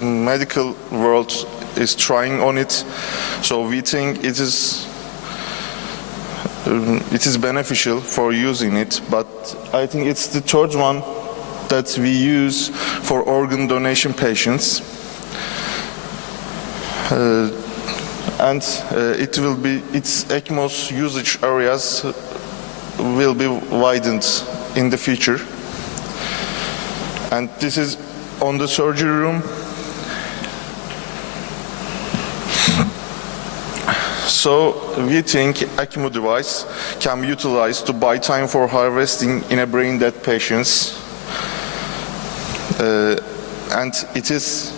medical world is trying on it, so we think it is beneficial for using it, but I think it's the third one that we use for organ donation patients. And its ECMO's usage areas will be widened in the future. And this is on the surgery room. So we think ECMO device can be utilized to buy time for harvesting in a brain dead patients. And it is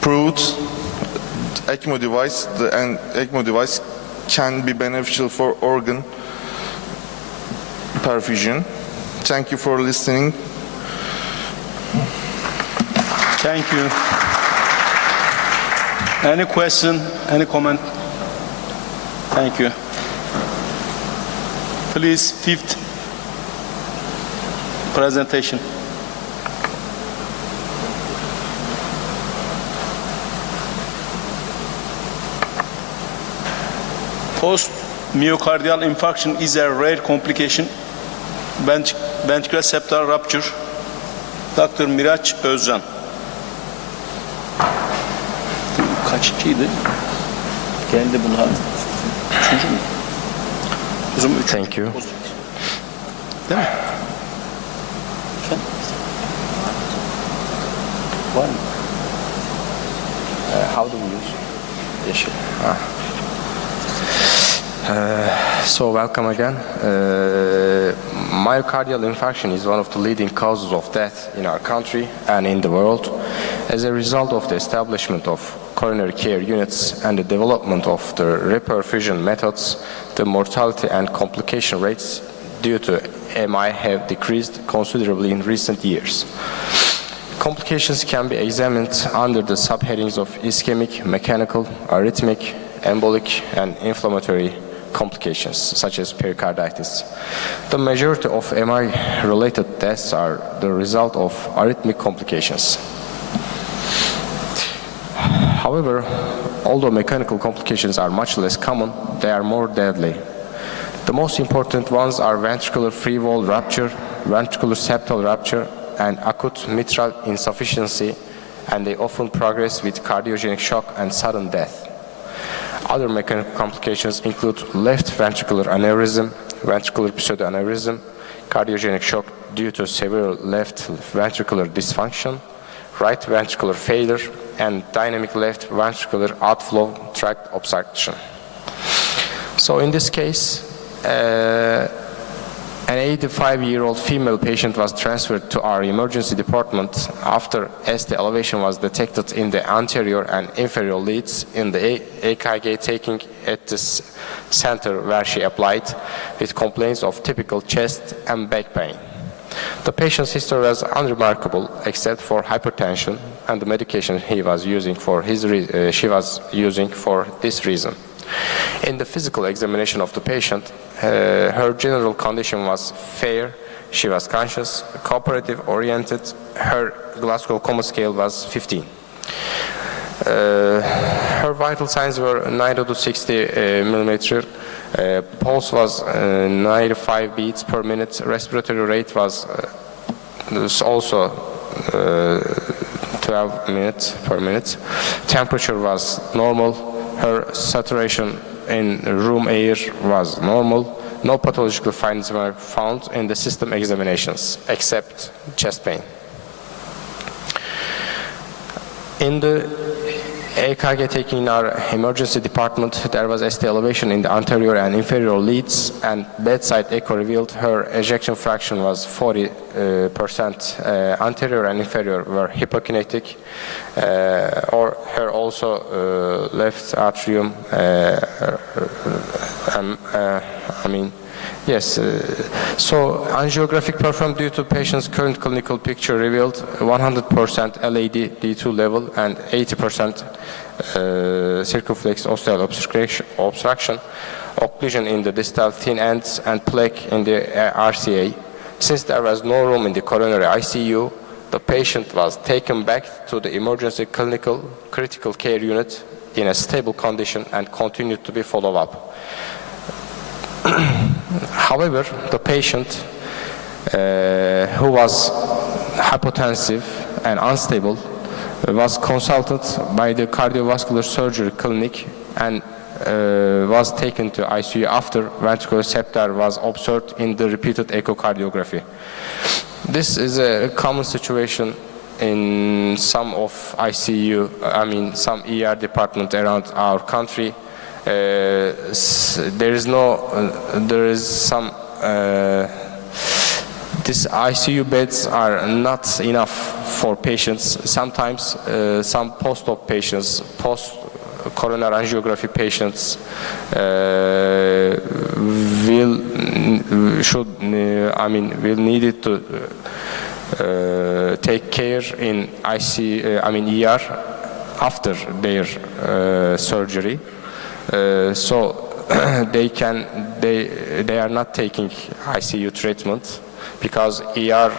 proved ECMO device can be beneficial for organ perfusion. Thank you for listening. Thank you. Any question? Any comment? Thank you. Please, fifth presentation. Post-myocardial infarction is a rare complication. Ventricular septal rupture. Dr. Miraç Özcan. Kaçıncıydı? Geldi bunlar. Üçüncü mü? O zaman üçüncü. Thank you. Değil mi? Efendim? Var mı? How do we use? Yes. So welcome again. Myocardial infarction is one of the leading causes of death in our country and in the world. As a result of the establishment of coronary care units and the development of the reperfusion methods, the mortality and complication rates due to MI have decreased considerably in recent years. Complications can be examined under the subheadings of ischemic, mechanical, arrhythmic, embolic, and inflammatory complications, such as pericarditis. The majority of MI-related deaths are the result of arrhythmic complications. However, although mechanical complications are much less common, they are more deadly. The most important ones are ventricular free wall rupture, ventricular septal rupture, and acute mitral insufficiency, and they often progress with cardiogenic shock and sudden death. Other mechanical complications include left ventricular aneurysm, ventricular pseudoaneurysm, cardiogenic shock due to severe left ventricular dysfunction, right ventricular failure, and dynamic left ventricular outflow tract obstruction. So in this case, an 85-year-old female patient was transferred to our emergency department after ST elevation was detected in the anterior and inferior leads in the EKG taking at this center where she applied with complaints of typical chest and back pain. The patient's history was unremarkable except for hypertension and the medication she was using for this reason. In the physical examination of the patient, her general condition was fair, she was conscious, cooperative, oriented, her Glasgow Coma Scale was 15. Her vital signs were 90 to 60 millimeter, pulse was 95 beats per minute, respiratory rate was also 12 minutes per minute, temperature was normal, her saturation in room air was normal. No pathological findings were found in the system examinations except chest pain. In the EKG taken in our emergency department, there was ST elevation in the anterior and inferior leads, and bedside echo revealed her ejection fraction was 40%. Anterior and inferior were hypokinetic, or her also left atrium. So angiographic performed due to patient's current clinical picture revealed 100% LAD D2 level and 80% circumflex osteal obstruction, occlusion in the distal thin ends, and plaque in the RCA. Since there was no room in the coronary ICU, the patient was taken back to the emergency critical care unit in a stable condition and continued to be followed up. However, the patient who was hypotensive and unstable was consulted by the cardiovascular surgery clinic and was taken to ICU after ventricular septal was observed in the repeated echocardiography. This is a common situation in some of some ER departments around our country. These ICU beds are not enough for patients. Sometimes some post-op patients, post-coronary angiography patients will need it to take care in ER after their surgery. So they are not taking ICU treatment because ER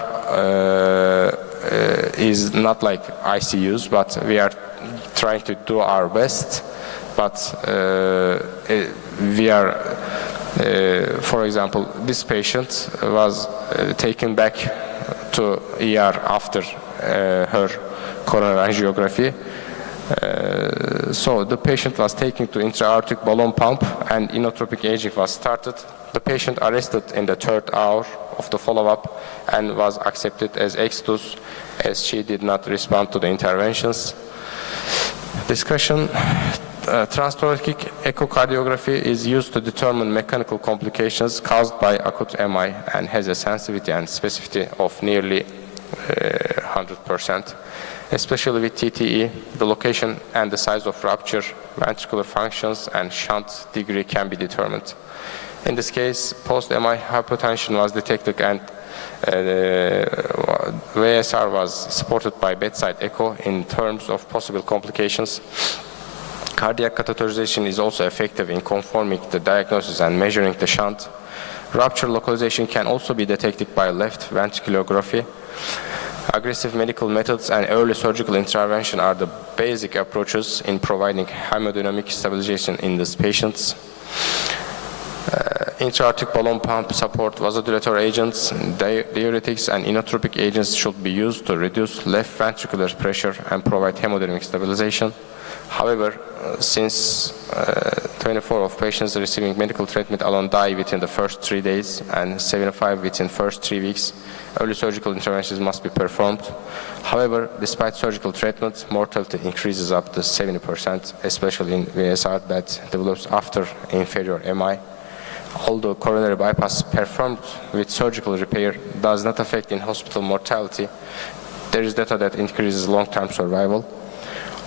is not like ICUs, but we are trying to do our best. But for example, this patient was taken back to ER after her coronary angiography. So the patient was taken to intra-aortic balloon pump and inotropic aging was started. The patient arrested in the 3rd hour of the follow-up and was accepted as extus as she did not respond to the interventions. Discussion. Transthoracic echocardiography is used to determine mechanical complications caused by acute MI and has a sensitivity and specificity of nearly 100%. Especially with TTE, the location and the size of rupture, ventricular functions, and shunt degree can be determined. In this case, post-MI hypotension was detected and VSR was supported by bedside echo in terms of possible complications. Cardiac catheterization is also effective in confirming the diagnosis and measuring the shunt. Rupture localization can also be detected by left ventriculography. Aggressive medical methods and early surgical intervention are the basic approaches in providing hemodynamic stabilization in these patients. Intra-aortic balloon pump support vasodilatory agents, diuretics, and inotropic agents should be used to reduce left ventricular pressure and provide hemodynamic stabilization. However, since 24 of patients receiving medical treatment alone die within the first 3 days and 75 within first 3 weeks, early surgical interventions must be performed. However, despite surgical treatment, mortality increases up to 70%, especially in VSR that develops after inferior MI. Although coronary bypass performed with surgical repair does not affect in-hospital mortality, there is data that increases long-term survival.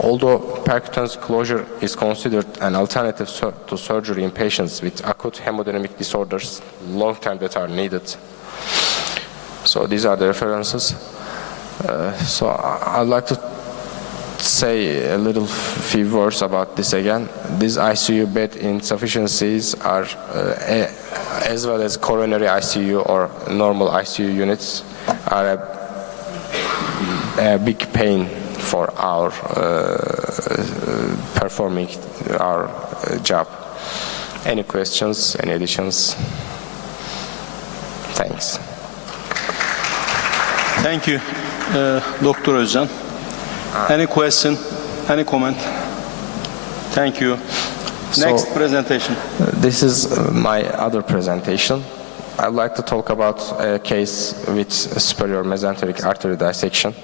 Although percutaneous closure is considered an alternative to surgery in patients with acute hemodynamic disorders, long-term data are needed. So these are the references. So I'd like to say a little few words about this again. These ICU bed insufficiencies are, as well as coronary ICU or normal ICU units, are a big pain for our performing our job. Any questions, any additions? Thanks. Thank you, Dr. Özcan. Any question, any comment? Thank you. Next presentation. This is my other presentation. I'd like to talk about a case with superior mesenteric artery dissection.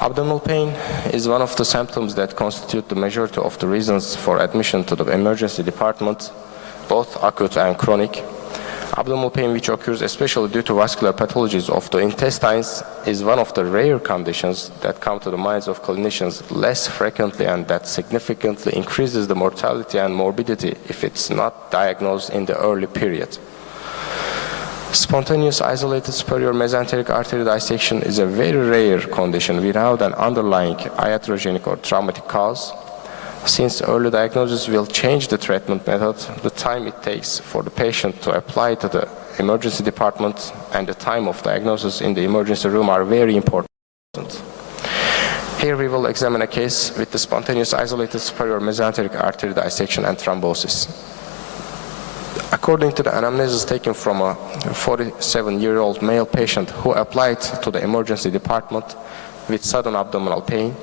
Abdominal pain is one of the symptoms that constitute the majority of the reasons for admission to the emergency department, both acute and chronic. Abdominal pain, which occurs especially due to vascular pathologies of the intestines, is one of the rare conditions that come to the minds of clinicians less frequently and that significantly increases the mortality and morbidity if it's not diagnosed in the early period. Spontaneous isolated superior mesenteric artery dissection is a very rare condition without an underlying iatrogenic or traumatic cause. Since early diagnosis will change the treatment method, the time it takes for the patient to apply to the emergency department and the time of diagnosis in the emergency room are very important. Here we will examine a case with the spontaneous isolated superior mesenteric artery dissection and thrombosis. According to the anamnesis taken from a 47-year-old male patient who applied to the emergency department with sudden abdominal pain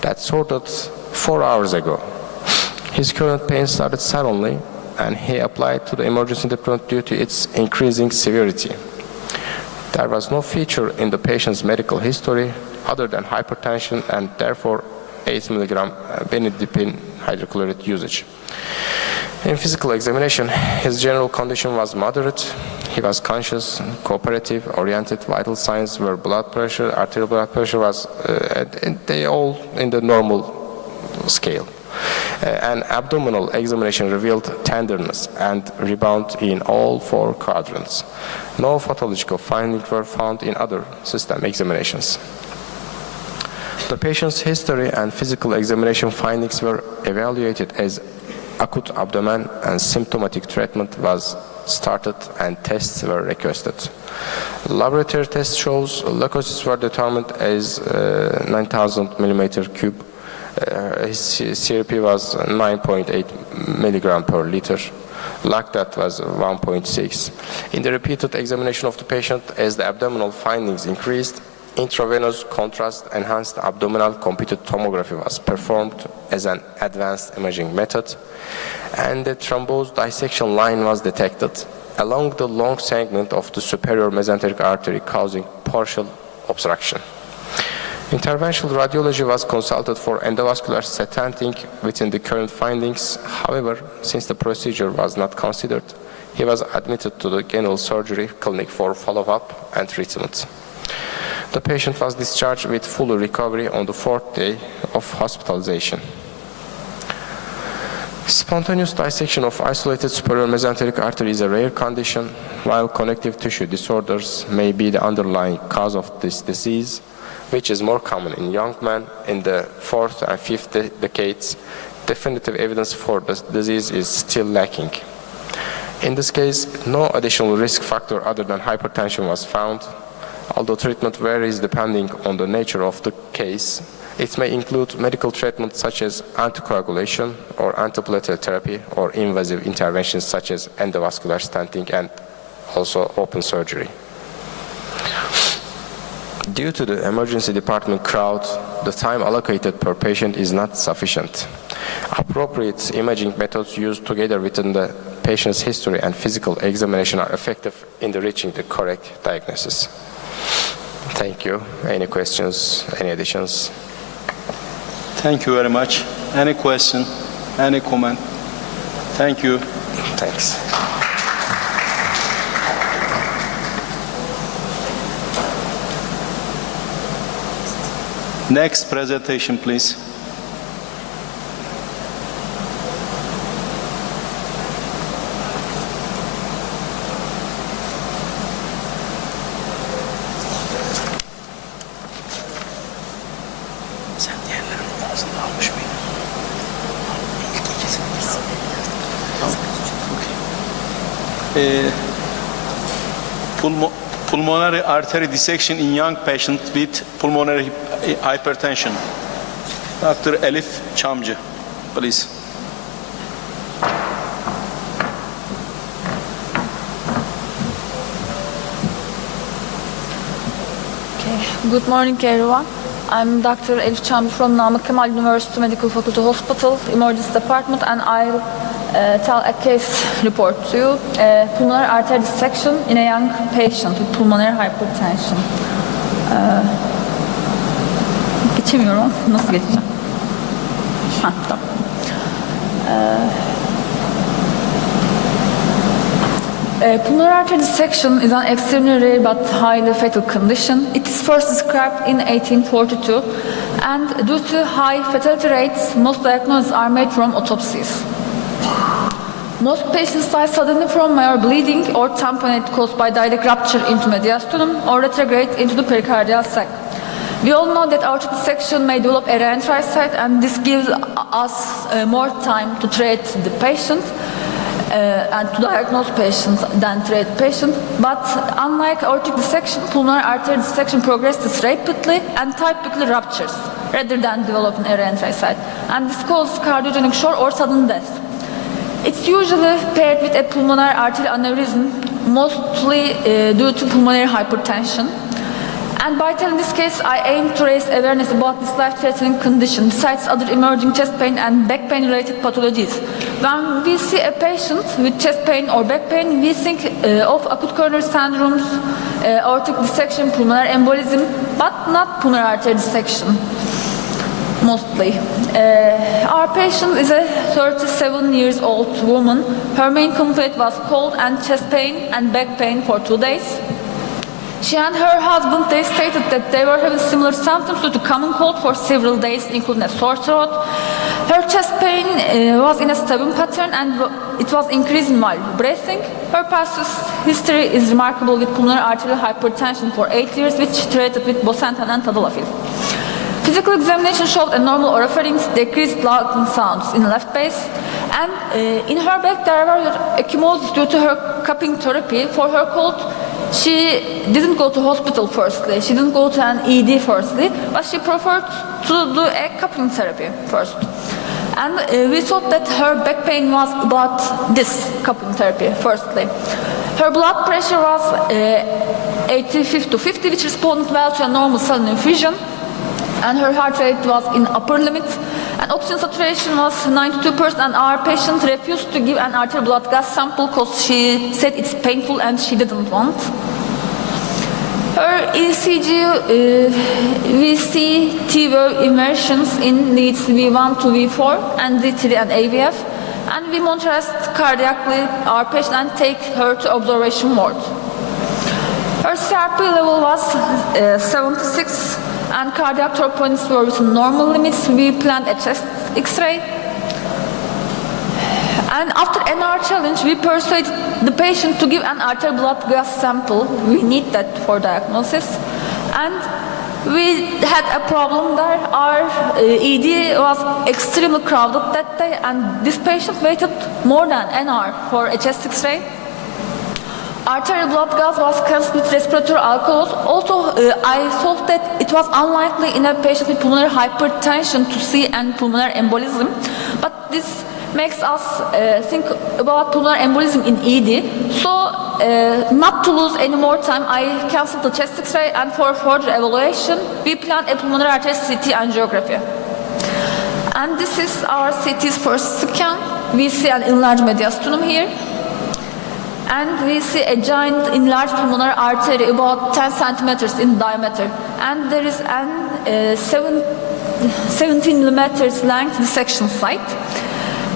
that started 4 hours ago. His current pain started suddenly, and he applied to the emergency department due to its increasing severity. There was no feature in the patient's medical history other than hypertension and therefore 8 mg benidipine hydrochloride usage. In physical examination, his general condition was moderate. He was conscious, cooperative, oriented. Vital signs were blood pressure, arterial blood pressure was, they all in the normal scale. An abdominal examination revealed tenderness and rebound in all 4 quadrants. No pathological findings were found in other system examinations. The patient's history and physical examination findings were evaluated as acute abdomen, and symptomatic treatment was started and tests were requested. Laboratory test shows leukocytes were determined as 9,000 millimeter cube. His CRP was 9.8 milligram per liter. Lactate was 1.6. In the repeated examination of the patient, as the abdominal findings increased, intravenous contrast enhanced abdominal computed tomography was performed as an advanced imaging method, and the thrombosed dissection line was detected along the long segment of the superior mesenteric artery, causing partial obstruction. Interventional radiology was consulted for endovascular stenting within the current findings. However, since the procedure was not considered, he was admitted to the general surgery clinic for follow-up and treatment. The patient was discharged with full recovery on the 4th day of hospitalization. Spontaneous dissection of isolated superior mesenteric artery is a rare condition, while connective tissue disorders may be the underlying cause of this disease, which is more common in young men in the 4th and 5th decades. Definitive evidence for the disease is still lacking. In this case, no additional risk factor other than hypertension was found. Although treatment varies depending on the nature of the case, it may include medical treatment such as anticoagulation or antiplatelet therapy, or invasive interventions such as endovascular stenting and also open surgery. Due to the emergency department crowd, the time allocated per patient is not sufficient. Appropriate imaging methods used together within the patient's history and physical examination are effective in reaching the correct diagnosis. Thank you. Any questions, any additions? Thank you very much. Any question? Any comment? Thank you. Thanks. Next presentation, please. Pulmonary artery dissection in young patients with pulmonary hypertension. Dr. Elif Çamcı, please. Okay. Good morning, everyone. I'm Dr. Elif Çamcı from Namık Kemal University Medical Faculty Hospital, Emergency Department, and I'll tell a case report to you. Pulmonary artery dissection in a young patient with pulmonary hypertension. Geçemiyorum. Nasıl geçeceğim? Tamam. Pulmonary artery dissection is an extremely rare but highly fatal condition. It is first described in 1842, and due to high fatality rates, most diagnoses are made from autopsies. Most patients die suddenly from major bleeding or tamponade caused by dilated rupture into mediastinum or retrograde into the pericardial sac. We all know that aortic dissection may develop a re-entry site, and this gives us more time to treat the patient. and to diagnose patients than treat patient. But unlike aortic dissection, pulmonary artery dissection progresses rapidly and typically ruptures rather than developing a re-entry site. And this causes cardiogenic shock or sudden death. It's usually paired with a pulmonary arterial aneurysm, mostly due to pulmonary hypertension. And by telling this case, I aim to raise awareness about this life-threatening condition, besides other emerging chest pain and back pain-related pathologies. When we see a patient with chest pain or back pain, we think of acute coronary syndromes, aortic dissection, pulmonary embolism, but not pulmonary artery dissection, mostly. Our patient is a 37-year-old woman. Her main complaint was cold and chest pain and back pain for 2 days. She and her husband, they stated that they were having similar symptoms due to common cold for several days, including a sore throat. Her chest pain was in a stubborn pattern and it was increasing while breathing. Her past history is remarkable, with pulmonary arterial hypertension for 8 years, which she treated with bosentan and tadalafil. Physical examination showed a normal oropharynx, decreased loud sounds in the left base, and in her back there were ecchymosis due to her cupping therapy. For her cold, she didn't go to hospital firstly, she didn't go to an ED firstly, but she preferred to do a cupping therapy first. And we thought that her back pain was about this cupping therapy firstly. Her blood pressure was 85/50, which responded well to a normal sudden infusion, and her heart rate was in upper limits, and oxygen saturation was 92%, and our patient refused to give an arterial blood gas sample because she said it's painful and she didn't want. Her ECG, we see T-wave inversions in leads V1 to V4 and D3 and AVF, and we monitor cardiacally our patient and take her to observation ward. Her CRP level was 76, and cardiac troponins were within normal limits. We planned a chest X-ray. And after NR challenge, we persuaded the patient to give an arterial blood gas sample. We need that for diagnosis. And we had a problem there. Our ED was extremely crowded that day, and this patient waited more than an hour for a chest X-ray. Arterial blood gas was cancelled with respiratory alcohols. Also, I thought that it was unlikely in a patient with pulmonary hypertension to see an pulmonary embolism, but this makes us think about pulmonary embolism in ED. So, not to lose any more time, I cancelled the chest X-ray, and for further evaluation, we planned a pulmonary artery CT angiography. And this is our CT's first scan. We see an enlarged mediastinum here. And we see a giant enlarged pulmonary artery about 10 centimeters in diameter. And there is an 17 millimeters length dissection site.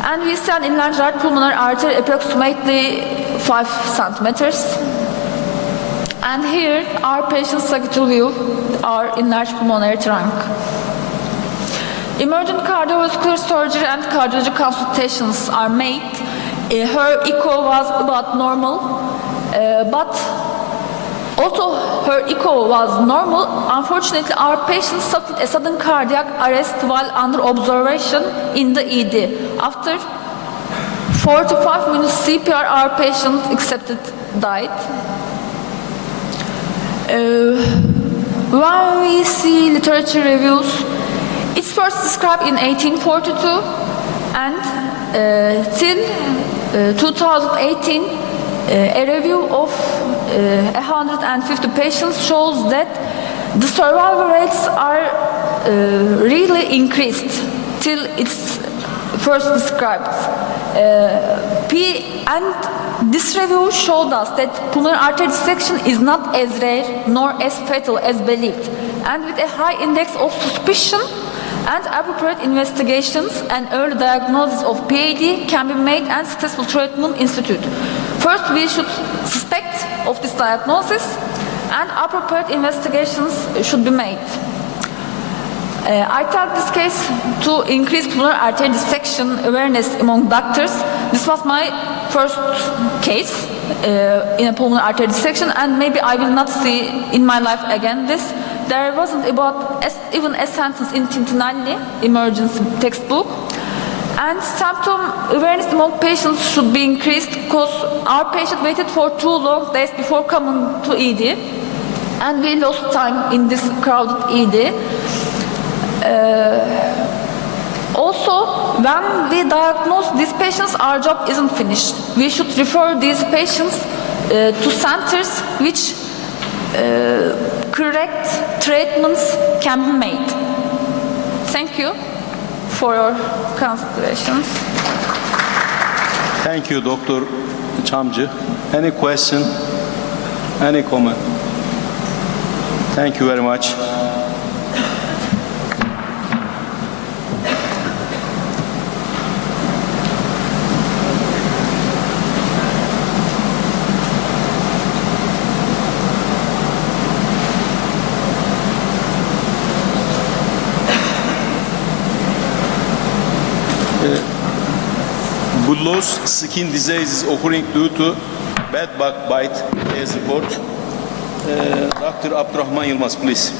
And we see an enlarged right pulmonary artery approximately 5 centimeters. And here our patient's sagittal view, our enlarged pulmonary trunk. Emergent cardiovascular surgery and cardiology consultations are made. Her echo was about normal, but although her echo was normal, unfortunately our patient suffered a sudden cardiac arrest while under observation in the ED. After 45 minutes CPR, our patient accepted died. When we see literature reviews, it's first described in 1842, and till 2018, a review of 150 patients shows that the survival rates are really increased till it's first described. And this review showed us that pulmonary artery dissection is not as rare nor as fatal as believed, and with a high index of suspicion and appropriate investigations, and early diagnosis of PAD can be made and successful treatment instituted. First, we should suspect of this diagnosis, and appropriate investigations should be made. I tell this case to increase pulmonary artery dissection awareness among doctors. This was my first case in a pulmonary artery dissection, and maybe I will not see in my life again this. There wasn't even a sentence in Tintinelli emergency textbook. And symptom awareness among patients should be increased because our patient waited for 2 long days before coming to ED. And we lost time in this crowded ED. Also, when we diagnose these patients, our job isn't finished. We should refer these patients to centers which correct treatments can be made. Thank you for your considerations. Thank you, Dr. Çamcı. Any question? Any comment? Thank you very much. Bullous skin disease is occurring due to bed bug bite case report. Dr. Abdurrahman Yılmaz, please.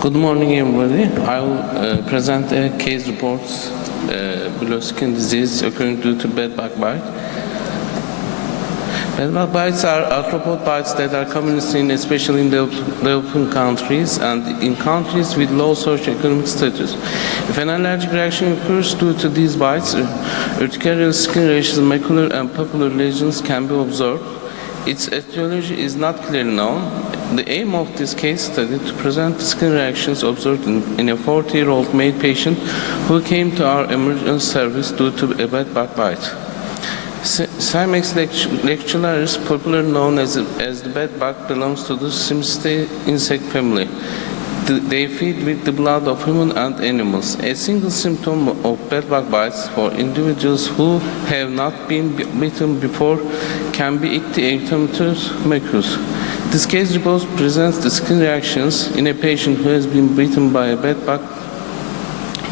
Good morning, everybody. I will present a case report, bullous skin disease occurring due to bed bug bite. Bed bug bites are arthropod bites that are commonly seen especially in developing countries and in countries with low socioeconomic status. If an allergic reaction occurs due to these bites, urticarial skin rashes, macular and papular lesions can be observed. Its etiology is not clearly known. The aim of this case study to present skin reactions observed in a 40-year-old male patient who came to our emergency service due to a bed bug bite. Cymex lectularis, popularly known as the bed bug, belongs to the Simistae insect family. They feed with the blood of human and animals. A single symptom of bed bug bites for individuals who have not been bitten before can be ictioerythematous macules. This case report presents the skin reactions in a patient who has been bitten by a bed bug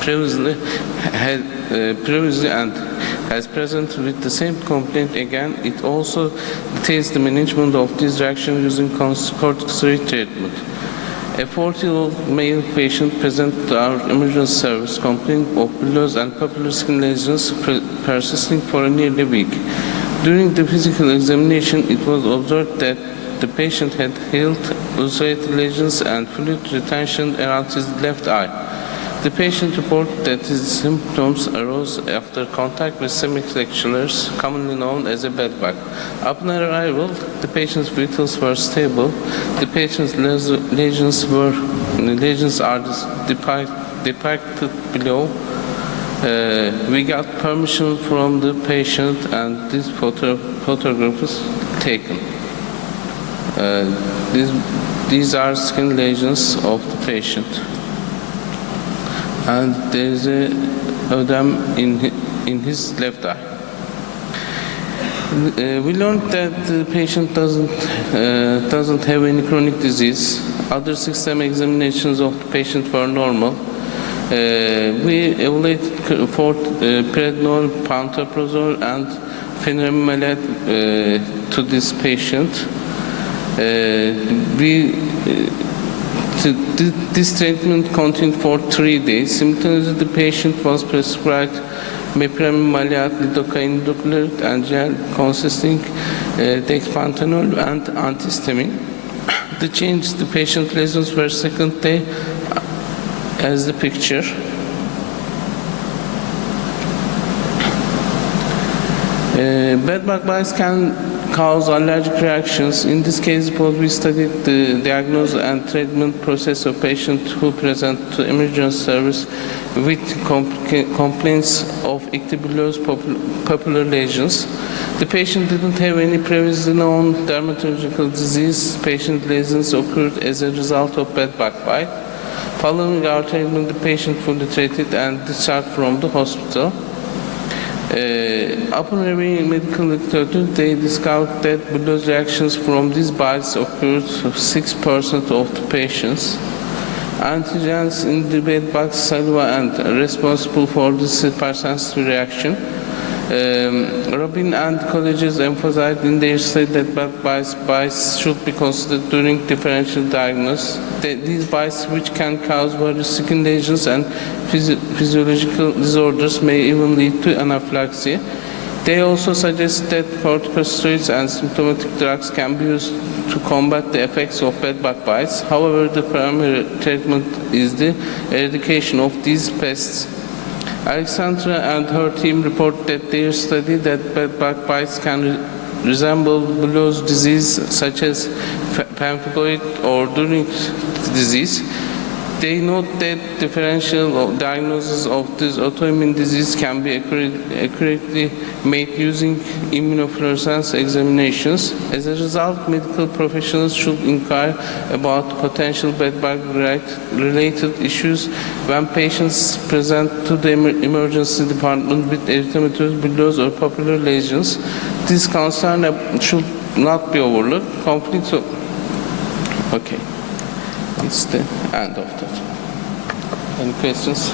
previously and has presented with the same complaint again. It also details the management of this reaction using corticosteroid treatment. A 40-year-old male patient presented to our emergency service complaining of bullous and papular skin lesions persisting for nearly a week. During the physical examination, it was observed that the patient had healed ulcerated lesions and fluid retention around his left eye. The patient reported that his symptoms arose after contact with Cymex lectularis, commonly known as a bed bug. Upon arrival, the patient's vitals were stable. The patient's lesions are depicted below. We got permission from the patient, and this photograph was taken. These are skin lesions of the patient. And there is a ödem in his left eye. We learned that the patient doesn't have any chronic disease. Other system examinations of the patient were normal. We evaluated for prednisone, pantoprazole, and phenylmalate to this patient. This treatment continued for 3 days. Simultaneously, the patient was prescribed mepramymalate, lidocaine, hydrochloride, and gel consisting dexpantanol and antihistamine. The change the patient lesions were second day as the picture. Bed bug bites can cause allergic reactions. In this case, we studied the diagnosis and treatment process of patients who present to emergency service with complaints of ictiobullous papular lesions. The patient didn't have any previously known dermatological disease. Patient lesions occurred as a result of bed bug bite. Following our treatment, the patient fully treated and discharged from the hospital. Upon reviewing medical literature, they discovered that bullous reactions from these bites occurred to 6% of the patients. Antigens in the bed bug saliva are responsible for this hypersensitive reaction. Robin and colleagues emphasized in their study that bad bias should be considered during differential diagnosis. These biases, which can cause various skin lesions and physiological disorders, may even lead to anaphylaxis. They also suggest that corticosteroids and symptomatic drugs can be used to combat the effects of bed bug bites. However, the primary treatment is the eradication of these pests. Alexandra and her team report that their study that bed bug bites can resemble Bloo's disease, such as pemphigoid or Dunning disease. They note that differential diagnosis of this autoimmune disease can be accurately made using immunofluorescence examinations. As a result, medical professionals should inquire about potential bedbug-related issues when patients present to the emergency department with erythematous bullosis or papillary lesions. This concern should not be overlooked. Conflicts of... Okay. It's the end of that. Any questions?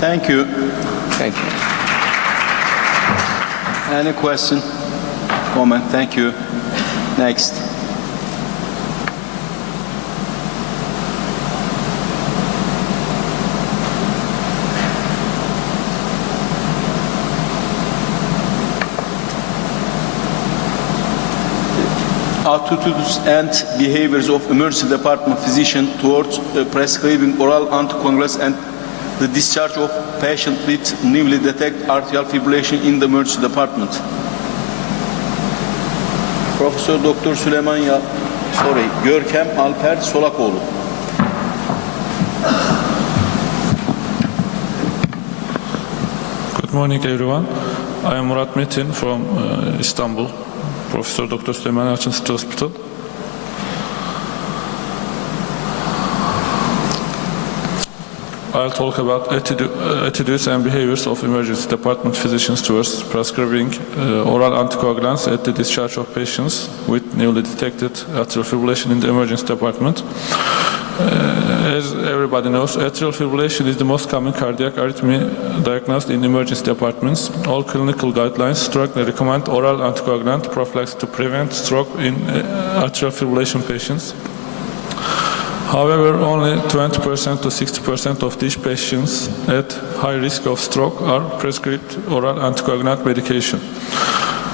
Thank you. Thank you. Any question? Comment? Thank you. Next. Attitudes and behaviors of emergency department physician towards prescribing oral anticoagulants and the discharge of patient with newly detected atrial fibrillation in the emergency department. Profesör Doktor Görkem Alper Solakoğlu. Good morning, everyone. I am Murat Metin from Istanbul, Professor Dr. Süleyman Yalçın City Hospital. I'll talk about attitudes and behaviors of emergency department physicians towards prescribing oral anticoagulants at the discharge of patients with newly detected atrial fibrillation in the emergency department. As everybody knows, atrial fibrillation is the most common cardiac arrhythmia diagnosed in emergency departments. All clinical guidelines strongly recommend oral anticoagulant prophylaxis to prevent stroke in atrial fibrillation patients. However, only 20% to 60% of these patients at high risk of stroke are prescribed oral anticoagulant medication.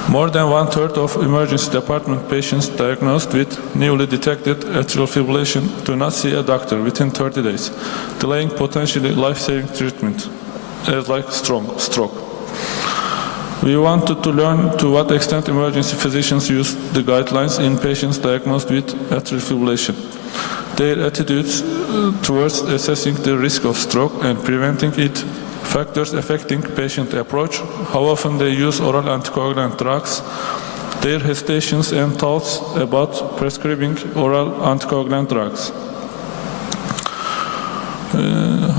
More than one-third of emergency department patients diagnosed with newly detected atrial fibrillation do not see a doctor within 30 days, delaying potentially life-saving treatment, as like stroke. We wanted to learn to what extent emergency physicians use the guidelines in patients diagnosed with atrial fibrillation, their attitudes towards assessing the risk of stroke and preventing it, factors affecting patient approach, how often they use oral anticoagulant drugs, their hesitations and thoughts about prescribing oral anticoagulant drugs.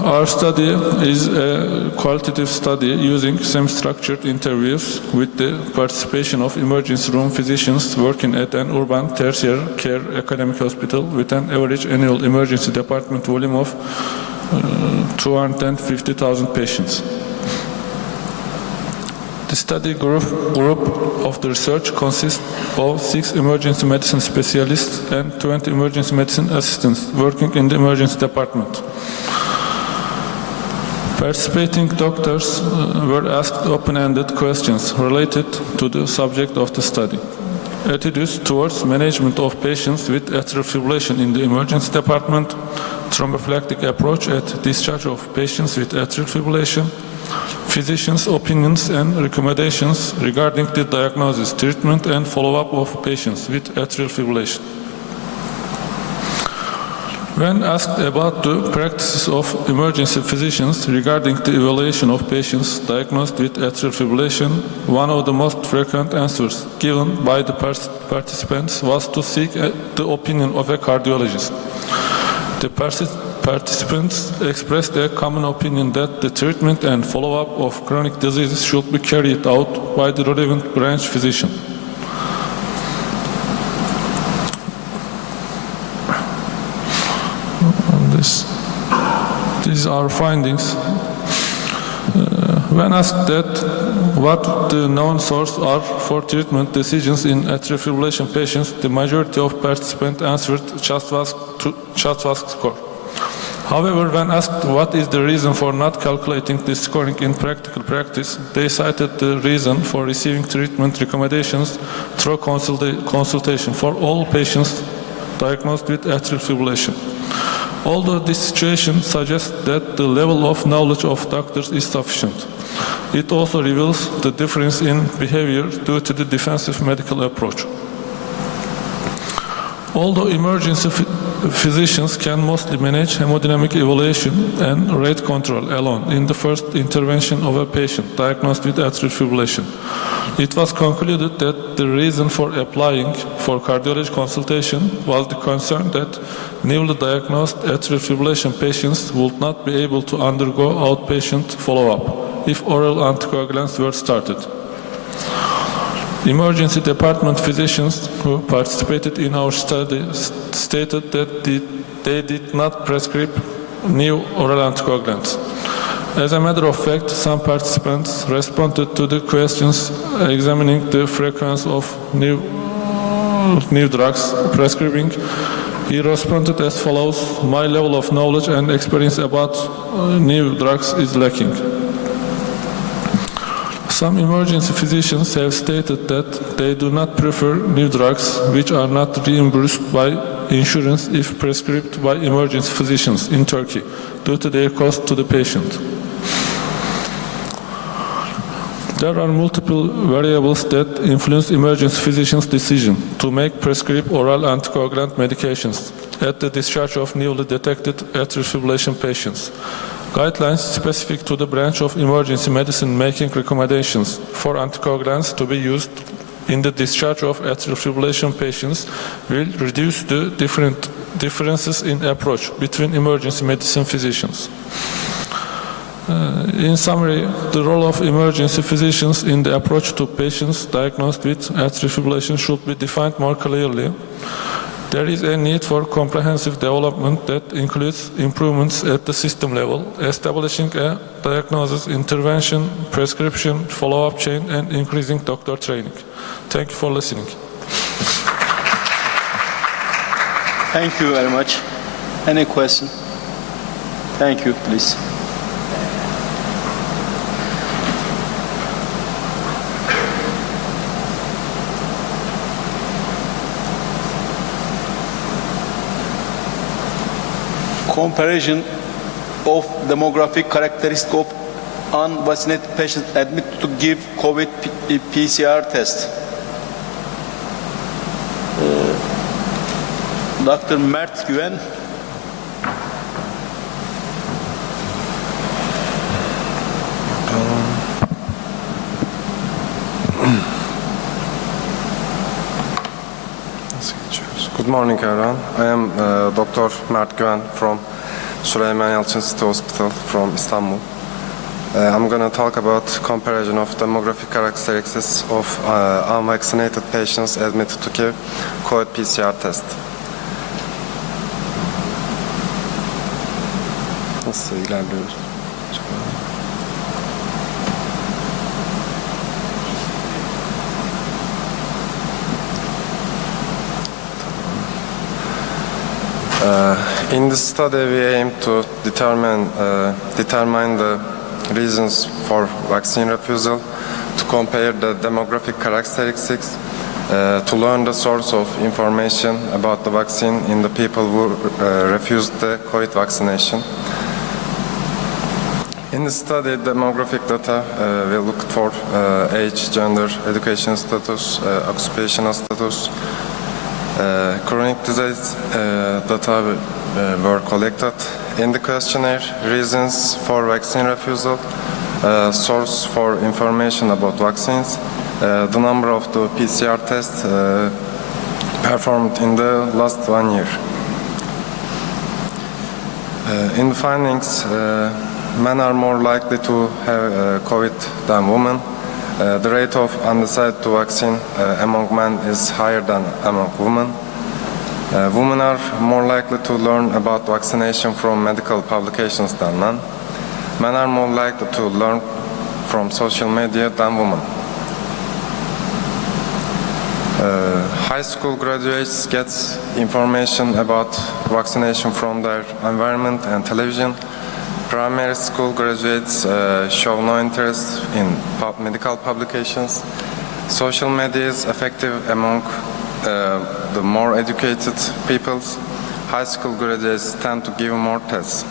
Our study is a qualitative study using semi-structured interviews with the participation of emergency room physicians working at an urban tertiary care academic hospital with an average annual emergency department volume of 250,000 patients. The study group of the research consists of 6 emergency medicine specialists and 20 emergency medicine assistants working in the emergency department. Participating doctors were asked open-ended questions related to the subject of the study. Attitudes towards management of patients with atrial fibrillation in the emergency department, thrombophylactic approach at discharge of patients with atrial fibrillation, physicians' opinions and recommendations regarding the diagnosis, treatment and follow-up of patients with atrial fibrillation. When asked about the practices of emergency physicians regarding the evaluation of patients diagnosed with atrial fibrillation, one of the most frequent answers given by the participants was to seek the opinion of a cardiologist. The participants expressed a common opinion that the treatment and follow-up of chronic diseases should be carried out by the relevant branch physician. These are findings. When asked that what the known sources are for treatment decisions in atrial fibrillation patients, the majority of participants answered Chaswas score. However, when asked what is the reason for not calculating this scoring in practical practice, they cited the reason for receiving treatment recommendations through consultation for all patients diagnosed with atrial fibrillation. Although this situation suggests that the level of knowledge of doctors is sufficient, it also reveals the difference in behavior due to the defensive medical approach. Although emergency physicians can mostly manage hemodynamic evaluation and rate control alone in the first intervention of a patient diagnosed with atrial fibrillation, it was concluded that the reason for applying for cardiology consultation was the concern that newly diagnosed atrial fibrillation patients would not be able to undergo outpatient follow-up if oral anticoagulants were started. Emergency department physicians who participated in our study stated that they did not prescribe new oral anticoagulants. As a matter of fact, some participants responded to the questions examining the frequency of new drugs prescribing. He responded as follows: "My level of knowledge and experience about new drugs is lacking." Some emergency physicians have stated that they do not prefer new drugs which are not reimbursed by insurance if prescribed by emergency physicians in Turkey due to their cost to the patient. There are multiple variables that influence emergency physicians' decision to make prescribed oral anticoagulant medications at the discharge of newly detected atrial fibrillation patients. Guidelines specific to the branch of emergency medicine making recommendations for anticoagulants to be used in the discharge of atrial fibrillation patients will reduce the differences in approach between emergency medicine physicians. In summary, the role of emergency physicians in the approach to patients diagnosed with atrial fibrillation should be defined more clearly. There is a need for comprehensive development that includes improvements at the system level, establishing a diagnosis, intervention, prescription, follow-up chain, and increasing doctor training. Thank you for listening. Thank you very much. Any question? Thank you, please. Comparison of demographic characteristics of unvaccinated patients admitted to give COVID PCR test. Dr. Mert Güven. Good morning, everyone. I am Dr. Mert Güven from Süleyman Yalçın City Hospital from Istanbul. I'm going to talk about comparison of demographic characteristics of unvaccinated patients admitted to give COVID PCR test. Nasıl ilerliyoruz? In this study, we aim to determine the reasons for vaccine refusal, to compare the demographic characteristics, to learn the source of information about the vaccine in the people who refused the COVID vaccination. In the study, demographic data we looked for age, gender, education status, occupational status. Chronic disease data were collected in the questionnaire, reasons for vaccine refusal, source for information about vaccines, the number of the PCR tests performed in the last 1 year. In the findings, men are more likely to have COVID than women. The rate of undecided to vaccine among men is higher than among women. Women are more likely to learn about vaccination from medical publications than men. Men are more likely to learn from social media than women. High school graduates get information about vaccination from their environment and television. Primary school graduates show no interest in medical publications. Social media is effective among the more educated peoples. High school graduates tend to give more tests.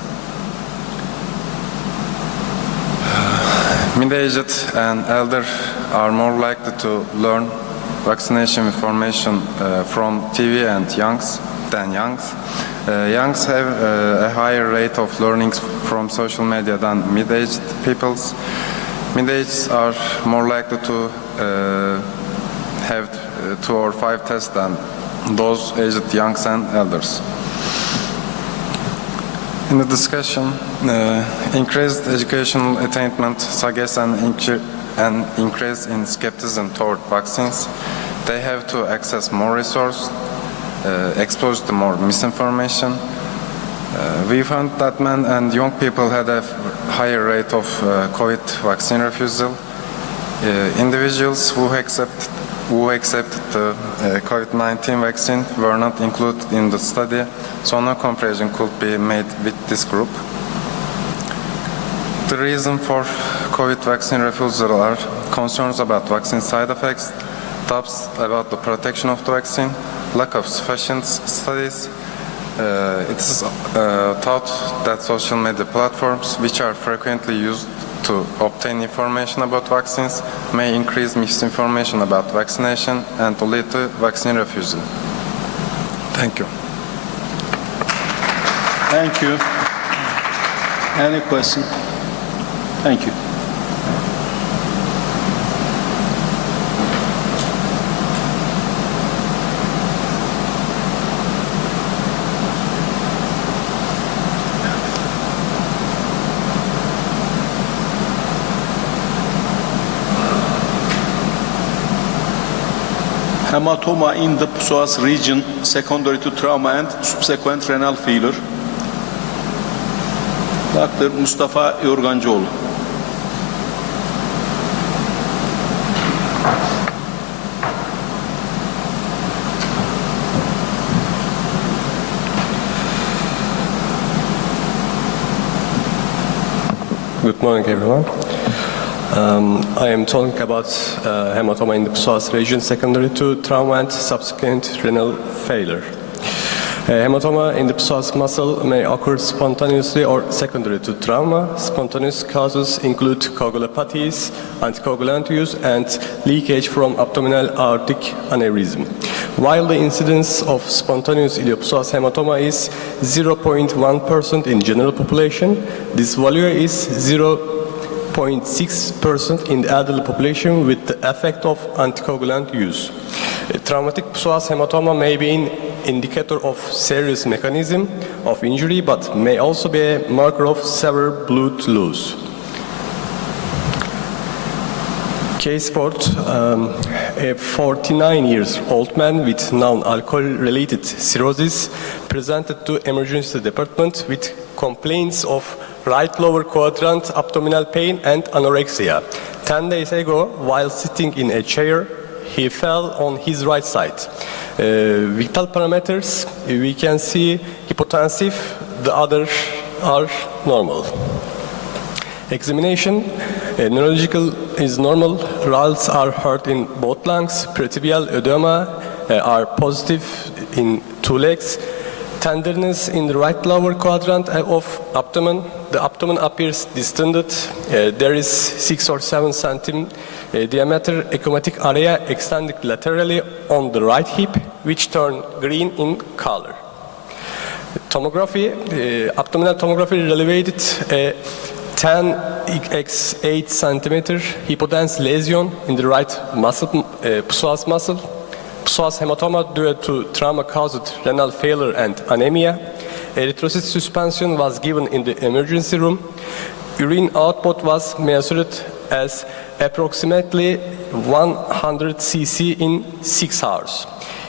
Mid-aged and elder are more likely to learn vaccination information from TV and youngs. Youngs have a higher rate of learning from social media than mid-aged peoples. Mid-aged are more likely to have 2 or 5 tests than those aged youngs and elders. In the discussion, increased educational attainment suggests an increase in skepticism toward vaccines. They have to access more resources, exposed to more misinformation. We found that men and young people had a higher rate of COVID vaccine refusal. Individuals who accepted the COVID-19 vaccine were not included in the study, so no comparison could be made with this group. The reason for COVID vaccine refusal are concerns about vaccine side effects, doubts about the protection of the vaccine, lack of sufficient studies. It is thought that social media platforms, which are frequently used to obtain information about vaccines, may increase misinformation about vaccination and to lead to vaccine refusal. Thank you. Thank you. Any question? Thank you. Hematoma in the psoas region secondary to trauma and subsequent renal failure. Dr. Mustafa Yorgancıoğlu. Good morning, everyone. I am talking about hematoma in the psoas region secondary to trauma and subsequent renal failure. Hematoma in the psoas muscle may occur spontaneously or secondary to trauma. Spontaneous causes include coagulopathies, anticoagulant use, and leakage from abdominal aortic aneurysm. While the incidence of spontaneous iliopsoas hematoma is 0.1% in general population, this value is 0.6% in the elderly population with the effect of anticoagulant use. Traumatic psoas hematoma may be an indicator of serious mechanism of injury, but may also be a marker of severe blood loss. Case report, a 49-year-old man with non-alcohol-related cirrhosis presented to emergency department with complaints of right lower quadrant abdominal pain and anorexia. 10 days ago, while sitting in a chair, he fell on his right side. Vital parameters, we can see hypotensive, the others are normal. Examination, neurological is normal, RALs are heard in both lungs, pretibial edema are positive in 2 legs, tenderness in the right lower quadrant of abdomen, the abdomen appears distended, there is 6 or 7 cm diameter ecchymotic area extending laterally on the right hip, which turn green in color. Tomography, abdominal tomography elevated 10x8 cm hypodense lesion in the right muscle, psoas muscle. Psoas hematoma due to trauma-caused renal failure and anemia. Erythrocyte suspension was given in the emergency room. Urine output was measured as approximately 100 cc in 6 hours.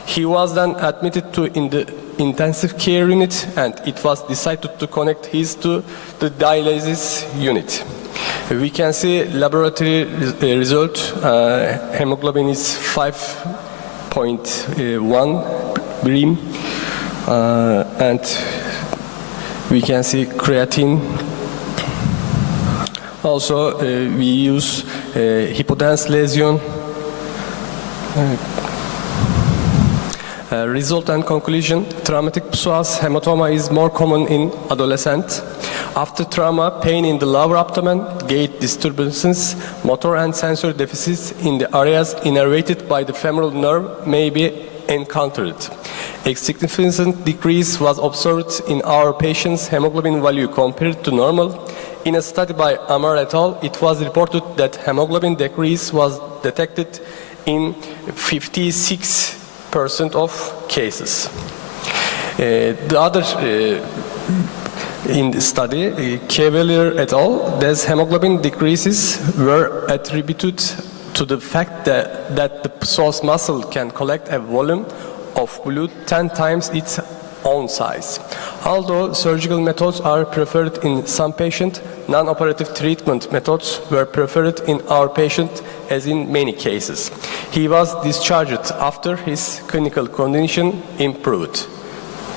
He was then admitted in the intensive care unit, and it was decided to connect his to the dialysis unit. We can see laboratory result. Hemoglobin is 5.1 birim, and we can see creatine. Also, we use hypodense lesion. Result and conclusion: traumatic psoas hematoma is more common in adolescent. After trauma, pain in the lower abdomen, gait disturbances, motor and sensory deficits in the areas innervated by the femoral nerve may be encountered. A significant decrease was observed in our patients' hemoglobin value compared to normal. In a study by Amar et al., it was reported that hemoglobin decrease was detected in 56% of cases. The other in the study, Cavalier et al., these hemoglobin decreases were attributed to the fact that the psoas muscle can collect a volume of blood 10 times its own size. Although surgical methods are preferred in some patients, non-operative treatment methods were preferred in our patient, as in many cases. He was discharged after his clinical condition improved.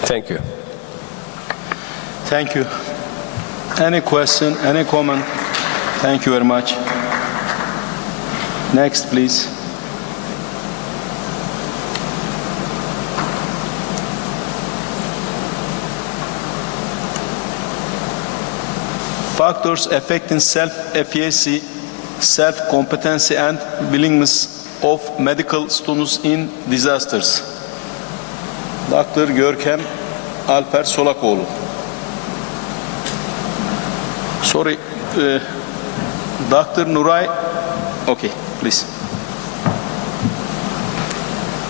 Thank you. Thank you. Any question, any comment? Thank you very much. Next, please. Factors affecting self-efficacy, self-competency and willingness of medical students in disasters. Dr. Görkem Alper Solakoğlu. Sorry, Dr. Nuray. Okay, please.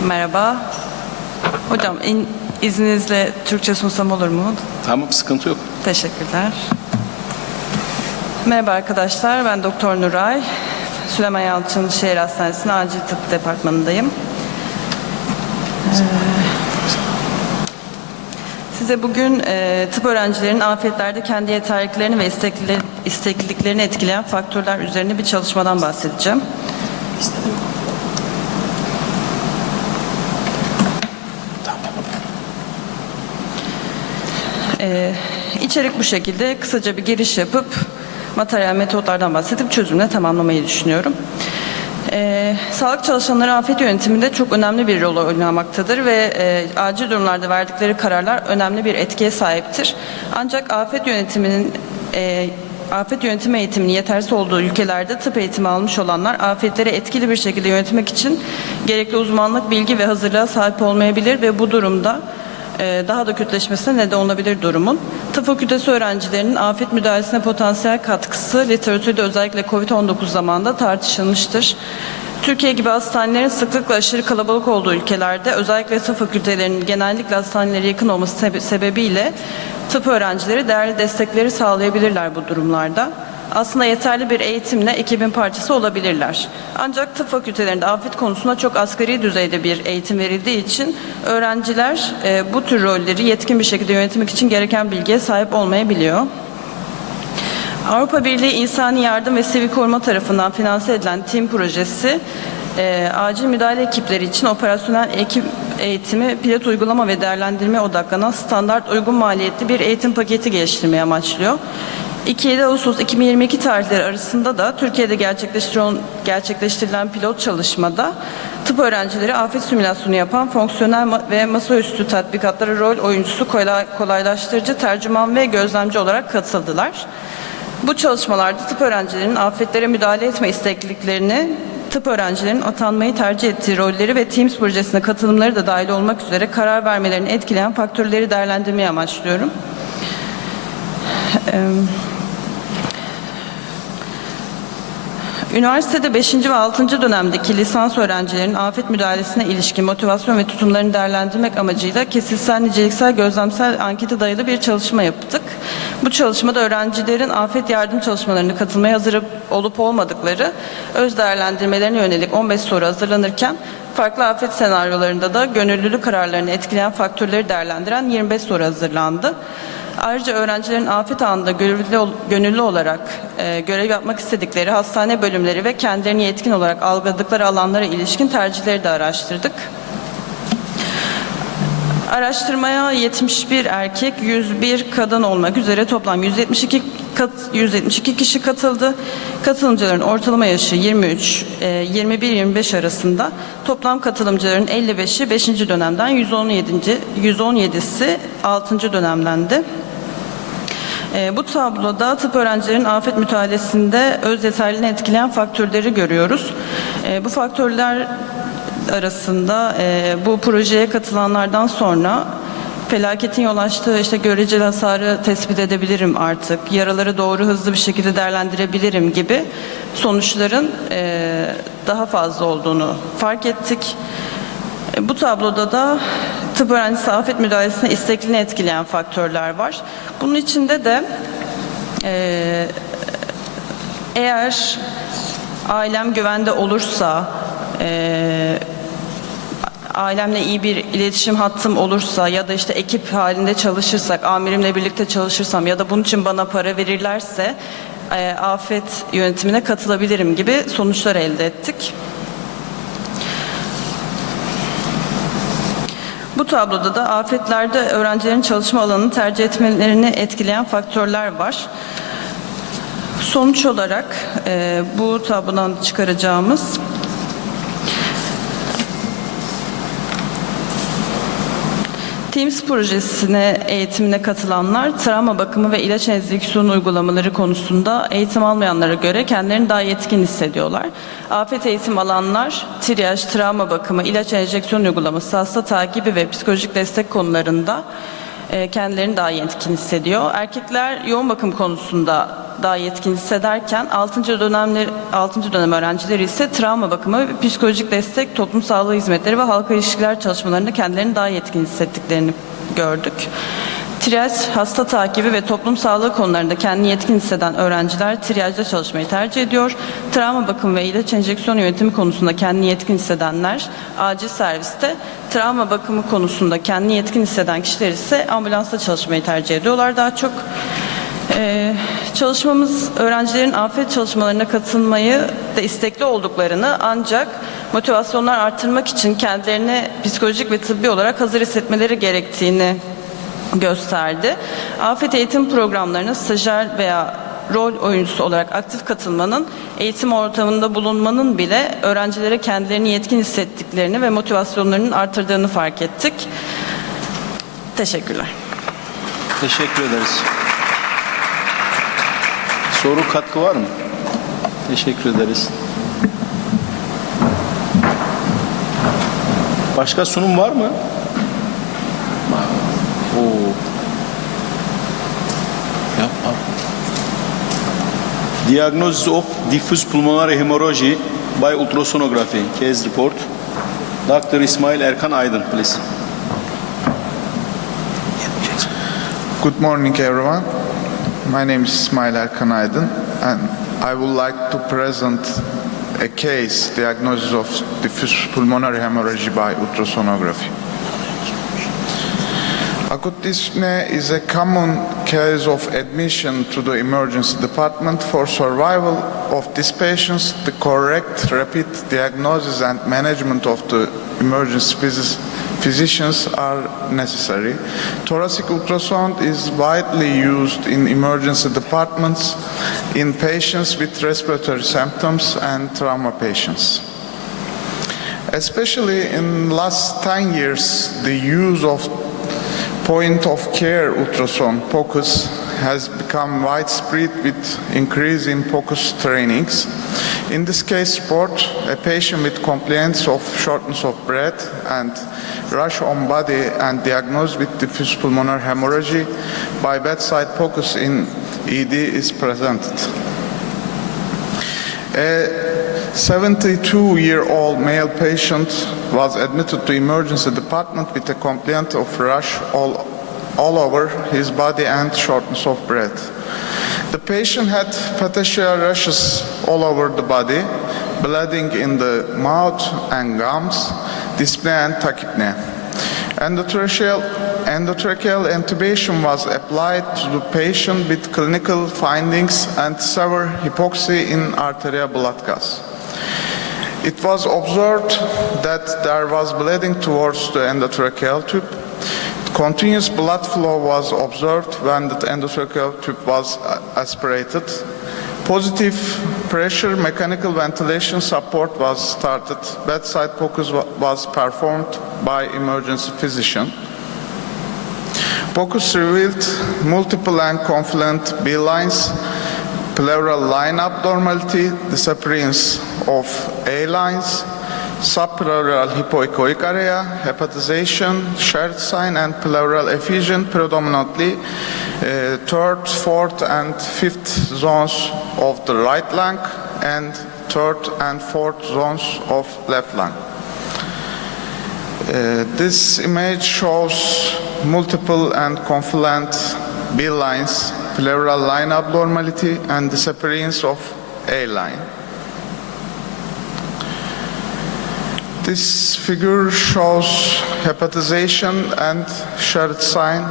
Merhaba. Hocam izninizle Türkçe sunsam olur mu? Tamam, sıkıntı yok. Teşekkürler. Merhaba arkadaşlar, ben Doktor Nuray. Süleyman Yalçın Şehir Hastanesi'nin Acil Tıp Departmanı'ndayım. Size bugün tıp öğrencilerinin afiyetlerde kendi yeterliliklerini ve istekliliklerini etkileyen faktörler üzerine bir çalışmadan bahsedeceğim. İçerik bu şekilde. Kısaca bir giriş yapıp materyal metotlardan bahsedip çözümle tamamlamayı düşünüyorum. Sağlık çalışanları afet yönetiminde çok önemli bir rol oynamaktadır ve acil durumlarda verdikleri kararlar önemli bir etkiye sahiptir. Ancak afet yönetimi eğitiminin yetersiz olduğu ülkelerde tıp eğitimi almış olanlar afetleri etkili bir şekilde yönetmek için gerekli uzmanlık, bilgi ve hazırlığa sahip olmayabilir ve bu durumda daha da kötüleşmesine neden olabilir durumun. Tıp fakültesi öğrencilerinin afet müdahalesine potansiyel katkısı literatürde özellikle COVID-19 zamanında tartışılmıştır. Türkiye gibi hastanelerin sıklıkla aşırı kalabalık olduğu ülkelerde özellikle tıp fakültelerinin genellikle hastanelere yakın olması sebebiyle tıp öğrencileri değerli destekleri sağlayabilirler bu durumlarda. Aslında yeterli bir eğitimle ekibin parçası olabilirler. Ancak tıp fakültelerinde afet konusunda çok asgari düzeyde bir eğitim verildiği için öğrenciler bu tür rolleri yetkin bir şekilde yönetmek için gereken bilgiye sahip olmayabiliyor. Avrupa Birliği İnsani Yardım ve Sivil Koruma tarafından finanse edilen TİM projesi, acil müdahale ekipleri için operasyonel ekip eğitimi, pilot uygulama ve değerlendirme odaklanan standart uygun maliyetli bir eğitim paketi geliştirmeyi amaçlıyor. 2-7 Ağustos 2022 tarihleri arasında da Türkiye'de gerçekleştirilen pilot çalışmada tıp öğrencileri afet simülasyonu yapan fonksiyonel ve masaüstü tatbikatlara rol oyuncusu, kolaylaştırıcı, tercüman ve gözlemci olarak katıldılar. Bu çalışmalarda tıp öğrencilerinin afetlere müdahale etme istekliliklerini, tıp öğrencilerinin atanmayı tercih ettiği rolleri ve Teams projesine katılımları da dahil olmak üzere karar vermelerini etkileyen faktörleri değerlendirmeyi amaçlıyorum. Üniversitede 5. ve 6. dönemdeki lisans öğrencilerinin afet müdahalesine ilişkin motivasyon ve tutumlarını değerlendirmek amacıyla kesitsel, niceliksel, gözlemsel ankete dayalı bir çalışma yaptık. Bu çalışmada öğrencilerin afet yardım çalışmalarına katılmaya hazır olup olmadıkları öz değerlendirmelerine yönelik 15 soru hazırlanırken Farklı afet senaryolarında da gönüllülük kararlarını etkileyen faktörleri değerlendiren 25 soru hazırlandı. Ayrıca öğrencilerin afet anında gönüllü olarak görev yapmak istedikleri hastane bölümleri ve kendilerini yetkin olarak algıladıkları alanlara ilişkin tercihleri de araştırdık. Araştırmaya 71 erkek, 101 kadın olmak üzere toplam 172 kişi katıldı. Katılımcıların ortalama yaşı 23, 21-25 arasında. Toplam katılımcıların 55'i 5. dönemden, 117'si 6. dönemdendi. Bu tabloda tıp öğrencilerinin afet müdahalesinde öz yeterliliğini etkileyen faktörleri görüyoruz. Bu faktörler arasında bu projeye katılanlardan sonra felaketin yol açtığı göreceli hasarı tespit edebilirim artık, yaraları doğru hızlı bir şekilde değerlendirebilirim gibi sonuçların daha fazla olduğunu fark ettik. Bu tabloda da tıp öğrencisi afet müdahalesine istekliliğini etkileyen faktörler var. Bunun içinde de eğer ailem güvende olursa, ailemle iyi bir iletişim hattım olursa ya da ekip halinde çalışırsak, amirimle birlikte çalışırsam ya da bunun için bana para verirlerse afet yönetimine katılabilirim gibi sonuçlar elde ettik. Bu tabloda da afetlerde öğrencilerin çalışma alanını tercih etmelerini etkileyen faktörler var. Sonuç olarak bu tablodan çıkaracağımız Teams projesine eğitimine katılanlar travma bakımı ve ilaç enjeksiyonu uygulamaları konusunda eğitim almayanlara göre kendilerini daha yetkin hissediyorlar. Afet eğitim alanlar triyaj, travma bakımı, ilaç enjeksiyon uygulaması, hasta takibi ve psikolojik destek konularında kendilerini daha yetkin hissediyor. Erkekler yoğun bakım konusunda daha yetkin hissederken 6. dönem öğrencileri ise travma bakımı ve psikolojik destek, toplum sağlığı hizmetleri ve halka ilişkiler çalışmalarında kendilerini daha yetkin hissettiklerini gördük. Triyaj, hasta takibi ve toplum sağlığı konularında kendini yetkin hisseden öğrenciler triyajda çalışmayı tercih ediyor. Travma bakımı ve ilaç enjeksiyon yönetimi konusunda kendini yetkin hissedenler acil serviste, travma bakımı konusunda kendini yetkin hisseden kişiler ise ambulansta çalışmayı tercih ediyorlar daha çok. Çalışmamız öğrencilerin afet çalışmalarına katılmayı da istekli olduklarını ancak motivasyonlar artırmak için kendilerini psikolojik ve tıbbi olarak hazır hissetmeleri gerektiğini gösterdi. Afet eğitim programlarına stajyer veya rol oyuncusu olarak aktif katılmanın, eğitim ortamında bulunmanın bile öğrencilere kendilerini yetkin hissettiklerini ve motivasyonlarının artırdığını fark ettik. Teşekkürler. Teşekkür ederiz. Soru, katkı var mı? Teşekkür ederiz. Başka sunum var mı? Yapma. Diagnosis of diffuse pulmonary hemorrhage by ultrasonography. Case report. Dr. İsmail Erkan Aydın, please. Good morning, everyone. My name is İsmail Erkan Aydın, and I would like to present a case diagnosis of diffuse pulmonary hemorrhage by ultrasonography. Akut dyspnea is a common case of admission to the emergency department. For survival of these patients, the correct rapid diagnosis and management of the emergency physicians are necessary. Thoracic ultrasound is widely used in emergency departments in patients with respiratory symptoms and trauma patients. Especially in last 10 years, the use of point-of-care ultrasound POCUS has become widespread with increase in POCUS trainings. In this case report, a patient with complaints of shortness of breath and rash on body and diagnosed with diffuse pulmonary hemorrhage by bedside POCUS in ED is presented. A 72-year-old male patient was admitted to emergency department with a complaint of rash all over his body and shortness of breath. The patient had facial rashes all over the body, bleeding in the mouth and gums, dyspnea and tachypnea. Endotracheal intubation was applied to the patient with clinical findings and severe hypoxia in arterial blood gas. It was observed that there was bleeding towards the endotracheal tube. Continuous blood flow was observed when the endotracheal tube was aspirated. Positive pressure mechanical ventilation support was started. Bedside POCUS was performed by emergency physician. POCUS revealed multiple and confluent B lines, pleural line abnormality, disappearance of A lines, subpleural hypoechoic area, hepatization, shared sign, and pleural effusion predominantly third, fourth, and fifth zones of the right lung and third and fourth zones of left lung. This image shows multiple and confluent B lines, pleural line abnormality, and disappearance of A line. This figure shows hepatization and shared sign.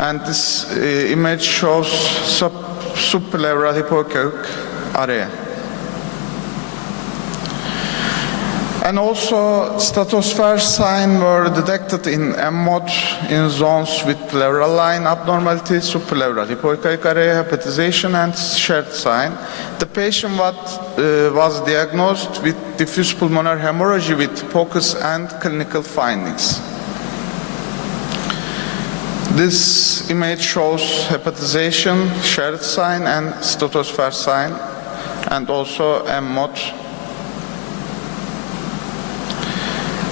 And this image shows subpleural hypoechoic area. And also stratosphere sign were detected in M mode in zones with pleural line abnormality, subpleural hypoechoic area, hepatization, and shared sign. The patient was diagnosed with diffuse pulmonary hemorrhage with POCUS and clinical findings. This image shows hepatization, shared sign, and stratosphere sign, and also M mode.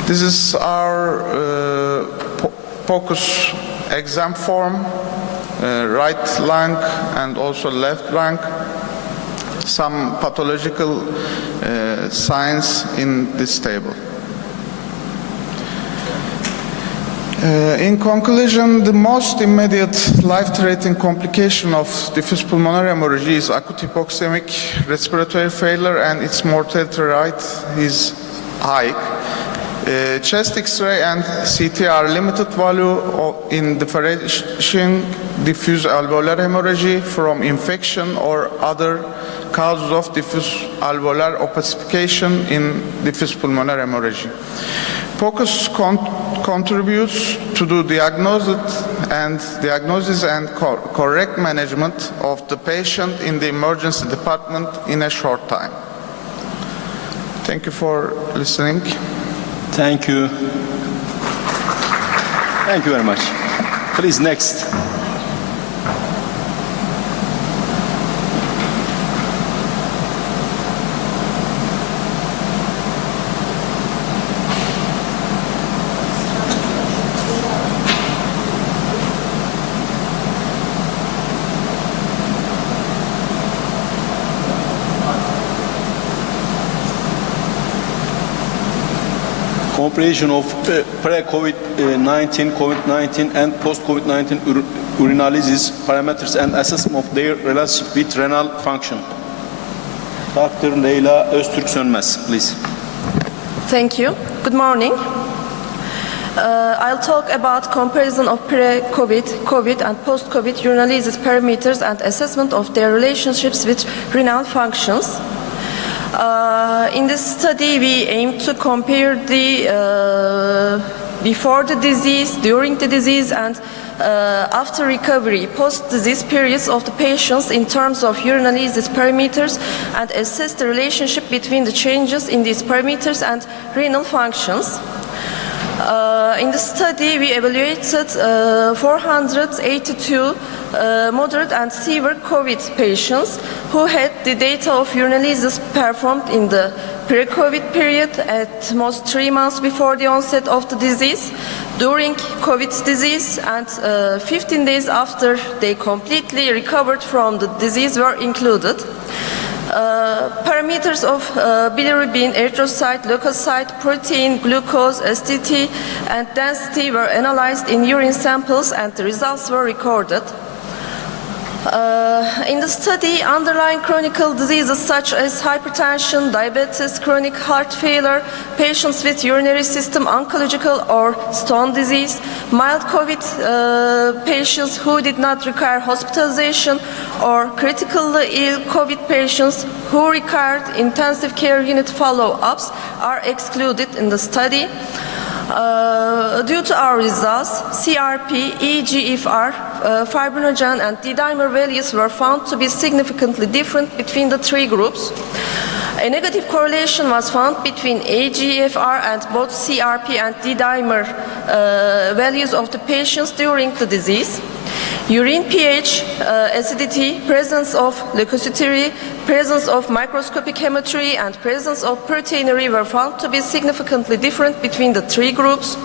This is our POCUS exam form, right lung and also left lung. Some pathological signs in this table. In conclusion, the most immediate life-threatening complication of diffuse pulmonary hemorrhage is acute hypoxemic respiratory failure, and its mortality rate is high. Chest X-ray and CT are limited value in differentiating diffuse alveolar hemorrhage from infection or other causes of diffuse alveolar opacification in diffuse pulmonary hemorrhage. POCUS contributes to the diagnosis and correct management of the patient in the emergency department in a short time. Thank you for listening. Thank you. Thank you very much. Please, next. Comparison of pre-COVID-19, COVID-19, and post-COVID-19 urinalysis parameters and assessment of their relationship with renal function. Dr. Leyla Öztürk Sönmez, please. Thank you. Good morning. I'll talk about comparison of pre-COVID, COVID, and post-COVID urinalysis parameters and assessment of their relationships with renal functions. In this study, we aim to compare the before the disease, during the disease, and after recovery, post-disease periods of the patients in terms of urinalysis parameters and assess the relationship between the changes in these parameters and renal functions. In the study, we evaluated 482 moderate and severe COVID patients who had the data of urinalysis performed in the pre-COVID period at most 3 months before the onset of the disease, during COVID disease, and 15 days after they completely recovered from the disease were included. Parameters of bilirubin, erythrocyte, leukocyte, protein, glucose, STT, and density were analyzed in urine samples, and the results were recorded. In the study, underlying chronic diseases such as hypertension, diabetes, chronic heart failure, patients with urinary system oncological or stone disease, mild COVID patients who did not require hospitalization, or critically ill COVID patients who required intensive care unit follow-ups are excluded in the study. Due to our results, CRP, eGFR, fibrinogen and D-dimer values were found to be significantly different between the three groups. A negative correlation was found between eGFR and both CRP and D-dimer values of the patients during the disease. Urine pH, acidity, presence of leukocyturia, presence of microscopic hematuria, and presence of proteinuria were found to be significantly different between the three groups.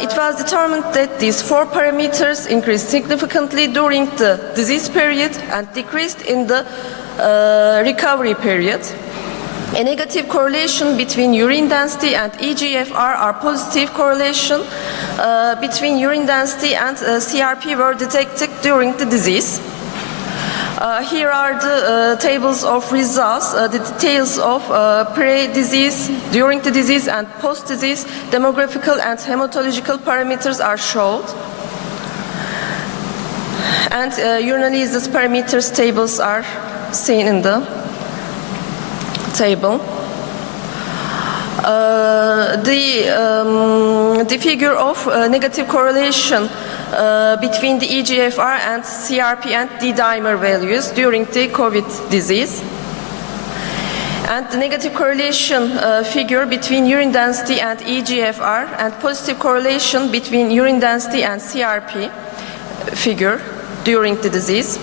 It was determined that these four parameters increased significantly during the disease period and decreased in the recovery period. A negative correlation between urine density and eGFR are positive correlation between urine density and CRP were detected during the disease. Here are the tables of results. The details of pre-disease, during the disease and post-disease demographical and hematological parameters are shown. And urinalysis parameters tables are seen in the table. The figure of negative correlation between the eGFR and CRP and D-dimer values during the COVID disease. And the negative correlation figure between urine density and eGFR and positive correlation between urine density and CRP figure during the disease.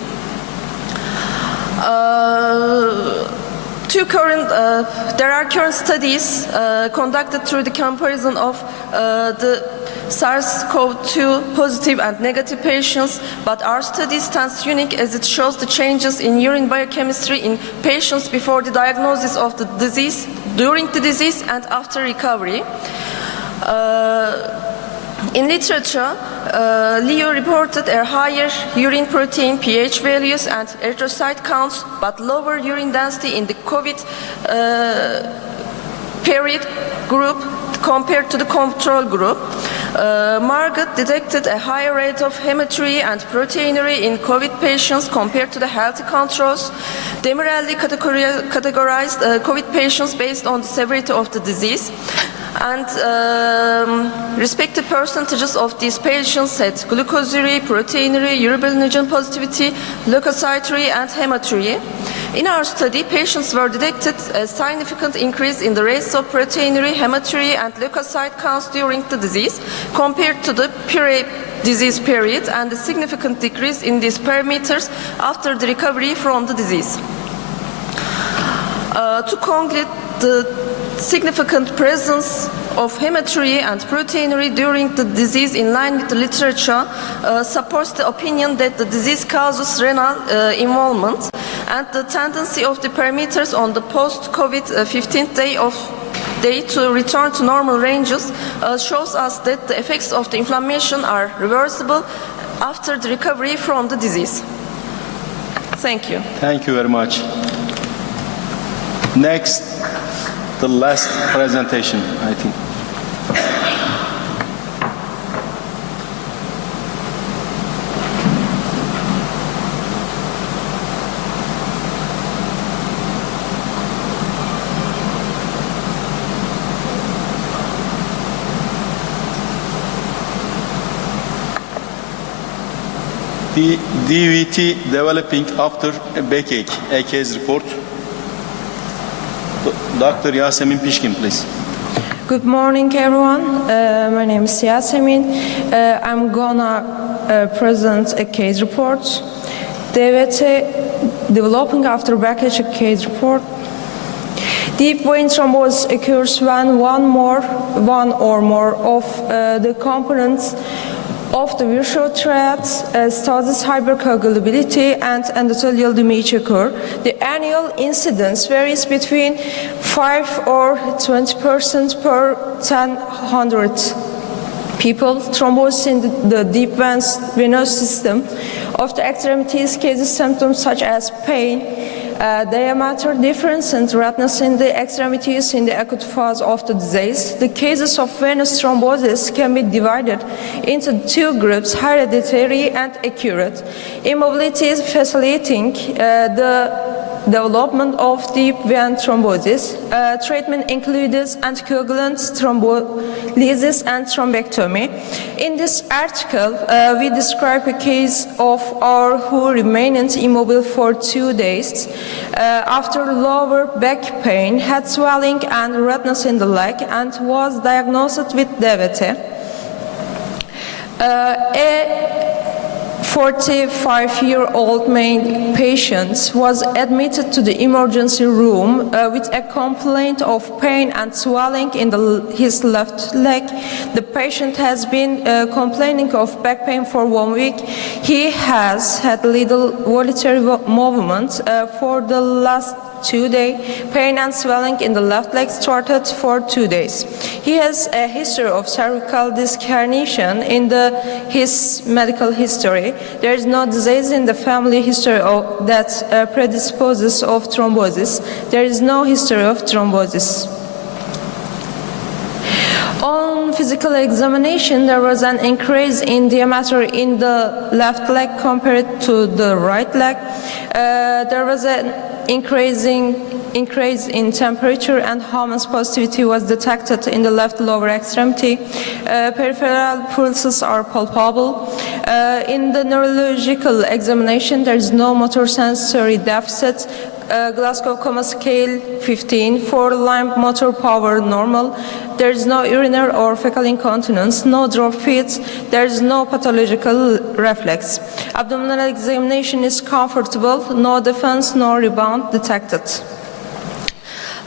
There are current studies conducted through the comparison of the SARS-CoV-2 positive and negative patients, but our study stands unique as it shows the changes in urine biochemistry in patients before the diagnosis of the disease, during the disease, and after recovery. In literature, Leo reported a higher urine protein pH values and erythrocyte counts, but lower urine density in the COVID period group compared to the control group. Margaret detected a higher rate of hematuria and proteinuria in COVID patients compared to the healthy controls. Demirelli categorized COVID patients based on the severity of the disease, and respective percentages of these patients had glucosuria, proteinuria, urobilinogen positivity, leukocyturia, and hematuria. In our study, patients were detected a significant increase in the rates of proteinuria, hematuria, and leukocyte counts during the disease compared to the pre-disease period, and a significant decrease in these parameters after the recovery from the disease. To conclude, the significant presence of hematuria and proteinuria during the disease in line with the literature supports the opinion that the disease causes renal involvement, and the tendency of the parameters on the post-COVID 15th day to return to normal ranges shows us that the effects of the inflammation are reversible after the recovery from the disease. Thank you. Thank you very much. Next, the last presentation, I think. The DVT developing after a backache, a case report. Dr. Yasemin Pişkin, please. Good morning, everyone. My name is Yasemin. I'm gonna present a case report. DVT developing after backache case report. Deep vein thrombosis occurs when one or more of the components of the virtual triad, stasis, hypercoagulability, and endothelial damage occur. The annual incidence varies between 5 or 20% per 10,000 people, thrombosis in the deep venous system of the extremities causes symptoms such as pain, diameter difference and redness in the extremities in the acute phase of the disease. The cases of venous thrombosis can be divided into two groups, hereditary and acute. Immobility is facilitating the development of deep vein thrombosis. Treatment includes anticoagulants, thrombolysis, and thrombectomy. In this article, we describe a case of our who remained immobile for 2 days after lower back pain, had swelling and redness in the leg, and was diagnosed with diabetes. A 45-year-old male patient was admitted to the emergency room with a complaint of pain and swelling in his left leg. The patient has been complaining of back pain for 1 week. He has had little voluntary movement for the last 2 days. Pain and swelling in the left leg started for 2 days. He has a history of cervical disc herniation in his medical history. There is no disease in the family history that predisposes of thrombosis. There is no history of thrombosis. On physical examination, there was an increase in diameter in the left leg compared to the right leg. There was an increase in temperature and hormones positivity was detected in the left lower extremity. Peripheral pulses are palpable. In the neurological examination, there is no motor sensory deficit. Glasgow Coma Scale 15, for limb motor power normal. There is no urinary or fecal incontinence, no drop feeds, there is no pathological reflex. Abdominal examination is comfortable, no defense, no rebound detected.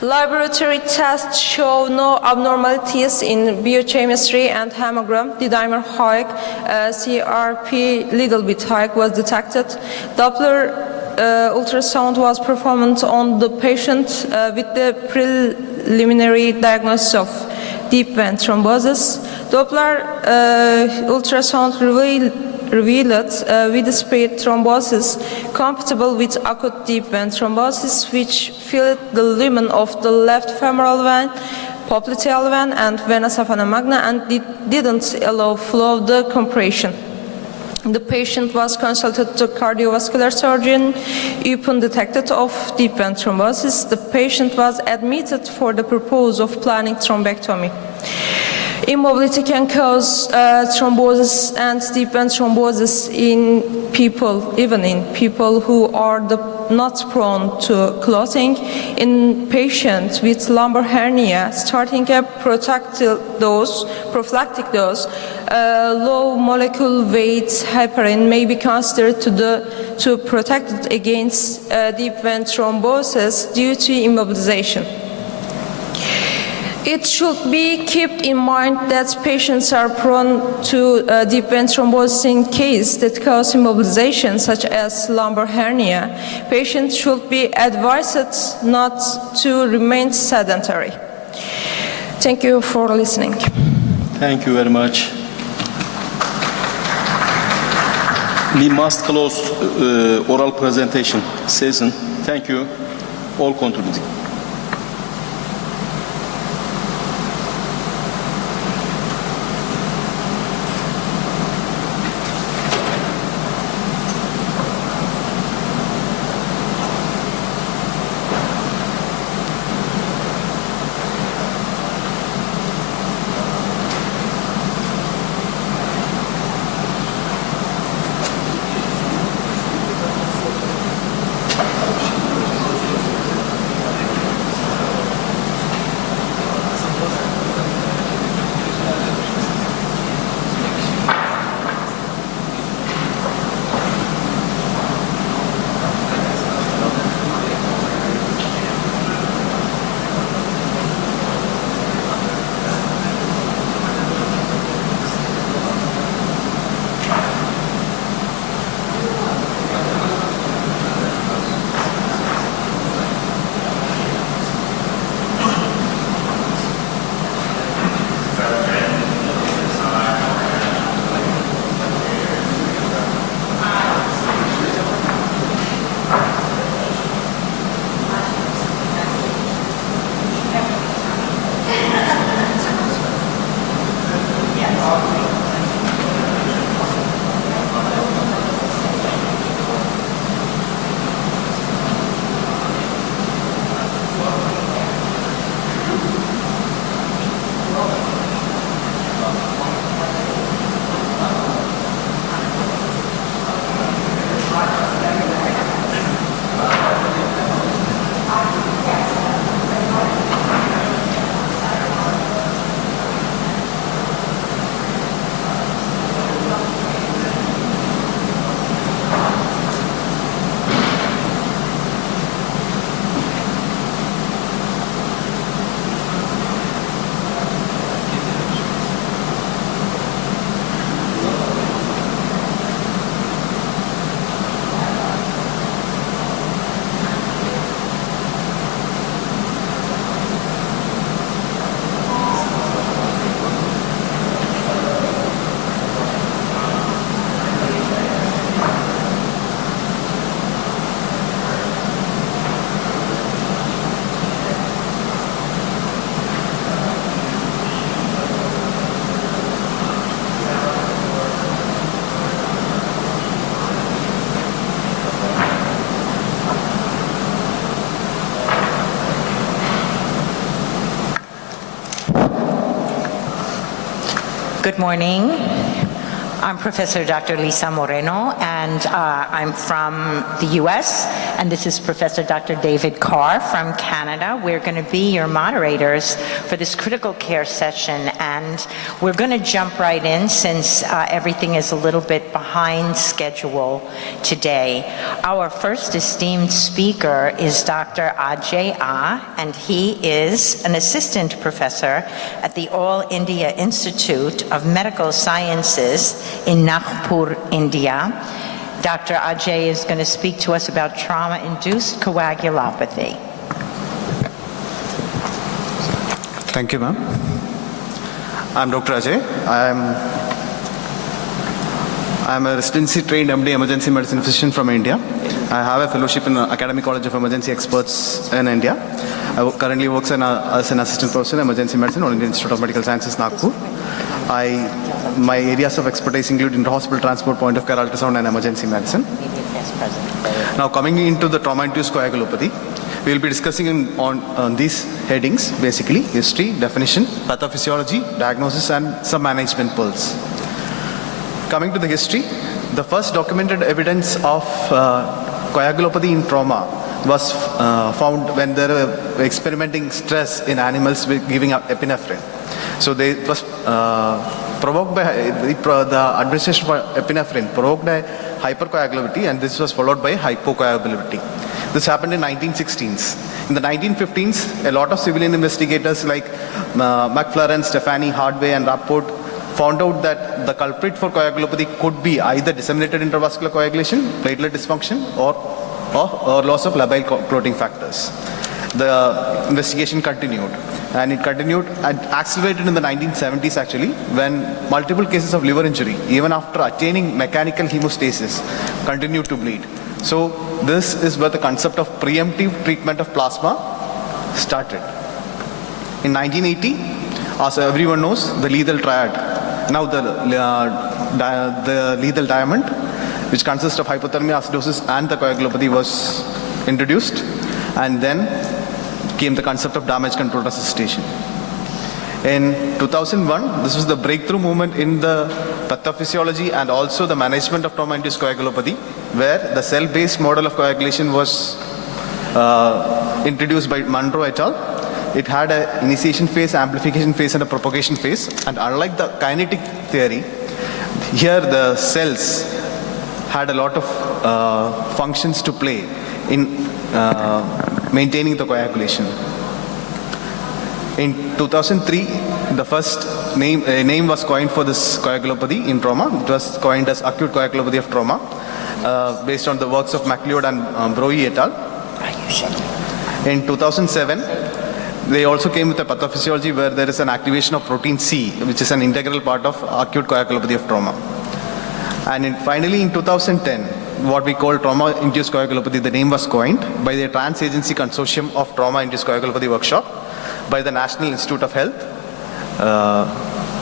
Laboratory tests show no abnormalities in biochemistry and hemogram. D-dimer high, CRP little bit high was detected. Doppler ultrasound was performed on the patient with the preliminary diagnosis of deep vein thrombosis. Doppler ultrasound revealed widespread thrombosis compatible with acute deep vein thrombosis, which filled the lumen of the left femoral vein, popliteal vein, and vena saphana magna, and didn't allow flow of the compression. The patient was consulted to cardiovascular surgeon. Upon detected of deep vein thrombosis, the patient was admitted for the purpose of planning thrombectomy. Immobility can cause thrombosis and deep vein thrombosis in people, even in people who are not prone to clotting. In patients with lumbar hernia, starting a prophylactic dose, low molecular weight heparin may be considered to protect it against deep vein thrombosis due to immobilization. It should be kept in mind that patients are prone to deep vein thrombosis in cases that cause immobilization, such as lumbar hernia. Patients should be advised not to remain sedentary. Thank you for listening. Thank you very much. We must close oral presentation session. Thank you all contributing. Good morning. I'm Professor Dr. Lisa Moreno, and I'm from the U.S., and this is Professor Dr. David Carr from Canada. We're going to be your moderators for this critical care session, and we're going to jump right in since everything is a little bit behind schedule today. Our first esteemed speaker is Dr. Ajay Ah, and he is an assistant professor at the All India Institute of Medical Sciences in Nagpur, India. Dr. Ajay is going to speak to us about trauma-induced coagulopathy. Thank you, ma'am. I'm Dr. Ajay. I'm a residency-trained MD emergency medicine physician from India. I have a fellowship in Academic College of Emergency Experts in India. I currently work as an assistant professor in emergency medicine at Indian Institute of Medical Sciences, Nagpur. My areas of expertise include inter-hospital transport, point of care ultrasound, and emergency medicine. Now, coming into the trauma-induced coagulopathy, we will be discussing on these headings, basically history, definition, pathophysiology, diagnosis, and some management pearls. Coming to the history, the first documented evidence of coagulopathy in trauma was found when they were experimenting stress in animals with giving up epinephrine. So it was provoked by the administration of epinephrine, provoked by hypercoagulability, and this was followed by hypocoagulability. This happened in 1916s. In the 1915s, a lot of civilian investigators like McFlaren, Stefani, Hardway, and Rapport found out that the culprit for coagulopathy could be either disseminated intravascular coagulation, platelet dysfunction, or loss of labile clotting factors. The investigation continued, and it continued and accelerated in the 1970s actually, when multiple cases of liver injury, even after attaining mechanical hemostasis, continued to bleed. So this is where the concept of preemptive treatment of plasma started. In 1980, as everyone knows, the lethal triad, now the lethal diamond, which consists of hypothermia, acidosis, and the coagulopathy, was introduced, and then came the concept of damage control resuscitation. In 2001, this was the breakthrough movement in the pathophysiology and also the management of trauma-induced coagulopathy, where the cell-based model of coagulation was introduced by Monroe et al. It had an initiation phase, amplification phase, and a propagation phase. And unlike the kinetic theory, here the cells had a lot of functions to play in maintaining the coagulation. In 2003, the first name was coined for this coagulopathy in trauma. It was coined as acute coagulopathy of trauma, based on the works of MacLeod and Broe et al. In 2007, they also came with a pathophysiology where there is an activation of protein C, which is an integral part of acute coagulopathy of trauma. And finally, in 2010, what we call trauma-induced coagulopathy, the name was coined by the Trans-Agency Consortium of Trauma-Induced Coagulopathy Workshop by the National Institute of Health.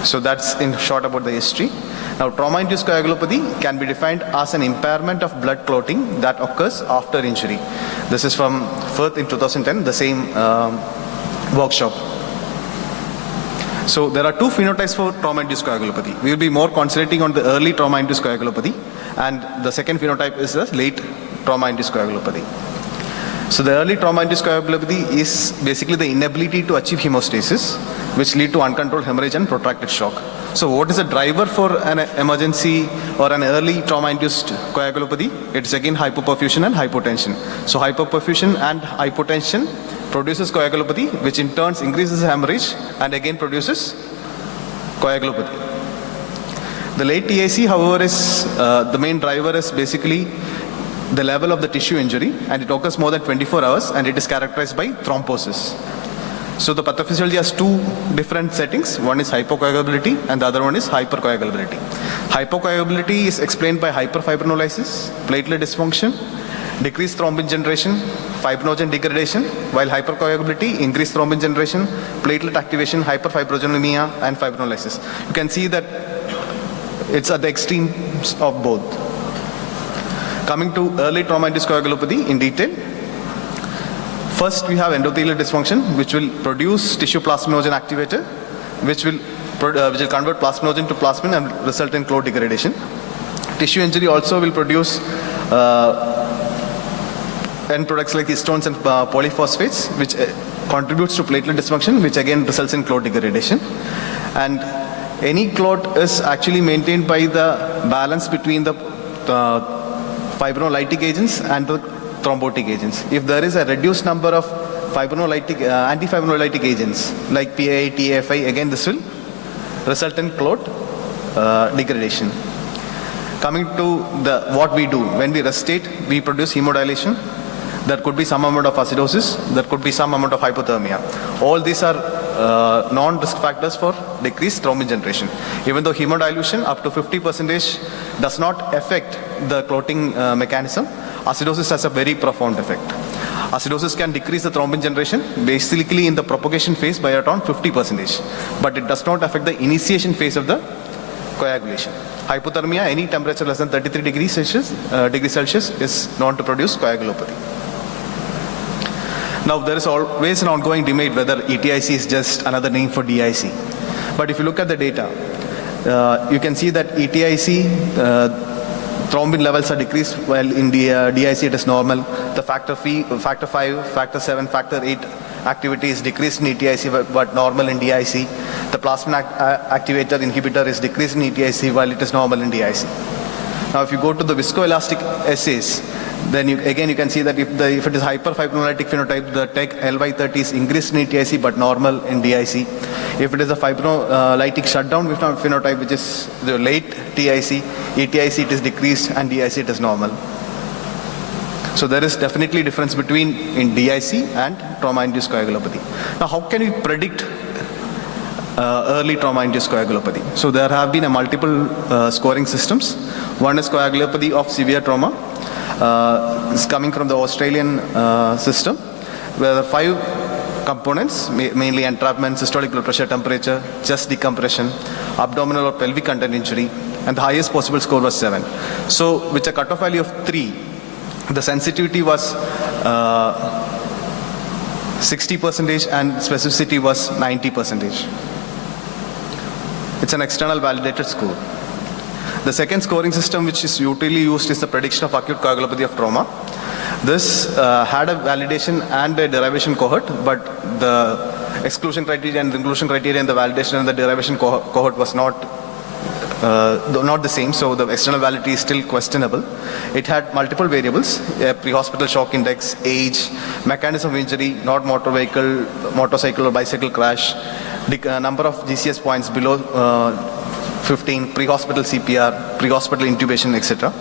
So that's in short about the history. Now, trauma-induced coagulopathy can be defined as an impairment of blood clotting that occurs after injury. This is from Firth in 2010, the same workshop. So there are two phenotypes for trauma-induced coagulopathy. We will be more concentrating on the early trauma-induced coagulopathy, and the second phenotype is the late trauma-induced coagulopathy. So the early trauma-induced coagulopathy is basically the inability to achieve hemostasis, which lead to uncontrolled hemorrhage and protracted shock. So what is the driver for an emergency or an early trauma-induced coagulopathy? It's again hypoperfusion and hypotension. So hypoperfusion and hypotension produces coagulopathy, which in turn increases hemorrhage and again produces coagulopathy. The late TAC, however, is the main driver is basically the level of the tissue injury, and it occurs more than 24 hours, and it is characterized by thrombosis. So the pathophysiology has two different settings. One is hypocoagulability and the other one is hypercoagulability. Hypocoagulability is explained by hyperfibrinolysis, platelet dysfunction, decreased thrombin generation, fibrinogen degradation, while hypercoagulability, increased thrombin generation, platelet activation, hyperfibrogenemia, and fibrinolysis. You can see that it's at the extremes of both. Coming to early trauma-induced coagulopathy in detail. First, we have endothelial dysfunction, which will produce tissue plasminogen activator, which will which will convert plasminogen to plasmin and result in clot degradation. Tissue injury also will produce end products like histones and polyphosphates, which contributes to platelet dysfunction, which again results in clot degradation. And any clot is actually maintained by the balance between the fibrinolytic agents and the thrombotic agents. If there is a reduced number of antifibrinolytic agents like PAI, TAFI, again this will result in clot degradation. Coming to what we do, when we restate, we produce hemodilation. There could be some amount of acidosis, there could be some amount of hypothermia. All these are non-risk factors for decreased thrombin generation. Even though hemodilution up to 50% does not affect the clotting mechanism, acidosis has a very profound effect. Acidosis can decrease the thrombin generation basically in the propagation phase by around 50%, but it does not affect the initiation phase of the coagulation. Hypothermia, any temperature less than 33 degrees Celsius is known to produce coagulopathy. Now, there is always an ongoing debate whether ETIC is just another name for DIC. But if you look at the data, you can see that ETIC, thrombin levels are decreased, while in the DIC it is normal. The factor 5, factor 7, factor 8 activity is decreased in ETIC but normal in DIC. The plasmin activator inhibitor is decreased in ETIC while it is normal in DIC. Now, if you go to the viscoelastic assays, then you can see that if it is hyperfibrinolytic phenotype, the TEC LY30 is increased in ETIC but normal in DIC. If it is a fibrinolytic shutdown phenotype, which is the late TIC, ETIC it is decreased and DIC it is normal. So there is definitely difference between in DIC and trauma-induced coagulopathy. Now, how can we predict early trauma-induced coagulopathy? So there have been multiple scoring systems. One is coagulopathy of severe trauma. Is coming from the Australian system, where there are 5 components, mainly entrapment, systolic blood pressure, temperature, chest decompression, abdominal or pelvic content injury, and the highest possible score was 7. So with a cutoff value of 3, the sensitivity was 60% and specificity was 90%. It's an external validated score. The second scoring system which is usually used is the prediction of acute coagulopathy of trauma. This had a validation and a derivation cohort, but the exclusion criteria and the inclusion criteria and the validation and the derivation cohort was not the same, so the external validity is still questionable. It had multiple variables: pre-hospital shock index, age, mechanism of injury, not motor vehicle, motorcycle or bicycle crash, number of GCS points below 15, pre-hospital CPR, pre-hospital intubation, etc.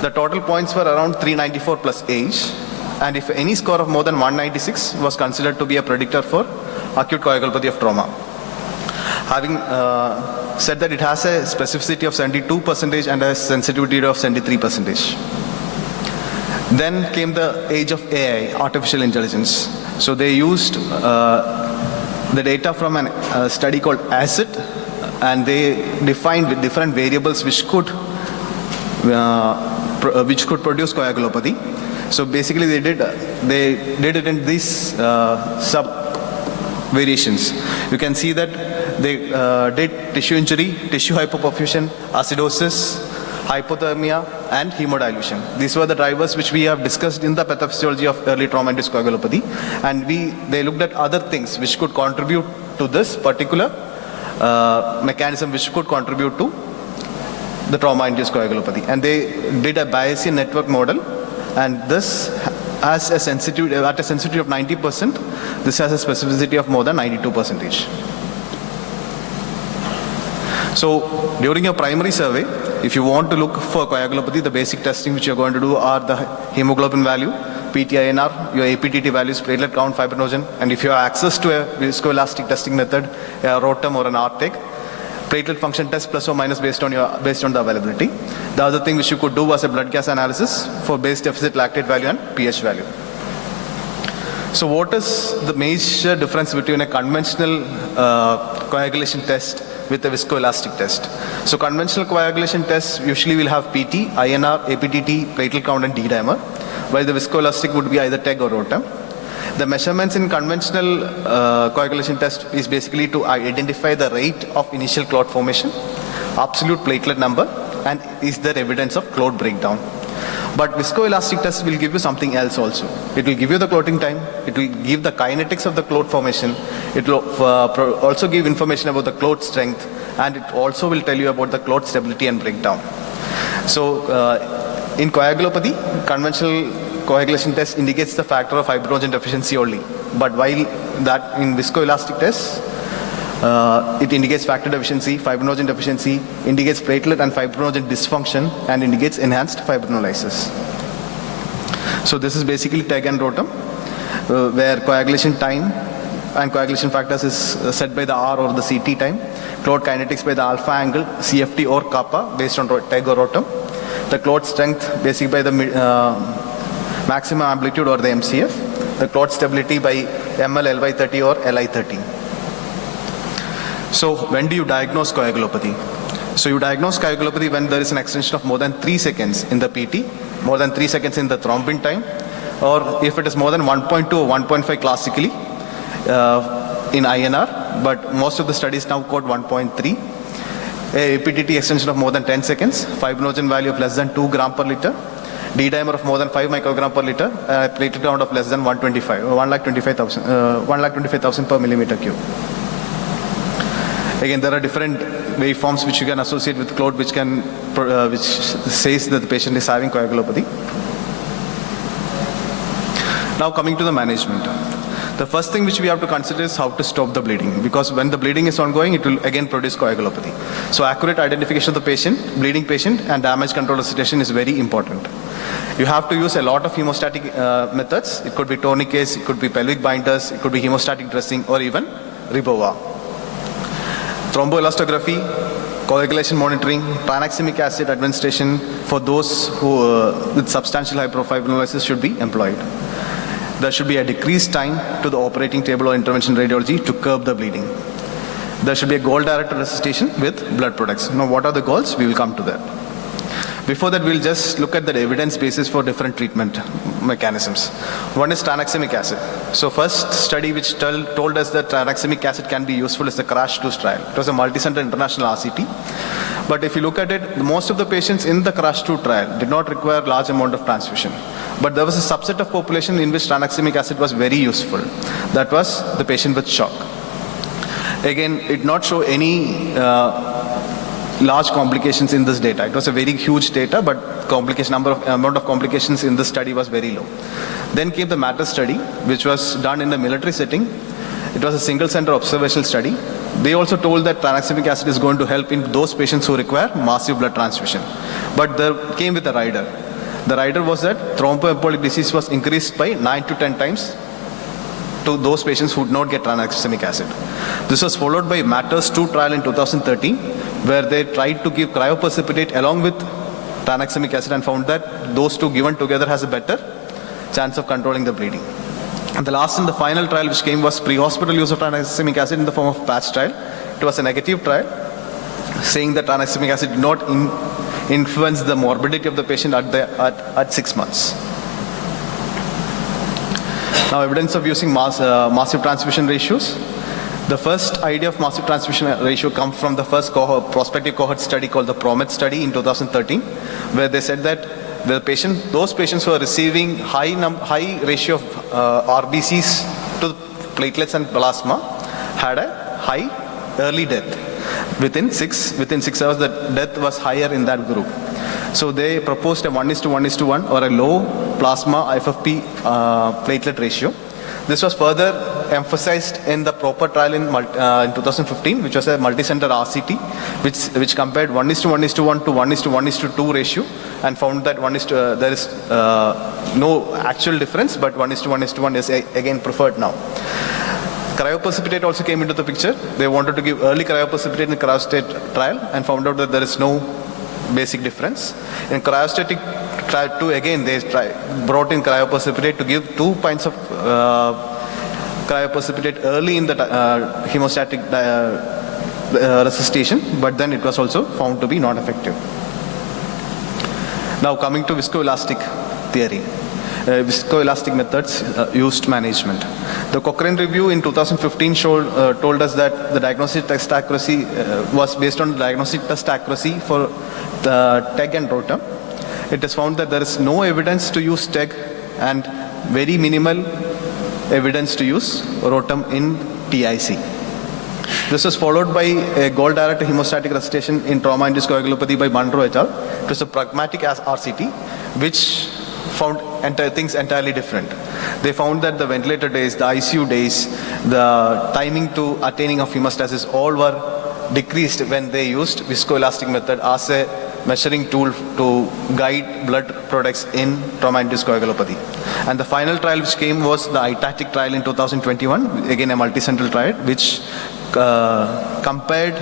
The total points were around 394 plus age, and if any score of more than 196 was considered to be a predictor for acute coagulopathy of trauma. Having said that, it has a specificity of 72% and a sensitivity of 73%. Then came the age of AI, artificial intelligence. So they used the data from a study called Acil, and they defined with different variables which could produce coagulopathy. So basically they did it in these sub variations. You can see that they did tissue injury, tissue hypoperfusion, acidosis, hypothermia, and hemodilution. These were the drivers which we have discussed in the pathophysiology of early trauma-induced coagulopathy, and they looked at other things which could contribute to this particular mechanism which could contribute to the trauma-induced coagulopathy. And they did a Bayesian network model, and this has a sensitivity, at a sensitivity of 90%, this has a specificity of more than 92%. So during your primary survey, if you want to look for coagulopathy, the basic testing which you're going to do are the hemoglobin value, PT-INR, your APTT values, platelet count, fibrinogen, and if you have access to a viscoelastic testing method, a ROTEM or an RTEC, platelet function test plus or minus based on the availability. The other thing which you could do was a blood gas analysis for base deficit lactate value and pH value. So what is the major difference between a conventional coagulation test with a viscoelastic test? So conventional coagulation tests usually will have PT, INR, APTT, platelet count and D-dimer, while the viscoelastic would be either TEG or ROTEM. The measurements in conventional coagulation test is basically to identify the rate of initial clot formation, absolute platelet number, and is there evidence of clot breakdown. But viscoelastic test will give you something else also. It will give you the clotting time, it will give the kinetics of the clot formation, it will also give information about the clot strength, and it also will tell you about the clot stability and breakdown. So in coagulopathy, conventional coagulation test indicates the factor of fibrinogen deficiency only. But while that in viscoelastic test, it indicates factor deficiency, fibrinogen deficiency, indicates platelet and fibrinogen dysfunction, and indicates enhanced fibrinolysis. So this is basically TEG and ROTAM, where coagulation time and coagulation factors is set by the R or the CT time, clot kinetics by the alpha angle, CFT or kappa based on TEG or ROTAM, the clot strength basically by the maximum amplitude or the MCF, the clot stability by ML, LY30 or LI30. So when do you diagnose coagulopathy? So you diagnose coagulopathy when there is an extension of more than 3 seconds in the PT, more than 3 seconds in the thrombin time, or if it is more than 1.2 or 1.5 classically in INR, but most of the studies now quote 1.3. A APTT extension of more than 10 seconds, fibrinogen value of less than 2 gram per liter, D-dimer of more than 5 microgram per liter, platelet count of less than 125, 125,000 per millimeter cube. Again, there are different waveforms which you can associate with clot, which says that the patient is having coagulopathy. Now coming to the management. The first thing which we have to consider is how to stop the bleeding, because when the bleeding is ongoing, it will again produce coagulopathy. So accurate identification of the patient, bleeding patient, and damage control resuscitation is very important. You have to use a lot of hemostatic methods. It could be tourniquets, it could be pelvic binders, it could be hemostatic dressing, or even Ribova. Thromboelastography, coagulation monitoring, tranexamic acid administration for those who with substantial hyperfibrinolysis should be employed. There should be a decreased time to the operating table or intervention radiology to curb the bleeding. There should be a goal-directed resuscitation with blood products. Now, what are the goals? We will come to that. Before that, we'll just look at the evidence basis for different treatment mechanisms. One is tranexamic acid. So first study which told us that tranexamic acid can be useful is the CRASH-2 trial. It was a multi-center international RCT. But if you look at it, most of the patients in the CRASH-2 trial did not require large amount of transfusion. But there was a subset of population in which tranexamic acid was very useful. That was the patient with shock. Again, it did not show any large complications in this data. It was a very huge data, but amount of complications in this study was very low. Then came the MATTER study, which was done in the military setting. It was a single center observational study. They also told that tranexamic acid is going to help in those patients who require massive blood transfusion. But there came with a rider. The rider was that thromboembolic disease was increased by 9 to 10 times to those patients who would not get tranexamic acid. This was followed by MATTERS 2 trial in 2013, where they tried to give cryoprecipitate along with tranexamic acid and found that those two given together has a better chance of controlling the bleeding. And the last and the final trial which came was pre-hospital use of tranexamic acid in the form of patch trial. It was a negative trial, saying that tranexamic acid did not influence the morbidity of the patient at 6 months. Now, evidence of using massive transfusion ratios. The first idea of massive transfusion ratio comes from the first prospective cohort study called the PROMET study in 2013, where they said that those patients who are receiving high ratio of RBCs to platelets and plasma had a high early death. Within 6 hours, the death was higher in that group. So they proposed a 1:1:1 or a low plasma FFP platelet ratio. This was further emphasized in the proper trial in 2015, which was a multi-center RCT, which compared 1:1:1 to 1:1:2 ratio and found that there is no actual difference, but 1:1:1 is again preferred now. Cryoprecipitate also came into the picture. They wanted to give early cryoprecipitate in the cryostate trial and found out that there is no basic difference. In cryostatic trial 2, again they brought in cryoprecipitate to give 2 pints of cryoprecipitate early in the hemostatic resuscitation, but then it was also found to be not effective. Now coming to viscoelastic theory. viscoelastic methods used management. The Cochrane review in 2015 told us that the diagnostic test accuracy was based on diagnostic test accuracy for the TEG and ROTEM. It is found that there is no evidence to use TEG and very minimal evidence to use ROTEM in TIC. This was followed by a goal-directed hemostatic resuscitation in trauma-induced coagulopathy by Monroe et al. It was a pragmatic RCT, which found things entirely different. They found that the ventilator days, the ICU days, the timing to attaining of hemostasis all were decreased when they used viscoelastic method as a measuring tool to guide blood products in trauma-induced coagulopathy. And the final trial which came was the ITATIC trial in 2021, again a multicentral trial, which compared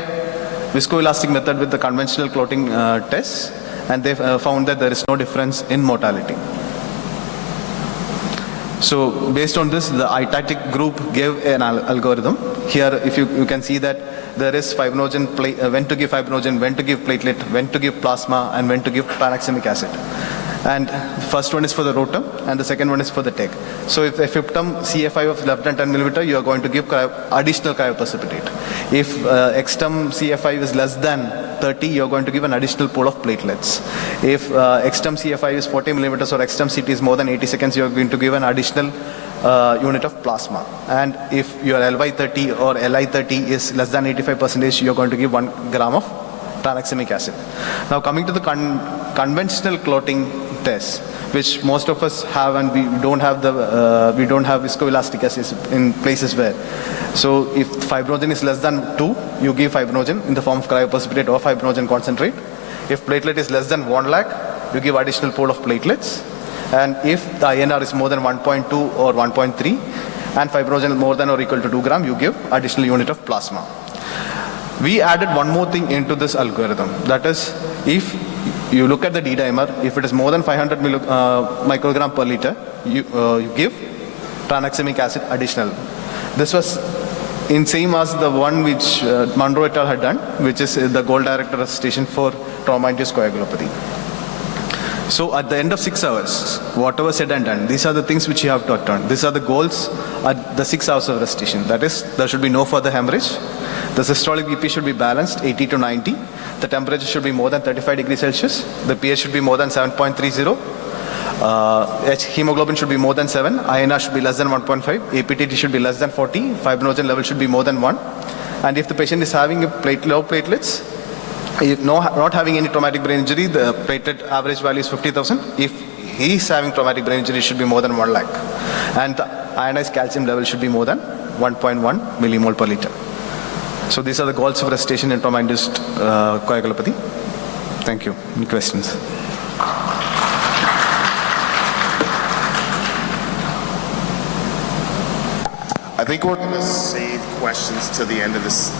viscoelastic method with the conventional clotting tests, and they found that there is no difference in mortality. So based on this, the ITATIC group gave an algorithm. Here, if you can see that there is fibrinogen, when to give fibrinogen, when to give platelet, when to give plasma, and when to give tranexamic acid. And the first one is for the ROTEM, and the second one is for the TEG. So if a FIPTUM CFI of less than 10 millimeter, you are going to give additional cryoprecipitate. If EXTUM CFI is less than 30, you are going to give an additional pool of platelets. If EXTUM CFI is 40 millimeters or EXTUM CT is more than 80 seconds, you are going to give an additional unit of plasma. And if your LY30 or LI30 is less than 85%, you are going to give 1 gram of tranexamic acid. Now coming to the conventional clotting test, which most of us have, and we don't have viscoelastic acids in places where. So if fibrinogen is less than 2, you give fibrinogen in the form of cryoprecipitate or fibrinogen concentrate. If platelet is less than 1 lakh, you give additional pool of platelets. And if the INR is more than 1.2 or 1.3 and fibrinogen more than or equal to 2 gram, you give additional unit of plasma. We added one more thing into this algorithm. That is, if you look at the D-dimer, if it is more than 500 microgram per liter, you give tranexamic acid additional. This was in same as the one which Monroe et al. Had done, which is the goal-directed resuscitation for trauma-induced coagulopathy. So at the end of 6 hours, whatever said and done, these are the things which you have to attain. These are the goals at the 6 hours of resuscitation. That is, there should be no further hemorrhage. The systolic BP should be balanced, 80 to 90. The temperature should be more than 35 degrees Celsius. The pH should be more than 7.30. Hemoglobin should be more than 7. INR should be less than 1.5. APTT should be less than 40. Fibrinogen level should be more than 1. And if the patient is having low platelets, not having any traumatic brain injury, the platelet average value is 50,000. If he is having traumatic brain injury, it should be more than 1 lakh. And the ionized calcium level should be more than 1.1 millimole per liter. So these are the goals of resuscitation in trauma-induced coagulopathy. Thank you. Any questions? I think we're going to save questions till the end of this.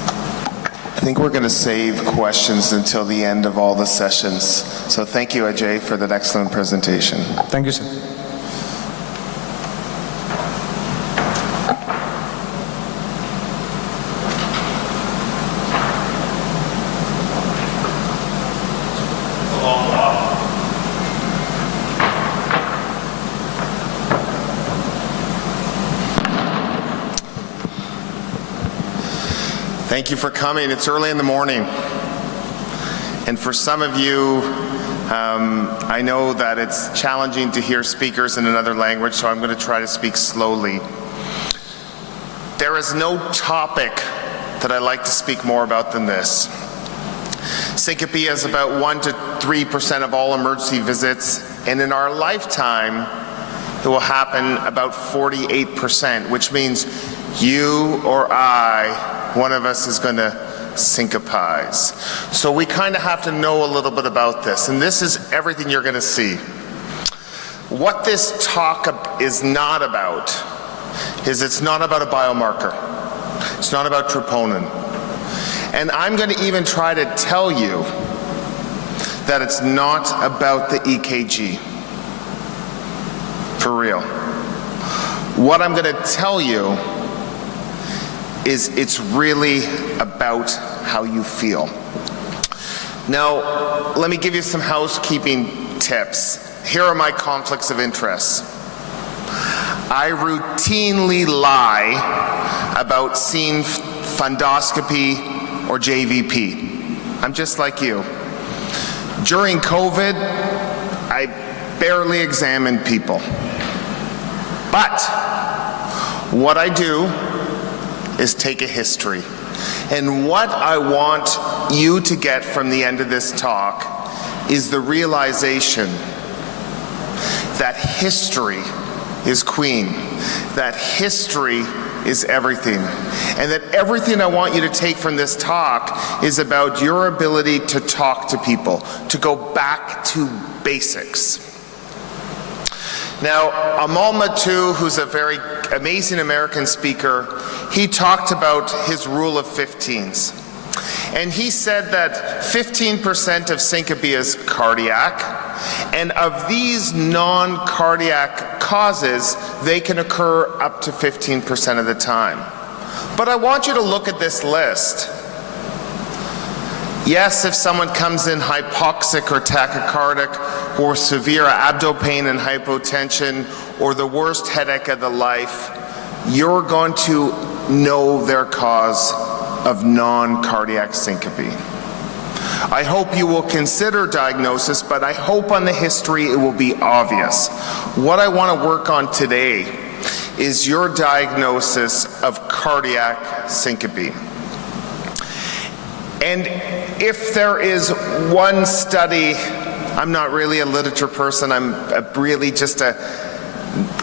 I think we're going to save questions until the end of all the sessions. So thank you, Ajay, for that excellent presentation. Thank you, sir. Thank you for coming. It's early in the morning. And for some of you, I know that it's challenging to hear speakers in another language, so I'm going to try to speak slowly. There is no topic that I like to speak more about than this. Syncope is about 1 to 3% of all emergency visits, and in our lifetime, it will happen about 48%, which means you or I, one of us is going to syncopize. So we kind of have to know a little bit about this, and this is everything you're going to see. What this talk is not about is it's not about a biomarker. It's not about troponin. And I'm going to even try to tell you that it's not about the EKG. For real. What I'm going to tell you is it's really about how you feel. Now, let me give you some housekeeping tips. Here are my conflicts of interest. I routinely lie about seeing fundoscopy or JVP. I'm just like you. During COVID, I barely examined people. But what I do is take a history. And what I want you to get from the end of this talk is the realization that history is queen, that history is everything, and that everything I want you to take from this talk is about your ability to talk to people, to go back to basics. Now, Amal Mattu, who's a very amazing American speaker, he talked about his rule of 15s. And he said that 15% of syncope is cardiac, and of these non-cardiac causes, they can occur up to 15% of the time. But I want you to look at this list. Yes, if someone comes in hypoxic or tachycardic, or severe abdo pain and hypotension, or the worst headache of the life, you're going to know their cause of non-cardiac syncope. I hope you will consider diagnosis, but I hope on the history it will be obvious. What I want to work on today is your diagnosis of cardiac syncope. And if there is one study, I'm not really a literature person, I'm really just a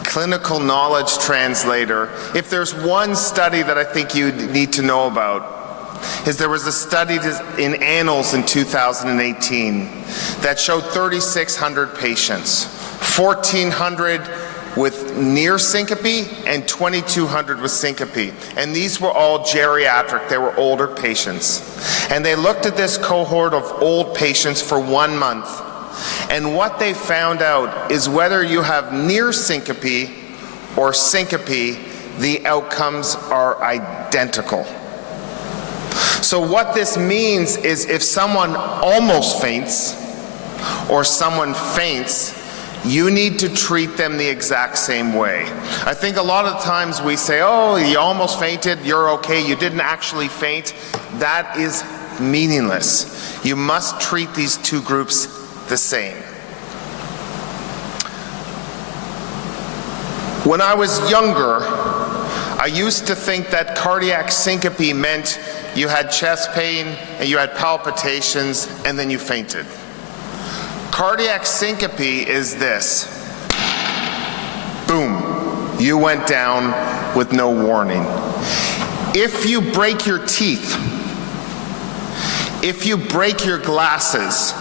clinical knowledge translator. If there's one study that I think you need to know about, is there was a study in Annals in 2018 that showed 3,600 patients, 1,400 with near syncope and 2,200 with syncope. And these were all geriatric, they were older patients. And they looked at this cohort of old patients for 1 month. And what they found out is whether you have near syncope or syncope, the outcomes are identical. So what this means is if someone almost faints or someone faints, you need to treat them the exact same way. I think a lot of times we say, oh, you almost fainted, you're okay, you didn't actually faint. That is meaningless. You must treat these two groups the same. When I was younger, I used to think that cardiac syncope meant you had chest pain and you had palpitations and then you fainted. Cardiac syncope is this. Boom, you went down with no warning. If you break your teeth, if you break your glasses,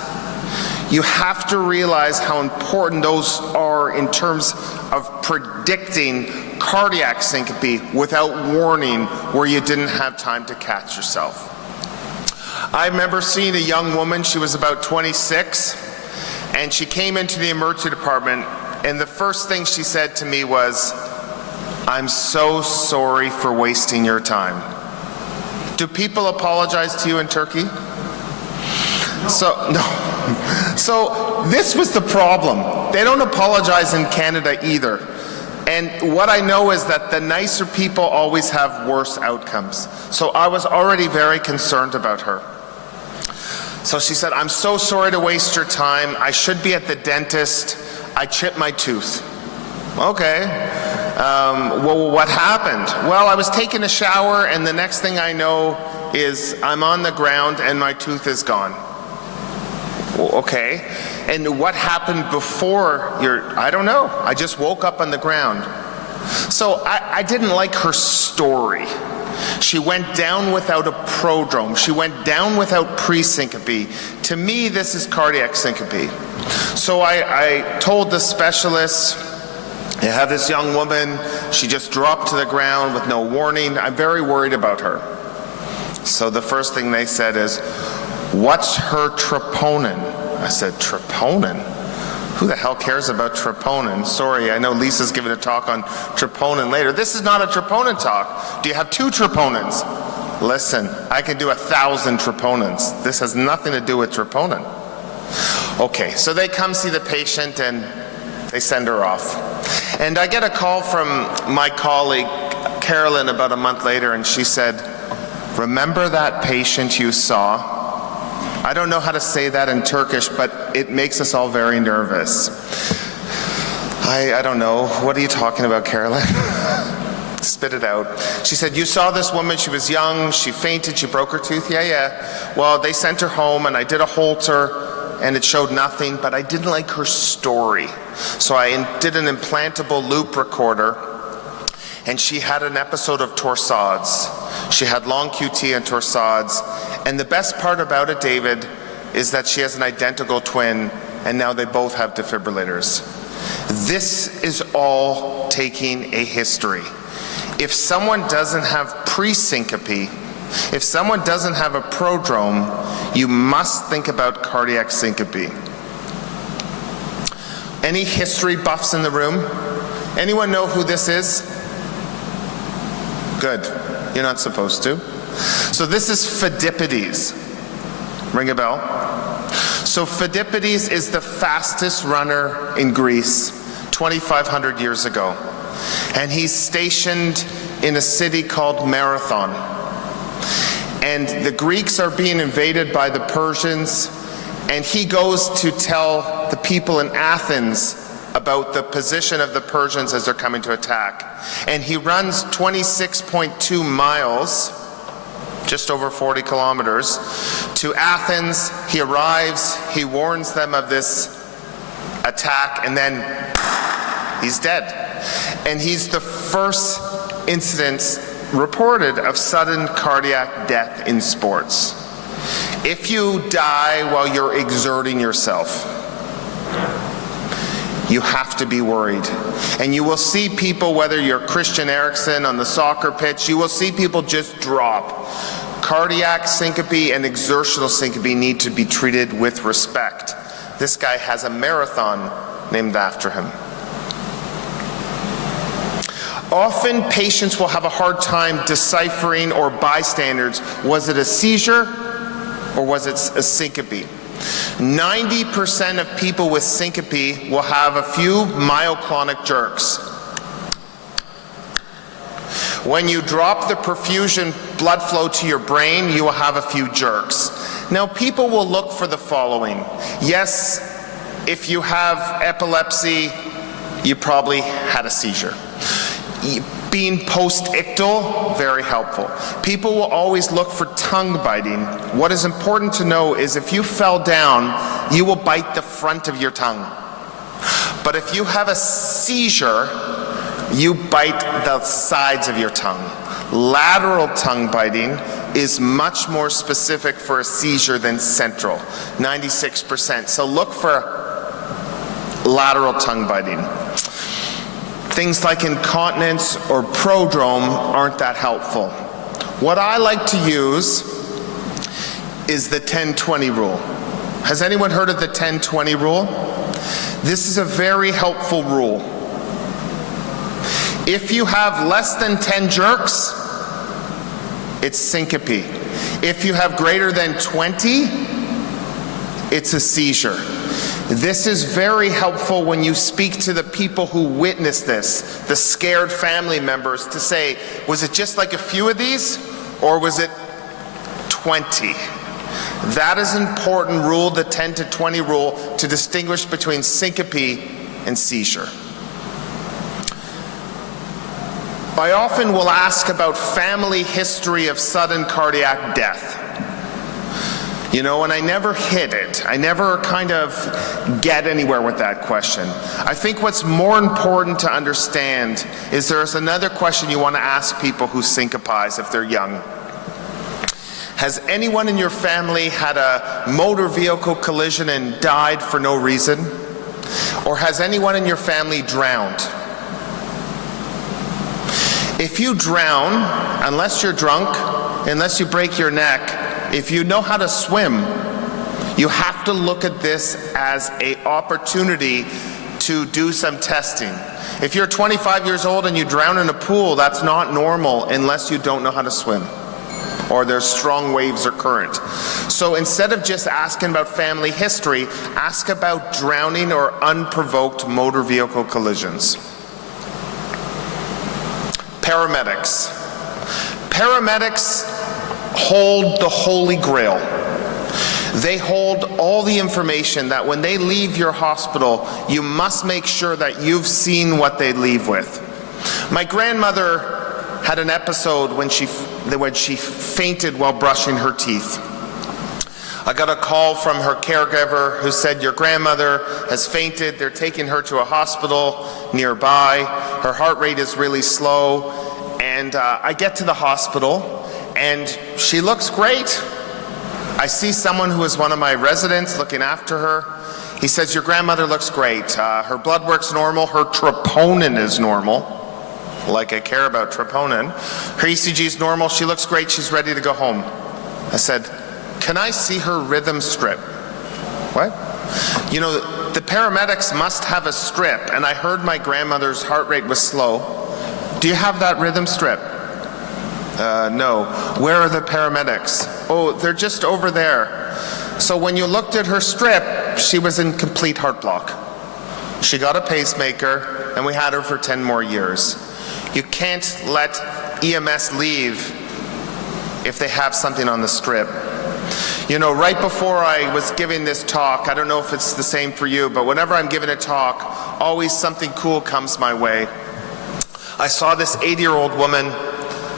you have to realize how important those are in terms of predicting cardiac syncope without warning where you didn't have time to catch yourself. I remember seeing a young woman, she was about 26, and she came into the emergency department, and the first thing she said to me was, "I'm so sorry for wasting your time." Do people apologize to you in Turkey? No. So this was the problem. They don't apologize in Canada either. And what I know is that the nicer people always have worse outcomes. So I was already very concerned about her. So she said, "I'm so sorry to waste your time. I should be at the dentist. I chipped my tooth." Okay. Well, what happened? Well, I was taking a shower, and the next thing I know is I'm on the ground and my tooth is gone. Well, okay. And what happened before I don't know. I just woke up on the ground. So I didn't like her story. She went down without a prodrome. She went down without pre-syncope. To me, this is cardiac syncope. So I told the specialist, I have this young woman, she just dropped to the ground with no warning. I'm very worried about her. So the first thing they said is, "What's her troponin?" I said, "Troponin? Who the hell cares about troponin?" Sorry, I know Lisa's giving a talk on troponin later. This is not a troponin talk. Do you have 2 troponins? Listen, I can do 1,000 troponins. This has nothing to do with troponin. Okay, so they come see the patient and they send her off. And I get a call from my colleague, Carolyn, about a month later, and she said, "Remember that patient you saw?" I don't know how to say that in Turkish, but it makes us all very nervous. I don't know. What are you talking about, Carolyn? Spit it out. She said, "You saw this woman, she was young, she fainted, she broke her tooth." Yeah. Well, they sent her home and I did a Holter and it showed nothing, but I didn't like her story. So I did an implantable loop recorder, and she had an episode of torsades. She had long QT and torsades. And the best part about it, David, is that she has an identical twin, and now they both have defibrillators. This is all taking a history. If someone doesn't have pre-syncope, if someone doesn't have a prodrome, you must think about cardiac syncope. Any history buffs in the room? Anyone know who this is? Good. You're not supposed to. So this is Pheidippides. Ring a bell? So Pheidippides is the fastest runner in Greece 2,500 years ago. And he's stationed in a city called Marathon. And the Greeks are being invaded by the Persians, and he goes to tell the people in Athens about the position of the Persians as they're coming to attack. And he runs 26.2 miles, just over 40 kilometers, to Athens. He arrives, he warns them of this attack, and then he's dead. And he's the first incident reported of sudden cardiac death in sports. If you die while you're exerting yourself, you have to be worried. And you will see people, whether you're Christian Eriksen on the soccer pitch, you will see people just drop. Cardiac syncope and exertional syncope need to be treated with respect. This guy has a marathon named after him. Often patients will have a hard time deciphering, or bystanders, was it a seizure or was it a syncope? 90% of people with syncope will have a few myoclonic jerks. When you drop the perfusion blood flow to your brain, you will have a few jerks. Now, people will look for the following. Yes, if you have epilepsy, you probably had a seizure. Being post-ictal, very helpful. People will always look for tongue biting. What is important to know is if you fell down, you will bite the front of your tongue. But if you have a seizure, you bite the sides of your tongue. Lateral tongue biting is much more specific for a seizure than central, 96%. So look for lateral tongue biting. Things like incontinence or prodrome aren't that helpful. What I like to use is the 10-20 rule. Has anyone heard of the 10-20 rule? This is a very helpful rule. If you have less than 10 jerks, it's syncope. If you have greater than 20, it's a seizure. This is very helpful when you speak to the people who witnessed this, the scared family members, to say, was it just like a few of these, or was it 20? That is an important rule, the 10-20 rule, to distinguish between syncope and seizure. I often will ask about family history of sudden cardiac death. You know, and I never hit it. I never kind of get anywhere with that question. I think what's more important to understand is there's another question you want to ask people who syncopize if they're young. Has anyone in your family had a motor vehicle collision and died for no reason? Or has anyone in your family drowned? If you drown, unless you're drunk, unless you break your neck, if you know how to swim, you have to look at this as an opportunity to do some testing. If you're 25 years old and you drown in a pool, that's not normal unless you don't know how to swim or there's strong waves or current. So instead of just asking about family history, ask about drowning or unprovoked motor vehicle collisions. paramedics. Paramedics hold the Holy Grail. They hold all the information that when they leave your hospital, you must make sure that you've seen what they leave with. My grandmother had an episode when she fainted while brushing her teeth. I got a call from her caregiver who said, your grandmother has fainted. They're taking her to a hospital nearby. Her heart rate is really slow. And I get to the hospital and she looks great. I see someone who is one of my residents looking after her. He says, your grandmother looks great. Her blood work's normal. Her troponin is normal. Like I care about troponin. Her ECG is normal. She looks great. She's ready to go home. I said, can I see her rhythm strip? What? You know, the paramedics must have a strip, and I heard my grandmother's heart rate was slow. Do you have that rhythm strip? No. Where are the paramedics? Oh, they're just over there. So when you looked at her strip, she was in complete heart block. She got a pacemaker, and we had her for 10 more years. You can't let EMS leave if they have something on the strip. You know, right before I was giving this talk, I don't know if it's the same for you, but whenever I'm giving a talk, always something cool comes my way. I saw this 80-year-old woman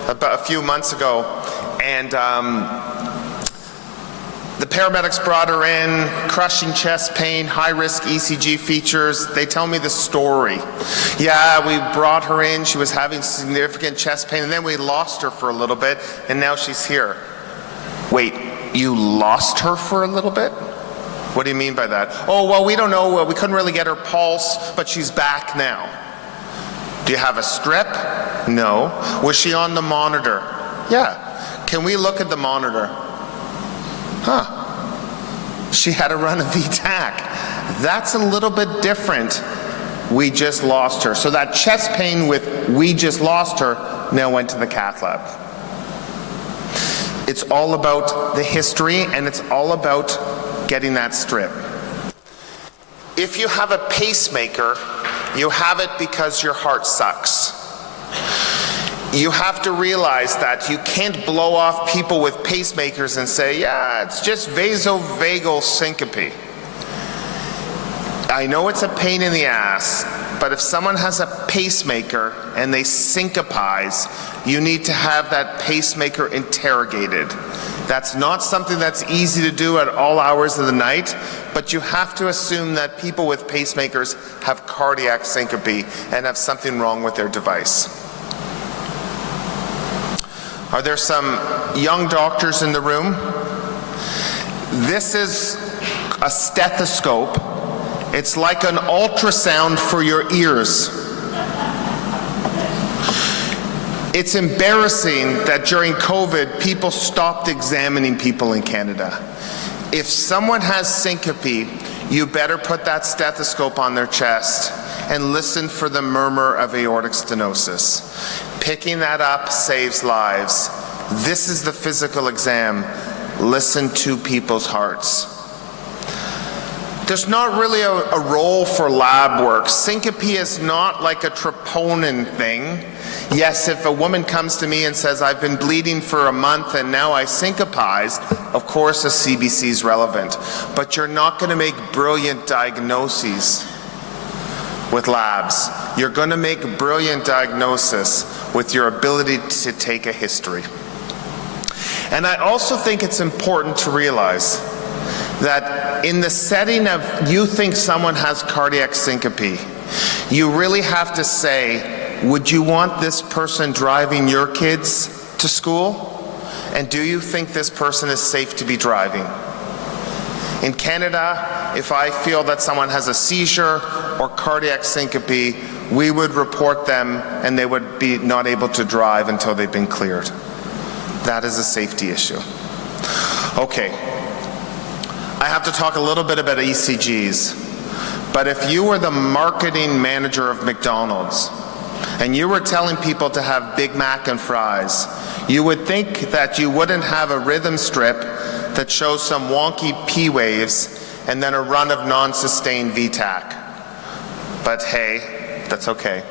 about a few months ago, and the paramedics brought her in, crushing chest pain, high-risk ECG features. They tell me the story. Yeah, we brought her in, she was having significant chest pain, and then we lost her for a little bit, and now she's here. Wait, you lost her for a little bit? What do you mean by that? Oh, well, we don't know. We couldn't really get her pulse, but she's back now. Do you have a strip? No. Was she on the monitor? Yeah. Can we look at the monitor? Huh. She had a run of VTAC. That's a little bit different. We just lost her. So that chest pain with we just lost her now went to the cath lab. It's all about the history, and it's all about getting that strip. If you have a pacemaker, you have it because your heart sucks. You have to realize that you can't blow off people with pacemakers and say, yeah, it's just vasovagal syncope. I know it's a pain in the ass, but if someone has a pacemaker and they syncopize, you need to have that pacemaker interrogated. That's not something that's easy to do at all hours of the night, but you have to assume that people with pacemakers have cardiac syncope and have something wrong with their device. Are there some young doctors in the room? This is a stethoscope. It's like an ultrasound for your ears. It's embarrassing that during COVID, people stopped examining people in Canada. If someone has syncope, you better put that stethoscope on their chest and listen for the murmur of aortic stenosis. Picking that up saves lives. This is the physical exam. Listen to people's hearts. There's not really a role for lab work. Syncope is not like a troponin thing. Yes, if a woman comes to me and says, I've been bleeding for a month and now I syncopized, of course a CBC is relevant. But you're not going to make brilliant diagnoses with labs. You're going to make brilliant diagnosis with your ability to take a history. And I also think it's important to realize that in the setting of you think someone has cardiac syncope, you really have to say, would you want this person driving your kids to school? And do you think this person is safe to be driving? In Canada, if I feel that someone has a seizure or cardiac syncope, we would report them and they would be not able to drive until they've been cleared. That is a safety issue. Okay. I have to talk a little bit about ECGs, but if you were the marketing manager of McDonald's and you were telling people to have Big Mac and fries, you would think that you wouldn't have a rhythm strip that shows some wonky P waves and then a run of non-sustained VTAC. But hey, that's okay.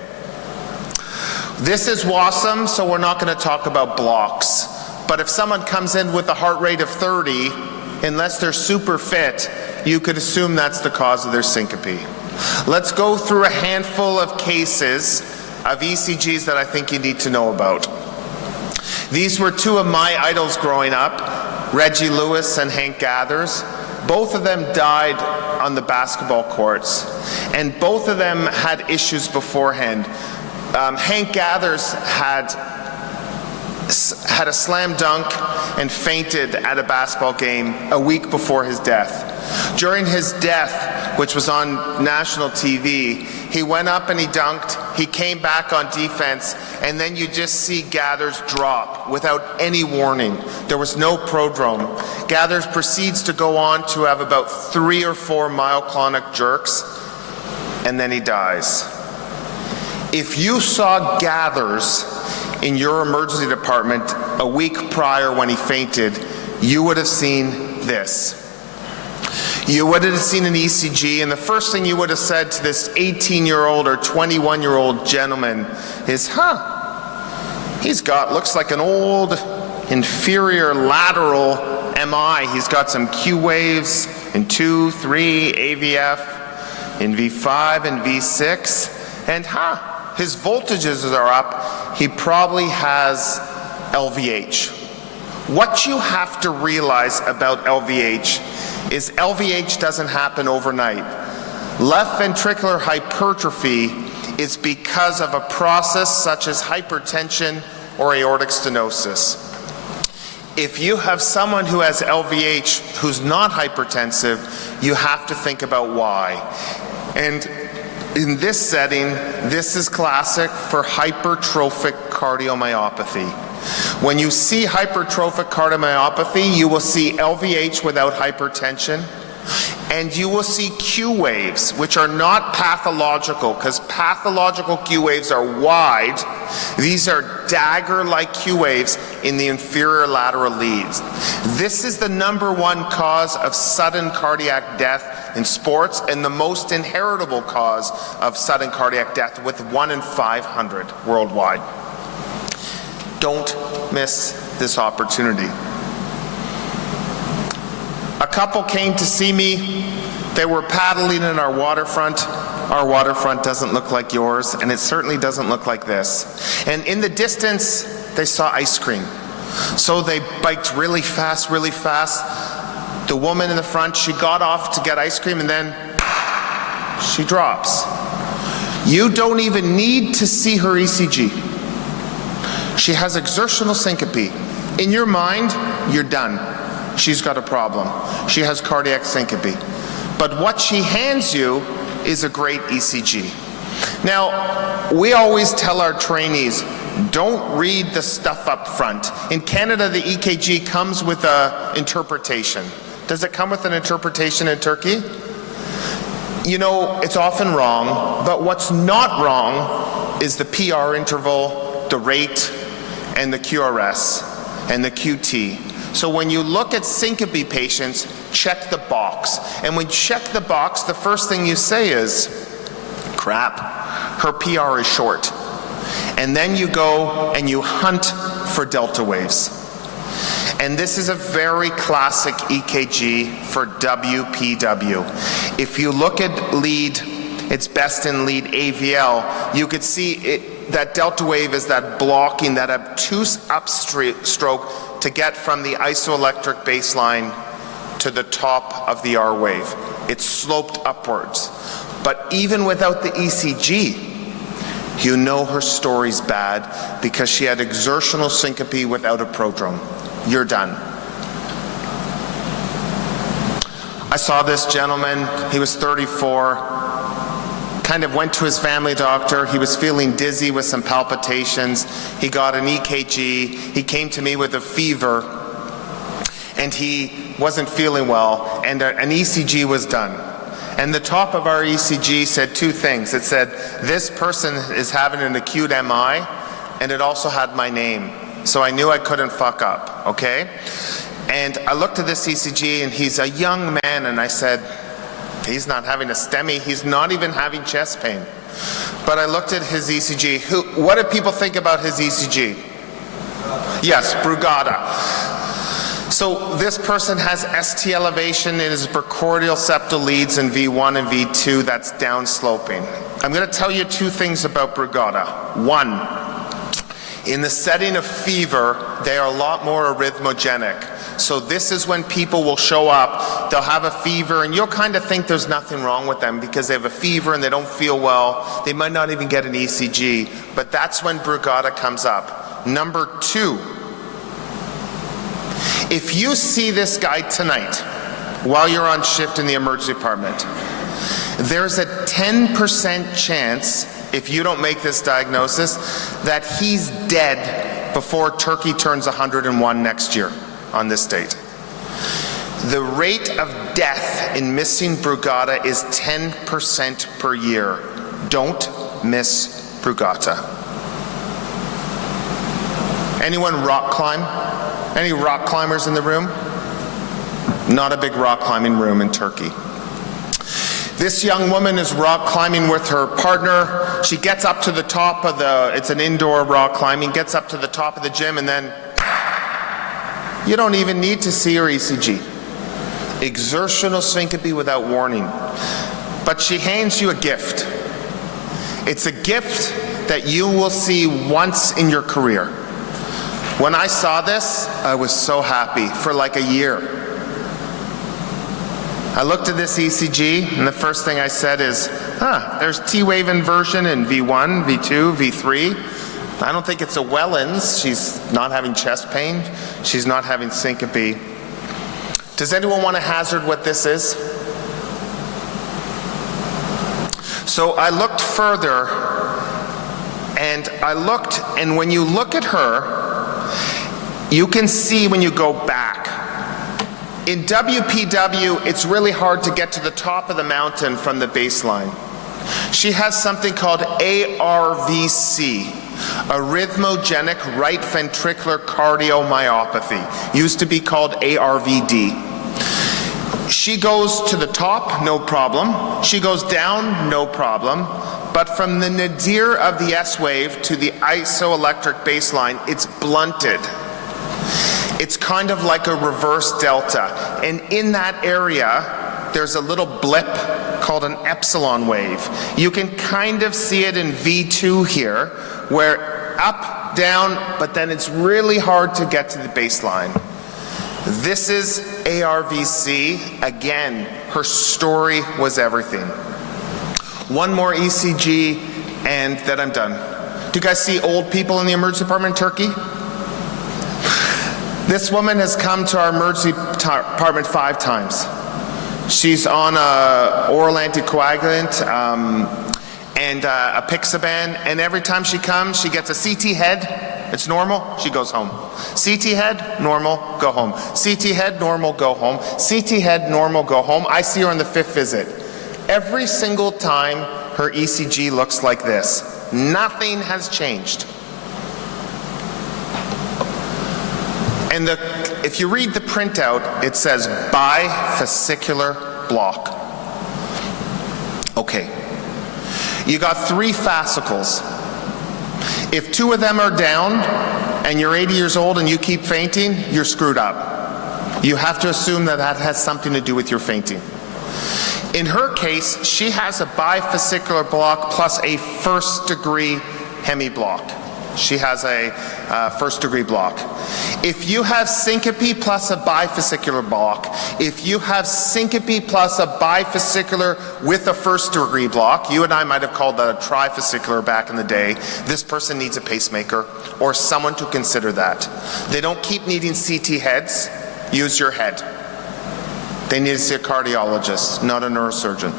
This is WASM, so we're not going to talk about blocks. But if someone comes in with a heart rate of 30, unless they're super fit, you could assume that's the cause of their syncope. Let's go through a handful of cases of ECGs that I think you need to know about. These were two of my idols growing up, Reggie Lewis and Hank Gathers. Both of them died on the basketball courts, and both of them had issues beforehand. Hank Gathers had a slam dunk and fainted at a basketball game a week before his death. During his death, which was on national TV, he went up and he dunked, he came back on defense, and then you just see Gathers drop without any warning. There was no prodrome. Gathers proceeds to go on to have about 3 or 4 myoclonic jerks, and then he dies. If you saw Gathers in your emergency department a week prior when he fainted, you would have seen this. You would have seen an ECG, and the first thing you would have said to this 18-year-old or 21-year-old gentleman is, he's got, looks like an old inferior lateral MI. He's got some Q waves in 2, 3, AVF, in V5 and V6, and his voltages are up. He probably has LVH. What you have to realize about LVH is LVH doesn't happen overnight. Left ventricular hypertrophy is because of a process such as hypertension or aortic stenosis. If you have someone who has LVH who's not hypertensive, you have to think about why. And in this setting, this is classic for hypertrophic cardiomyopathy. When you see hypertrophic cardiomyopathy, you will see LVH without hypertension, and you will see Q waves, which are not pathological, because pathological Q waves are wide. These are dagger-like Q waves in the inferior lateral leads. This is the #1 cause of sudden cardiac death in sports, and the most inheritable cause of sudden cardiac death, with 1 in 500 worldwide. Don't miss this opportunity. A couple came to see me. They were paddling in our waterfront. Our waterfront doesn't look like yours, and it certainly doesn't look like this. And in the distance, they saw ice cream. So they biked really fast, really fast. The woman in the front, she got off to get ice cream, and then she drops. You don't even need to see her ECG. She has exertional syncope. In your mind, you're done. She's got a problem. She has cardiac syncope. But what she hands you is a great ECG. Now, we always tell our trainees, don't read the stuff up front. In Canada, the EKG comes with an interpretation. Does it come with an interpretation in Turkey? You know, it's often wrong, but what's not wrong is the PR interval, the rate, and the QRS, and the QT. So when you look at syncope patients, check the box. And when you check the box, the first thing you say is, crap, her PR is short. And then you go and you hunt for delta waves. And this is a very classic EKG for WPW. If you look at lead, it's best in lead AVL, you could see that delta wave is that blocking, that obtuse upstroke to get from the isoelectric baseline to the top of the R wave. It's sloped upwards. But even without the ECG, you know her story's bad because she had exertional syncope without a prodrome. You're done. I saw this gentleman, he was 34, kind of went to his family doctor. He was feeling dizzy with some palpitations. He got an EKG. He came to me with a fever, and he wasn't feeling well, and an ECG was done. And the top of our ECG said 2 things. It said, this person is having an acute MI, and it also had my name. So I knew I couldn't fuck up, okay? And I looked at this ECG, and he's a young man, and I said, He's not having a STEMI. He's not even having chest pain. But I looked at his ECG. What do people think about his ECG? Yes, Brugada. So this person has ST elevation in his precordial septal leads in V1 and V2. That's downsloping. I'm going to tell you two things about Brugada. One, in the setting of fever, they are a lot more arrhythmogenic. So this is when people will show up, they'll have a fever, and you'll kind of think there's nothing wrong with them because they have a fever and they don't feel well. They might not even get an ECG, but that's when Brugada comes up. Number two, if you see this guy tonight while you're on shift in the emergency department, there's a 10% chance, if you don't make this diagnosis, that he's dead before Turkey turns 101 next year on this date. The rate of death in missing Brugada is 10% per year. Don't miss Brugada. Anyone rock climb? Any rock climbers in the room? Not a big rock climbing room in Turkey. This young woman is rock climbing with her partner. She gets up to the top of it's an indoor rock climbing, gets up to the top of the gym, and then you don't even need to see her ECG. Exertional syncope without warning. But she hands you a gift. It's a gift that you will see once in your career. When I saw this, I was so happy for like a year. I looked at this ECG, and the first thing I said is, there's T-wave inversion in V1, V2, V3. I don't think it's a Wellens. She's not having chest pain. She's not having syncope. Does anyone want to hazard what this is? So I looked further, and when you look at her, you can see when you go back. In WPW, it's really hard to get to the top of the mountain from the baseline. She has something called ARVC, arrhythmogenic right ventricular cardiomyopathy, used to be called ARVD. She goes to the top, no problem. She goes down, no problem. But from the nadir of the S wave to the isoelectric baseline, it's blunted. It's kind of like a reverse delta. And in that area, there's a little blip called an epsilon wave. You can kind of see it in V2 here, where up, down, but then it's really hard to get to the baseline. This is ARVC. Again, her story was everything. One more ECG, and then I'm done. Do you guys see old people in the emergency department in Turkey? This woman has come to our emergency department 5 times. She's on an oral anticoagulant and a Pixaban, and every time she comes, she gets a CT head. It's normal, she goes home. CT head, normal, go home. CT head, normal, go home. CT head, normal, go home. I see her on the 5th visit. Every single time, her ECG looks like this. Nothing has changed. And if you read the printout, it says bifascicular block. Okay. You got 3 fascicles. If 2 of them are down and you're 80 years old and you keep fainting, you're screwed up. You have to assume that that has something to do with your fainting. In her case, she has a bifascicular block plus a first-degree hemiblock. She has a first-degree block. If you have syncope plus a bifascicular block, if you have syncope plus a bifascicular with a first-degree block, you and I might have called that a trifascicular back in the day, this person needs a pacemaker or someone to consider that. They don't keep needing CT heads. Use your head. They need to see a cardiologist, not a neurosurgeon.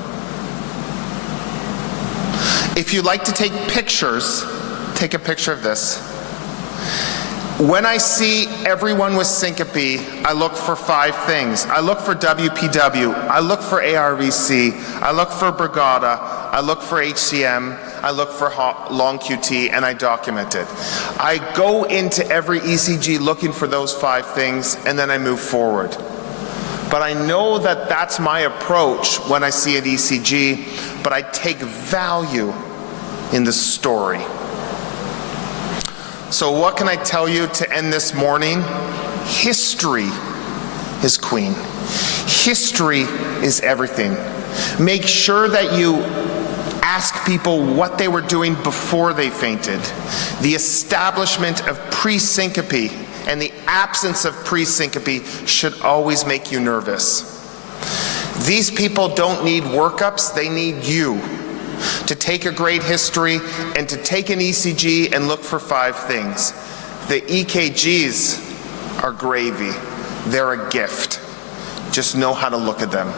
If you like to take pictures, take a picture of this. When I see everyone with syncope, I look for 5 things. I look for WPW, I look for ARVC, I look for Brugada, I look for HCM, I look for long QT, and I document it. I go into every ECG looking for those 5 things, and then I move forward. But I know that that's my approach when I see an ECG, but I take value in the story. So what can I tell you to end this morning? History is queen. History is everything. Make sure that you ask people what they were doing before they fainted. The establishment of pre-syncope and the absence of pre-syncope should always make you nervous. These people don't need workups, they need you to take a great history and to take an ECG and look for 5 things. The EKGs are gravy. They're a gift. Just know how to look at them.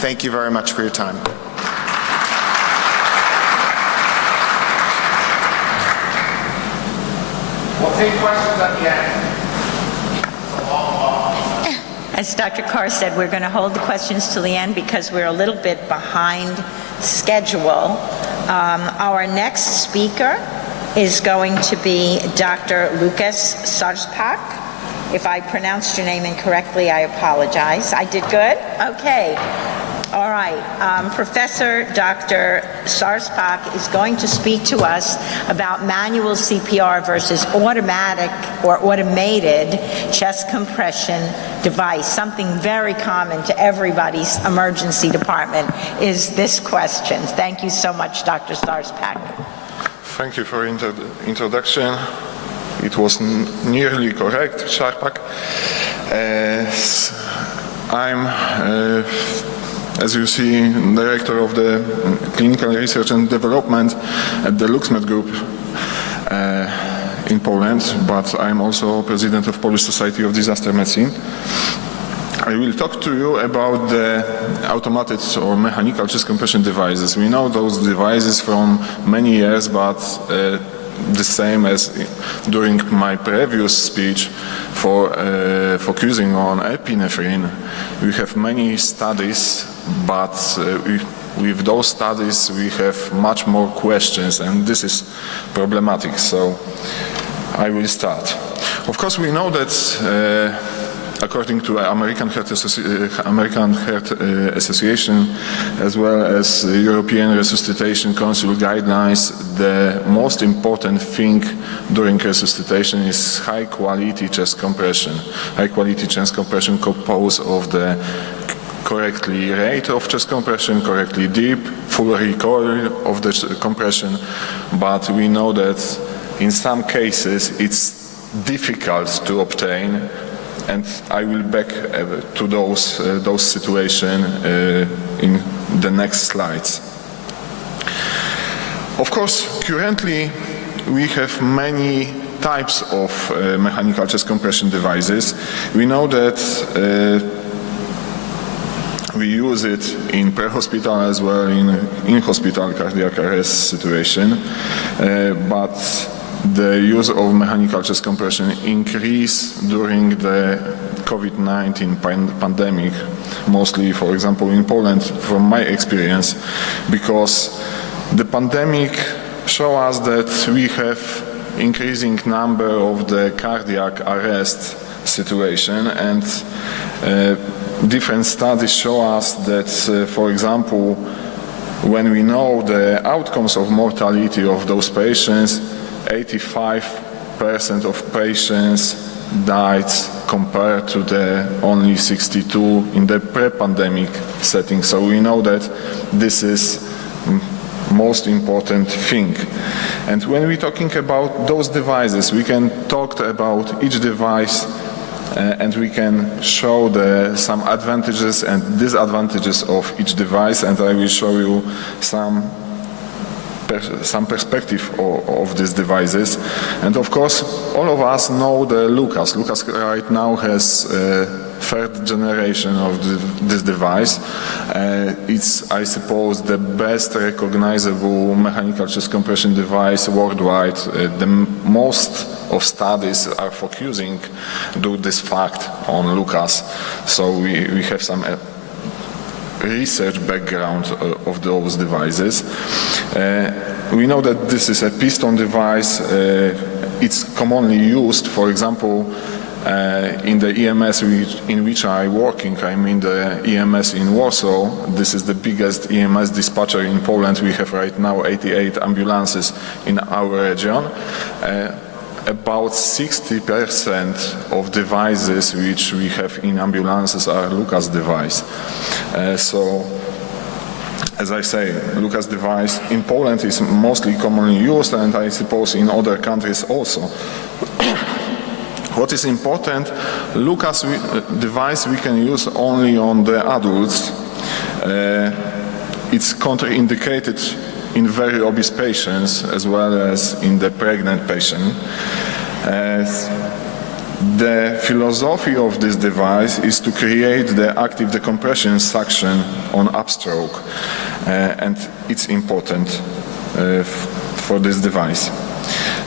Thank you very much for your time. We'll take questions at the end. As Dr. Carr said, we're going to hold the questions till the end because we're a little bit behind schedule. Our next speaker is going to be Dr. Lucas Sarspak. If I pronounced your name incorrectly, I apologize. I did good? Okay. All right. Professor Dr. Sarspak is going to speak to us about manual CPR versus automatic or automated chest compression device. Something very common to everybody's emergency department is this question. Thank you so much, Dr. Sarspak. Thank you for introduction. It was nearly correct, Sharpak. I'm, as you see, Director of the Clinical Research and Development at the LuxMed Group in Poland, but I'm also President of Polish Society of Disaster Medicine. I will talk to you about the automated or mechanical chest compression devices. We know those devices from many years, but the same as during my previous speech for focusing on epinephrine. We have many studies, but with those studies we have much more questions, and this is problematic. So I will start. Of course, we know that according to American Heart Association, as well as the European Resuscitation Council guidelines, the most important thing during resuscitation is high-quality chest compression. High-quality chest compression composed of the correctly rate of chest compression, correctly deep, full recoil of the compression, but we know that in some cases it's difficult to obtain. And I will back to those situations in the next slides. Of course, currently we have many types of mechanical chest compression devices. We know that we use it in pre-hospital as well in hospital cardiac arrest situation, but the use of mechanical chest compression increased during the COVID-19 pandemic, mostly, for example, in Poland, from my experience, because the pandemic showed us that we have increasing number of the cardiac arrest situation, and different studies show us that, for example, when we know the outcomes of mortality of those patients, 85% of patients died compared to the only 62 in the pre-pandemic setting. So we know that this is most important thing. And when we're talking about those devices, we can talk about each device and we can show some advantages and disadvantages of each device, and I will show you some perspective of these devices. And of course, all of us know the Lucas. Lucas right now has third generation of this device. It's, I suppose, the best recognizable mechanical chest compression device worldwide. The most of studies are focusing on this fact on Lucas. So we have some research background of those devices. We know that this is a piston device. It's commonly used, for example, In the EMS in which I'm working, I'm in the EMS in Warsaw. This is the biggest EMS dispatcher in Poland. We have right now 88 ambulances in our region. About 60% of devices which we have in ambulances are Lucas device. So, as I say, Lucas device in Poland is mostly commonly used, and I suppose in other countries also. What is important, Lucas device we can use only on the adults. It's contraindicated in very obese patients as well as in the pregnant patient. The philosophy of this device is to create the active decompression suction on upstroke, and it's important for this device.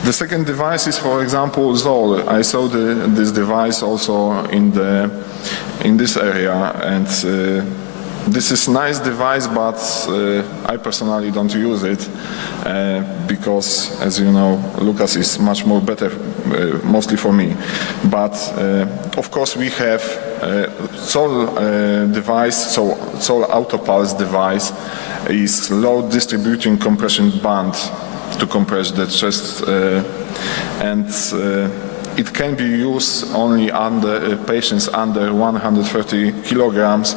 The second device is, for example, Zoll. I saw this device also in this area, and this is nice device, but I personally don't use it because, as you know, Lucas is much more better, mostly for me. But of course, we have Zoll device. So Zoll Autopulse device is low distributing compression band to compress the chest, and it can be used only under patients under 130 kilograms.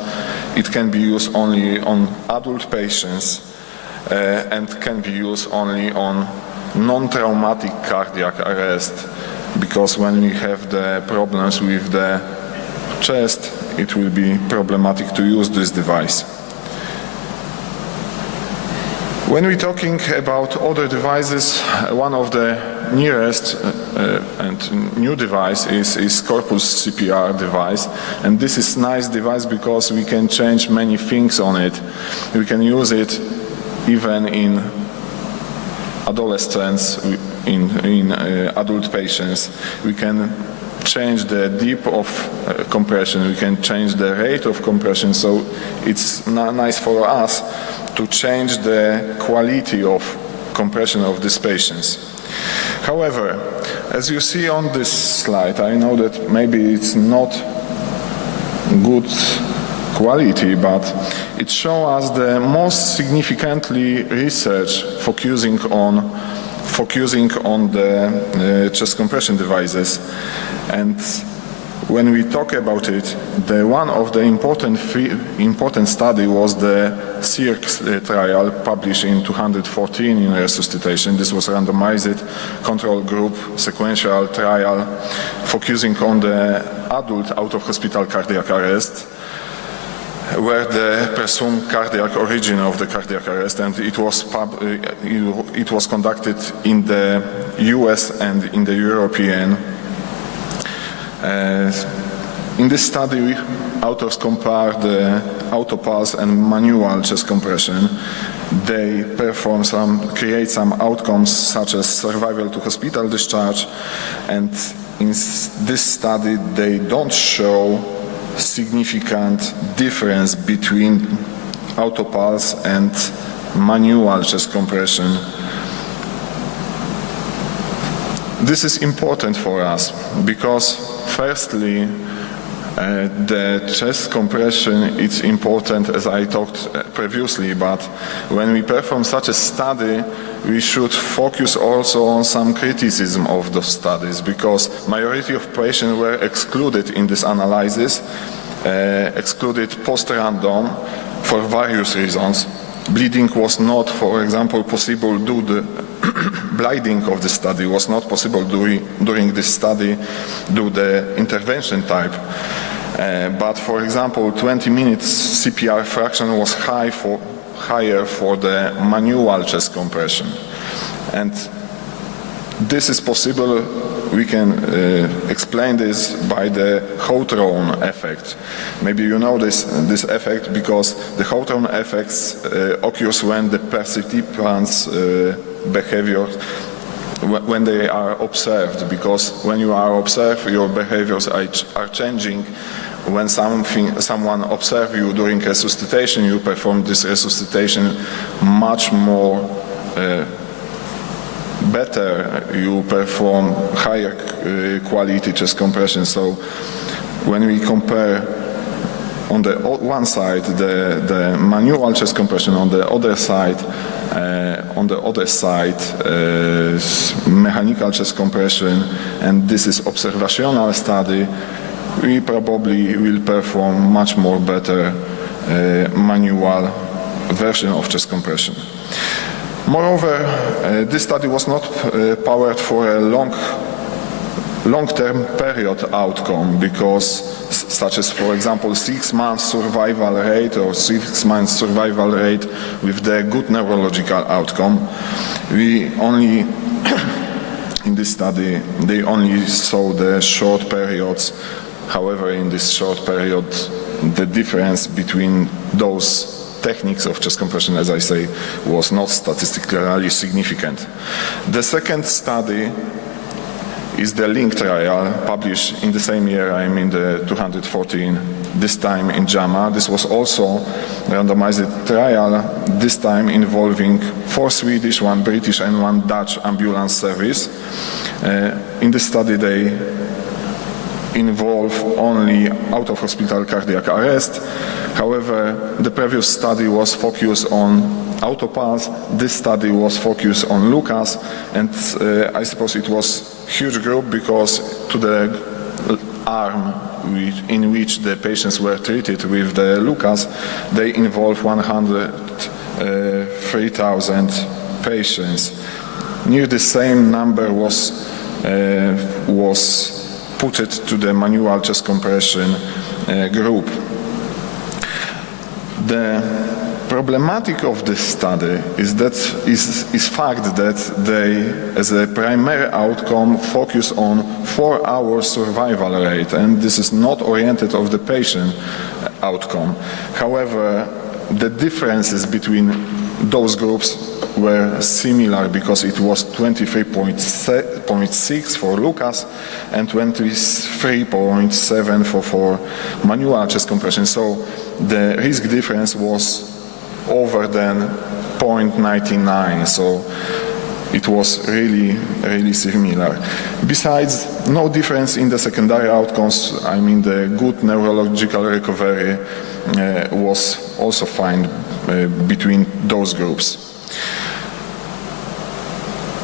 It can be used only on adult patients and can be used only on non-traumatic cardiac arrest, because when we have the problems with the chest, it will be problematic to use this device. When we're talking about other devices, one of the nearest and new device is Corpus CPR device, and this is nice device because we can change many things on it. We can use it even in adolescents, in adult patients. We can change the depth of compression, we can change the rate of compression, so it's nice for us to change the quality of compression of these patients. However, as you see on this slide, I know that maybe it's not good quality, but it shows us the most significantly research focusing on the chest compression devices. And when we talk about it, one of the important study was the CIRC trial published in 2014 in resuscitation. This was a randomized control group sequential trial focusing on the adult out-of-hospital cardiac arrest, where the presumed cardiac origin of the cardiac arrest, and it was conducted in the US and in the European. In this study, authors compared the autopulse and manual chest compression. They create some outcomes such as survival to hospital discharge, and in this study they don't show significant difference between autopulse and manual chest compression. This is important for us because, firstly, the chest compression is important, as I talked previously, but when we perform such a study, we should focus also on some criticism of those studies, because majority of patients were excluded in this analysis, excluded post-random for various reasons. Bleeding was not, for example, possible due to the blinding of the study was not possible during this study due to the intervention type. But for example, 20 minutes CPR fraction was higher for the manual chest compression. And this is possible, we can explain this by the Hawthorne effect. Maybe you know this effect because the Hawthorne effect occurs when the participants' behavior, when they are observed, because when you are observed, your behaviors are changing. When someone observes you during resuscitation, you perform this resuscitation much more better you perform higher quality chest compression. So when we compare on the one side the manual chest compression, on the other side mechanical chest compression, and this is observational study, we probably will perform much more better manual version of chest compression. Moreover, this study was not powered for a long-term period outcome, because such as, for example, 6 months survival rate or 6 months survival rate with the good neurological outcome. We only, in this study, they only saw the short periods. However, in this short period, the difference between those techniques of chest compression, as I say, was not statistically significant. The second study is the LINK trial, published in the same year, I mean the 214, this time in JAMA. This was also randomized trial, this time involving 4 Swedish, 1 British and 1 Dutch ambulance service. In this study they involve only out-of-hospital cardiac arrest. However, the previous study was focused on autopulse. This study was focused on Lucas, and I suppose it was huge group because to the arm in which the patients were treated with the Lucas, they involved 103,000 patients. Near the same number was put it to the manual chest compression group. The problematic of this study is fact that they, as a primary outcome, focus on 4-hour survival rate, and this is not oriented of the patient outcome. However, the differences between those groups were similar, because it was 23.6 for Lucas and 23.7 for manual chest compression. So the risk difference was over than 0.99. So it was really similar. Besides, no difference in the secondary outcomes. I mean, the good neurological recovery was also found between those groups.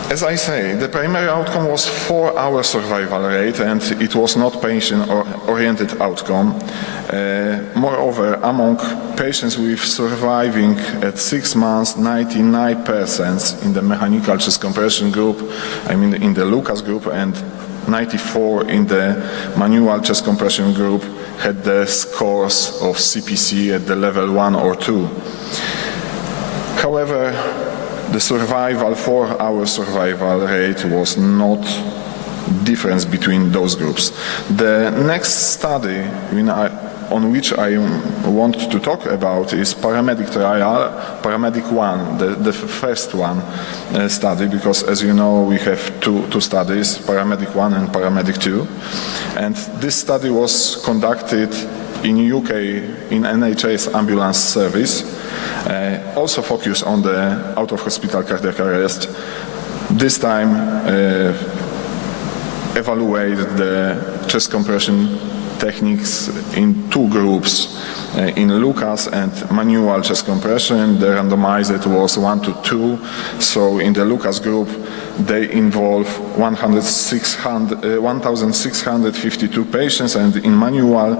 As I say, the primary outcome was 4-hour survival rate, and it was not patient-oriented outcome. Moreover, among patients with surviving at 6 months, 99% in the mechanical chest compression group, I mean in the Lucas group, and 94 in the manual chest compression group had the scores of CPC at the level 1 or 2. However, the 4-hour survival rate was not difference between those groups. The next study on which I want to talk about is paramedic trial, paramedic 1, the first one study, because as you know we have two studies, paramedic 1 and paramedic 2, and this study was conducted in UK in NHS ambulance service. Also focus on the out-of-hospital cardiac arrest. This time evaluate the chest compression techniques in 2 groups, in Lucas and manual chest compression. The randomized was 1:2. So in the Lucas group they involve 1,652 patients, and in manual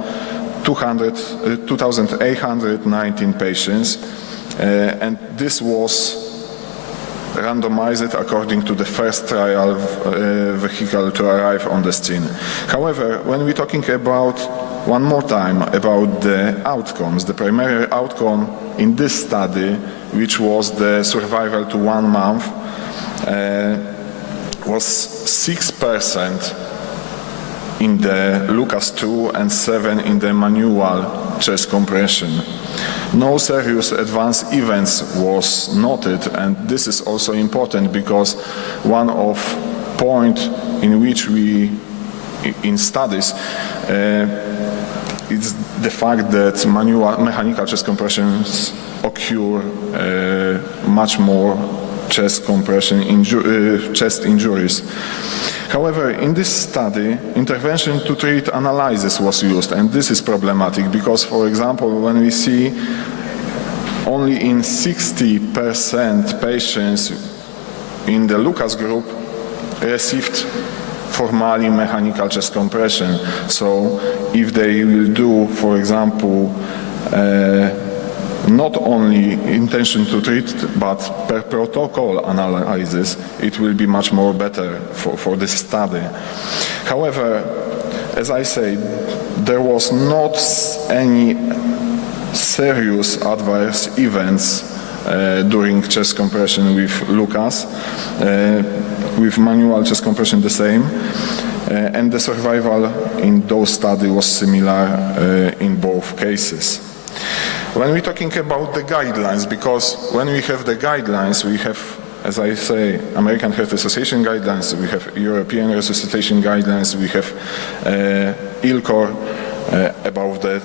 2,819 patients. And this was randomized according to the first trial vehicle to arrive on the scene. However, when we're talking about, one more time, about the outcomes, the primary outcome in this study, which was the survival to 1 month, was 6% in the Lucas 2 and 7 in the manual chest compression. No serious adverse events was noted, and this is also important because one of point in which we in studies is the fact that mechanical chest compressions occur much more chest injuries. However, in this study, intervention to treat analysis was used, and this is problematic because, for example, when we see only in 60% patients in the Lucas group received formally mechanical chest compression. So if they will do, for example, not only intention to treat, but per protocol analysis, it will be much more better for this study. However, as I said, there was not any serious adverse events during chest compression with Lucas, with manual chest compression the same, and the survival in those studies was similar in both cases. When we're talking about the guidelines, because when we have the guidelines, we have, as I say, American Heart Association guidelines, we have European resuscitation guidelines, we have ILCOR about that.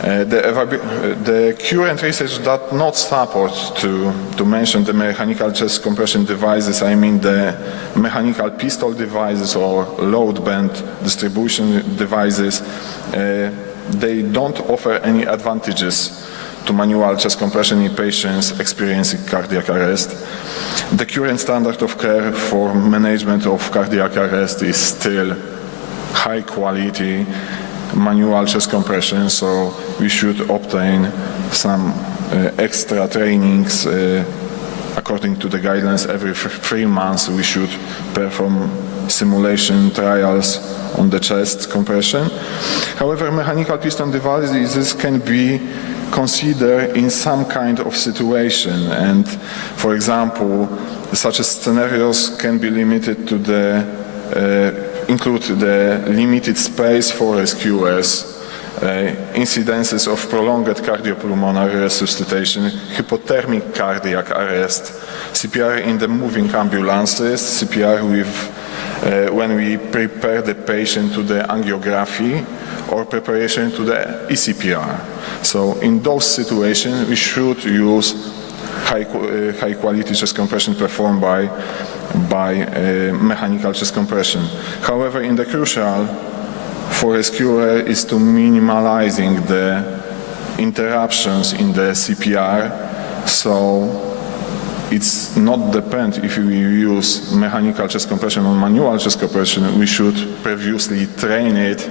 The current research does not support to mention the mechanical chest compression devices, I mean the mechanical pistol devices or load band distribution devices. They don't offer any advantages to manual chest compression in patients experiencing cardiac arrest. The current standard of care for management of cardiac arrest is still high quality manual chest compression, so we should obtain some extra trainings. According to the guidelines, every 3 months we should perform simulation trials on the chest compression. However, mechanical piston devices can be considered in some kind of situation, and for example, such scenarios can be limited to include the limited space for rescuers, incidences of prolonged cardiopulmonary resuscitation, hypothermic cardiac arrest, CPR in the moving ambulances, CPR when we prepare the patient to the angiography or preparation to the ECPR. So in those situations, we should use high quality chest compression performed by mechanical chest compression. However, in the crucial for rescuer is to minimizing the interruptions in the CPR, so it's not depend if we use mechanical chest compression or manual chest compression. We should previously train it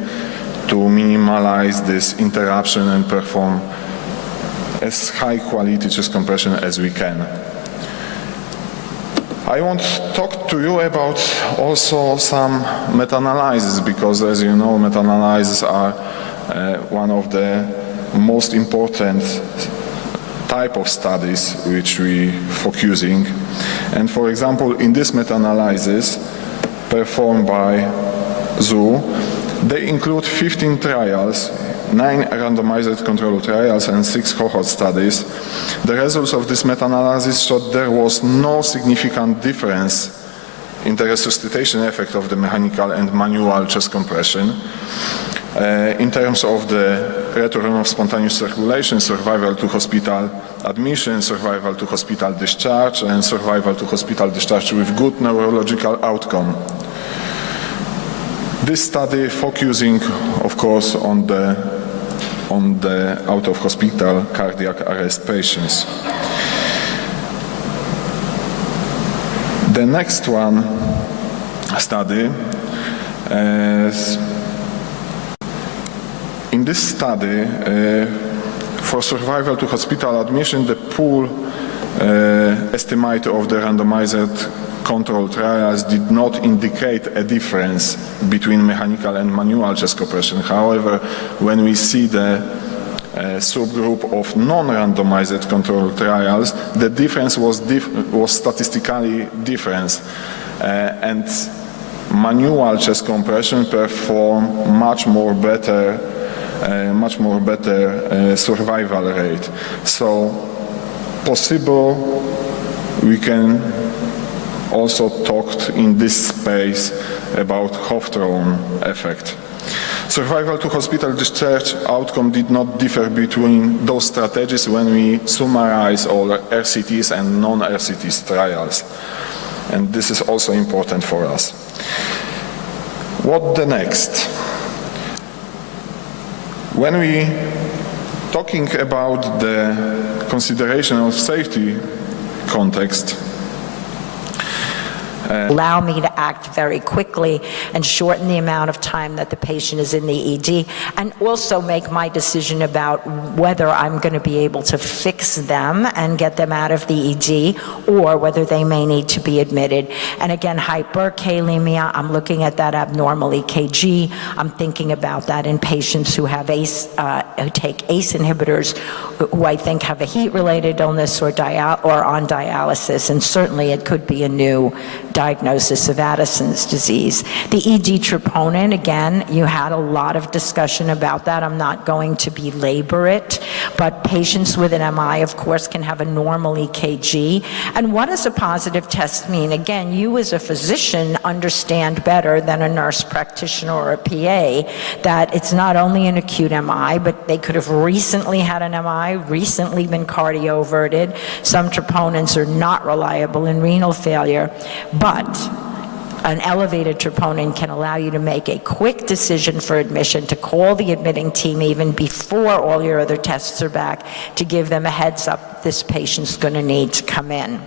to minimize this interruption and perform as high quality chest compression as we can. I want to talk to you about also some meta-analysis, because as you know, meta-analysis are one of the most important type of studies which we focusing. And for example, in this meta-analysis performed by ZOO, they include 15 trials, 9 randomized controlled trials and 6 cohort studies. The results of this meta-analysis showed there was no significant difference in the resuscitation effect of the mechanical and manual chest compression. In terms of the return of spontaneous circulation, survival to hospital admission, survival to hospital discharge, and survival to hospital discharge with good neurological outcome. This study focusing, of course, on the out-of-hospital cardiac arrest patients. The next one study in this study, for survival to hospital admission, the pool estimate of the randomized control trials did not indicate a difference between mechanical and manual chest compression. However, when we see the subgroup of non-randomized control trials, the difference was statistically different, and manual chest compression performed much more better survival rate. So possible we can also talk in this space about Hawthorne effect. Survival to hospital discharge outcome did not differ between those strategies when we summarize all RCTs and non-RCTs trials. And this is also important for us. What the next? When we talking about the consideration of safety context, allow me to act very quickly and shorten the amount of time that the patient is in the ED, and also make my decision about whether I'm going to be able to fix them and get them out of the ED, or whether they may need to be admitted. And again, hyperkalemia, I'm looking at that abnormal EKG. I'm thinking about that in patients who have who take ACE inhibitors, who I think have a heat-related illness or on dialysis, and certainly it could be a new diagnosis of Addison's disease. The ED troponin, again, you had a lot of discussion about that. I'm not going to belabor it, but patients with an MI, of course, can have a normal EKG. And what does a positive test mean? Again, you as a physician understand better than a nurse practitioner or a PA that it's not only an acute MI, but they could have recently had an MI, recently been cardioverted. Some troponins are not reliable in renal failure, but an elevated troponin can allow you to make a quick decision for admission, to call the admitting team even before all your other tests are back, to give them a heads up this patient's going to need to come in.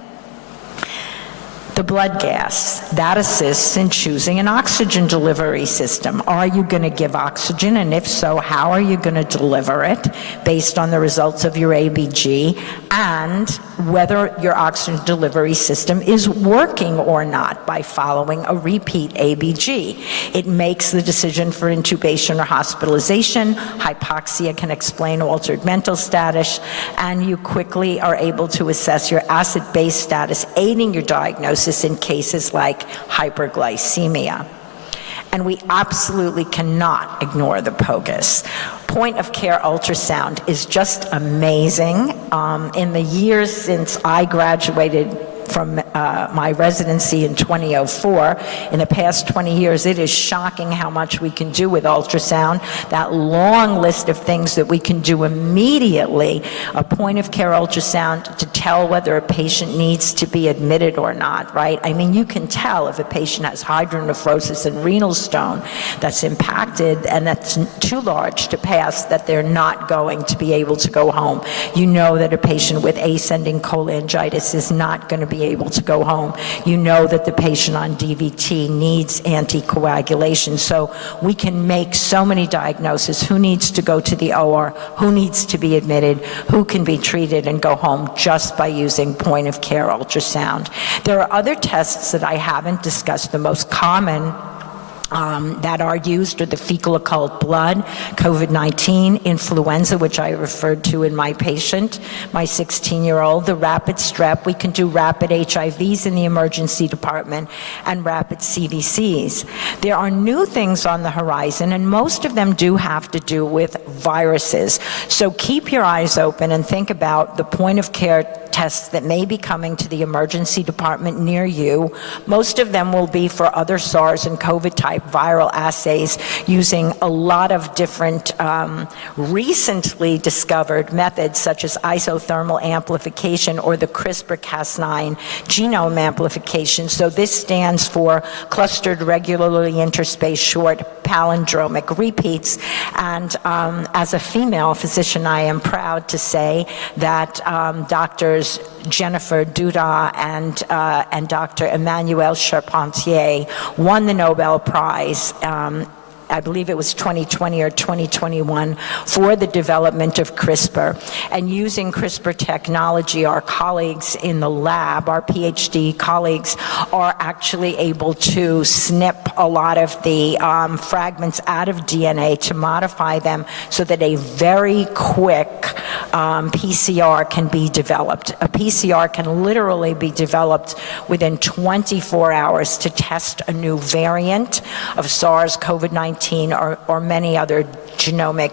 The blood gas, that assists in choosing an oxygen delivery system. Are you going to give oxygen? And if so, how are you going to deliver it based on the results of your ABG, and whether your oxygen delivery system is working or not by following a repeat ABG. It makes the decision for intubation or hospitalization. Hypoxia can explain altered mental status, and you quickly are able to assess your acid-base status, aiding your diagnosis in cases like hyperglycemia. And we absolutely cannot ignore the POGIS. Point of care ultrasound is just amazing. In the years since I graduated from my residency in 2004, in the past 20 years, it is shocking how much we can do with ultrasound. That long list of things that we can do immediately, a point of care ultrasound to tell whether a patient needs to be admitted or not, right? I mean, you can tell if a patient has hydronephrosis and renal stone that's impacted and that's too large to pass, that they're not going to be able to go home. You know that a patient with ascending cholangitis is not going to be able to go home. You know that the patient on DVT needs anticoagulation. So we can make so many diagnoses. Who needs to go to the OR? Who needs to be admitted? Who can be treated and go home just by using point of care ultrasound? There are other tests that I haven't discussed. The most common that are used are the fecal occult blood, COVID-19, influenza, which I referred to in my patient, my 16-year-old, the rapid strep. We can do rapid HIVs in the emergency department and rapid CVCs. There are new things on the horizon, and most of them do have to do with viruses. So keep your eyes open and think about the point of care tests that may be coming to the emergency department near you. Most of them will be for other SARS and COVID type viral assays using a lot of different recently discovered methods such as isothermal amplification or the CRISPR-Cas9 genome amplification. So this stands for clustered regularly interspaced short palindromic repeats. And as a female physician, I am proud to say that Doctors Jennifer Duda and Dr. Emmanuel Charpentier won the Nobel Prize, I believe it was 2020 or 2021, for the development of CRISPR. And using CRISPR technology, our colleagues in the lab, our PhD colleagues, are actually able to snip a lot of the fragments out of DNA to modify them so that a very quick PCR can be developed. A PCR can literally be developed within 24 hours to test a new variant of SARS-CoV-2 or many other genomic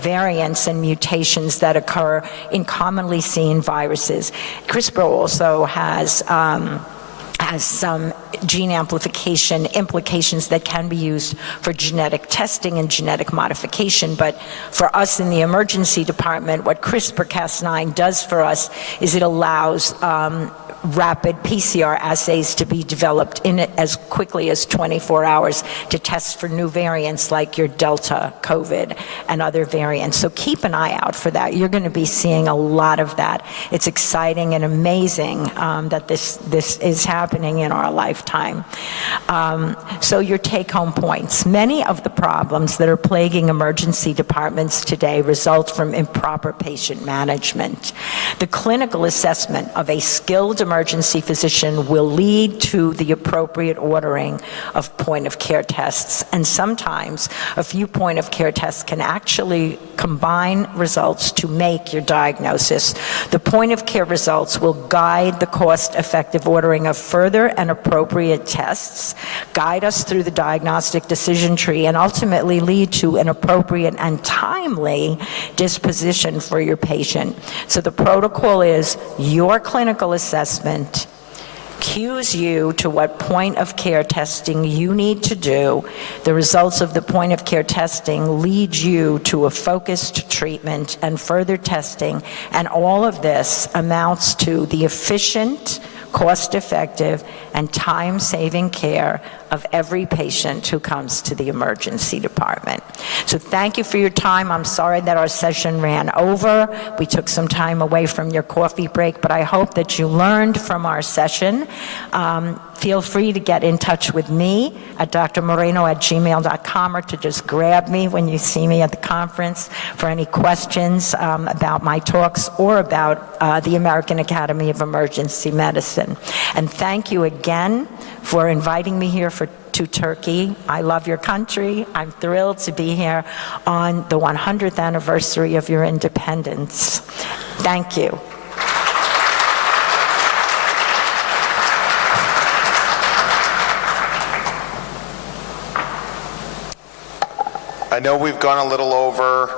variants and mutations that occur in commonly seen viruses. CRISPR also has some gene amplification implications that can be used for genetic testing and genetic modification. But for us in the emergency department, what CRISPR-Cas9 does for us is it allows rapid PCR assays to be developed in it as quickly as 24 hours to test for new variants like your Delta COVID and other variants. So keep an eye out for that. You're going to be seeing a lot of that. It's exciting and amazing that this is happening in our lifetime. So your take-home points. Many of the problems that are plaguing emergency departments today result from improper patient management. The clinical assessment of a skilled emergency physician will lead to the appropriate ordering of point-of-care tests, and sometimes a few point-of-care tests can actually combine results to make your diagnosis. The point-of-care results will guide the cost-effective ordering of further and appropriate tests, guide us through the diagnostic decision tree, and ultimately lead to an appropriate and timely disposition for your patient. So the protocol is your clinical assessment cues you to what point-of-care testing you need to do. The results of the point-of-care testing lead you to a focused treatment and further testing, and all of this amounts to the efficient, cost-effective, and time-saving care of every patient who comes to the emergency department. So thank you for your time. I'm sorry that our session ran over. We took some time away from your coffee break, but I hope that you learned from our session. Feel free to get in touch with me at drmoreno@gmail.com, or to just grab me when you see me at the conference for any questions about my talks or about the American Academy of Emergency Medicine. And thank you again for inviting me here to Turkey. I love your country. I'm thrilled to be here on the 100th anniversary of your independence. Thank you. I know we've gone a little over.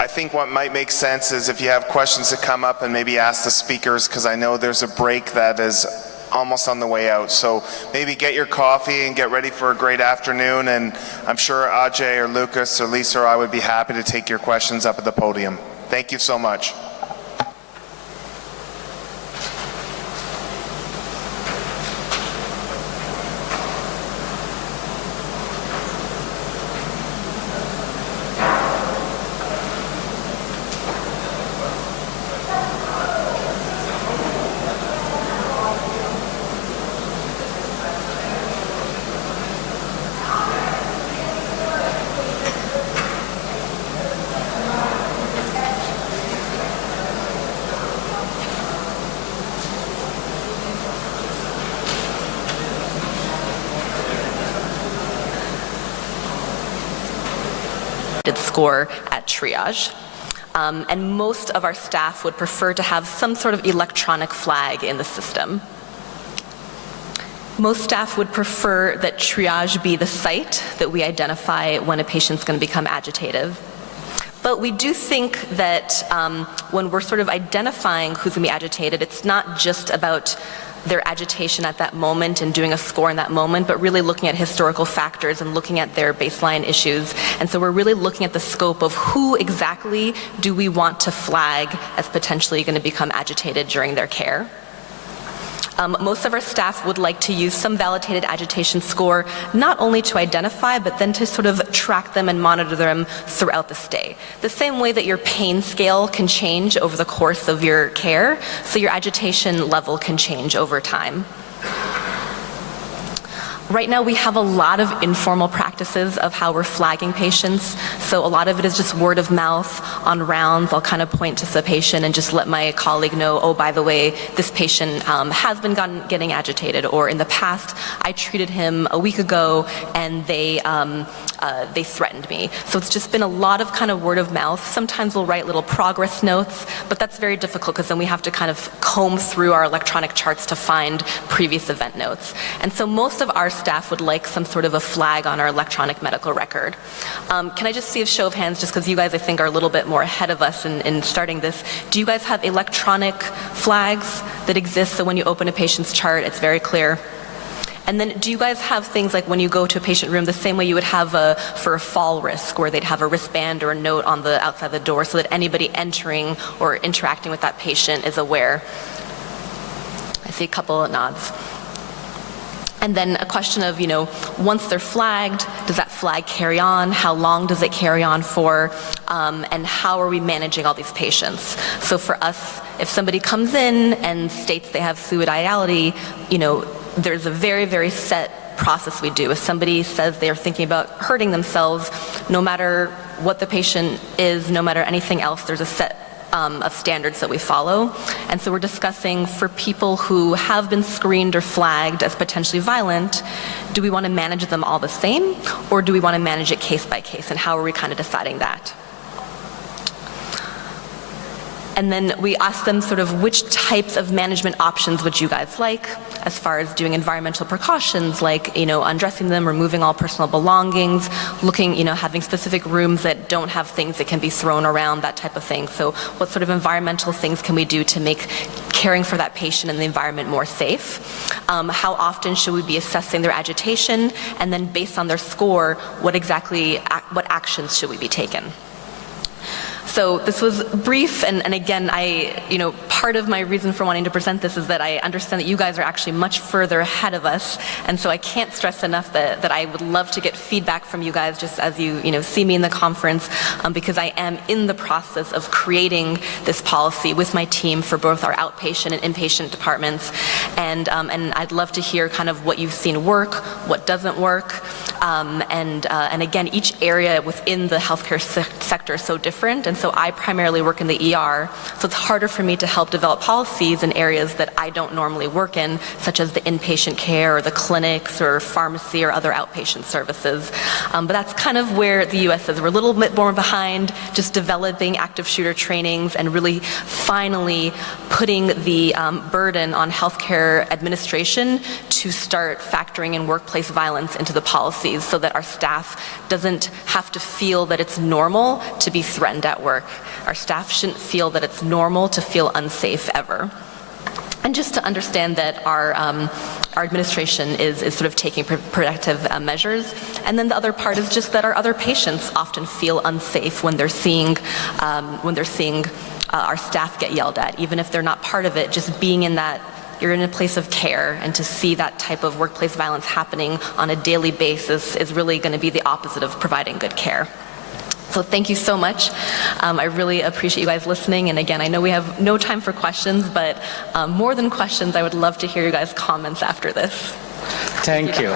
I think what might make sense is if you have questions to come up and maybe ask the speakers, because I know there's a break that is almost on the way out. So maybe get your coffee and get ready for a great afternoon, and I'm sure Ajay or Lucas or Lisa or I would be happy to take your questions up at the podium. Thank you so much. Score at triage. And most of our staff would prefer to have some sort of electronic flag in the system. Most staff would prefer that triage be the site that we identify when a patient's going to become agitative. But we do think that when we're sort of identifying who's going to be agitated, it's not just about their agitation at that moment and doing a score in that moment, but really looking at historical factors and looking at their baseline issues. And so we're really looking at the scope of who exactly do we want to flag as potentially going to become agitated during their care. Most of our staff would like to use some validated agitation score, not only to identify, but then to sort of track them and monitor them throughout the stay. The same way that your pain scale can change over the course of your care, so your agitation level can change over time. Right now we have a lot of informal practices of how we're flagging patients. So a lot of it is just word of mouth on rounds. I'll kind of point to the patient and just let my colleague know, oh, by the way, this patient has been getting agitated, or in the past I treated him a week ago and they threatened me. So it's just been a lot of kind of word of mouth. Sometimes we'll write little progress notes, but that's very difficult because then we have to kind of comb through our electronic charts to find previous event notes. And so most of our staff would like some sort of a flag on our electronic medical record. Can I just see a show of hands, just because you guys I think are a little bit more ahead of us in starting this. Do you guys have electronic flags that exist so when you open a patient's chart it's very clear? And then do you guys have things like when you go to a patient room, the same way you would have for a fall risk, where they'd have a wristband or a note on the outside the door so that anybody entering or interacting with that patient is aware? I see a couple of nods. And then a question of, once they're flagged, does that flag carry on? How long does it carry on for? And how are we managing all these patients? So for us, if somebody comes in and states they have suicidality, there's a very, very set process we do. If somebody says they're thinking about hurting themselves, no matter what the patient is, no matter anything else, there's a set of standards that we follow. And so we're discussing for people who have been screened or flagged as potentially violent, do we want to manage them all the same, or do we want to manage it case by case, and how are we kind of deciding that? And then we ask them sort of which types of management options would you guys like, as far as doing environmental precautions like, undressing them, removing all personal belongings, looking, having specific rooms that don't have things that can be thrown around, that type of thing. So what sort of environmental things can we do to make caring for that patient and the environment more safe? How often should we be assessing their agitation? And then based on their score, what actions should we be taking? So this was brief, and again, part of my reason for wanting to present this is that I understand that you guys are actually much further ahead of us, and so I can't stress enough that I would love to get feedback from you guys just as you see me in the conference, because I am in the process of creating this policy with my team for both our outpatient and inpatient departments, and I'd love to hear kind of what you've seen work, what doesn't work, and again, each area within the healthcare sector is so different, and so I primarily work in the ER, so it's harder for me to help develop policies in areas that I don't normally work in, such as the inpatient care or the clinics or pharmacy or other outpatient services. But that's kind of where the US is. We're a little bit more behind just developing active shooter trainings and really finally putting the burden on healthcare administration to start factoring in workplace violence into the policies so that our staff doesn't have to feel that it's normal to be threatened at work. Our staff shouldn't feel that it's normal to feel unsafe ever. And just to understand that our administration is sort of taking protective measures. And then the other part is just that our other patients often feel unsafe when they're seeing our staff get yelled at, even if they're not part of it. Just being in that, you're in a place of care, and to see that type of workplace violence happening on a daily basis is really going to be the opposite of providing good care. So thank you so much. I really appreciate you guys listening. And again, I know we have no time for questions, but more than questions, I would love to hear you guys' comments after this. Thank you.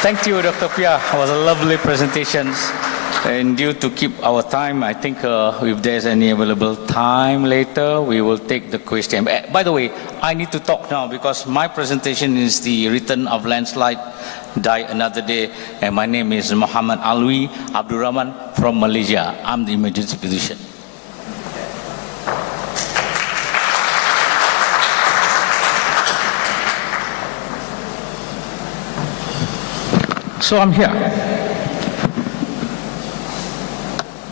Thank you, Dr. Pia. It was a lovely presentation. And due to keep our time, I think if there's any available time later, we will take the question. By the way, I need to talk now because my presentation is the return of landslide, Die Another Day, and my name is Muhammad Alwi Abdurrahman from Malaysia. I'm the emergency physician. So I'm here.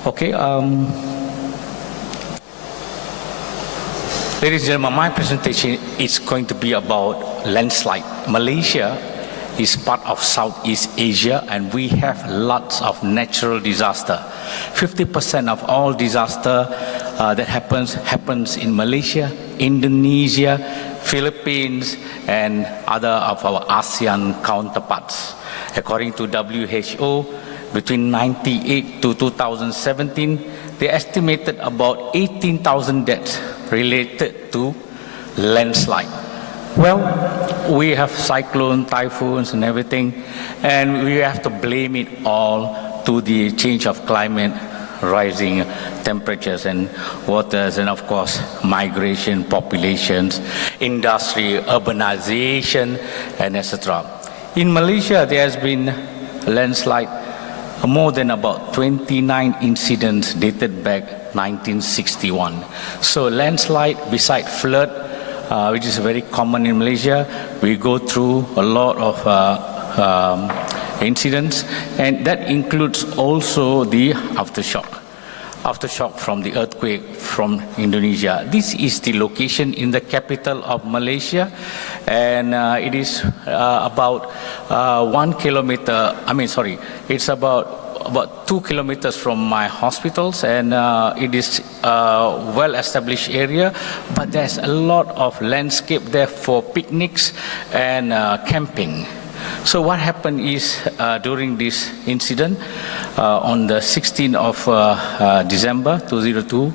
Okay, ladies and gentlemen, my presentation is going to be about landslide. Malaysia is part of Southeast Asia, and we have lots of natural disaster. 50% of all disaster that happens in Malaysia, Indonesia, Philippines, and other of our ASEAN counterparts. According to WHO, between 1998 to 2017, they estimated about 18,000 deaths related to landslide. Well, we have cyclones, typhoons, and everything, and we have to blame it all to the change of climate, rising temperatures and waters, and of course, migration, populations, industry, urbanization, and etc. In Malaysia, there has been landslide, more than about 29 incidents dated back 1961. So landslide, beside flood, which is very common in Malaysia, we go through a lot of incidents, and that includes also the aftershock. aftershock from the earthquake from Indonesia. This is the location in the capital of Malaysia, and it is about 1 kilometer, it's about 2 kilometers from my hospitals, and it is a well-established area, but there's a lot of landscape there for picnics and camping. So what happened is during this incident on the 16th of December 2002,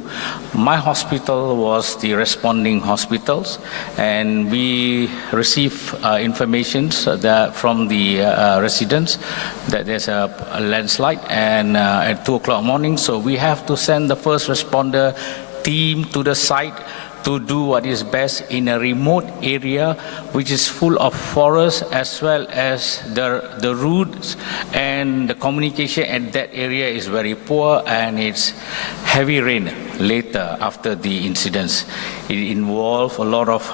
my hospital was the responding hospitals, and we received information from the residents that there's a landslide and at 2 o'clock morning, so we have to send the first responder team to the site to do what is best in a remote area which is full of forest, as well as the routes and the communication at that area is very poor, and it's heavy rain later after the incidents. It involved a lot of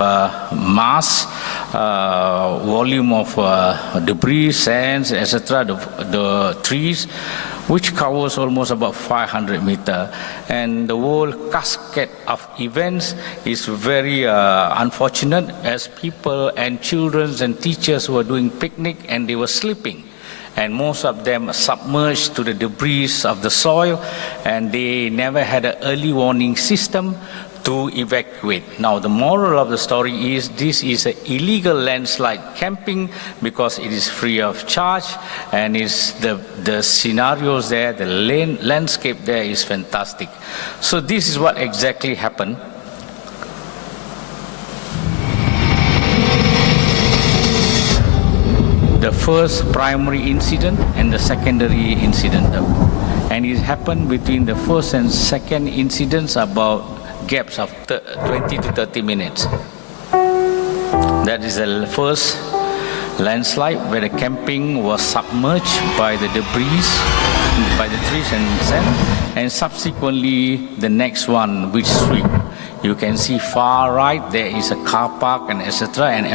mass volume of debris, sands, etc., the trees, which covers almost about 500 meters. And the whole cascade of events is very unfortunate, as people and children and teachers were doing picnic and they were sleeping. And most of them submerged to the debris of the soil, and they never had an early warning system to evacuate. Now, the moral of the story is this is an illegal landslide camping because it is free of charge, and is the scenarios there, the landscape there is fantastic. So this is what exactly happened. The first primary incident and the secondary incident, and it happened between the first and second incidents about gaps of 20 to 30 minutes. That is the first landslide where the camping was submerged by the debris, by the trees and sand, and subsequently the next one which sweep. You can see far right there is a car park and etc., and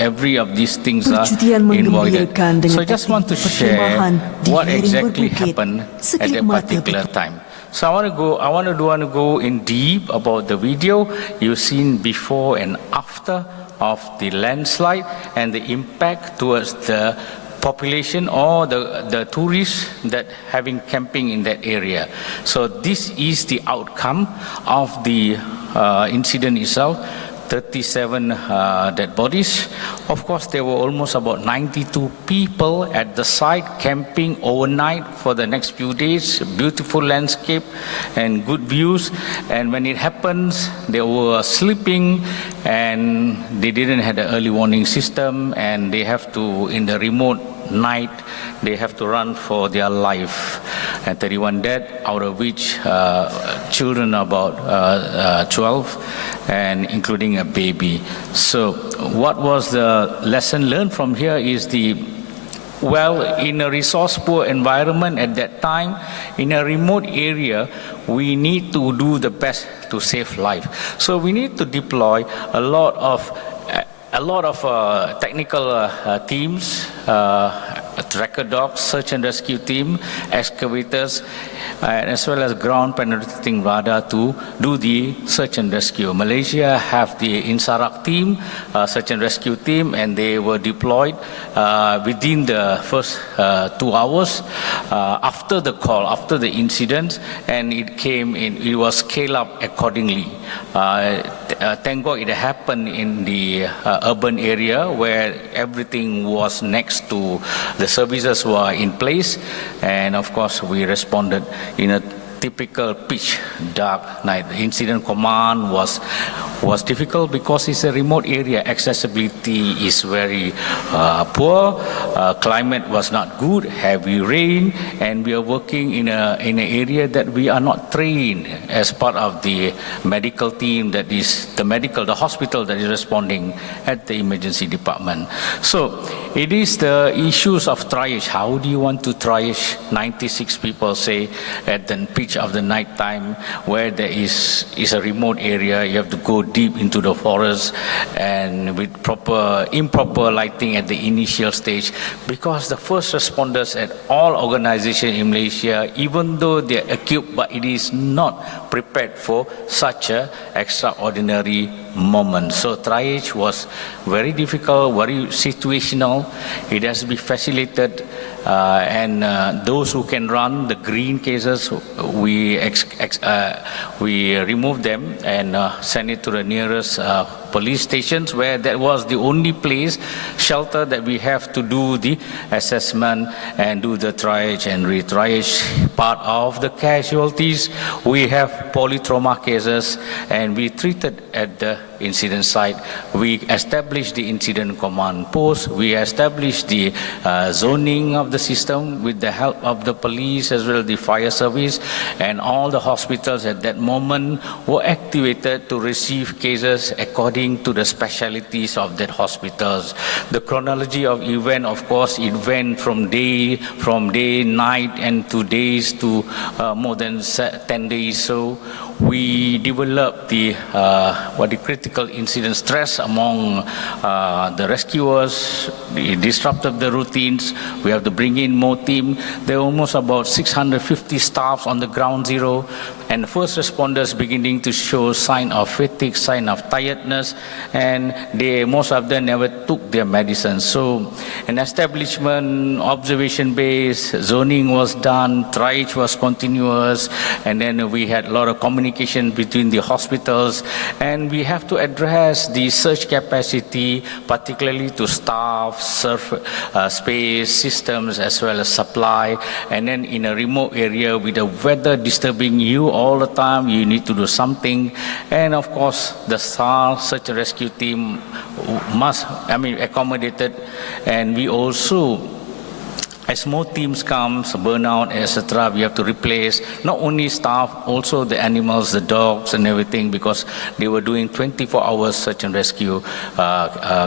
every of these things are involved. So I just want to share what exactly happened at a particular time. So I want to go in deep about the video you've seen before and after of the landslide and the impact towards the population or the tourists that having camping in that area. So this is the outcome of the incident itself. 37 dead bodies. Of course, there were almost about 92 people at the site camping overnight for the next few days. Beautiful landscape and good views. And when it happens, they were sleeping and they didn't have the early warning system, and they have to, in the remote night, they have to run for their life. And 31 dead, out of which children about 12, and including a baby. So what was the lesson learned from here is in a resource-poor environment at that time, in a remote area, we need to do the best to save life. So we need to deploy a lot of technical teams, tracker dogs, search and rescue team, excavators, as well as ground penetrating radar to do the search and rescue. Malaysia have the INSARAG team, search and rescue team, and they were deployed within the first 2 hours after the call, after the incident, and it was scaled up accordingly. Thank God it happened in the urban area where everything was next to the services were in place, and of course we responded in a typical pitch dark night. The incident command was difficult because it's a remote area. Accessibility is very poor. Climate was not good. Heavy rain, and we are working in an area that we are not trained as part of the medical team. That is the hospital that is responding at the emergency department. So it is the issues of triage. How do you want to triage 96 people, say, at the pitch reach of the night time where there is a remote area. You have to go deep into the forest and with improper lighting at the initial stage, because the first responders at all organizations in Malaysia, even though they are equipped, but it is not prepared for such a extraordinary moment. So triage was very difficult, very situational. It has to be facilitated, and those who can run the green cases, we remove them and send it to the nearest police stations, where that was the only place, shelter, that we have to do the assessment and do the triage and re-triage part of the casualties. We have polytrauma cases, and we treated at the incident site. We established the incident command post. We established the zoning of the system with the help of the police as well as the fire service, and all the hospitals at that moment were activated to receive cases according to the specialties of that hospitals. The chronology of event, of course, it went from day, night, and to days to more than 10 days. So we developed the critical incident stress among the rescuers. It disrupted the routines. We have to bring in more team. There are almost about 650 staffs on the ground zero, and first responders beginning to show sign of fatigue, sign of tiredness, and most of them never took their medicine. So an establishment, observation base, zoning was done, triage was continuous, and then we had a lot of communication between the hospitals, and we have to address the surge capacity, particularly to staff, space, systems, as well as supply. And then in a remote area with the weather disturbing you all the time, you need to do something. And of course, the SAR search and rescue team accommodated, and we also, as more teams comes, burnout, etc., we have to replace not only staff, also the animals, the dogs and everything, because they were doing 24 hours search and rescue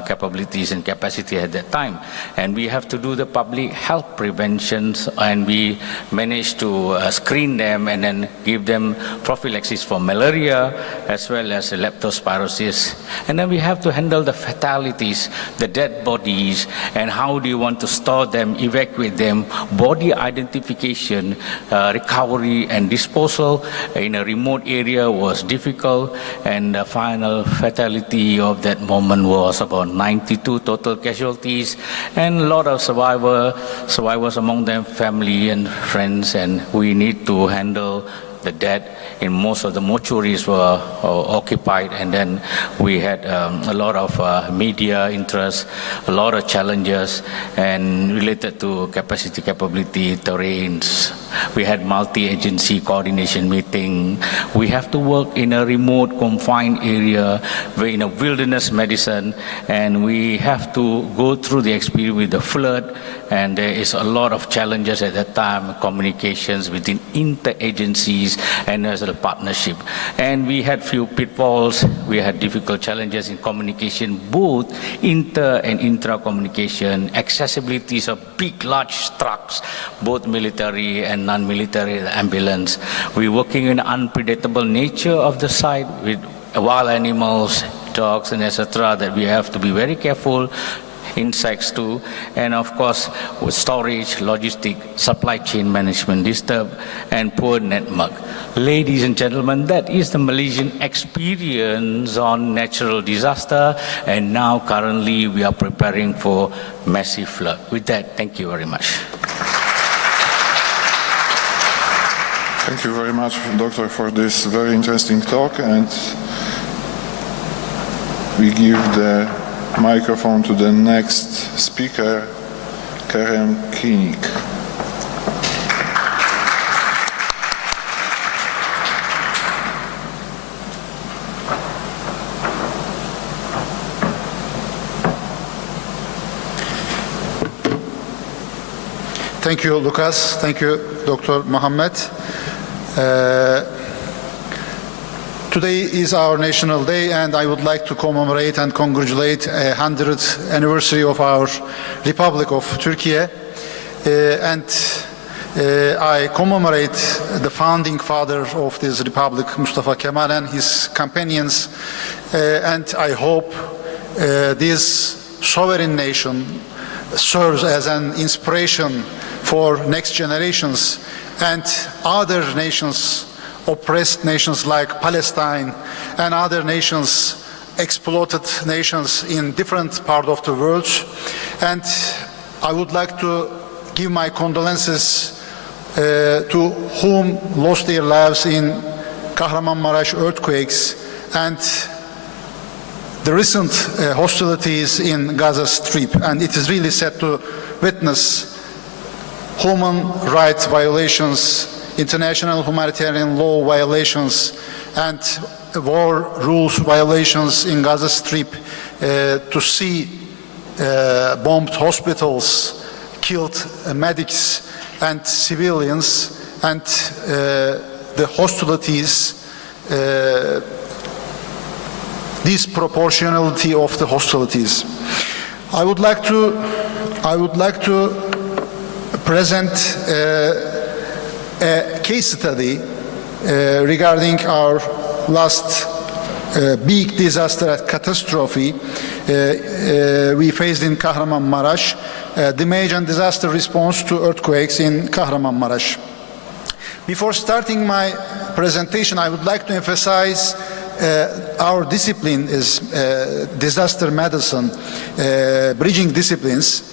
capabilities and capacity at that time. And we have to do the public health preventions, and we managed to screen them and then give them prophylaxis for malaria as well as leptospirosis. And then we have to handle the fatalities, the dead bodies, and how do you want to store them, evacuate them, body identification, recovery and disposal in a remote area was difficult, and the final fatality of that moment was about 92 total casualties, and a lot of survivors among them, family and friends, and we need to handle the dead. In most of the mortuaries were occupied, and then we had a lot of media interest, a lot of challenges, and related to capacity, capability, terrains. We had multi-agency coordination meeting. We have to work in a remote, confined area, in a wilderness medicine, and we have to go through the experience with the flood, and there is a lot of challenges at that time, communications within inter-agencies and as a partnership. And we had few pitfalls. We had difficult challenges in communication, both inter and intra communication, accessibilities of big, large trucks, both military and non-military, ambulance. We're working in unpredictable nature of the site with wild animals, dogs and etc., that we have to be very careful, insects too, and of course with storage, logistic, supply chain management disturbed, and poor network. Ladies and gentlemen, that is the Malaysian experience on natural disaster, and now currently we are preparing for massive flood. With that, thank you very much. Thank you very much, Doctor, for this very interesting talk, and we give the microphone to the next speaker, Karen Koenig. Thank you, Lucas. Thank you, Dr. Mohammed. Today is our National Day, and I would like to commemorate and congratulate 100th anniversary of our Republic of Turkey. And I commemorate the founding father of this republic, Mustafa Kemal, and his companions, and I hope this sovereign nation serves as an inspiration for next generations and other nations, oppressed nations like Palestine and other nations, exploited nations in different parts of the world. And I would like to give my condolences to whom lost their lives in Kahramanmaraş earthquakes and the recent hostilities in Gaza Strip. And it is really sad to witness human rights violations, international humanitarian law violations, and war rules violations in Gaza Strip, to see bombed hospitals, killed medics and civilians, and the hostilities, disproportionality of the hostilities. I would like to present a case study regarding our last big disaster catastrophe we faced in Kahramanmaraş, the major disaster response to earthquakes in Kahramanmaraş. Before starting my presentation, I would like to emphasize our discipline is disaster medicine, bridging disciplines.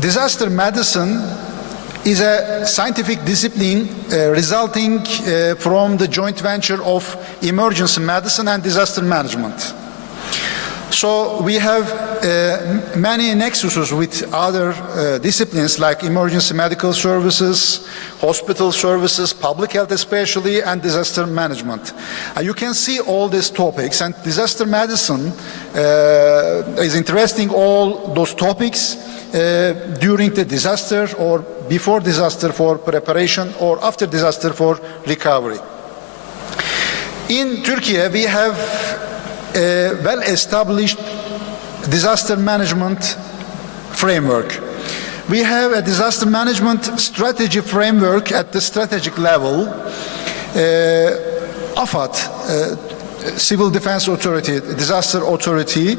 Disaster medicine is a scientific discipline resulting from the joint venture of emergency medicine and disaster management. So we have many nexuses with other disciplines like emergency medical services, hospital services, public health especially, and disaster management. You can see all these topics, and disaster medicine is interesting all those topics during the disaster or before disaster for preparation or after disaster for recovery. In Turkey, we have a well-established disaster management framework. We have a disaster management strategy framework at the strategic level. AFAD, Civil Defense Authority, Disaster Authority,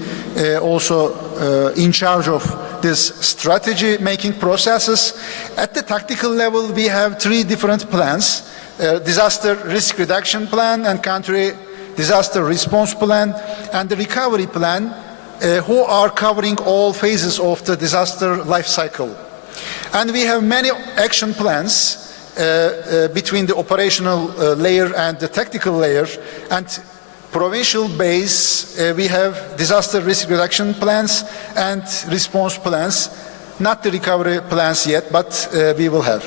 also in charge of this strategy making processes. At the tactical level, we have three different plans: disaster risk reduction plan and country disaster response plan and the recovery plan, who are covering all phases of the disaster life cycle. And we have many action plans between the operational layer and the tactical layer, and provincial base, we have disaster risk reduction plans and response plans, not the recovery plans yet, but we will have.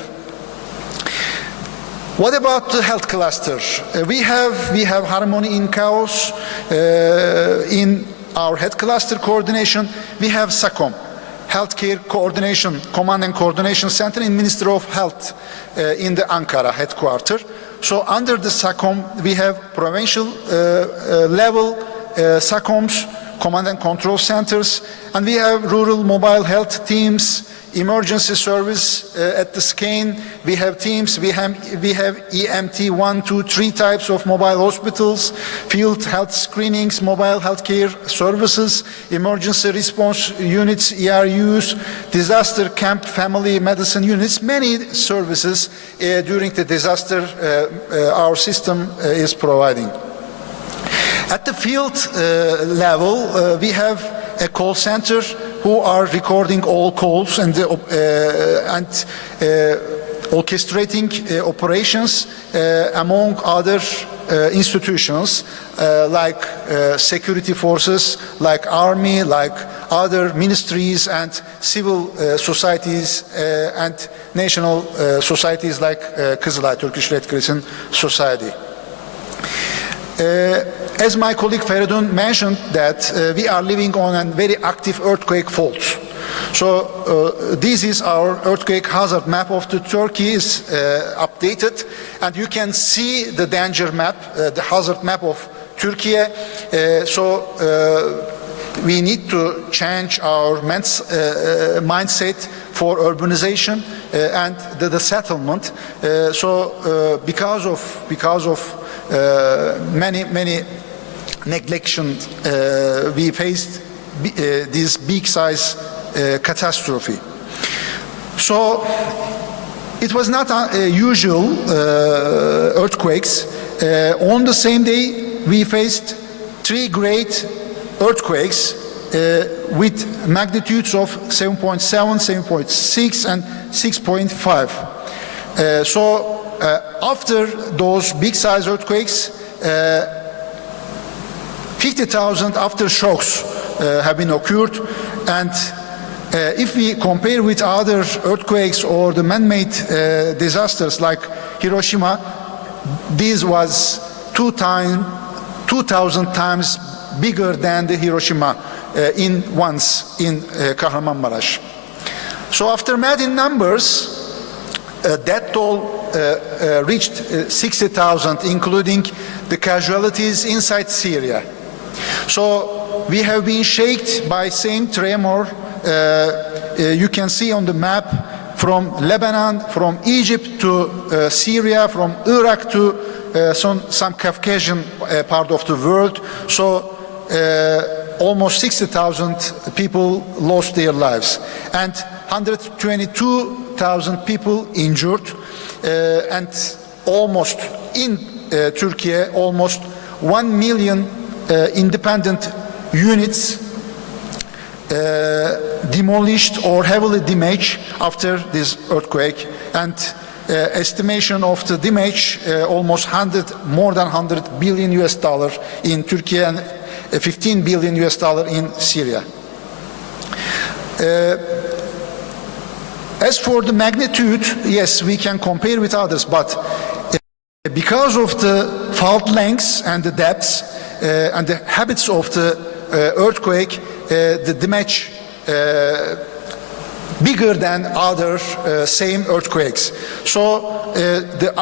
What about the health cluster? We have harmony in chaos. In our health cluster coordination, we have SACOM, Healthcare Coordination, Command and Coordination Center in Ministry of Health in the Ankara headquarter. So under the SACOM, we have provincial level SACOMs, Command and Control Centers, and we have rural mobile health teams, emergency service at the scan. We have teams, we have EMT 1, 2, 3 types of mobile hospitals, field health screenings, mobile healthcare services, emergency response units, ERUs, disaster camp family medicine units, many services during the disaster our system is providing. At the field level, we have a call center who are recording all calls and orchestrating operations among other institutions like security forces, like army, like other ministries and civil societies and national societies like Kızılay, Turkish Red Crescent Society. As my colleague Feridun mentioned, that we are living on a very active earthquake fault. So this is our earthquake hazard map of the Turkey is updated, and you can see the danger map, the hazard map of Turkey. So we need to change our mindset for urbanization and the settlement. Because of many neglection, we faced this big size catastrophe. So it was not usual earthquakes. On the same day, we faced 3 great earthquakes with magnitudes of 7.7, 7.6, and 6.5. After those big size earthquakes, 50,000 aftershocks have been occurred, and if we compare with other earthquakes or the man-made disasters like Hiroshima, this was 2,000 times bigger than the Hiroshima in Kahramanmaraş. So after math in numbers, death toll reached 60,000, including the casualties inside Syria. So we have been shaken by same tremor. You can see on the map from Lebanon, from Egypt to Syria, from Iraq to some Caucasian part of the world. So almost 60,000 people lost their lives and 122,000 people injured, and almost in Turkey almost 1 million independent units demolished or heavily damaged after this earthquake, and estimation of the damage almost more than $100 billion in Turkey and $15 billion in Syria. As for the magnitude, yes, we can compare with others, but because of the fault lengths and the depths and the habits of the earthquake, the damage bigger than other same earthquakes. So the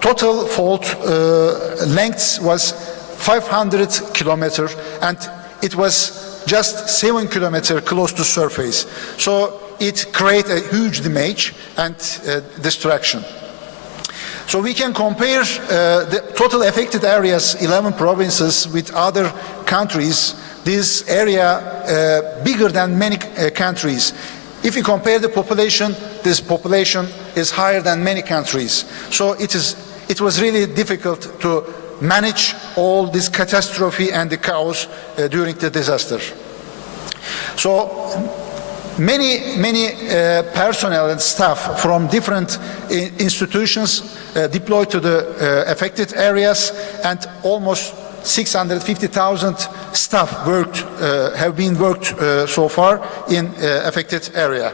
total fault length was 500 kilometers, and it was just 7 kilometers close to surface. So it created a huge damage and destruction. So we can compare the total affected areas, 11 provinces, with other countries. This area bigger than many countries. If you compare the population, this population is higher than many countries. So it was really difficult to manage all this catastrophe and the chaos during the disaster. So many personnel and staff from different institutions deployed to the affected areas, and almost 650,000 staff have been worked so far in affected area.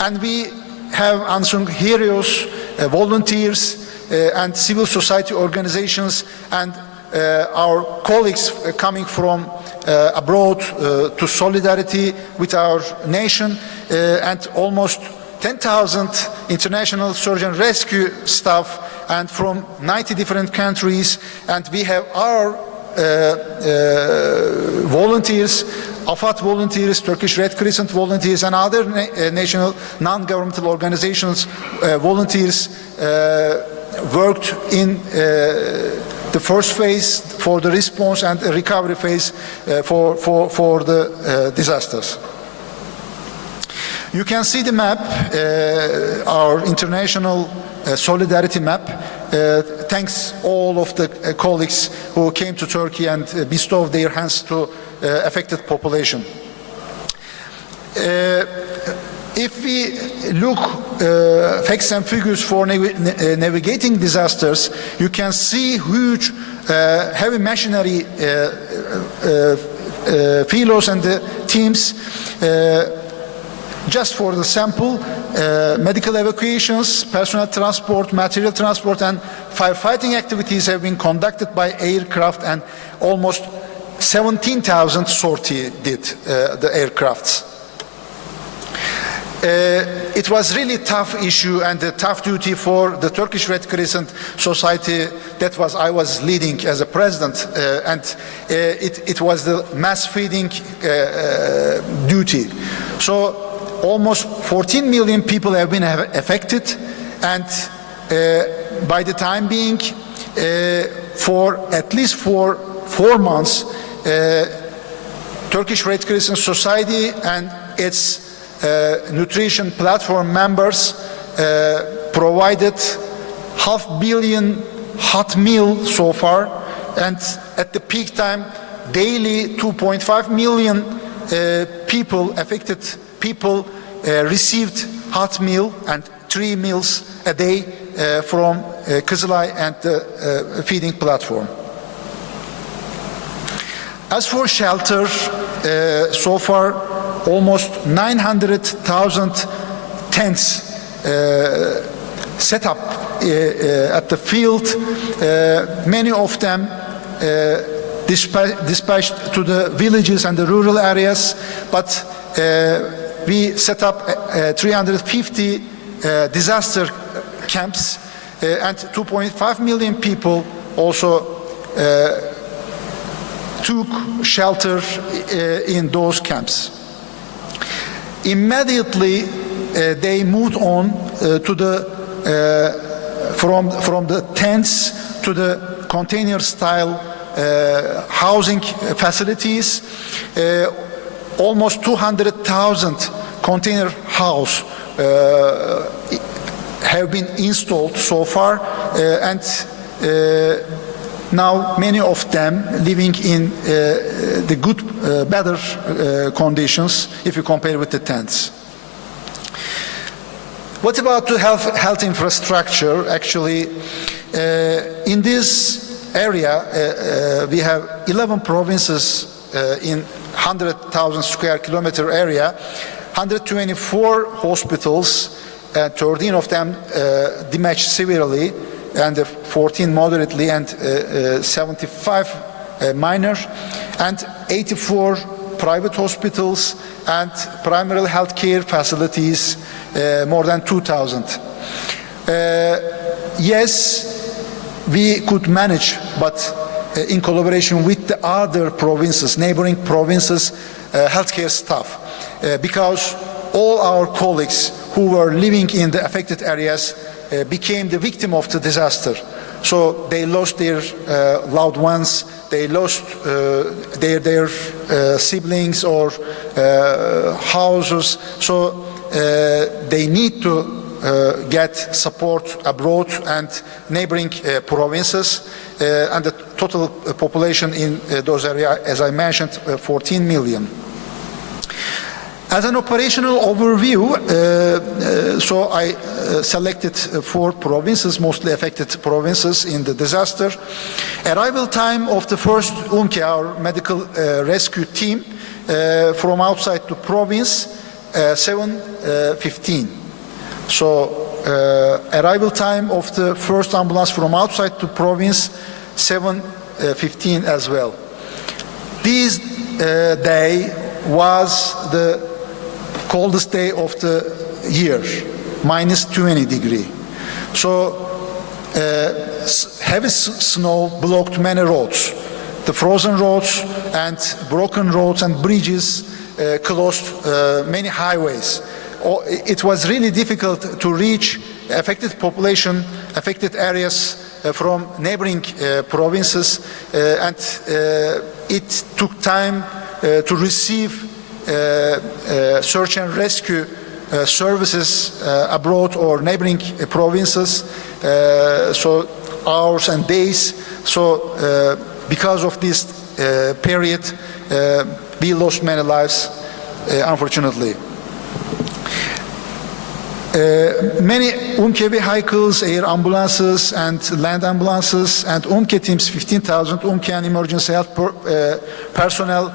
And we have unsung heroes, volunteers, and civil society organizations, and our colleagues coming from abroad to solidarity with our nation, and almost 10,000 international search and rescue staff, and from 90 different countries. And we have our volunteers, AFAD volunteers, Turkish Red Crescent volunteers, and other national non-governmental organizations volunteers worked in the first phase for the response and the recovery phase for the disasters. You can see the map, our international solidarity map. Thanks all of the colleagues who came to Turkey and bestowed their hands to affected population. If we look facts and figures for navigating disasters, you can see huge heavy machinery philos and the teams. Just for the sample, medical evacuations, personnel transport, material transport, and firefighting activities have been conducted by aircraft, and almost 17,000 sorties did the aircrafts. it was really tough issue and a tough duty for the Turkish Red Crescent Society that I was leading as a president, and it was the mass feeding duty. So almost 14 million people have been affected, and by the time being, for at least 4 months, Turkish Red Crescent Society and its nutrition platform members provided 500 million hot meal so far, and at the peak time, daily 2.5 million affected people received hot meal and 3 meals a day from Kızılay and the feeding platform. As for shelter, so far almost 900,000 tents set up at the field, many of them dispatched to the villages and the rural areas, but we set up 350 disaster camps, and 2.5 million people also took shelter in those camps. Immediately they moved on to the from the tents to the container style housing facilities. Almost 200,000 container house have been installed so far, and now many of them living in the good, better conditions if you compare with the tents. What about the health infrastructure? Actually, in this area, we have 11 provinces in 100,000 square kilometer area, 124 hospitals, 13 of them damaged severely, and 14 moderately, and 75 minor, and 84 private hospitals and primary health care facilities, more than 2,000. Yes, we could manage, but in collaboration with the other provinces, neighboring provinces, healthcare staff, because all our colleagues who were living in the affected areas became the victim of the disaster. So they lost their loved ones, they lost their siblings or houses. So they need to get support abroad and neighboring provinces, and the total population in those areas, as I mentioned, 14 million. As an operational overview, so I selected 4 provinces, mostly affected provinces in the disaster. Arrival time of the first UMKE, our medical rescue team, from outside the province, 7:15. So arrival time of the first ambulance from outside the province, 7:15 as well. This day was the coldest day of the year, -20 degrees. So heavy snow blocked many roads. The frozen roads and broken roads and bridges closed many highways. It was really difficult to reach affected population, affected areas from neighboring provinces, and it took time to receive search and rescue services abroad or neighboring provinces, so hours and days. So because of this period, we lost many lives, unfortunately. Many UMKE vehicles, air ambulances and land ambulances, and UMKE teams, 15,000 UMKE and emergency health personnel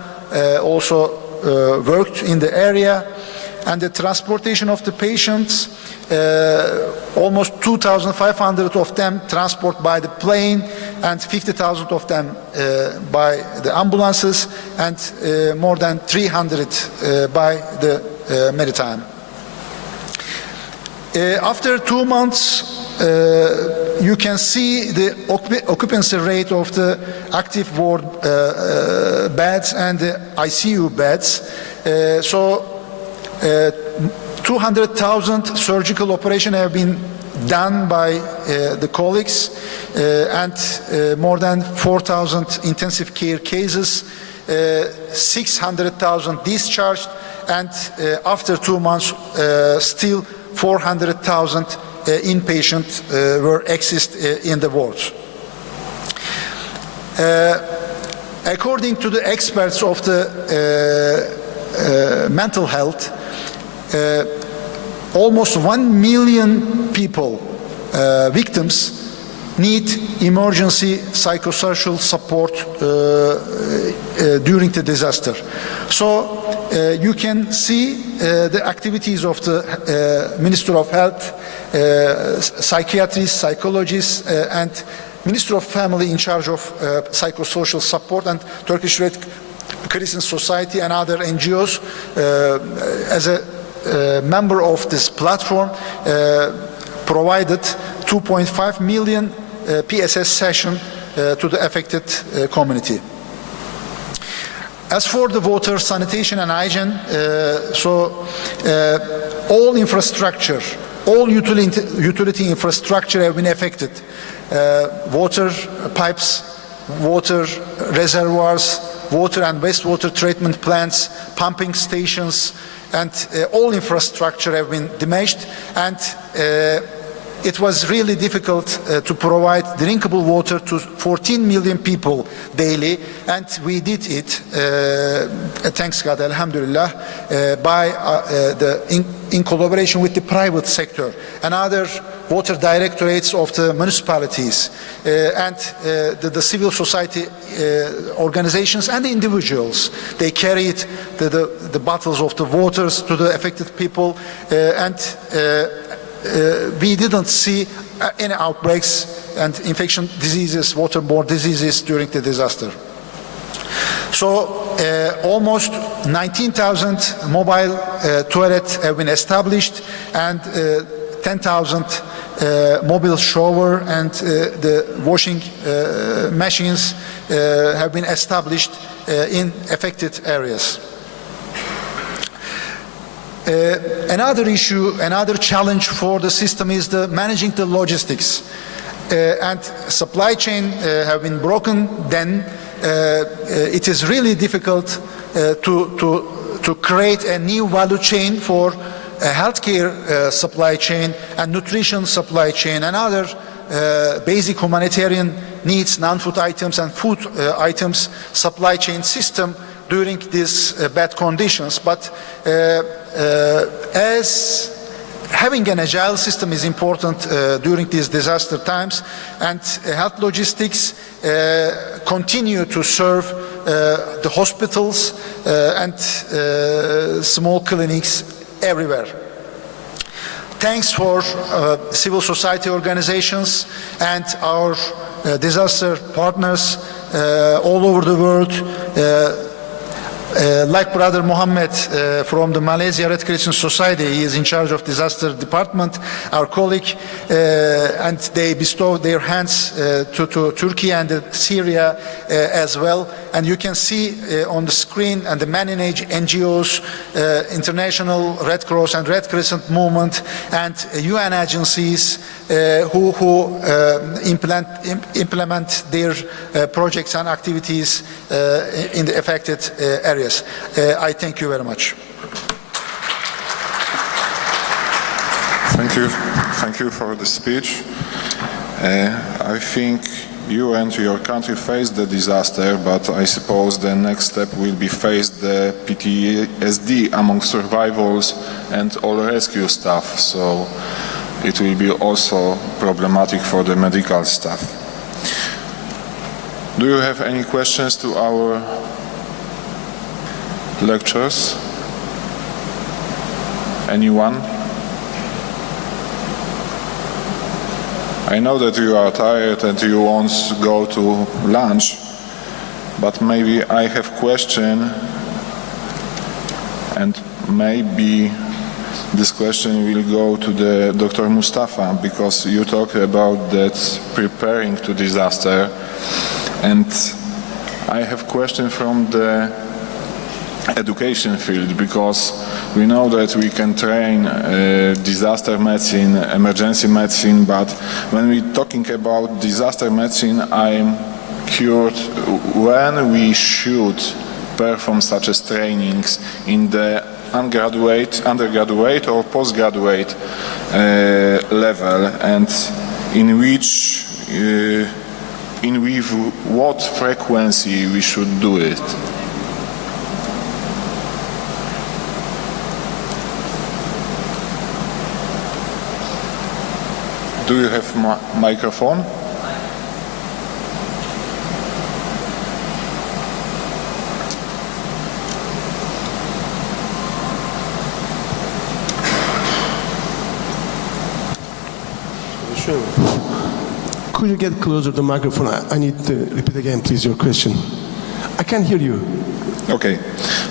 also worked in the area, and the transportation of the patients, almost 2,500 of them transport by the plane, and 50,000 of them by the ambulances, and more than 300 by the maritime. After 2 months, you can see the occupancy rate of the active ward beds and the ICU beds. 200,000 surgical operations have been done by the colleagues and more than 4,000 intensive care cases, 600,000 discharged, and after 2 months still 400,000 inpatients were exist in the wards. According to the experts of the mental health, almost 1 million people, victims, need emergency psychosocial support during the disaster. So you can see the activities of the Minister of Health, psychiatrists, psychologists, and Minister of Family in charge of psychosocial support, and Turkish Red Crescent Society and other NGOs as a member of this platform provided 2.5 million PSS sessions to the affected community. As for the water, sanitation and hygiene, all infrastructure, all utility infrastructure have been affected. Water pipes, water reservoirs, water and wastewater treatment plants, pumping stations, and all infrastructure have been damaged, and it was really difficult to provide drinkable water to 14 million people daily, and we did it, thanks God, alhamdulillah, in collaboration with the private sector and other water directorates of the municipalities and the civil society organizations and the individuals. They carried the bottles of the waters to the affected people, and we didn't see any outbreaks and infection diseases, waterborne diseases during the disaster. So almost 19,000 mobile toilets have been established, and 10,000 mobile shower and the washing machines have been established in affected areas. Another issue, another challenge for the system is managing the logistics. And supply chain have been broken, then it is really difficult to create a new value chain for healthcare supply chain and nutrition supply chain and other basic humanitarian needs, non-food items and food items supply chain system during these bad conditions. But as having an agile system is important during these disaster times, and health logistics continue to serve the hospitals and small clinics everywhere. Thanks for civil society organizations and our disaster partners all over the world, like Brother Mohammed from the Malaysia Red Crescent Society. He is in charge of disaster department, our colleague, and they bestowed their hands to Turkey and Syria as well. And you can see on the screen, and the many NGOs, International Red Cross and Red Crescent Movement, and UN agencies who implement their projects and activities in the affected areas. I thank you very much. Thank you for the speech. I think you and your country faced the disaster, but I suppose the next step will be face the PTSD among survivors and all rescue staff, so it will be also problematic for the medical staff. Do you have any questions to our lecturers? Anyone? I know that you are tired and you want to go to lunch, but maybe I have a question, and maybe this question will go to the Dr. Mustafa, because you talk about that preparing to disaster, and I have question from the education field, because we know that we can train disaster medicine, emergency medicine, but when we're talking about disaster medicine, I'm curious when we should perform such as trainings in the undergraduate or postgraduate level, and with what frequency we should do it. Do you have microphone? Could you get closer to the microphone? I need to repeat again, please, your question. I can't hear you. Okay,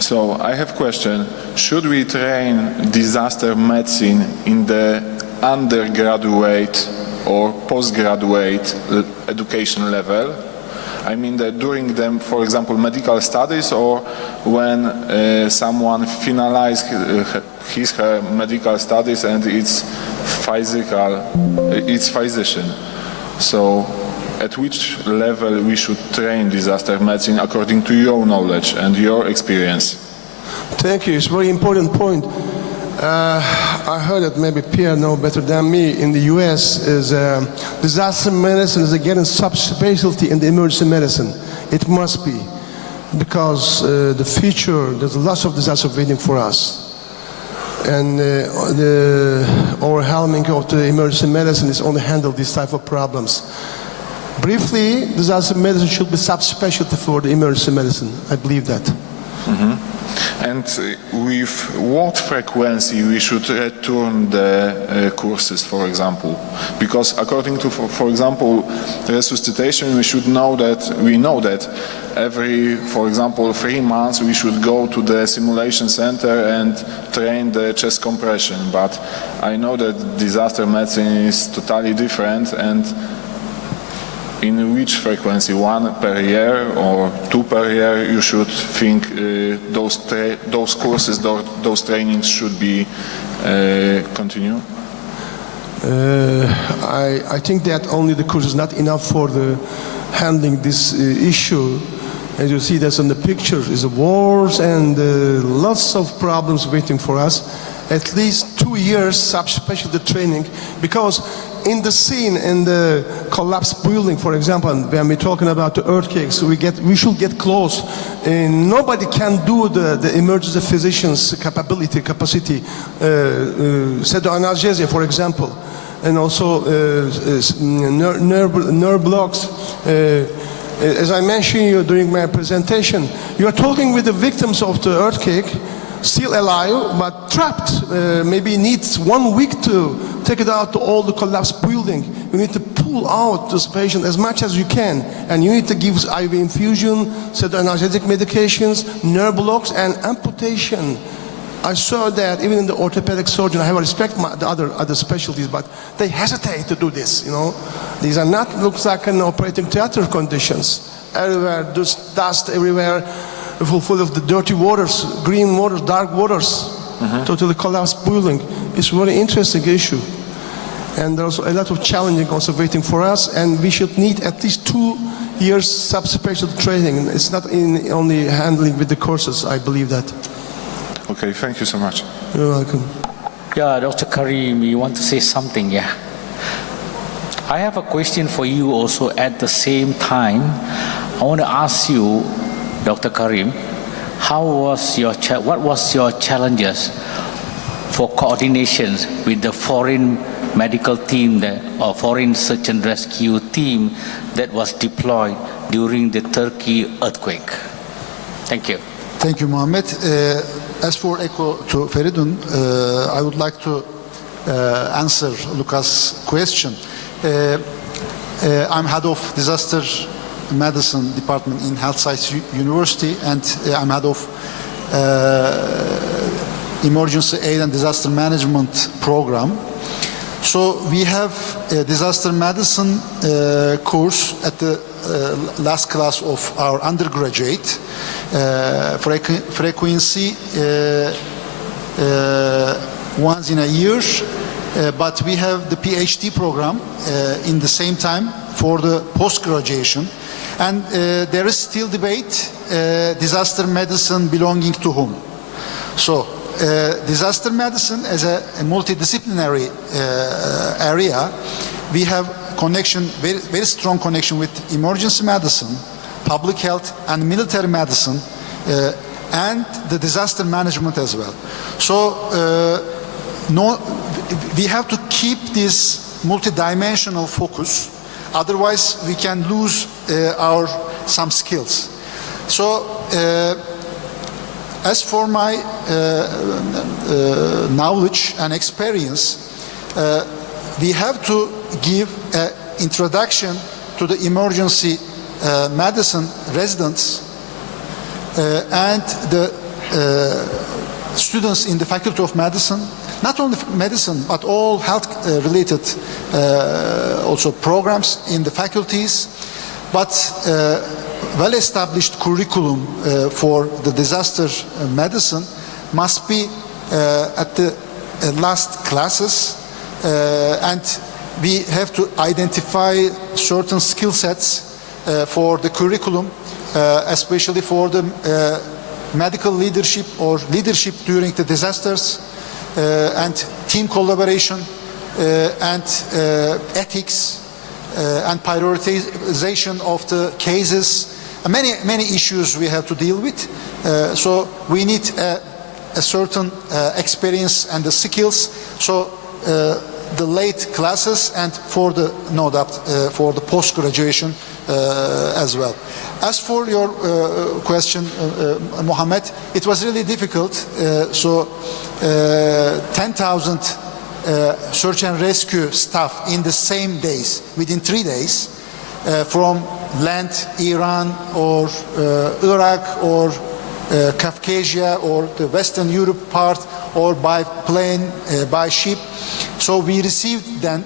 so I have question. Should we train disaster medicine in the undergraduate or postgraduate education level? I mean that during them, for example, medical studies, or when someone finalizes her medical studies and it's physician. So at which level we should train disaster medicine according to your knowledge and your experience? Thank you. It's a very important point. I heard that maybe Pierre knows better than me. In the U.S., disaster medicine is again a subspecialty in the emergency medicine. It must be, because the future, there's lots of disasters waiting for us. And the overwhelming of the emergency medicine is only handle these type of problems. Briefly, disaster medicine should be subspecialty for the emergency medicine. I believe that. Mm-hmm. And with what frequency we should return the courses, for example? Because according to, for example, resuscitation, we know that every, for example, 3 months we should go to the simulation center and train the chest compression. But I know that disaster medicine is totally different, and in which frequency, 1 per year or 2 per year, you should think those courses, those trainings should be continue? I think that only the course is not enough for the handling this issue. As you see, that's on the picture, is wars and lots of problems waiting for us. At least 2 years subspecialty training, because in the scene, in the collapsed building, for example, when we're talking about the earthquakes, we should get close. And nobody can do the emergency physician's capacity, pseudoanaesthesia, for example, and also nerve blocks. As I mentioned you during my presentation, you are talking with the victims of the earthquake, still alive but trapped. Maybe needs 1 week to take it out to all the collapsed building. You need to pull out this patient as much as you can, and you need to give IV infusion, pseudoanaesthetic medications, nerve blocks, and amputation. I saw that even in the orthopedic surgeon. I have respect the other specialties, but they hesitate to do this. You know, these are not looks like an operating theater conditions. Everywhere, there's dust everywhere. Full of the dirty waters, green waters, dark waters, totally collapsed building. It's a very interesting issue. And there's a lot of challenging also waiting for us, and we should need at least 2 years subspecial training. It's not only handling with the courses, I believe that. Okay, thank you so much. You're welcome. Yeah, Dr. Karim, you want to say something, yeah? I have a question for you also at the same time. I want to ask you, Dr. Karim, what was your challenges for coordination with the foreign medical team or foreign search and rescue team that was deployed during the Turkey earthquake? Thank you. Thank you, Mohammed. As for echo to Feridun, I would like to answer Lucas' question. I'm head of disaster medicine department in Health Science University, and I'm head of emergency aid and disaster management program. So we have a disaster medicine course at the last class of our undergraduate. Frequency once in a year, but we have the PhD program in the same time for the post-graduation. And there is still debate, disaster medicine belonging to whom. So disaster medicine as a multidisciplinary area, we have connection, very strong connection with emergency medicine, public health and military medicine, and the disaster management as well. So we have to keep this multidimensional focus, otherwise we can lose some skills. So as for my knowledge and experience, we have to give an introduction to the emergency medicine residents and the students in the Faculty of Medicine, not only medicine, but all health-related also programs in the faculties, but well-established curriculum for the disaster medicine must be at the last classes, and we have to identify certain skill sets for the curriculum, especially for the medical leadership or leadership during the disasters, and team collaboration, and ethics, and prioritization of the cases. Many issues we have to deal with. So we need a certain experience and the skills. So the late classes and for the no doubt for the post graduation as well. As for your question, Mohammed, it was really difficult. So 10,000 search and rescue staff in the same days, within 3 days, from land, Iran or Iraq or Caucasia or the Western Europe part, or by plane, by ship. So we received then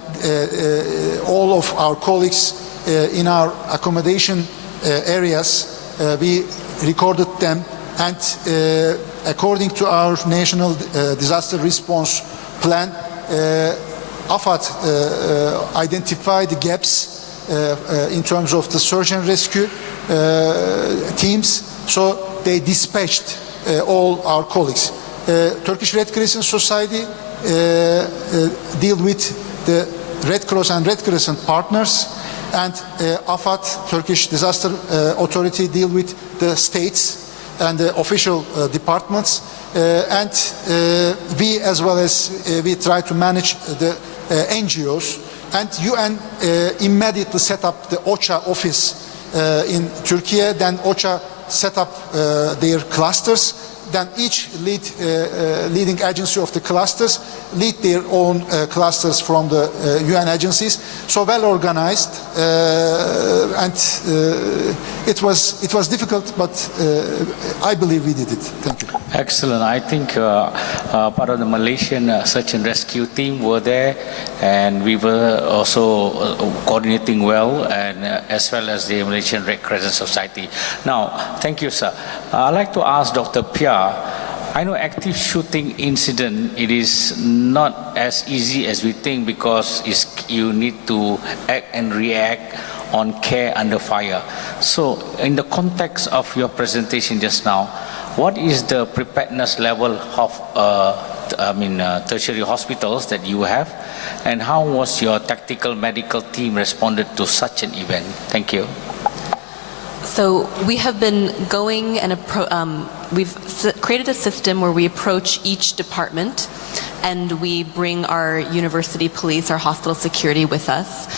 all of our colleagues in our accommodation areas. We recorded them, and according to our national disaster response plan, AFAD identified the gaps in terms of the search and rescue teams. So they dispatched all our colleagues. Turkish Red Crescent Society deal with the Red Cross and Red Crescent partners, and AFAD, Turkish Disaster Authority, deal with the states and the official departments, and we as well as we try to manage the NGOs, and UN immediately set up the OCHA office in Turkey. Then OCHA set up their clusters. Then each leading agency of the clusters lead their own clusters from the UN agencies. So well organized, and it was difficult, but I believe we did it. Thank you. Excellent. I think part of the Malaysian search and rescue team were there, and we were also coordinating well, and as well as the Malaysian Red Crescent Society. Now, thank you, sir. I'd like to ask Dr. Pia. I know active shooting incident, it is not as easy as we think, because you need to act and react on care under fire. So in the context of your presentation just now, what is the preparedness level of tertiary hospitals that you have, and how was your tactical medical team responded to such an event? Thank you. So we have been going and we've created a system where we approach each department, and we bring our university police, our hospital security with us.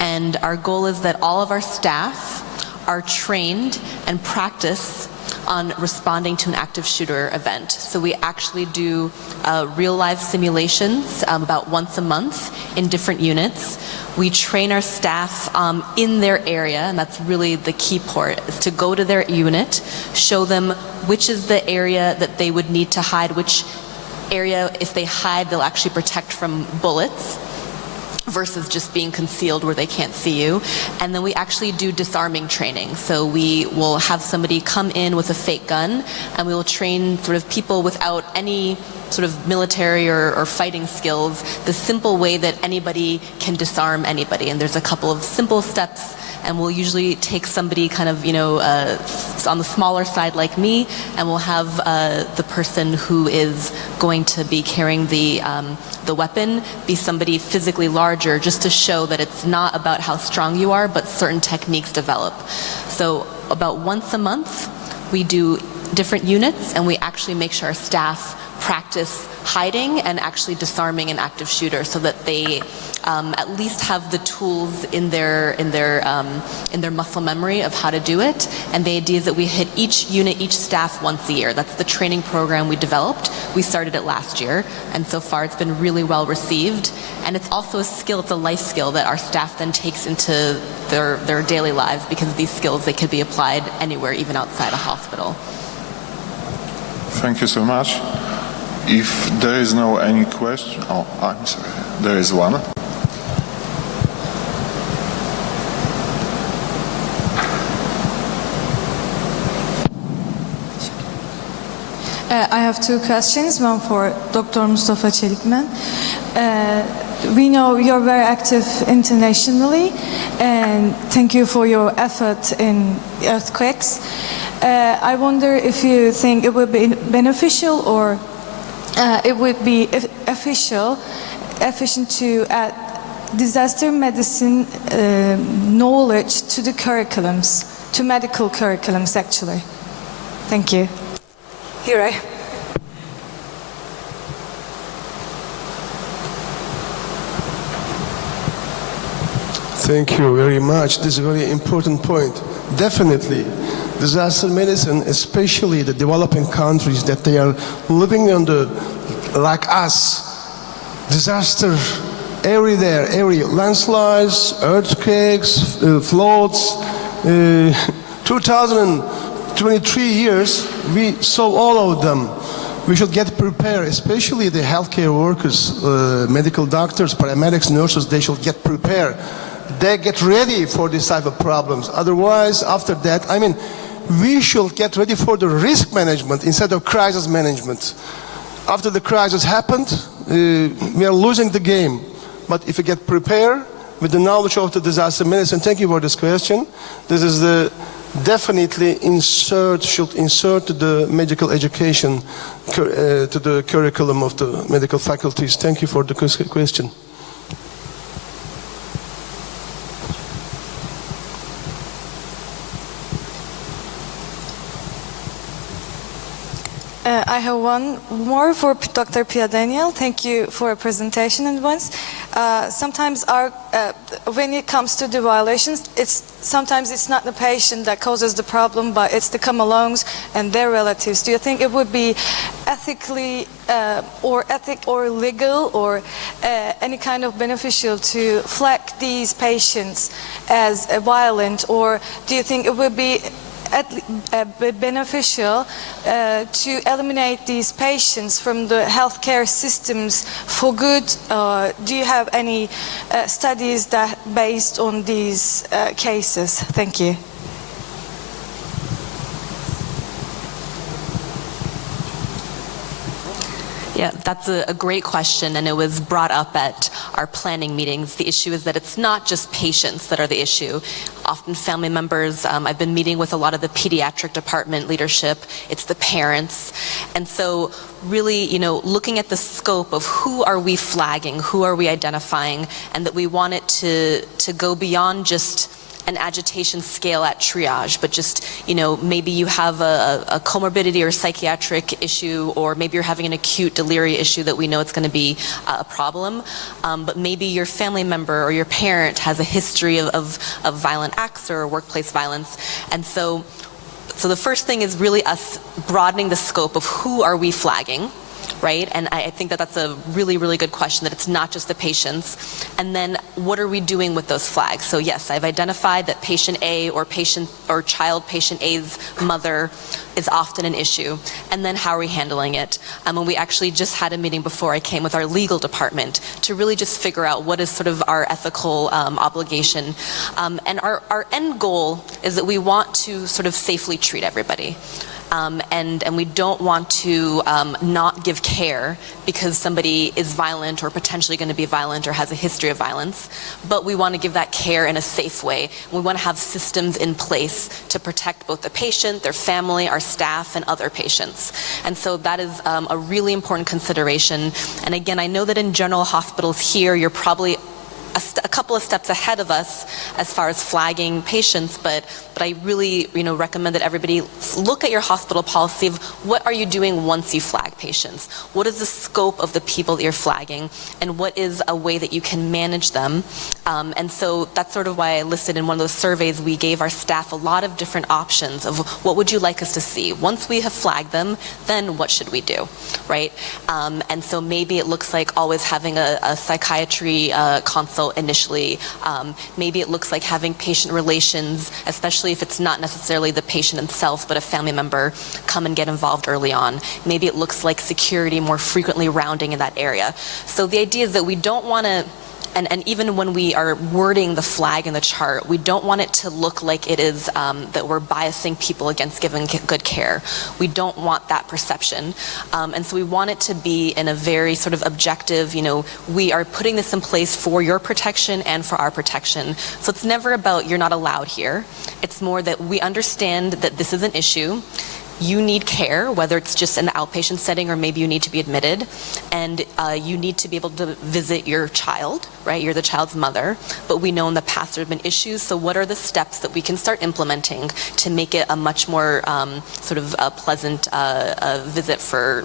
And our goal is that all of our staff are trained and practice on responding to an active shooter event. So we actually do real life simulations about once a month in different units. We train our staff in their area, and that's really the key part, is to go to their unit, show them which is the area that they would need to hide, which area, if they hide, they'll actually protect from bullets versus just being concealed where they can't see you. And then we actually do disarming training. So we will have somebody come in with a fake gun, and we will train sort of people without any sort of military or fighting skills, the simple way that anybody can disarm anybody. And there's a couple of simple steps, and we'll usually take somebody kind of, on the smaller side like me, and we'll have the person who is going to be carrying the weapon be somebody physically larger, just to show that it's not about how strong you are, but certain techniques develop. So about once a month, we do different units, and we actually make sure our staff practice hiding and actually disarming an active shooter, so that they at least have the tools in their muscle memory of how to do it. And the idea is that we hit each unit, each staff once a year. That's the training program we developed. We started it last year, and so far it's been really well received. And it's also a skill, it's a life skill that our staff then takes into their daily lives, because these skills, they could be applied anywhere, even outside a hospital. Thank you so much. If there is no any question, oh, I'm sorry, there is one. I have two questions, one for Dr. Mustafa Çelikmen. We know you're very active internationally, and thank you for your effort in earthquakes. I wonder if you think it would be beneficial, or it would be efficient to add disaster medicine knowledge to the curriculums, to medical curriculums actually. Thank you. Here I. Thank you very much. This is a very important point. Definitely, disaster medicine, especially the developing countries, that they are living under, like us, disaster everywhere, landslides, earthquakes, floods. 2023 years, we saw all of them. We should get prepared, especially the healthcare workers, medical doctors, paramedics, nurses, they should get prepared. They get ready for this type of problems. Otherwise, after that, we should get ready for the risk management instead of crisis management. After the crisis happened, we are losing the game. But if we get prepared with the knowledge of the disaster medicine, thank you for this question. This is definitely should insert the medical education to the curriculum of the medical faculties. Thank you for the question. I have one more for Dr. Pia Daniel. Thank you for a presentation in advance. Sometimes when it comes to the violations, sometimes it's not the patient that causes the problem, but it's the come-alongs and their relatives. Do you think it would be ethically or legal or any kind of beneficial to flag these patients as violent, or do you think it would be beneficial to eliminate these patients from the healthcare systems for good? Do you have any studies that based on these cases? Thank you. Yeah, that's a great question, and it was brought up at our planning meetings. The issue is that it's not just patients that are the issue. Often family members, I've been meeting with a lot of the pediatric department leadership, it's the parents. And so really, looking at the scope of who are we flagging, who are we identifying, and that we want it to go beyond just an agitation scale at triage, but just, maybe you have a comorbidity or psychiatric issue, or maybe you're having an acute delirium issue that we know it's going to be a problem, but maybe your family member or your parent has a history of violent acts or workplace violence. And so the first thing is really us broadening the scope of who are we flagging. right? And I think that that's a really, really good question, that it's not just the patients. And then what are we doing with those flags? So yes, I've identified that patient A or child patient A's mother is often an issue. And then how are we handling it? And we actually just had a meeting before I came with our legal department to really just figure out what is sort of our ethical obligation. And our end goal is that we want to sort of safely treat everybody. And we don't want to not give care because somebody is violent or potentially going to be violent or has a history of violence, but we want to give that care in a safe way. We want to have systems in place to protect both the patient, their family, our staff, and other patients. And so that is a really important consideration. And again, I know that in general hospitals here, you're probably a couple of steps ahead of us as far as flagging patients, but I really recommend that everybody look at your hospital policy of what are you doing once you flag patients? What is the scope of the people that you're flagging, and what is a way that you can manage them? And so that's sort of why I listed in one of those surveys, we gave our staff a lot of different options of what would you like us to see? Once we have flagged them, then what should we do, right? And so maybe it looks like always having a psychiatry consult initially. Maybe it looks like having patient relations, especially if it's not necessarily the patient himself, but a family member, come and get involved early on. Maybe it looks like security more frequently rounding in that area. So the idea is that we don't want to, and even when we are wording the flag in the chart, we don't want it to look like it is that we're biasing people against giving good care. We don't want that perception. And so we want it to be in a very sort of objective, we are putting this in place for your protection and for our protection. So it's never about you're not allowed here. It's more that we understand that this is an issue. You need care, whether it's just in the outpatient setting or maybe you need to be admitted, and you need to be able to visit your child, right? You're the child's mother, but we know in the past there have been issues, so what are the steps that we can start implementing to make it a much more sort of a pleasant visit for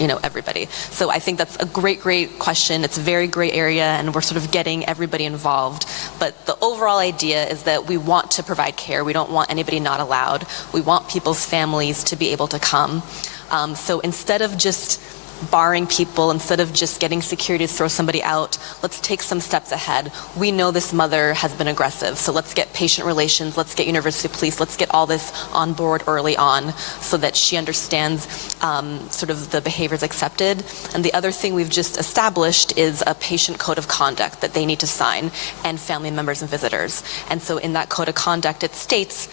everybody? So I think that's a great question. It's a very gray area, and we're sort of getting everybody involved, but the overall idea is that we want to provide care. We don't want anybody not allowed. We want people's families to be able to come. So instead of just barring people, instead of just getting security to throw somebody out, let's take some steps ahead. We know this mother has been aggressive, so let's get patient relations, let's get university police, let's get all this on board early on so that she understands sort of the behaviors accepted. And the other thing we've just established is a patient code of conduct that they need to sign, and family members and visitors. And so in that code of conduct, it states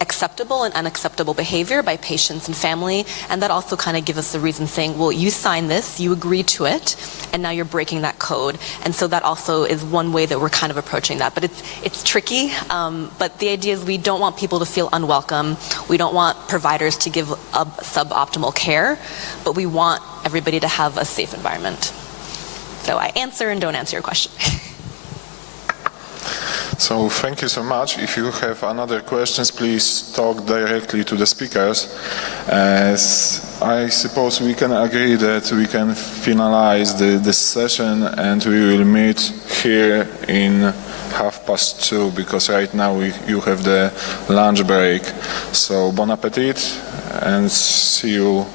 acceptable and unacceptable behavior by patients and family, and that also kind of gives us the reason saying, well, you signed this, you agreed to it, and now you're breaking that code. And so that also is one way that we're kind of approaching that. But it's tricky, but the idea is we don't want people to feel unwelcome. We don't want providers to give suboptimal care, but we want everybody to have a safe environment. So I answer and don't answer your question. So thank you so much. If you have another questions, please talk directly to the speakers. As I suppose we can agree that we can finalize this session, and we will meet here in 2:30, because right now you have the lunch break. So bon appetit, and see you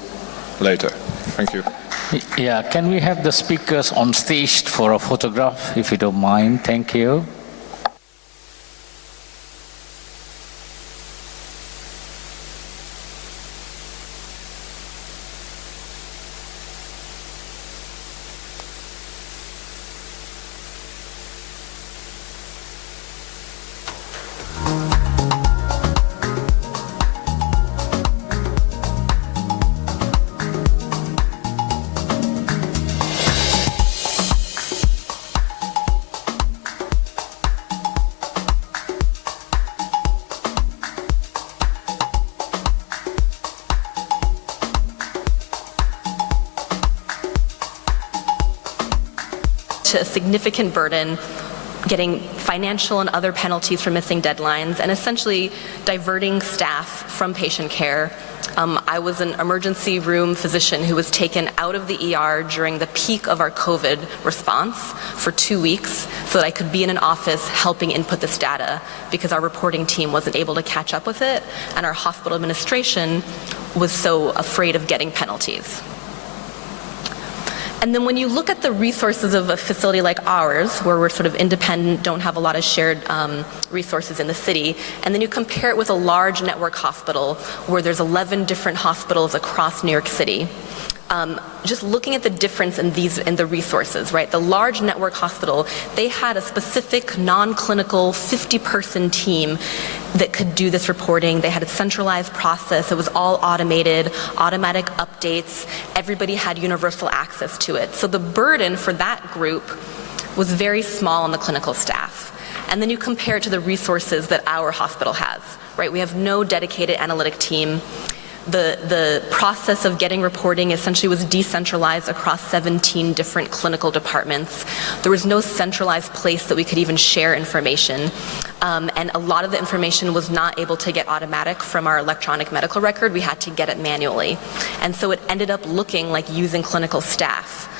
later. Thank you. Yeah, can we have the speakers on stage for a photograph, if you don't mind? Thank you. A significant burden, getting financial and other penalties for missing deadlines, and essentially diverting staff from patient care. I was an emergency room physician who was taken out of the ER during the peak of our COVID response for 2 weeks so that I could be in an office helping input this data, because our reporting team wasn't able to catch up with it, and our hospital administration was so afraid of getting penalties. And then when you look at the resources of a facility like ours, where we're sort of independent, don't have a lot of shared resources in the city, and then you compare it with a large network hospital where there's 11 different hospitals across New York City, just looking at the difference in the resources, right? The large network hospital, they had a specific non-clinical 50-person team that could do this reporting. They had a centralized process. It was all automated, automatic updates. Everybody had universal access to it. So the burden for that group was very small on the clinical staff. And then you compare it to the resources that our hospital has, right? We have no dedicated analytic team. The process of getting reporting essentially was decentralized across 17 different clinical departments. There was no centralized place that we could even share information. And a lot of the information was not able to get automatic from our electronic medical record. We had to get it manually. And so it ended up looking like using clinical staff.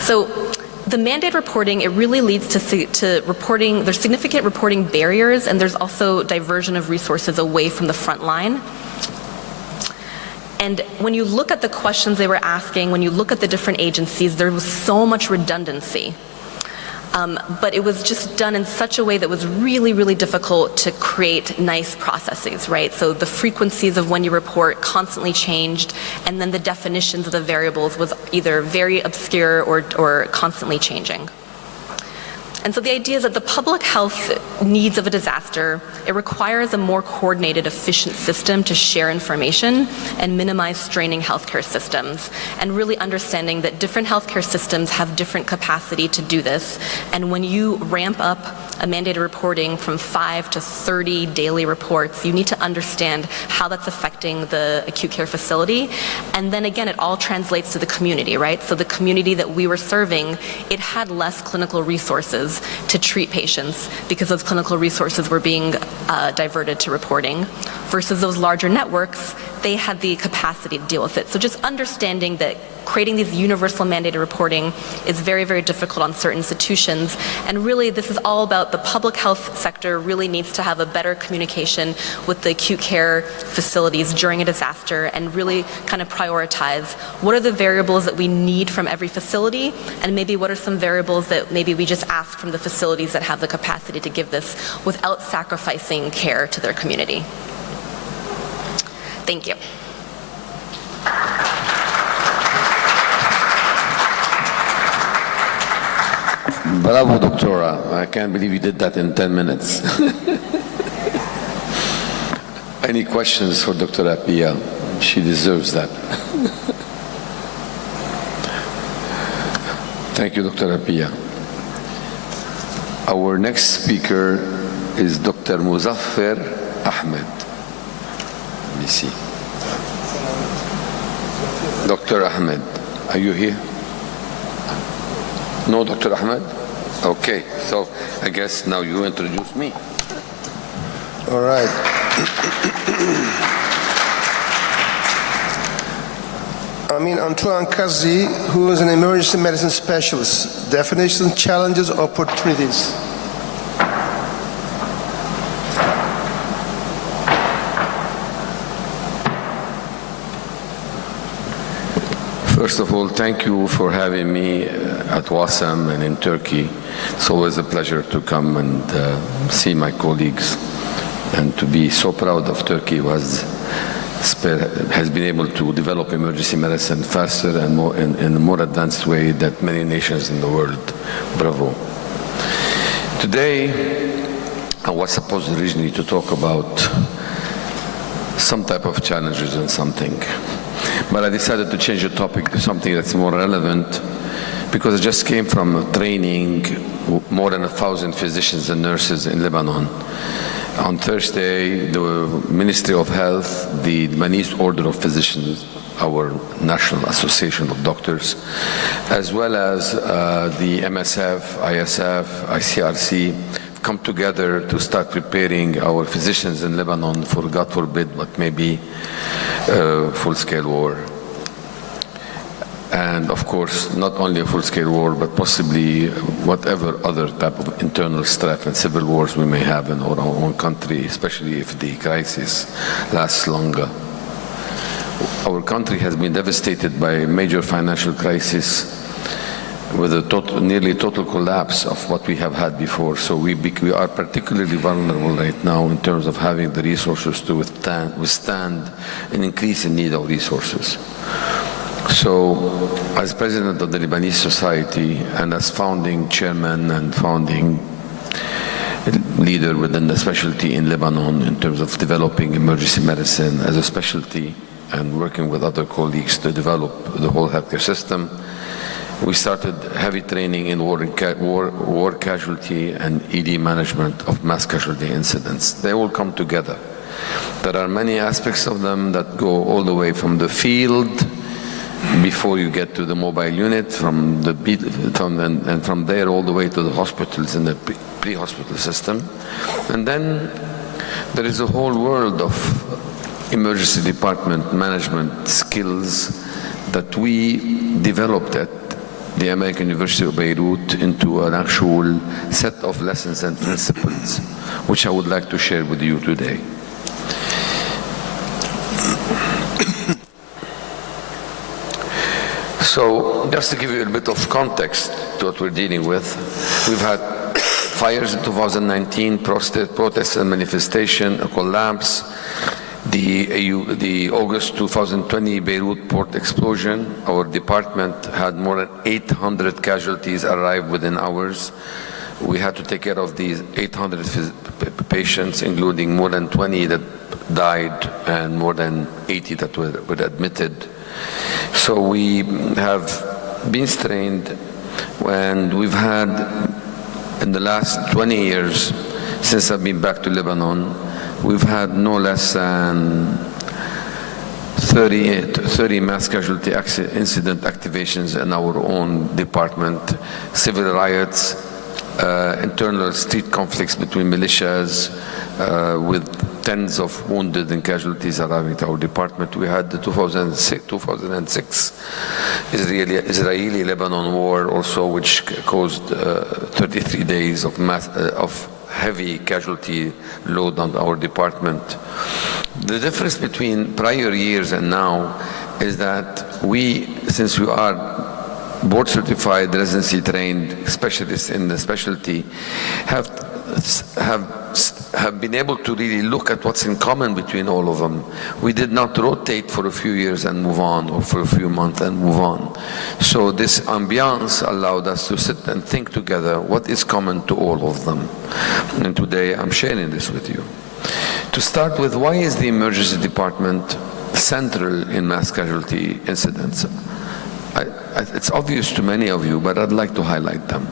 So the mandate reporting, it really leads to reporting, there's significant reporting barriers, and there's also diversion of resources away from the front line. And when you look at the questions they were asking, when you look at the different agencies, there was so much redundancy. But it was just done in such a way that was really, really difficult to create nice processes, right? So the frequencies of when you report constantly changed, and then the definitions of the variables was either very obscure or constantly changing. And so the idea is that the public health needs of a disaster, it requires a more coordinated, efficient system to share information and minimize straining healthcare systems, and really understanding that different healthcare systems have different capacity to do this. And when you ramp up a mandated reporting from 5 to 30 daily reports, you need to understand how that's affecting the acute care facility. And then again, it all translates to the community, right? So the community that we were serving, it had less clinical resources to treat patients because those clinical resources were being diverted to reporting, versus those larger networks, they had the capacity to deal with it. So just understanding that creating these universal mandated reporting is very, very difficult on certain institutions. And really, this is all about the public health sector really needs to have a better communication with the acute care facilities during a disaster, and really kind of prioritize what are the variables that we need from every facility, and maybe what are some variables that maybe we just ask from the facilities that have the capacity to give this without sacrificing care to their community. Thank you. Bravo, Doctora. I can't believe you did that in 10 minutes. Any questions for Dr. Appiah? She deserves that. Thank you, Dr. Appiah. Our next speaker is Dr. Muzaffar Ahmed. Let me see. Dr. Ahmed, are you here? No, Dr. Ahmed? Okay, so I guess now you introduce me. All right. I'm Antoine Kazi, who is an emergency medicine specialist. Definitions, challenges, opportunities. First of all, thank you for having me at WASAM and in Turkey. It's always a pleasure to come and see my colleagues, and to be so proud of Turkey has been able to develop emergency medicine faster and more in a more advanced way than many nations in the world. Bravo. Today, I was supposed originally to talk about some type of challenges and something. But I decided to change the topic to something that's more relevant, because I just came from training more than 1,000 physicians and nurses in Lebanon. On Thursday, the Ministry of Health, the Lebanese Order of Physicians, our National Association of Doctors, as well as the MSF, ISF, ICRC, come together to start preparing our physicians in Lebanon for, God forbid, what may be full-scale war. And of course, not only a full-scale war, but possibly whatever other type of internal strife and civil wars we may have in our own country, especially if the crisis lasts longer. our country has been devastated by a major financial crisis with a nearly total collapse of what we have had before. So we are particularly vulnerable right now in terms of having the resources to withstand an increase in need of resources. So as president of the Lebanese Society and as founding chairman and founding leader within the specialty in Lebanon in terms of developing emergency medicine as a specialty and working with other colleagues to develop the whole healthcare system, we started heavy training in war casualty and ED management of mass casualty incidents. They all come together. There are many aspects of them that go all the way from the field before you get to the mobile unit, from there all the way to the hospitals in the pre-hospital system. And then there is a whole world of emergency department management skills that we developed at the American University of Beirut into an actual set of lessons and principles, which I would like to share with you today. So, just to give you a bit of context to what we're dealing with, we've had fires in 2019, protests and manifestation, a collapse, the August 2020 Beirut port explosion. Our department had more than 800 casualties arrive within hours. We had to take care of these 800 patients, including more than 20 that died and more than 80 that were admitted. So we have been strained, and we've had, in the last 20 years, since I've been back to Lebanon, we've had no less than 30 mass casualty incident activations in our own department, civil riots, internal street conflicts between militias, with tens of wounded and casualties arriving to our department. We had the 2006 Israeli-Lebanon war also, which caused 33 days of heavy casualty load on our department. The difference between prior years and now is that we, since we are board certified, residency trained specialists in the specialty, have been able to really look at what's in common between all of them. We did not rotate for a few years and move on, or for a few months and move on. So this ambiance allowed us to sit and think together what is common to all of them. And today I'm sharing this with you. To start with, why is the emergency department central in mass casualty incidents? It's obvious to many of you, but I'd like to highlight them.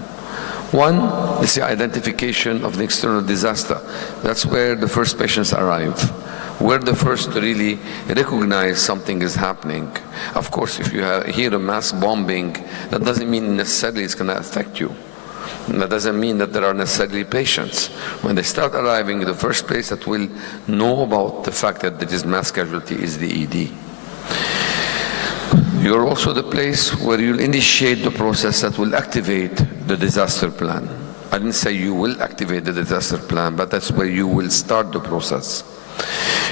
One is the identification of the external disaster. That's where the first patients arrive. We're the first to really recognize something is happening. Of course, if you hear a mass bombing, that doesn't mean necessarily it's going to affect you. And that doesn't mean that there are necessarily patients. When they start arriving, the first place that will know about the fact that there is mass casualty is the ED. You're also the place where you'll initiate the process that will activate the disaster plan. I didn't say you will activate the disaster plan, but that's where you will start the process.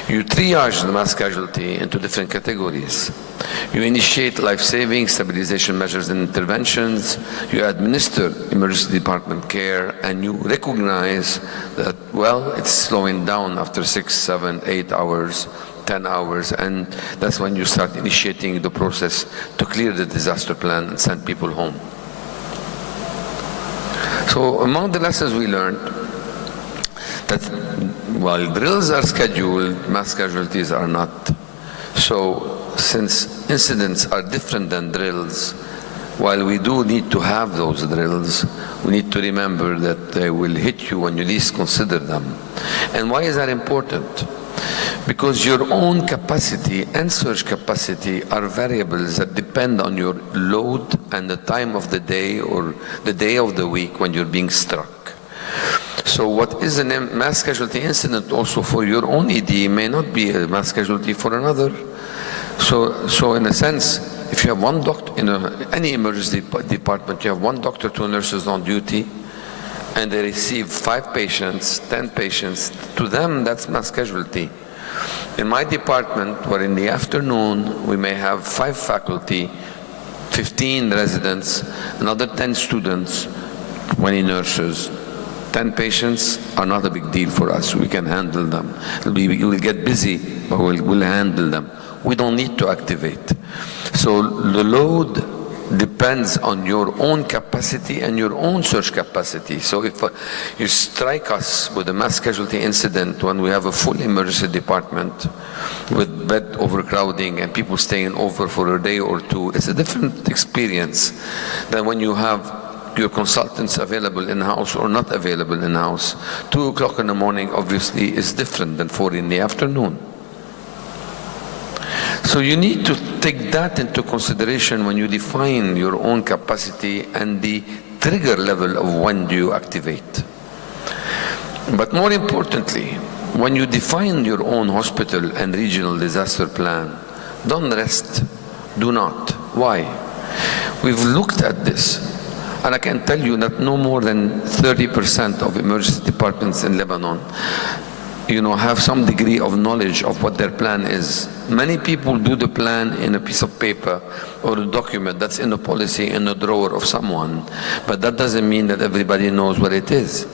You triage the mass casualty into different categories. You initiate life-saving, stabilization measures and interventions. You administer emergency department care, and you recognize that, well, it's slowing down after 6, 7, 8 hours. 10 hours, and that's when you start initiating the process to clear the disaster plan and send people home. So among the lessons we learned, that while drills are scheduled, mass casualties are not. So since incidents are different than drills, while we do need to have those drills, we need to remember that they will hit you when you least consider them. And why is that important? Because your own capacity and surge capacity are variables that depend on your load and the time of the day or the day of the week when you're being struck. So what is a mass casualty incident also for your own ED may not be a mass casualty for another. So in a sense, if you have one doctor in any emergency department, you have one doctor, 2 nurses on duty, and they receive 5 patients, 10 patients, to them that's mass casualty. In my department, where in the afternoon we may have 5 faculty, 15 residents, another 10 students, 20 nurses, 10 patients are not a big deal for us. We can handle them. We'll get busy, but we'll handle them. We don't need to activate. So the load depends on your own capacity and your own search capacity. So if you strike us with a mass casualty incident when we have a full emergency department with bed overcrowding and people staying over for a day or two, it's a different experience than when you have your consultants available in-house or not available in-house. 2 o'clock in the morning obviously is different than 4 in the afternoon. So you need to take that into consideration when you define your own capacity and the trigger level of when do you activate. But more importantly, when you define your own hospital and regional disaster plan, don't rest, do not. Why? We've looked at this, and I can tell you that no more than 30% of emergency departments in Lebanon have some degree of knowledge of what their plan is. Many people do the plan in a piece of paper or a document that's in a policy in a drawer of someone, but that doesn't mean that everybody knows what it is.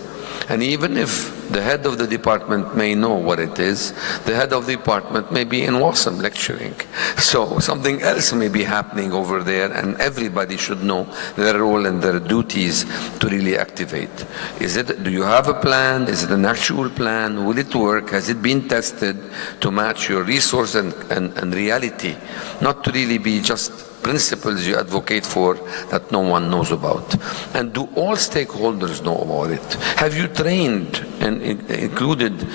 And even if the head of the department may know what it is, the head of the department may be in Wasam lecturing. So something else may be happening over there, and everybody should know their role and their duties to really activate. Do you have a plan? Is it an actual plan? Will it work? Has it been tested to match your resource and reality? Not to really be just principles you advocate for that no one knows about. And do all stakeholders know about it? Have you trained and included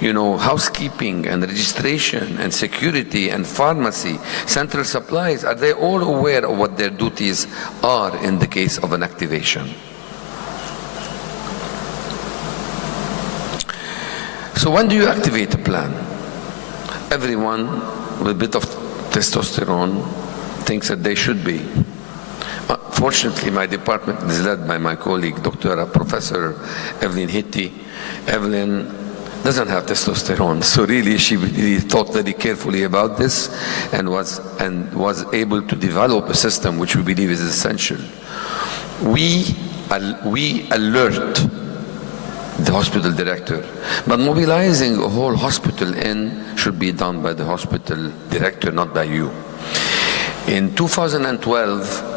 housekeeping and registration and security and pharmacy, central supplies? Are they all aware of what their duties are in the case of an activation? So when do you activate a plan? Everyone with a bit of testosterone thinks that they should be. Fortunately, my department is led by my colleague, Professor Evelyn Hitti. Evelyn doesn't have testosterone, so really she really thought very carefully about this and was able to develop a system which we believe is essential. We alert the hospital director, but mobilizing a whole hospital should be done by the hospital director, not by you. In 2012,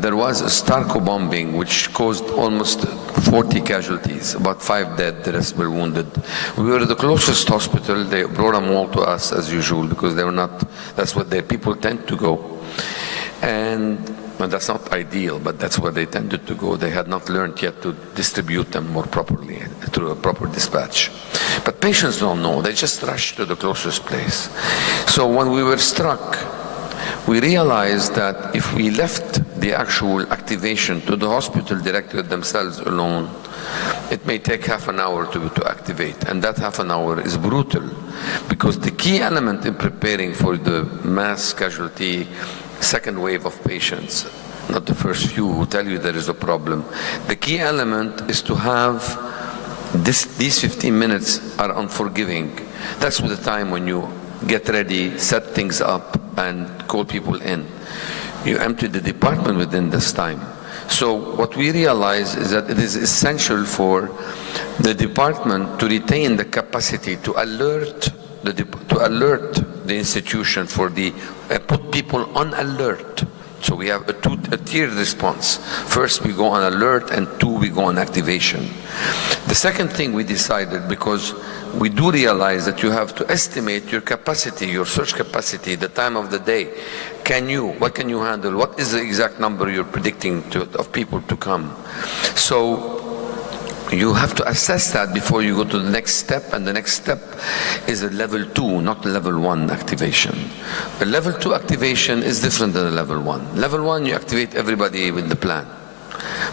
there was a Starko bombing which caused almost 40 casualties, about 5 dead, the rest were wounded. We were the closest hospital. They brought them all to us as usual because they were not, that's what their people tend to go. And that's not ideal, but that's where they tended to go. They had not learned yet to distribute them more properly through a proper dispatch. But patients don't know. They just rush to the closest place. So when we were struck, we realized that if we left the actual activation to the hospital director themselves alone, it may take half an hour to activate, and that half an hour is brutal, because the key element in preparing for the mass casualty second wave of patients, not the first few who tell you there is a problem, the key element is to have these 15 minutes are unforgiving. That's the time when you get ready, set things up, and call people in. You empty the department within this time. So what we realize is that it is essential for the department to retain the capacity to alert the institution for put people on alert. So we have a tiered response. First we go on alert, and 2 we go on activation. The second thing we decided, because we do realize that you have to estimate your capacity, your search capacity, the time of the day. What can you handle? What is the exact number you're predicting of people to come? So you have to assess that before you go to the next step, and the next step is a level 2, not a level 1 activation. A level 2 activation is different than a level 1. Level 1, you activate everybody with the plan.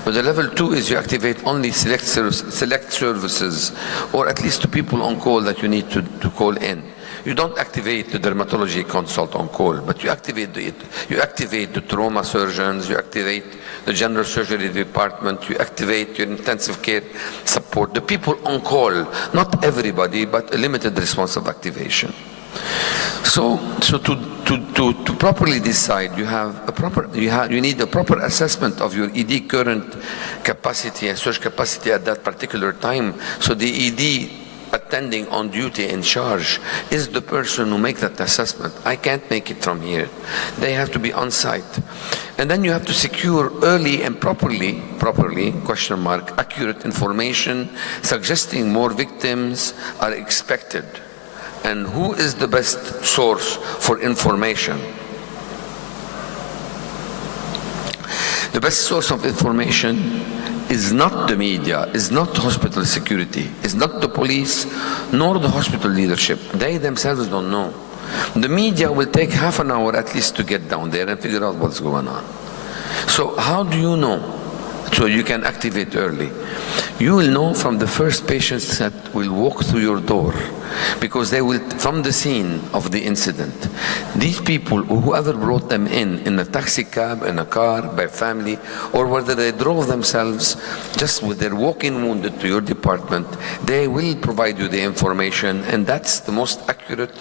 But the level 2 is you activate only select services, or at least 2 people on call that you need to call in. You don't activate the dermatology consult on call, but you activate the trauma surgeons, you activate the general surgery department, you activate your intensive care support, the people on call, not everybody, but a limited response of activation. So to properly decide, you need a proper assessment of your ED current capacity and surge capacity at that particular time. So the ED attending on duty in charge is the person who makes that assessment. I can't make it from here. They have to be on site. And then you have to secure early and properly, question mark, accurate information suggesting more victims are expected. And who is the best source for information? The best source of information is not the media, is not hospital security, is not the police, nor the hospital leadership. They themselves don't know. The media will take half an hour at least to get down there and figure out what's going on. So how do you know? So you can activate early. You will know from the first patients that will walk through your door, because they will, from the scene of the incident, these people, whoever brought them in a taxi cab, in a car, by family, or whether they drove themselves just with their walk-in wounded to your department, they will provide you the information, and that's the most accurate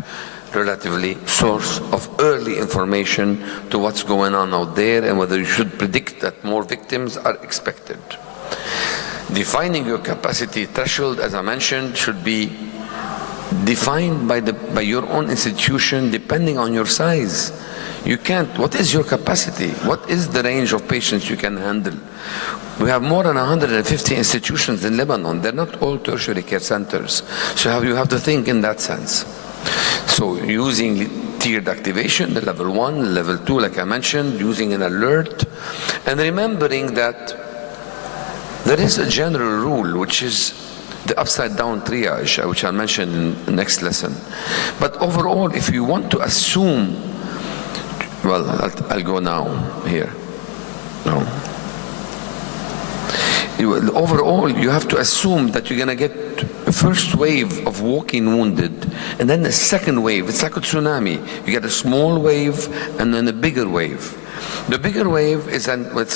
relatively source of early information to what's going on out there and whether you should predict that more victims are expected. Defining your capacity threshold, as I mentioned, should be defined by your own institution depending on your size. You can't, what is your capacity? What is the range of patients you can handle? We have more than 150 institutions in Lebanon. They're not all tertiary care centers. So you have to think in that sense. So using tiered activation, the level 1, level 2, like I mentioned, using an alert, and remembering that there is a general rule, which is the upside-down triage, which I'll mention in the next lesson. But overall, if you want to assume, well, I'll go now here. No. Overall, you have to assume that you're going to get a first wave of walking wounded, and then a second wave. It's like a tsunami. You get a small wave and then a bigger wave. The bigger wave is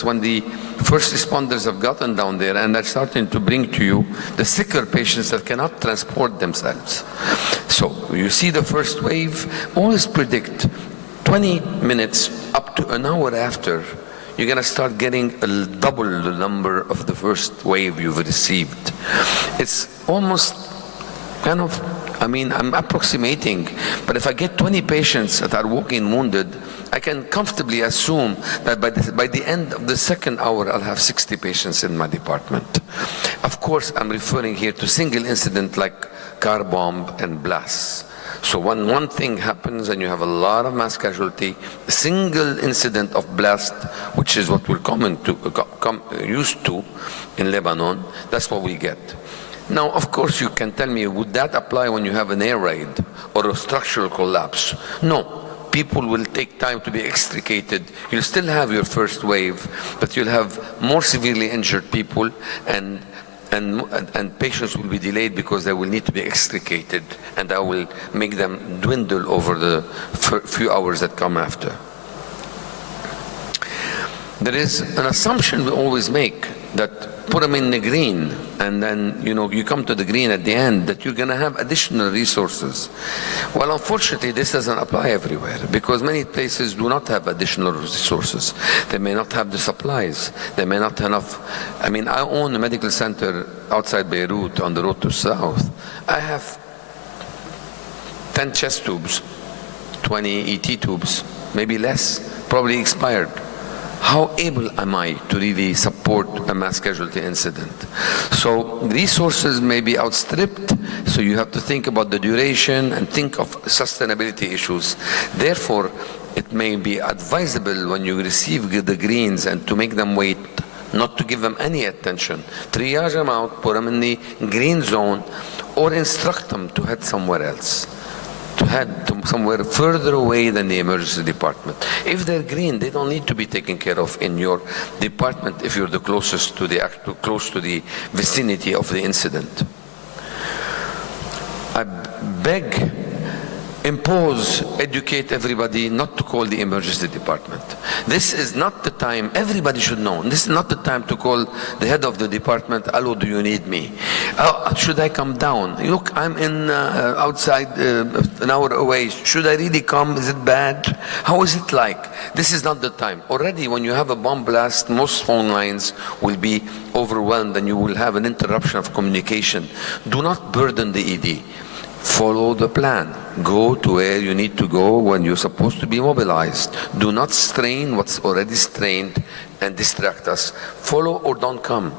when the first responders have gotten down there and they're starting to bring to you the sicker patients that cannot transport themselves. So you see the first wave, always predict 20 minutes up to an hour after, you're going to start getting double the number of the first wave you've received. It's almost kind of, I'm approximating, but if I get 20 patients that are walking wounded, I can comfortably assume that by the end of the second hour, I'll have 60 patients in my department. Of course, I'm referring here to single incident like car bomb and blasts. So when one thing happens and you have a lot of mass casualty, a single incident of blast, which is what we're used to in Lebanon, that's what we get. Now, of course, you can tell me, would that apply when you have an air raid or a structural collapse? No. People will take time to be extricated. You'll still have your first wave, but you'll have more severely injured people, and patients will be delayed because they will need to be extricated, and that will make them dwindle over the few hours that come after. There is an assumption we always make that put them in the green, and then you come to the green at the end, that you're going to have additional resources. Well, unfortunately, this doesn't apply everywhere, because many places do not have additional resources. They may not have the supplies. They may not have enough. I own a medical center outside Beirut on the road to South. I have 10 chest tubes, 20 ET tubes, maybe less, probably expired. How able am I to really support a mass casualty incident? So resources may be outstripped, so you have to think about the duration and think of sustainability issues. Therefore, it may be advisable when you receive the greens and to make them wait, not to give them any attention. Triage them out, put them in the green zone, or instruct them to head somewhere else, to head to somewhere further away than the emergency department. If they're green, they don't need to be taken care of in your department if you're the closest to close to the vicinity of the incident. I beg impose, educate everybody not to call the emergency department. This is not the time, everybody should know, this is not the time to call the head of the department, hello, do you need me? Should I come down? Look, I'm in outside an hour away. Should I really come? Is it bad? How is it like? This is not the time. Already when you have a bomb blast, most phone lines will be overwhelmed and you will have an interruption of communication. Do not burden the ED. Follow the plan. Go to where you need to go when you're supposed to be mobilized. Do not strain what's already strained and distract us. Follow or don't come.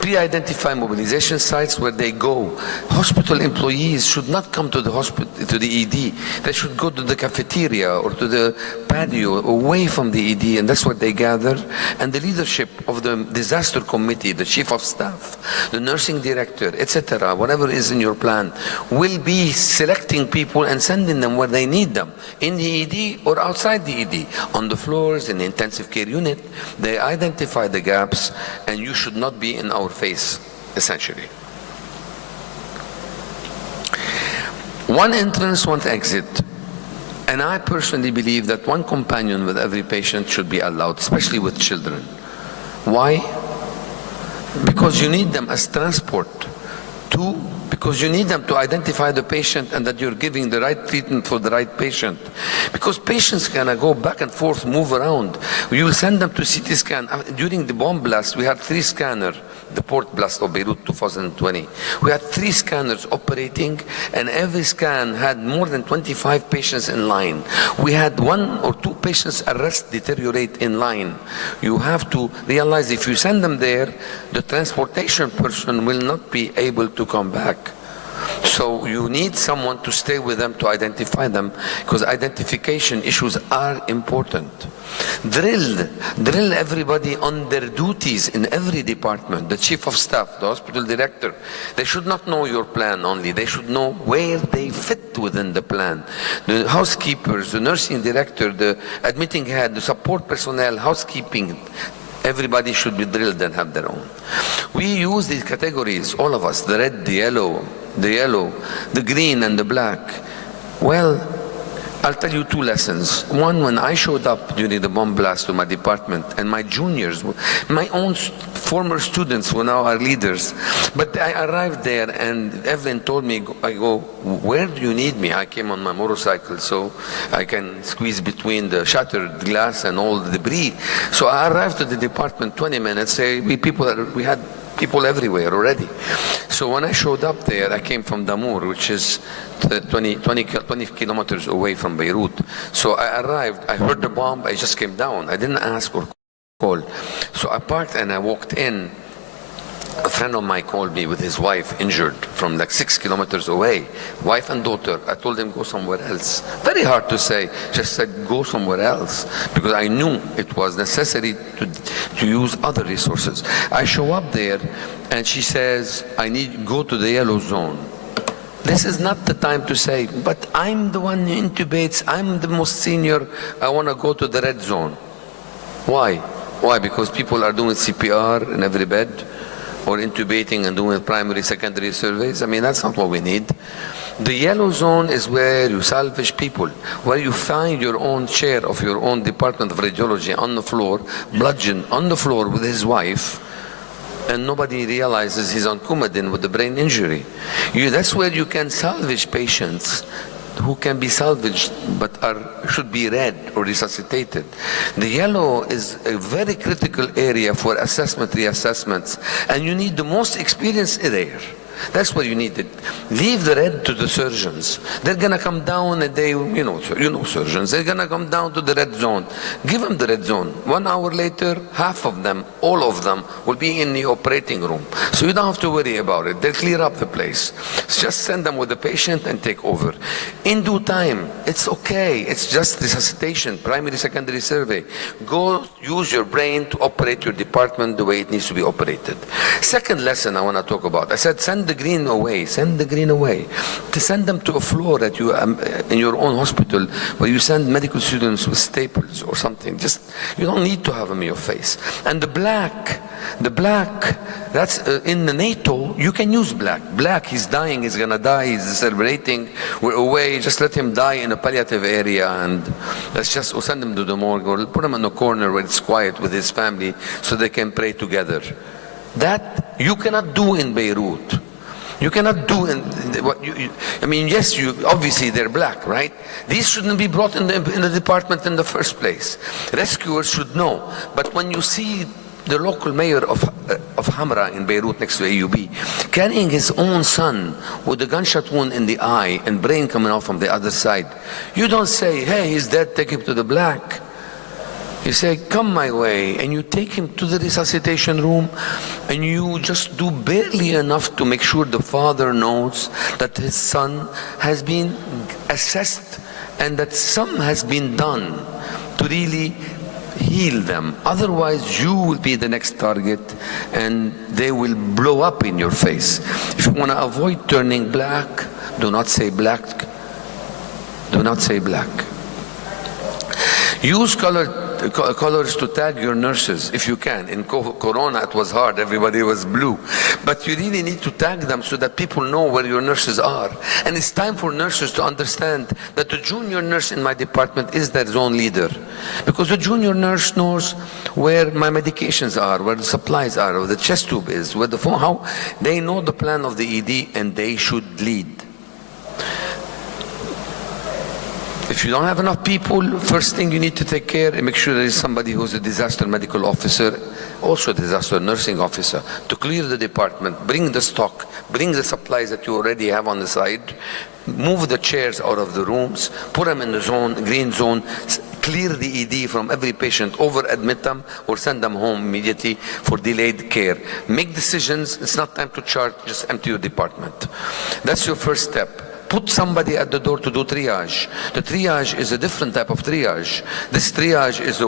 Pre-identify mobilization sites where they go. Hospital employees should not come to the hospital, to the ED. They should go to the cafeteria or to the patio away from the ED, and that's where they gather. And the leadership of the disaster committee, the chief of staff, the nursing director, etc., whatever is in your plan, will be selecting people and sending them where they need them, in the ED or outside the ED, on the floors, in the intensive care unit. They identify the gaps, and you should not be in our face, essentially. One entrance, one exit. And I personally believe that one companion with every patient should be allowed, especially with children. Why? Because you need them as transport. Two, because you need them to identify the patient and that you're giving the right treatment for the right patient. Because patients can go back and forth, move around. You will send them to CT scan. During the bomb blast, we had 3 scanners, the port blast of Beirut 2020. We had 3 scanners operating, and every scan had more than 25 patients in line. We had 1 or 2 patients arrest, deteriorate in line. You have to realize if you send them there, the transportation person will not be able to come back. So you need someone to stay with them to identify them, because identification issues are important. Drill everybody on their duties in every department, the chief of staff, the hospital director. They should not know your plan only, they should know where they fit within the plan. The housekeepers, the nursing director, the admitting head, the support personnel, housekeeping, everybody should be drilled and have their own. We use these categories, all of us, the red, the yellow, the green and the black. Well, I'll tell you 2 lessons. One, when I showed up during the bomb blast to my department, and my juniors, my own former students who now are leaders, but I arrived there and Evelyn told me, I go, where do you need me? I came on my motorcycle so I can squeeze between the shattered glass and all the debris. So I arrived at the department 20 minutes, we had people everywhere already. So when I showed up there, I came from Damour, which is 20 kilometers away from Beirut. So I arrived, I heard the bomb, I just came down. I didn't ask or call. So I parked and I walked in. A friend of mine called me with his wife injured from like 6 kilometers away, wife and daughter. I told him go somewhere else. Very hard to say, just said go somewhere else, because I knew it was necessary to use other resources. I show up there and she says, I need go to the yellow zone. This is not the time to say, but I'm the one who intubates, I'm the most senior, I want to go to the red zone. Why? Why? Because people are doing CPR in every bed, or intubating and doing primary, secondary surveys. I mean, that's not what we need. The yellow zone is where you salvage people, where you find your own chair of your own department of radiology on the floor, bludgeoned on the floor with his wife, and nobody realizes he's on Coumadin with a brain injury. That's where you can salvage patients who can be salvaged but should be read or resuscitated. The yellow is a very critical area for assessment, reassessments, and you need the most experience there. That's what you need. Leave the red to the surgeons. They're gonna come down and you know surgeons, they're gonna come down to the red zone. Give them the red zone. 1 hour later, half of them, all of them, will be in the operating room. So you don't have to worry about it. They'll clear up the place. Just send them with the patient and take over. In due time, it's okay. It's just resuscitation, primary, secondary survey. Go use your brain to operate your department the way it needs to be operated. Second lesson I want to talk about. I said send send the green away, send the green away. To send them to a floor that you, in your own hospital, where you send medical students with staples or something. Just, you don't need to have them in your face. And the black, that's in the NATO, you can use black. Black, he's dying, he's gonna die, he's celebrating, we're away, just let him die in a palliative area, and let's just, or send him to the morgue, or put him in a corner where it's quiet with his family so they can pray together. That you cannot do in Beirut. You cannot do I mean, yes, obviously they're black, right? These shouldn't be brought in the department in the first place. Rescuers should know. But when you see the local mayor of Hamra in Beirut next to AUB carrying his own son with a gunshot wound in the eye and brain coming out from the other side, you don't say, hey, he's dead, take him to the black. You say, come my way, and you take him to the resuscitation room, and you just do barely enough to make sure the father knows that his son has been assessed and that some has been done to really heal them. Otherwise, you will be the next target, and they will blow up in your face. If you want to avoid turning black, do not say black. Do not say black. Use colors to tag your nurses if you can. In Corona it was hard, everybody was blue. But you really need to tag them so that people know where your nurses are. And it's time for nurses to understand that the junior nurse in my department is their zone leader. Because the junior nurse knows where my medications are, where the supplies are, where the chest tube is, where the phone, how they know the plan of the ED, and they should lead. If you don't have enough people, first thing you need to take care and make sure there is somebody who's a disaster medical officer, also a disaster nursing officer, to clear the department, bring the stock, bring the supplies that you already have on the side, move the chairs out of the rooms, put them in the zone, green zone, clear the ED from every patient, over-admit them or send them home immediately for delayed care. Make decisions. It's not time to charge, just empty your department. That's your first step. Put somebody at the door to do triage. The triage is a different type of triage. This triage is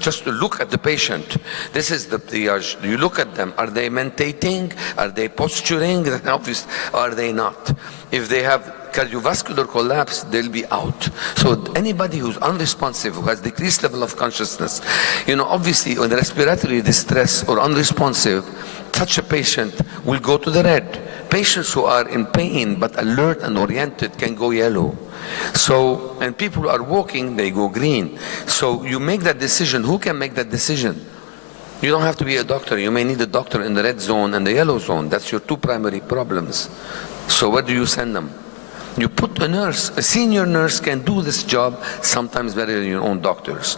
just to look at the patient. This is the triage. You look at them. Are they mentating? Are they posturing? Obviously, are they not? If they have cardiovascular collapse, they'll be out. So anybody who's unresponsive, who has decreased level of consciousness, obviously in respiratory distress or unresponsive, such a patient will go to the red. Patients who are in pain but alert and oriented can go yellow. So, and people who are walking, they go green. So you make that decision. Who can make that decision? You don't have to be a doctor. You may need a doctor in the red zone and the yellow zone. That's your two primary problems. So where do you send them? You put a nurse, a senior nurse can do this job sometimes better than your own doctors.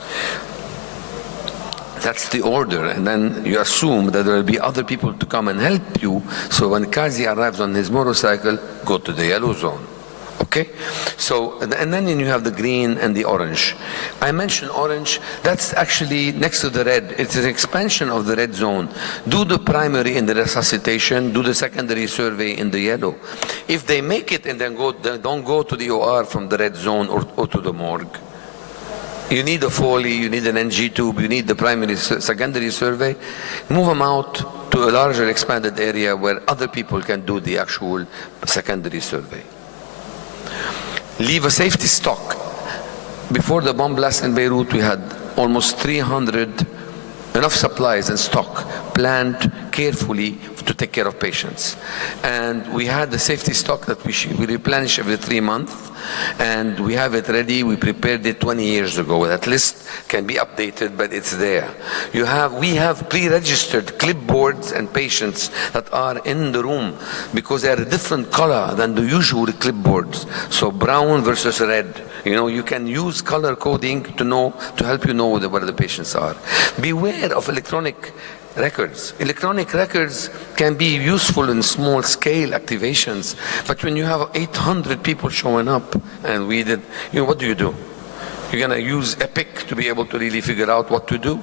That's the order, and then you assume that there will be other people to come and help you. So when Kazi arrives on his motorcycle, go to the yellow zone. Okay? So, and then you have the green and the orange. I mentioned orange, that's actually next to the red. It's an expansion of the red zone. Do the primary in the resuscitation, do the secondary survey in the yellow. If they make it and then don't go to the OR from the red zone or to the morgue. You need a Foley, you need an NG tube, you need the primary, secondary survey. Move them out to a larger expanded area where other people can do the actual secondary survey. Leave a safety stock. Before the bomb blast in Beirut, we had almost 300 enough supplies and stock planned carefully to take care of patients. And we had the safety stock that we replenish every 3 months, and we have it ready. We prepared it 20 years ago. That list can be updated, but it's there. We have pre-registered clipboards and patients that are in the room because they are a different color than the usual clipboards. So brown versus red. You can use color coding to help you know where the patients are. Beware of electronic records. Electronic records can be useful in small scale activations, but when you have 800 people showing up, and we did, what do? You're going to use Epic to be able to really figure out what to do?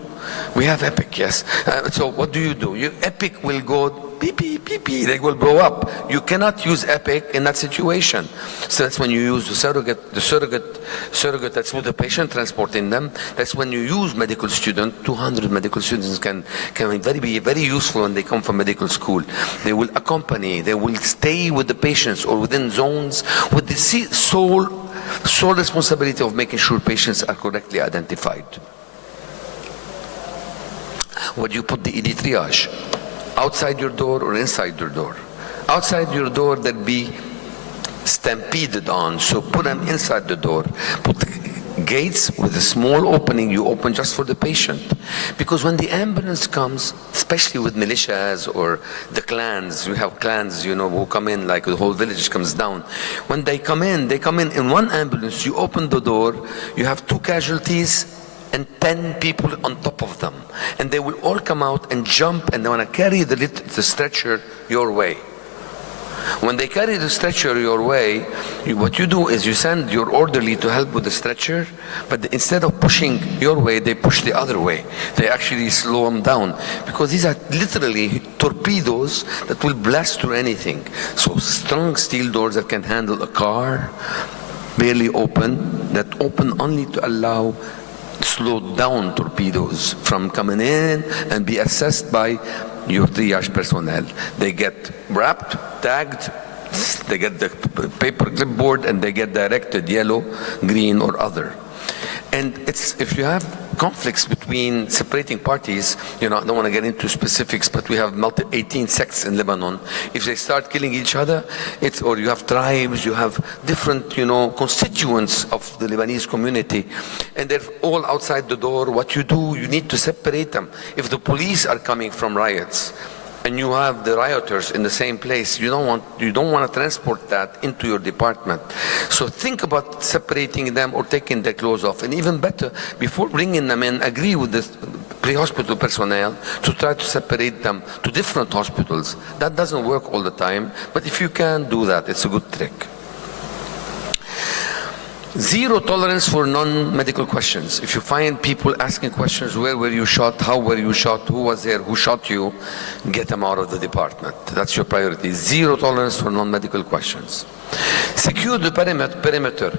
We have Epic, yes. So what do? Epic will go beep, beep, beep, beep, they will blow up. You cannot use EPIC in that situation. So that's when you use the surrogate that's with the patient transporting them. That's when you use medical student. 200 medical students can be very useful when they come from medical school. They will accompany, they will stay with the patients or within zones with the sole responsibility of making sure patients are correctly identified. Would you put the ED triage outside your door or inside your door? Outside your door, they'd be stampeded on, so put them inside the door. Put the gates with a small opening you open just for the patient. Because when the ambulance comes, especially with militias or the clans, we have clans, who come in, like the whole village comes down. When they come in one ambulance, you open the door, you have 2 casualties, and 10 people on top of them. And they will all come out and jump, and they want to carry the stretcher your way. When they carry the stretcher your way, what you do is you send your orderly to help with the stretcher, but instead of pushing your way, they push the other way. They actually slow them down, because these are literally torpedoes that will blast through anything. So strong steel doors that can handle a car, barely open, that open only to allow slowed down torpedoes from coming in and be assessed by your triage personnel. They get wrapped, tagged, they get the paper clipboard, and they get directed yellow, green, or other. And if you have conflicts between separating parties, I don't want to get into specifics, but we have 18 sects in Lebanon. If they start killing each other, or you have tribes, you have different, constituents of the Lebanese community, and they're all outside the door. What you do, you need to separate them. If the police are coming from riots, and you have the rioters in the same place, you don't want to transport that into your department. So think about separating them or taking their clothes off. And even better, before bringing them in, agree with the pre-hospital personnel to try to separate them to different hospitals. That doesn't work all the time, but if you can do that, it's a good trick. Zero tolerance for non-medical questions. If you find people asking questions, where were you shot, how were you shot, who was there, who shot you, get them out of the department. That's your priority. Zero tolerance for non-medical questions. Secure the perimeter.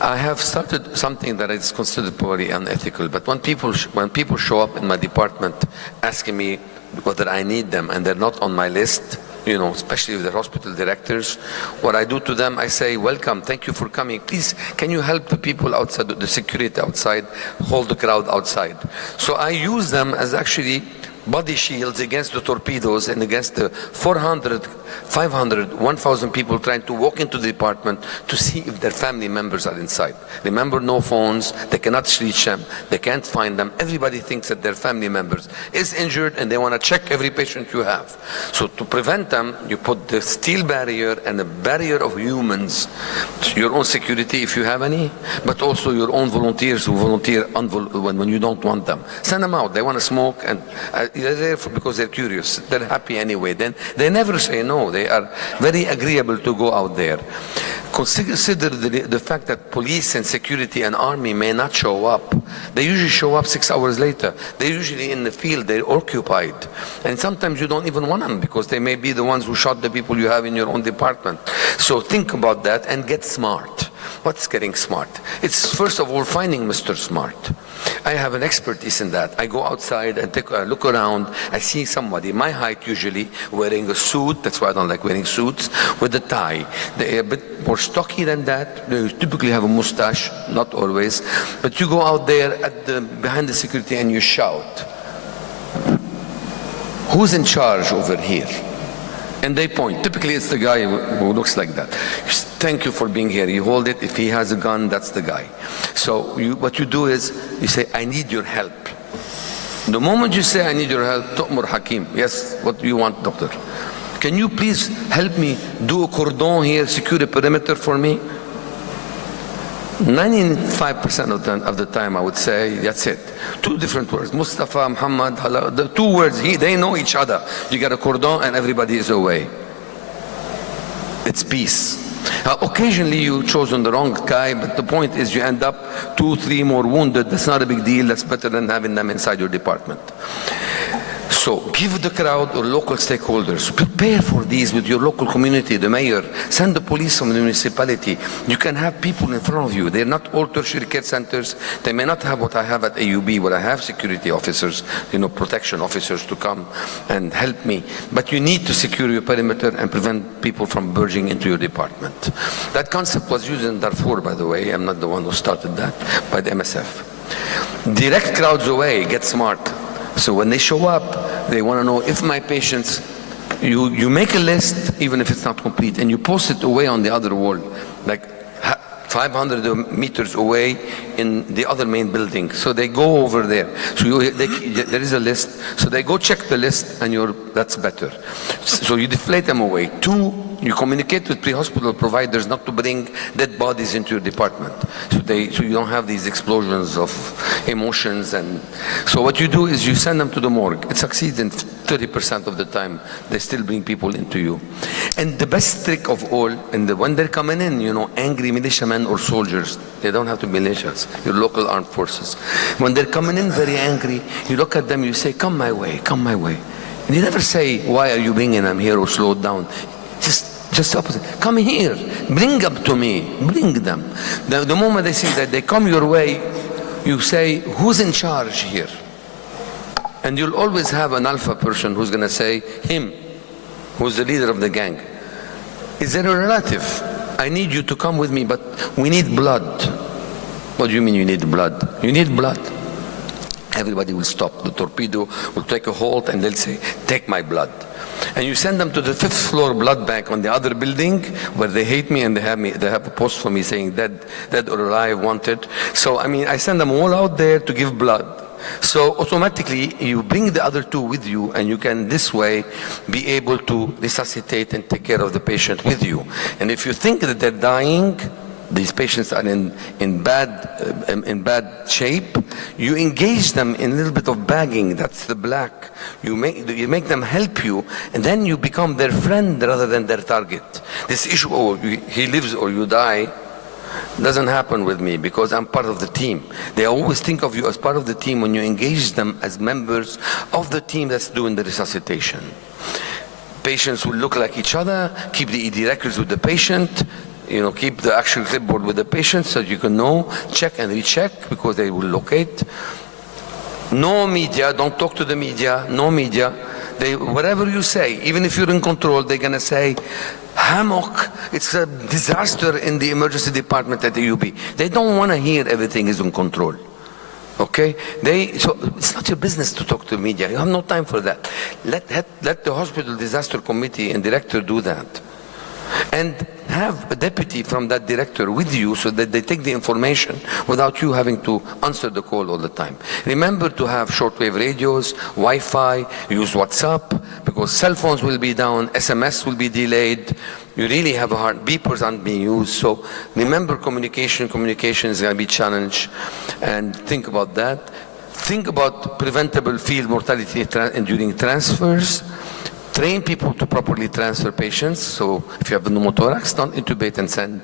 I have started something that is considered probably unethical, but when people show up in my department asking me whether I need them and they're not on my list, especially with the hospital directors, what I do to them, I say, welcome, thank you for coming. Please, can you help the people outside, the security outside, hold the crowd outside? So I use them as actually body shields against the torpedoes and against the 400, 500, 1,000 people trying to walk into the department to see if their family members are inside. Remember, no phones, they cannot reach them, they can't find them. Everybody thinks that their family members is injured and they want to check every patient you have. So to prevent them, you put the steel barrier and a barrier of humans, your own security if you have any, but also your own volunteers who volunteer when you don't want them. Send them out, they want to smoke, and they're there because they're curious. They're happy anyway. Then they never say no. They are very agreeable to go out there. Consider the fact that police and security and army may not show up. They usually show up 6 hours later. They're usually in the field. They're occupied. And sometimes you don't even want them because they may be the ones who shot the people you have in your own department. So think about that and get smart. What's getting smart? It's first of all finding Mr. Smart. I have an expertise in that. I go outside and take a look around. I see somebody, my height usually, wearing a suit. That's why I don't like wearing suits, with a tie. They're a bit more stocky than that. They typically have a mustache, not always. But you go out there behind the security and you shout, "Who's in charge over here?" And they point. Typically it's the guy who looks like that. "Thank you for being here." You hold it. If he has a gun, that's the guy. So what you do is you say, "I need your help." The moment you say, "I need your help," tu'mur hakim. Yes, what do you want, doctor? "Can you please help me do a cordon here, secure the perimeter for me?" 95% of the time I would say, that's it. Two different words. Mustafa, Muhammad, Hala, the two words, they know each other. You get a cordon and everybody is away. It's peace. Occasionally you chosen the wrong guy, but the point is you end up 2, 3 more wounded. That's not a big deal. That's better than having them inside your department. So give the crowd or local stakeholders, prepare for these with your local community, the mayor, send the police from the municipality. You can have people in front of you. They're not all tertiary care centers. They may not have what I have at AUB, where I have security officers, protection officers to come and help me. But you need to secure your perimeter and prevent people from burgeoning into your department. That concept was used in Darfur, by the way. I'm not the one who started that, by the MSF. Direct crowds away, get smart. So when they show up, they want to know if my patients, you make a list, even if it's not complete, and you post it away on the other wall, like 500 meters away in the other main building. So they go over there. So there is a list. So they go check the list, and that's better. So you deflate them away. 2, you communicate with pre-hospital providers not to bring dead bodies into your department. So you don't have these explosions of emotions. And so what you do is you send them to the morgue. It succeeds in 30% of the time. They still bring people into you. And the best trick of all, when they're coming in, angry militiamen or soldiers, they don't have to be militias, your local armed forces. When they're coming in very angry, you look at them, you say, come my way, come my way. And you never say, why are you bringing them here, or slow down. Just opposite. Come here, bring them to me, bring them. The moment they see that they come your way, you say, who's in charge here? And you'll always have an alpha person who's going to say, him, who's the leader of the gang. Is there a relative? I need you to come with me, but we need blood. What do you mean you need blood? You need blood. Everybody will stop. The torpedo will take a halt, and they'll say, take my blood. And you send them to the 5th floor blood bank on the other building, where they hate me, and they have a post for me saying dead or alive, wanted. So I send them all out there to give blood. So automatically you bring the other 2 with you, and you can this way be able to resuscitate and take care of the patient with you. And if you think that they're dying, these patients are in bad shape, you engage them in a little bit of bagging. That's the black. You make them help you, and then you become their friend rather than their target. This issue, he lives or you die, doesn't happen with me, because I'm part of the team. They always think of you as part of the team when you engage them as members of the team that's doing the resuscitation. Patients will look like each other, keep the ED records with the patient, keep the actual clipboard with the patient so you can know, check and recheck, because they will locate. No media, don't talk to the media, no media. Whatever you say, even if you're in control, they're going to say, Hammock, it's a disaster in the emergency department at the UB. They don't want to hear everything is in control. Okay? So it's not your business to talk to the media. You have no time for that. Let the hospital disaster committee and director do that. And have a deputy from that director with you, so that they take the information without you having to answer the call all the time. Remember to have shortwave radios, Wi-Fi, use WhatsApp, because cell phones will be down, SMS will be delayed. You really have a hard, beepers aren't being used. So remember communication is going to be challenged, and think about that. Think about preventable field mortality during transfers. Train people to properly transfer patients. So if you have a pneumothorax, don't intubate and send.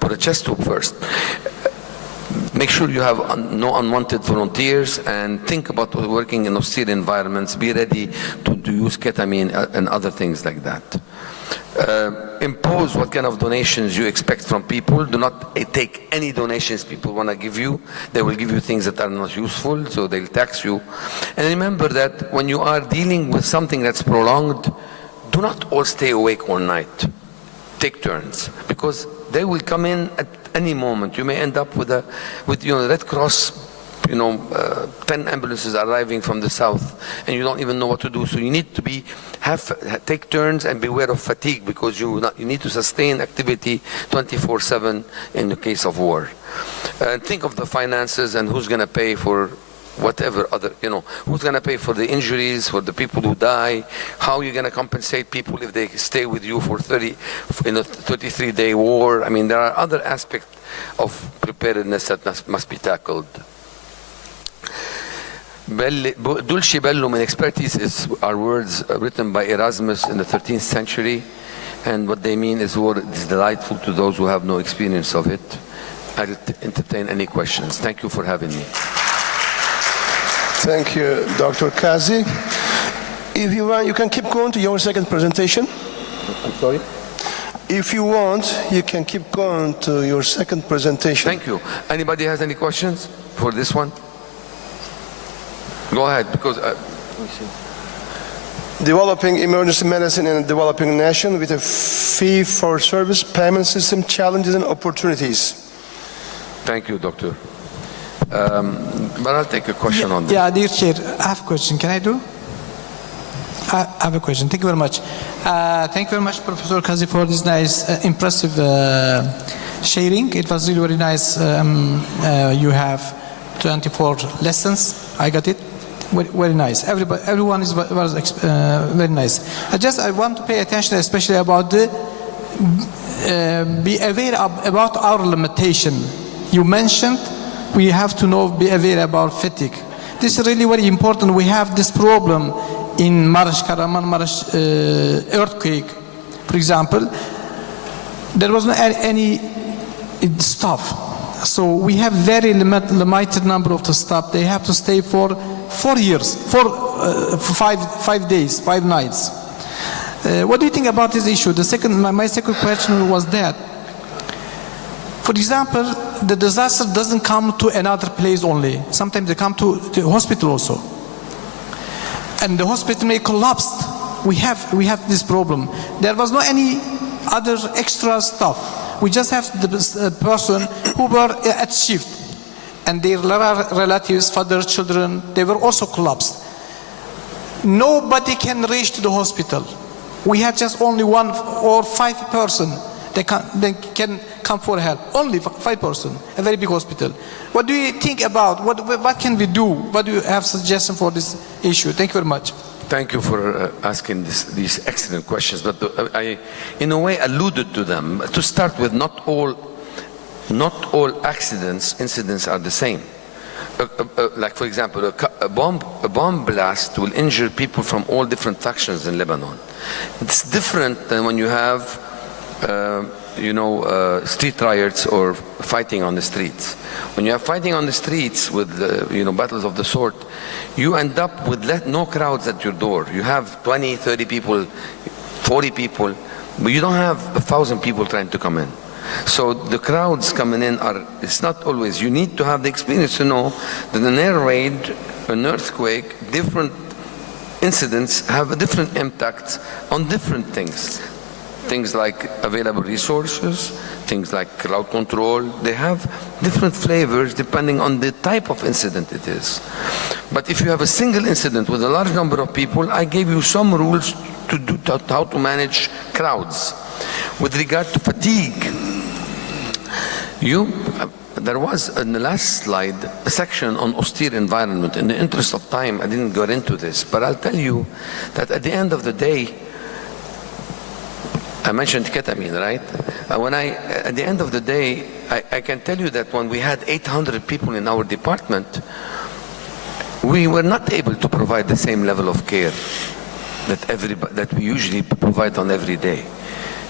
Put a chest tube first. Make sure you have no unwanted volunteers, and think about working in austere environments. Be ready to use ketamine and other things like that. Impose what kind of donations you expect from people. Do not take any donations people want to give you. They will give you things that are not useful, so they'll tax you. And remember that when you are dealing with something that's prolonged, do not all stay awake all night. Take turns, because they will come in at any moment. You may end up with Red Cross, 10 ambulances arriving from the south, and you don't even know what to do. So you need to take turns and beware of fatigue, because you need to sustain activity 24/7 in the case of war. And think of the finances and who's going to pay for whatever other, who's going to pay for the injuries, for the people who die, how you're going to compensate people if they stay with you for 33-day war. There are other aspects of preparedness that must be tackled. Dulci bellum in expertise are words written by Erasmus in the 13th century, and what they mean is war is delightful to those who have no experience of it. I'll entertain any questions. Thank you for having me. Thank you, Dr. Kazi. If you want, you can keep going to your second presentation. I'm sorry? If you want, you can keep going to your second presentation. Thank you. Anybody has any questions for this one? Go ahead, because... Developing emergency medicine in a developing nation with a fee-for-service payment system, challenges and opportunities. Thank you, Doctor. But I'll take a question on this. Yeah, dear Chair, I have a question. Can I do? I have a question. Thank you very much. Thank you very much, Professor Kazi, for this nice, impressive sharing. It was really very nice. You have 24 lessons. I got it. Very nice. Everyone was very nice. I want to pay attention, especially about the be aware about our limitation. You mentioned we have to be aware about fatigue. This is really very important. We have this problem in Kahramanmaraş earthquake, for example. There was not any staff, so we have very limited number of the staff. They have to stay for 4 years, for 5 days, 5 nights. What do you think about this issue? My second question was that, for example, the disaster doesn't come to another place only. Sometimes they come to the hospital also. And the hospital may collapse. We have this problem. There was no any other extra stuff. We just have the person who were at shift, and their relatives, father, children, they were also collapsed. Nobody can reach to the hospital. We had just only 1 or 5 person. They can come for help. Only 5 person, a very big hospital. What do you think about, what can we do? What do you have suggestion for this issue? Thank you very much. Thank you for asking these excellent questions. But I, in a way, alluded to them. To start with, not all incidents are the same. Like, for example, a bomb blast will injure people from all different factions in Lebanon. It's different than when you have street riots or fighting on the streets. When you have fighting on the streets with battles of the sort, you end up with no crowds at your door. You have 20, 30 people, 40 people, but you don't have 1,000 people trying to come in. So the crowds coming in it's not always. You need to have the experience to know that an air raid, an earthquake, different incidents have a different impact on different things. Things like available resources, things like crowd control, they have different flavors depending on the type of incident it is. But if you have a single incident with a large number of people, I gave you some rules to how to manage crowds. With regard to fatigue, there was in the last slide a section on austere environment. In the interest of time, I didn't go into this, but I'll tell you that at the end of the day, I mentioned ketamine, right? At the end of the day, I can tell you that when we had 800 people in our department, we were not able to provide the same level of care that we usually provide on every day.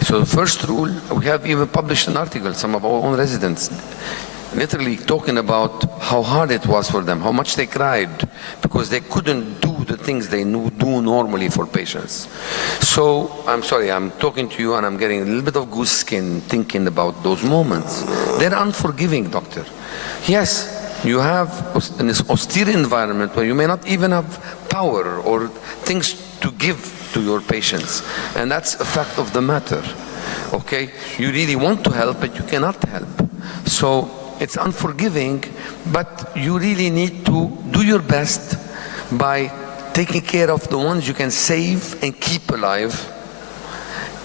So the first rule, we have even published an article, some of our own residents, literally talking about how hard it was for them, how much they cried, because they couldn't do the things they do normally for patients. So, I'm sorry, I'm talking to you and I'm getting a little bit of goose skin thinking about those moments. They're unforgiving, doctor. Yes, you have in this austere environment where you may not even have power or things to give to your patients. And that's a fact of the matter, okay? You really want to help, but you cannot help. So, it's unforgiving, but you really need to do your best by taking care of the ones you can save and keep alive,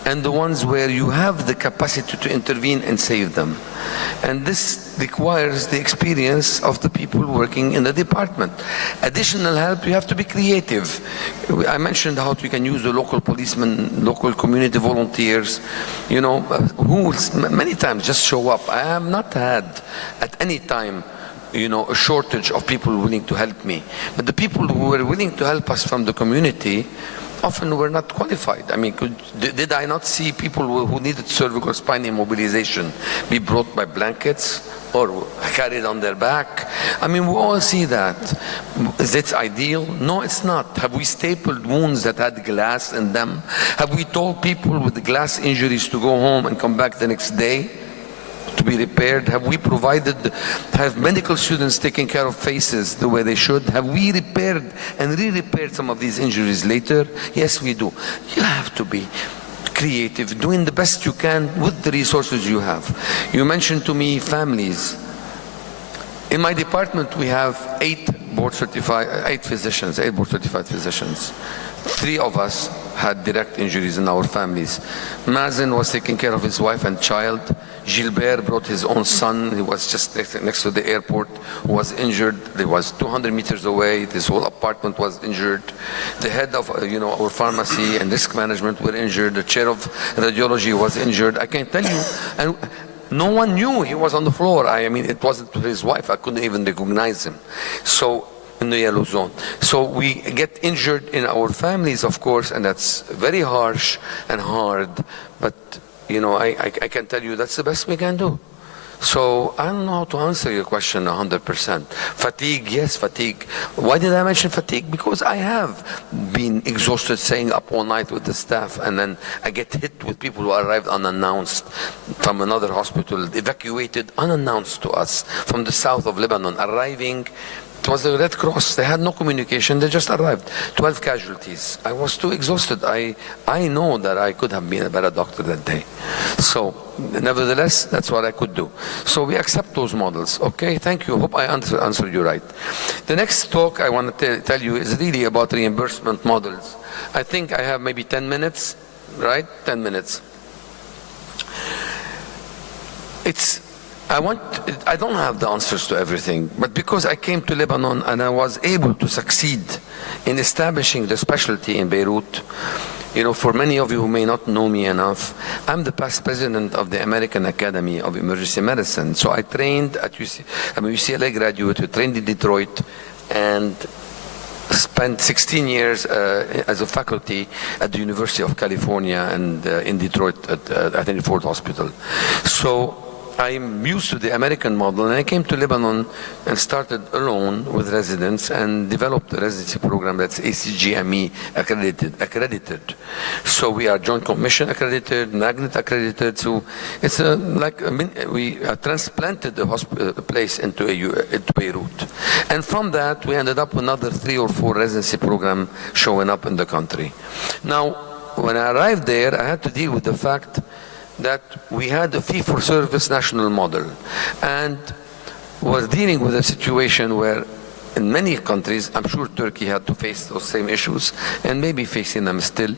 and the ones where you have the capacity to intervene and save them. And this requires the experience of the people working in the department. Additional help, you have to be creative. I mentioned how you can use the local policemen, local community volunteers, who will many times just show up. I have not had at any time a shortage of people willing to help me. But the people who were willing to help us from the community, often were not qualified. I mean, did I not see people who needed cervical spine immobilization be brought by blankets or carried on their back? I mean, we all see that. Is it ideal? No, it's not. Have we stapled wounds that had glass in them? Have we told people with glass injuries to go home and come back the next day to be repaired? Have we have medical students taken care of faces the way they should? Have we repaired and re-repaired some of these injuries later? Yes, we do. You have to be creative, doing the best you can with the resources you have. You mentioned to me families. In my department, we have 8 board-certified physicians. 3 of us had direct injuries in our families. Mazen was taking care of his wife and child. Gilbert brought his own son. He was just next to the airport, who was injured. He was 200 meters away. This whole apartment was injured. The head of our pharmacy and risk management were injured. The chair of radiology was injured. I can tell you, and no one knew he was on the floor. I mean, it wasn't his wife. I couldn't even recognize him. So, in the yellow zone. So we get injured in our families, of course, and that's very harsh and hard. But, I can tell you that's the best we can do. So I don't know how to answer your question 100%. Fatigue, yes, fatigue. Why did I mention fatigue? Because I have been exhausted staying up all night with the staff, and then I get hit with people who arrived unannounced from another hospital, evacuated unannounced to us from the south of Lebanon, arriving. It was the Red Cross. They had no communication. They just arrived. 12 casualties. I was too exhausted. I know that I could have been a better doctor that day. So, nevertheless, that's what I could do. So we accept those models. Okay, thank you. Hope I answered you right. The next talk I want to tell you is really about reimbursement models. I think I have maybe 10 minutes, right? 10 minutes. I don't have the answers to everything, but because I came to Lebanon and I was able to succeed in establishing the specialty in Beirut, for many of you who may not know me enough, I'm the past president of the American Academy of Emergency Medicine. So I trained at I'm a UCLA graduate who trained in Detroit and spent 16 years as a faculty at the University of California and in Detroit at Henry Ford Hospital. So I'm used to the American model, and I came to Lebanon and started alone with residents and developed a residency program that's ACGME accredited. So we are Joint Commission accredited, Magnet accredited. So it's we transplanted the place into Beirut. And from that, we ended up with another 3 or 4 residency programs showing up in the country. Now, when I arrived there, I had to deal with the fact that we had a fee-for-service national model, and was dealing with a situation where in many countries, I'm sure Turkey had to face those same issues, and maybe facing them still.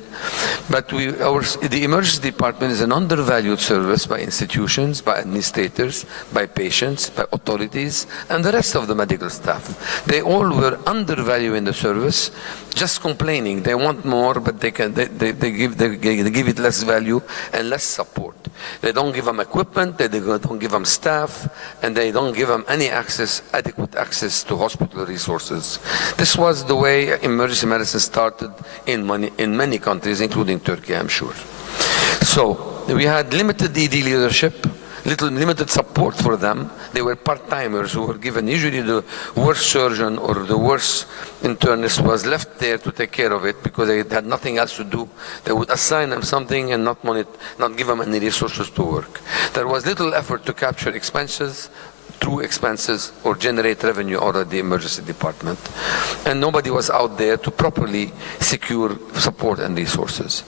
But the emergency department is an undervalued service by institutions, by administrators, by patients, by authorities, and the rest of the medical staff. They all were undervaluing the service, just complaining. They want more, but they give it less value and less support. They don't give them equipment, they don't give them staff, and they don't give them any adequate access to hospital resources. This was the way emergency medicine started in many countries, including Turkey, I'm sure. So we had limited ED leadership, limited support for them. They were part-timers who were given, usually the worst surgeon or the worst internist was left there to take care of it because they had nothing else to do. They would assign them something and not give them any resources to work. There was little effort to capture true expenses or generate revenue out of the emergency department. And nobody was out there to properly secure support and resources.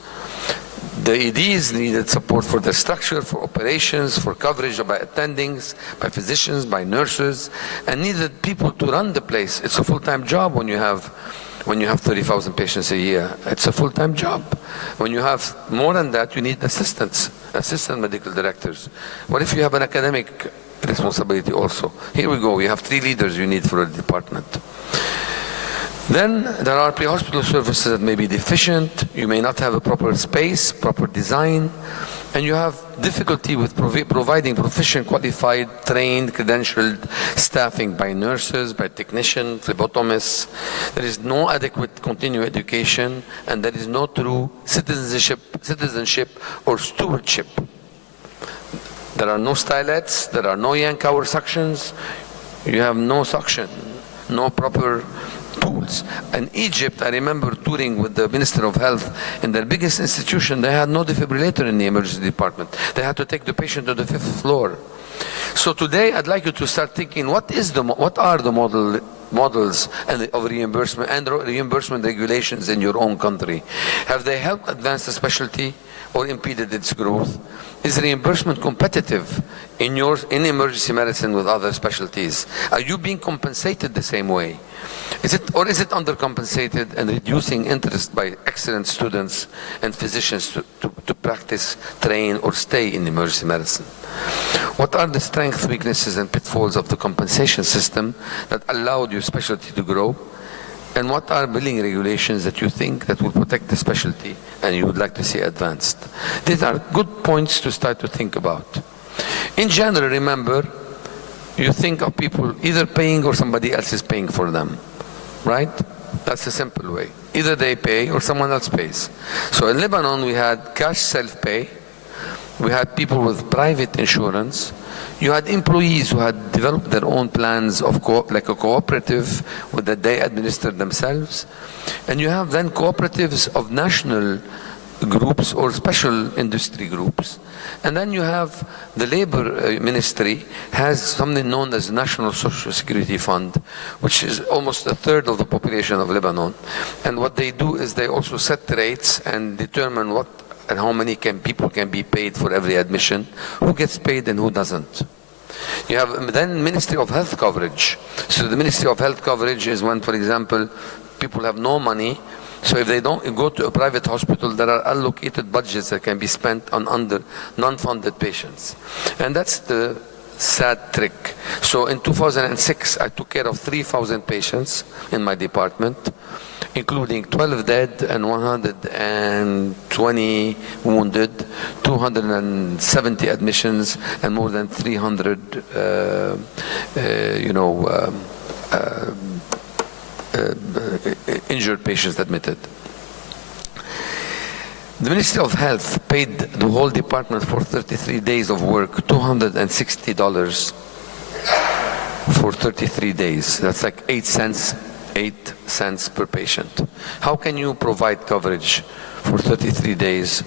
The EDs needed support for their structure, for operations, for coverage by attendings, by physicians, by nurses, and needed people to run the place. It's a full-time job when you have 30,000 patients a year. It's a full-time job. When you have more than that, you need assistant medical directors. What if you have an academic responsibility also? Here we go. You have 3 leaders you need for a department. Then there are pre-hospital services that may be deficient. You may not have a proper space, proper design. And you have difficulty with providing proficient, qualified, trained, credentialed staffing by nurses, by technicians, phlebotomists. There is no adequate continuing education, and there is no true citizenship or stewardship. There are no stylets, there are no yank hour suctions, you have no suction, no proper tools. In Egypt, I remember touring with the Minister of Health in their biggest institution. They had no defibrillator in the emergency department. They had to take the patient to the 5th floor. So today, I'd like you to start thinking, what are the models of reimbursement and reimbursement regulations in your own country? Have they helped advance the specialty or impeded its growth? Is reimbursement competitive in emergency medicine with other specialties? Are you being compensated the same way? Is it undercompensated and reducing interest by excellent students and physicians to practice, train, or stay in emergency medicine? What are the strengths, weaknesses, and pitfalls of the compensation system that allowed your specialty to grow? And what are billing regulations that you think that will protect the specialty and you would like to see advanced? These are good points to start to think about. In general, remember, you think of people either paying or somebody else is paying for them, right? That's a simple way. Either they pay or someone else pays. So in Lebanon, we had cash self-pay. We had people with private insurance. You had employees who had developed their own plans of like a cooperative that they administered themselves. And you have then cooperatives of national groups or special industry groups. And then you have the labor ministry has something known as National Social Security Fund, which is almost a third of the population of Lebanon. And what they do is they also set rates and determine what and how many people can be paid for every admission, who gets paid and who doesn't. You have then Ministry of Health coverage. So the Ministry of Health coverage is when, for example, people have no money. So if they don't go to a private hospital, there are allocated budgets that can be spent on non-funded patients. And that's the sad trick. So in 2006, I took care of 3,000 patients in my department, including 12 dead and 120 wounded, 270 admissions, and more than 300, injured patients admitted. The Ministry of Health paid the whole department for 33 days of work, $260 for 33 days. That's like 8 cents per patient. How can you provide coverage for 33 days?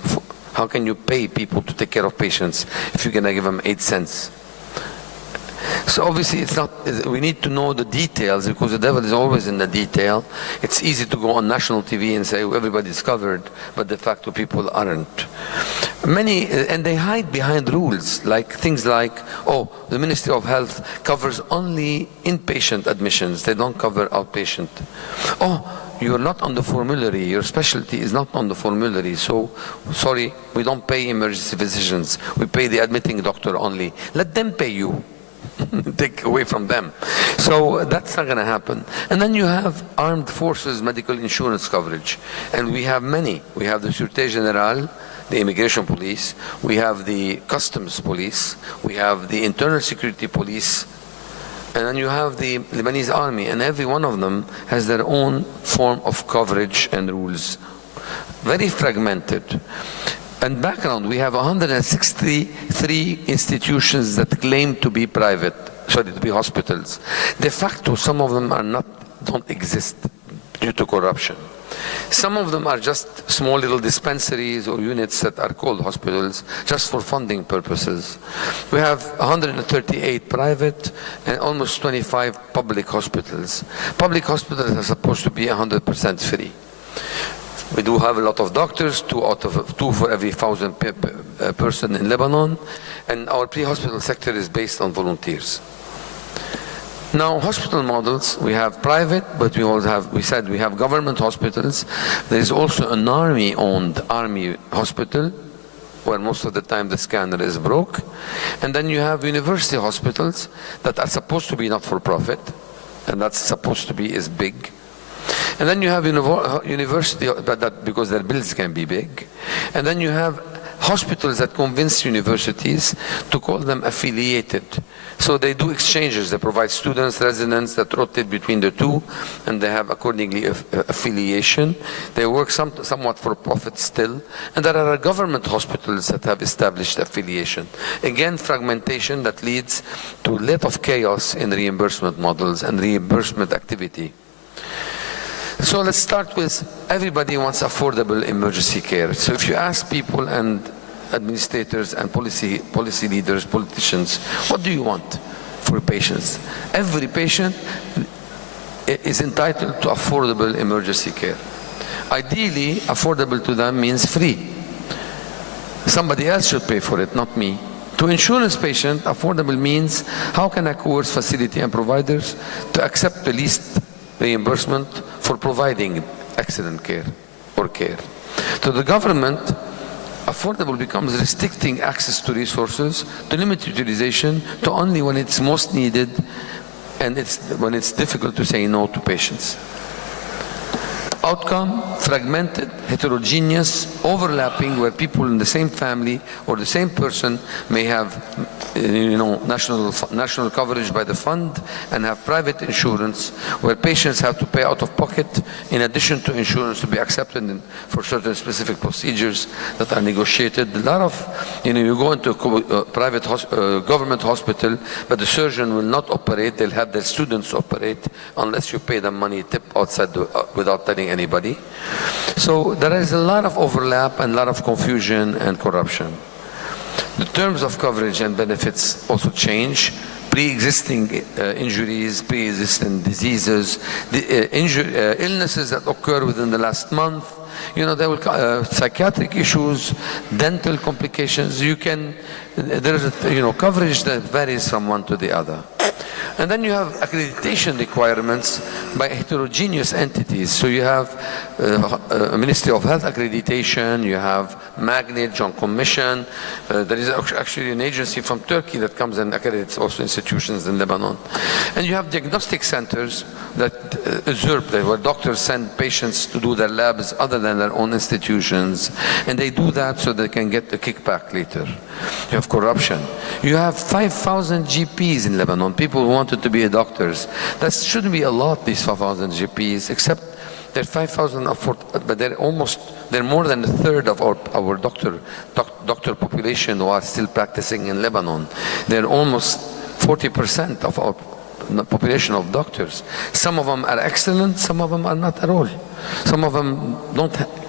How can you pay people to take care of patients if you're going to give them 8 cents? So obviously it's not, we need to know the details because the devil is always in the detail. It's easy to go on national TV and say everybody's covered, but de facto people aren't. And they hide behind rules, like things like, oh, the Ministry of Health covers only inpatient admissions, they don't cover outpatient. Oh, you're not on the formulary, your specialty is not on the formulary, so sorry, we don't pay emergency physicians, we pay the admitting doctor only. Let them pay you. Take away from them. So that's not going to happen. And then you have armed forces medical insurance coverage. And we have many. We have the Sûreté Générale, the immigration police. We have the customs police. We have the internal security police. And then you have the Lebanese army. And every one of them has their own form of coverage and rules. Very fragmented. And background, we have 163 institutions that claim to be to be hospitals. De facto, some of them don't exist due to corruption. Some of them are just small little dispensaries or units that are called hospitals just for funding purposes. We have 138 private and almost 25 public hospitals. Public hospitals are supposed to be 100% free. We do have a lot of doctors, two for every 1,000 person in Lebanon, and our pre-hospital sector is based on volunteers. Now, hospital models, we have private, but we have government hospitals. There is also an army-owned army hospital, where most of the time the scanner is broke. And then you have university hospitals that are supposed to be not-for-profit, and that's supposed to be is big. And then you have university, because their bills can be big. And then you have hospitals that convince universities to call them affiliated. So they do exchanges. They provide students, residents that rotate between the two, and they have accordingly affiliation. They work somewhat for profit still. And there are government hospitals that have established affiliation. Again, fragmentation that leads to a lot of chaos in reimbursement models and reimbursement activity. So let's start with everybody wants affordable emergency care. So if you ask people and administrators and policy leaders, politicians, what do you want for patients? Every patient is entitled to affordable emergency care. Ideally, affordable to them means free. Somebody else should pay for it, not me. To insurance patient, affordable means how can I coerce facility and providers to accept the least reimbursement for providing excellent care or care. To the government, affordable becomes restricting access to resources, to limit utilization, to only when it's most needed, and when it's difficult to say no to patients. Outcome, fragmented, heterogeneous, overlapping, where people in the same family or the same person may have national coverage by the fund and have private insurance, where patients have to pay out of pocket in addition to insurance to be accepted for certain specific procedures that are negotiated. A lot of, you go into a private government hospital, but the surgeon will not operate. They'll have their students operate unless you pay them money tip outside without telling anybody. So there is a lot of overlap and a lot of confusion and corruption. The terms of coverage and benefits also change. Pre-existing injuries, pre-existing diseases, illnesses that occur within the last month, there will psychiatric issues, dental complications. There is coverage that varies from one to the other. And then you have accreditation requirements by heterogeneous entities. So you have a Ministry of Health accreditation, you have Magnet, John Commission. There is actually an agency from Turkey that comes and accredits also institutions in Lebanon. And you have diagnostic centers that usurp that, where doctors send patients to do their labs other than their own institutions. And they do that so they can get the kickback later. You have corruption. You have 5,000 GPs in Lebanon, people who wanted to be doctors. That shouldn't be a lot, these 5,000 GPs, except they're 5,000, but they're more than a third of our doctor population who are still practicing in Lebanon. They're almost 40% of our population of doctors. Some of them are excellent, some of them are not at all. Some of them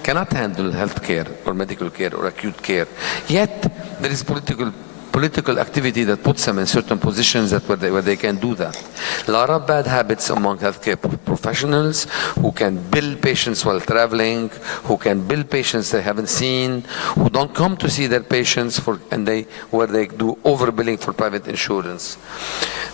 cannot handle health care or medical care or acute care. Yet there is political activity that puts them in certain positions where they can do that. A lot of bad habits among healthcare professionals who can bill patients while traveling, who can bill patients they haven't seen, who don't come to see their patients where they do overbilling for private insurance.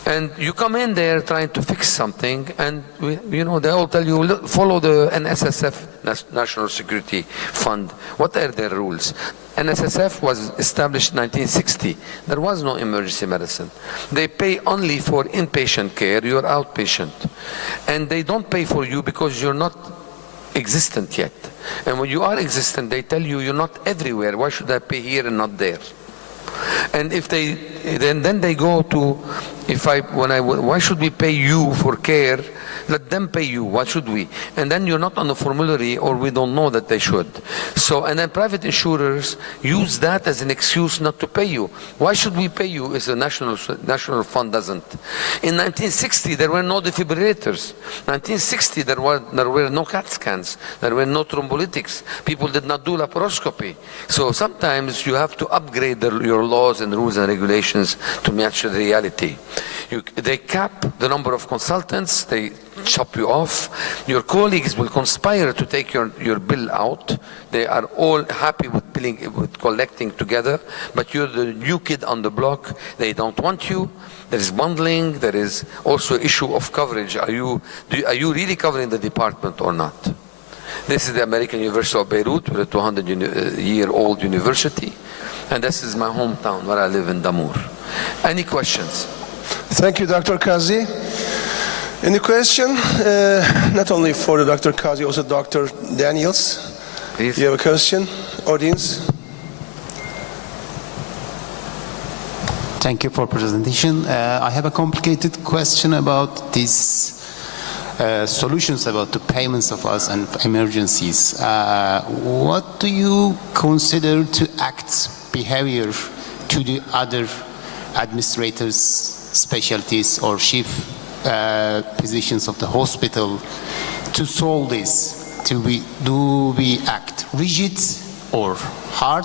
And you come in there trying to fix something, and they all tell you, look, follow the NSSF, National Security Fund. What are their rules? NSSF was established in 1960. There was no emergency medicine. They pay only for inpatient care. You're outpatient. And they don't pay for you because you're not existent yet. And when you are existent, they tell you you're not everywhere. Why should I pay here and not there? And if then they go to, why should we pay you for care? Let them pay you. Why should we? And then you're not on the formulary, or we don't know that they should. So, and then private insurers use that as an excuse not to pay you. Why should we pay you if the national fund doesn't? In 1960, there were no defibrillators. 1960, there were no CAT scans. There were no thrombolytics. People did not do laparoscopy. So sometimes you have to upgrade your laws and rules and regulations to match the reality. They cap the number of consultants. They chop you off. Your colleagues will conspire to take your bill out. They are all happy with collecting together, but you're the new kid on the block. They don't want you. There is bundling. There is also issue of coverage. Are you really covering the department or not? This is the American University of Beirut, we're a 200-year-old university, and this is my hometown where I live in Damour. Any questions? Thank you, Dr. Kazi. Any question? Not only for Dr. Kazi, also Dr. Daniels. Please. You have a question, audience? Thank you for presentation. I have a complicated question about these solutions about the payments of us and emergencies. What do you consider to act behavior to the other administrators, specialties, or chief physicians of the hospital to solve this? Do we act rigid or hard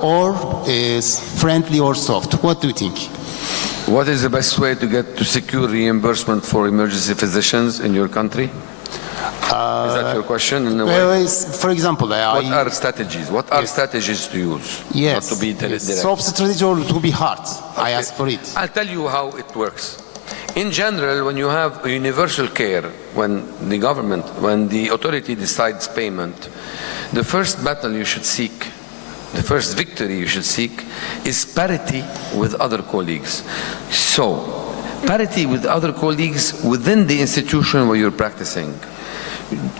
or is friendly or soft? What do you think? What is the best way to secure reimbursement for emergency physicians in your country? Is that your question in a way? Well, for example, what are strategies? What are strategies to use? Yes. Not to be direct. Soft strategy or to be hard? Okay. I ask for it. I'll tell you how it works. In general, when you have universal care, when the authority decides payment, the first battle you should seek, the first victory you should seek is parity with other colleagues. So, parity with other colleagues within the institution where you're practicing.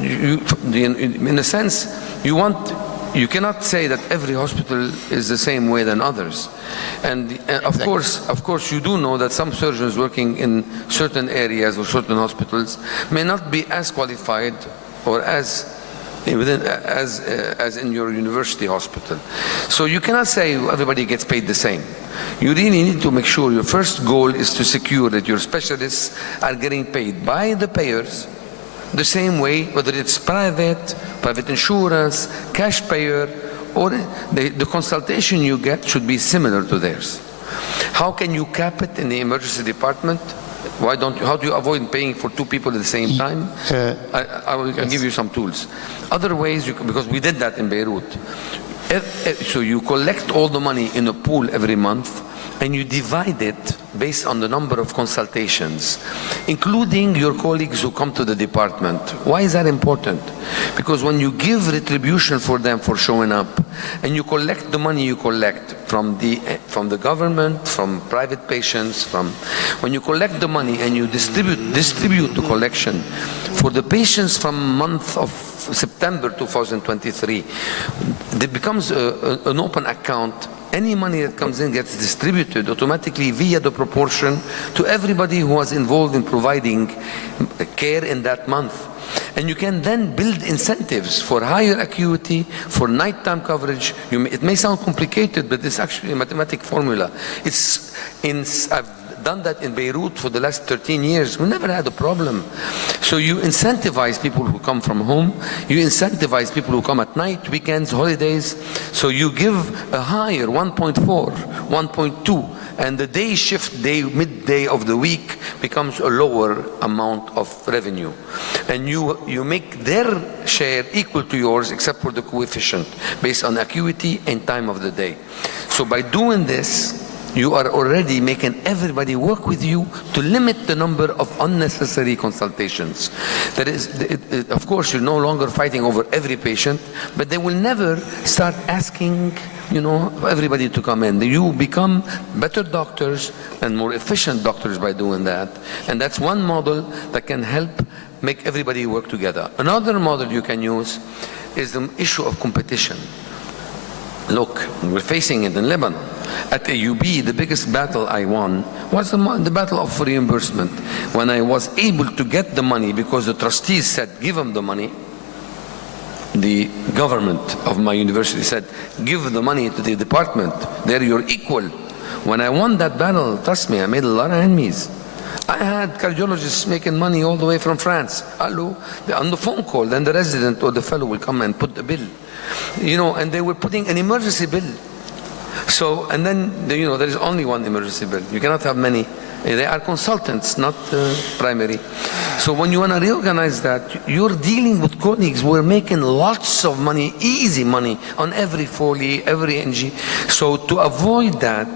In a sense, you cannot say that every hospital is the same way than others. And of course, you do know that some surgeons working in certain areas or certain hospitals may not be as qualified or as in your university hospital. So you cannot say everybody gets paid the same. You really need to make sure your first goal is to secure that your specialists are getting paid by the payers the same way, whether it's private insurance, cash payer, or the consultation you get should be similar to theirs. How can you cap it in the emergency department? How do you avoid paying for two people at the same time? I'll give you some tools. Other ways, because we did that in Beirut. So you collect all the money in a pool every month, and you divide it based on the number of consultations, including your colleagues who come to the department. Why is that important? Because when you give retribution for them for showing up, and you collect the money you collect from the government, from private patients, when you collect the money and you distribute the collection for the patients from month of September 2023, it becomes an open account. Any money that comes in gets distributed automatically via the proportion to everybody who was involved in providing care in that month. And you can then build incentives for higher acuity, for nighttime coverage. It may sound complicated, but it's actually a mathematic formula. I've done that in Beirut for the last 13 years. We never had a problem. So you incentivize people who come from home. You incentivize people who come at night, weekends, holidays. So you give a higher 1.4, 1.2, and the day shift, midday of the week becomes a lower amount of revenue. And you make their share equal to yours except for the coefficient based on acuity and time of the day. So by doing this, you are already making everybody work with you to limit the number of unnecessary consultations. That is, of course, you're no longer fighting over every patient, but they will never start asking, everybody to come in. You become better doctors and more efficient doctors by doing that. And that's one model that can help make everybody work together. Another model you can use is the issue of competition. Look, we're facing it in Lebanon. At AUB, the biggest battle I won was the battle of reimbursement. When I was able to get the money because the trustees said, give them the money, the government of my university said, give the money to the department, they're your equal. When I won that battle, trust me, I made a lot of enemies. I had cardiologists making money all the way from France. Hello, on the phone call, then the resident or the fellow will come and put the bill. And they were putting an emergency bill. So, and then, there is only one emergency bill. You cannot have many. They are consultants, not primary. So when you want to reorganize that, you're dealing with colleagues who are making lots of money, easy money, on every Foley, every NG. So to avoid that,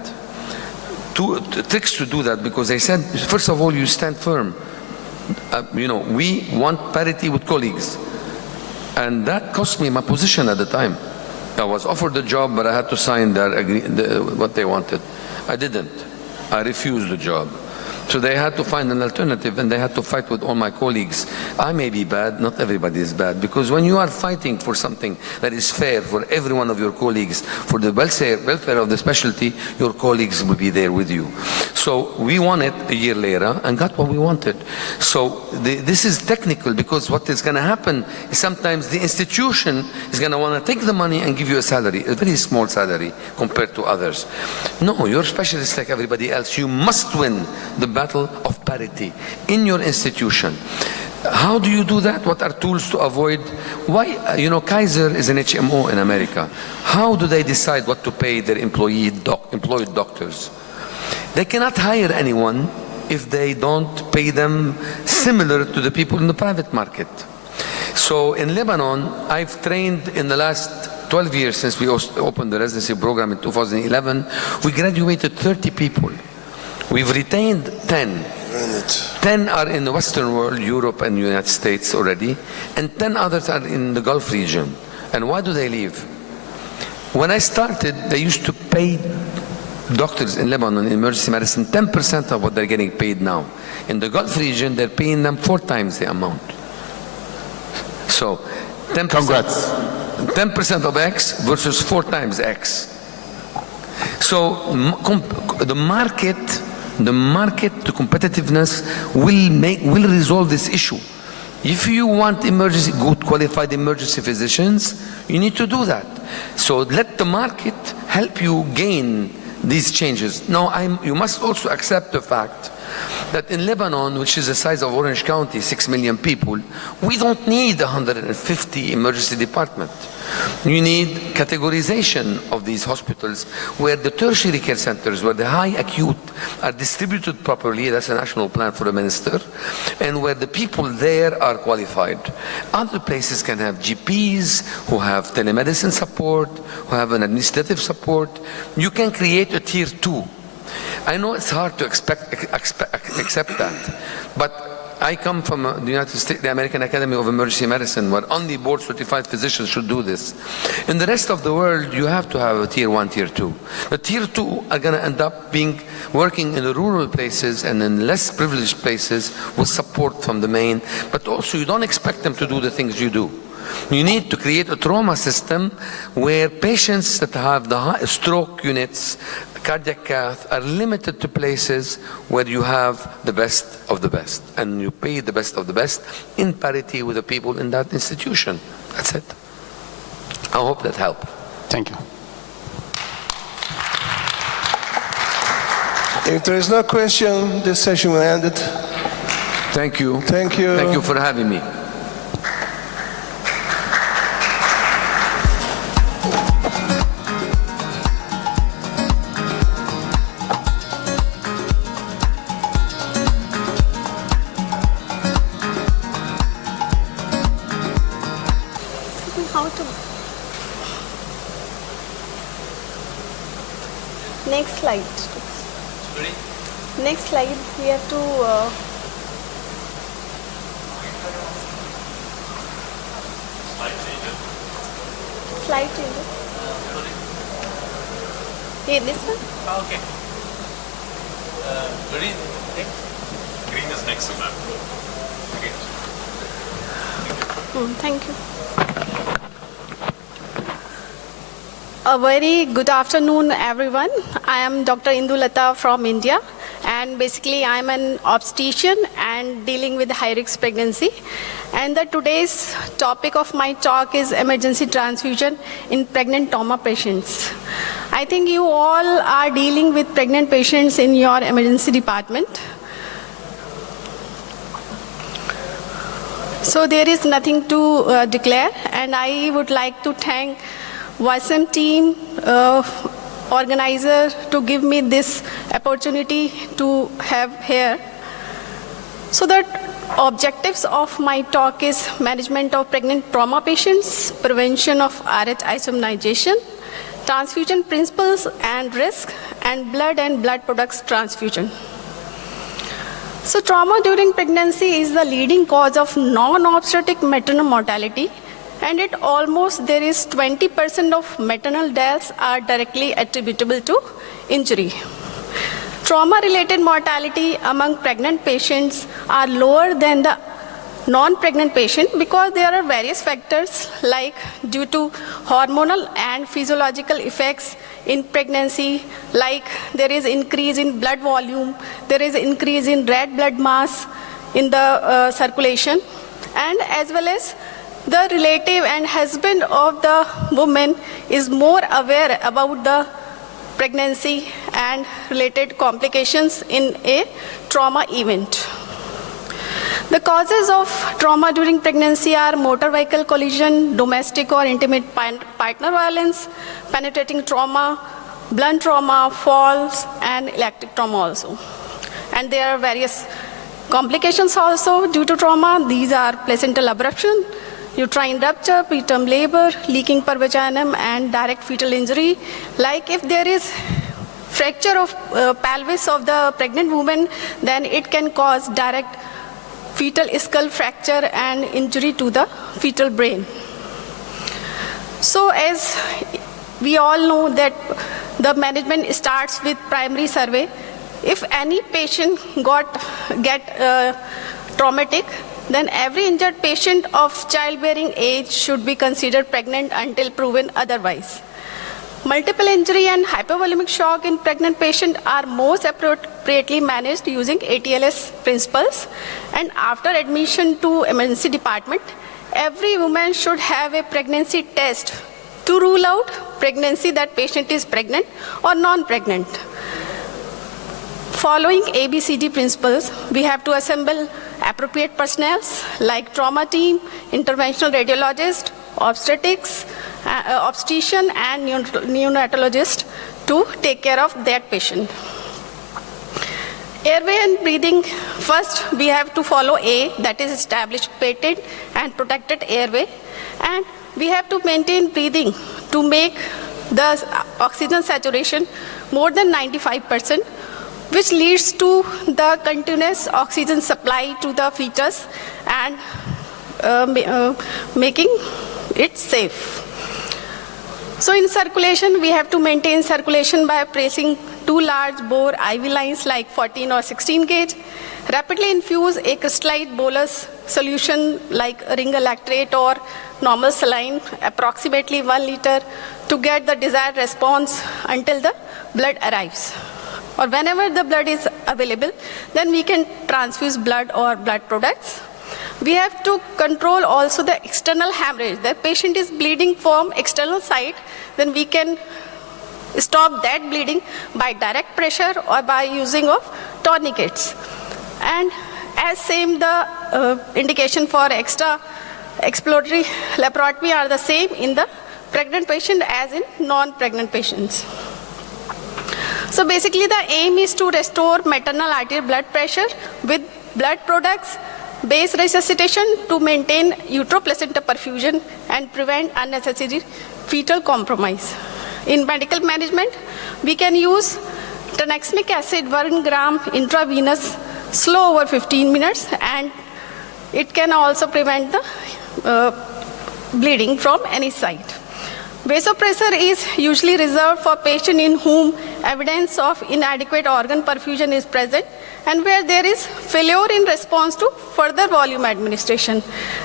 two tricks to do that, because they said, first of all, you stand firm. We want parity with colleagues. And that cost me my position at the time. I was offered the job, but I had to sign what they wanted. I didn't. I refused the job. So they had to find an alternative, and they had to fight with all my colleagues. I may be bad, not everybody is bad, because when you are fighting for something that is fair for every one of your colleagues, for the welfare of the specialty, your colleagues will be there with you. So we won it a year later and got what we wanted. So this is technical, because what is going to happen is sometimes the institution is going to want to take the money and give you a salary, a very small salary compared to others. No, you're specialists like everybody else. You must win the battle of parity in your institution. How do you do that? What are tools to avoid? Why, Kaiser is an HMO in America. How do they decide what to pay their employed doctors? They cannot hire anyone if they don't pay them similar to the people in the private market. So in Lebanon, I've trained in the last 12 years since we opened the residency program in 2011, we graduated 30 people. We've retained 10. 10 are in the Western world, Europe and United States already, and 10 others are in the Gulf region. And why do they leave? When I started, they used to pay doctors in Lebanon in emergency medicine 10% of what they're getting paid now. In the Gulf region, they're paying them 4 times the amount. So 10%, congrats. 10% of X versus 4 times X. So the market, the competitiveness will resolve this issue. If you want good qualified emergency physicians, you need to do that. So let the market help you gain these changes. Now, you must also accept the fact that in Lebanon, which is the size of Orange County, 6 million people, we don't need 150 emergency department. You need categorization of these hospitals where the tertiary care centers, where the high acute are distributed properly, that's a national plan for the minister, and where the people there are qualified. Other places can have GPs who have telemedicine support, who have an administrative support. You can create a tier 2. I know it's hard to accept that, but I come from the United States, the American Academy of Emergency Medicine, where only board certified physicians should do this. In the rest of the world, you have to have a tier 1, tier 2. The tier 2 are going to end up working in the rural places and in less privileged places with support from the main, but also you don't expect them to do the things you do. You need to create a trauma system where patients that have the stroke units, cardiac cath, are limited to places where you have the best of the best, and you pay the best of the best in parity with the people in that institution. That's it. I hope that helped. Thank you. If there is no question, this session will end it. Thank you. Thank you. Thank you for having me. Next slide. Sorry? Next slide, we have to slide changes. Here, this one? Okay. Green next? Green is next, ma'am. Okay. Thank you. A very good afternoon, everyone. I am Dr. Indulata from India, and basically I am an obstetrician and dealing with high-risk pregnancy. And today's topic of my talk is emergency transfusion in pregnant trauma patients. I think you all are dealing with pregnant patients in your emergency department. So there is nothing to declare, and I would like to thank YSM team, organizer, to give me this opportunity to have here. So the objectives of my talk is management of pregnant trauma patients, prevention of RH isomerization, transfusion principles and risk, and blood products transfusion. So trauma during pregnancy is the leading cause of non-obstetric maternal mortality, and there is 20% of maternal deaths are directly attributable to injury. Trauma-related mortality among pregnant patients are lower than the non-pregnant patient because there are various factors like due to hormonal and physiological effects in pregnancy, like there is increase in blood volume, there is increase in red blood mass in the circulation, and as well as the relative and husband of the woman is more aware about the pregnancy and related complications in a trauma event. The causes of trauma during pregnancy are motor vehicle collision, domestic or intimate partner violence, penetrating trauma, blunt trauma, falls, and electric trauma also. And there are various complications also due to trauma. These are placental abruption, uterine rupture, preterm labor, leaking per vaginum, and direct fetal injury. Like if there is fracture of pelvis of the pregnant woman, then it can cause direct fetal skull fracture and injury to the fetal brain. So as we all know that the management starts with primary survey. If any patient get traumatic, then every injured patient of childbearing age should be considered pregnant until proven otherwise. Multiple injury and hypovolemic shock in pregnant patients are most appropriately managed using ATLS principles. And after admission to emergency department, every woman should have a pregnancy test to rule out pregnancy that patient is pregnant or non-pregnant. Following ABCD principles, we have to assemble appropriate personnel like trauma team, interventional radiologist, obstetrics, obstetrician, and neonatologist to take care of that patient. Airway and breathing, first we have to follow A, that is established patent and protected airway, and we have to maintain breathing to make the oxygen saturation more than 95%, which leads to the continuous oxygen supply to the fetus and making it safe. So in circulation, we have to maintain circulation by placing 2 large bore IV lines like 14 or 16 gauge, rapidly infuse a crystallized bolus solution like ringer lactate or normal saline, approximately 1 liter, to get the desired response until the blood arrives. Or whenever the blood is available, then we can transfuse blood or blood products. We have to control also the external hemorrhage. The patient is bleeding from external side, then we can stop that bleeding by direct pressure or by using of tourniquets. And as same, the indication for extra exploratory laparoscopy are the same in the pregnant patient as in non-pregnant patients. So basically the aim is to restore maternal arterial blood pressure with blood products, base resuscitation to maintain uteroplacenta perfusion and prevent unnecessary fetal compromise. In medical management, we can use tranexamic acid 1 gram intravenous slow over 15 minutes, and it can also prevent the bleeding from any side. Vasopressor is usually reserved for patients in whom evidence of inadequate organ perfusion is present and where there is failure in response to further volume administration.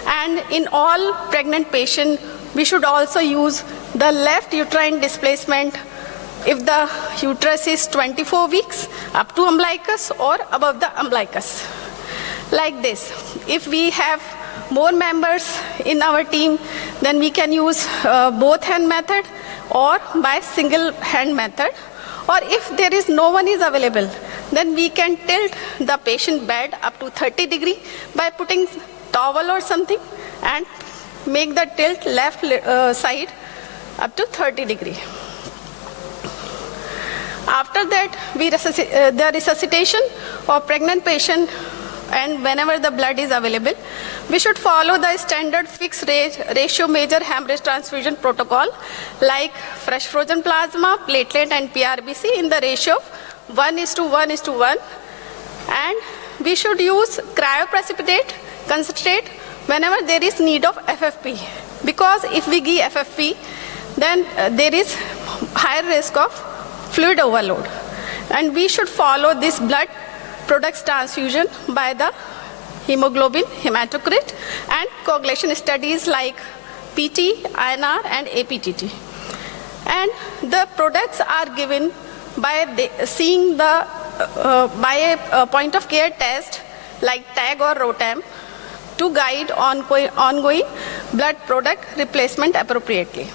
And in all pregnant patients, we should also use the left uterine displacement if the uterus is 24 weeks up to umbilicus or above the umbilicus. Like this. If we have more members in our team, then we can use both hand method or by single hand method. Or if there is no one is available, then we can tilt the patient bed up to 30 degrees by putting towel or something and make the tilt left side up to 30 degrees. After that, the resuscitation of pregnant patient, and whenever the blood is available, we should follow the standard fixed ratio major hemorrhage transfusion protocol like fresh frozen plasma, platelet and PRBC in the ratio of 1:1:1. And we should use cryoprecipitate concentrate whenever there is need of FFP. Because if we give FFP, then there is higher risk of fluid overload. And we should follow this blood products transfusion by the hemoglobin, hematocrit, and coagulation studies like PT, INR, and APTT. And the products are given by seeing the by a point of care test like TAG or ROTAM to guide ongoing blood product replacement appropriately.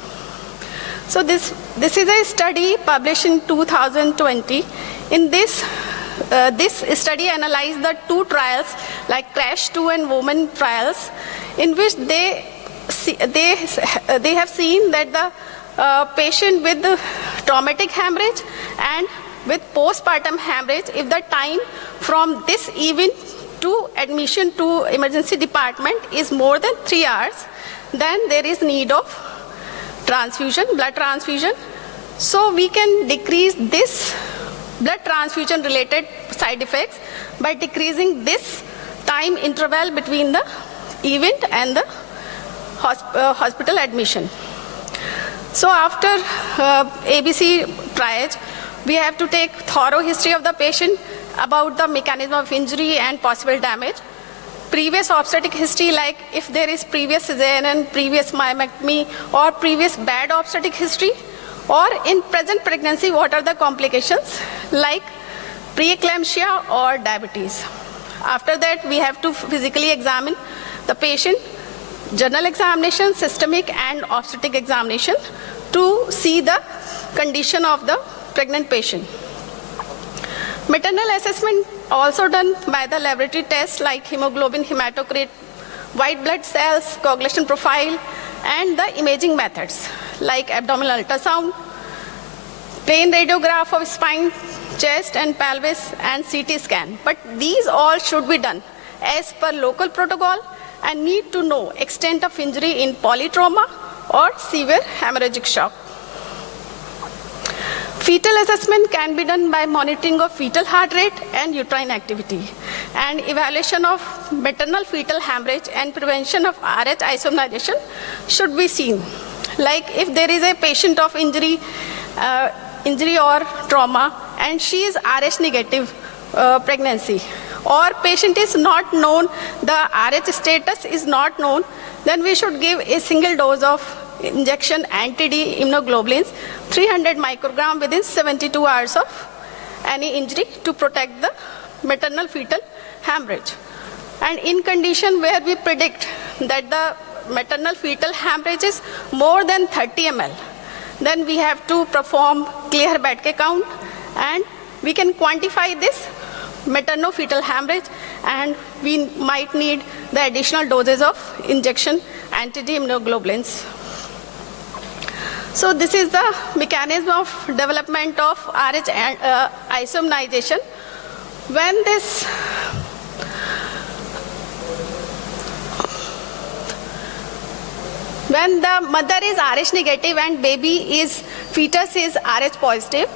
So this is a study published in 2020. In this study analyzed the two trials like CRASH 2 and WOMAN trials, in which they have seen that the patient with the traumatic hemorrhage and with postpartum hemorrhage, if the time from this event to admission to emergency department is more than 3 hours, then there is need of transfusion, blood transfusion. So we can decrease this blood transfusion related side effects by decreasing this time interval between the event and the hospital admission. So after ABC triage, we have to take thorough history of the patient about the mechanism of injury and possible damage. Previous obstetric history, like if there is previous cesarean, previous myomectomy, or previous bad obstetric history, or in present pregnancy, what are the complications like preeclampsia or diabetes. After that, we have to physically examine the patient, general examination, systemic and obstetric examination to see the condition of the pregnant patient. Maternal assessment also done by the laboratory tests like hemoglobin, hematocrit, white blood cells, coagulation profile, and the imaging methods like abdominal ultrasound, plain radiograph of spine, chest and pelvis, and CT scan. But these all should be done as per local protocol and need to know extent of injury in polytrauma or severe hemorrhagic shock. Fetal assessment can be done by monitoring of fetal heart rate and uterine activity, and evaluation of maternal fetal hemorrhage and prevention of RH isomnization should be seen. Like if there is a patient of injury or trauma and she is RH negative pregnancy, or patient is not known, the RH status is not known, then we should give a single dose of injection anti-D immunoglobulins, 300 microgram within 72 hours of any injury to protect the maternal fetal hemorrhage. And in condition where we predict that the maternal fetal hemorrhage is more than 30 ml, then we have to perform clear Bedke count, and we can quantify this maternal-fetal hemorrhage, and we might need the additional doses of injection anti-D immunoglobulins. So this is the mechanism of development of RH isomnization. When the mother is RH negative and fetus is RH positive,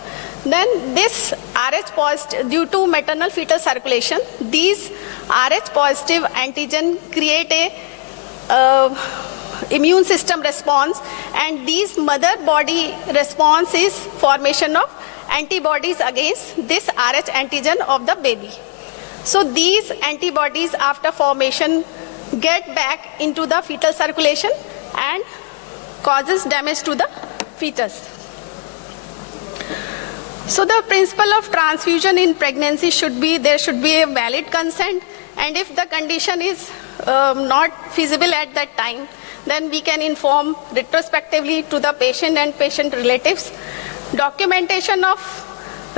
then this RH positive, due to maternal fetal circulation, these RH positive antigen create a immune system response, and these mother body response is formation of antibodies against this RH antigen of the baby. So these antibodies after formation get back into the fetal circulation and causes damage to the fetus. So the principle of transfusion in pregnancy should be, there should be a valid consent, and if the condition is not feasible at that time, then we can inform retrospectively to the patient and patient relatives. Documentation of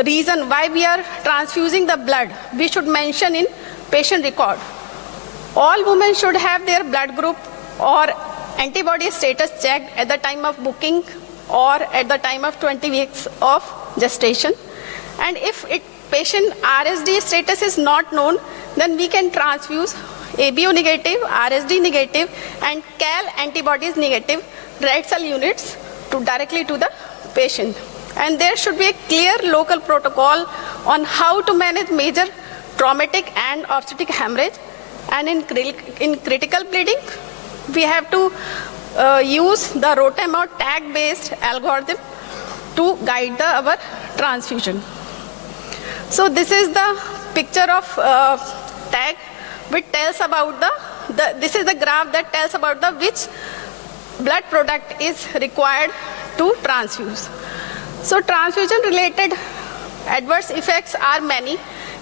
reason why we are transfusing the blood, we should mention in patient record. All women should have their blood group or antibody status checked at the time of booking or at the time of 20 weeks of gestation. And if patient RSD status is not known, then we can transfuse ABO negative, RSD negative, and CAL antibodies negative red cell units directly to the patient. And there should be a clear local protocol on how to manage major traumatic and obstetric hemorrhage. And in critical bleeding, we have to use the ROTAM or tag-based algorithm to guide our transfusion. So this is the picture of tag which tells about this is the graph that tells about which blood product is required to transfuse. So transfusion related adverse effects are many,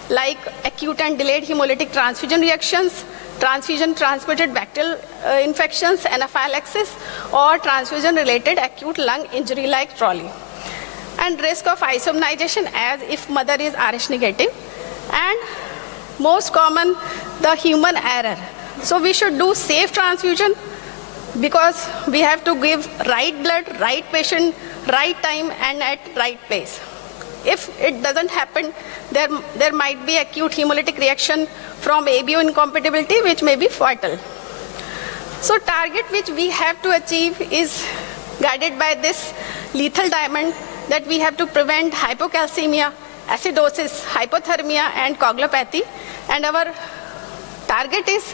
like acute and delayed hemolytic transfusion reactions, transfusion transmitted bacterial infections, anaphylaxis, or transfusion related acute lung injury like trolley. And risk of isomnization as if mother is Rh negative, and most common, the human error. So we should do safe transfusion because we have to give right blood, right patient, right time and at right place. If it doesn't happen, there might be acute hemolytic reaction from ABO incompatibility which may be fatal. So target which we have to achieve is guided by this lethal diamond, that we have to prevent hypocalcemia, acidosis, hypothermia and coagulopathy, and our target is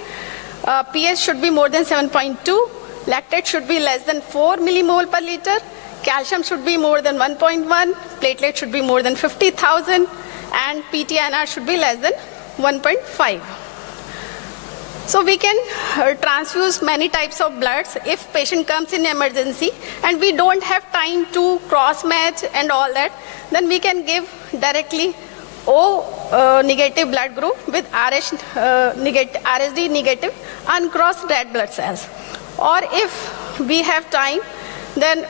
pH should be more than 7.2, lactate should be less than 4 millimole per liter, calcium should be more than 1.1, platelet should be more than 50,000, and PTNR should be less than 1.5. So we can transfuse many types of bloods if patient comes in emergency and we don't have time to cross match and all that, then we can give directly O negative blood group with RSD negative uncrossed red blood cells. Or if we have time, then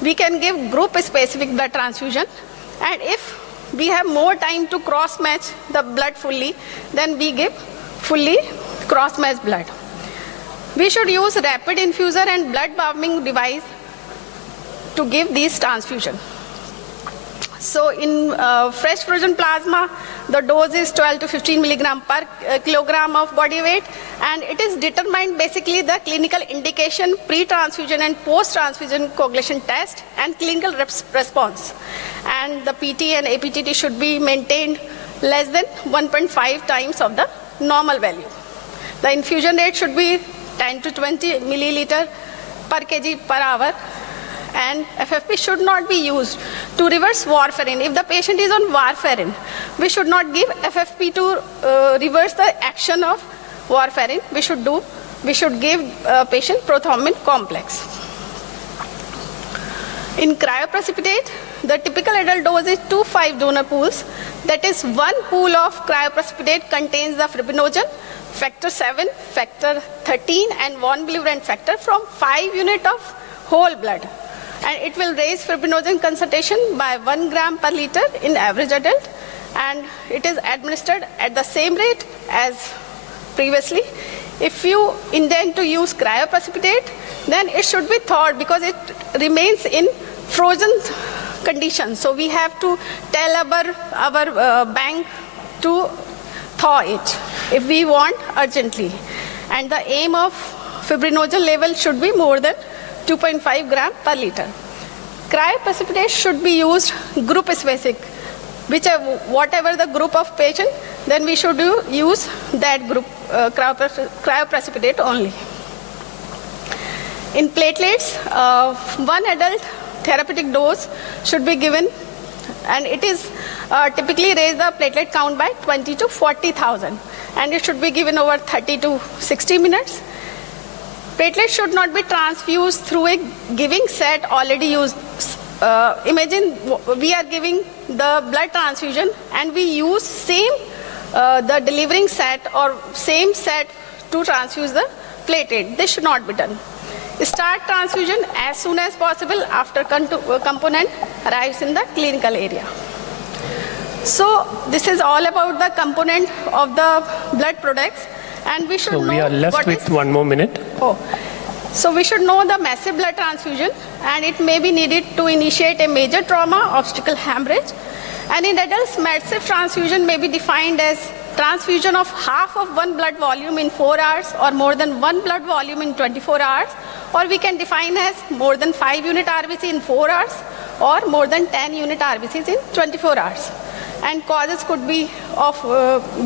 we can give group specific blood transfusion, and if we have more time to cross match the blood fully, then we give fully cross match blood. We should use rapid infuser and blood warming device to give these transfusion. So in fresh frozen plasma, the dose is 12 to 15 milligram per kilogram of body weight, and it is determined basically the clinical indication, pre-transfusion and post-transfusion coagulation test and clinical response. And the PT and APTT should be maintained less than 1.5 times of the normal value. The infusion rate should be 10 to 20 milliliter per kg per hour, and FFP should not be used to reverse warfarin. If the patient is on warfarin, we should not give FFP to reverse the action of warfarin. We should give patient prothrombin complex. In cryoprecipitate, the typical adult dose is 2 5 donor pools. That is, one pool of cryoprecipitate contains the fibrinogen, factor 7, factor 13 and von Willebrand factor from 5 units of whole blood. And it will raise fibrinogen concentration by 1 gram per liter in average adult, and it is administered at the same rate as previously. If you intend to use cryoprecipitate, then it should be thawed because it remains in frozen condition. So we have to tell our bank to thaw it if we want urgently. And the aim of fibrinogen level should be more than 2.5 gram per liter. Cryoprecipitate should be used group specific. Whatever the group of patient, then we should use that group cryoprecipitate only. In platelets, one adult therapeutic dose should be given, and it is typically raise the platelet count by 20 to 40,000, and it should be given over 30 to 60 minutes. Platelets should not be transfused through a giving set already used. Imagine we are giving the blood transfusion and we use the delivering set or same set to transfuse the platelet. This should not be done. Start transfusion as soon as possible after component arrives in the clinical area. So this is all about the component of the blood products, and we should know. We are left with 1 more minute. So we should know the massive blood transfusion, and it may be needed to initiate a major trauma, obstetrical hemorrhage. And in adults, massive transfusion may be defined as transfusion of half of one blood volume in 4 hours, or more than one blood volume in 24 hours, or we can define as more than 5 unit RBC in 4 hours, or more than 10 unit RBCs in 24 hours. And causes could be of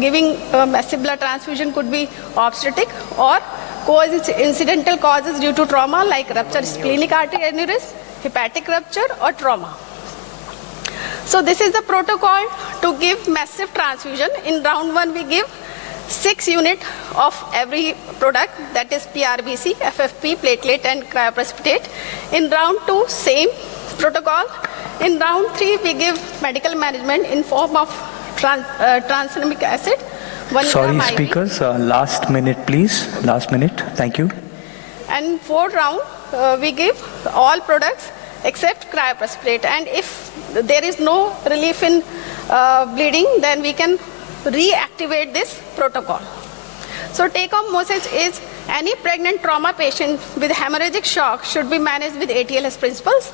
giving massive blood transfusion could be obstetric, or incidental causes due to trauma like rupture splenic artery aneurysm, hepatic rupture, or trauma. So this is the protocol to give massive transfusion. In round 1, we give 6 units of every product, that is PRBC, FFP, platelet and cryoprecipitate. In round 2, same protocol. In round 3, we give medical management in form of tranexamic acid. 1 Sorry, gram IV. speakers, last minute, please. Last minute. Thank you. And 4th round, we give all products except cryoprecipitate. And if there is no relief in bleeding, then we can reactivate this protocol. So take-home message is any pregnant trauma patient with hemorrhagic shock should be managed with ATLS principles.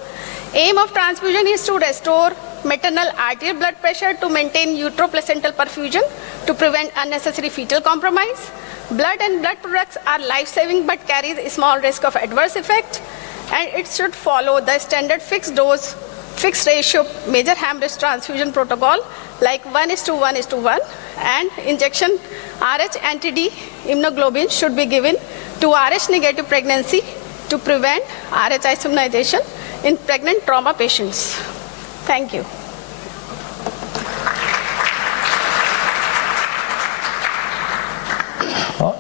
Aim of transfusion is to restore maternal arterial blood pressure to maintain uteroplacental perfusion to prevent unnecessary fetal compromise. Blood and blood products are life-saving but carries a small risk of adverse effect, and it should follow the standard fixed dose, fixed ratio major hemorrhage transfusion protocol like 1:1:1, and injection RH anti-D immunoglobulin should be given to RH negative pregnancy to prevent RH isomerization in pregnant trauma patients. Thank you.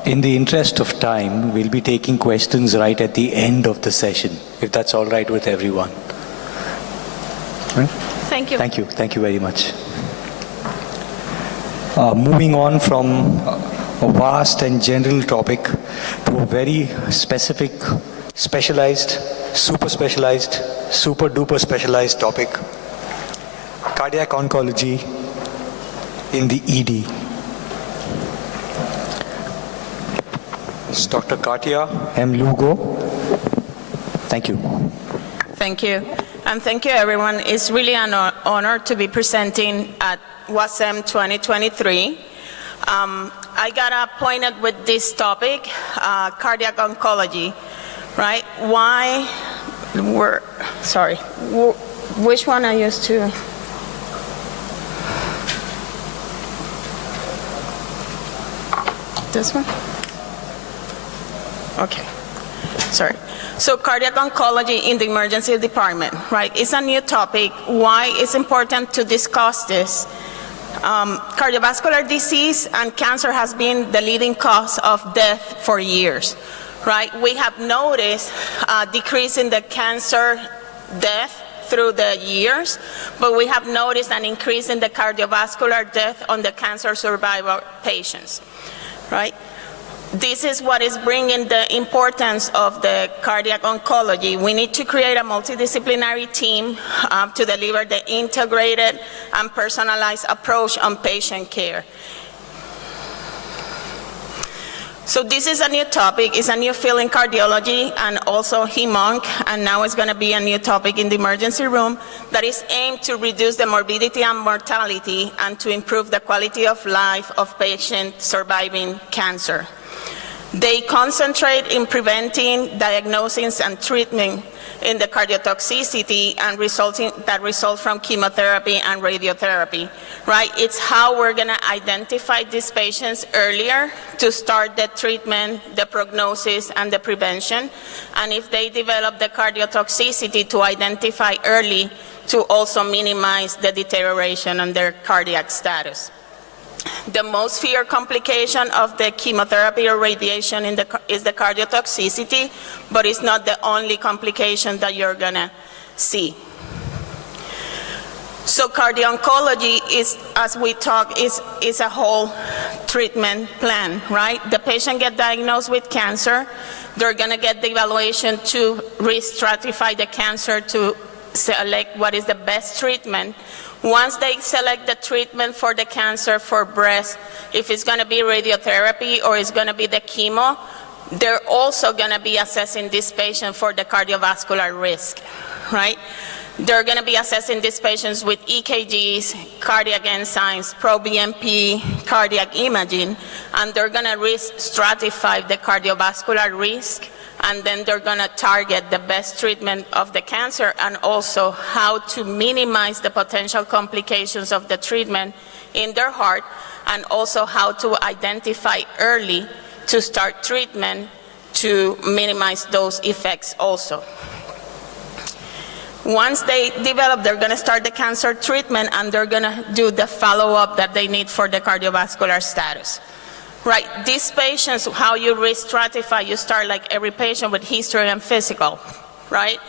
In the interest of time, we'll be taking questions right at the end of the session, if that's all right with everyone. Right? Thank you. Thank you. Thank you very much. Moving on from a vast and general topic to a very specific, specialized, super duper specialized topic, cardiac oncology in the ED. It's Dr. Katia M. Lugo. Thank you. Thank you. And thank you, everyone. It's really an honor to be presenting at WASM 2023. I got appointed with this topic, cardiac oncology, right? Why we're, sorry, which one I used to? This one? Okay, sorry. So cardiac oncology in the emergency department, right? It's a new topic. Why it's important to discuss this? Cardiovascular disease and cancer has been the leading cause of death for years, right? We have noticed a decrease in the cancer death through the years, but we have noticed an increase in the cardiovascular death on the cancer survivor patients, right? This is what is bringing the importance of the cardiac oncology. We need to create a multidisciplinary team to deliver the integrated and personalized approach on patient care. So this is a new topic. It's a new field in cardiology and also hem-onc, and now it's going to be a new topic in the emergency room that is aimed to reduce the morbidity and mortality and to improve the quality of life of patients surviving cancer. They concentrate in preventing, diagnosing, and treatment in the cardiotoxicity and that result from chemotherapy and radiotherapy, right? It's how we're going to identify these patients earlier to start the treatment, the prognosis, and the prevention. And if they develop the cardiotoxicity, to identify early to also minimize the deterioration on their cardiac status. The most feared complication of the chemotherapy or radiation is the cardiotoxicity, but it's not the only complication that you're gonna see. So cardio-oncology is, as we talk, is a whole treatment plan, right? The patient gets diagnosed with cancer, they're gonna get the evaluation to re-stratify the cancer to select what is the best treatment. Once they select the treatment for the cancer for breast, if it's going to be radiotherapy or it's going to be the chemo, they're also going to be assessing this patient for the cardiovascular risk, right? They're going to be assessing these patients with EKGs, cardiac enzymes, pro-BNP, cardiac imaging, and they're going to risk stratify the cardiovascular risk, and then they're going to target the best treatment of the cancer and also how to minimize the potential complications of the treatment in their heart, and also how to identify early to start treatment to minimize those effects also. Once they develop, they're going to start the cancer treatment and they're going to do the follow-up that they need for the cardiovascular status. Right, these patients, how you re-stratify, you start like every patient with history and physical, right?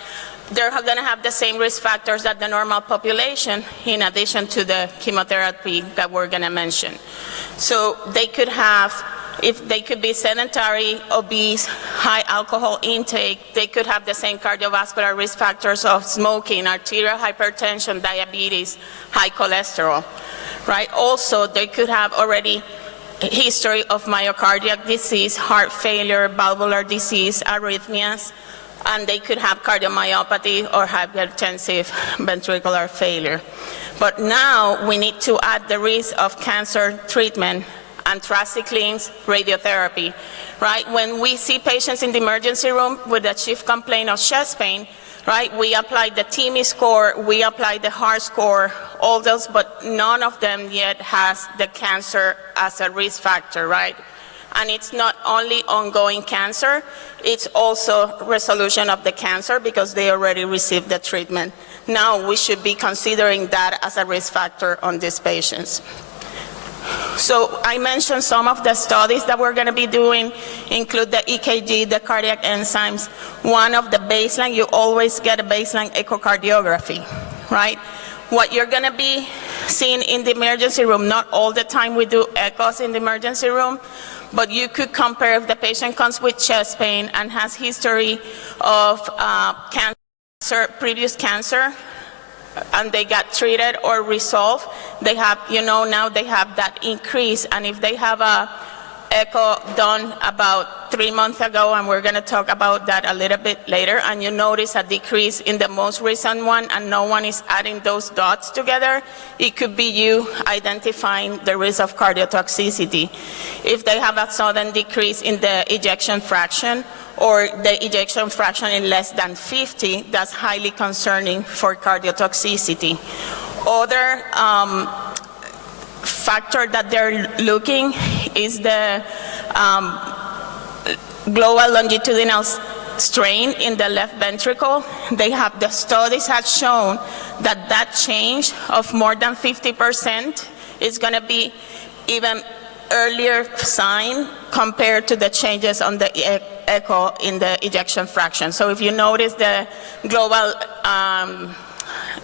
They're going to have the same risk factors that the normal population, in addition to the chemotherapy that we're going to mention. So they could have, if they could be sedentary, obese, high alcohol intake, they could have the same cardiovascular risk factors of smoking, arterial hypertension, diabetes, high cholesterol, right? Also, they could have already history of myocardial disease, heart failure, valvular disease, arrhythmias, and they could have cardiomyopathy or hypertensive ventricular failure. But now we need to add the risk of cancer treatment, anthracyclines, radiotherapy, right? When we see patients in the emergency room with a chief complaint of chest pain, right, we apply the TIMI score, we apply the heart score, all those, but none of them yet has the cancer as a risk factor, right? And it's not only ongoing cancer, it's also resolution of the cancer because they already received the treatment. Now we should be considering that as a risk factor on these patients. So I mentioned some of the studies that we're going to be doing, include the EKG, the cardiac enzymes. One of the baseline, you always get a baseline echocardiography, right? What you're going to be seeing in the emergency room, not all the time we do echoes in the emergency room, but you could compare if the patient comes with chest pain and has history of cancer, previous cancer, and they got treated or resolved, they have, now they have that increase. And if they have a echo done about 3 months ago, and we're going to talk about that a little bit later, and you notice a decrease in the most recent one, and no one is adding those dots together, it could be you identifying the risk of cardiotoxicity. If they have a sudden decrease in the ejection fraction, or the ejection fraction in less than 50, that's highly concerning for cardiotoxicity. Other factor that they're looking is the global longitudinal strain in the left ventricle. The studies have shown that that change of more than 50% is going to be even earlier sign compared to the changes on the echo in the ejection fraction. So if you notice the global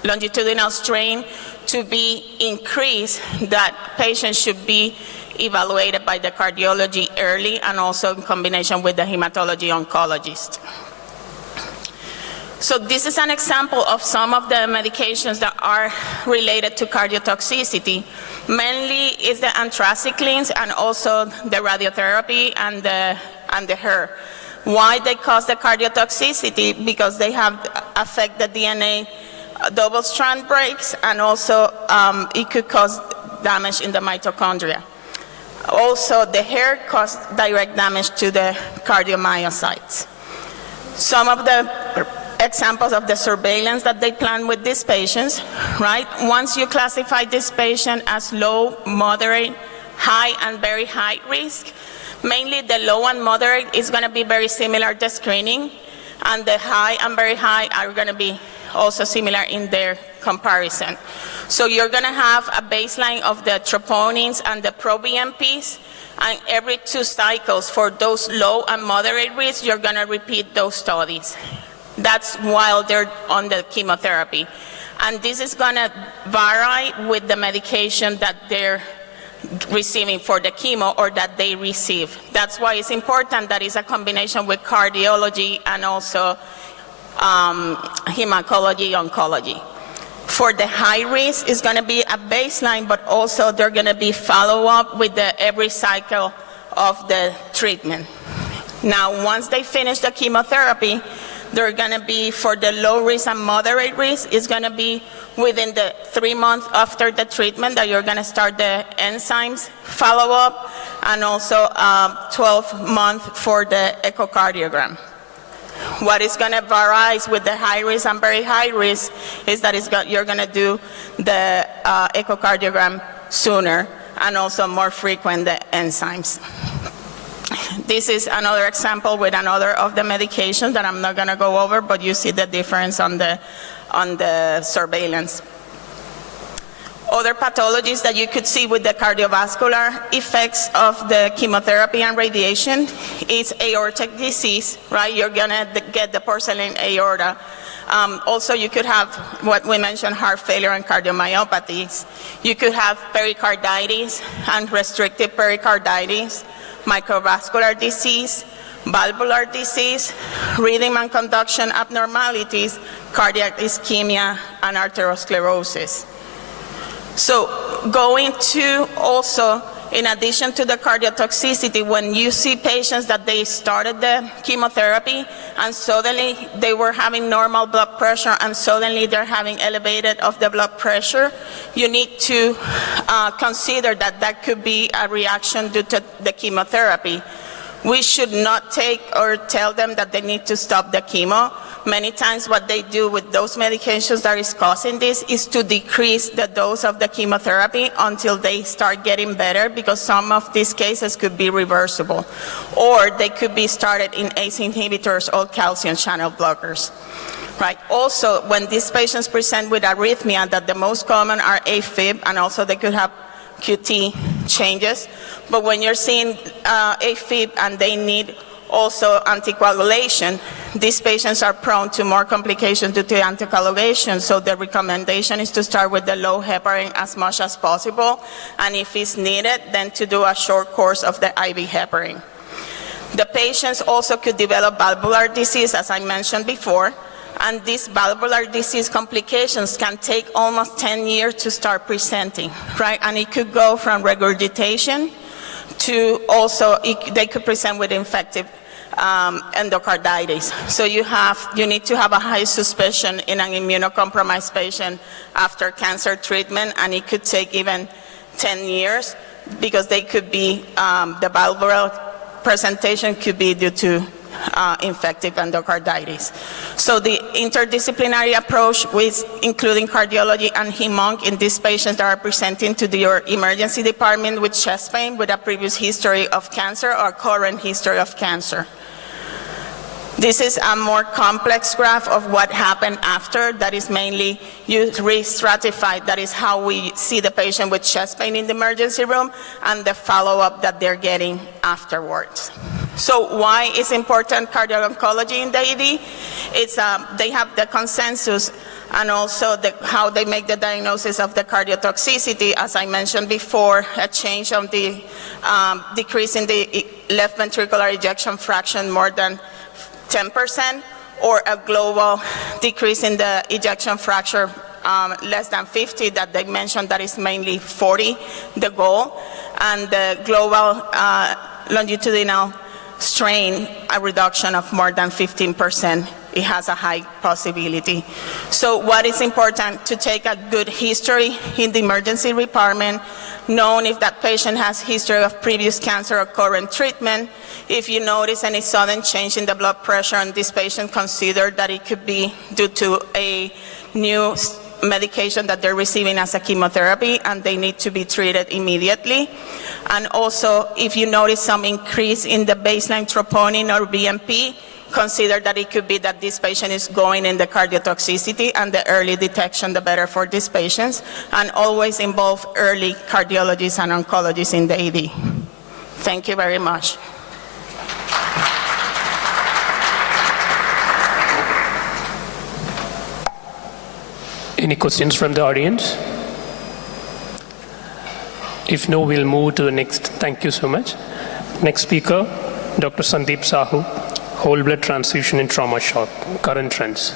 longitudinal strain to be increased, that patient should be evaluated by the cardiology early and also in combination with the hematology oncologist. So this is an example of some of the medications that are related to cardiotoxicity. Mainly is the anthracyclines and also the radiotherapy and the HER. Why they cause the cardiotoxicity? Because they have affect the DNA double strand breaks, and also it could cause damage in the mitochondria. Also, the HER causes direct damage to the cardiomyocytes. Some of the examples of the surveillance that they plan with these patients, right? Once you classify this patient as low, moderate, high, and very high risk, mainly the low and moderate is going to be very similar to screening, and the high and very high are going to be also similar in their comparison. So you're going to have a baseline of the troponins and the proBNPs, and every 2 cycles for those low and moderate risk, you're going to repeat those studies. That's while they're on the chemotherapy. And this is going to vary with the medication that they're receiving for the chemo or that they receive. That's why it's important that it's a combination with cardiology and also hematology, oncology. For the high risk, it's going to be a baseline, but also they're going to be follow-up with every cycle of the treatment. Now, once they finish the chemotherapy, they're going to be, for the low risk and moderate risk, it's going to be within the 3 months after the treatment that you're going to start the enzymes follow-up, and also 12 months for the echocardiogram. What is going to vary with the high risk and very high risk is that you're going to do the echocardiogram sooner, and also more frequent the enzymes. This is another example with another of the medications that I'm not going to go over, but you see the difference on the on the surveillance. Other pathologies that you could see with the cardiovascular effects of the chemotherapy and radiation is aortic disease, right? You're gonna get the porcelain aorta. Also, you could have what we mentioned, heart failure and cardiomyopathies. You could have pericarditis and restrictive pericarditis, microvascular disease, valvular disease, rhythm and conduction abnormalities, cardiac ischemia, and arteriosclerosis. So going to also, in addition to the cardiotoxicity, when you see patients that they started the chemotherapy and suddenly they were having normal blood pressure and suddenly they're having elevated of the blood pressure, you need to consider that that could be a reaction due to the chemotherapy. We should not take or tell them that they need to stop the chemo. Many times what they do with those medications that is causing this is to decrease the dose of the chemotherapy until they start getting better, because some of these cases could be reversible. Or they could be started in ACE inhibitors or calcium channel blockers. Right. Also, when these patients present with arrhythmia, that the most common are AFib, and also they could have QT changes. But when you're seeing AFib and they need also anticoagulation, these patients are prone to more complications due to anticoagulation, so the recommendation is to start with the low heparin as much as possible, and if it's needed, then to do a short course of the IV heparin. The patients also could develop valvular disease, as I mentioned before, and these valvular disease complications can take almost 10 years to start presenting, right? And it could go from regurgitation to also, they could present with infective endocarditis. So you need to have a high suspicion in an immunocompromised patient after cancer treatment, and it could take even 10 years because they could be, the valvular presentation could be due to infective endocarditis. So the interdisciplinary approach with including cardiology and hem-onc in these patients that are presenting to your emergency department with chest pain with a previous history of cancer or current history of cancer. This is a more complex graph of what happened after. That is mainly you re-stratified. That is how we see the patient with chest pain in the emergency room and the follow-up that they're getting afterwards. So why is important cardio-oncology in the ED? It's, they have the consensus and also how they make the diagnosis of the cardiotoxicity. As I mentioned before, a change of the decrease in the left ventricular ejection fraction more than 10%, or a global decrease in the ejection fraction less than 50 that they mentioned, that is mainly 40, the goal, and the global longitudinal strain, a reduction of more than 15%. It has a high possibility. So what is important to take a good history in the emergency department, knowing if that patient has history of previous cancer or current treatment. If you notice any sudden change in the blood pressure and this patient, consider that it could be due to a new medication that they're receiving as a chemotherapy and they need to be treated immediately. And also, if you notice some increase in the baseline troponin or BNP, consider that it could be that this patient is going in the cardiotoxicity, and the early detection, the better for these patients. And always involve early cardiologists and oncologists in the ED. Thank you very much. Any questions from the audience? If no, we'll move to the next. Thank you so much. Next speaker, Dr. Sandeep Sahu, whole blood transfusion in trauma shock, current trends.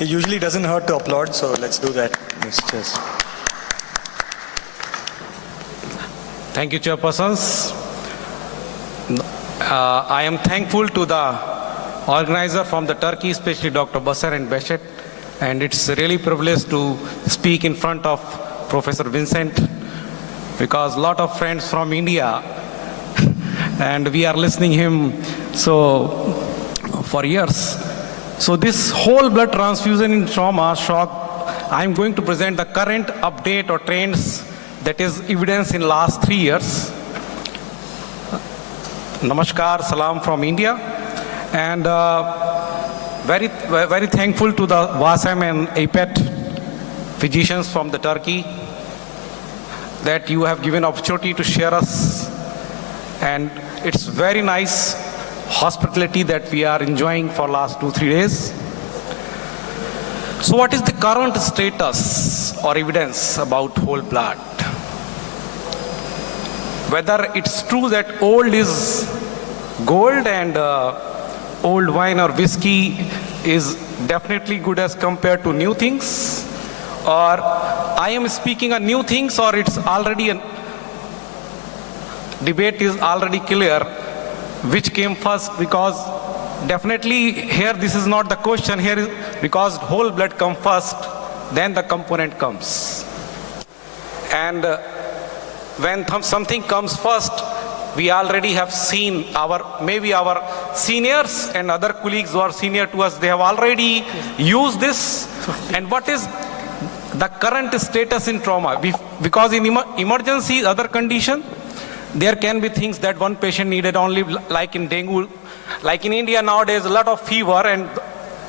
It usually doesn't hurt to applaud, so let's do that. Yes, cheers. Thank you, chairpersons. I am thankful to the organizer from the Turkey, especially Dr. Basar and Beshet, and it's really a privilege to speak in front of Professor Vincent, because a lot of friends from India, and we are listening him for years. So this whole blood transfusion in trauma shock, I'm going to present the current update or trends that is evidence in last 3 years. Namaskar, salam from India, and very thankful to the WASM and APET physicians from the Turkey that you have given opportunity to share us, and it's very nice hospitality that we are enjoying for last 2-3 days. So what is the current status or evidence about whole blood? Whether it's true that old is gold and old wine or whiskey is definitely good as compared to new things, or I am speaking of new things, or it's already a debate is already clear which came first, because definitely here this is not the question here, is because whole blood comes first, then the component comes. And when something comes first, we already have seen maybe our seniors and other colleagues who are senior to us, they have already used this. And what is the current status in trauma? Because in emergency, other condition, there can be things that one patient needed only, like in dengue. Like in India nowadays, a lot of fever, and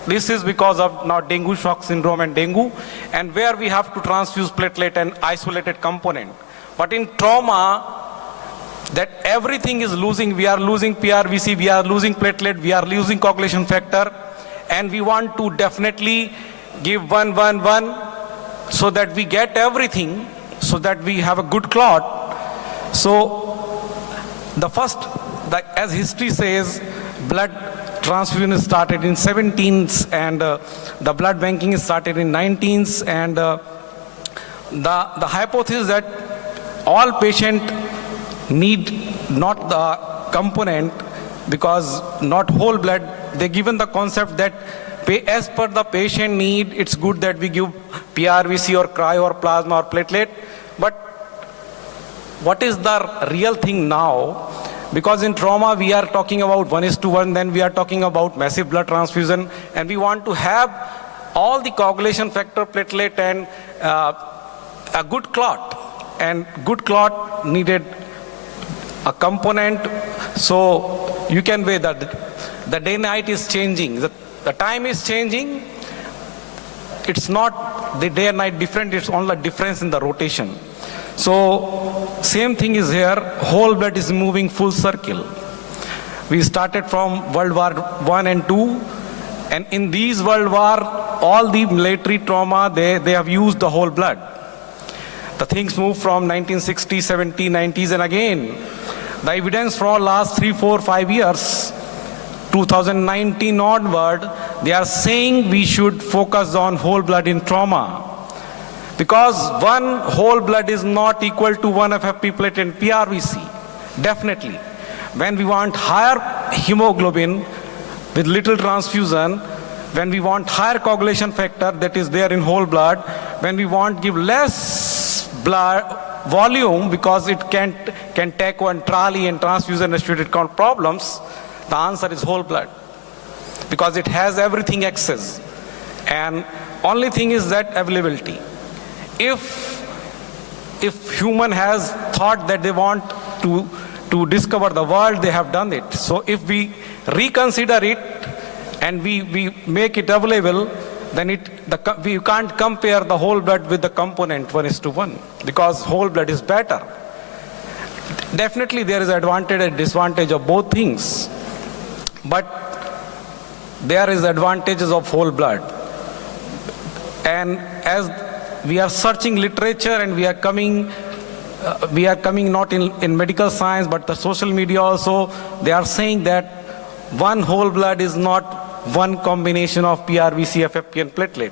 this is because of now dengue shock syndrome and dengue, and where we have to transfuse platelet and isolated component. But in trauma, that everything is losing. We are losing PRVC, we are losing platelet, we are losing coagulation factor, and we want to definitely give 1-1-1 so that we get everything, so that we have a good clot. So the first, as history says, blood transfusion started in 17th, and the blood banking started in 19th, and the hypothesis that all patients need not the component, because not whole blood, they given the concept that as per the patient need, it's good that we give PRVC or cryo or plasma or platelet. But what is the real thing now? Because in trauma, we are talking about 1:1, then we are talking about massive blood transfusion, and we want to have all the coagulation factor, platelet, and a good clot. And good clot needed a component. So you can weigh that the day-night is changing, the time is changing. It's not the day and night different, it's only a difference in the rotation. So same thing is here, whole blood is moving full circle. We started from World War I and II, and in these World War, all the military trauma, they have used the whole blood. The things moved from 1960s, 70s, 90s, and again, the evidence for last 3, 4, 5 years, 2019 onward, they are saying we should focus on whole blood in trauma. Because one whole blood is not equal to one FFP platelet and PRVC, definitely. When we want higher hemoglobin with little transfusion, when we want higher coagulation factor that is there in whole blood, when we want give less blood volume because it can take one trolley and transfusion associated problems, the answer is whole blood. Because it has everything excess. And only thing is that availability. If human has thought that they want to discover the world, they have done it. So if we reconsider it and we make it available, then we can't compare the whole blood with the component 1:1, because whole blood is better. Definitely there is advantage and disadvantage of both things, but there is advantages of whole blood. And as we are searching literature and we are coming not in medical science but the social media also, they are saying that one whole blood is not one combination of PRVC, FFP and platelet.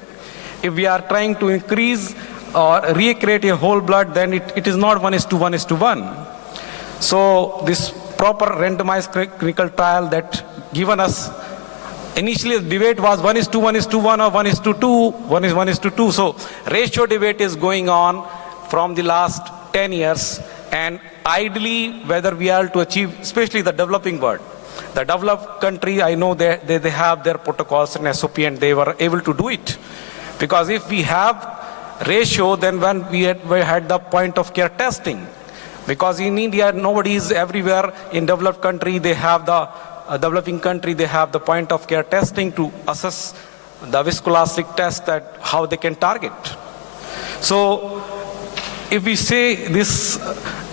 If we are trying to increase or recreate a whole blood, then it is not 1:1:1. So this proper randomized clinical trial that given us, initially the debate was 1:1:1 or 1:2, 1:2. So ratio debate is going on from the last 10 years, and ideally whether we are to achieve, especially the developing world. The developed country, I know they have their protocols and SOP and they were able to do it. Because if we have ratio than when we had the point of care testing. Because in India, nobody is everywhere. In developed country, they have the developing country, they have the point of care testing to assess the viscoelastic test that how they can target. So if we say this,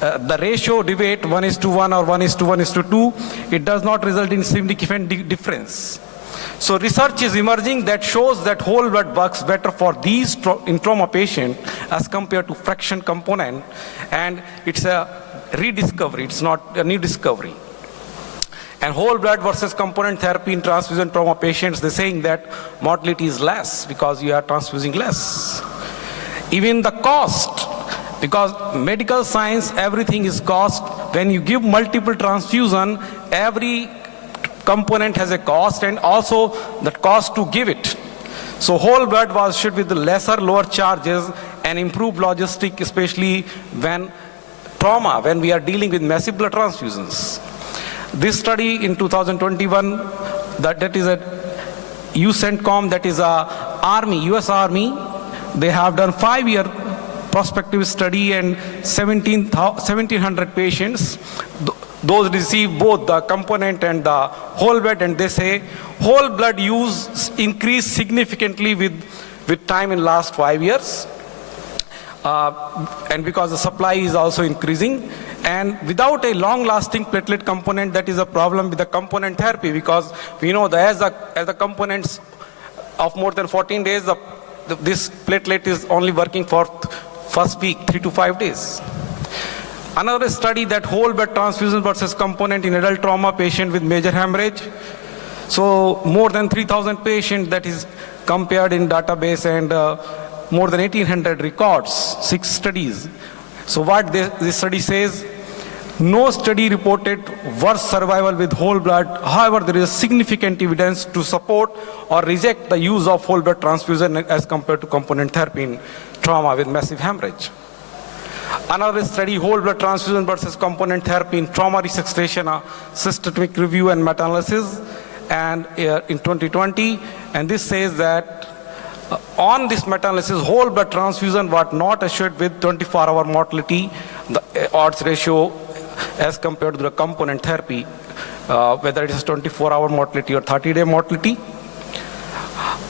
the ratio debate 1:1 or 1:1:2, it does not result in significant difference. So research is emerging that shows that whole blood works better for these in trauma patient as compared to fraction component, and it's a rediscovery, it's not a new discovery. And whole blood versus component therapy in transfusion trauma patients, they're saying that mortality is less because you are transfusing less. Even the cost, because medical science, everything is cost. When you give multiple transfusion, every component has a cost and also the cost to give it. So whole blood was should with the lesser, lower charges and improve logistic, especially when trauma, when we are dealing with massive blood transfusions. This study in 2021, that is a UCENTCOM, that is a Army, US Army, they have done 5-year prospective study and 1,700 patients. Those receive both the component and the whole blood, and they say whole blood use increased significantly with time in last 5 years. And because the supply is also increasing. And without a long-lasting platelet component, that is a problem with the component therapy, because we know that as the components of more than 14 days, this platelet is only working for first week, 3 to 5 days. Another study that whole blood transfusion versus component in adult trauma patient with major hemorrhage. So more than 3,000 patients that is compared in database, and more than 1,800 records, 6 studies. So what this study says, no study reported worse survival with whole blood. However, there is significant evidence to support or reject the use of whole blood transfusion as compared to component therapy in trauma with massive hemorrhage. Another study, whole blood transfusion versus component therapy in trauma resuscitation, a systematic review and meta-analysis, and in 2020, and this says that on this meta-analysis, whole blood transfusion was not assured with 24-hour mortality, the odds ratio as compared to the component therapy, whether it is 24-hour mortality or 30-day mortality.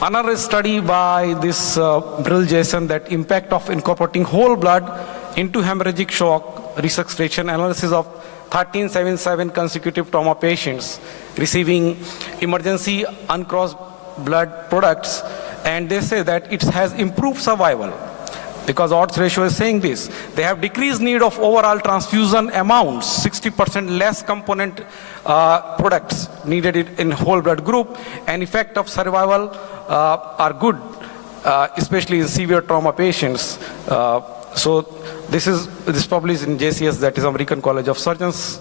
Another study by this Brill Jason, that impact of incorporating whole blood into hemorrhagic shock resuscitation, analysis of 1377 consecutive trauma patients receiving emergency uncrossed blood products, and they say that it has improved survival because odds ratio is saying this. They have decreased need of overall transfusion amounts, 60% less component products needed in whole blood group, and effect of survival are good, especially in severe trauma patients. So this published in JCS, that is American College of Surgeons.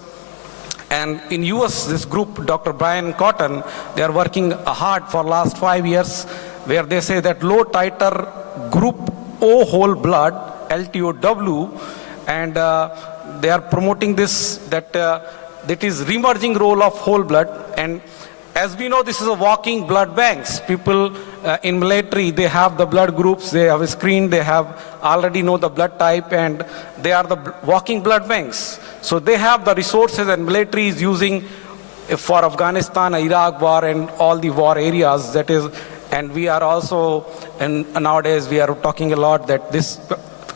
And in US, this group, Dr. Brian Cotton, they are working hard for last 5 years, where they say that low titer group O whole blood, LTOW, and they are promoting this, that is remerging role of whole blood. And as we know, this is a walking blood banks. People in military, they have the blood groups, they have a screen, they have already know the blood type, and they are the walking blood banks. So they have the resources, and military is using for Afghanistan, Iraq war, and all the war areas, that is. And we are also, and nowadays we are talking a lot that this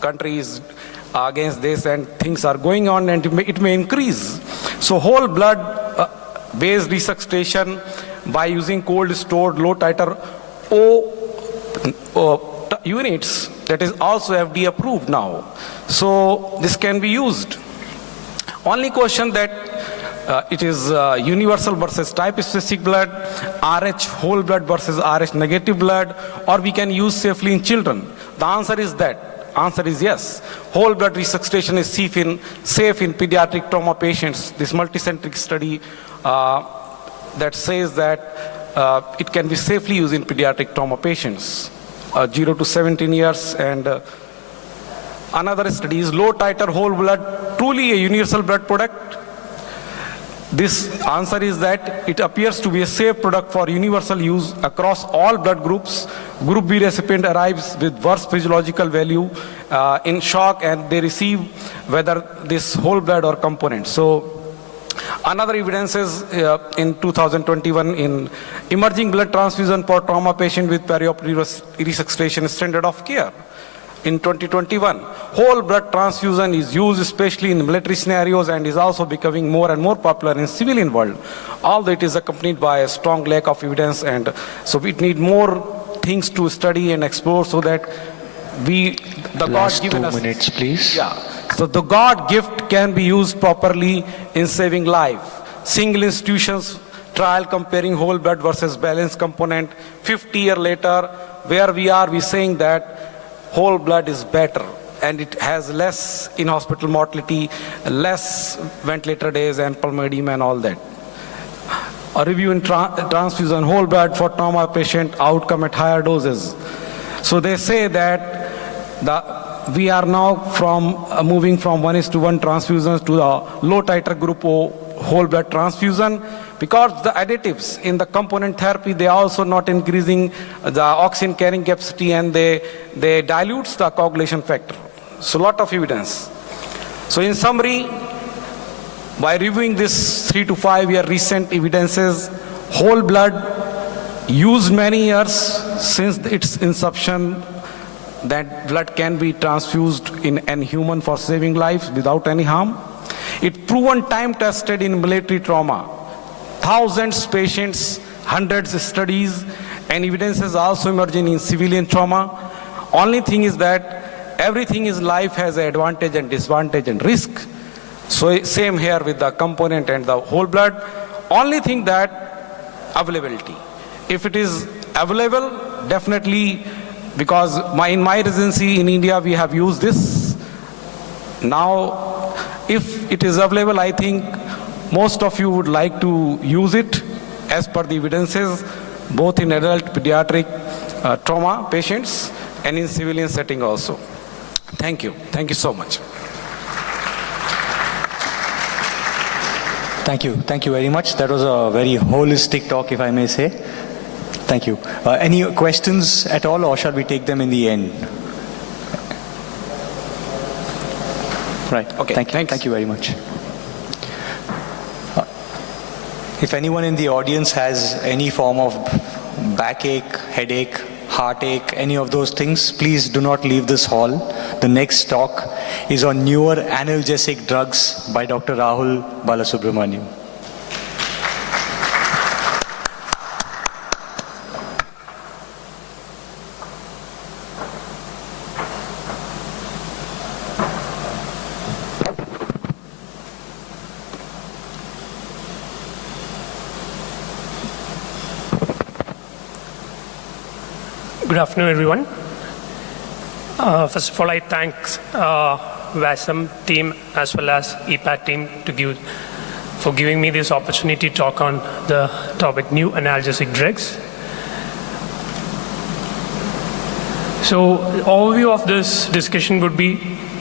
country is against this and things are going on, and it may increase. So whole blood based resuscitation by using cold stored low titer O units, that is also FDA approved now. So this can be used. Only question that it is universal versus type specific blood, RH whole blood versus RH negative blood, or we can use safely in children. The answer is yes. Whole blood resuscitation is safe in pediatric trauma patients. This multicentric study that says that it can be safely used in pediatric trauma patients, 0 to 17 years. And another study is low titer whole blood, truly a universal blood product. This answer is that it appears to be a safe product for universal use across all blood groups. Group B recipient arrives with worse physiological value in shock, and they receive whether this whole blood or component. So another evidence is in 2021 in emerging blood transfusion for trauma patient with perioperative resuscitation standard of care. In 2021, whole blood transfusion is used especially in military scenarios and is also becoming more and more popular in civilian world, although it is accompanied by a strong lack of evidence, and so we need more things to study and explore so that the Last God given 2 us, minutes, please. yeah, so the God gift can be used properly in saving life. Single institutions trial comparing whole blood versus balanced component 50 years later, where we are, we saying that whole blood is better and it has less in-hospital mortality, less ventilator days and pulmonary edema and all that. A review in transfusion whole blood for trauma patient outcome at higher doses. So they say that we are now moving from 1:1 transfusions to the low titer group O whole blood transfusion, because the additives in the component therapy, they are also not increasing the oxygen carrying capacity, and they dilutes the coagulation factor. So lot of evidence. So in summary, by reviewing this 3 to 5 year recent evidences, whole blood used many years since its inception, that blood can be transfused in an human for saving lives without any harm. It proven time tested in military trauma. Thousands patients, hundreds of studies, and evidences also emerging in civilian trauma. Only thing is that everything in life has an advantage and disadvantage and risk. So same here with the component and the whole blood. Only thing that availability. If it is available, definitely, because in my residency in India we have used this. Now, if it is available, I think most of you would like to use it as per the evidences, both in adult pediatric trauma patients and in civilian setting also. Thank you. Thank you so much. Thank you. Thank you very much. That was a very holistic talk, if I may say. Thank you. Any questions at all, or shall we take them in the end? Right. Okay. Thank you very much. If anyone in the audience has any form of backache, headache, heartache, any of those things, please do not leave this hall. The next talk is on newer analgesic drugs by Dr. Rahul Balasubramaniam. Good afternoon, everyone. First of all, I thank WASM team as well as EPAT team for giving me this opportunity to talk on the topic new analgesic drugs. So, overview of this discussion would be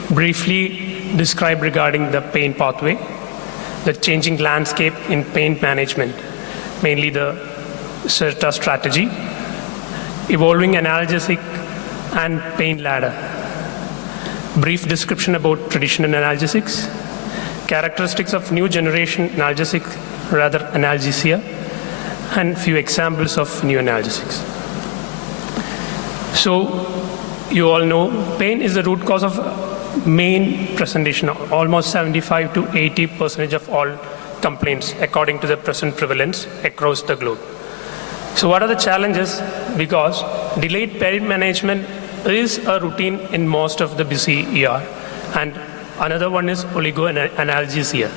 briefly described regarding the pain pathway, the changing landscape in pain management, mainly the CERTA strategy, evolving analgesic and pain ladder, brief description about traditional analgesics, characteristics of new generation analgesic, rather analgesia, and few examples of new analgesics. So, you all know pain is the root cause of main presentation, almost 75 to 80% of all complaints according to the present prevalence across the globe. So what are the challenges? Because delayed pain management is a routine in most of the busy ER. And another one is oligoanalgesia.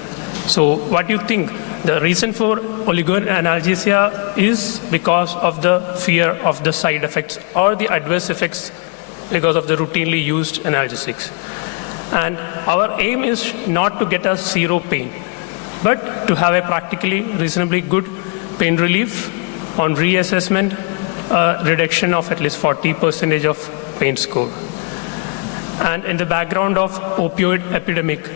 So what do you think? The reason for oligoanalgesia is because of the fear of the side effects or the adverse effects because of the routinely used analgesics. And our aim is not to get a zero pain, but to have a practically reasonably good pain relief on reassessment, reduction of at least 40% of pain score. And in the background of opioid epidemic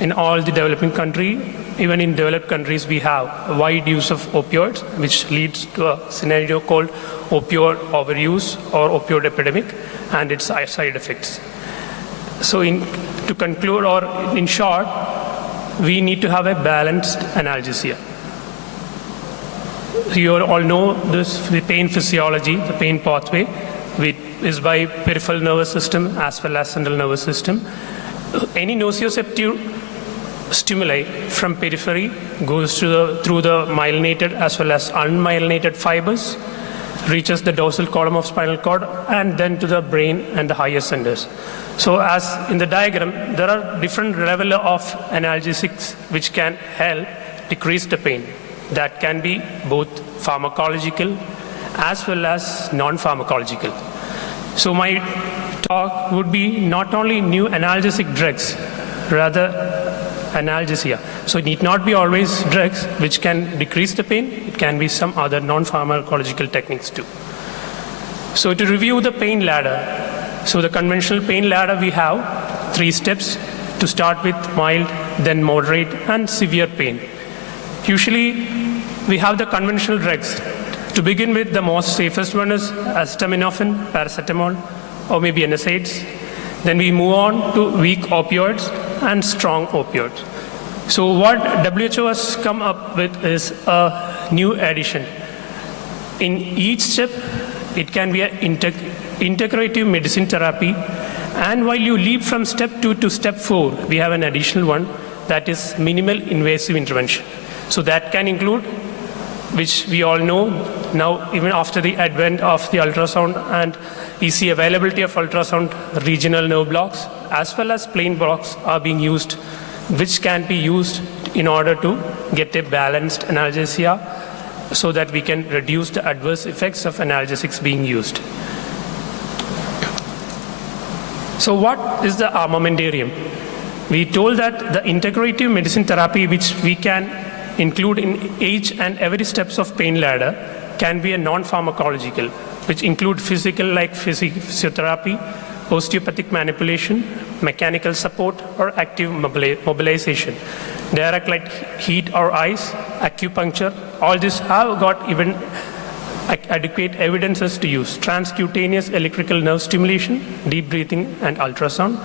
in all the developing country, even in developed countries, we have a wide use of opioids, which leads to a scenario called opioid overuse or opioid epidemic and its side effects. So to conclude, or in short, we need to have a balanced analgesia. You all know this, the pain physiology, the pain pathway, which is by peripheral nervous system as well as central nervous system. Any nociceptive stimuli from periphery goes through the myelinated as well as unmyelinated fibers, reaches the dorsal column of spinal cord, and then to the brain and the higher centers. So as in the diagram, there are different levels of analgesics which can help decrease the pain. That can be both pharmacological as well as non-pharmacological. So my talk would be not only new analgesic drugs, rather analgesia. So it need not be always drugs which can decrease the pain. It can be some other non-pharmacological techniques too. So to review the pain ladder, so the conventional pain ladder, we have 3 steps to start with: mild, then moderate, and severe pain. Usually, we have the conventional drugs. To begin with, the most safest one is acetaminophen, paracetamol, or maybe NSAIDs. Then we move on to weak opioids and strong opioids. So what WHO has come up with is a new addition. In each step, it can be an integrative medicine therapy. And while you leap from step 2 to step 4, we have an additional one, that is minimal invasive intervention. So that can include, which we all know now, even after the advent of the ultrasound and easy availability of ultrasound, regional nerve blocks as well as plain blocks are being used, which can be used in order to get a balanced analgesia so that we can reduce the adverse effects of analgesics being used. So what is the armamentarium? We told that the integrative medicine therapy, which we can include in each and every steps of pain ladder, can be a non-pharmacological, which include physical like physiotherapy, osteopathic manipulation, mechanical support, or active mobilization. Direct like heat or ice, acupuncture, all this have got even adequate evidences to use. Transcutaneous electrical nerve stimulation, deep breathing, and ultrasound.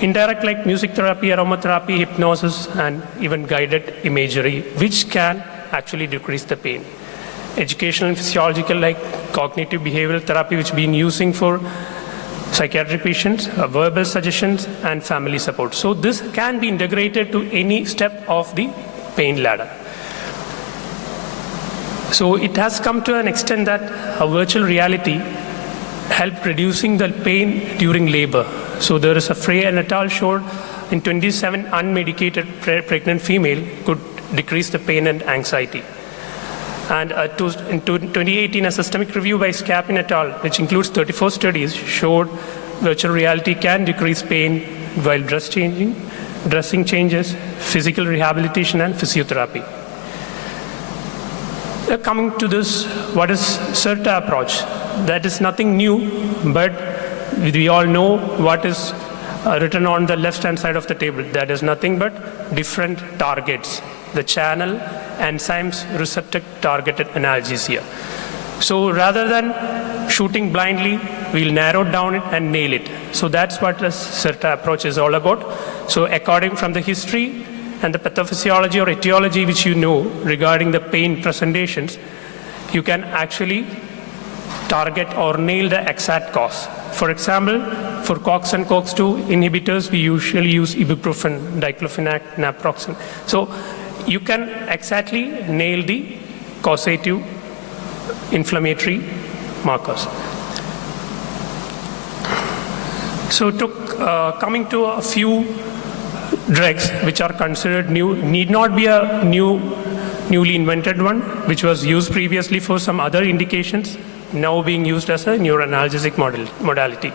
Indirect like music therapy, aromatherapy, hypnosis, and even guided imagery, which can actually decrease the pain. Educational and physiological like cognitive behavioral therapy, which been using for psychiatric patients, verbal suggestions, and family support. So this can be integrated to any step of the pain ladder. So it has come to an extent that a virtual reality helped reducing the pain during labor. So there is a Frey and al. Showed in 27 unmedicated pregnant female could decrease the pain and anxiety. And in 2018, a systemic review by Scapin et al., which includes 34 studies, showed virtual reality can decrease pain while dressing changes, physical rehabilitation, and physiotherapy. Coming to this, what is CERTA approach? That is nothing new, but we all know what is written on the left-hand side of the table. That is nothing but different targets. The channel, enzymes, receptor targeted analgesia. So rather than shooting blindly, we'll narrow down it and nail it. So that's what the CERTA approach is all about. So according from the history and the pathophysiology or etiology which you know regarding the pain presentations, you can actually target or nail the exact cause. For example, for COX and COX-2 inhibitors, we usually use ibuprofen, diclofenac, naproxen. So you can exactly nail the causative inflammatory markers. So coming to a few drugs which are considered new, need not be a newly invented one, which was used previously for some other indications, now being used as a neuroanalgesic modality.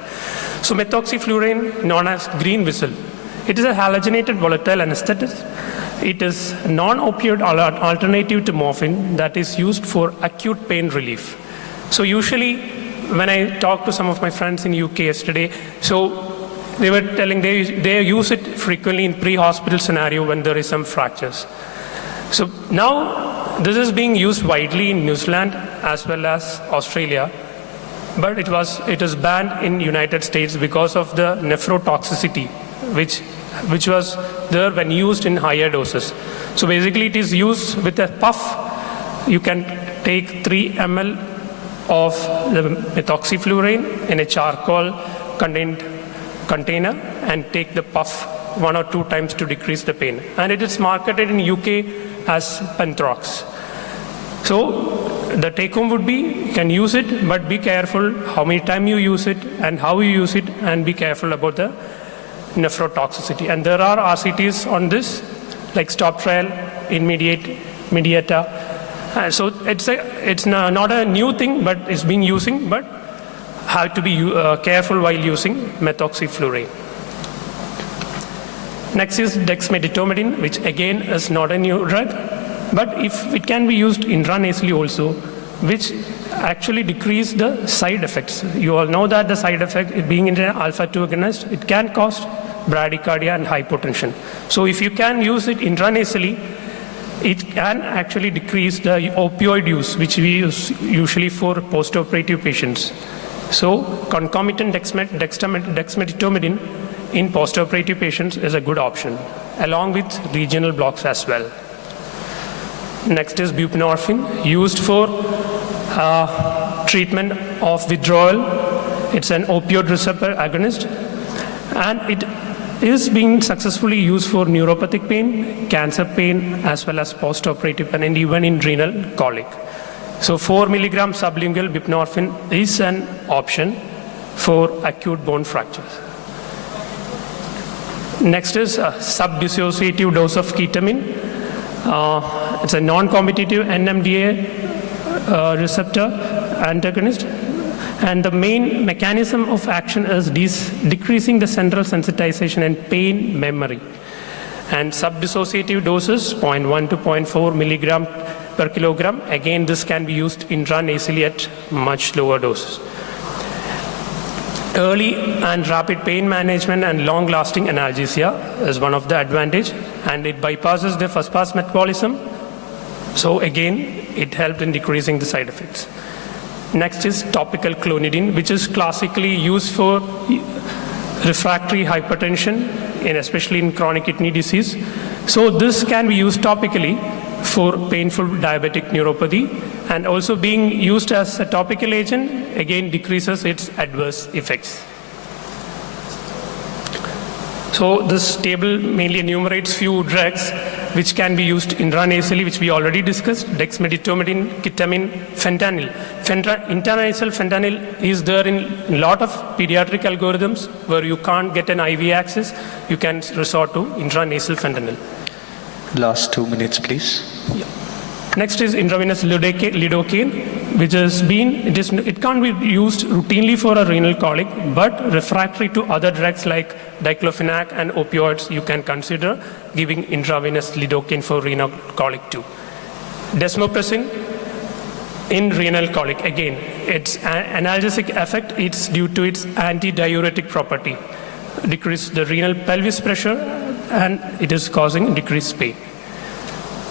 So methoxyfluorine, known as green whistle, it is a halogenated volatile anesthetic. It is a non-opioid alternative to morphine that is used for acute pain relief. So usually when I talked to some of my friends in UK yesterday, so they were telling they use it frequently in pre-hospital scenario when there is some fractures. So now this is being used widely in New Zealand as well as Australia, but it is banned in United States because of the nephrotoxicity, which was there when used in higher doses. So basically it is used with a puff. You can take 3 ml of the methoxyfluorine in a charcoal container and take the puff 1 or 2 times to decrease the pain. And it is marketed in UK as Penthrox. So the take home would be, you can use it, but be careful how many times you use it and how you use it, and be careful about the nephrotoxicity. And there are RCTs on this, like stop trial, Mediata. So it's not a new thing, but it's being using, but have to be careful while using methoxyfluorine. Next is dexmedetomidine, which again is not a new drug, but if it can be used intranasally also, which actually decrease the side effects. You all know that the side effect, it being an alpha-2 agonist, it can cause bradycardia and hypotension. So if you can use it intranasally, it can actually decrease the opioid use, which we use usually for post-operative patients. So concomitant dexmedetomidine in post-operative patients is a good option, along with regional blocks as well. Next is buprenorphine, used for treatment of withdrawal. It's an opioid receptor agonist, and it is being successfully used for neuropathic pain, cancer pain, as well as post-operative pain, and even in renal colic. So 4 milligram sublingual buprenorphine is an option for acute bone fractures. Next is a subdissociative dose of ketamine. It's a non-competitive NMDA receptor antagonist, and the main mechanism of action is decreasing the central sensitization and pain memory. And subdissociative doses 0.1 to 0.4 milligram per kilogram. Again, this can be used intranasally at much lower doses. Early and rapid pain management and long-lasting analgesia is one of the advantage, and it bypasses the first-pass metabolism. So again, it helped in decreasing the side effects. Next is topical clonidine, which is classically used for refractory hypertension, especially in chronic kidney disease. So this can be used topically for painful diabetic neuropathy, and also being used as a topical agent, again decreases its adverse effects. So this table mainly enumerates few drugs which can be used intranasally, which we already discussed: dexmedetomidine, ketamine, fentanyl. Intranasal fentanyl is there in a lot of pediatric algorithms where you can't get an IV access. You can resort to intranasal fentanyl. Last 2 minutes, please. Yeah. Next is intravenous lidocaine, which has been, it can't be used routinely for a renal colic, but refractory to other drugs like diclofenac and opioids, you can consider giving intravenous lidocaine for renal colic too. Desmopressin in renal colic, again, its analgesic effect, it's due to its antidiuretic property. Decrease the renal pelvis pressure, and it is causing decreased pain.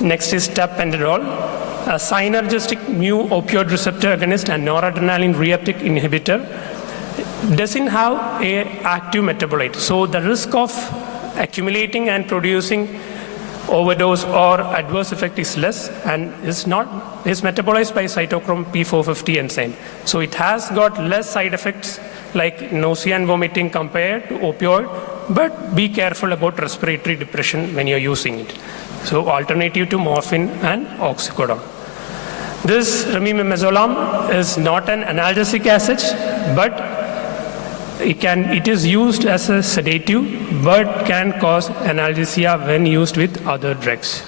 Next is tapentadol, a synergistic mu opioid receptor agonist and noradrenaline reuptake inhibitor. Doesn't have an active metabolite, so the risk of accumulating and producing overdose or adverse effect is less, and is metabolized by cytochrome P450 enzyme. So it has got less side effects like nausea and vomiting compared to opioid, but be careful about respiratory depression when you're using it. So alternative to morphine and oxycodone. This remimazolam is not an analgesic as such, but it is used as a sedative, but can cause analgesia when used with other drugs.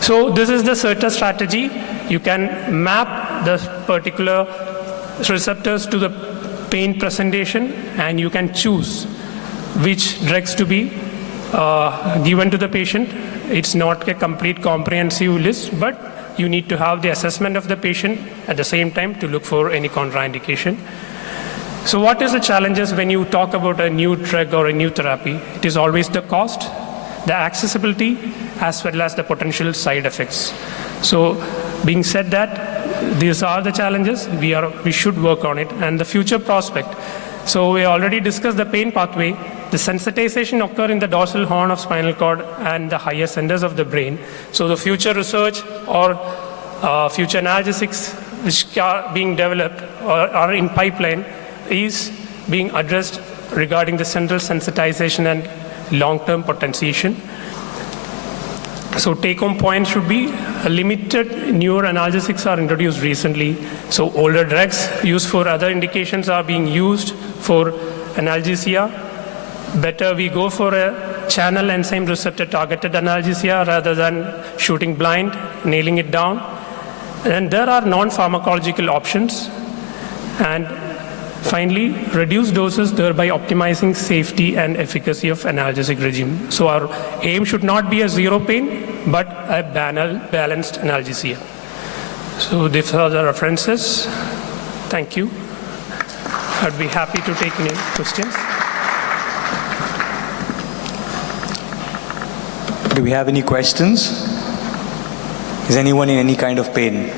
So this is the CERTA strategy. You can map the particular receptors to the pain presentation, and you can choose which drugs to be given to the patient. It's not a complete comprehensive list, but you need to have the assessment of the patient at the same time to look for any contraindication. So what is the challenges when you talk about a new drug or a new therapy? It is always the cost, the accessibility as well as the potential side effects. So being said that, these are the challenges, we should work on it, and the future prospect. So we already discussed the pain pathway. The sensitization occur in the dorsal horn of spinal cord and the higher centers of the brain. So the future research or future analgesics which are being developed or are in pipeline is being addressed regarding the central sensitization and long-term potentiation. So take-home point should be limited newer analgesics are introduced recently. So older drugs used for other indications are being used for analgesia. Better we go for a channel enzyme receptor targeted analgesia rather than shooting blind, nailing it down. And there are non-pharmacological options. And finally, reduce doses, thereby optimizing safety and efficacy of analgesic regime. So our aim should not be a zero pain, but a balanced analgesia. So these are the references. Thank you. I'd be happy to take any questions. Do we have any questions? Is anyone in any kind of pain?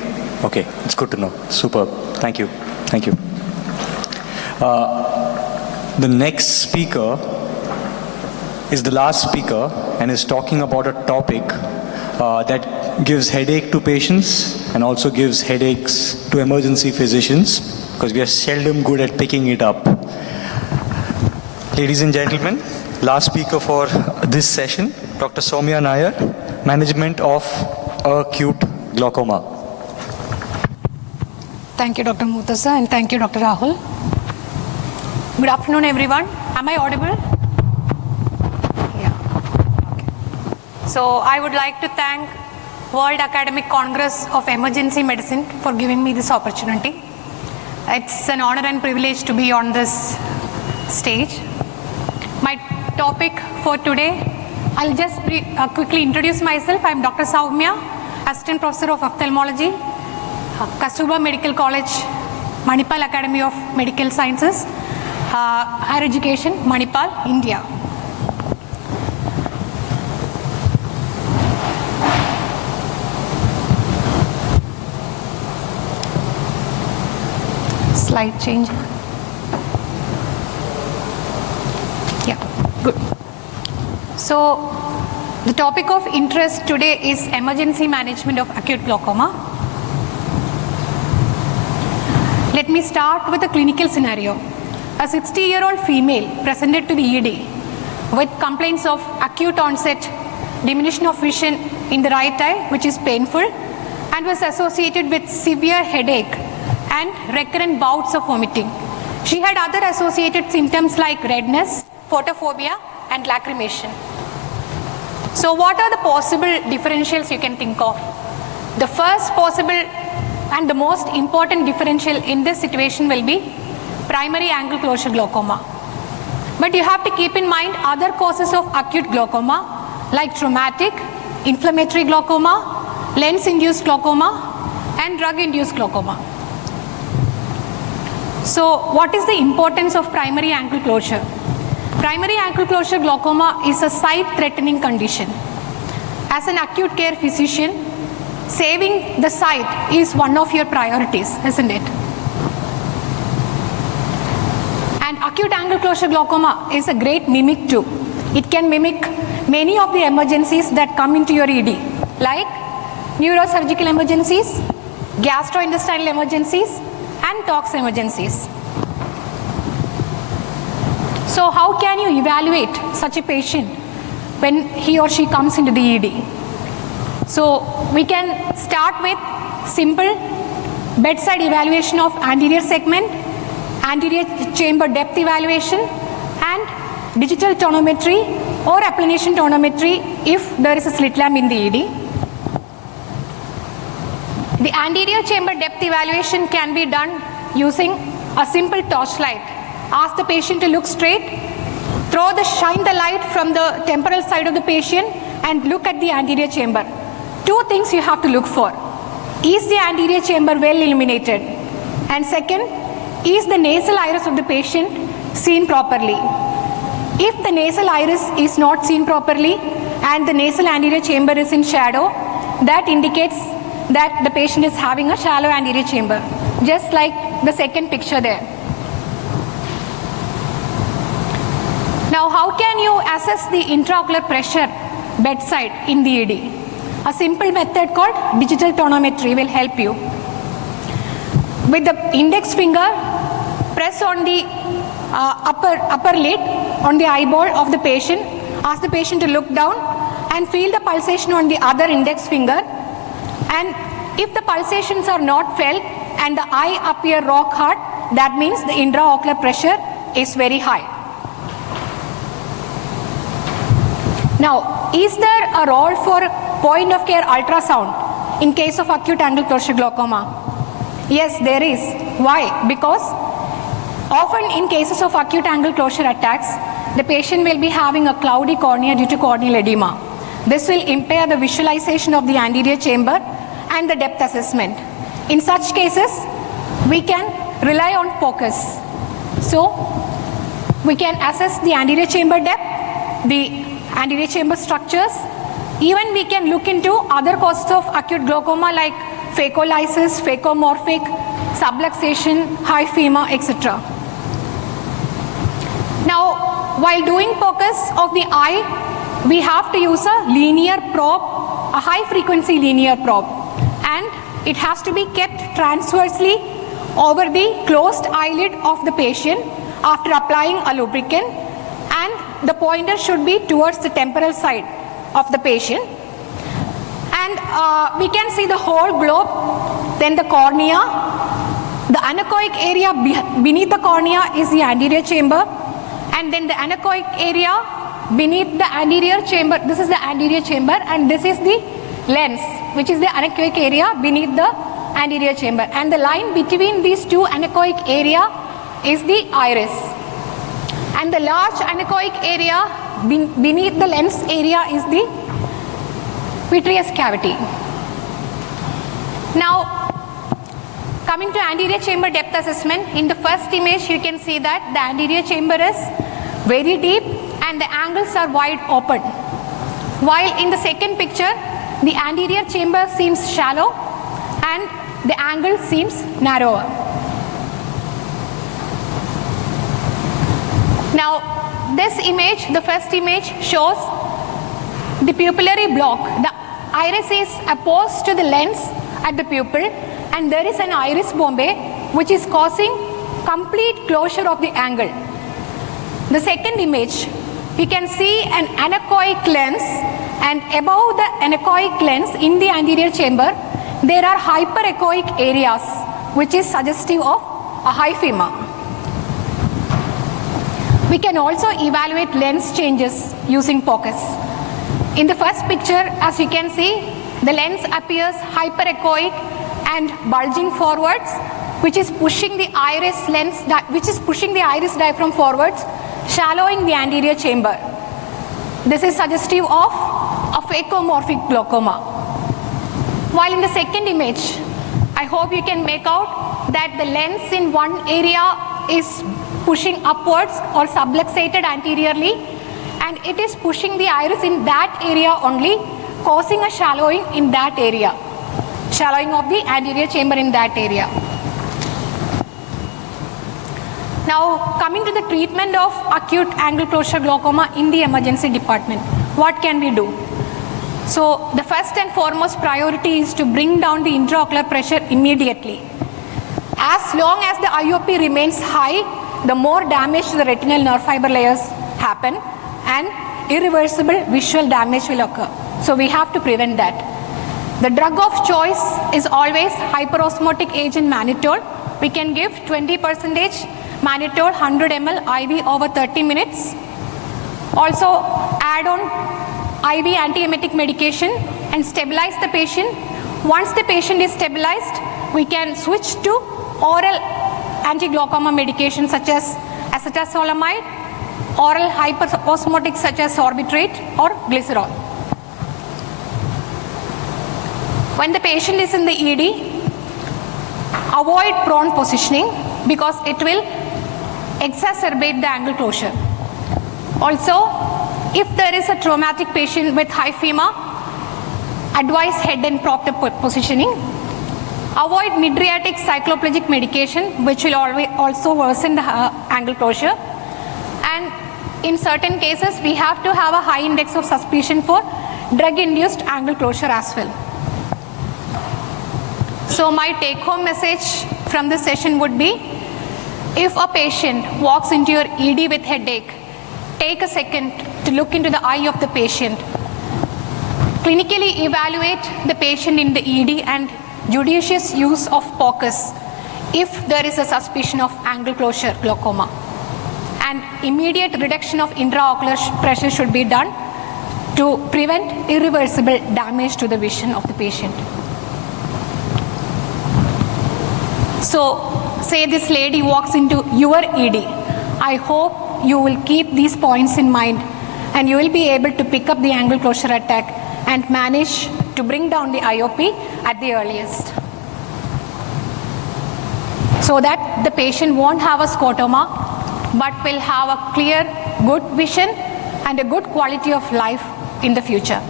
Okay, it's good to know. Superb. Thank you. Thank you. The next speaker is the last speaker and is talking about a topic that gives headache to patients and also gives headaches to emergency physicians, because we are seldom good at picking it up. Ladies and gentlemen, last speaker for this session, Dr. Soumya Nair, Management of Acute Glaucoma. Thank you, Dr. Muthasa, and thank you, Dr. Rahul. Good afternoon, everyone. Am I audible? Yeah. Okay. So I would like to thank World Academic Congress of Emergency Medicine for giving me this opportunity. It's an honor and privilege to be on this stage. My topic for today, I'll just quickly introduce myself. I'm Dr. Soumya, Assistant Professor of Ophthalmology, Kasturba Medical College, Manipal Academy of Medical Sciences, Higher Education, Manipal, India. Slide change. Yeah, good. So, the topic of interest today is emergency management of acute glaucoma. Let me start with a clinical scenario. A 60-year-old female presented to the ED with complaints of acute onset diminution of vision in the right eye, which is painful, and was associated with severe headache and recurrent bouts of vomiting. She had other associated symptoms like redness, photophobia, and lacrimation. So what are the possible differentials you can think of? The first possible and the most important differential in this situation will be primary angle closure glaucoma. But you have to keep in mind other causes of acute glaucoma like traumatic, inflammatory glaucoma, lens-induced glaucoma, and drug-induced glaucoma. So what is the importance of primary angle closure? Primary angle closure glaucoma is a sight-threatening condition. As an acute care physician, saving the sight is one of your priorities, isn't it? And acute angle closure glaucoma is a great mimic too. It can mimic many of the emergencies that come into your ED, like neurosurgical emergencies, gastrointestinal emergencies, and tox emergencies. So how can you evaluate such a patient when he or she comes into the ED? So we can start with simple bedside evaluation of anterior segment, anterior chamber depth evaluation, and digital tonometry or applanation tonometry if there is a slit lamp in the ED. The anterior chamber depth evaluation can be done using a simple torchlight. Ask the patient to look straight, shine the light from the temporal side of the patient and look at the anterior chamber. Two things you have to look for. Is the anterior chamber well illuminated? And second, is the nasal iris of the patient seen properly? If the nasal iris is not seen properly and the nasal anterior chamber is in shadow, that indicates that the patient is having a shallow anterior chamber, just like the second picture there. Now, how can you assess the intraocular pressure bedside in the ED? A simple method called digital tonometry will help you. With the index finger, press on the upper lid on the eyeball of the patient, ask the patient to look down and feel the pulsation on the other index finger. And if the pulsations are not felt and the eye appear rock hard, that means the intraocular pressure is very high. Now, is there a role for point of care ultrasound in case of acute angle closure glaucoma? Yes, there is. Why? Because often in cases of acute angle closure attacks, the patient will be having a cloudy cornea due to corneal edema. This will impair the visualization of the anterior chamber and the depth assessment. In such cases, we can rely on focus. So, we can assess the anterior chamber depth, the anterior chamber structures. Even we can look into other causes of acute glaucoma like phacolysis, phacomorphic, subluxation, hyphema, etc. Now, while doing focus of the eye, we have to use a linear probe, a high frequency linear probe, and it has to be kept transversely over the closed eyelid of the patient after applying a lubricant, and the pointer should be towards the temporal side of the patient. And we can see the whole globe, then the cornea. The anechoic area beneath the cornea is the anterior chamber, and then the anechoic area beneath the anterior chamber, this is the anterior chamber, and this is the lens, which is the anechoic area beneath the anterior chamber. And the line between these two anechoic area is the iris. And the large anechoic area beneath the lens area is the vitreous cavity. Now, coming to anterior chamber depth assessment, in the first image you can see that the anterior chamber is very deep and the angles are wide open. While in the second picture, the anterior chamber seems shallow and the angle seems narrower. Now, this image, the first image, shows the pupillary block. The iris is opposed to the lens at the pupil, and there is an iris bombe which is causing complete closure of the angle. The second image, you can see an anechoic lens, and above the anechoic lens in the anterior chamber, there are hyperechoic areas which is suggestive of a hyphema. We can also evaluate lens changes using focus. In the first picture, as you can see, the lens appears hyperechoic and bulging forwards, which is pushing the iris diaphragm forwards, shallowing the anterior chamber. This is suggestive of a phacomorphic glaucoma. While in the second image, I hope you can make out that the lens in one area is pushing upwards or subluxated anteriorly, and it is pushing the iris in that area only, causing a shallowing in that area, shallowing of the anterior chamber in that area. Now, coming to the treatment of acute angle closure glaucoma in the emergency department, what can we do? So, the first and foremost priority is to bring down the intraocular pressure immediately. As long as the IOP remains high, the more damage to the retinal nerve fiber layers happen and irreversible visual damage will occur. So we have to prevent that. The drug of choice is always hyperosmotic agent mannitol. We can give 20% mannitol 100 ml IV over 30 minutes. Also add on IV antiemetic medication and stabilize the patient. Once the patient is stabilized, we can switch to oral anti-glaucoma medication such as acetazolamide, oral hyperosmotics such as sorbitrate or glycerol. When the patient is in the ED, avoid prone positioning because it will exacerbate the angle closure. Also, if there is a traumatic patient with high FEMA, advise head and proper positioning. Avoid mydriatic cycloplegic medication, which will also worsen the angle closure. And in certain cases, we have to have a high index of suspicion for drug-induced angle closure as well. So my take-home message from this session would be, if a patient walks into your ED with headache, take a second to look into the eye of the patient. Clinically evaluate the patient in the ED and judicious use of POCUS if there is a suspicion of angle closure glaucoma. And immediate reduction of intraocular pressure should be done to prevent irreversible damage to the vision of the patient. So, say this lady walks into your ED. I hope you will keep these points in mind and you will be able to pick up the angle closure attack and manage to bring down the IOP at the earliest, so that the patient won't have a scotoma but will have a clear, good vision and a good quality of life in the future.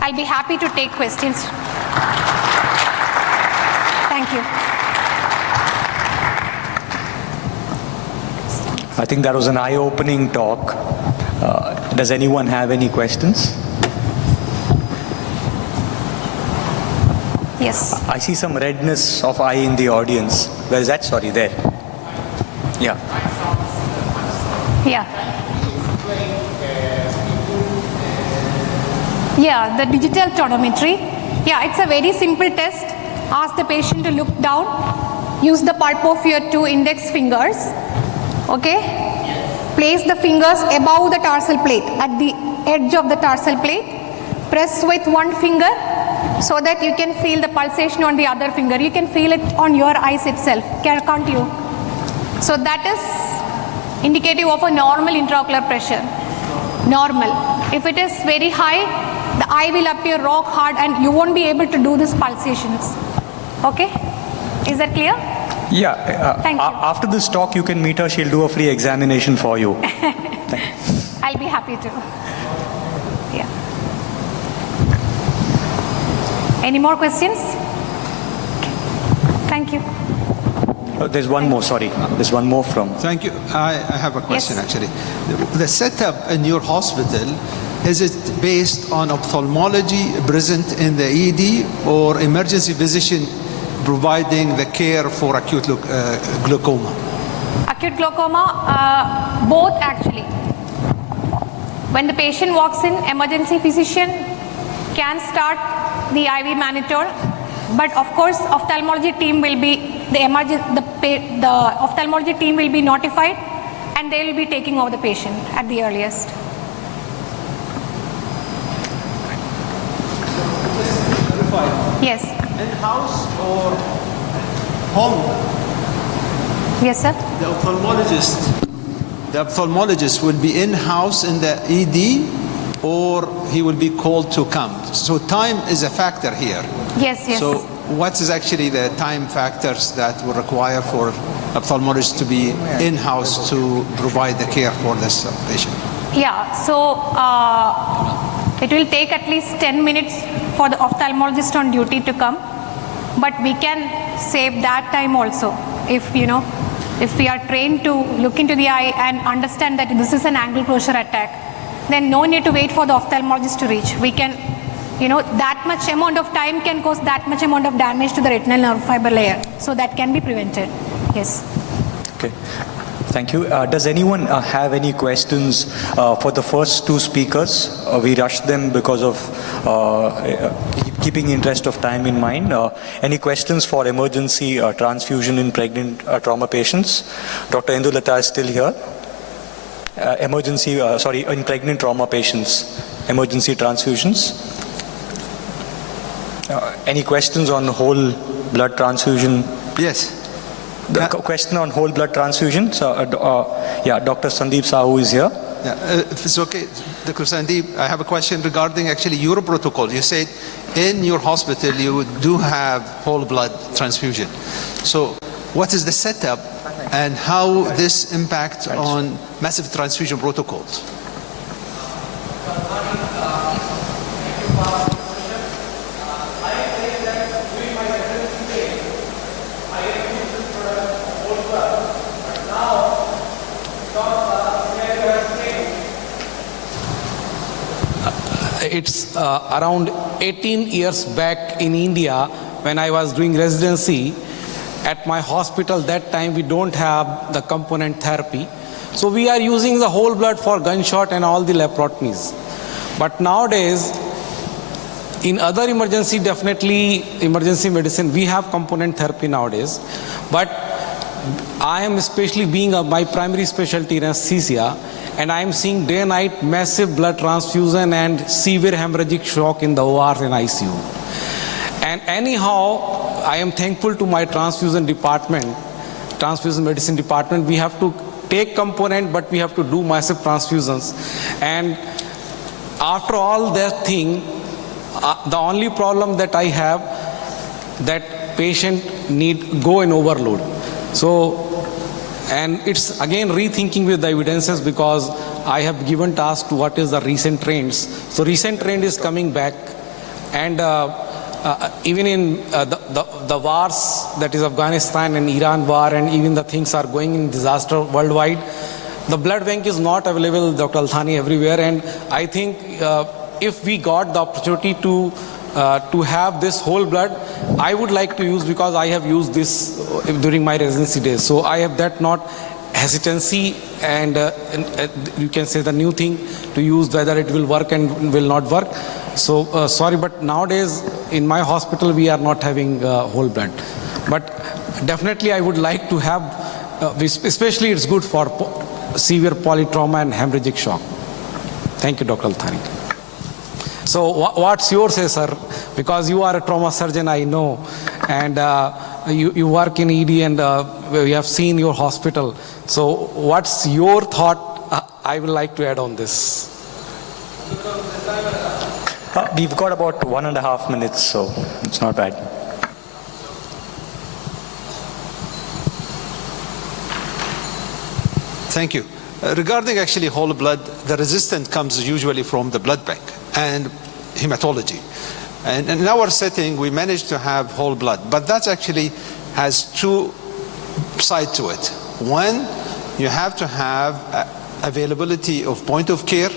I'll be happy to take questions. Thank you. I think that was an eye-opening talk. Does anyone have any questions? Yes. I see some redness of eye in the audience. Where is that? Sorry, there. Yeah. Yeah. Yeah, the digital tonometry. Yeah, it's a very simple test. Ask the patient to look down. Use the pulp of your 2 index fingers. Okay? Place the fingers above the tarsal plate, at the edge of the tarsal plate. Press with 1 finger so that you can feel the pulsation on the other finger. You can feel it on your eyes itself, can't you? So that is indicative of a normal intraocular pressure. Normal. If it is very high, the eye will appear rock hard and you won't be able to do these pulsations. Okay? Is that clear? Yeah. Thank you. After this talk, you can meet her. She'll do a free examination for you. I'll be happy to. Yeah. Any more questions? Thank you. There's one more, sorry. There's one more from... Thank you. I have a question, actually. The setup in your hospital, is it based on ophthalmology present in the ED or emergency physician providing the care for acute glaucoma? Acute glaucoma, both actually. When the patient walks in, emergency physician can start the IV monitor, but of course ophthalmology team will be the ophthalmology team will be notified and they will be taking over the patient at the earliest. Yes. In-house or home? Yes, sir. The ophthalmologist will be in-house in the ED, or he will be called to come. So time is a factor here. Yes, yes. So what is actually the time factors that will require for ophthalmologist to be in-house to provide the care for this patient? Yeah, so it will take at least 10 minutes for the ophthalmologist on duty to come, but we can save that time also if we are trained to look into the eye and understand that this is an angle closure attack, then no need to wait for the ophthalmologist to reach. We can, that much amount of time can cause that much amount of damage to the retinal nerve fiber layer, so that can be prevented. Yes. Okay. Thank you. Does anyone have any questions for the first 2 speakers? We rushed them because of keeping interest of time in mind. Any questions for emergency transfusion in pregnant trauma patients? Dr. Indulata is still here. In pregnant trauma patients, emergency transfusions. Any questions on whole blood transfusion? Yes. The question on whole blood transfusion. So, Dr. Sandeep Sahu is here. If it's okay, Dr. Sandeep, I have a question regarding actually your protocol. You said in your hospital you do have whole blood transfusion. So what is the setup and how this impacts on massive transfusion protocols? It's around 18 years back in India when I was doing residency. At my hospital that time we don't have the component therapy. So we are using the whole blood for gunshot and all the laparotomies. But nowadays, in other emergency, definitely emergency medicine, we have component therapy nowadays. But I am especially being my primary specialty in anesthesia, and I am seeing day and night massive blood transfusion and severe hemorrhagic shock in the ORs and ICU. And anyhow, I am thankful to my transfusion department, transfusion medicine department. We have to take component, but we have to do massive transfusions. And after all that thing, the only problem that I have, that patient need go in overload. So, and it's again rethinking with the evidences, because I have given task to what is the recent trends. So recent trend is coming back, and even in the wars, that is Afghanistan and Iran war, and even the things are going in disaster worldwide, the blood bank is not available, Dr. Althani, everywhere. And I think if we got the opportunity to have this whole blood, I would like to use, because I have used this during my residency days. So I have that not hesitancy, and you can say the new thing to use, whether it will work and will not work. So sorry, but nowadays in my hospital we are not having whole blood. But definitely I would like to have, especially it's good for severe polytrauma and hemorrhagic shock. Thank you, Dr. Althani. So what's your say, sir? Because you are a trauma surgeon, I know, and you work in ED, and we have seen your hospital. So what's your thought? I would like to add on this. We've got about 1.5 minutes, so it's not bad. Thank you. Regarding actually whole blood, the resistance comes usually from the blood bank and hematology. And in our setting, we managed to have whole blood, but that actually has two sides to it. One, you have to have availability of point of care.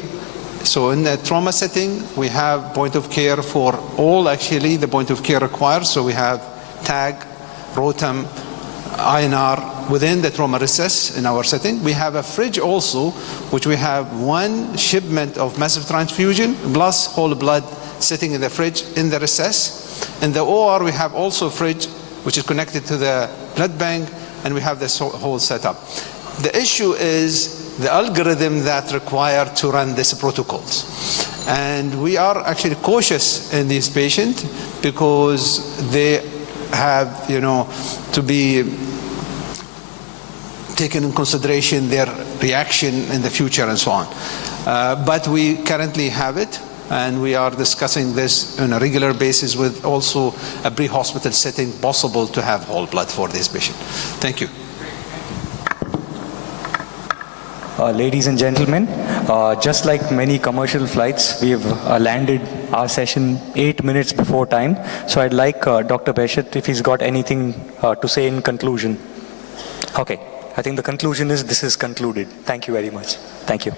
So in the trauma setting, we have point of care for all actually the point of care required. So we have TAG, ROTAM, INR within the trauma recess in our setting. We have a fridge also, which we have one shipment of massive transfusion plus whole blood sitting in the fridge in the recess. In the OR, we have also a fridge which is connected to the blood bank, and we have this whole setup. The issue is the algorithm that required to run these protocols. And we are actually cautious in these patients because they have, to be taken in consideration their reaction in the future and so on. But we currently have it, and we are discussing this on a regular basis with also a pre-hospital setting possible to have whole blood for this patient. Thank you. Ladies and gentlemen, just like many commercial flights, we've landed our session 8 minutes before time. So I'd like Dr. Beshet, if he's got anything to say in conclusion. Okay, I think the conclusion is this is concluded. Thank you very much. Thank you.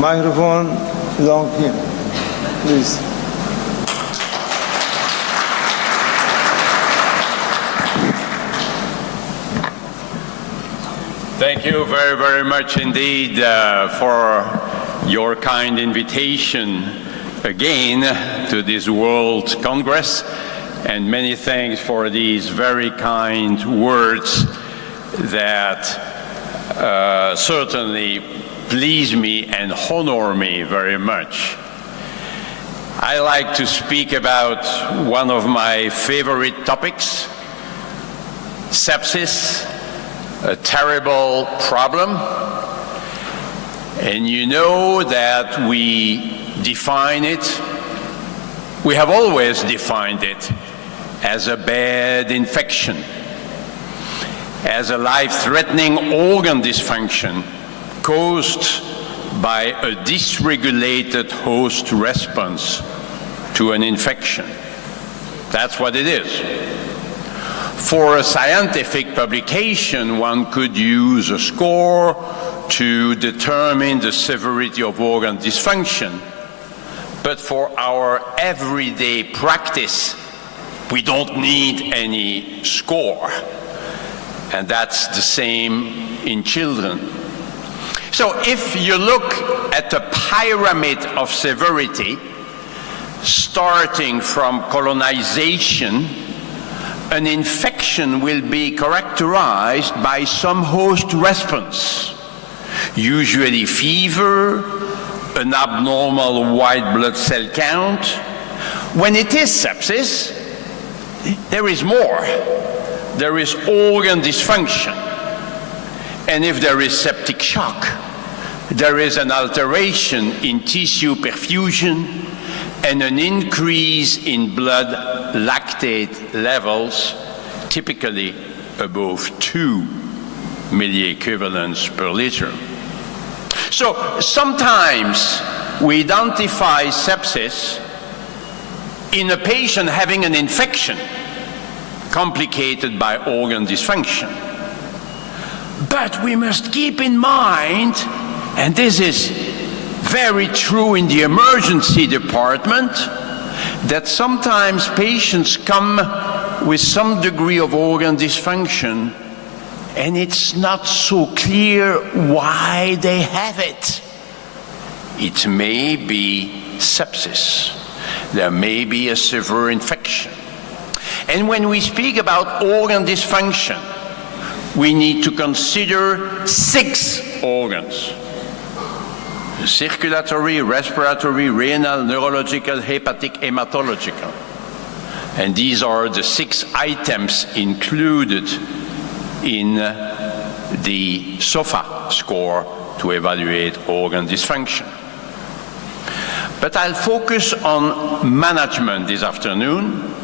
Microphone long here, please. Thank you very, very much indeed for your kind invitation again to this World Congress, and many thanks for these very kind words that certainly please me and honor me very much. I like to speak about one of my favorite topics, sepsis, a terrible problem. And you know that we define it, we have always defined it as a bad infection. as a life-threatening organ dysfunction caused by a dysregulated host response to an infection. That's what it is. For a scientific publication, one could use a score to determine the severity of organ dysfunction. But for our everyday practice, we don't need any score. And that's the same in children. So if you look at the pyramid of severity, starting from colonization, an infection will be characterized by some host response, usually fever, an abnormal white blood cell count. When it is sepsis, there is more. There is organ dysfunction. And if there is septic shock, there is an alteration in tissue perfusion and an increase in blood lactate levels, typically above 2 milliequivalents per liter. So sometimes we identify sepsis in a patient having an infection complicated by organ dysfunction. But we must keep in mind, and this is very true in the emergency department, that sometimes patients come with some degree of organ dysfunction and it's not so clear why they have it. It may be sepsis. There may be a severe infection. And when we speak about organ dysfunction, we need to consider 6 organs: circulatory, respiratory, renal, neurological, hepatic, hematological. And these are the 6 items included in the SOFA score to evaluate organ dysfunction. But I'll focus on management this afternoon,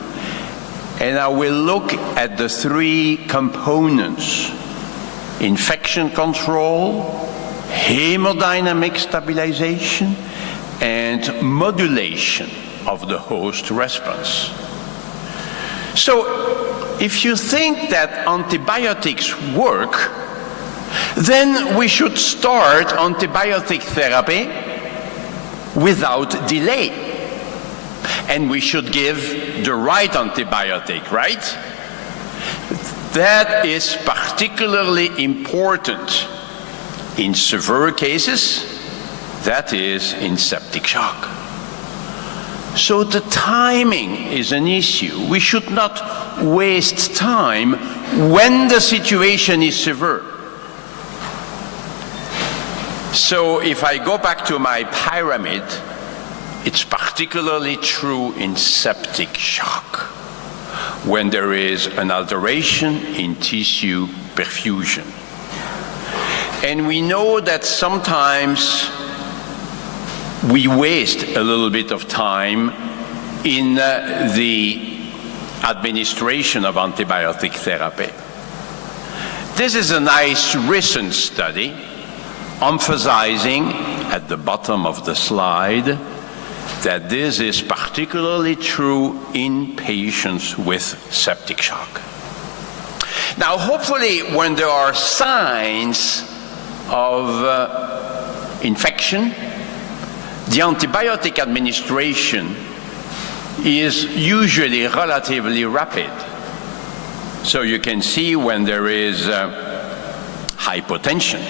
and I will look at the 3 components: infection control, hemodynamic stabilization, and modulation of the host response. So if you think that antibiotics work, then we should start antibiotic therapy without delay. And we should give the right antibiotic, right? That is particularly important in severe cases, that is in septic shock. So the timing is an issue. We should not waste time when the situation is severe. So if I go back to my pyramid, it's particularly true in septic shock, when there is an alteration in tissue perfusion. And we know that sometimes we waste a little bit of time in the administration of antibiotic therapy. This is a nice recent study emphasizing at the bottom of the slide that this is particularly true in patients with septic shock. Now, hopefully, when there are signs of infection, the antibiotic administration is usually relatively rapid. So you can see when there is hypotension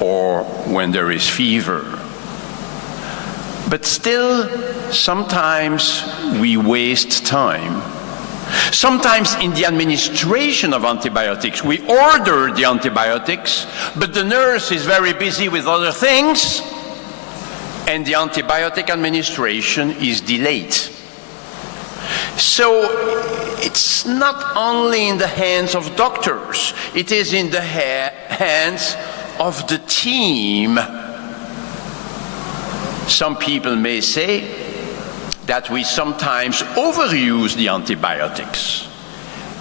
or when there is fever. But still, sometimes we waste time. Sometimes in the administration of antibiotics, we order the antibiotics, but the nurse is very busy with other things, and the antibiotic administration is delayed. So it's not only in the hands of doctors, it is in the hands of the team. Some people may say that we sometimes overuse the antibiotics.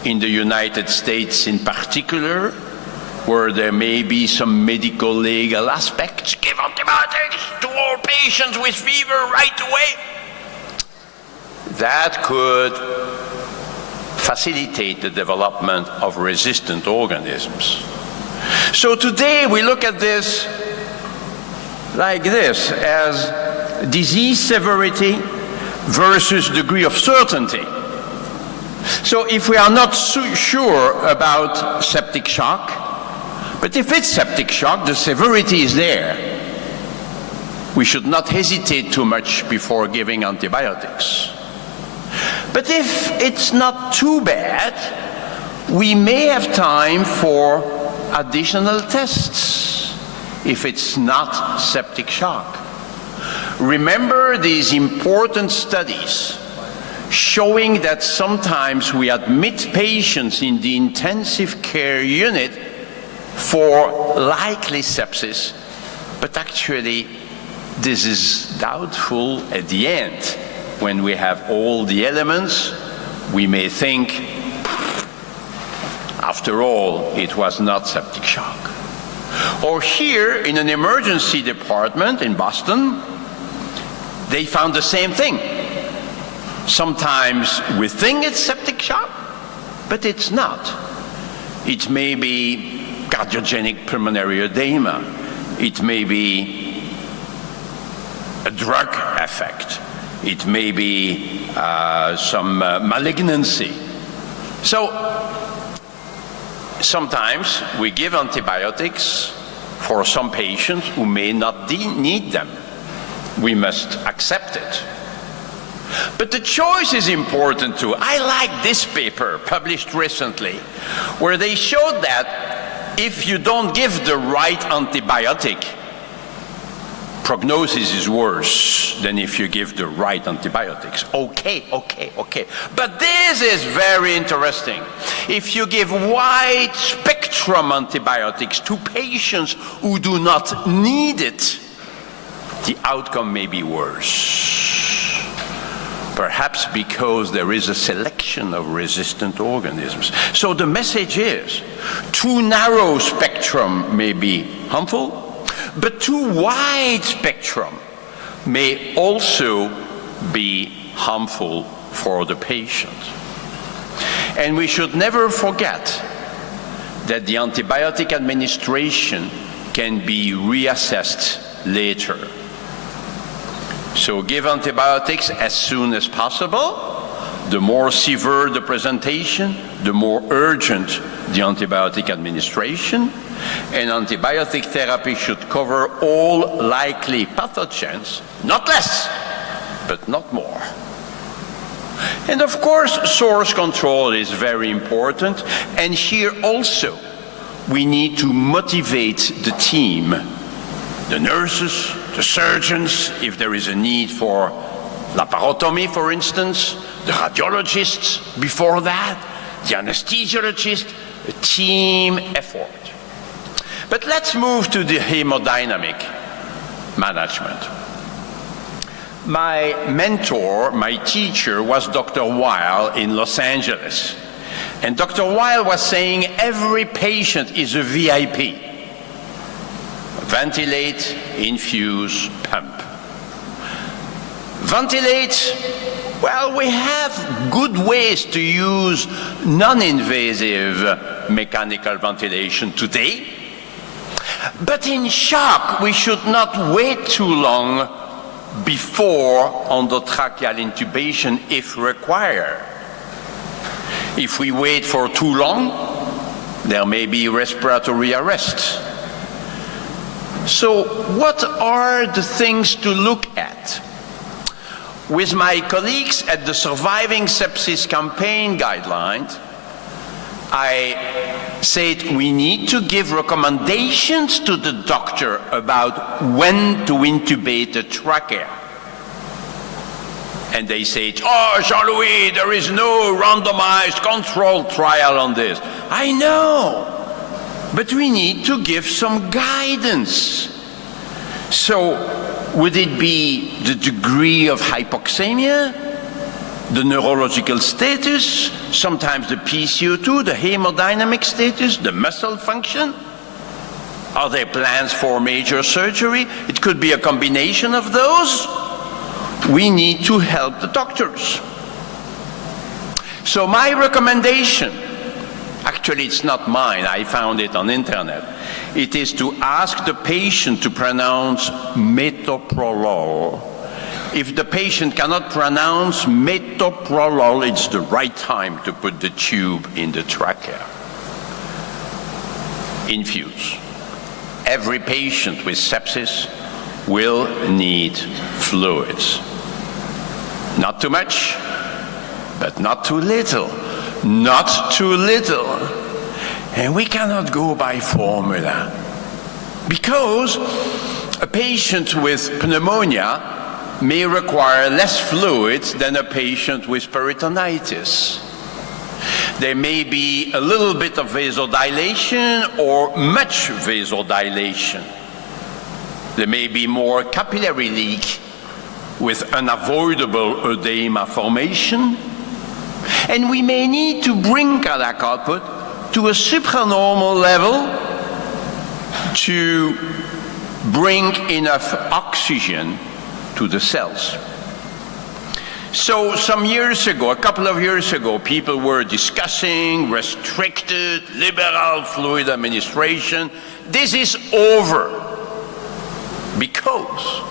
in the United States in particular, where there may be some medical legal aspects, give antibiotics to all patients with fever right away. That could facilitate the development of resistant organisms. So today we look at this like this, as disease severity versus degree of certainty. So if we are not so sure about septic shock, but if it's septic shock, the severity is there, we should not hesitate too much before giving antibiotics. But if it's not too bad, we may have time for additional tests if it's not septic shock. Remember these important studies showing that sometimes we admit patients in the intensive care unit for likely sepsis, but actually this is doubtful at the end. When we have all the elements, we may think, after all, it was not septic shock. Or here in an emergency department in Boston, they found the same thing. Sometimes we think it's septic shock, but it's not. It may be cardiogenic pulmonary edema. It may be a drug effect. It may be some malignancy. So sometimes we give antibiotics for some patients who may not need them. We must accept it. But the choice is important too. I like this paper published recently, where they showed that if you don't give the right antibiotic, prognosis is worse than if you give the right antibiotics. Okay. But this is very interesting. If you give wide spectrum antibiotics to patients who do not need it, the outcome may be worse. Perhaps because there is a selection of resistant organisms. So the message is, too narrow spectrum may be harmful, but too wide spectrum may also be harmful for the patient. And we should never forget that the antibiotic administration can be reassessed later. So give antibiotics as soon as possible. The more severe the presentation, the more urgent the antibiotic administration. And antibiotic therapy should cover all likely pathogens, not less, but not more. And of course, source control is very important. And here also, we need to motivate the team, the nurses, the surgeons, if there is a need for laparotomy, for instance, the radiologists before that, the anesthesiologist, a team effort. But let's move to the hemodynamic management. My mentor, my teacher, was Dr. Weil in Los Angeles. And Dr. Weil was saying every patient is a VIP. Ventilate, infuse, pump. Ventilate, well, we have good ways to use non-invasive mechanical ventilation today. But in shock, we should not wait too long before endotracheal intubation if required. If we wait for too long, there may be respiratory arrest. So what are the things to look at? With my colleagues at the Surviving Sepsis Campaign guidelines, I said we need to give recommendations to the doctor about when to intubate a trachea. And they said, oh, Jean-Louis, there is no randomized controlled trial on this. I know. But we need to give some guidance. So would it be the degree of hypoxemia, the neurological status, sometimes the PCO2, the hemodynamic status, the muscle function. Are there plans for major surgery? It could be a combination of those. We need to help the doctors. So my recommendation, actually it's not mine, I found it on internet, it is to ask the patient to pronounce metoprolol. If the patient cannot pronounce metoprolol, it's the right time to put the tube in the trachea. Infuse. Every patient with sepsis will need fluids. Not too much, but not too little. Not too little. And we cannot go by formula. Because a patient with pneumonia may require less fluids than a patient with peritonitis. There may be a little bit of vasodilation or much vasodilation. There may be more capillary leak with unavoidable edema formation. And we may need to bring cardiac output to a supranormal level to bring enough oxygen to the cells. So some years ago, a couple of years ago, people were discussing restricted, liberal fluid administration. This is over because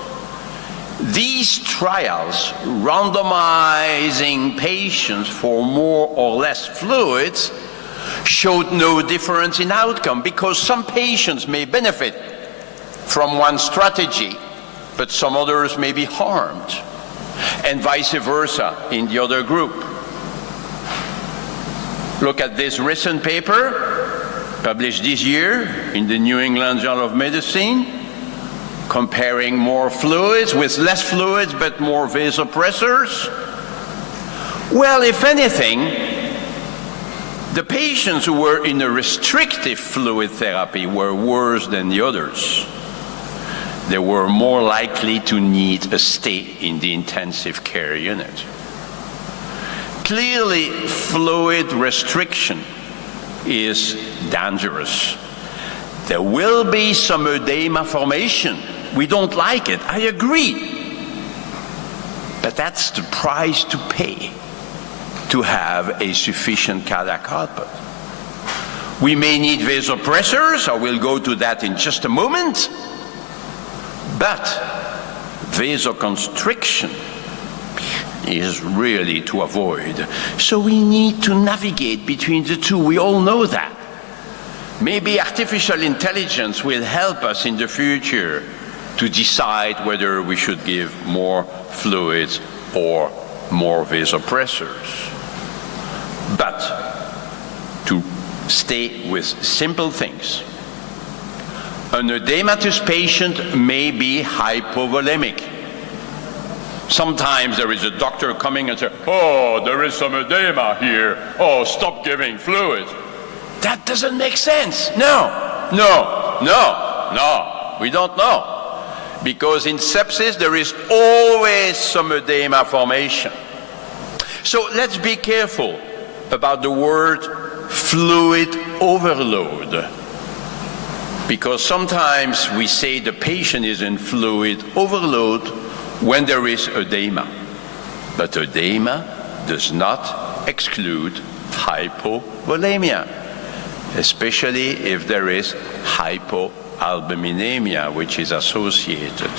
these trials randomizing patients for more or less fluids showed no difference in outcome because some patients may benefit from one strategy, but some others may be harmed. And vice versa in the other group. Look at this recent paper published this year in the New England Journal of Medicine, comparing more fluids with less fluids but more vasopressors. Well, if anything, the patients who were in a restrictive fluid therapy were worse than the others. They were more likely to need a stay in the intensive care unit. Clearly, fluid restriction is dangerous. There will be some edema formation. We don't like it, I agree. But that's the price to pay to have a sufficient cardiac output. We may need vasopressors, I will go to that in just a moment. But vasoconstriction is really to avoid. So we need to navigate between the two. We all know that. Maybe artificial intelligence will help us in the future to decide whether we should give more fluids or more vasopressors. But to stay with simple things. An edematous patient may be hypovolemic. Sometimes there is a doctor coming and says, oh, there is some edema here. Oh, stop giving fluids. That doesn't make sense. No, we don't know. Because in sepsis, there is always some edema formation. So let's be careful about the word fluid overload. Because sometimes we say the patient is in fluid overload when there is edema. But edema does not exclude hypovolemia, especially if there is hypoalbuminemia, which is associated.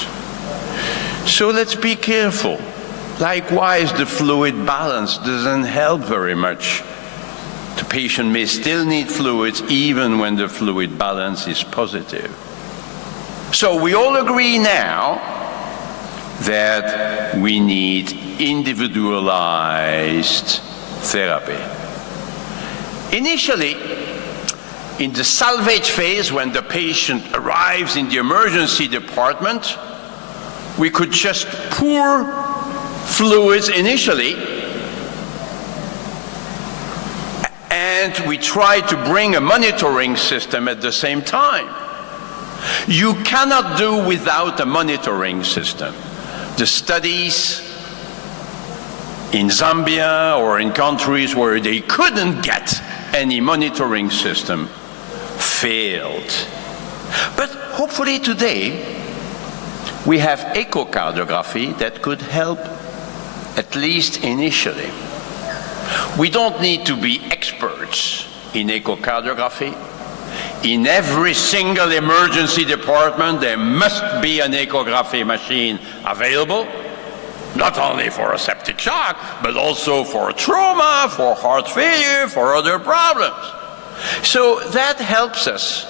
So let's be careful. Likewise, the fluid balance doesn't help very much. The patient may still need fluids even when the fluid balance is positive. So we all agree now that we need individualized therapy. Initially, in the salvage phase, when the patient arrives in the emergency department, we could just pour fluids initially, and we try to bring a monitoring system at the same time. You cannot do without a monitoring system. The studies in Zambia or in countries where they couldn't get any monitoring system failed. But hopefully today we have echocardiography that could help, at least initially. We don't need to be experts in echocardiography. In every single emergency department, there must be an echography machine available, not only for a septic shock, but also for trauma, for heart failure, for other problems. So that helps us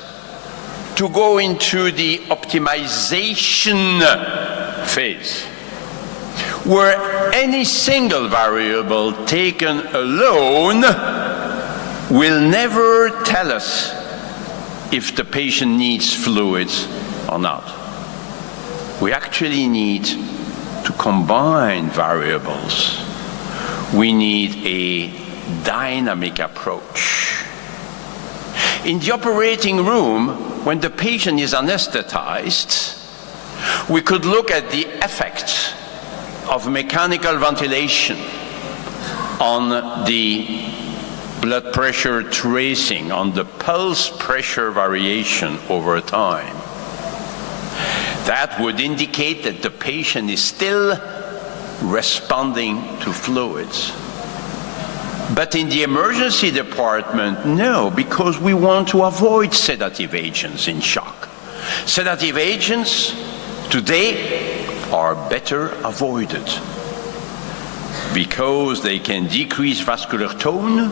to go into the optimization phase, where any single variable taken alone will never tell us if the patient needs fluids or not. We actually need to combine variables. We need a dynamic approach. In the operating room, when the patient is anesthetized, we could look at the effect of mechanical ventilation on the blood pressure tracing, on the pulse pressure variation over time. That would indicate that the patient is still responding to fluids. But in the emergency department, no, because we want to avoid sedative agents in shock. Sedative agents today are better avoided because they can decrease vascular tone,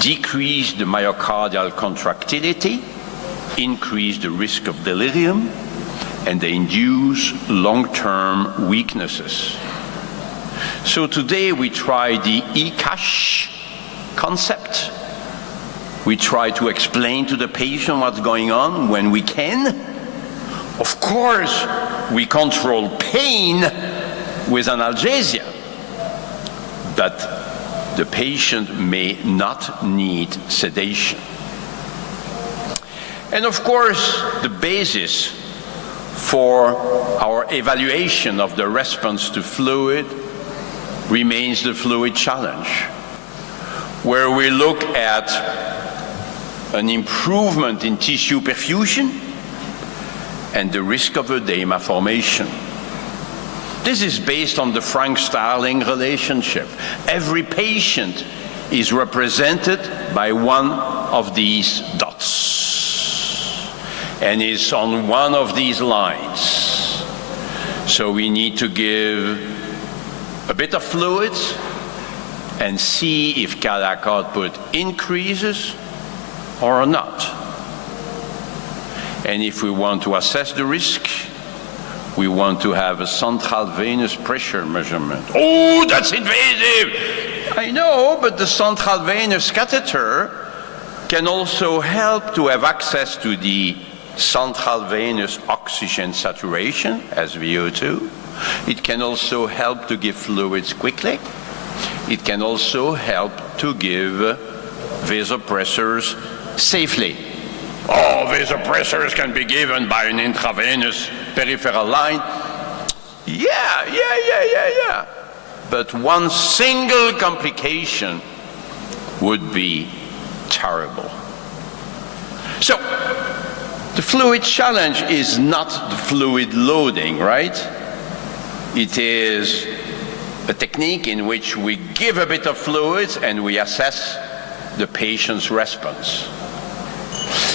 decrease the myocardial contractility, increase the risk of delirium, and they induce long-term weaknesses. So today we try the ECASH concept. We try to explain to the patient what's going on when we can. Of course, we control pain with analgesia, but the patient may not need sedation. And of course, the basis for our evaluation of the response to fluid remains the fluid challenge, where we look at an improvement in tissue perfusion and the risk of edema formation. This is based on the Frank-Starling relationship. Every patient is represented by one of these dots and is on one of these lines. So we need to give a bit of fluids and see if cardiac output increases or not. And if we want to assess the risk, we want to have a central venous pressure measurement. Oh, that's invasive! I know, but the central venous catheter can also help to have access to the central venous oxygen saturation, SVO2. It can also help to give fluids quickly. It can also help to give vasopressors safely. Oh, vasopressors can be given by an intravenous peripheral line. Yeah. But one single complication would be terrible. So, the fluid challenge is not the fluid loading, right? It is a technique in which we give a bit of fluids and we assess the patient's response.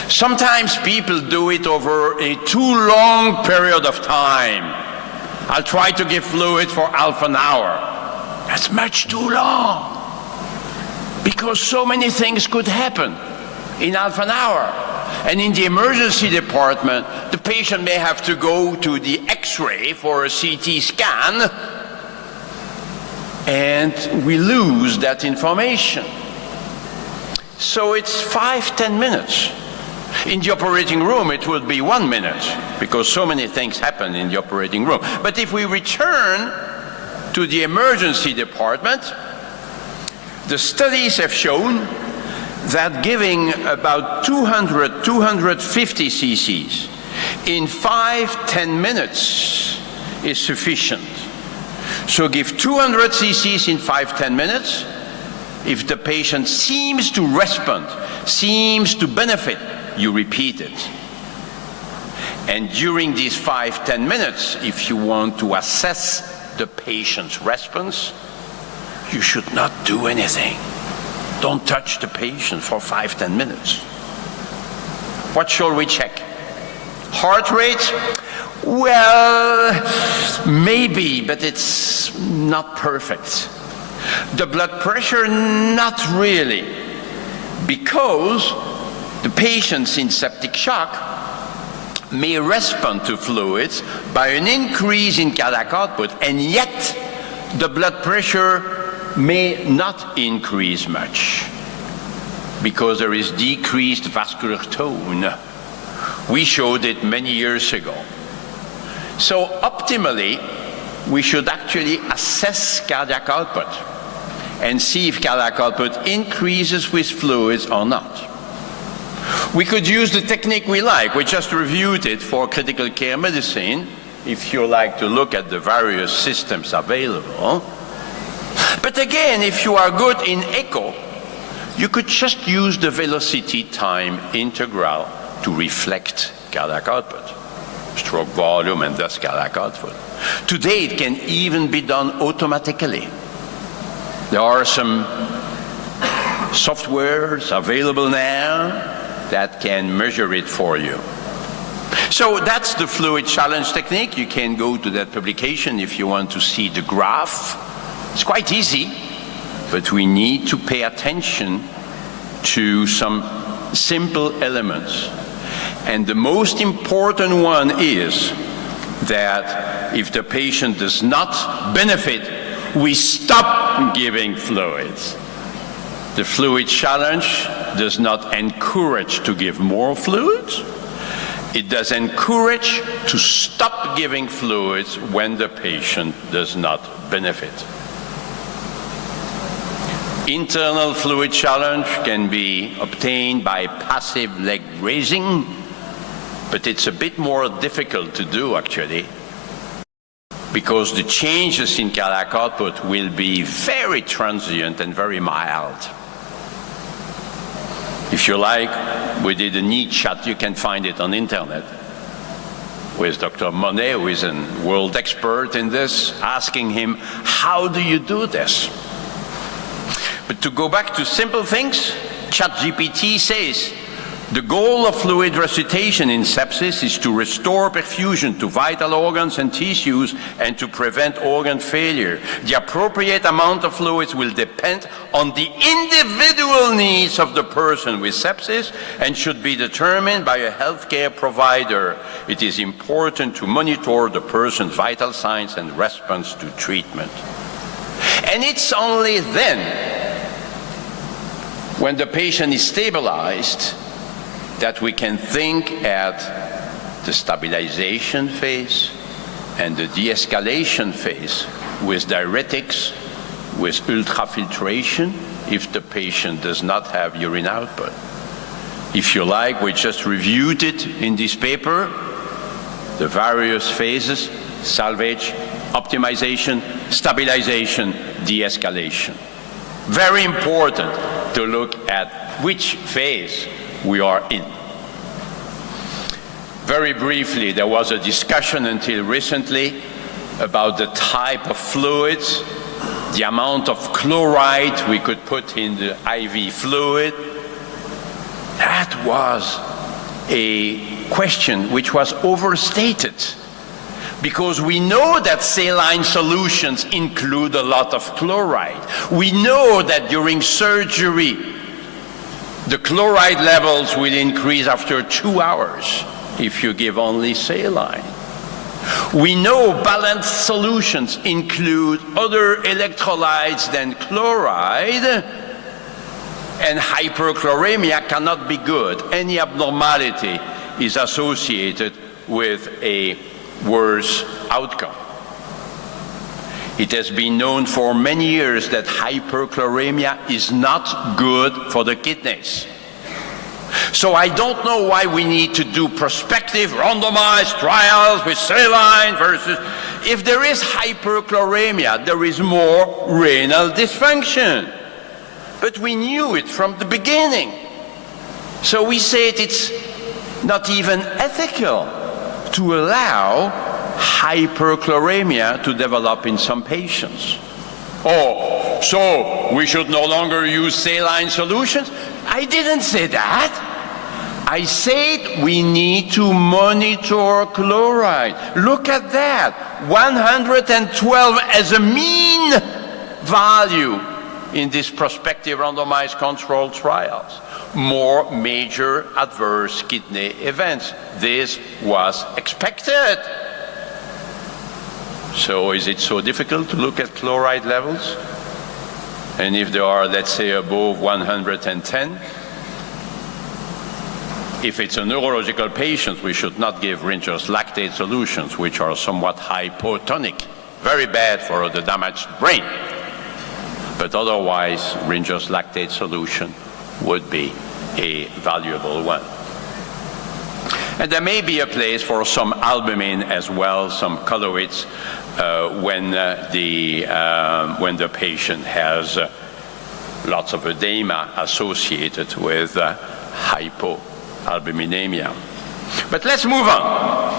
Sometimes people do it over a too long period of time. I'll try to give fluid for half an hour. That's much too long, because so many things could happen in half an hour. And in the emergency department, the patient may have to go to the X-ray for a CT scan, and we lose that information. So it's 5-10 minutes. In the operating room, it would be 1 minute, because so many things happen in the operating room. But if we return to the emergency department, the studies have shown that giving about 200-250 cc's in 5-10 minutes is sufficient So give 200 cc's in 5-10 minutes. If the patient seems to respond, seems to benefit, you repeat it. And during these 5-10 minutes, if you want to assess the patient's response, you should not do anything. Don't touch the patient for 5-10 minutes. What shall we check? Heart rate? Well, maybe, but it's not perfect. The blood pressure, not really, because the patients in septic shock may respond to fluids by an increase in cardiac output, and yet the blood pressure may not increase much because there is decreased vascular tone. We showed it many years ago. So optimally, we should actually assess cardiac output and see if cardiac output increases with fluids or not. We could use the technique we like. We just reviewed it for critical care medicine, if you like to look at the various systems available. But again, if you are good in echo, you could just use the velocity time integral to reflect cardiac output, stroke volume, and thus cardiac output. Today, it can even be done automatically. There are some softwares available now that can measure it for you. So that's the fluid challenge technique. You can go to that publication if you want to see the graph. It's quite easy, but we need to pay attention to some simple elements. And the most important one is that if the patient does not benefit, we stop giving fluids. The fluid challenge does not encourage to give more fluids. It does encourage to stop giving fluids when the patient does not benefit. Internal fluid challenge can be obtained by passive leg raising, but it's a bit more difficult to do actually, because the changes in cardiac output will be very transient and very mild. If you like, we did a neat chat, you can find it on the internet, with Dr. Monet, who is a world expert in this, asking him, how do you do this? But to go back to simple things, ChatGPT says, the goal of fluid resuscitation in sepsis is to restore perfusion to vital organs and tissues and to prevent organ failure. The appropriate amount of fluids will depend on the individual needs of the person with sepsis and should be determined by a healthcare provider. It is important to monitor the person's vital signs and response to treatment. And it's only then, when the patient is stabilized, that we can think at the stabilization phase and the de-escalation phase with diuretics, with ultrafiltration, if the patient does not have urine output. If you like, we just reviewed it in this paper, the various phases: salvage, optimization, stabilization, de-escalation. Very important to look at which phase we are in. Very briefly, there was a discussion until recently about the type of fluids, the amount of chloride we could put in the IV fluid. That was a question which was overstated, because we know that saline solutions include a lot of chloride. We know that during surgery, the chloride levels will increase after 2 hours if you give only saline. We know balanced solutions include other electrolytes than chloride, and hyperchloremia cannot be good. Any abnormality is associated with a worse outcome. It has been known for many years that hyperchloremia is not good for the kidneys. So I don't know why we need to do prospective randomized trials with saline versus, if there is hyperchloremia, there is more renal dysfunction. But we knew it from the beginning. So we said it's not even ethical to allow hyperchloremia to develop in some patients. Oh, so we should no longer use saline solutions? I didn't say that. I said we need to monitor chloride. Look at that, 112 as a mean value in these prospective randomized controlled trials. More major adverse kidney events. This was expected. So is it so difficult to look at chloride levels? And if they are, let's say, above 110, if it's a neurological patient, we should not give Ringer's lactate solutions, which are somewhat hypotonic, very bad for the damaged brain. But otherwise, Ringer's lactate solution would be a valuable one. And there may be a place for some albumin as well, some colloids, when the patient has lots of edema associated with hypoalbuminemia. But let's move on.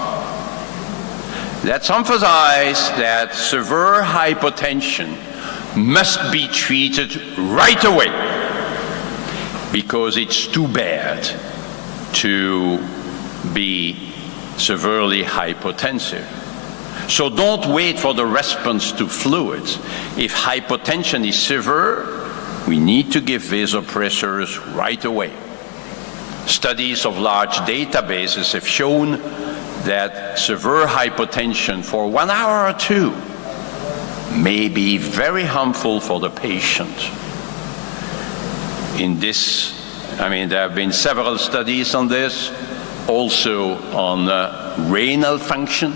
Let's emphasize that severe hypotension must be treated right away, because it's too bad to be severely hypotensive. So don't wait for the response to fluids. If hypotension is severe, we need to give vasopressors right away. Studies of large databases have shown that severe hypotension for 1 hour or 2 may be very harmful for the patient. In this, there have been several studies on this, also on renal function.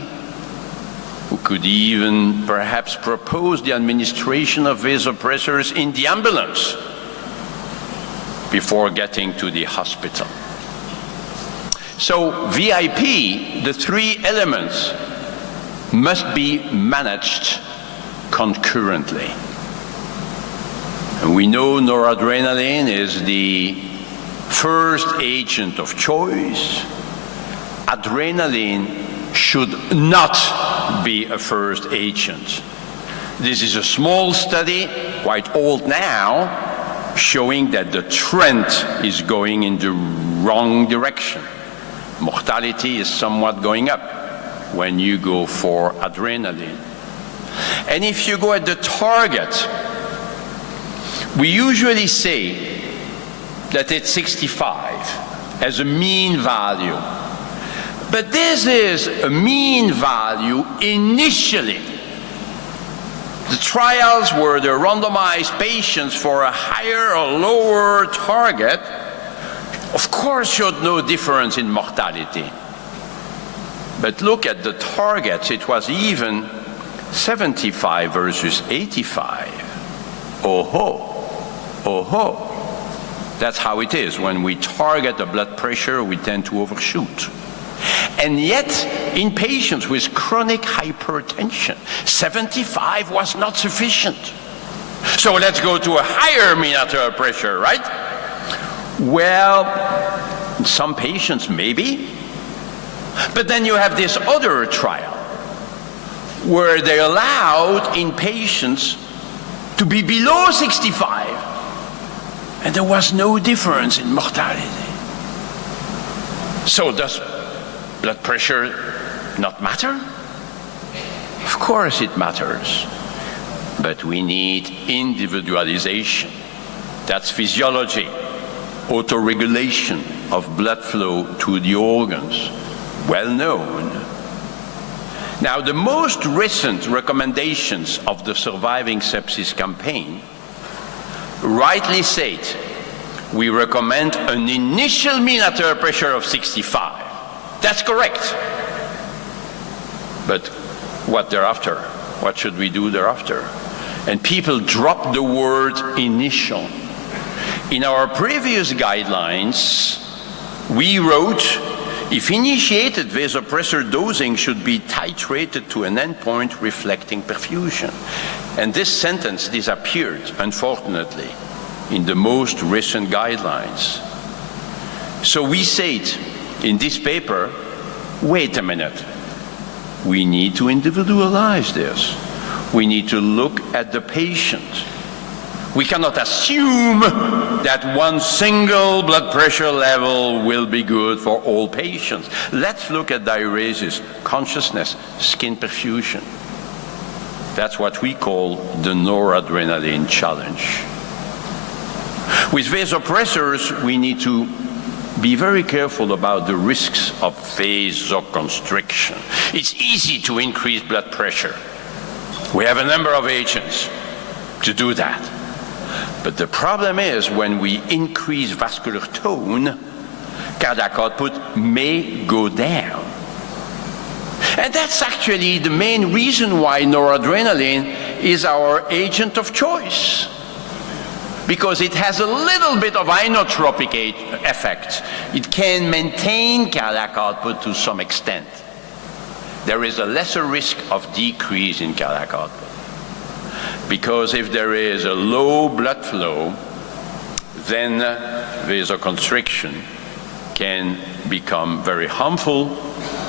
We could even perhaps propose the administration of vasopressors in the ambulance before getting to the hospital. So VIP, the 3 elements, must be managed concurrently. And we know noradrenaline is the first agent of choice. Adrenaline should not be a first agent. This is a small study, quite old now, showing that the trend is going in the wrong direction. Mortality is somewhat going up when you go for adrenaline. And if you go at the target, we usually say that it's 65 as a mean value. But this is a mean value initially. The trials were the randomized patients for a higher or lower target, of course, showed no difference in mortality. But look at the targets, it was even 75 versus 85. Oh-ho. That's how it is. When we target the blood pressure, we tend to overshoot. And yet, in patients with chronic hypertension, 75 was not sufficient. So let's go to a higher mean arterial pressure, right? Well, some patients maybe. But then you have this other trial where they allowed in patients to be below 65, and there was no difference in mortality. So does blood pressure not matter? Of course it matters, but we need individualization. That's physiology, autoregulation of blood flow to the organs, well known. Now, the most recent recommendations of the Surviving Sepsis campaign rightly said we recommend an initial mean arterial pressure of 65. That's correct. But what thereafter? What should we do thereafter? And people drop the word initial. In our previous guidelines, we wrote If initiated, vasopressor dosing should be titrated to an endpoint reflecting perfusion. And this sentence disappeared, unfortunately, in the most recent guidelines. So we said in this paper, wait a minute, we need to individualize this. We need to look at the patient. We cannot assume that one single blood pressure level will be good for all patients. Let's look at diuresis, consciousness, skin perfusion. That's what we call the noradrenaline challenge. With vasopressors, we need to be very careful about the risks of vasoconstriction. It's easy to increase blood pressure. We have a number of agents to do that. But the problem is when we increase vascular tone, cardiac output may go down. And that's actually the main reason why noradrenaline is our agent of choice. Because it has a little bit of inotropic effect. It can maintain cardiac output to some extent. There is a lesser risk of decrease in cardiac output. Because if there is a low blood flow, then vasoconstriction can become very harmful.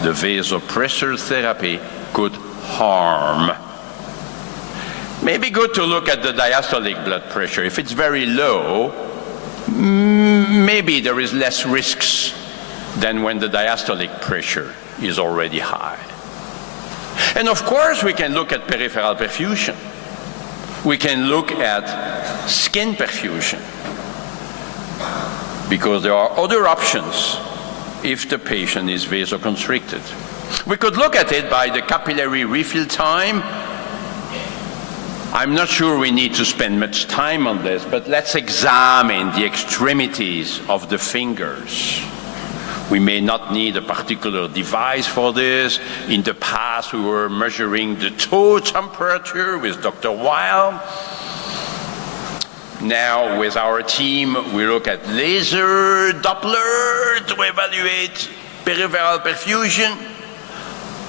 The vasopressor therapy could harm. Maybe good to look at the diastolic blood pressure. If it's very low, maybe there is less risks than when the diastolic pressure is already high. And of course, we can look at peripheral perfusion. We can look at skin perfusion, because there are other options if the patient is vasoconstricted. We could look at it by the capillary refill time. I'm not sure we need to spend much time on this, but let's examine the extremities of the fingers. We may not need a particular device for this. In the past, we were measuring the toe temperature with Dr. Weil. Now, with our team, we look at laser Doppler to evaluate peripheral perfusion.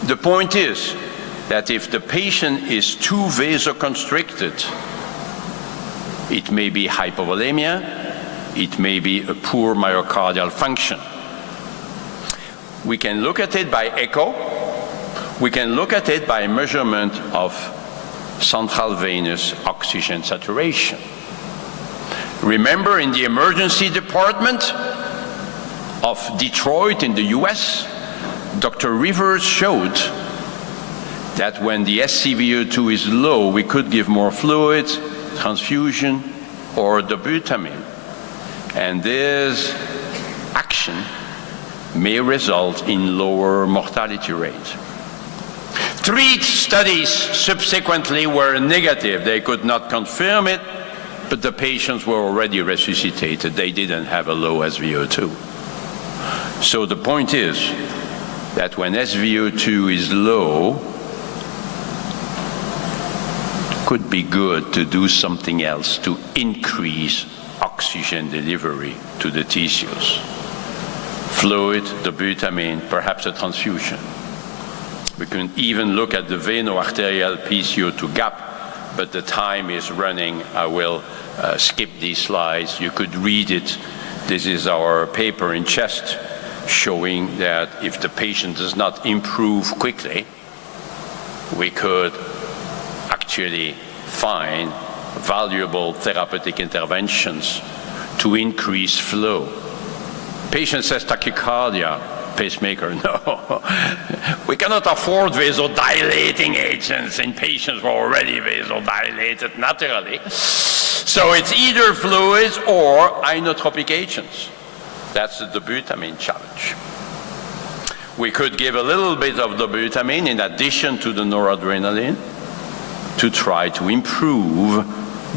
The point is that if the patient is too vasoconstricted, it may be hypovolemia, it may be a poor myocardial function. We can look at it by echo. We can look at it by measurement of central venous oxygen saturation. Remember, in the emergency department of Detroit in the US, Dr. Rivers showed that when the SCVO2 is low, we could give more fluid, transfusion, or dobutamine. And this action may result in lower mortality rate. 3 studies subsequently were negative. They could not confirm it, but the patients were already resuscitated. They didn't have a low SVO2. So the point is that when SVO2 is low, it could be good to do something else to increase oxygen delivery to the tissues. Fluid, dobutamine, perhaps a transfusion. We can even look at the veno-arterial PCO2 gap, but the time is running. I will skip these slides. You could read it. This is our paper in Chest showing that if the patient does not improve quickly, we could actually find valuable therapeutic interventions to increase flow. Patient says tachycardia, pacemaker. No, we cannot afford vasodilating agents in patients who are already vasodilated naturally. So it's either fluids or inotropic agents. That's the dobutamine challenge. We could give a little bit of dobutamine in addition to the noradrenaline to try to improve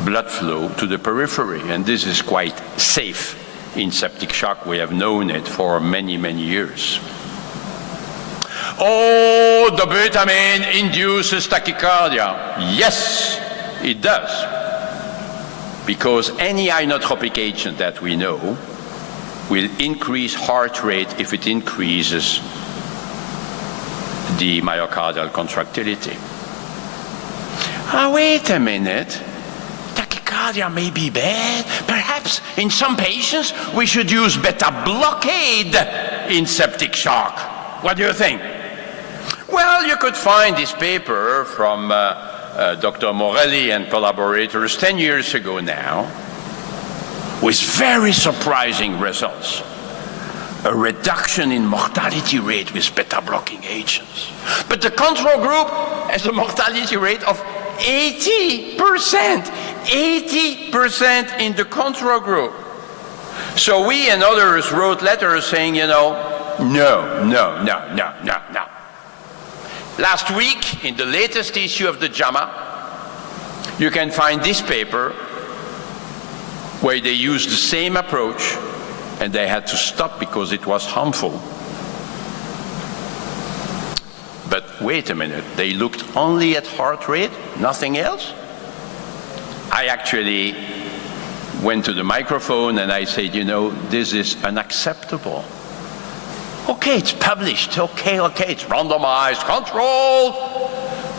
blood flow to the periphery, and this is quite safe. In septic shock, we have known it for many, many years. Oh, dobutamine induces tachycardia. Yes, it does. Because any inotropic agent that we know will increase heart rate if it increases the myocardial contractility. Wait a minute. Tachycardia may be bad. Perhaps in some patients we should use beta blockade in septic shock. What do you think? Well, you could find this paper from Dr. Morelli and collaborators 10 years ago now, with very surprising results. A reduction in mortality rate with beta-blocking agents. But the control group has a mortality rate of 80%. 80% in the control group. So we and others wrote letters saying, you know, no. Last week, in the latest issue of the JAMA, you can find this paper where they used the same approach and they had to stop because it was harmful. But wait a minute, they looked only at heart rate, nothing else? I actually went to the microphone and I said, you know, this is unacceptable. Okay, it's published, okay, it's randomized, controlled.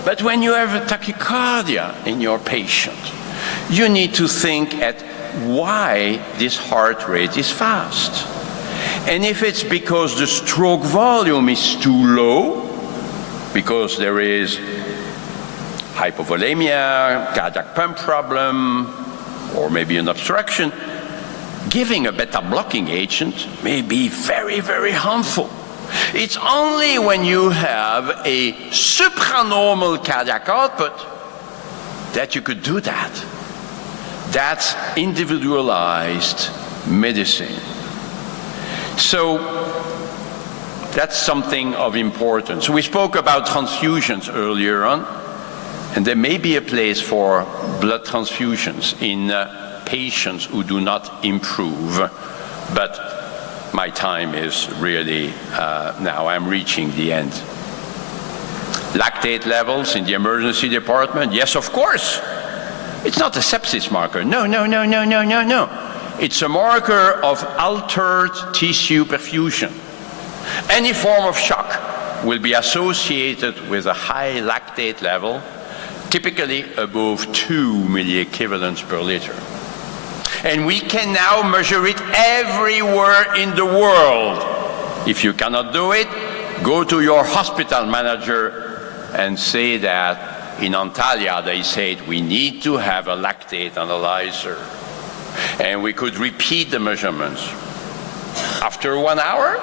But when you have a tachycardia in your patient, you need to think at why this heart rate is fast. And if it's because the stroke volume is too low, because there is hypovolemia, cardiac pump problem, or maybe an obstruction, giving a beta-blocking agent may be very, very harmful. It's only when you have a supranormal cardiac output that you could do that. That's individualized medicine. So that's something of importance. We spoke about transfusions earlier on, and there may be a place for blood transfusions in patients who do not improve, but my time is really, now I'm reaching the end. Lactate levels in the emergency department, yes, of course. It's not a sepsis marker, no. It's a marker of altered tissue perfusion. Any form of shock will be associated with a high lactate level, typically above 2 milliequivalents per liter. And we can now measure it everywhere in the world. If you cannot do it, go to your hospital manager and say that in Antalya they said we need to have a lactate analyzer. And we could repeat the measurements. After 1 hour,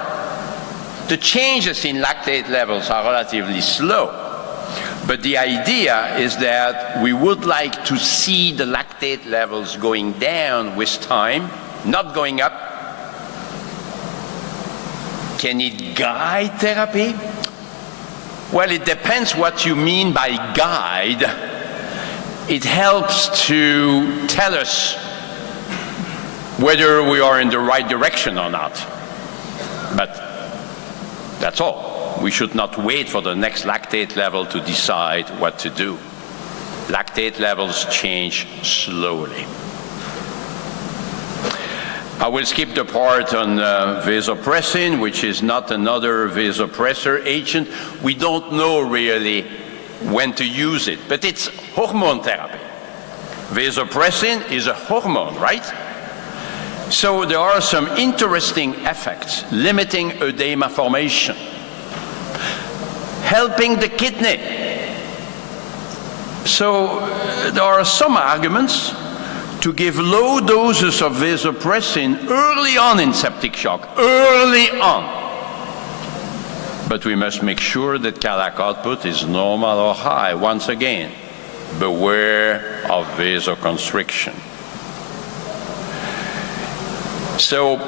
the changes in lactate levels are relatively slow. But the idea is that we would like to see the lactate levels going down with time, not going up. Can it guide therapy? Well, it depends what you mean by guide. It helps to tell us whether we are in the right direction or not. But that's all. We should not wait for the next lactate level to decide what to do. Lactate levels change slowly. I will skip the part on vasopressin, which is not another vasopressor agent. We don't know really when to use it, but it's hormone therapy. Vasopressin is a hormone, right? So there are some interesting effects, limiting edema formation, helping the kidney. So there are some arguments to give low doses of vasopressin early on in septic shock, early on. But we must make sure that cardiac output is normal or high. Once again, beware of vasoconstriction. So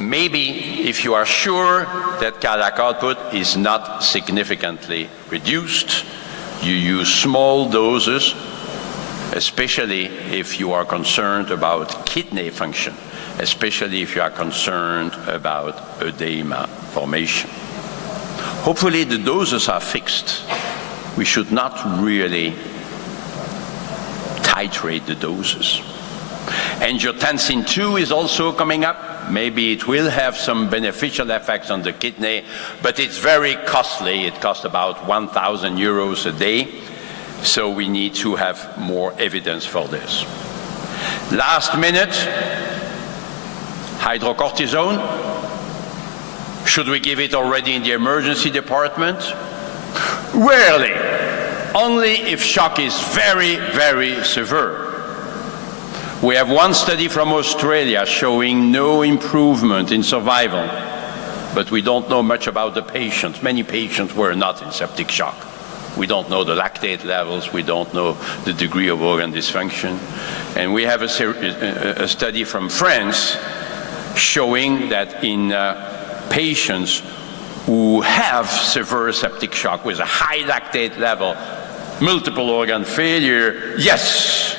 maybe if you are sure that cardiac output is not significantly reduced, you use small doses, especially if you are concerned about kidney function, especially if you are concerned about edema formation. Hopefully the doses are fixed. We should not really titrate the doses. Angiotensin II is also coming up. maybe it will have some beneficial effects on the kidney, but it's very costly. It costs about 1,000 euros a day. So we need to have more evidence for this. Last minute, hydrocortisone. Should we give it already in the emergency department? Rarely. Only if shock is very, very severe. We have one study from Australia showing no improvement in survival, but we don't know much about the patients. Many patients were not in septic shock. We don't know the lactate levels, we don't know the degree of organ dysfunction. And we have a study from France showing that in patients who have severe septic shock with a high lactate level, multiple organ failure, yes,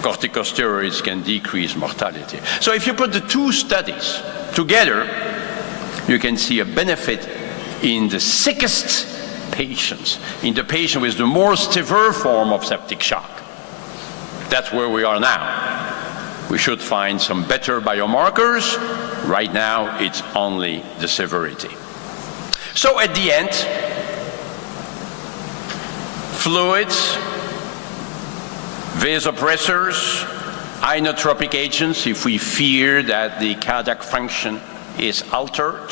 corticosteroids can decrease mortality. So if you put the two studies together, you can see a benefit in the sickest patients, in the patient with the more severe form of septic shock. That's where we are now. We should find some better biomarkers. Right now, it's only the severity. So at the end, fluids, vasopressors, inotropic agents if we fear that the cardiac function is altered.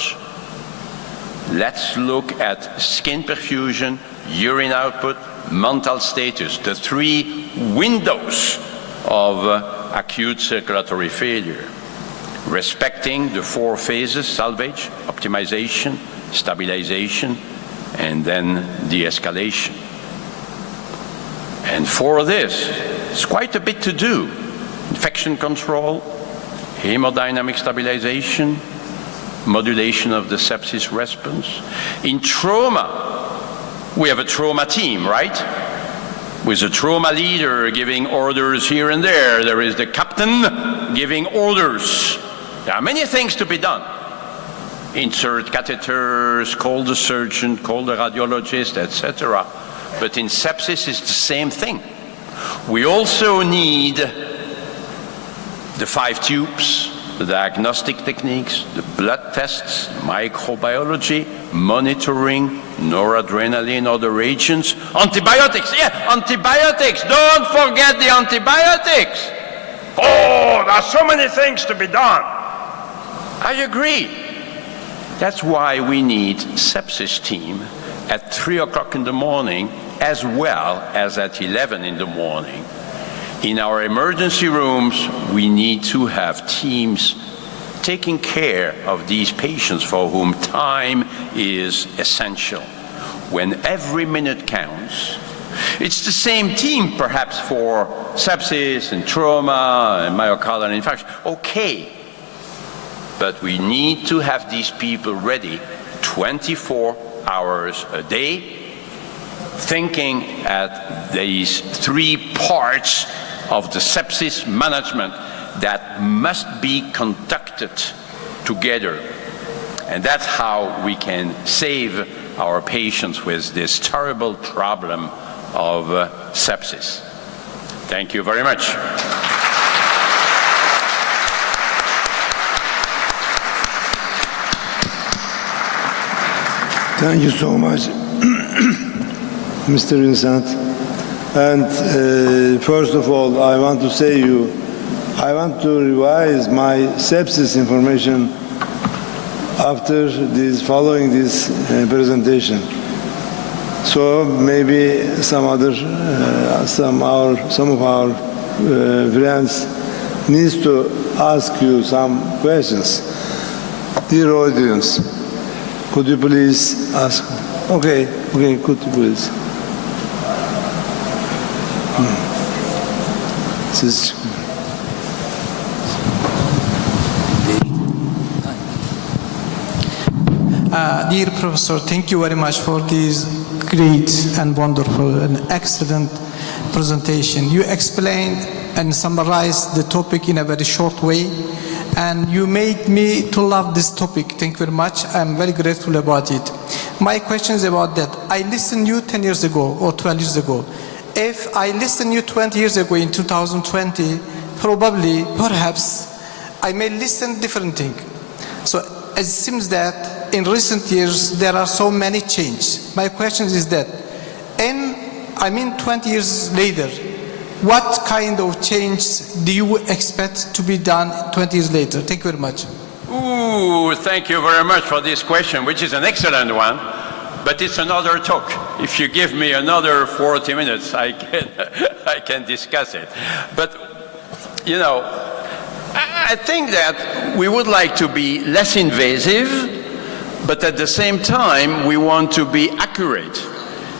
Let's look at skin perfusion, urine output, mental status, the three windows of acute circulatory failure, respecting the four phases: salvage, optimization, stabilization, and then de-escalation. And for this, it's quite a bit to do. Infection control, hemodynamic stabilization, modulation of the sepsis response. In trauma, we have a trauma team, right? With a trauma leader giving orders here and there. There is the captain giving orders. There are many things to be done. Insert catheters, call the surgeon, call the radiologist, etc. But in sepsis, it's the same thing. We also need the 5 tubes, the diagnostic techniques, the blood tests, microbiology, monitoring, noradrenaline, other agents, antibiotics. Yeah, antibiotics. Don't forget the antibiotics. Oh, there are so many things to be done. I agree. That's why we need sepsis team at 3 o'clock in the morning as well as at 11 in the morning. In our emergency rooms, we need to have teams taking care of these patients for whom time is essential. When every minute counts, it's the same team perhaps for sepsis and trauma and myocardial infarction. Okay, but we need to have these people ready 24 hours a day, thinking at these 3 parts of the sepsis management that must be conducted together. And that's how we can save our patients with this terrible problem of sepsis. Thank you very much. Thank you so much, Mr. Vincent. And first of all, I want to say I want to revise my sepsis information after following this presentation. So maybe some of our friends needs to ask you some questions. Dear audience, could you please ask? Okay, could you please? Dear Professor, thank you very much for this great and wonderful and excellent presentation. You explained and summarized the topic in a very short way, and you made me to love this topic. Thank you very much. I'm very grateful about it. My question is about that. I listened to you 10 years ago or 12 years ago. If I listened to you 20 years ago in 2020, perhaps I may listen different thing. So it seems that in recent years there are so many changes. My question is that, 20 years later, what kind of change do you expect to be done 20 years later? Thank you very much. Ooh, thank you very much for this question, which is an excellent one, but it's another talk. If you give me another 40 minutes, I can discuss it. But, you know, I think that we would like to be less invasive, but at the same time, we want to be accurate.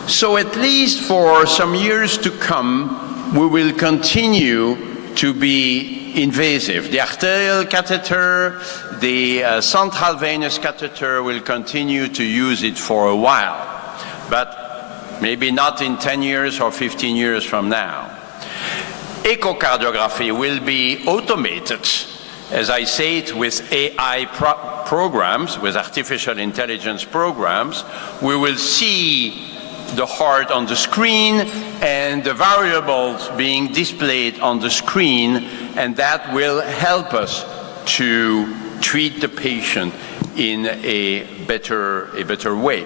So at least for some years to come, we will continue to be invasive. The arterial catheter, the central venous catheter will continue to use it for a while, but maybe not in 10 years or 15 years from now. Echocardiography will be automated, as I say it, with AI programs, with artificial intelligence programs. We will see the heart on the screen and the variables being displayed on the screen, and that will help us to treat the patient in a better way.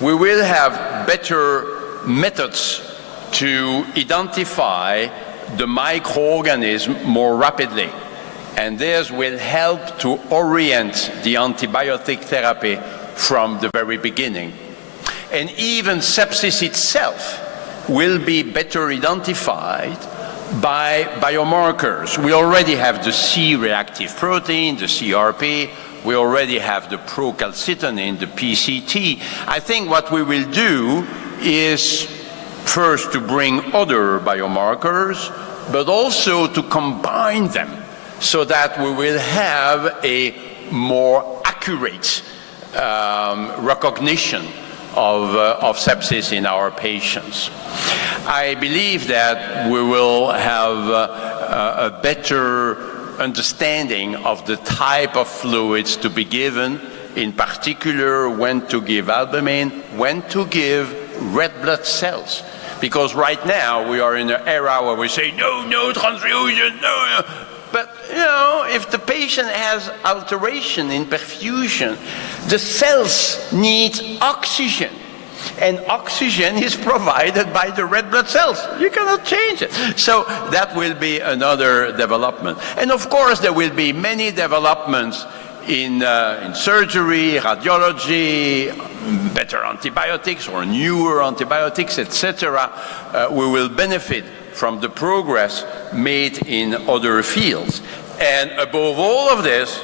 We will have better methods to identify the microorganism more rapidly, and this will help to orient the antibiotic therapy from the very beginning. And even sepsis itself will be better identified by biomarkers. We already have the C-reactive protein, the CRP. We already have the procalcitonin, the PCT. I think what we will do is first to bring other biomarkers, but also to combine them so that we will have a more accurate recognition of sepsis in our patients. I believe that we will have a better understanding of the type of fluids to be given, in particular when to give albumin, when to give red blood cells. Because right now we are in an era where we say, no transfusion, no. But, you know, if the patient has alteration in perfusion, the cells need oxygen. And oxygen is provided by the red blood cells. You cannot change it. So that will be another development. And of course, there will be many developments in surgery, radiology, better antibiotics or newer antibiotics, etc. We will benefit from the progress made in other fields. And above all of this,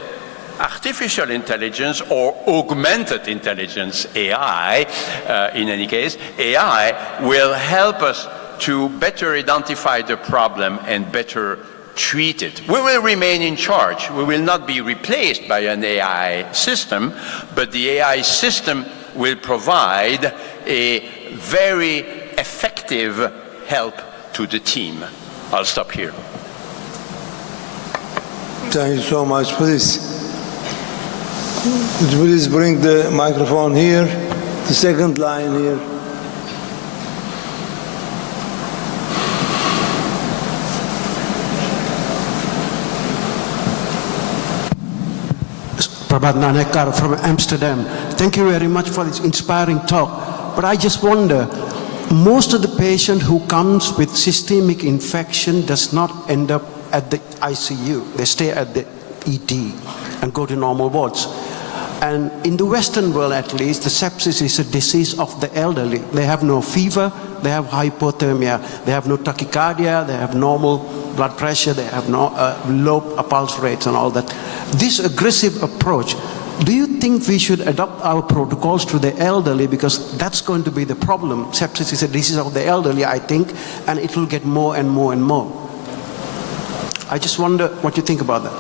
artificial intelligence or augmented intelligence, AI, in any case, AI will help us to better identify the problem and better treat it. We will remain in charge. We will not be replaced by an AI system, but the AI system will provide a very effective help to the team. I'll stop here. Thank you so much. Please. Would you please bring the microphone here, the second line here. Prabhat Nanekar from Amsterdam. Thank you very much for this inspiring talk. But I just wonder, most of the patient who comes with systemic infection does not end up at the ICU. They stay at the ED and go to normal wards. And in the Western world, at least, the sepsis is a disease of the elderly. They have no fever, they have hypothermia, they have no tachycardia, they have normal blood pressure, they have no low pulse rates and all that. This aggressive approach, do you think we should adopt our protocols to the elderly, because that's going to be the problem? Sepsis is a disease of the elderly, I think, and it will get more and more and more. I just wonder what you think about that.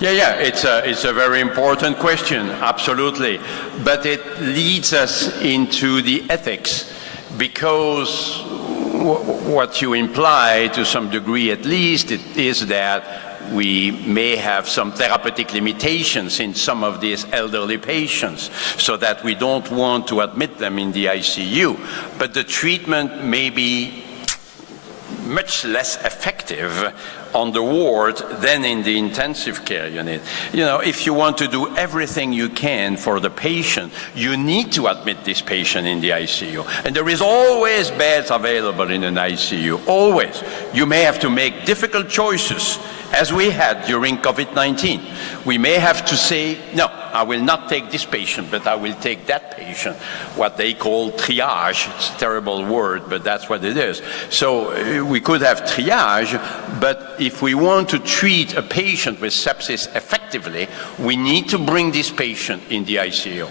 Yeah, it's a very important question, absolutely. But it leads us into the ethics, because what you imply, to some degree at least, is that we may have some therapeutic limitations in some of these elderly patients, so that we don't want to admit them in the ICU. But the treatment may be much less effective on the ward than in the intensive care unit. You know, if you want to do everything you can for the patient, you need to admit this patient in the ICU. And there is always beds available in an ICU, always. You may have to make difficult choices, as we had during COVID-19. We may have to say, no, I will not take this patient, but I will take that patient, what they call triage. It's a terrible word, but that's what it is. So we could have triage, but if we want to treat a patient with sepsis effectively, we need to bring this patient in the ICU.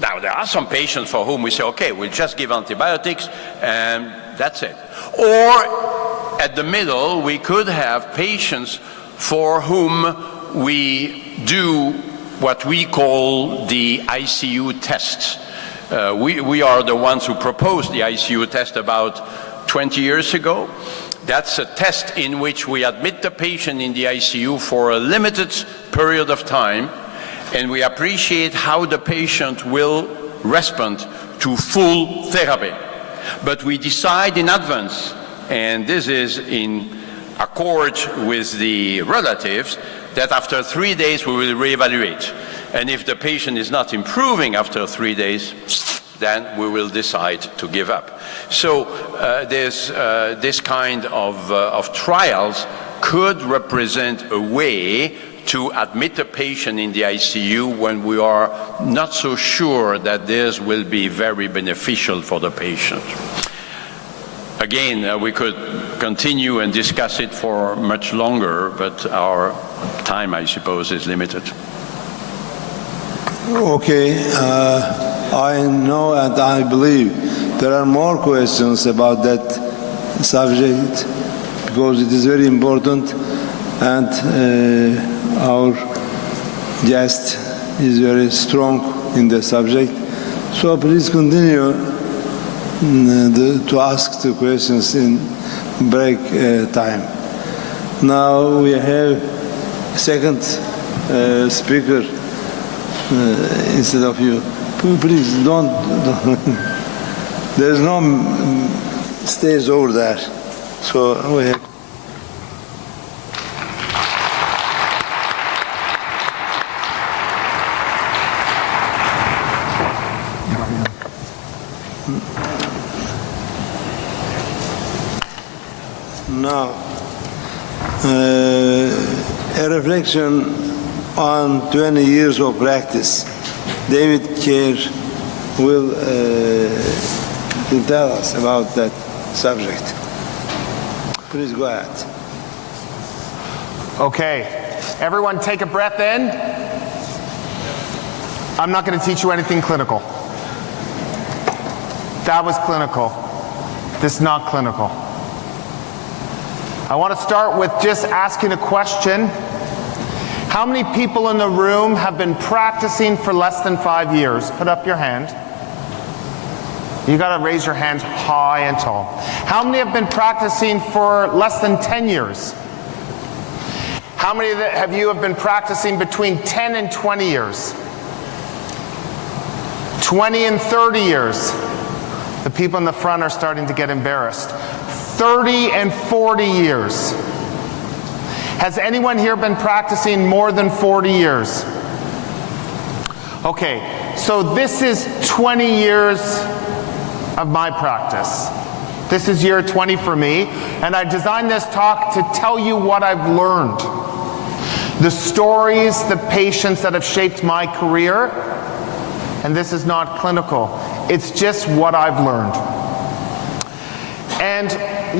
Now, there are some patients for whom we say, okay, we'll just give antibiotics and that's it. Or at the middle, we could have patients for whom we do what we call the ICU tests. We are the ones who proposed the ICU test about 20 years ago. That's a test in which we admit the patient in the ICU for a limited period of time, and we appreciate how the patient will respond to full therapy. But we decide in advance, and this is in accord with the relatives, that after 3 days we will reevaluate. And if the patient is not improving after 3 days, then we will decide to give up. So this kind of trials could represent a way to admit a patient in the ICU when we are not so sure that this will be very beneficial for the patient. Again, we could continue and discuss it for much longer, but our time, I suppose, is limited. Okay, I know and I believe there are more questions about that subject because it is very important, and our guest is very strong in the subject. So please continue to ask the questions in break time. Now we have second speaker instead of you. Please don't. There's no stage over there. So we have. Now, a reflection on 20 years of practice. David Kerr will tell us about that subject. Please go ahead. Okay, everyone take a breath in. I'm not going to teach you anything clinical. That was clinical. This is not clinical. I want to start with just asking a question. How many people in the room have been practicing for less than 5 years? Put up your hand. You got to raise your hands high and tall. How many have been practicing for less than 10 years? How many of you have been practicing between 10 and 20 years? 20 and 30 years. The people in the front are starting to get embarrassed. 30 and 40 years. Has anyone here been practicing more than 40 years? Okay, so this is 20 years of my practice. This is year 20 for me, and I designed this talk to tell you what I've learned. The stories, the patients that have shaped my career, and this is not clinical. It's just what I've learned. And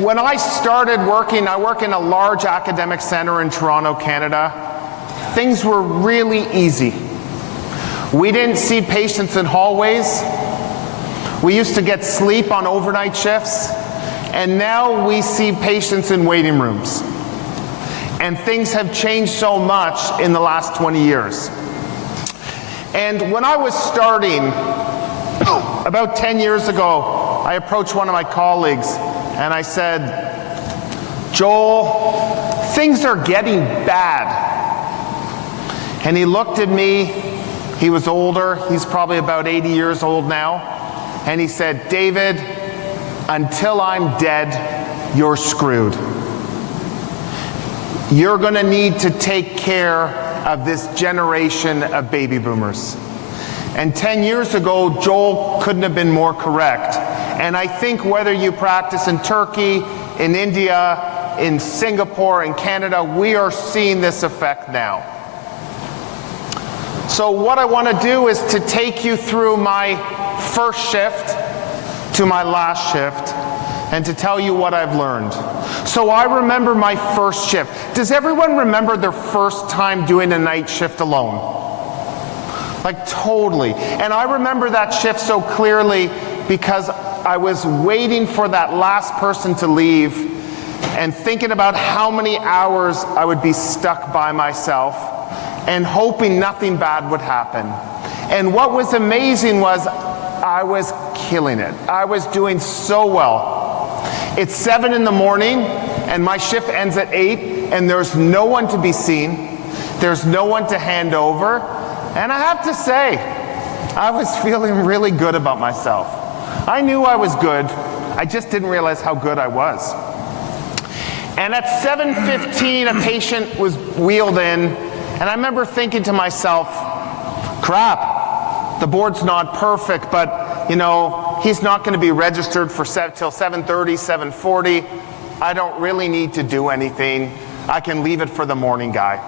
when I started working, I work in a large academic center in Toronto, Canada. Things were really easy. We didn't see patients in hallways. We used to get sleep on overnight shifts. And now we see patients in waiting rooms. And things have changed so much in the last 20 years. And when I was starting, about 10 years ago, I approached one of my colleagues and I said, Joel, things are getting bad. And he looked at me, he was older, he's probably about 80 years old now, and he said, David, until I'm dead, you're screwed. You're going to need to take care of this generation of baby boomers. And 10 years ago, Joel couldn't have been more correct. And I think whether you practice in Turkey, in India, in Singapore, in Canada, we are seeing this effect now. So what I want to do is to take you through my first shift to my last shift and to tell you what I've learned. So I remember my first shift. Does everyone remember their first time doing a night shift alone? Like totally. And I remember that shift so clearly because I was waiting for that last person to leave and thinking about how many hours I would be stuck by myself and hoping nothing bad would happen. And what was amazing was I was killing it. I was doing so well. It's 7 in the morning and my shift ends at 8 and there's no one to be seen. There's no one to hand over. And I have to say, I was feeling really good about myself. I knew I was good. I just didn't realize how good I was. And at 7:15, a patient was wheeled in, and I remember thinking to myself, crap, the board's not perfect, but you know, he's not going to be registered for till 7:30, 7:40. I don't really need to do anything. I can leave it for the morning guy.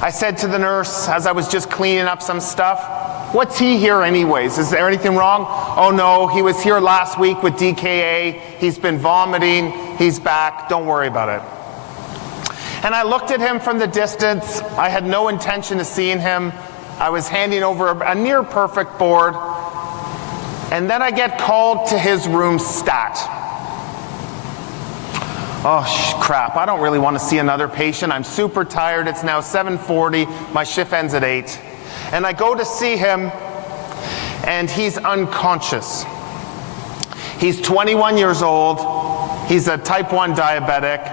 I said to the nurse, as I was just cleaning up some stuff, what's he here anyways? Is there anything wrong? Oh no, he was here last week with DKA. He's been vomiting. He's back. Don't worry about it. And I looked at him from the distance. I had no intention of seeing him. I was handing over a near perfect board. And then I get called to his room stat. Oh, crap, I don't really want to see another patient. I'm super tired. It's now 7:40. My shift ends at 8. And I go to see him, and he's unconscious. He's 21 years old. He's a type 1 diabetic.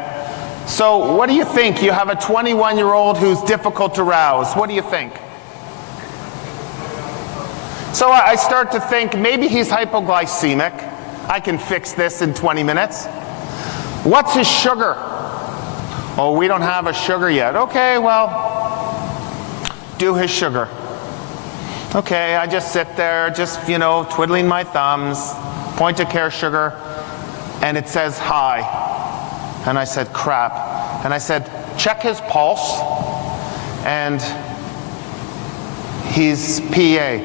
So what do you think? You have a 21-year-old who's difficult to rouse. What do you think? So I start to think maybe he's hypoglycemic. I can fix this in 20 minutes. What's his sugar? Oh, we don't have a sugar yet. Okay, well, do his sugar. Okay, I just sit there, just, you know, twiddling my thumbs, point of care sugar, and it says high. And I said, crap. And I said, check his pulse, and he's PA.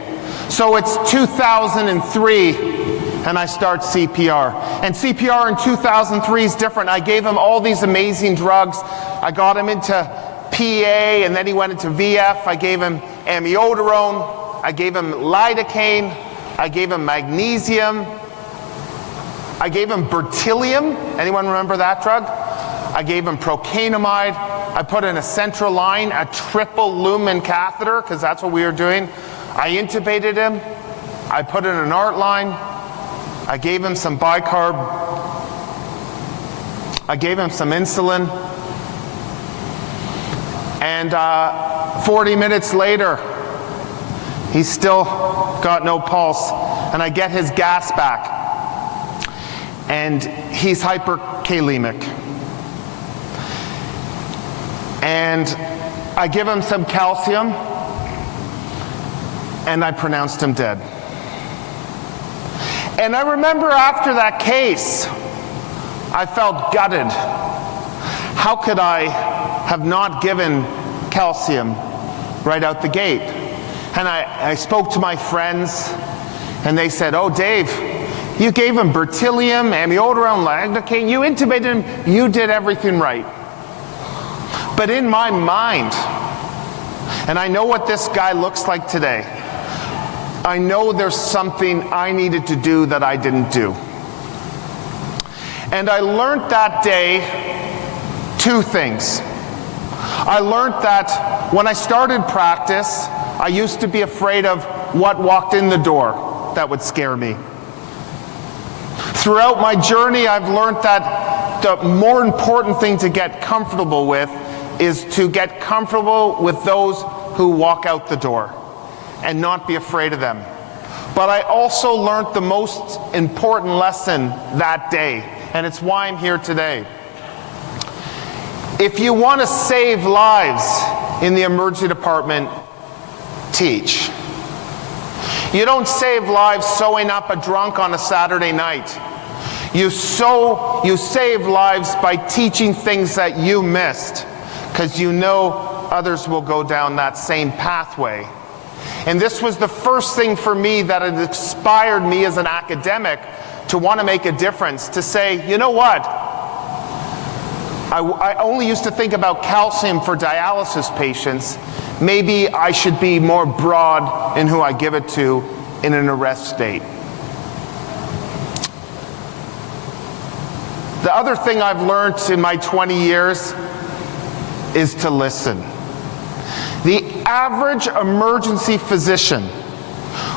So it's 2003. And I start CPR. And CPR in 2003 is different. I gave him all these amazing drugs. I got him into PA, and then he went into VF. I gave him amiodarone. I gave him lidocaine. I gave him magnesium. I gave him bertilium. Anyone remember that drug? I gave him procainamide. I put in a central line, a triple lumen catheter, because that's what we were doing. I intubated him. I put in an art line. I gave him some bicarb. I gave him some insulin. And 40 minutes later, he's still got no pulse. And I get his gas back. And he's hyperkalemic. And I give him some calcium. And I pronounced him dead. And I remember after that case, I felt gutted. How could I have not given calcium right out the gate? And I spoke to my friends, and they said, oh, Dave, you gave him bertilium, amiodarone, lidocaine, you intubated him, you did everything right. But in my mind, and I know what this guy looks like today, I know there's something I needed to do that I didn't do. And I learned that day 2 things. I learned that when I started practice, I used to be afraid of what walked in the door that would scare me. Throughout my journey, I've learned that the more important thing to get comfortable with is to get comfortable with those who walk out the door and not be afraid of them. But I also learned the most important lesson that day, and it's why I'm here today. If you want to save lives in the emergency department, teach. You don't save lives sewing up a drunk on a Saturday night. You save lives by teaching things that you missed, because you know others will go down that same pathway. And this was the first thing for me that had inspired me as an academic to want to make a difference, to say, you know what? I only used to think about calcium for dialysis patients. Maybe I should be more broad in who I give it to in an arrest state. The other thing I've learned in my 20 years is to listen. The average emergency physician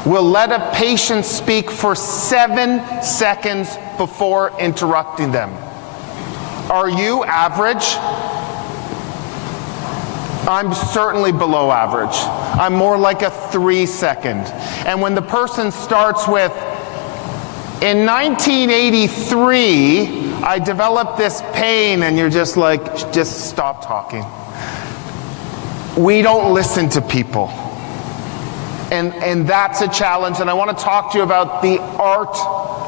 will let a patient speak for 7 seconds before interrupting them. Are you average? I'm certainly below average. I'm more like a 3-second. And when the person starts with, in 1983, I developed this pain, and you're just like, just stop talking. We don't listen to people. And that's a challenge, and I want to talk to you about the art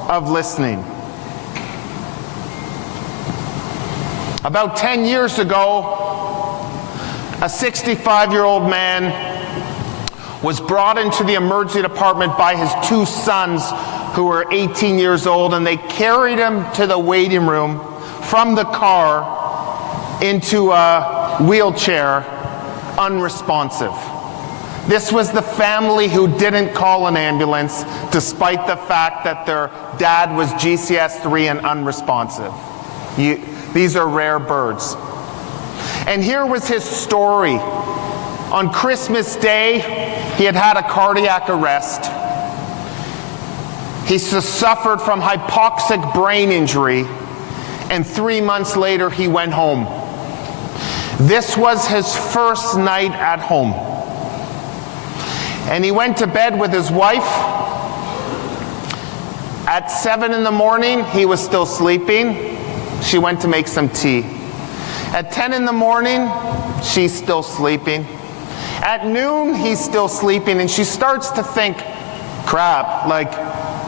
of listening. About 10 years ago, a 65-year-old man was brought into the emergency department by his 2 sons who were 18 years old, and they carried him to the waiting room from the car into a wheelchair, unresponsive. This was the family who didn't call an ambulance, despite the fact that their dad was GCS3 and unresponsive. These are rare birds. And here was his story. On Christmas Day, he had had a cardiac arrest. He suffered from hypoxic brain injury, and 3 months later, he went home. This was his first night at home. And he went to bed with his wife. At 7 in the morning, he was still sleeping. She went to make some tea. At 10 in the morning, she's still sleeping. At noon, he's still sleeping, and she starts to think, crap, like,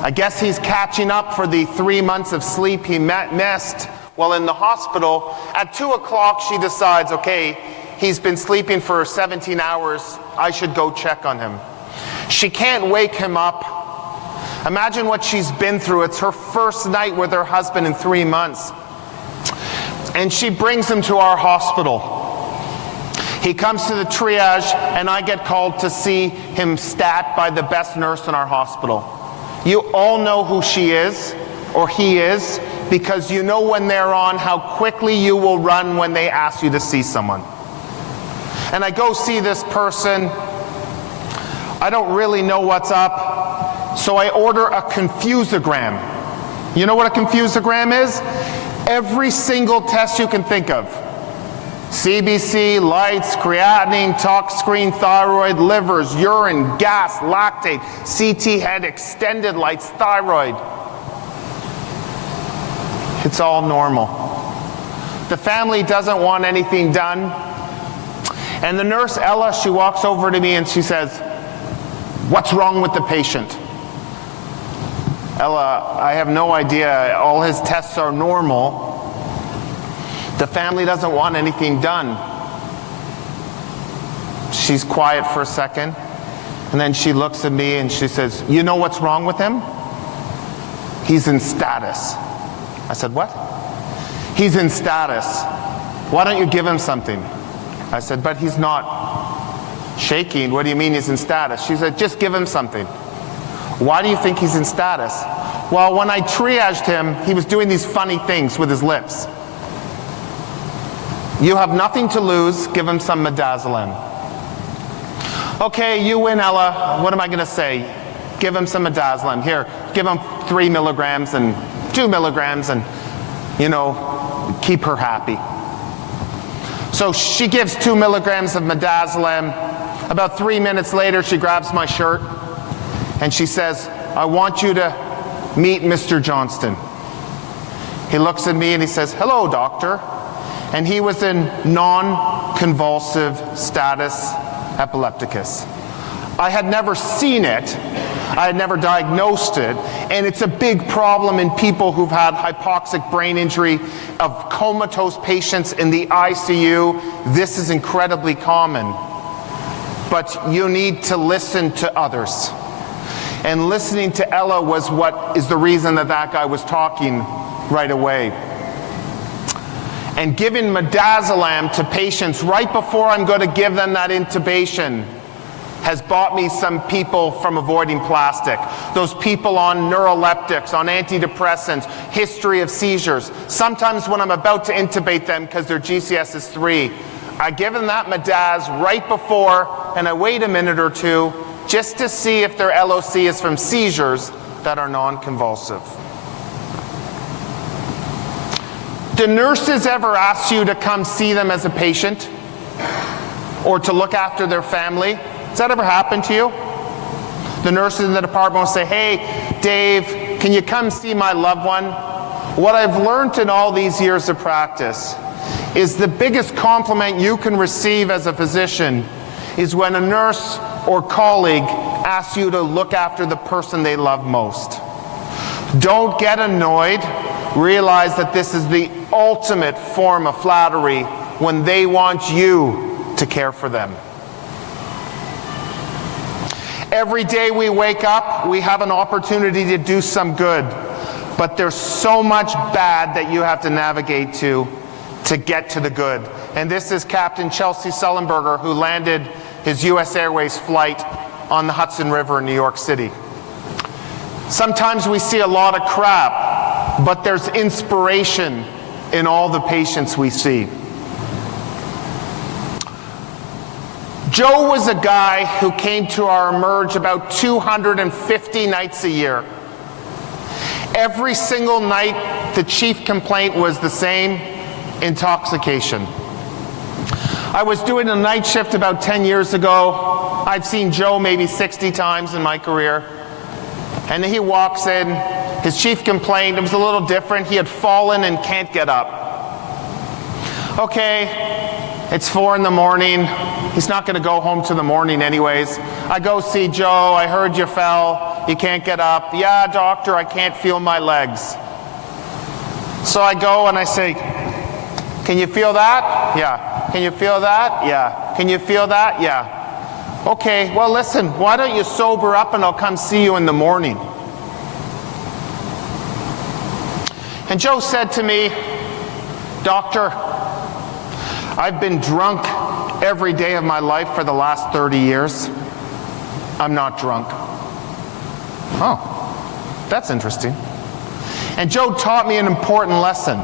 I guess he's catching up for the 3 months of sleep he missed while in the hospital. At 2 o'clock, she decides, okay, he's been sleeping for 17 hours. I should go check on him. She can't wake him up. Imagine what she's been through. It's her first night with her husband in 3 months. And she brings him to our hospital. He comes to the triage, and I get called to see him stat by the best nurse in our hospital. You all know who she is, or he is, because you know when they're on how quickly you will run when they ask you to see someone. And I go see this person. I don't really know what's up, so I order a confusogram. You know what a confusogram is? Every single test you can think of. CBC, lights, creatinine, tox screen, thyroid, livers, urine, gas, lactate, CT head, extended lights, thyroid. It's all normal. The family doesn't want anything done. And the nurse, Ella, she walks over to me and she says, "What's wrong with the patient?" Ella, I have no idea. All his tests are normal. The family doesn't want anything done. She's quiet for a second, and then she looks at me and she says, "You know what's wrong with him? He's in status." I said, "What?" "He's in status. Why don't you give him something?" I said, "But he's not shaking. What do you mean he's in status?" She said, "Just give him something." "Why do you think he's in status?" "Well, when I triaged him, he was doing these funny things with his lips." "You have nothing to lose. Give him some midazolam." "Okay, you win, Ella. What am I going to say? Give him some midazolam. Here, give him 3 milligrams and 2 milligrams and, you know, keep her happy." So she gives 2 milligrams of midazolam. About 3 minutes later, she grabs my shirt and she says, "I want you to meet Mr. Johnston." He looks at me and he says, "Hello, doctor." and he was in non-convulsive status epilepticus. I had never seen it, I had never diagnosed it, and it's a big problem in people who've had hypoxic brain injury, of comatose patients in the ICU. This is incredibly common. But you need to listen to others. And listening to Ella was what is the reason that that guy was talking right away. And giving midazolam to patients right before I'm going to give them that intubation has bought me some people from avoiding plastic. Those people on neuroleptics, on antidepressants, history of seizures. Sometimes when I'm about to intubate them because their GCS is 3, I give them that midaz right before, and I wait a minute or two just to see if their LOC is from seizures that are non-convulsive. Do nurses ever ask you to come see them as a patient or to look after their family? Has that ever happened to you? The nurses in the department will say, hey, Dave, can you come see my loved one? What I've learned in all these years of practice is the biggest compliment you can receive as a physician is when a nurse or colleague asks you to look after the person they love most. Don't get annoyed. Realize that this is the ultimate form of flattery when they want you to care for them. Every day we wake up, we have an opportunity to do some good, but there's so much bad that you have to navigate to get to the good. And this is Captain Chelsea Sullenberger, who landed his US Airways flight on the Hudson River in New York City. Sometimes we see a lot of crap, but there's inspiration in all the patients we see. Joe was a guy who came to our Emerge about 250 nights a year. Every single night, the chief complaint was the same: intoxication. I was doing a night shift about 10 years ago. I've seen Joe maybe 60 times in my career. And he walks in, his chief complaint, it was a little different. He had fallen and can't get up. Okay, it's 4 in the morning. He's not gonna go home till the morning anyways. I go see Joe, I heard you fell, you can't get up. Yeah, doctor, I can't feel my legs. So I go and I say, can you feel that? Yeah. Can you feel that? Yeah. Can you feel that? Yeah. Okay, well listen, why don't you sober up and I'll come see you in the morning. And Joe said to me, doctor, I've been drunk every day of my life for the last 30 years. I'm not drunk. Oh, that's interesting. And Joe taught me an important lesson,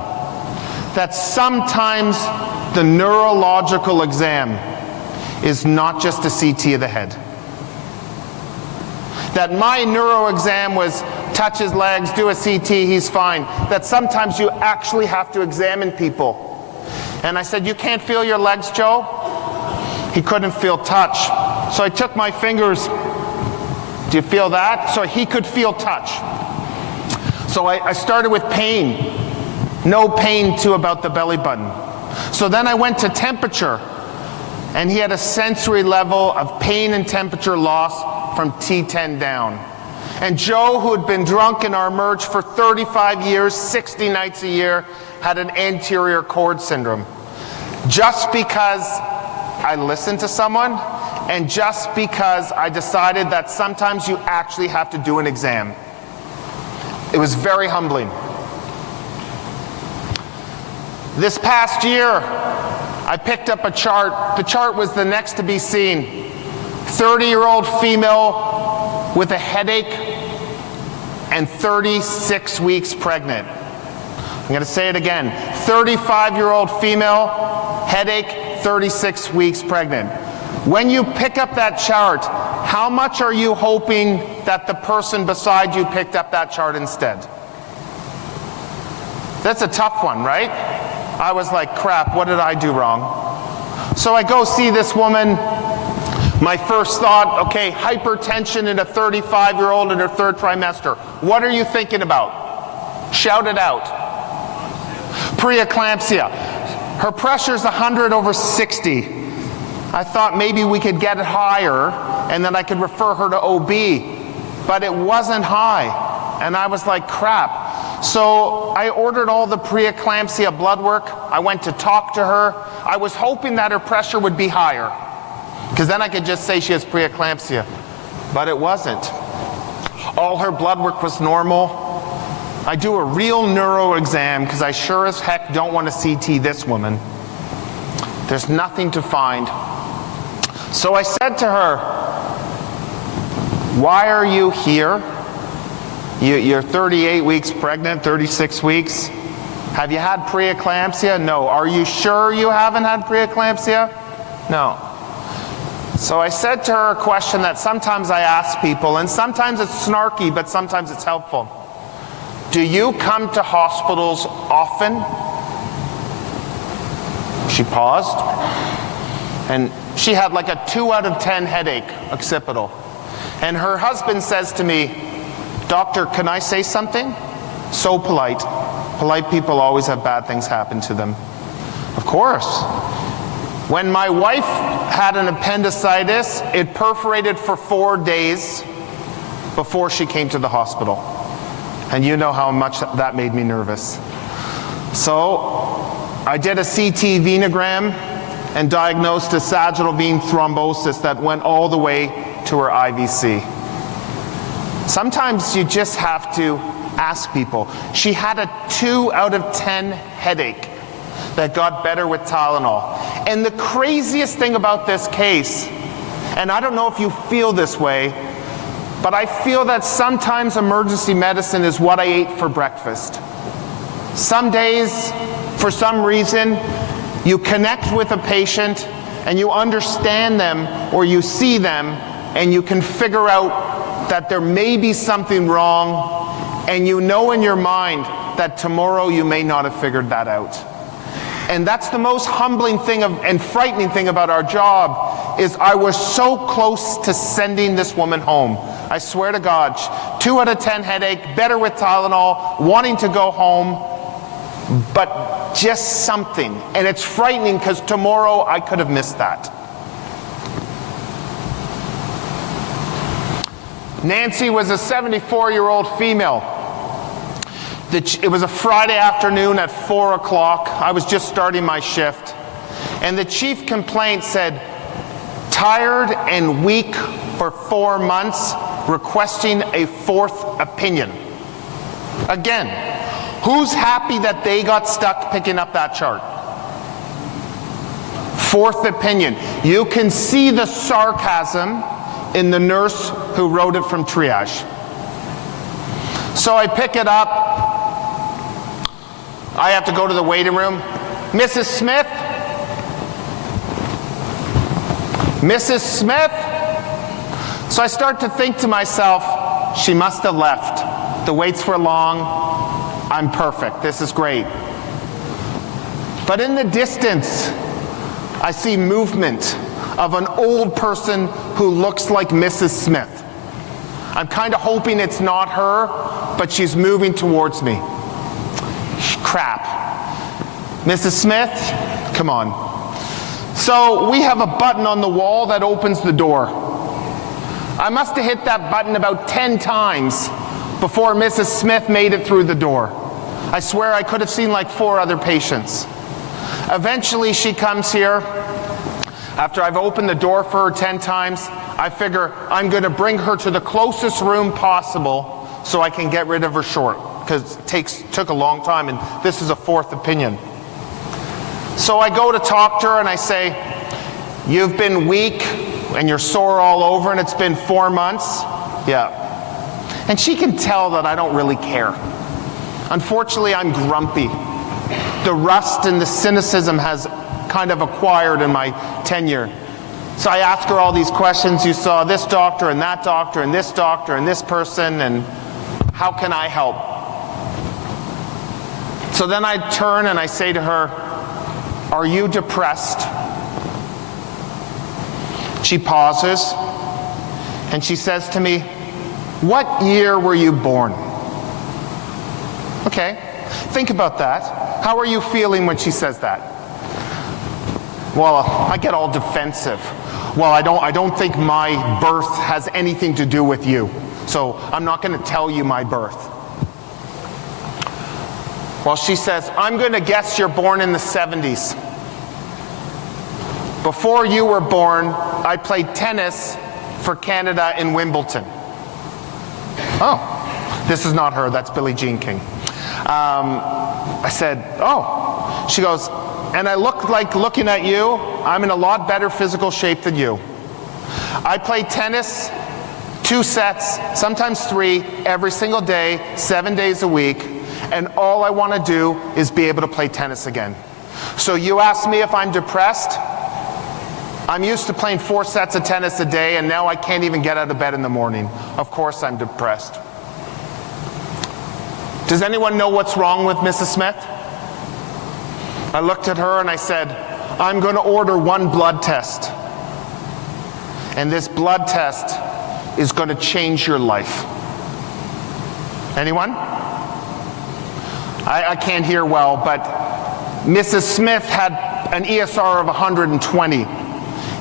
that sometimes the neurological exam is not just a CT of the head. That my neuro exam was touch his legs, do a CT, he's fine. That sometimes you actually have to examine people. And I said, you can't feel your legs, Joe? He couldn't feel touch. So I took my fingers, do you feel that? So he could feel touch. So I started with pain. No pain to about the belly button. So then I went to temperature, and he had a sensory level of pain and temperature loss from T10 down. And Joe, who had been drunk in our Emerge for 35 years, 60 nights a year, had an anterior cord syndrome. Just because I listened to someone, and just because I decided that sometimes you actually have to do an exam. It was very humbling. This past year, I picked up a chart. The chart was the next to be seen. 30-year-old female with a headache and 36 weeks pregnant. I'm going to say it again. 35-year-old female, headache, 36 weeks pregnant. When you pick up that chart, how much are you hoping that the person beside you picked up that chart instead? That's a tough one, right? I was like, crap, what did I do wrong? So I go see this woman. My first thought, okay, hypertension in a 35-year-old in her 3rd trimester. What are you thinking about? Shout it out. Preeclampsia. Her pressure's 100/60. I thought maybe we could get it higher and then I could refer her to OB, but it wasn't high. And I was like, crap. So I ordered all the preeclampsia blood work. I went to talk to her. I was hoping that her pressure would be higher, because then I could just say she has preeclampsia, but it wasn't. All her blood work was normal. I do a real neuro exam because I sure as heck don't want to CT this woman. There's nothing to find. So I said to her, why are you here? You're 38 weeks pregnant, 36 weeks. Have you had preeclampsia? No. Are you sure you haven't had preeclampsia? No. So I said to her a question that sometimes I ask people, and sometimes it's snarky, but sometimes it's helpful. Do you come to hospitals often? She paused, and she had like a 2 out of 10 headache, occipital. And her husband says to me, doctor, can I say something? So polite. Polite people always have bad things happen to them. Of course. When my wife had an appendicitis, it perforated for 4 days before she came to the hospital. And you know how much that made me nervous. So I did a CT venogram and diagnosed a sagittal vein thrombosis that went all the way to her IVC. Sometimes you just have to ask people. She had a 2 out of 10 headache that got better with Tylenol. And the craziest thing about this case, and I don't know if you feel this way, but I feel that sometimes emergency medicine is what I ate for breakfast. Some days, for some reason, you connect with a patient and you understand them or you see them and you can figure out that there may be something wrong, and you know in your mind that tomorrow you may not have figured that out. And that's the most humbling thing and frightening thing about our job, is I was so close to sending this woman home. I swear to God, 2 out of 10 headache, better with Tylenol, wanting to go home, but just something. And it's frightening because tomorrow I could have missed that. Nancy was a 74-year-old female. It was a Friday afternoon at 4 o'clock. I was just starting my shift. And the chief complaint said, tired and weak for 4 months, requesting a 4th opinion. Again, who's happy that they got stuck picking up that chart? 4th opinion. You can see the sarcasm in the nurse who wrote it from triage. So I pick it up. I have to go to the waiting room. Mrs. Smith? Mrs. Smith? So I start to think to myself, she must have left. The waits were long. I'm perfect. This is great. But in the distance, I see movement of an old person who looks like Mrs. Smith. I'm kind of hoping it's not her, but she's moving towards me. Crap. Mrs. Smith, come on. So we have a button on the wall that opens the door. I must have hit that button about 10 times before Mrs. Smith made it through the door. I swear I could have seen like 4 other patients. Eventually she comes here. After I've opened the door for her 10 times, I figure I'm going to bring her to the closest room possible so I can get rid of her short, because it took a long time, and this is a 4th opinion. So I go to talk to her and I say, you've been weak and you're sore all over and it's been 4 months? Yeah. And she can tell that I don't really care. Unfortunately, I'm grumpy. The rust and the cynicism has kind of acquired in my tenure. So I ask her all these questions. You saw this doctor and that doctor and this doctor and this person, and how can I help? So then I turn and I say to her, are you depressed? She pauses and she says to me, what year were you born? Okay, think about that. How are you feeling when she says that? Well, I get all defensive. Well, I don't think my birth has anything to do with you, so I'm not going to tell you my birth. Well, she says, I'm going to guess you're born in the 70s. Before you were born, I played tennis for Canada in Wimbledon. Oh, this is not her, that's Billie Jean King. I said, oh. She goes, and I look like looking at you, I'm in a lot better physical shape than you. I play tennis 2 sets, sometimes 3, every single day, 7 days a week, and all I want to do is be able to play tennis again. So you ask me if I'm depressed? I'm used to playing 4 sets of tennis a day, and now I can't even get out of bed in the morning. Of course I'm depressed. Does anyone know what's wrong with Mrs. Smith? I looked at her and I said, I'm going to order 1 blood test. And this blood test is going to change your life. Anyone? I can't hear well, but Mrs. Smith had an ESR of 120,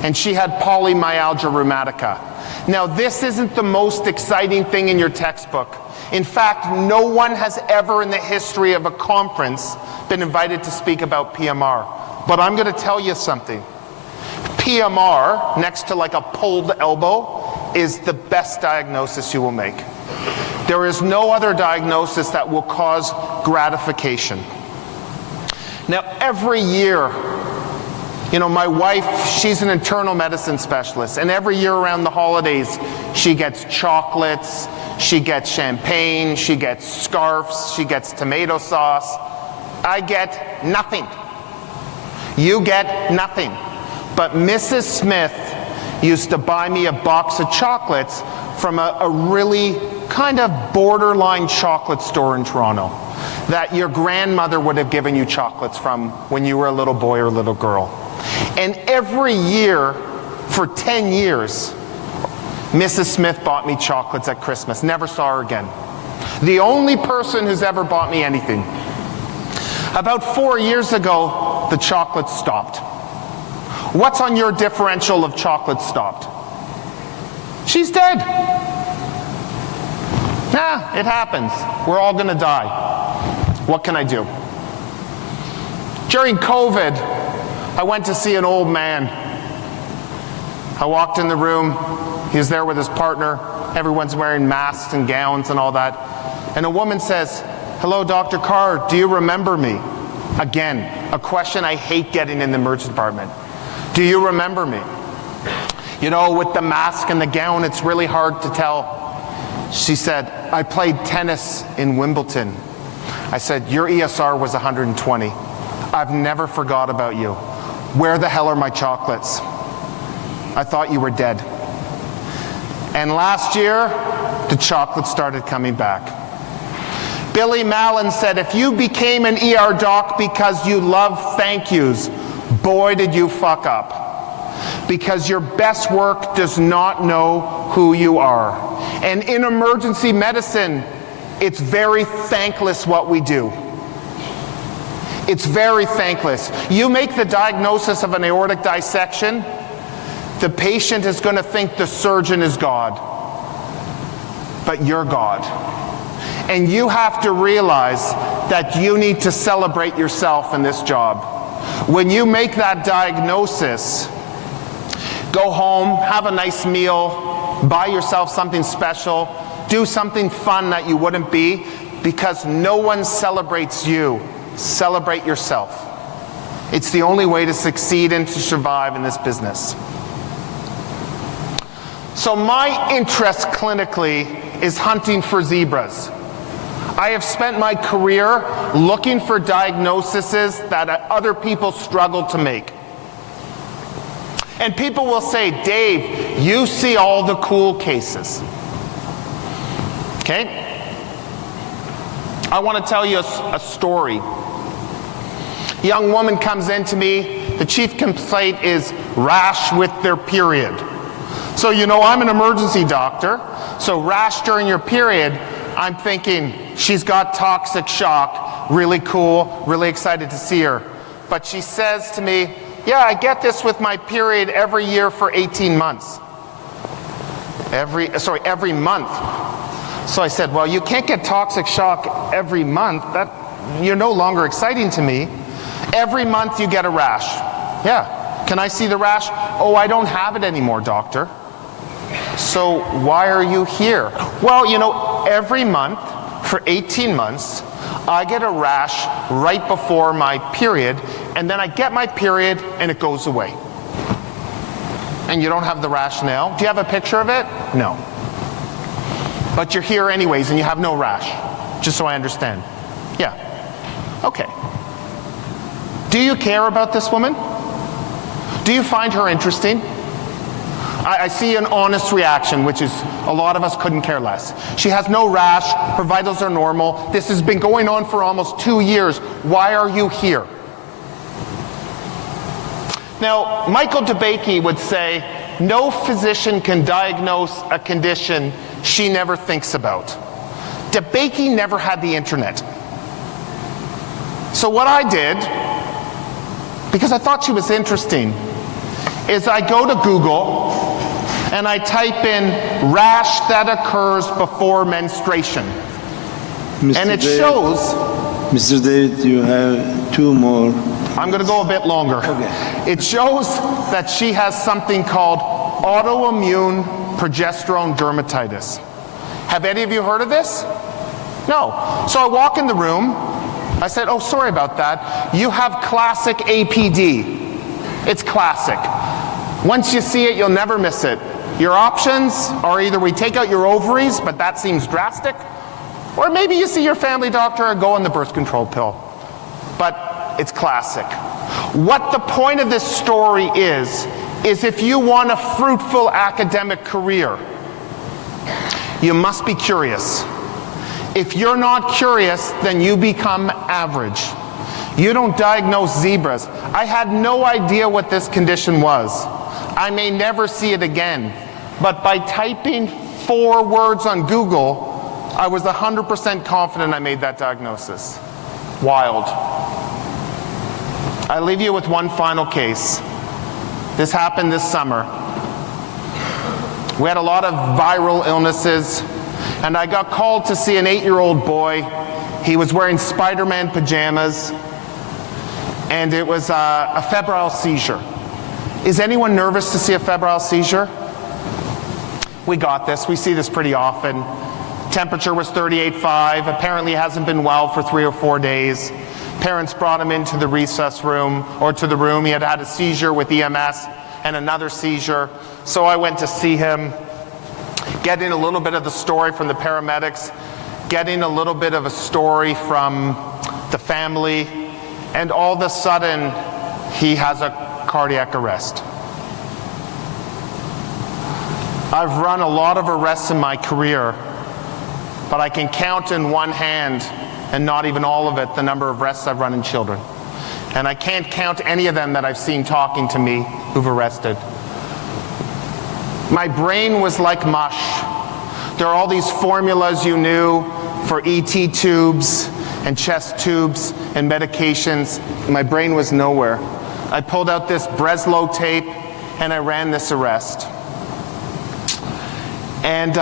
and she had polymyalgia rheumatica. Now, this isn't the most exciting thing in your textbook. In fact, no one has ever in the history of a conference been invited to speak about PMR. But I'm going to tell you something. PMR, next to like a pulled elbow, is the best diagnosis you will make. There is no other diagnosis that will cause gratification. Now, every year, you know, my wife, she's an internal medicine specialist, and every year around the holidays, she gets chocolates, she gets champagne, she gets scarves, she gets tomato sauce. I get nothing. You get nothing. But Mrs. Smith used to buy me a box of chocolates from a really kind of borderline chocolate store in Toronto that your grandmother would have given you chocolates from when you were a little boy or a little girl. And every year for 10 years, Mrs. Smith bought me chocolates at Christmas. Never saw her again. The only person who's ever bought me anything. About 4 years ago, the chocolates stopped. What's on your differential of chocolate stopped? She's dead. Nah, it happens. We're all gonna die. What can I do? During COVID, I went to see an old man. I walked in the room. He was there with his partner. Everyone's wearing masks and gowns and all that. And a woman says, hello, Dr. Carr, do you remember me? Again, a question I hate getting in the emergency department. Do you remember me? You know, with the mask and the gown, it's really hard to tell. She said, I played tennis in Wimbledon. I said, your ESR was 120. I've never forgot about you. Where the hell are my chocolates? I thought you were dead. And last year, the chocolates started coming back. Billy Mallon said, if you became an ER doc because you love thank yous, boy did you fuck up. Because your best work does not know who you are. And in emergency medicine, it's very thankless what we do. It's very thankless. You make the diagnosis of an aortic dissection, the patient is going to think the surgeon is God. But you're God. And you have to realize that you need to celebrate yourself in this job. When you make that diagnosis, go home, have a nice meal, buy yourself something special, do something fun that you wouldn't be, because no one celebrates you. Celebrate yourself. It's the only way to succeed and to survive in this business. So my interest clinically is hunting for zebras. I have spent my career looking for diagnoses that other people struggle to make. And people will say, Dave, you see all the cool cases. Okay? I want to tell you a story. A young woman comes in to me. The chief complaint is rash with their period. So, you know, I'm an emergency doctor. So rash during your period, I'm thinking she's got toxic shock. Really cool, really excited to see her. But she says to me, yeah, I get this with my period every year for 18 months. Every month. So I said, well, you can't get toxic shock every month. You're no longer exciting to me. Every month you get a rash. Yeah. Can I see the rash? Oh, I don't have it anymore, doctor. So why are you here? Well, you know, every month for 18 months, I get a rash right before my period, and then I get my period and it goes away. And you don't have the rash now. Do you have a picture of it? No. But you're here anyways and you have no rash, just so I understand. Yeah. Okay. Do you care about this woman? Do you find her interesting? I see an honest reaction, which is a lot of us couldn't care less. She has no rash, her vitals are normal. This has been going on for almost 2 years. Why are you here? Now, Michael DeBakey would say, no physician can diagnose a condition she never thinks about. DeBakey never had the internet. So what I did, because I thought she was interesting, is I go to Google and I type in rash that occurs before menstruation. And it shows... Mr. David, you have 2 more. I'm going to go a bit longer. Okay. It shows that she has something called autoimmune progesterone dermatitis. Have any of you heard of this? No. So I walk in the room. I said, oh, sorry about that. You have classic APD. It's classic. Once you see it, you'll never miss it. Your options are either we take out your ovaries, but that seems drastic, or maybe you see your family doctor and go on the birth control pill. But it's classic. What the point of this story is if you want a fruitful academic career, you must be curious. If you're not curious, then you become average. You don't diagnose zebras. I had no idea what this condition was. I may never see it again. But by typing 4 words on Google, I was 100% confident I made that diagnosis. Wild. I leave you with one final case. This happened this summer. We had a lot of viral illnesses, and I got called to see an 8-year-old boy. He was wearing Spider-Man pajamas, and it was a febrile seizure. Is anyone nervous to see a febrile seizure? We got this. We see this pretty often. Temperature was 38.5. Apparently hasn't been well for 3 or 4 days. Parents brought him into the resus room, or to the room. He had had a seizure with EMS and another seizure. So I went to see him, getting a little bit of the story from the paramedics, getting a little bit of a story from the family, and all of a sudden, he has a cardiac arrest. I've run a lot of arrests in my career, but I can count in one hand, and not even all of it, the number of arrests I've run in children. And I can't count any of them that I've seen talking to me who've arrested. My brain was like mush. There are all these formulas you knew for ET tubes and chest tubes and medications. My brain was nowhere. I pulled out this Breslow tape and I ran this arrest. And,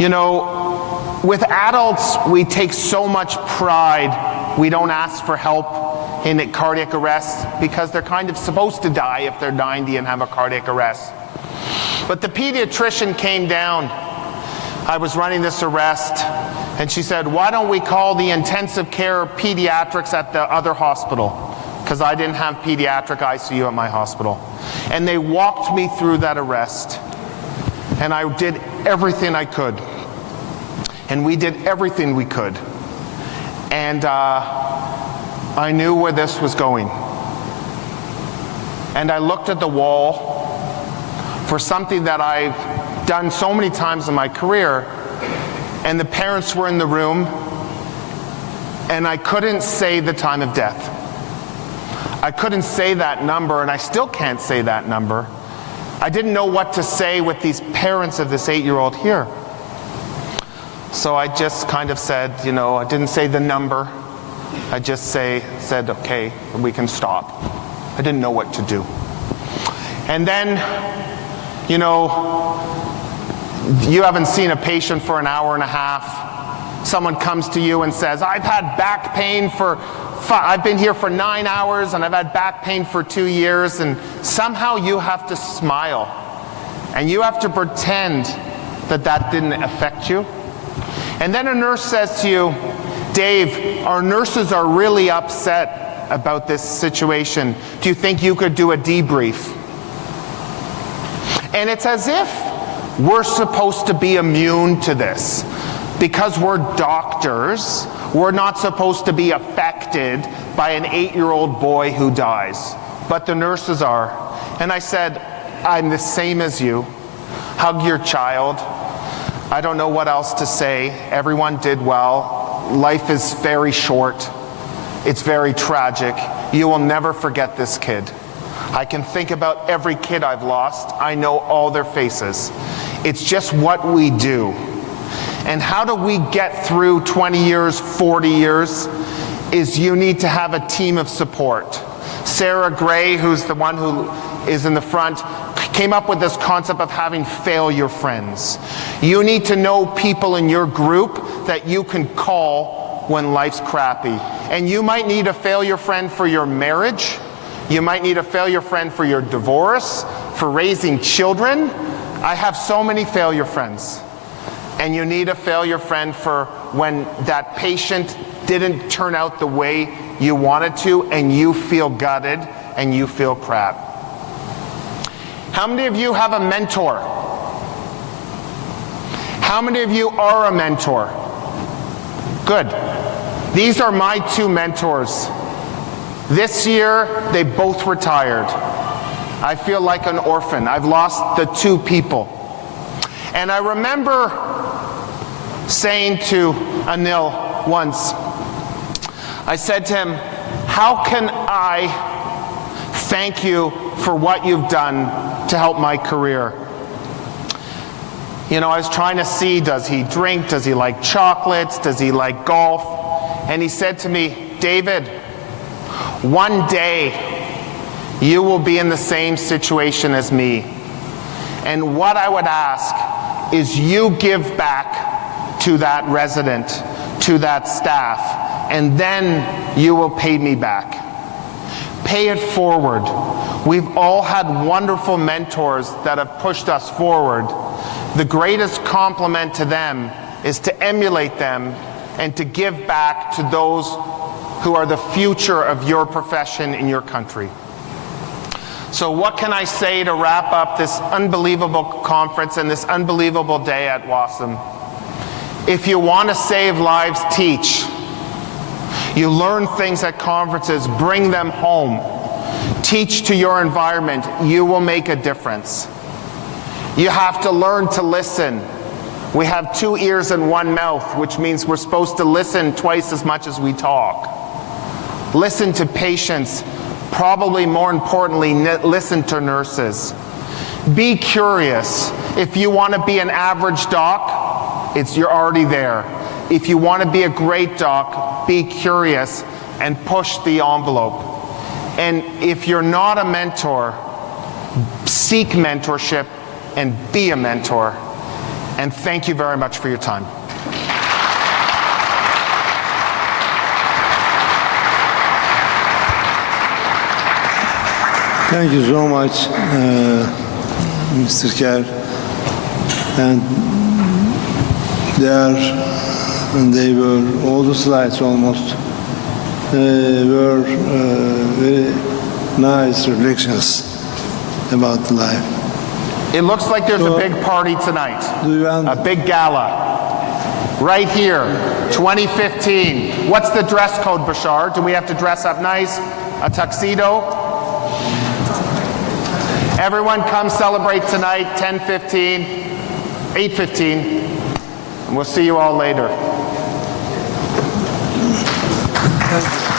you know, with adults, we take so much pride. We don't ask for help in a cardiac arrest because they're kind of supposed to die if they're 90 and have a cardiac arrest. But the pediatrician came down. I was running this arrest, and she said, why don't we call the intensive care pediatrics at the other hospital? Because I didn't have pediatric ICU at my hospital. And they walked me through that arrest. And I did everything I could. And we did everything we could. And I knew where this was going. And I looked at the wall for something that I've done so many times in my career, and the parents were in the room, and I couldn't say the time of death. I couldn't say that number, and I still can't say that number. I didn't know what to say with these parents of this 8-year-old here. So I just kind of said, you know, I didn't say the number. I just said, okay, we can stop. I didn't know what to do. And then, you know, you haven't seen a patient for an hour and a half. Someone comes to you and says, I've had back pain I've been here for 9 hours and I've had back pain for 2 years, and somehow you have to smile and you have to pretend that that didn't affect you. And then a nurse says to you, Dave, our nurses are really upset about this situation. Do you think you could do a debrief? And it's as if we're supposed to be immune to this. Because we're doctors, we're not supposed to be affected by an 8-year-old boy who dies. But the nurses are. And I said, I'm the same as you. Hug your child. I don't know what else to say. Everyone did well. Life is very short. It's very tragic. You will never forget this kid. I can think about every kid I've lost. I know all their faces. It's just what we do. And how do we get through 20 years, 40 years? Is you need to have a team of support. Sarah Gray, who's the one who is in the front, came up with this concept of having failure friends. You need to know people in your group that you can call when life's crappy. And you might need a failure friend for your marriage. You might need a failure friend for your divorce, for raising children. I have so many failure friends. And you need a failure friend for when that patient didn't turn out the way you wanted to and you feel gutted and you feel crap. How many of you have a mentor? How many of you are a mentor? Good. These are my 2 mentors. This year, they both retired. I feel like an orphan. I've lost the 2 people. And I remember saying to Anil once, I said to him, how can I thank you for what you've done to help my career? You know, I was trying to see, does he drink? Does he like chocolates? Does he like golf? And he said to me, David, one day you will be in the same situation as me. And what I would ask is you give back to that resident, to that staff, and then you will pay me back. Pay it forward. We've all had wonderful mentors that have pushed us forward. The greatest compliment to them is to emulate them and to give back to those who are the future of your profession in your country. So what can I say to wrap up this unbelievable conference and this unbelievable day at WASM? If you want to save lives, teach. You learn things at conferences, bring them home. Teach to your environment. You will make a difference. You have to learn to listen. We have 2 ears and 1 mouth, which means we're supposed to listen twice as much as we talk. Listen to patients. Probably more importantly, listen to nurses. Be curious. If you want to be an average doc, you're already there. If you want to be a great doc, be curious and push the envelope. And if you're not a mentor, seek mentorship and be a mentor. And thank you very much for your time. Thank you so much, Mr. Kerr. And they were, all the slides almost, were very nice reflections about life. It looks like there's a big party tonight, a big gala. Right here, 2015. What's the dress code, Bashar? Do we have to dress up nice? A tuxedo? Everyone come celebrate tonight, 10:15, 8:15, and we'll see you all later. Thank you.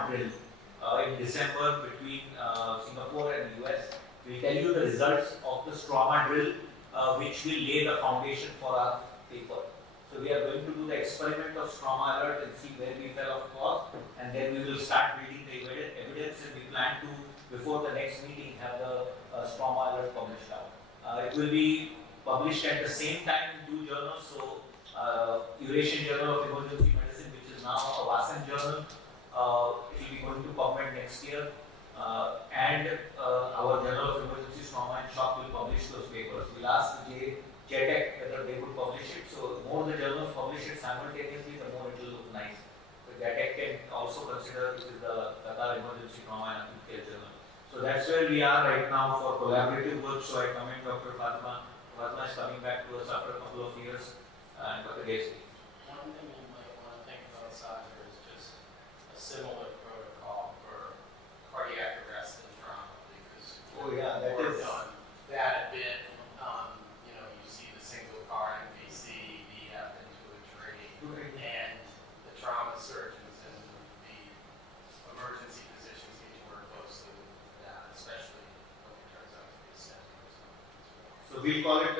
trauma drill in December between Singapore and US. We'll tell you the results of this trauma drill, which will lay the foundation for our paper. So we are going to do the experiment of trauma alert and see where we fell off course, and then we will start building the evidence, and we plan to, before the next meeting, have the trauma alert published out. It will be published at the same time in 2 journals, so Eurasian Journal of Emergency Medicine, which is now a WASM journal, it will be going to PubMed next year, and our Journal of Emergency Trauma and Shock will publish those papers. We'll ask JTEC whether they would publish it, so more the journals publish it simultaneously, the more it will look nice. So JTEC can also consider this is the Qatar Emergency Trauma and Acute Care Journal. So that's where we are right now for collaborative work. So I commend Dr. Fatima. Fatima is coming back to us after a couple of years, and Dr. Desi. One thing you might want to think about, Sasha, is just a similar protocol for cardiac arrest and trauma, because that is done that a bit. You know, you see the single car MVC VF into a tree, and the trauma surgeons and the emergency physicians need to work closely with that, especially when it turns out to be a setting or something. So we call it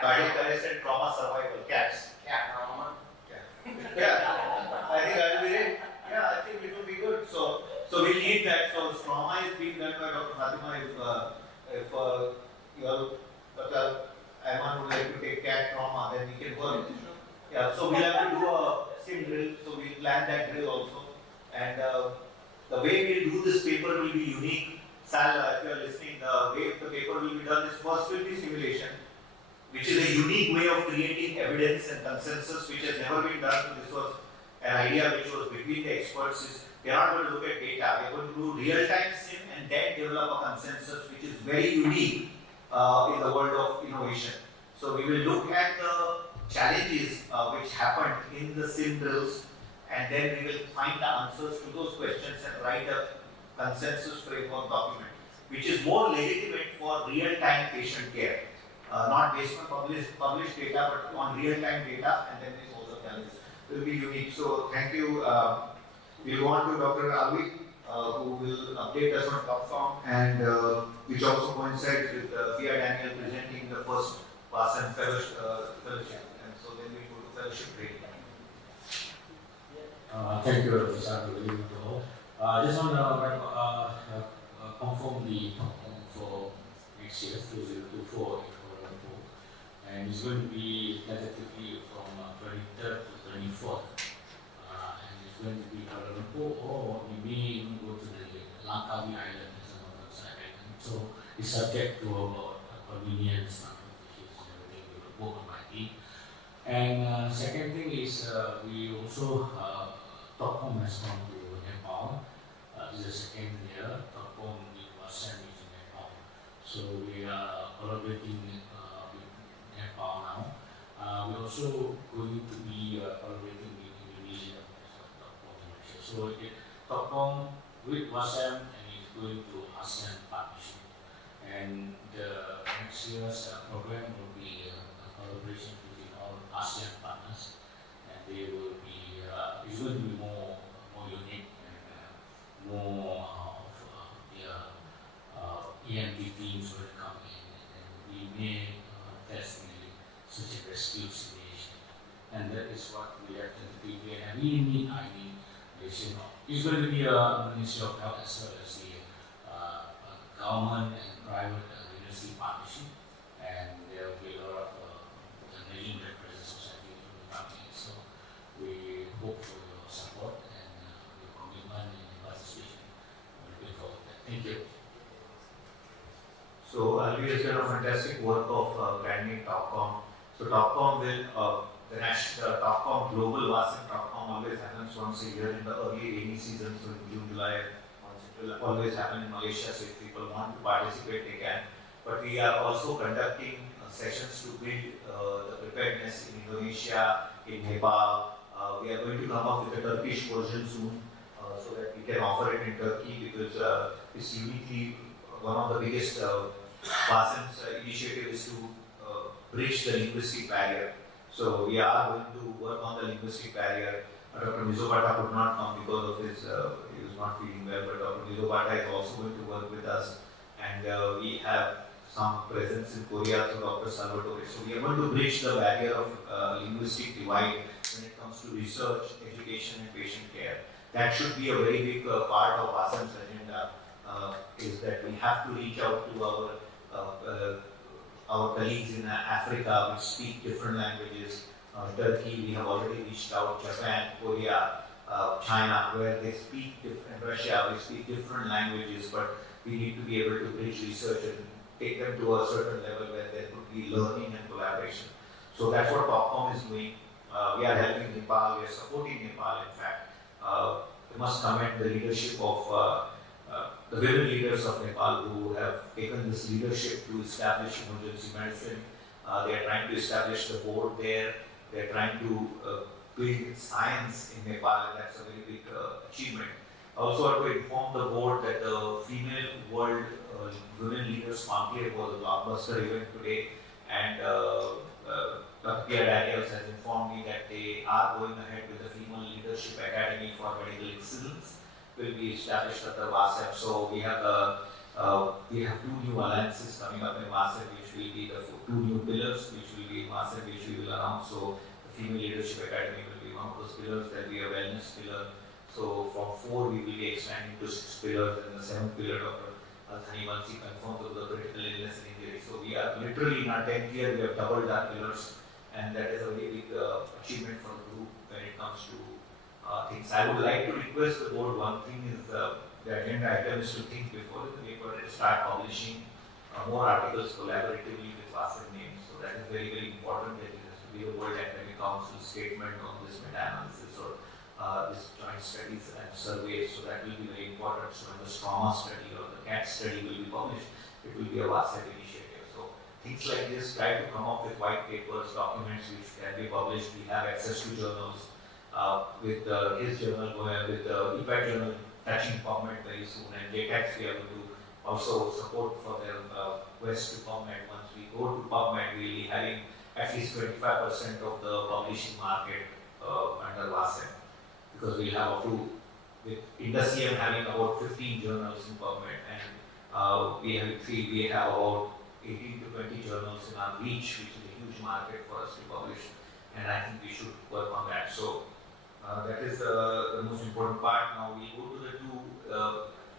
cardiac arrest and trauma survival, CATS. Cat trauma. Yeah, I think that will be it. Yeah, I think it will be good. So we need that. So trauma is being done by Dr. Fatima. If Dr. Ayman would like to take CAT trauma, then we can work. Yeah, so we'll have to do a sim drill. So we'll plan that drill also. And the way we'll do this paper will be unique. Sal, if you are listening, the way the paper will be done is first will be simulation, which is a unique way of creating evidence and consensus, which has never been done. So this was an idea which was between the experts. Is they are not going to look at data. They are going to do real-time sim and then develop a consensus, which is very unique in the world of innovation. So we will look at the challenges which happened in the sim drills, and then we will find the answers to those questions and write a consensus framework document, which is more legitimate for real-time patient care. Not based on published data, but on real-time data, and then we solve the challenges. It will be unique. So thank you. We'll go on to Dr. Alvi, who will update us on TopForm, and which also coincides with Fia Daniel presenting the first WASM fellowship. And so then we go to fellowship training. Thank you, Dr. Sadu. Just want to confirm the TopForm for next year, 2024. And it's going to be tentatively from 23rd to 24th. And it's going to be Kuala Lumpur, or we may even go to the Langkawi Island as another side island. So it's subject to about convenience, notifications, and everything. We will book on my team. And second thing is we also, TopForm has gone to Nepal. This is the second year. TopForm was sent to Nepal. So we are collaborating with Nepal now. We're also going to be collaborating with Indonesia as a So TopForm with WASM, and it's going to ASEAN partnership. And the next year's program will be a collaboration between all ASEAN partners, and they will be. It's going to be more unique and more of the EMT teams will come in, and we may test such a rescue simulation. And that is what we have to do. And we need, it's going to be a Ministry of Health as well as the government and private university partnership. And there will be a lot of the Nation Red Crescent Society will be coming. So we hope for your support and your commitment and your participation. We're looking forward to that. Thank you. So Alvi has done a fantastic work of branding TopForm. So TopForm will, the TopForm Global WASM TopForm always happens once a year in the early rainy season, so in June, July. It will always happen in Malaysia, so if people want to participate, they can. But we are also conducting sessions to build the preparedness in Indonesia, in Nepal. We are going to come up with a Turkish version soon, so that we can offer it in Turkey, because it's uniquely one of the biggest WASM's initiative is to bridge the linguistic barrier. So we are going to work on the linguistic barrier. Dr. Mizobata could not come because of his, he was not feeling well, but Dr. Mizobata is also going to work with us. And we have some presence in Korea through Dr. Salvatore. So we are going to bridge the barrier of linguistic divide when it comes to research, education and patient care. That should be a very big part of ASEM's agenda, is that we have to reach out to our colleagues in Africa which speak different languages. Turkey, we have already reached out, Japan, Korea, China, where they speak different, Russia, we speak different languages, but we need to be able to bridge research and take them to a certain level where there could be learning and collaboration. So that's what TopCom is doing. We are helping Nepal, we are supporting Nepal in fact. We must commend the leadership of the women leaders of Nepal who have taken this leadership to establish emergency medicine. They are trying to establish the board there. They are trying to build science in Nepal, and that's a very big achievement. I also want to inform the board that the Female World Women Leaders Conclave was a blockbuster event today, and Dr. Pia Daniels has informed me that they are going ahead with the Female Leadership Academy for Medical Excellence, will be established at the WASEP. So we have two new alliances coming up in WASEP, which will be the two new pillars, which will be in WASEP, which we will announce. So the Female Leadership Academy will be one of those pillars. There will be a wellness pillar. So from 4 we will be expanding to 6 pillars, and the 7th pillar, Dr. Althani Vansi confirmed of the critical illness and injury. So we are literally in our 10th year, we have doubled our pillars, and that is a very big achievement for the group when it comes to things. I would like to request the board, one thing is the agenda item is to think before the paper and start publishing more articles collaboratively with WASEP names. So that is very, very important, that it has to be the World Academic Council statement on this meta-analysis or this joint studies and surveys. So that will be very important. So when the trauma study or the CAT study will be published, it will be a WASEP initiative. So things like this, try to come up with white papers, documents which can be published. We have access to journals. With his journal, with the EPAT journal touching PubMed very soon, and JTAX we are going to also support for their quest to PubMed. Once we go to PubMed, we will be having at least 25% of the publishing market under WASEP, because we have up to, with Indusiem having about 15 journals in PubMed, and we have about 18 to 20 journals in our reach, which is a huge market for us to publish, and I think we should work on that. So that is the most important part. Now we go to the two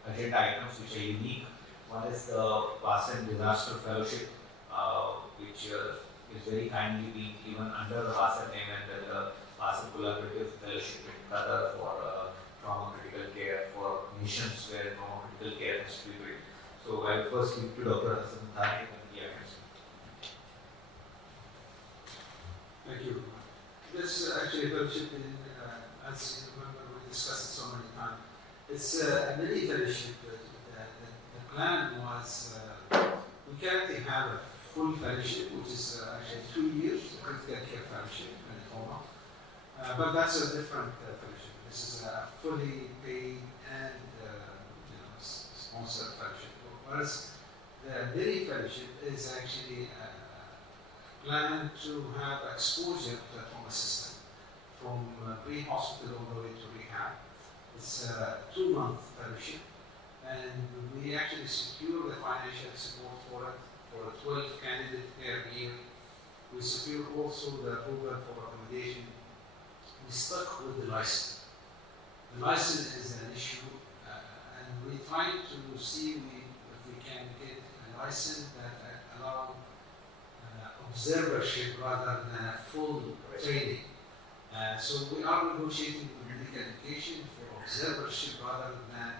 agenda items which are unique. One is the WASEP Disaster Fellowship, which is very kindly being given under the WASEP name, and the WASEP Collaborative Fellowship in Qatar for trauma critical care for nations where trauma critical care has to be built. So I will first give to Dr. Hassan Thani and he answers. Thank you. This actually fellowship, as you remember, we discussed it so many times. It's a mini fellowship. The plan was we currently have a full fellowship, which is actually 2 years, critical care fellowship in trauma. But that's a different fellowship. This is a fully paid and sponsored fellowship. Whereas the mini fellowship is actually planned to have exposure to the trauma system from pre-hospital all the way to rehab. It's a 2-month fellowship, and we actually secure the financial support for it for a 12 candidate per year. We secure also the approval for accommodation. We stuck with the license. The license is an issue, and we try to see if we can get a license that allow observership rather than a full training. So we are negotiating with medical education for observership rather than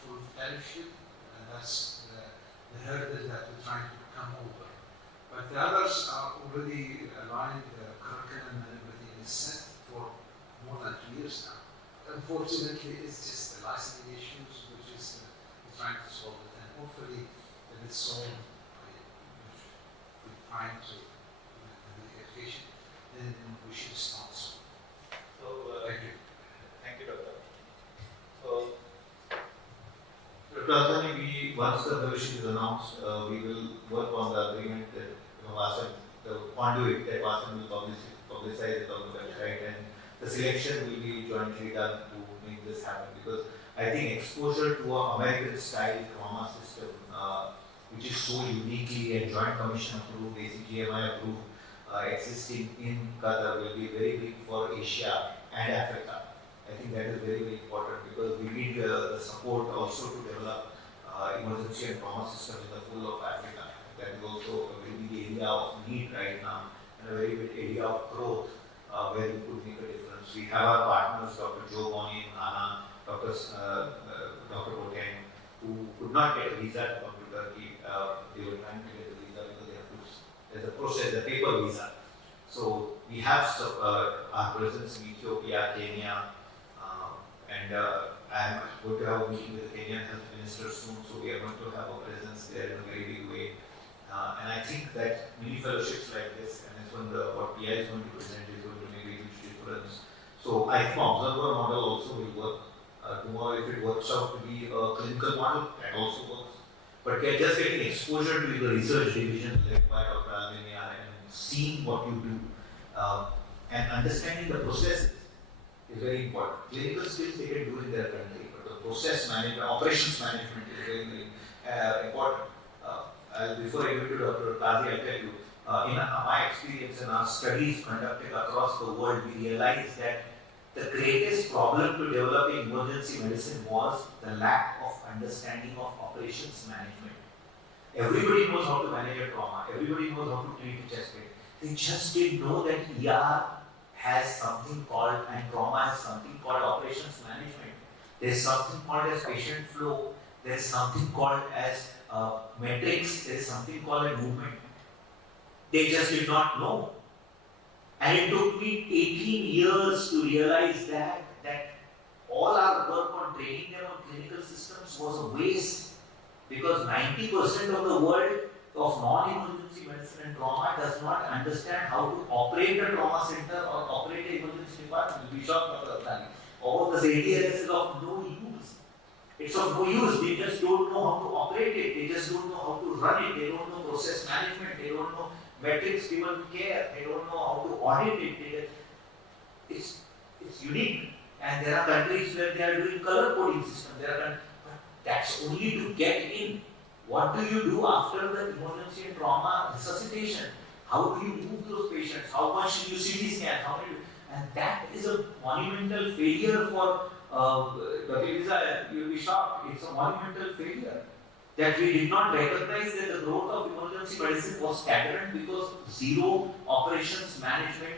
full fellowship, and that's the hurdle that we're trying to come over. But the others are already aligned, the curriculum and everything is set for more than 2 years now. Unfortunately, it's just the licensing issues which is we're trying to solve it, and hopefully if it's solved, we're trying to education, then we should start soon. So, thank you. Thank you, Doctor. So, Dr. Althani, once the fellowship is announced, we will work on the agreement that WASEP, the conduit that WASEP will publicize it on the website, and the selection will be jointly done to make this happen, because I think exposure to an American-style trauma system, which is so uniquely and Joint Commission approved, ACGMI approved, existing in Qatar, will be very big for Asia and Africa. I think that is very, very important, because we need the support also to develop emergency and trauma system in the whole of Africa. That is also a very big area of need right now, and a very big area of growth where we could make a difference. We have our partners, Dr. Joe Boni in Ghana, Dr. Boten, who could not get a visa to come to Turkey. They were trying to get a visa because they have to, there's a process, a paper visa. So we have our presence in Ethiopia, Kenya, and I am going to have a meeting with the Kenyan health minister soon, so we are going to have a presence there in a very big way. And I think that many fellowships like this, and that's when what PI is going to present is going to make a huge difference. So I think observer model also will work. Tomorrow, if it works out to be a clinical model, that also works. But we are just getting exposure to the research division led by Dr. Alminia and seeing what you do and understanding the processes is very important. Clinical skills they can do in their country, but the process management, operations management is very, very important. Before I go to Dr. Qazi, I'll tell you, in my experience in our studies conducted across the world, we realized that the greatest problem to developing emergency medicine was the lack of understanding of operations management. Everybody knows how to manage a trauma, everybody knows how to treat a chest pain. They just didn't know that ER has something called, and trauma has something called operations management. There's something called as patient flow, there's something called as metrics, there's something called a movement. They just did not know. And it took me 18 years to realize that all our work on training them on clinical systems was a waste, because 90% of the world of non-emergency medicine and trauma does not understand how to operate a trauma center or operate an emergency department. You'll be shocked, Dr. Abdani. All this ADLS is of no use. It's of no use. They just don't know how to operate it. They just don't know how to run it. They don't know process management. They don't know metrics given care. They don't know how to audit it. It's unique. And there are countries where they are doing color coding system. But that's only to get in. What do you do after the emergency and trauma resuscitation? How do you move those patients? How much do you CT scan? And that is a monumental failure for Dr. Lisa, you'll be shocked. It's a monumental failure that we did not recognize that the growth of emergency medicine was stagnant because zero operations management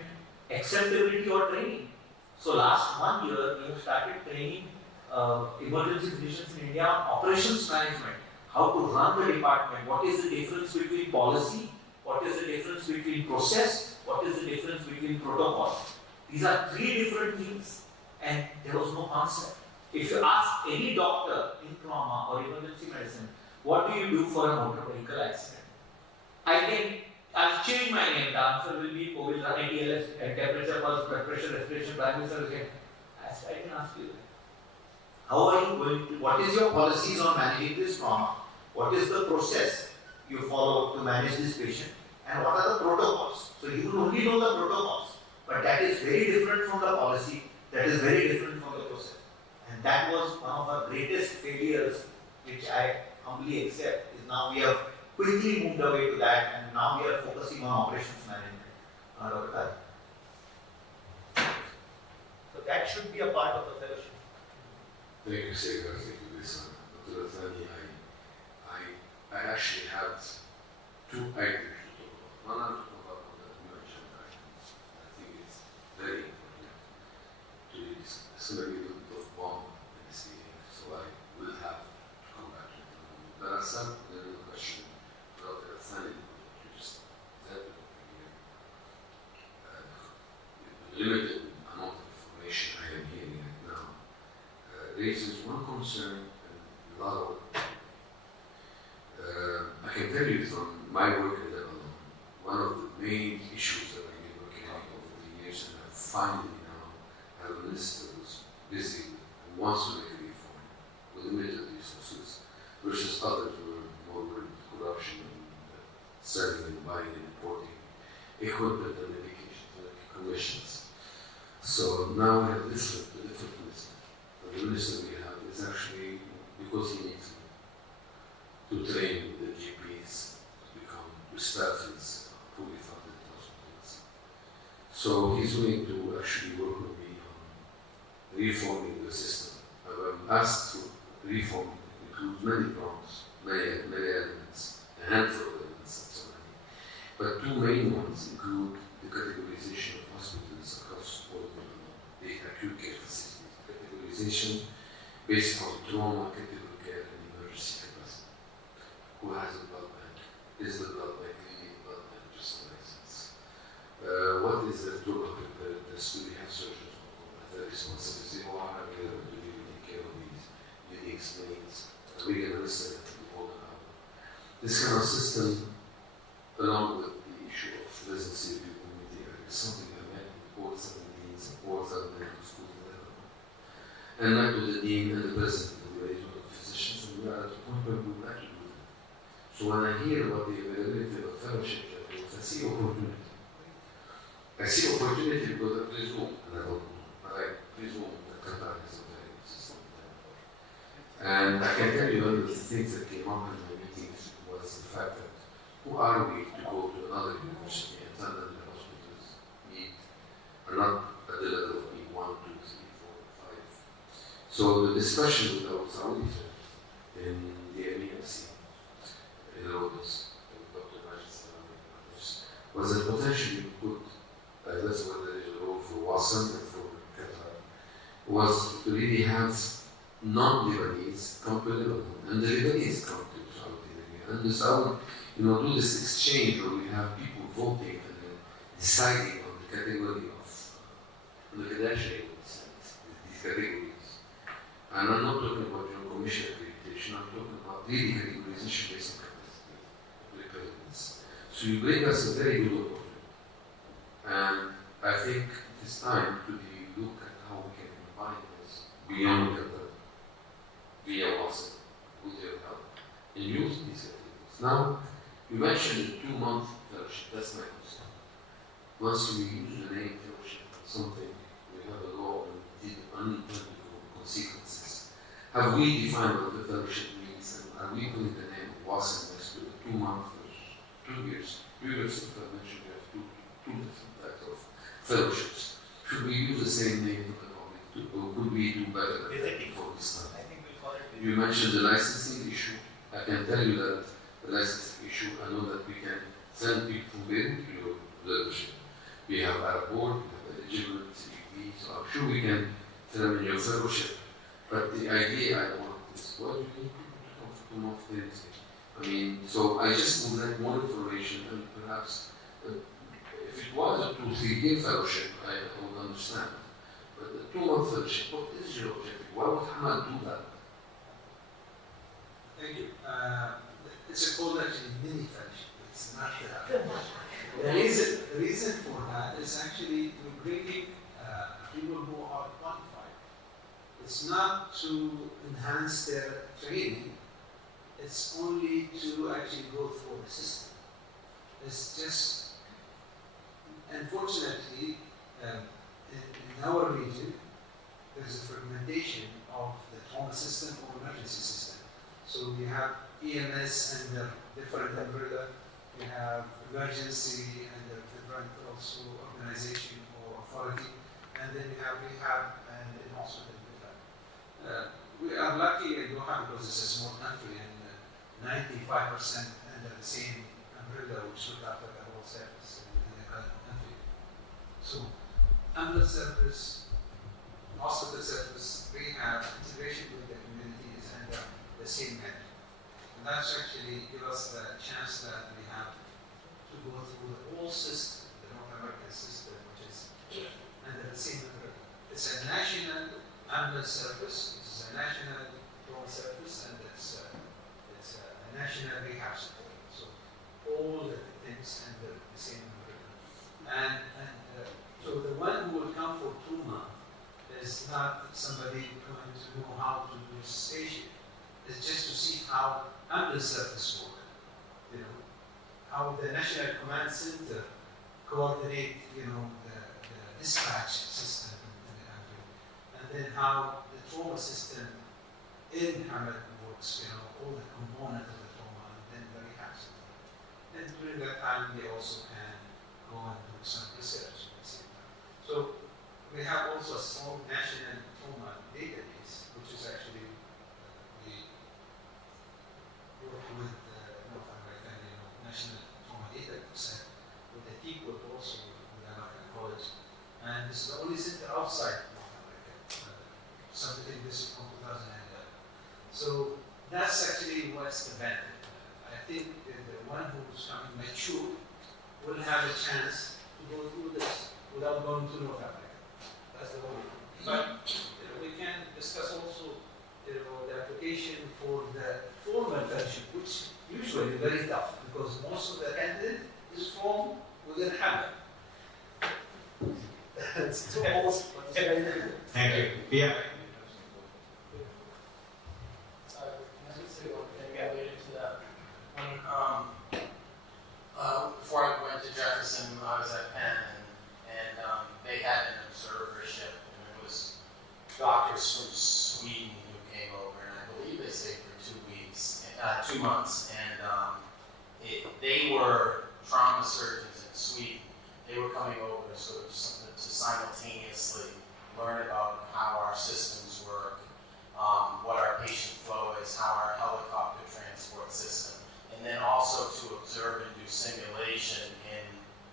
acceptability or training. So last 1 year, we have started training emergency physicians in India on operations management, how to run the department, what is the difference between policy, what is the difference between process, what is the difference between protocol. These are three different things, and there was no concept. If you ask any doctor in trauma or emergency medicine, what do you do for a motor vehicle accident? I'll change my name. The answer will be COVID, ATLS, temperature, pulse, blood pressure, respiration, primary service. I can ask you that. How are you going to, what is your policies on managing this trauma? What is the process you follow to manage this patient? And what are the protocols? So you will only know the protocols, but that is very different from the policy, that is very different from the process. And that was one of our greatest failures, which I humbly accept, is now we have quickly moved away to that, and now we are focusing on operations management. So that should be a part of the fellowship. Thank you, Segar. Thank you, Lisa. Dr. Azani, I actually had two items to talk about. One, I'm talking about the new agenda items. I think it's very important to discuss. It's going to be a little bit of bomb in this meeting, so I will have to come back to it. There are some questions about the Azani, which is that limited amount of information I am hearing right now raises one concern and a lot of I can tell you from my work in Lebanon, one of the main issues that I've been working on over the years, and I finally now have a minister who's busy and wants to make a reform with limited resources versus others who are more with corruption and selling and buying and importing equipment and medications and commissions. So now we have different minister. The minister we have is actually, because he needs to train the GPs to become staff is fully funded hospitals. So he's willing to actually work with me on reforming the system. I've asked to reform includes many prongs, many elements, a handful of elements, not so many. But two main ones include the categorization of hospitals across all the acute care facilities. Categorization based on trauma, critical care, and emergency capacity. Who has a blood bank? Is the blood bank really a blood bank, just a license? What is the trauma preparedness? Do we have surgeons who have the responsibility? Or are we able to really take care of these unique needs? Are we going to listen to all about this kind of system, along with the issue of residency review committee, is something I met with all 7 deans, all 7 medical schools in Lebanon. And met with the dean and the president of the Union of Physicians, and we are at the point where we would like to do that. So when I hear about the availability of fellowship levels, I see opportunity. I see opportunity because I presume, and I don't know, but I presume that Qatar is a very good system. And I can tell you one of the things that came up in my meetings was the fact that who are we to go to another university and tell them the hospitals are not at the level of being 1, 2, 3, 4, 5. So the discussion with our Saudi friend in the MEFC, in Rhodes, with Dr. Majid Salami and others, was that potentially we could, that's what there is a role for WASM and for Qatar, was to really have non-Lebanese come to Lebanon, and the Lebanese come to Saudi Arabia, and the Saudi, do this exchange where we have people voting and then deciding on the category of, the credentialing of these categories. And I'm not talking about commission accreditation, I'm talking about really categorization based on capacity, preparedness. So you bring us a very good opportunity. And I think it is time to look at how we can combine this beyond Qatar, via WASM, with your help, and use these categories. Now, you mentioned the 2-month fellowship, that's my concern. Once we use the name fellowship for something, we have a law and did unintended consequences. Have we defined what the fellowship means, and are we putting the name of WASM next to a 2-month fellowship? 2 years. 2 years, if I mentioned, we have two different types of fellowships. Should we use the same name for the public, or could we do better than that for this time? You mentioned the licensing issue. I can tell you that the licensing issue, I know that we can send people from there to your leadership. We have our board, we have eligible CEP, so I'm sure we can tell them in your fellowship. But the idea I want is, what do you need people to come for 2 months Wednesday? I mean, so I just would like more information, and perhaps if it was a 2-3 year fellowship, I would understand. But the 2-month fellowship, what is your objective? Why would Hamad do that? Thank you. It's called actually mini fellowship. It's not the reason for that is actually bringing people who are qualified. It's not to enhance their training. It's only to actually go through the system. It's just, unfortunately, in our region, there's a fragmentation of the trauma system or emergency system. So we have EMS under different umbrella, we have emergency under different also organization or authority, and then we have rehab and then also the rehab. We are lucky in Doha because it's a small country and 95% under the same umbrella which look after the whole service in the country. So ambulance service, hospital service, rehab, integration with the community is under the same net. And that's actually give us the chance that we have to go through the whole system, the North American system, which is under the same umbrella. It's a national ambulance service, it's a national drone service, and it's a national rehab support. So all the things under the same umbrella. So the one who will come for trauma is not somebody going to know how to do station. It's just to see how ambulance service work, how the National Command Center coordinate, the dispatch system then how the trauma system in Hamad works, all the components of the trauma, and then the rehab center. And during that time, they also can go and do some research at the same time. So we have also a small national trauma database, which is actually we work with North American National Trauma Database with the team also with American College. And this is the only center outside North America. Submitting this from 2011. So that's actually what's the benefit. I think the one who's coming mature will have a chance to go through this without going to North America. That's the whole thing. But we can discuss also the application for the formal fellowship, which usually is very tough because most of the candidate is from within Hamad. It's too old, but it's very difficult. Thank you. Yeah. Before I went to Jefferson, I was at Penn, and they had an observership, and it was doctors from Sweden who came over, and I believe they stayed for 2 months, and they were trauma surgeons in Sweden. They were coming over to sort of to simultaneously learn about how our systems work, what our patient flow is, how our helicopter transport system, and then also to observe and do simulation in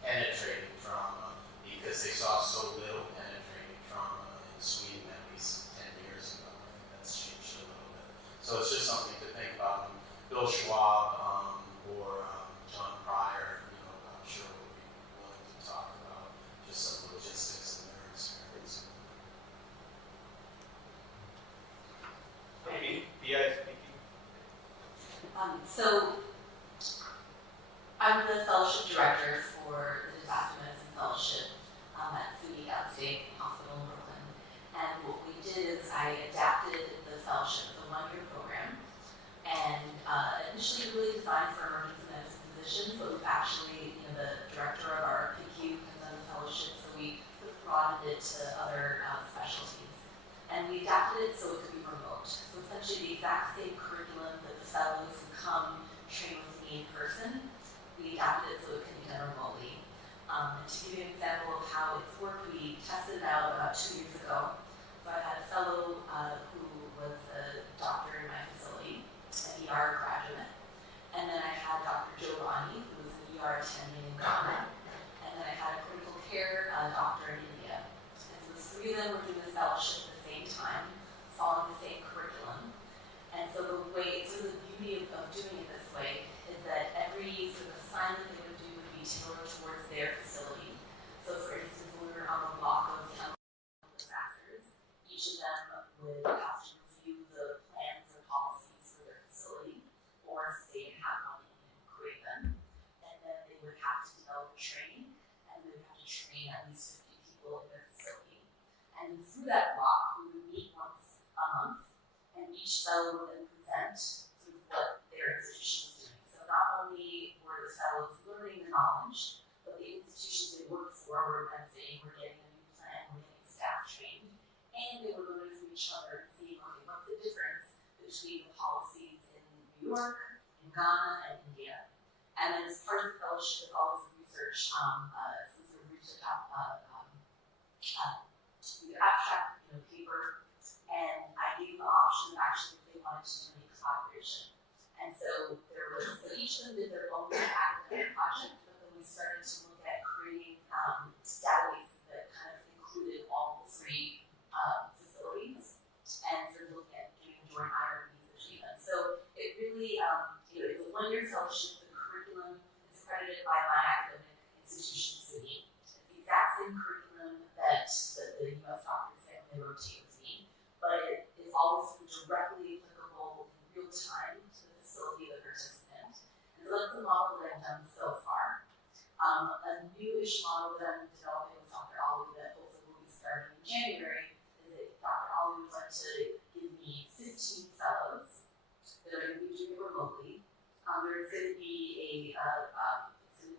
penetrating trauma, because they saw so little penetrating trauma in Sweden at least 10 years ago. I think that's changed a little bit. So it's just something to think about. And Bill Schwab or John Pryor, I'm sure would be willing to talk about just some logistics in their experience. Maybe PI speaking. So I'm the fellowship director for the Disaster Medicine Fellowship at SUNY Downstate Hospital in Brooklyn. And what we did is I adapted the fellowship, the one-year program, and initially really designed for emergency medicine physicians, but we've actually, the director of our PQ has done the fellowship, so we broadened it to other specialties. And we adapted it so it could be remote. So essentially the exact same curriculum that the fellows who come train with me in person, we adapted it so it can be done remotely. To give you an example of how it's worked, we tested it out about 2 years ago. So I had a fellow who was a doctor in my facility, an ER graduate. And then I had Dr. Joe Rani, who was an ER attending in Ghana. And then I had a critical care doctor in India. And so the three of them were doing this fellowship at the same time, following the same curriculum. And so the beauty of doing it this way is that every sort of assignment they would do would be tailored towards their facility. So for instance, when we were on the block of disasters, each of them would have to review the plans or policies for their facility, or if they didn't have one, create them. And then they would have to develop training, and they would have to train at least 50 people in their facility. And through that block, we would meet once a month, and each fellow would then present sort of what their institution was doing. So not only were the fellows learning the knowledge, but the institutions they worked for were benefiting, were getting a new plan, were getting staff trained, and they were learning from each other and seeing, okay, what's the difference between the policies in New York, in Ghana, and India. And then as part of the fellowship, all of the research, some sort of research abstract, paper, and I gave them the option of actually if they wanted to do any collaboration. And so each of them did their own academic project, but then we started to look at creating databases that kind of included all three facilities, and sort of looking at doing joint IRBs between them. So it really, it's a one-year fellowship. The curriculum is accredited by my academic institution, SUNY. It's the exact same curriculum that the U.S. doctors say when they rotate with me, but it is always directly applicable in real time to the facility of the participant. And so that's the model that I've done so far. A newish model that I'm developing with Dr. Ali that hopefully will be starting in January is that Dr. Ali would like to give me 15 fellows that are going to be doing it remotely. There's going to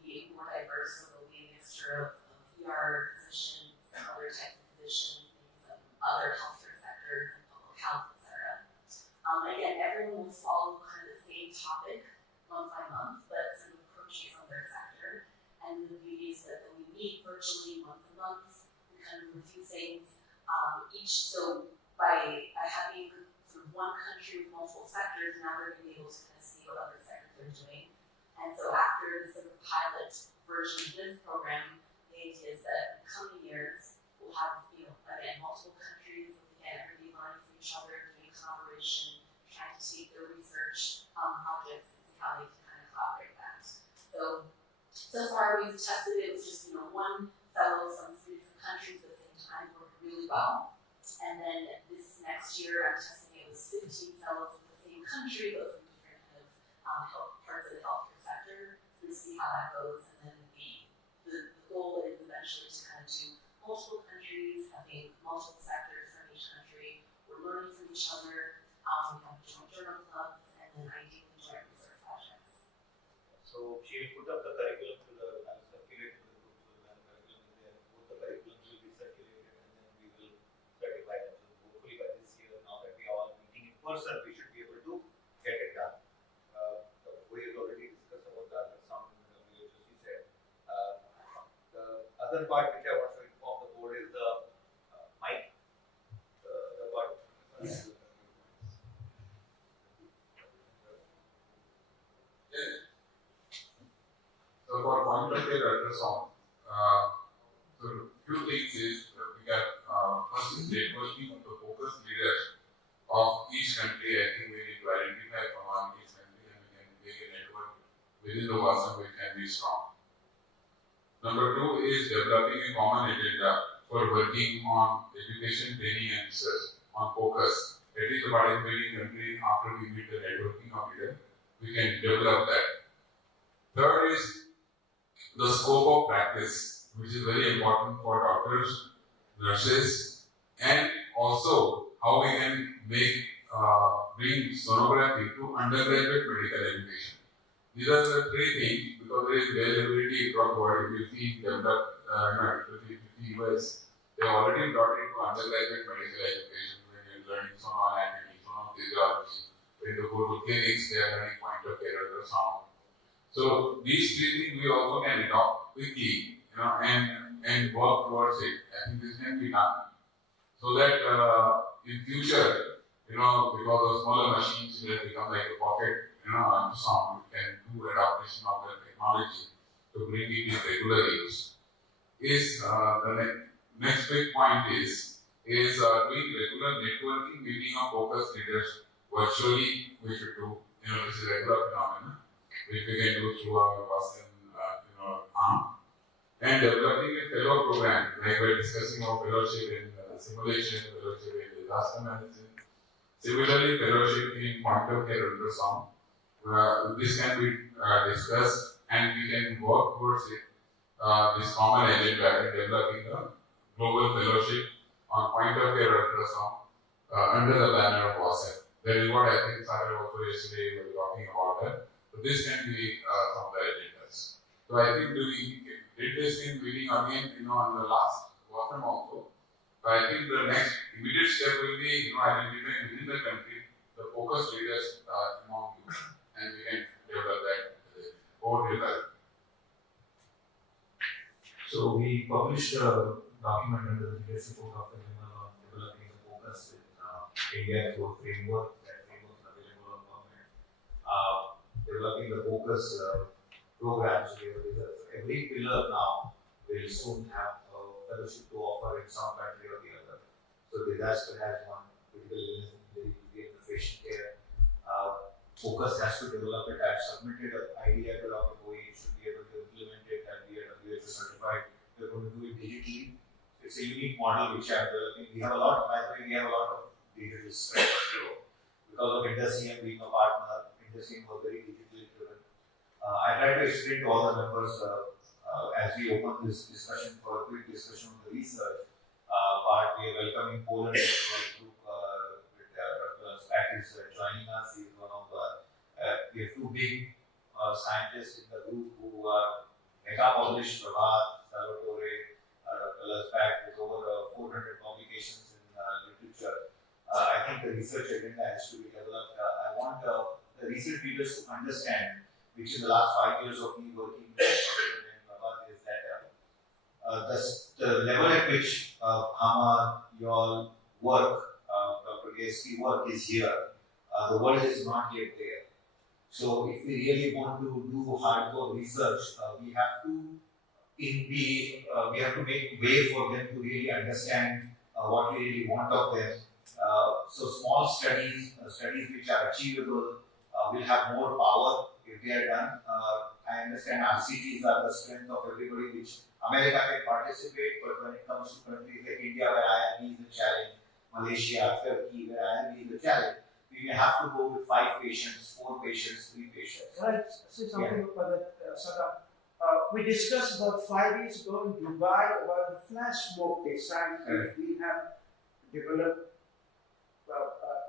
be more diverse, so there'll be a mixture of ER physicians, other types of physicians, some other healthcare the beauty is that we meet virtually once a month. We kind of review things so by having sort of one country with multiple sectors, now they're going to be able to kind of see what other sectors are doing. And so after the sort of pilot version of this program, the idea is that in the coming years, we'll have, again, multiple countries, again, everybody learning from each other, doing collaboration, trying to take their research projects and see how they can kind of collaborate that. So far we've tested it with just, one fellow from 3 different countries at the same time, worked really well. And then this next year, I'm testing it with 15 fellows from the same country, but from different kind of parts of the healthcare sector, to see how that goes. And then the goal is eventually to kind of do multiple countries, having multiple sectors from each country. We're learning from each other. We have joint journal clubs, and then ideally joint research projects. So she will put up the curriculum to circulate to the group, so the curriculum is there. Both the curriculums will be circulated, and then we will certify them. So hopefully by this year, now that we are all meeting in person, we should be able to get it done. We have already discussed about the ultrasound in the WHO, she said. The other part which I want to inform the board is the mic. The part. So for point of care ultrasound, so few things is we got first is networking of the focus leaders of each country. I think we need to identify from each country and we can make a network within the WASM which can be strong. Number 2 is developing a common agenda for working on education, training and research on focus. At least the participating country, after we meet the networking of leaders, we can develop that. Third is the scope of practice, which is very important for doctors, nurses, and also how we can bring sonography to undergraduate medical education. These are the 3 things because there is availability across the world. If you see developed, if you see US, they already brought into undergraduate medical education when you're learning sonoanatomy, sonophysiology. When you go to clinics, they are learning point of care ultrasound. So these 3 things we also can adopt quickly, and work towards it. I think this can be done so that in future, because of smaller machines will become like a pocket, ultrasound, we can do adaptation of the technology to bring it in regular use. The next big point is doing regular networking meeting of focus leaders virtually. We should do, this is a regular phenomenon, which we can do through our WASM, arm. And developing a fellow program, like we're discussing our fellowship in simulation, fellowship in disaster management. Similarly, fellowship in point of care ultrasound. This can be discussed and we can work towards it, this common agenda in developing a global fellowship on point of care ultrasound under the banner of WASM. That is what I think Sarah also yesterday was talking about that. So this can be some of the agendas. So I think we did this in meeting again, on the last WASM also. But I think the next immediate step will be, identifying within the country the focus leaders among you, and we can develop that over the. So we published a document under the leadership of Dr. Canlı on developing the focus with India through a framework. That framework is available on government. Developing the focus programs. Every pillar now will soon have a fellowship to offer in some country or the other. So disaster has one, critical illness in the patient care. Focus has to develop it. I've submitted an idea to Dr. Bowie, should be able to implement it and be WHO certified. We're going to do it digitally. It's a unique model which I'm developing. We have a lot of digital strength. Because of InduSCM being a partner, InduSCM was very digitally driven. I try to explain to all the members as we open this discussion for a quick discussion on the research part. We are welcoming Poland group with Dr. Spack is joining us. He is one of the we have 2 big scientists in the group who are mega-published, Prabhat, Salvatore, Dr. Spack with over 400 publications in literature. I think the research agenda has to be developed. I want the research leaders to understand, which in the last 5 years of me working with Prabhat, is at which your work, Dr. Gay's work is here, the world is not yet there. So if we really want to do hardcore research, we have to make way for them to really understand what we really want of them. So small studies which are achievable, will have more power if they are done. I understand RCTs are the strength of everybody, which America can participate, but when it comes to countries like India, where IRB is a challenge, Malaysia, Turkey, where IRB is a challenge, we may have to go with 5 patients, 4 patients, 3 patients. Can I say something about that, Sada? We discussed about 5 years ago in Dubai about the flash mob design we have developed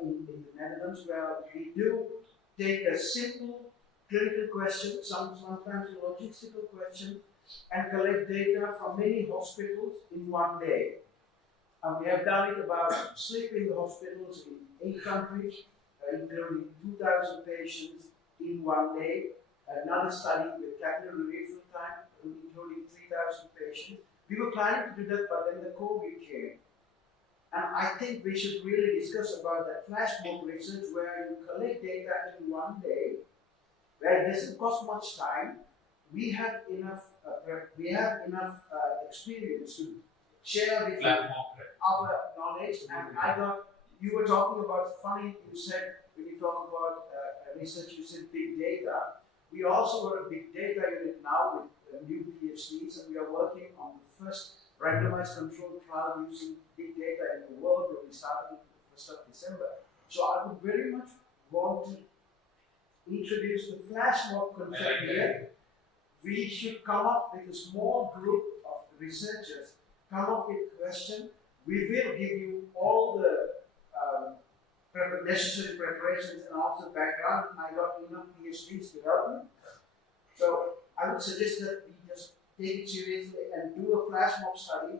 in the Netherlands, where we do take a simple clinical question, sometimes a logistical question, and collect data from many hospitals in one day. And we have done it about sleep in the hospitals in 8 countries, including 2,000 patients in one day. Another study with capillary refill time, including 3,000 patients. We were planning to do that, but then the COVID came. And I think we should really discuss about that flash mob research where you collect data in one day, where it doesn't cost much time. We have enough experience to share with you our knowledge. And you were talking about, funny you said, when you talk about research, you said big data. We also are a big data unit now with new PhDs, and we are working on the first randomized controlled trial using big data in the world that we started on the 1st of December. So I would very much want to introduce the flash mob concept here. We should come up with a small group of researchers, come up with a question. We will give you all the necessary preparations and also background. I got enough PhDs to help me. So I would suggest that we just take it seriously and do a flash mob study.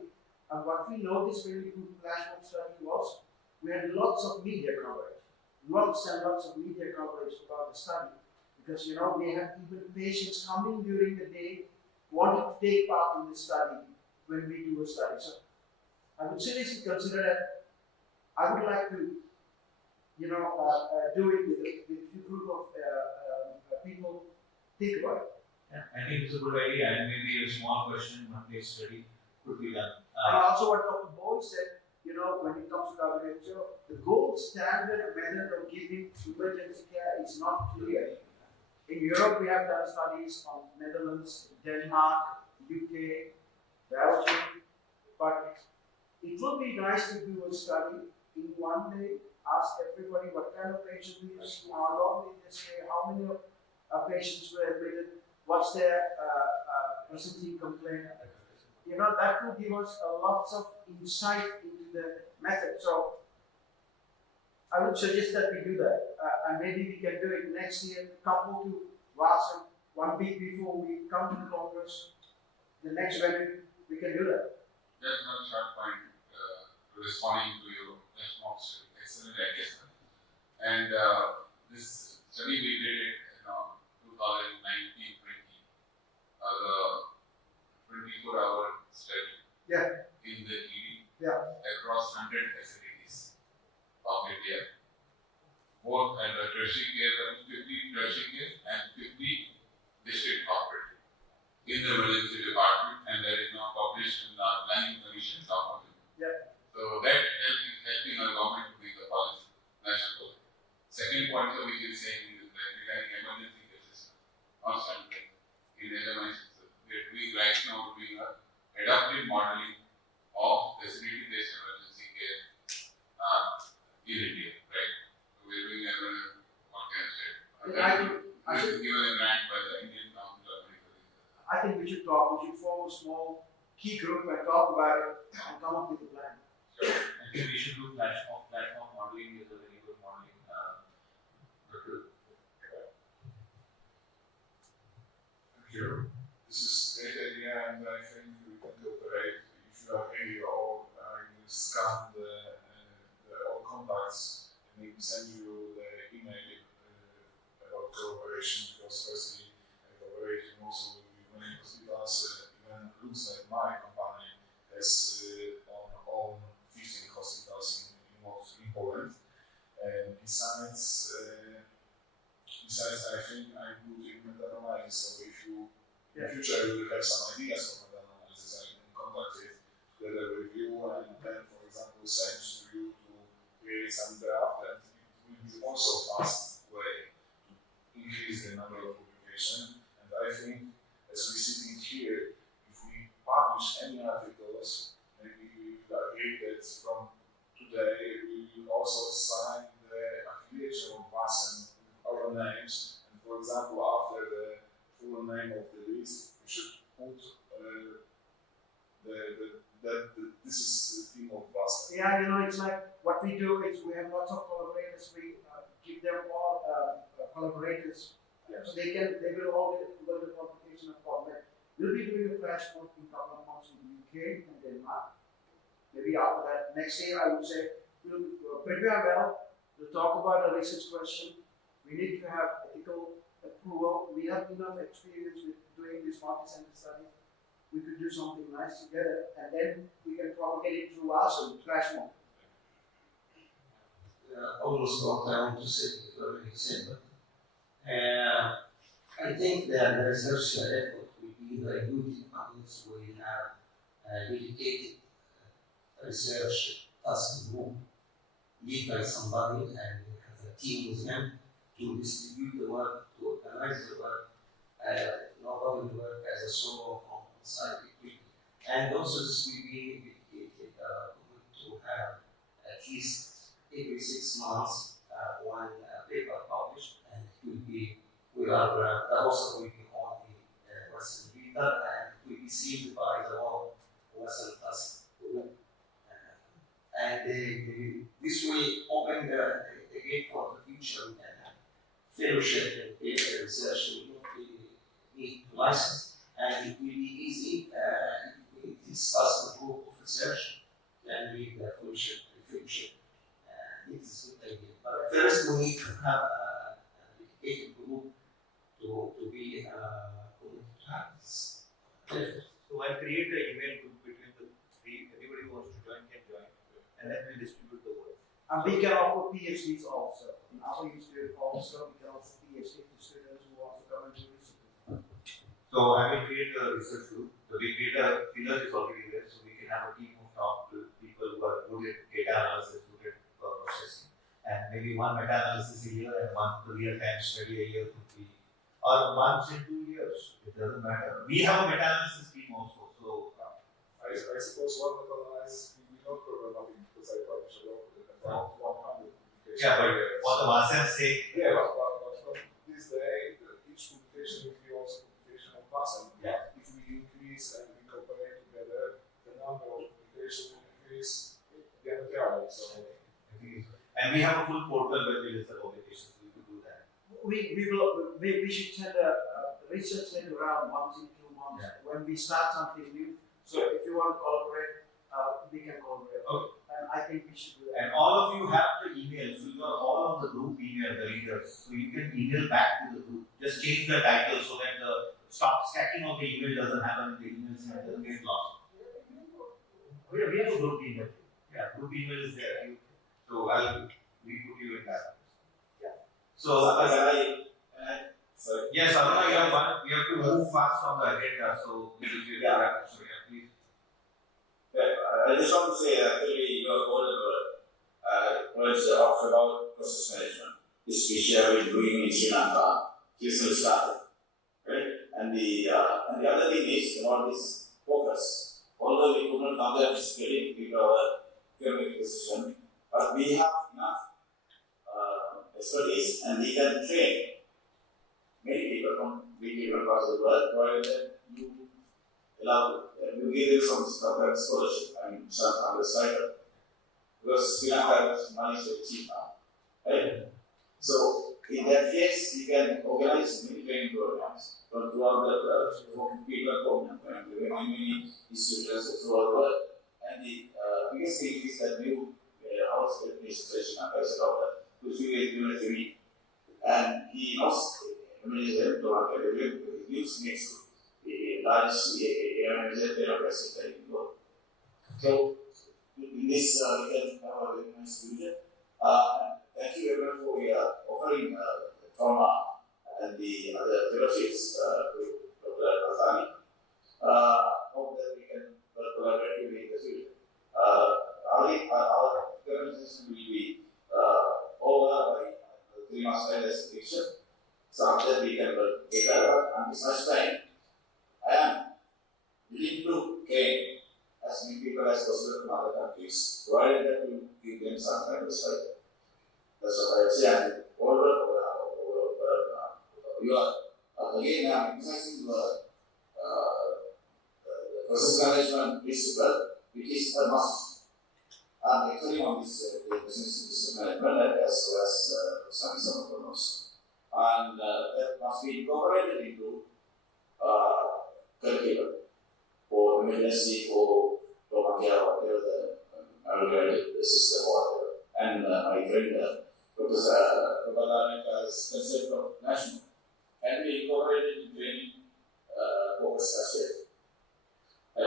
And what we noticed when we do the flash mob study was we had lots of media coverage. Lots and lots of media coverage about the study. Because we have even patients coming during the day wanting to take part in the study when we do a study. So I would seriously consider that. I would like to do it with a few group of people. Think about it. Yeah, I think it's a good idea, and maybe a small question, one case study could be done. And also what Dr. Boyd said, when it comes to WHO, the gold standard method of giving emergency care is not clear. In Europe, we have done studies on Netherlands, Denmark, UK, Belgium, but it would be nice to do a study in one day, ask everybody what kind of patient we use, how long did they stay, how many patients were admitted, what's their presenting complaint. That will give us a lot of insight into the method. So I would suggest that we do that. And maybe we can do it next year, couple to Vaasa, 1 week before we come to the Congress. The next venue, we can do that. Just one short point responding to your response. Excellent idea, sir. And this study we did it in 2019-20, the 24-hour study in the ED across 100 facilities of India. Both at the tertiary care, 50 tertiary care and 50 district hospitals in the emergency department, and that is now published in the planning commission document. So that helping our government to make the policy national. Second point that we can say is that regarding emergency cases, not something in LMIC, we're doing right now doing a adaptive modeling of facility-based emergency care in India, right? So we're doing what can I say? I should given a grant by the Indian Council of Medical Research. I think we should talk. We should form a small key group and talk about it and come up with a plan. I think we should do platform modeling is a very good modeling. Sure. This is a great idea, and I think we can cooperate. If you are ready, or you scan the all contacts, and we can send you the email about cooperation. Because firstly, cooperation also with many hospitals. Even looks like my company has besides, I think I'm good in meta-analysis, so if you, in future you will have some ideas for meta-analysis, I can contact it together with you and then, for example, send to you to create some draft, and it will be also fast way to increase the number of publications. And I think, as we sitting here, if we publish any articles, maybe we will agree that from today we will also sign the affiliation of us and our names. And for example, after the full name of the list, we should put that this is the team of us. Yeah, it's like what we do is we have lots of collaborators. We give them all collaborators, so they will all get the publication of format. We'll be doing a flash mode in a couple of months in the UK and Denmark. Maybe after that, next year I would say we'll prepare well. We'll talk about a research question. We need to have ethical approval. We have enough experience with doing this multi-center study. We could do something nice together, and then we can propagate it through us and flash mode. Almost what I want to say very simple. I think that the research effort will be very good unless we have a dedicated research task group led by somebody and has a team with him to distribute the work, to organize the work. Nobody will work as a solo from scientific. And also this will be dedicated to have at least every 6 months one paper published, and it will be, the author will be on the Western reader and will be seen by the whole Western task group. And this will open the gate for the future. Fellowship and data research will not need license, and it will be easy if this task group of research can be the fellowship and fellowship. It is a good idea. But first, we need to have a dedicated group to be committed to have this. So I'll create an email group between the three. Anybody who wants to join can join, and then we'll distribute the work. And we can offer PhDs also. In our institute also, we can offer PhD to students who want to come and do research. So I will create a research group. So we create a filler is already there, so we can have a team of top people who are good at data analysis, good at processing, and maybe one meta-analysis a year and one real-time study a year could be, or once in 2 years. It doesn't matter. We have a meta-analysis team also. So I suppose one meta-analysis will be not problematic because I publish a lot of about 100 publications. yeah, but for the Vasan's sake, Yeah, but from this day, each publication will be also publication of Vasan. Yeah. If we increase and we cooperate together, the number of publications will increase diametrically. So, and we have a full portal where we list the publications. We could do that. We should send a research letter around once in 2 months when we start something new. So if you want to collaborate, we can collaborate. Okay. And I think we should do that. And all of you have the email, so you are all on the group email, the readers. So you can email back to the group. Just change the title so that the stacking of the email doesn't happen in the emails and doesn't get lost. We have a group email. Yeah, group email is there. So we put you in that. Yeah. So yes, Aruna, we have to move fast on the agenda. So please. I just want to say, actually, your whole words about process management, this which you have been doing in Sri Lanka, this will start, right? And the other thing is about this focus. Although we could not come there physically due to our economic position, but we have enough expertise and we can train many people from different parts of the world, provided you allow you give them some scholarship and some other side. Because Sri Lanka money is very cheap now, right? So in that case, you can organize many training programs from throughout the world for people from many institutions throughout the world. And the biggest thing is that new house administration as a doctor, which we will do every, and he knows manager to use next to the large manager bureaucracy that you go. So in this we can have a very nice solution. thank you very much for your offering trauma and the other fellowships to Dr. Azali. Hope that we can work collaboratively in the future. Our organization will be over by 3 months time execution. So after we can work together, and besides time, I am willing to gain as many people as possible from other countries, provided that we give them some kind of respect. That's what I would say. And you are again emphasizing the process management principle, which is a must. And actually on this business management as well as some entrepreneurs. And that must be incorporated into curriculum or emergency or trauma care or whatever the evaluated system or whatever. And my friend Professor Babala's concept of national can be incorporated in training focus as well.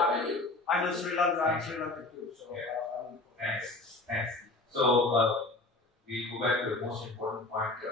Thank you. I know Sri Lanka, I'm Sri Lanka too. So, Thanks. So we go back to the most important point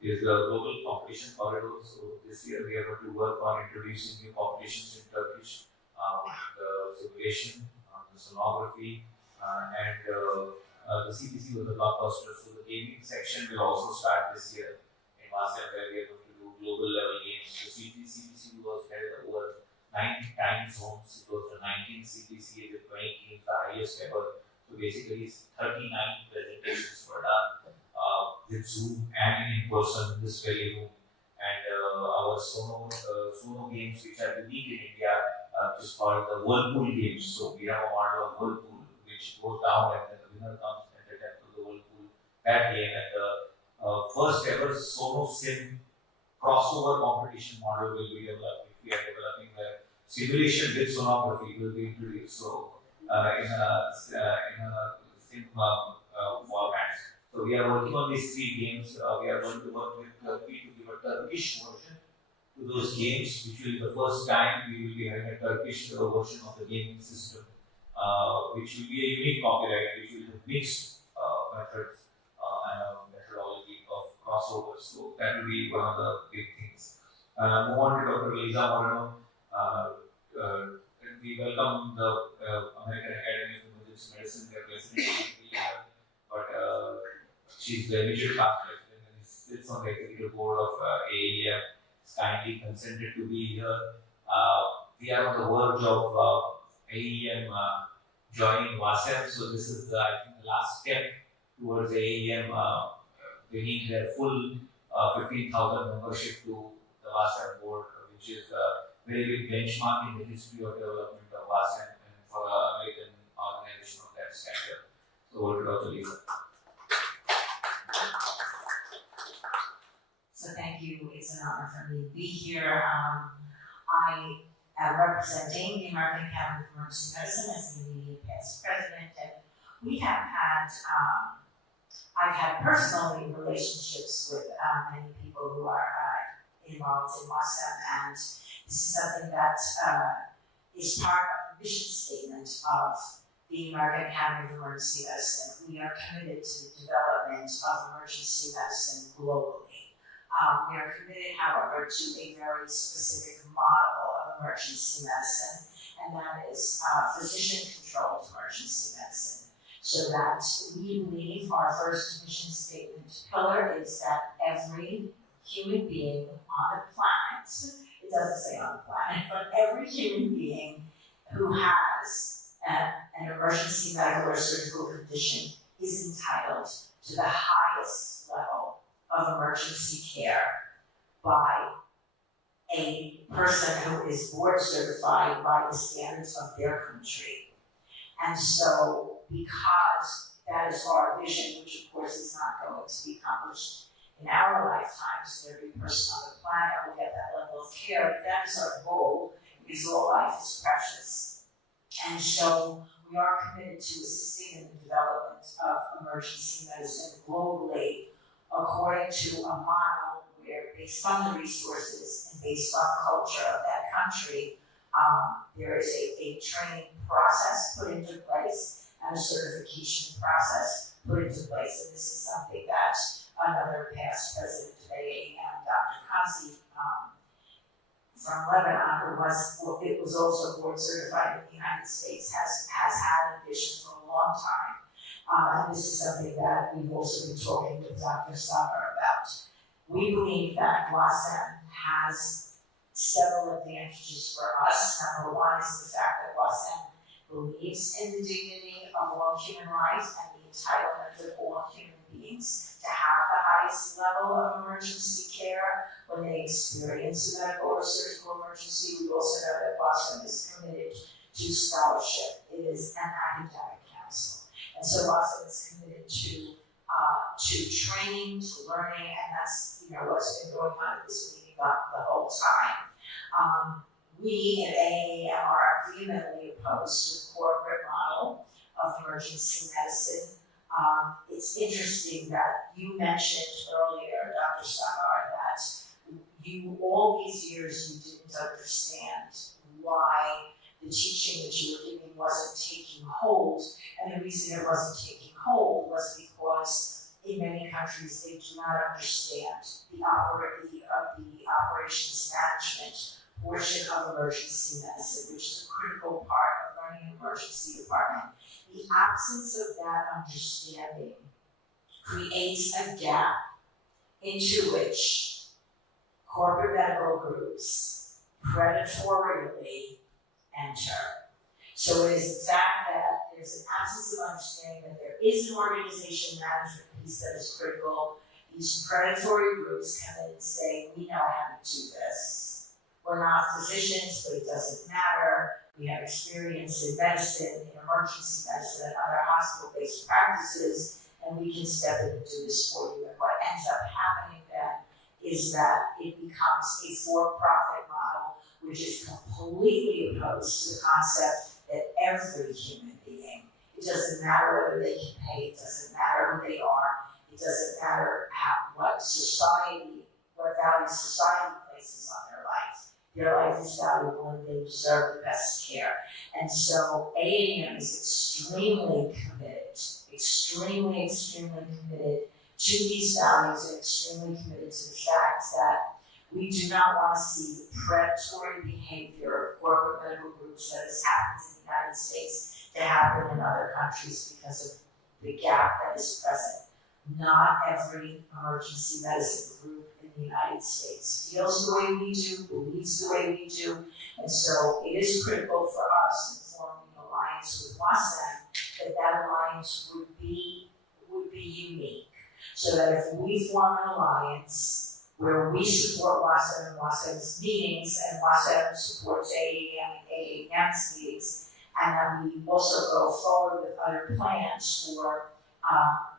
is the global competition corridor. So this year we are going to work on introducing new competitions in Turkish, the simulation, the sonography, and the CPC was a blockbuster. So the gaming section will also start this year in Wasem, where we are going to do global level games. The CPC was held over 9 time zones. It was the 19th CPC with 20 games, the highest ever. So basically, 39 presentations were done with Zoom and in person in this very room. And our Sono games, which are unique in India, which is called the Whirlpool games. So we have a model of Whirlpool, which goes down and then the winner comes at the depth of the Whirlpool that game. And the first ever Sono Sim crossover competition model will be developed. We are developing the simulation with sonography will be introduced. So in a sim format. So we are working on these 3 games. We are going to work with Turkey to give a Turkish version to those games, which will be the first time we will be having a Turkish version of the gaming system, which will be a unique copyright, which will have mixed methods and a methodology of crossovers. So that will be one of the big things. Move on to Dr. Lisa Moreno. We welcome the American Academy of Emergency Medicine. They are president but she's the immediate past president and sits on the executive board of AEM. Is kindly consented to be here. We are on the verge of AEM joining WASEM. So this is I think the last step towards AEM bringing their full 15,000 membership to the WASEM board, which is a very big benchmark in the history of development of WASEM and for an American organization of that standard. So over to Dr. Lisa. So thank you. It's an honor for me to be here. I am representing the American Academy of Emergency Medicine as the immediate past president, and we have had, I've had personally relationships with many people who are involved in WASEM, and this is something that is part of the mission statement of the American Academy of Emergency Medicine. We are committed to the development of emergency medicine globally. We are committed, however, to a very specific model of emergency medicine, and that is physician-controlled emergency medicine. So that we believe our first mission statement pillar is that every human being on the planet, it doesn't say on the planet, but every human being who has an emergency medical or surgical condition is entitled to the highest level of emergency care by a person who is board certified by the standards of their country. And so, because that is our vision, which of course is not going to be accomplished in our lifetimes, every person on the planet will get that level of care, but that is our goal, because all life is precious. And so, we are committed to assisting in the development of emergency medicine globally according to a model where, based on the resources and based on the culture of that country, there is a training process put into place and a certification process put into place. And this is something that another past president of AAM, Dr. Canlı, from Lebanon, who was also board certified in the United States, has had a vision for a long time. And this is something that we've also been talking with Dr. Sagar about. We believe that WASM has several advantages for us. Number one is the fact that WASM believes in the dignity of all human life and the entitlement of all human beings to have the highest level of emergency care when they experience a medical or surgical emergency. We also know that WASM is committed to scholarship. It is an academic council. And so WASM is committed to training, to learning, and that's what's been going on at this meeting the whole time. We at AAM are vehemently opposed to the corporate model of emergency medicine. It's interesting that you mentioned earlier, Dr. Sagar, that all these years you didn't understand why the teaching that you were giving wasn't taking hold. And the reason it wasn't taking hold was because in many countries they do not understand the operations management portion of emergency medicine, which is a critical part of running an emergency department. The absence of that understanding creates a gap into which corporate medical groups predatorily enter. So it is the fact that there's an absence of understanding that there is an organization management piece that is critical. These predatory groups come in and say, we know how to do this. We're not physicians, but it doesn't matter. We have experience in medicine, in emergency medicine, and other hospital-based practices, and we can step in and do this for you. And what ends up happening then is that it becomes a for-profit model, which is completely opposed to the concept that every human being, it doesn't matter whether they can pay, it doesn't matter who they are, it doesn't matter what value society places on their life. Their life is valuable and they deserve the best care. And so AAM is extremely committed to these values and extremely committed to the fact that we do not want to see the predatory behavior of corporate medical groups that has happened in the United States to happen in other countries because of the gap that is present. Not every emergency medicine group in the United States feels the way we do, believes the way we do, and so it is critical for us in forming an alliance with WASM that alliance would be unique. So that if we form an alliance where we support WASM and WASM's meetings, and WASM supports AAM and AAM's meetings, and then we also go forward with other plans for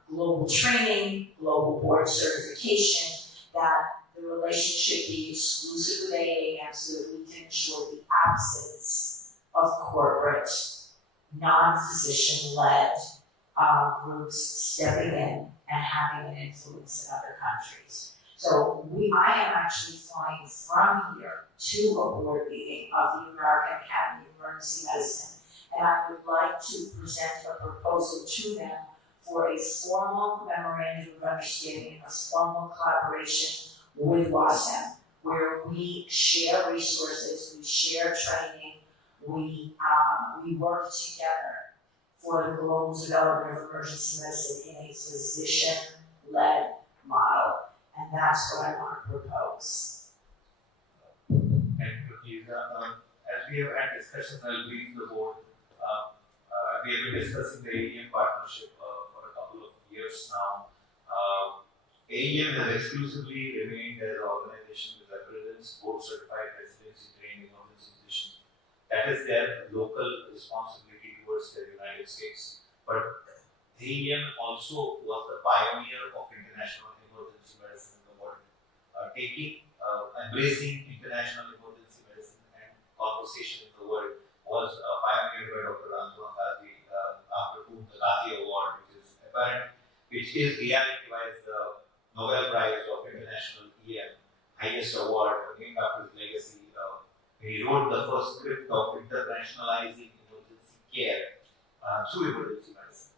global training, global board certification, that the relationship be exclusive with AAM so that we can ensure the absence of corporate, non-physician-led groups stepping in and having an influence in other countries. So I am actually flying from here to a board meeting of the American Academy of Emergency Medicine, and I would like to present a proposal to them for a formal memorandum of understanding, a formal collaboration with WASM, where we share resources, we share training, we work together for the global development of emergency medicine in a physician-led model. And that's what I want to propose. And as we have had discussions, I'll brief the board. We have been discussing the AEM partnership for a couple of years now. AEM has exclusively remained as an organization with accreditants, board certified residency trained emergency physicians. That is their local responsibility towards the United States. But AEM also was the pioneer of international emergency medicine in the world. Embracing international emergency medicine and conversation in the world was pioneered by Dr. Antoine Kazi, after whom the Kazi Award, which is reality-wise the Nobel Prize of International EM, highest award named after his legacy. He wrote the first script of internationalizing emergency care through emergency medicine.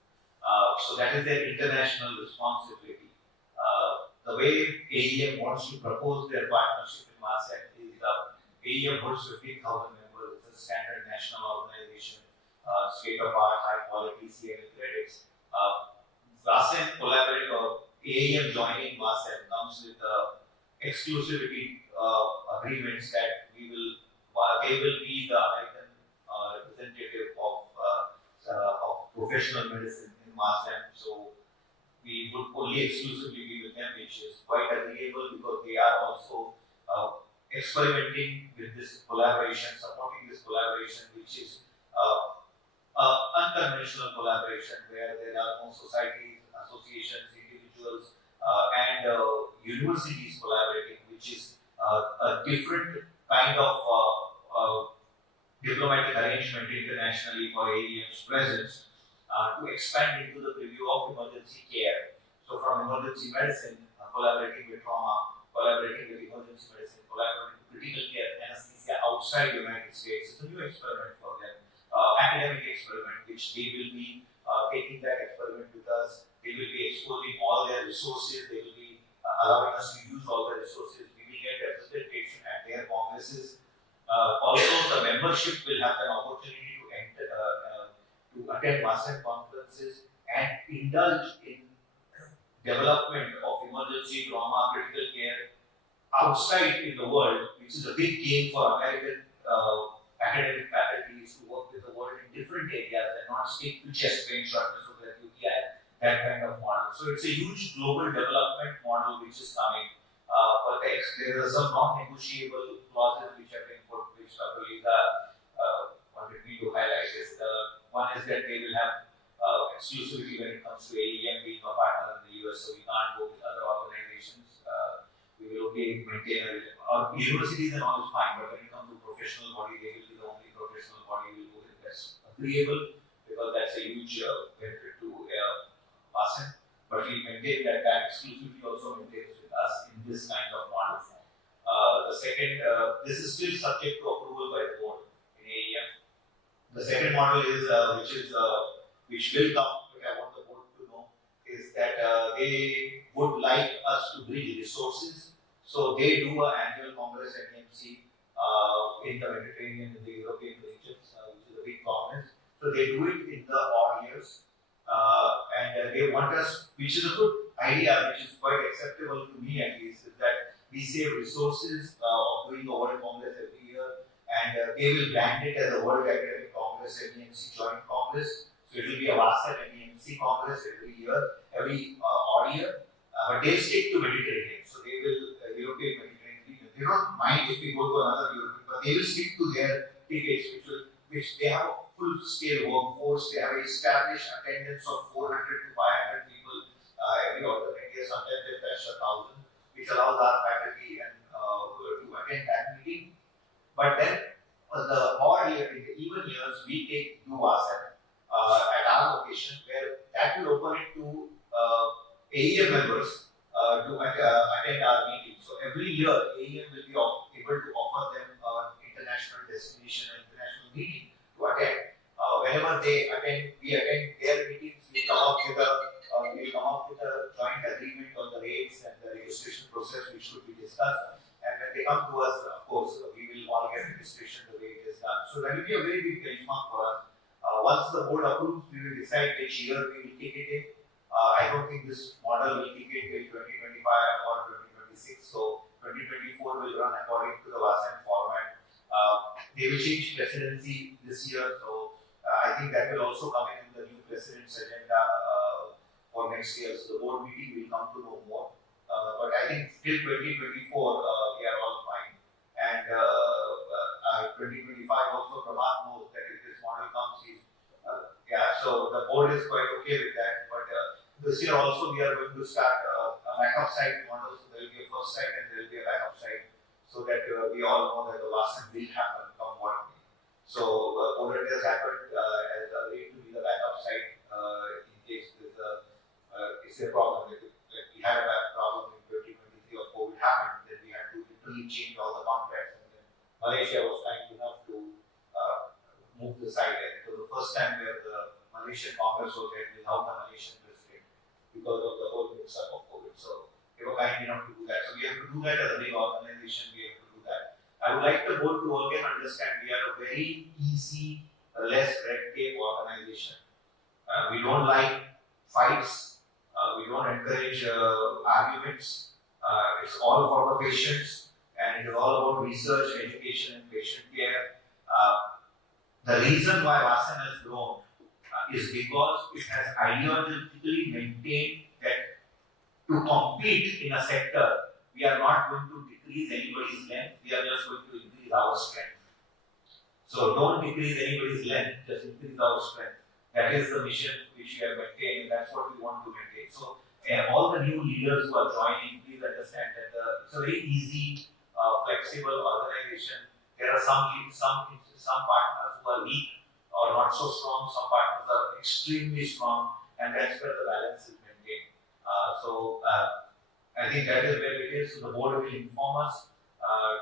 So that is their international responsibility. The way AEM wants to propose their partnership in MASEC is AEM holds 15,000 members. It's a standard national organization, state-of-art, high-quality CME credits. MASEC collaborate or AEM joining MASEC comes with exclusivity agreements that they will be the American representative of professional medicine in MASEC. So we would only exclusively be with them, which is quite agreeable because they are also experimenting with this collaboration, supporting this collaboration, which is unconventional collaboration where there are no societies, associations, individuals, and universities collaborating, which is a different kind of diplomatic arrangement internationally for AEM's presence to expand into the preview of emergency care. So from emergency medicine, collaborating with trauma, collaborating with emergency medicine, collaborating with critical care, anesthesia outside the United States. It's a new experiment for them, academic experiment, which they will be taking that experiment with us. They will be exposing all their resources. They will be allowing us to use all the resources. We will get representation at their congresses. Also, the membership will have an opportunity to enter, to attend MASEC conferences and indulge in development of emergency trauma, critical care outside in the world, which is a big gain for American academic faculties to work with the world in different areas and not stick to chest pain, shortness of breath, UTI, that kind of model. So it's a huge global development model which is coming. But there are some non-negotiable clauses which have been put, which Dr. Lisa wanted me to highlight. One is that they will have exclusivity when it comes to AEM being a partner in the US, so we can't go with other organizations. We will only maintain our universities and all is fine, but when it comes to professional body, they will be the only professional body we will go with. That's agreeable because that's a huge benefit to MASEC. But we maintain that exclusivity also maintains with us in this kind of model. The second, this is still subject to approval by the board in AEM. The second model is, which will come, which I want the board to know, is that they would like us to bring resources. So they do an annual Congress at NEMC in the Mediterranean, in the European regions, which is a big congress. So they do it in the odd years. And they want us, which is a good idea, which is quite acceptable to me at least, is that we save resources of doing the World Congress every year, and they will brand it as a World Academic Congress and NEMC Joint Congress. So it will be a WASEC and NEMC Congress every year, every odd year. But they stick to Mediterranean, so they will European Mediterranean region. They don't mind if we go to another European, but they will stick to their tickets, which they have a full-scale workforce. They have established attendance of 400 to 500 people every alternate year. Sometimes they touch 1,000, which allows our faculty and to attend that meeting. But then the odd year, in the even years, we do WASEC at our location, where that will open it to AEM members to attend our meeting. So every year, AEM will be able to offer them an international destination, an international meeting to attend. Whenever they attend, we attend their meetings. We come up with a joint agreement on the rates and the registration process, which should be discussed. And when they come to us, of course, we will all get registration the way it is done. So that will be a very big benchmark for us. Once the board approves, we will decide which year we will take it in. I don't think this model will kick in till 2025 or 2026. So 2024 will run according to the WASEC format. They will change presidency this year, so I think that will also come in the new president's agenda for next year. So the board meeting will come to know more. But I think till 2024 we are all fine. And 2025 also, Prabhat knows that if this model comes, so the board is quite okay with that. But this year also we are going to start a backup site model. So there will be a first site and there will be a backup site, so that we all know that the WASEC will happen come what may. So Poland has happened as a way to be the backup site in case it's a problem. Like we had a problem in 2023 of COVID happened, then we had to literally change all the contracts, and then Malaysia was kind enough to move the site. And it was the first time where the Malaysian Congress was held without the Malaysian president because of the whole mix-up of COVID. So they were kind enough to do that. So we have to do that as a big organization. We have to do that. I would like the board to again understand we are a very easy, less red tape organization. We don't like fights. We don't encourage arguments. It's all for the patients, and it's all about research, education, and patient care. The reason why Vasan has grown is because it has ideologically maintained that to compete in a sector, we are not going to decrease anybody's length, we are just going to increase our strength. So don't decrease anybody's length, just increase our strength. That is the mission which we have maintained, and that's what we want to maintain. So all the new leaders who are joining, please understand that it's a very easy, flexible organization. There are some partners who are weak or not so strong, some partners are extremely strong, and that's where the balance is maintained. I think that is where it is. So the board will inform us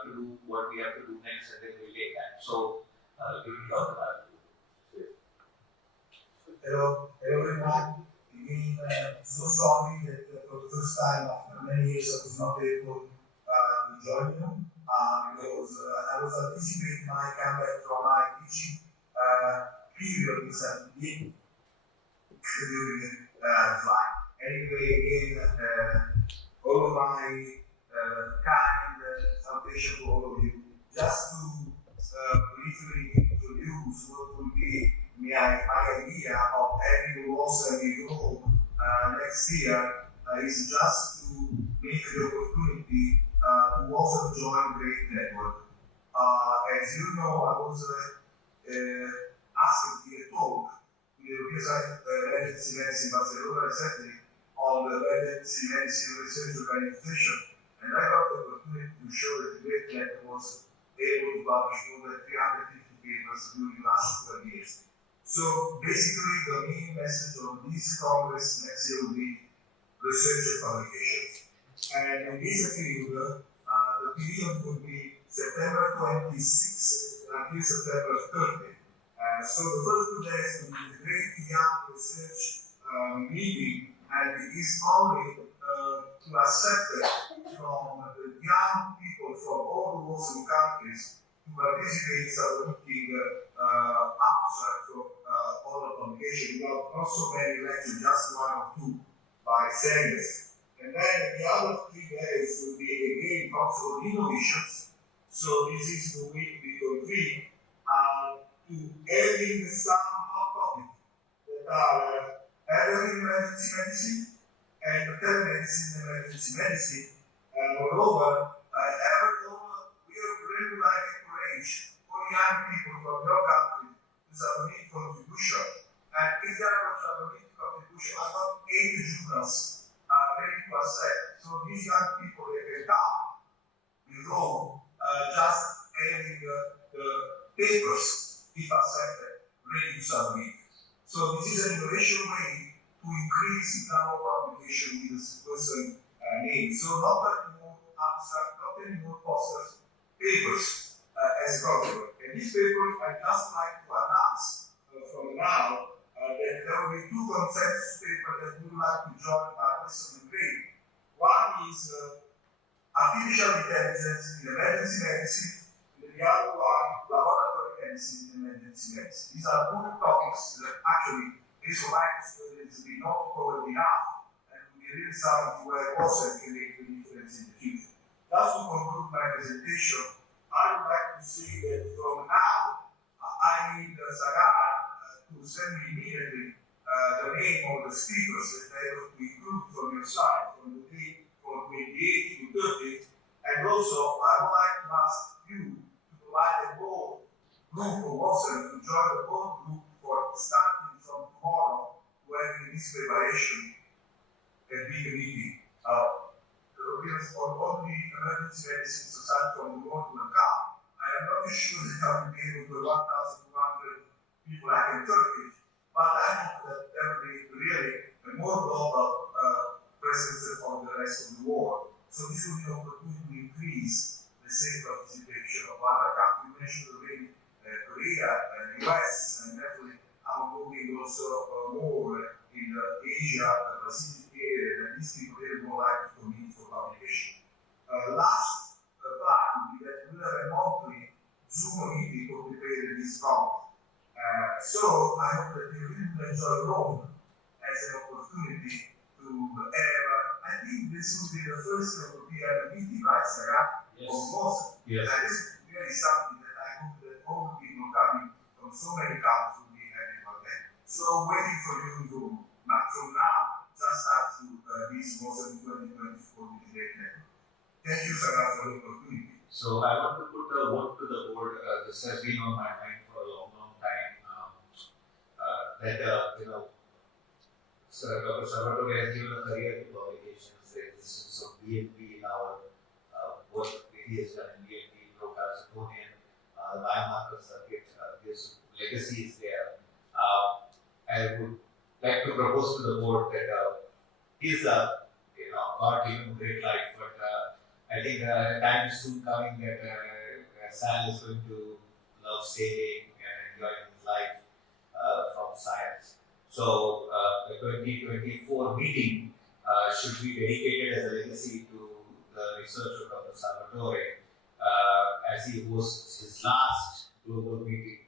to do what we have to do next, and then we'll take that. So, give it to Hello everyone. Again, so sorry that for the first time after many years I was not able to join you because I was anticipating my comeback from my teaching period in 17 during the flight. Anyway, again, all of my kind salutation to all of you. Just to briefly introduce what will be my idea of having also a role next year is just to make the opportunity to also join Great Network. As you know, I was asked to give a talk to the European Emergency Medicine Barcelona recently on the Emergency Medicine Research Organization, and I got the opportunity to show that the Great Network was able to publish more than 350 papers during the last 12 years. So basically, the main message of this Congress next year will be research and publications. And in this field, the period will be September 26 until September 30. So the first 2 days will be a great young research meeting, and it is only to accept from the young people from all the Muslim countries to participate in submitting abstracts of all the publications. We have not so many lectures, just 1 or 2 by seniors. And then the other 3 days will be again talks about innovations. So this is the week we agree to adding some hot topics that are either in emergency medicine and telemedicine and emergency medicine. Moreover, we are regularly encourage for young people from your country to submit contribution. And if they are not submitting contribution, I got 8 journals ready to accept. So these young people, they can come below just having the papers, if accepted, ready to submit. So this is an innovation way to increase the number of publication with this person name. So not any more abstract, not any more posters, papers as government. And these papers, I just like to announce from now that there will be 2 consensus papers that we would like to join by Western grade. One is artificial intelligence in emergency medicine, and the other one, laboratory medicine in emergency medicine. These are good topics that actually this has been not covered enough, and will be really something where also can make a difference in the future. Just to conclude my presentation, I would like to say that from now, I need Sagar to send me immediately the name of the speakers that I have to include from your side, from the day from 28 to 30. And also, I would like to ask you to provide a board group of also to join the board group for starting from tomorrow when this preparation can be the meeting. For all the emergency medicine society from the world will come. I am not sure that I will be able to 1,200 people like in Turkey, but I hope that there will be really a more global presence on the rest of the world. So this will be an opportunity to increase the safe participation of other countries. We mentioned already Korea and US and definitely now moving also more in the Asia Pacific area, that these people are more likely to meet for publication. Last part would be that we have a monthly Zoom meeting to prepare this conference. So I hope that you will enjoy Rome as an opportunity to have, I think this will be the first European meeting, right, Sarah? Yes. Of course. Yes. That is really something that I hope that all the people coming from so many countries will be happy about that. So waiting for you to, not from now, just up to this most of 2024 with the great network. Thank you, Sarah, for the opportunity. So I want to put a word to the board. This has been on my mind for a long, long time. Dr. Salvatore has given a career to publications, the existence of BNP in our work that he has done in BNP, procalcitonin, the biomarker circuit, his legacy is there. I would like to propose to the board that he's God gave him a great life, but I think time is soon coming that Sal is going to love sailing and enjoying his life from science. So the 2024 meeting should be dedicated as a legacy to the research of Dr. Salvatore as he hosts his last global meeting.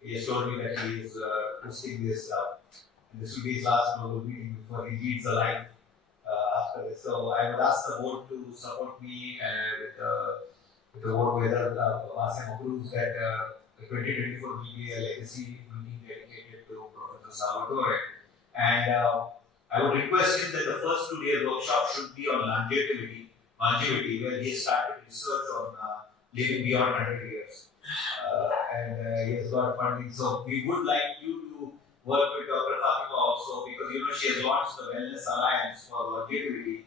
He has told me that he is hosting this, and this will be his last global meeting before he leads a life after this. So I would ask the board to support me with the board whether Masem approves that the 2024 will be a legacy meeting dedicated to Professor Salvatore. And I would request him that the first 2 days workshop should be on longevity, where he has started research on living beyond 100 years. And he has got funding. So we would like you to work with Dr. Fatima also, because she has launched the Wellness Alliance for longevity.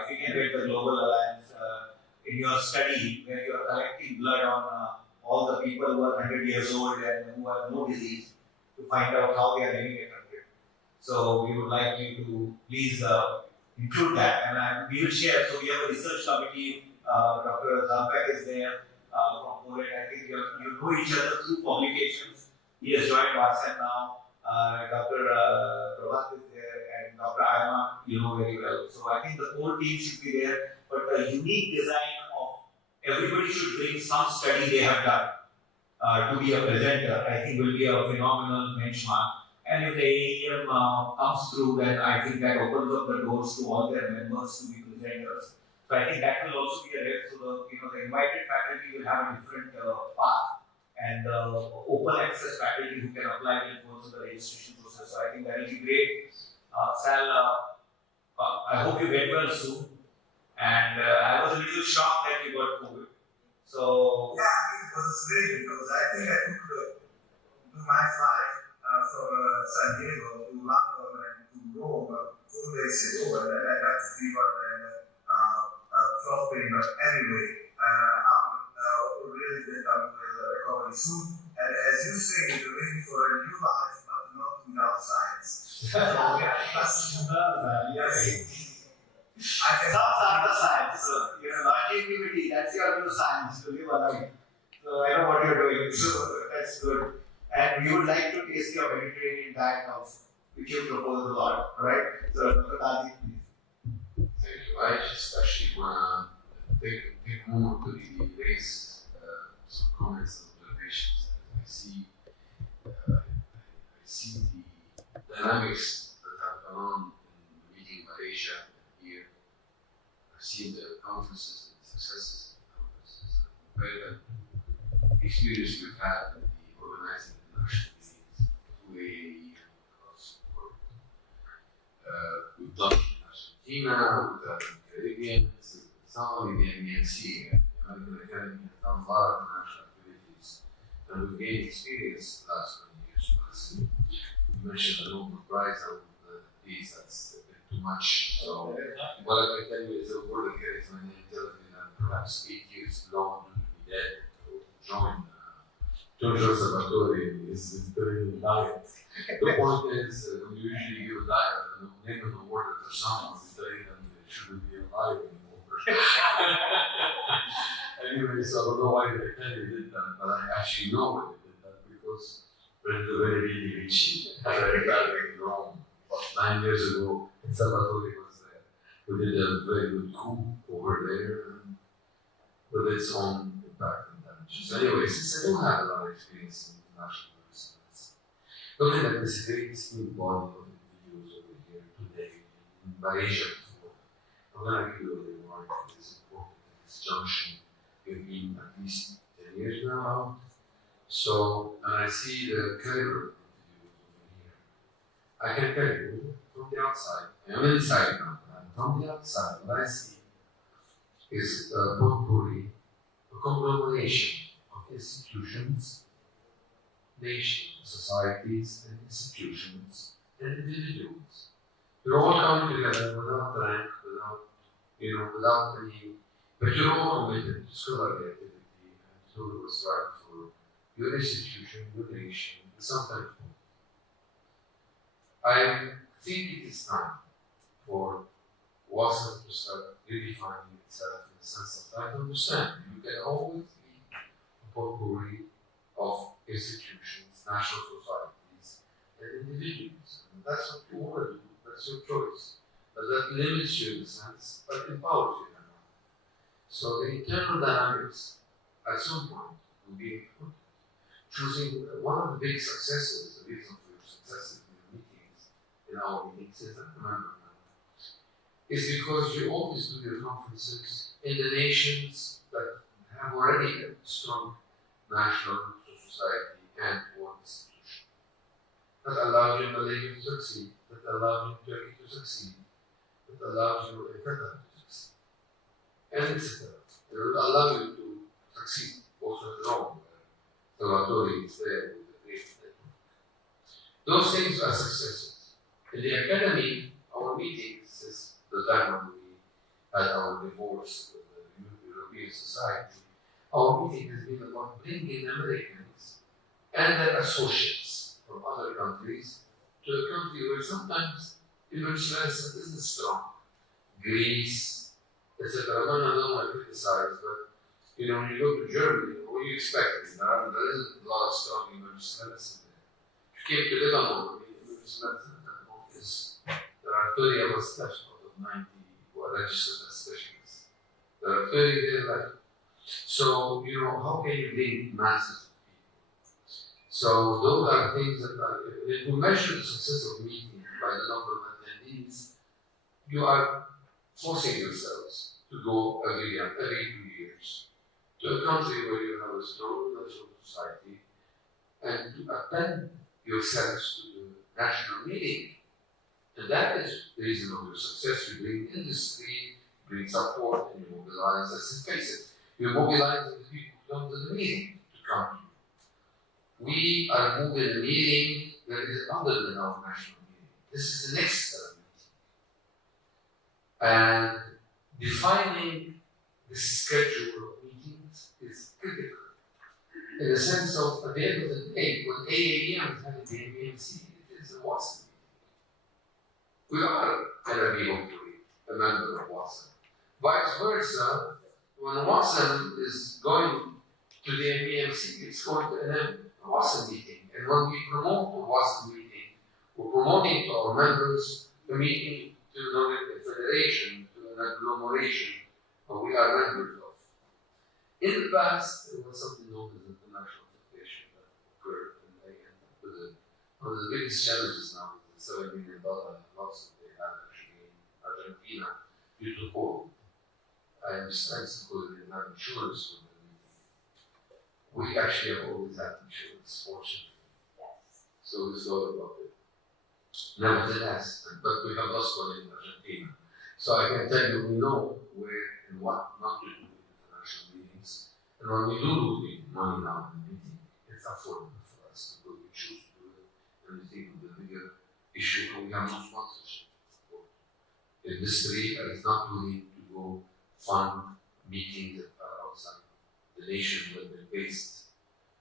If we can get the Global Alliance in your study, where you are collecting blood on all the people who are 100 years old and who have no disease, to find out how they are living at 100. So we would like you to please include that, and we will share. So we have a research committee. Dr. Zampek is there from Poland. I think you know each other through publications. He has joined WhatsApp now. Dr. Prabhat is there, and Dr. Ayman, you know very well. So I think the whole team should be there, but a unique design of everybody should bring some study they have done to be a presenter. I think will be a phenomenal benchmark. And if the AEM comes through, then I think that opens up the doors to all their members to be presenters. So I think that will also be a help. So the invited faculty will have a different path, and open access faculty who can apply will go through the registration process. So I think that will be great. Sal, I hope you get well soon. And I was a little shocked that you got COVID. So yeah, it was great because I think I took my flight from San Diego to London and to Rome 4 days ago, and I got fever and throat pain. But anyway, I'm really that I'm recovery soon. And as you say, you're ready for a new life, but not without science. I can some science. So, longevity, that's your new science to live a life. So I know what you're doing. So that's good. And we would like to taste your Mediterranean diet also, which you propose a lot, right? So Dr. Kazi, please. Thank you. I just actually want to take a moment to raise some comments and observations. I see the dynamics that have gone on in the meeting in Malaysia here. I've seen the conferences and the successes of the conferences, and compare the experience we've had in the organizing international meetings through AAE and across the world. We've done in Argentina, we've done in the Caribbean, some in the MEMC, the American Academy has done a lot of international activities, and we've gained experience the last 20 years. You mentioned the Nobel Prize, and these, that's a bit too much. So, what I can tell you is a word that carries my name, and perhaps 8 years long to be dead to join Giorgio Salvatore is Mediterranean diet. The point is, when you usually give a diet, name an award after someone, you tell them they shouldn't be alive anymore. Anyway, so I don't know why they tell you did that, but I actually know why they did that, because went to very big beach in Rome 9 years ago, and Salvatore was there. We did a very good coup over there, with its own impact and damages. Anyway, since I don't have a lot of experience in international business, looking at this great esteemed body of individuals over here today in Malaysia before, I'm going to give you a little more that is important at this junction. We've been at least 10 years now out. So, and I see the caliber of individuals over here. I can tell you from the outside, I'm inside now, and from the outside, what I see is a potpourri, a conglomeration of institutions, nations, societies, and institutions, and individuals. You're all coming together without rank, without any, but you're all committed to scholarly activity and to what's right for your institution, your nation, and sometimes more. I think it is time for WASM to start redefining itself in the sense of trying to understand you can always be a potpourri of institutions, national societies, and individuals. And that's what you want to do, that's your choice. But that limits you in a sense, but empowers you. So the internal dynamics at some point will be important. Choosing one of the big successes, the reason for your successes in our meetings, is I remember now, is because you always do your conferences in the nations that have already a strong national society and or institution. That allows you Malaysia to succeed, that allows you Turkey to succeed, that allows you Qatar to succeed. And etc. It will allow you to succeed also at Rome, where Salvatore is there with the great network. Those things are successes. In the academy, our meetings, since the time when we had our divorce with the European Society, our meeting has been about bringing Americans and their associates from other countries to a country where sometimes emergency medicine isn't strong. Greece, etc. No, I don't want to criticize, but when you go to Germany, what do you expect? There isn't a lot of strong emergency medicine there. If you came to Lebanon, emergency medicine there are 30 of us left out of 90 who are registered as specialists. There are 30 there left. So, how can you bring masses of people? So, those are things that if we measure the success of meetings by the number of attendees, you are forcing yourselves to go every 2 years to a country where you have a strong national society and to append yourselves to the national meeting. And that is the reason of your success. You bring industry, bring support, and you mobilize, let's face it, you mobilize the people who come to the meeting to come to you. We are moving a meeting that is other than our national meeting. This is the next meeting. And defining the schedule of meetings is critical. In the sense of, at the end of the day, when AAEM is having the AMC, it is a WASM meeting. We are going to be hopefully a member of WASM. Vice versa, when WASM is going to the AMC, it's going to a WASM meeting. And when we promote a WASM meeting, we're promoting to our members a meeting to a federation, to an agglomeration we are members of. In the past, there was something known as international taxation that occurred, and they ended up with one of the biggest challenges now is the $7 million loss that they had actually in Argentina due to COVID. I understand it's because they didn't have insurance for the meeting. We actually have always had insurance, fortunately. So we thought about it. Nevertheless, but we have lost one in Argentina. So I can tell you, we know where and what not to do in international meetings. And when we do lose money now in the meeting, it's affordable for us because we choose to do it. And we think of the bigger issue, and we have no sponsorship support. Industry is not willing to go fund meetings that are outside the nation where they're based.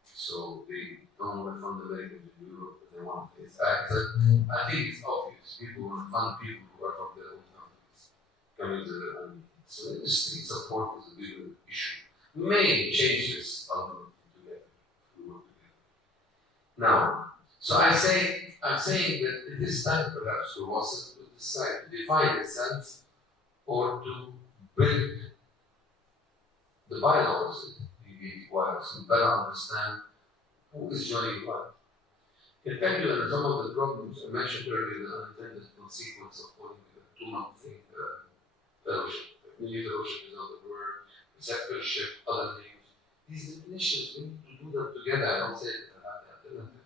So they don't want to fund Americans in Europe, but they want to. In fact, I think it's obvious. People want to fund people who are from their own countries, coming to their own meetings. So industry support is a bigger issue. We may change this ultimately together if we work together. Now, So I'm saying that it is time perhaps to also decide to define itself or to build the bylaws that we require to better understand who is joining what. I can tell you that some of the problems I mentioned earlier, the unintended consequence of going with a 2-month fellowship. Maybe fellowship is not the word, preceptorship, other things. These definitions, we need to do them together. I don't say that I have the alternative.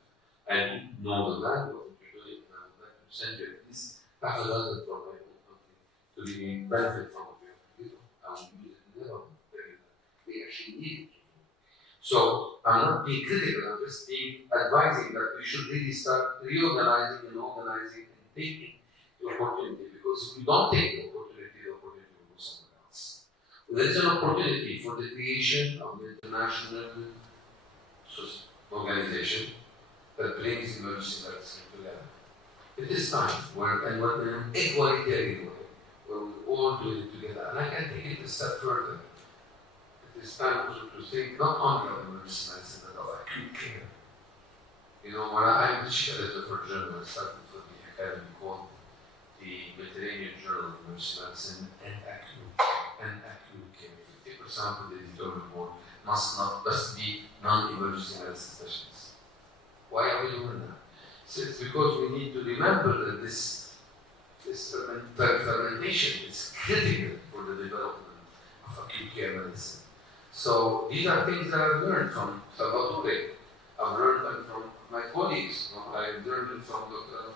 I know the value of what you're doing, and I would like to send you at least half a dozen from my own country to really benefit from what you have to do. I will use it in development that we actually need it. So I'm not being critical, I'm just advising that we should really start reorganizing and organizing and taking the opportunity, because if we don't take the opportunity will go somewhere else. There is an opportunity for the creation of an international organization that brings emergency medicine together. It is time, and we're in an egalitarian way, where we all do it together. And I can take it a step further. It is time also to think not only of emergency medicine, but of acute care. You know, when I'm the chief editor for a journal, I started for the academy called the Mediterranean Journal of Emergency Medicine and acute care. 50% of the editorial board must be non-emergency medicine specialists. Why are we doing that? So it's because we need to remember that this fermentation is critical for the development of acute care medicine. So these are things that I've learned from Salvatore. I've learned them from my colleagues. I've learned them from Dr.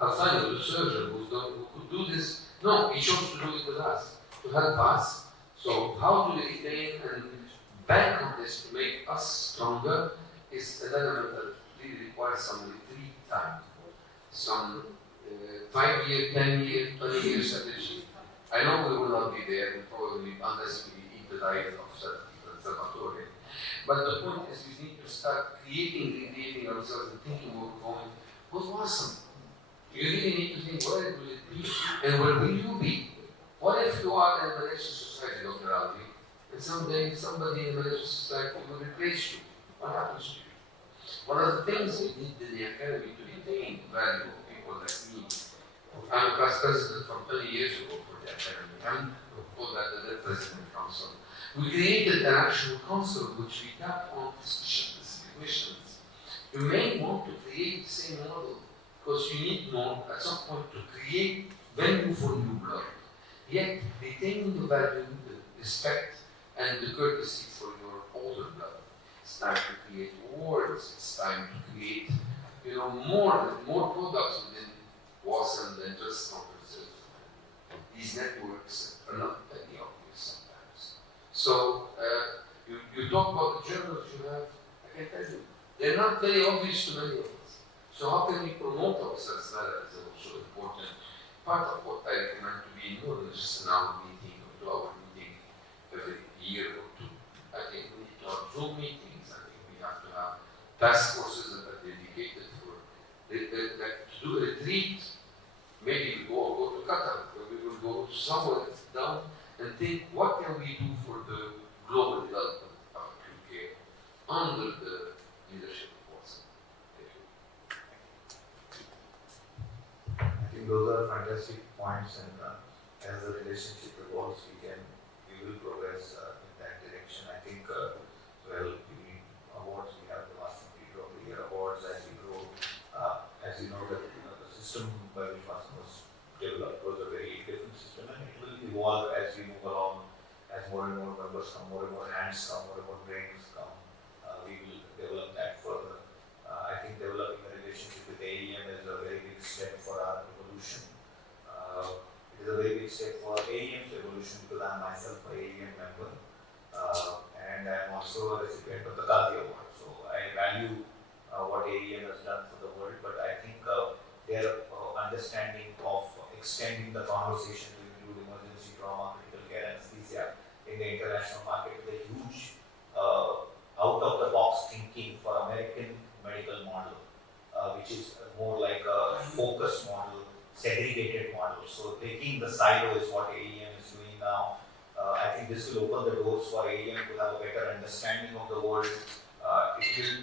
Alfano, the surgeon who could do this. No, he chose to do it with us, to help us. So how to retain and bank on this to make us stronger is an element that really requires some retreat time, some 5-year, 10-year, 20-year strategy. I know we will not be there, probably, unless we eat the diet of Salvatore. But the point is, we need to start recreating ourselves and thinking where we're going. What's awesome? You really need to think, where will it be? And where will you be? What if you are in a Malaysian society, Dr. Ali, and someday somebody in the Malaysian society will replace you? What happens to you? One of the things we need in the academy to retain value of people like me. I'm a past president from 20 years ago for the academy. I'm called that the president council. We created an actual council which we tap on physicians, clinicians. You may want to create the same model because you need more at some point to create value for new blood. Yet retaining the value, the respect, and the courtesy for your older blood. It's time to create awards. It's time to create, more products within WASM than just conferences. These networks are not very obvious sometimes. So you talk about the journals you have. I can tell you, they're not very obvious to many of us. So how can we promote ourselves better is also important. Part of what I recommend to be more than just an hour meeting or 2-hour meeting every year or two. I think we need to have Zoom meetings. I think we have to have task forces that are dedicated for to do a retreat. Maybe we go to Qatar, where we will go somewhere down and think what can we do for the global development of acute care under the leadership of WASM. I think those are fantastic points, and as the relationship evolves, we will progress in that direction. I think, the awards, we have the Last Leader of the Year awards as we grow. As you know, the system by which WASM was developed was a very different system, and it will evolve as we move along, as more and more members come, more and more hands come, more and more brains come. We will develop that further. I think developing a relationship with AEM is a very big step for our evolution. It is a very big step for AEM's evolution because I am myself an AEM member, and I am also a recipient of the Canlı Award. So I value what AEM has done for the world, but I think their understanding of extending the conversation to include emergency trauma, critical care, anesthesia in the international market with a huge out-of-the-box thinking for American medical model, which is more like a focused model, segregated model. So taking the silo is what AEM is doing now. I think this will open the doors for AEM to have a better understanding of the world.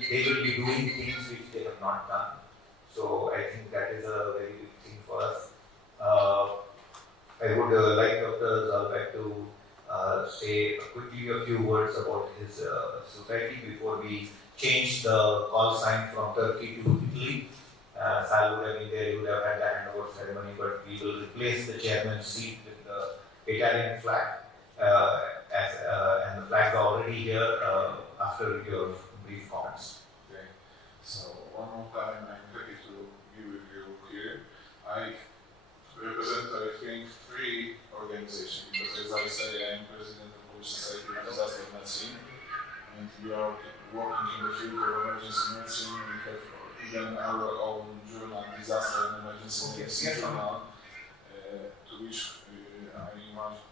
They will be doing things which they have not done. So I think that is a very big thing for us. I would like Dr. Zalbek to say quickly a few words about his society before we change the call sign from Turkey to Italy. Sal would have been there, he would have had the handover ceremony, but we will replace the chairman's seat with the Italian flag. And the flags are already here after your brief comments. Okay. So one more time, I'm happy to be with you here. I represent, I think, 3 organizations, because as I say, I am president of the Polish Society of Disaster Medicine, and we are working in the field of emergency medicine. We have even our own journal, Disaster and Emergency Medicine Journal, to which I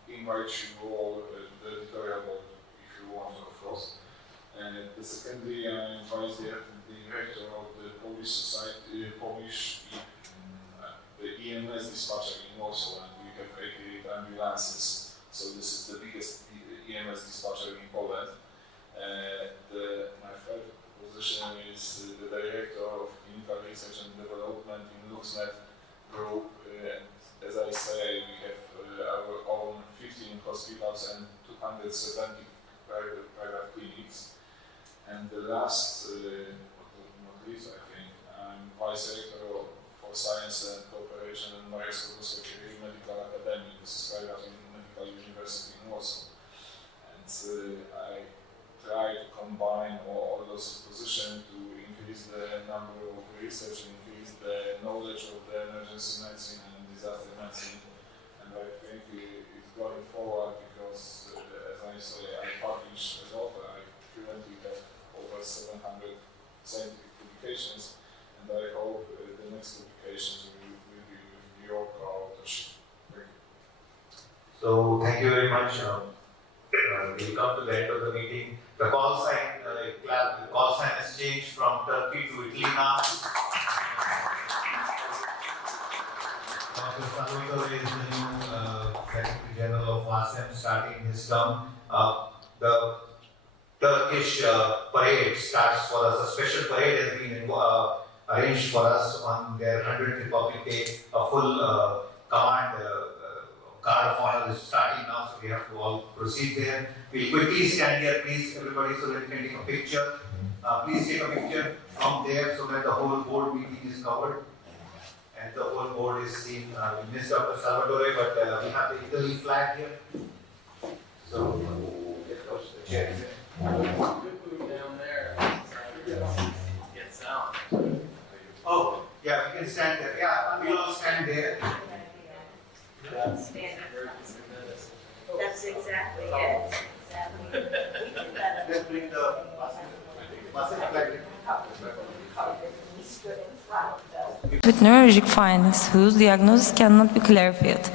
invite you all, the editorial board, if you want, of course. The secondly, I invite the director of the Polish Society, the EMS dispatcher in Warsaw, and we have 88 ambulances, so this is the biggest EMS dispatcher in Poland. My third position is the director of clinical research and development in LuxNet Group. As I say, we have our own 15 hospitals and 270 private clinics. And the last, not least, I think, I'm vice rector for science and cooperation and Secretary Medical Academy. This is private medical university in Warsaw. And I try to combine all those positions to increase the number of research, increase the knowledge of the emergency medicine and disaster medicine. And I think it's going forward because, as I say, I publish a lot. I currently have over 700 scientific publications, and I hope the next publications will be with your authorship. Thank you. So thank you very much. We come to the end of the meeting. The call sign has changed from Turkey to Italy now. Dr. Salvatore is the new Secretary General of ASEM starting his term. The Turkish parade starts for us. A special parade has been arranged for us on their 100th Republic Day. A full command guard of honor is starting now, so we have to all proceed there. We'll quickly stand here, please, everybody, so that we can take a picture. Please take a picture from there so that the whole board meeting is covered. And the whole board is seen. We missed Dr. Salvatore, but we have the Italy flag here. So, let's go to the chair. Down there, get sound. Oh, yeah, we can stand there. Yeah, we'll all stand there. That's exactly it. Let's bring the flag. With neurologic findings whose diagnosis cannot be clarified.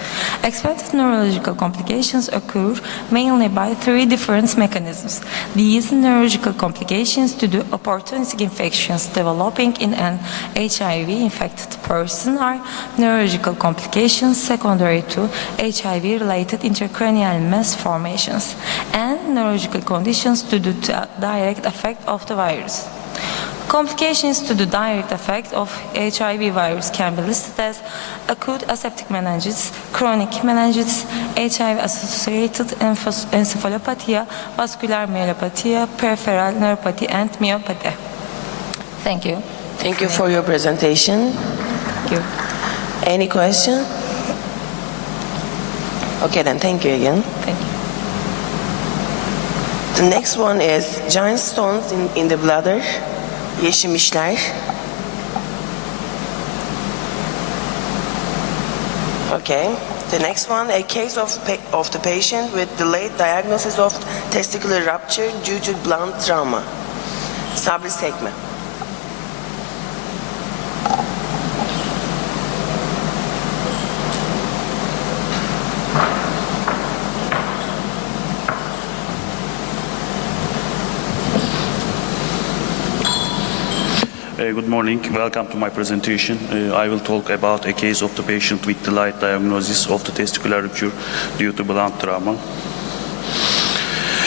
Expected neurological complications occur mainly by 3 different mechanisms. These neurological complications due to opportunistic infections developing in an HIV-infected person are neurological complications secondary to HIV-related intracranial mass formations and neurological conditions due to the direct effect of the virus. Complications to the direct effect of HIV virus can be listed as acute aseptic meningitis, chronic meningitis, HIV-associated encephalopathy, vascular myelopathy, peripheral neuropathy, and myopathy. Thank you. Thank you for your presentation. Thank you. Any question? Okay, then thank you again. Thank you. The next one is giant stones in the bladder. Yeşilmişler. Okay. The next one, a case of the patient with delayed diagnosis of testicular rupture due to blunt trauma. Sabri Sekme. Good morning. Welcome to my presentation. I will talk about a case of the patient with delayed diagnosis of the testicular rupture due to blunt trauma.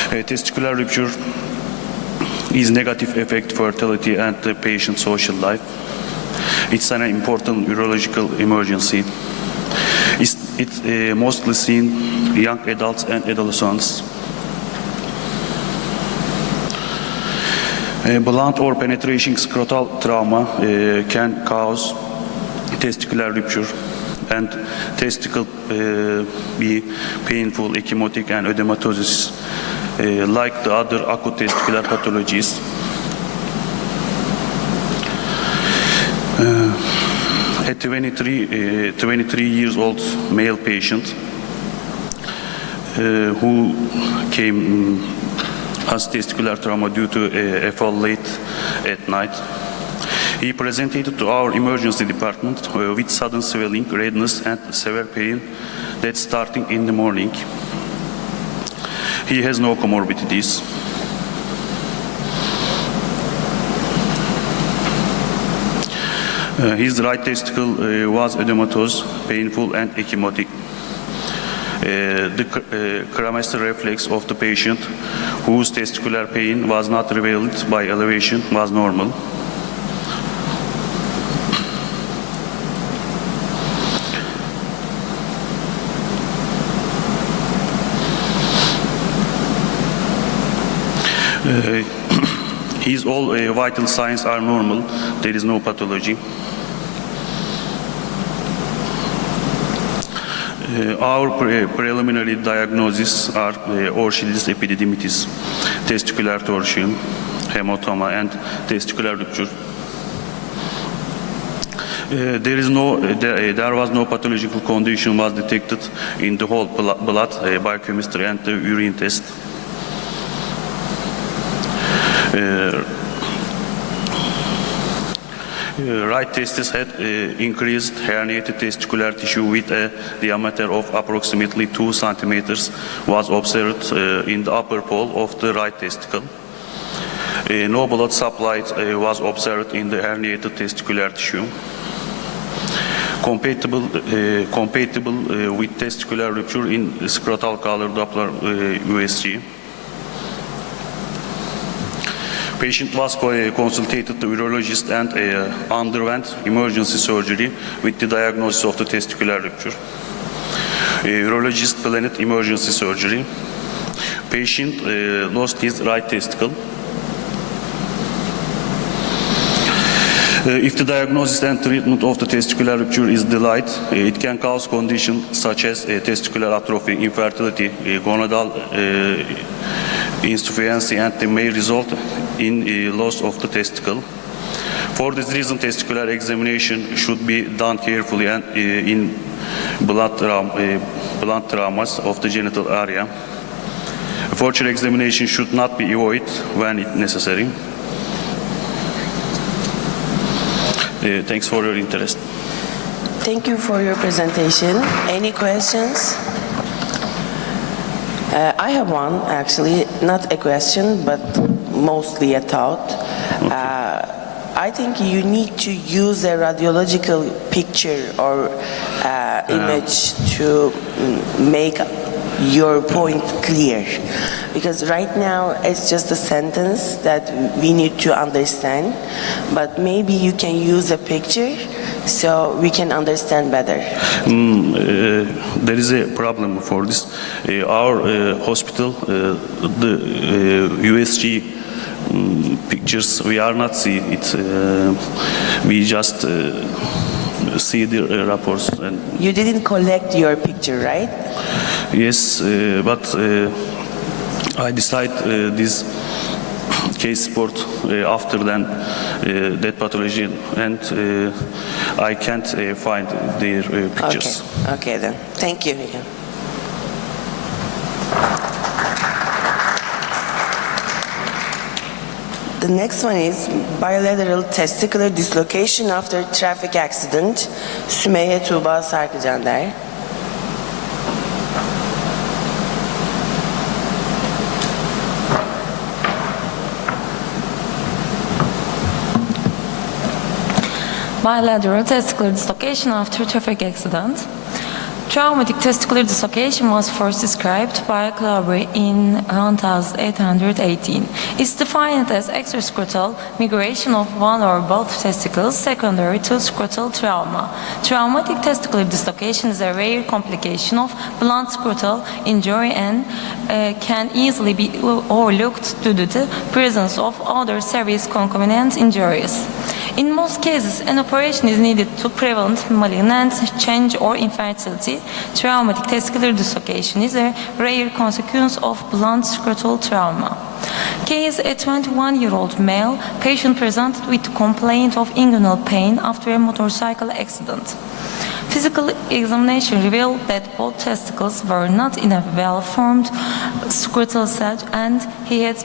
Testicular rupture is negative affect fertility and the patient's social life. It's an important urological emergency. It's mostly seen in young adults and adolescents. Blunt or penetration scrotal trauma can cause testicular rupture and testicle be painful, ecchymotic and ödematosis like the other acute testicular pathologies. A 23 years old male patient who came has testicular trauma due to a fall late at night. He presented to our emergency department with sudden swelling, redness and severe pain that's starting in the morning. He has no comorbidities. His right testicle was edematous, painful and ecchymotic. The cremaster reflex of the patient, whose testicular pain was not revealed by elevation, was normal. His all vital signs are normal. There is no pathology. Our preliminary diagnoses are Orchilis epididymitis, testicular torsion, hematoma, and testicular rupture. There was no pathological condition was detected in the whole blood biochemistry and the urine test. Right testis had increased herniated testicular tissue with a diameter of approximately 2 centimeters was observed in the upper pole of the right testicle. No blood supply was observed in the herniated testicular tissue. Compatible with testicular rupture in scrotal color Doppler USG. Patient was consulted the urologist and underwent emergency surgery with the diagnosis of the testicular rupture. Urologist planned emergency surgery. Patient lost his right testicle. If the diagnosis and treatment of the testicular rupture is delayed, it can cause conditions such as testicular atrophy, infertility, gonadal insufficiency, and they may result in loss of the testicle. For this reason, testicular examination should be done carefully and in blunt traumas of the genital area. Further examination should not be avoided when it necessary. Thanks for your interest. Thank you for your presentation. Any questions? I have one, actually, not a question, but mostly a thought. I think you need to use a radiological picture or image to make your point clear. Because right now it's just a sentence that we need to understand, but maybe you can use a picture so we can understand better. There is a problem for this. Our hospital, the USG pictures, we are not see it. We just see the reports. And you didn't collect your picture, right? Yes, but I decide this case report after that pathology, and I can't find their pictures. Okay then. Thank you. The next one is bilateral testicular dislocation after traffic accident. Sümeyye Tuğba Sarkıcander. Bilateral testicular dislocation after traffic accident. Traumatic testicular dislocation was first described by Claubre in 1818. It's defined as extrascrotal migration of one or both testicles secondary to scrotal trauma. Traumatic testicular dislocation is a rare complication of blunt scrotal injury and can easily be overlooked due to the presence of other serious concomitant injuries. In most cases, an operation is needed to prevent malignant change or infertility. Traumatic testicular dislocation is a rare consequence of blunt scrotal trauma. Case: a 21-year-old male patient presented with complaint of inguinal pain after a motorcycle accident. Physical examination revealed that both testicles were not in a well-formed scrotal sac and he had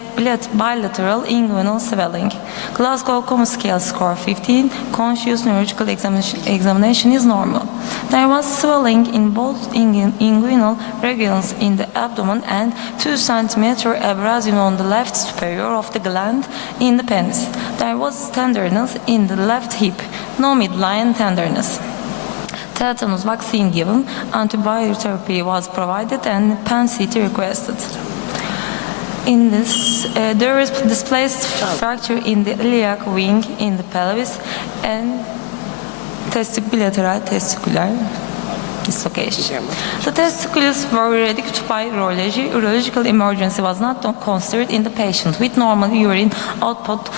bilateral inguinal swelling. Glasgow Coma Scale score 15, conscious neurological examination is normal. There was swelling in both inguinal regions in the abdomen and 2 cm abrasion on the left superior of the gland in the penis. There was tenderness in the left hip, no midline tenderness. Tetanus vaccine given, antibiotic therapy was provided and PAN-CT requested. In this, there is displaced fracture in the iliac wing in the pelvis and bilateral testicular dislocation. The testicles were reduced by urology. Urological emergency was not considered in the patient with normal urine output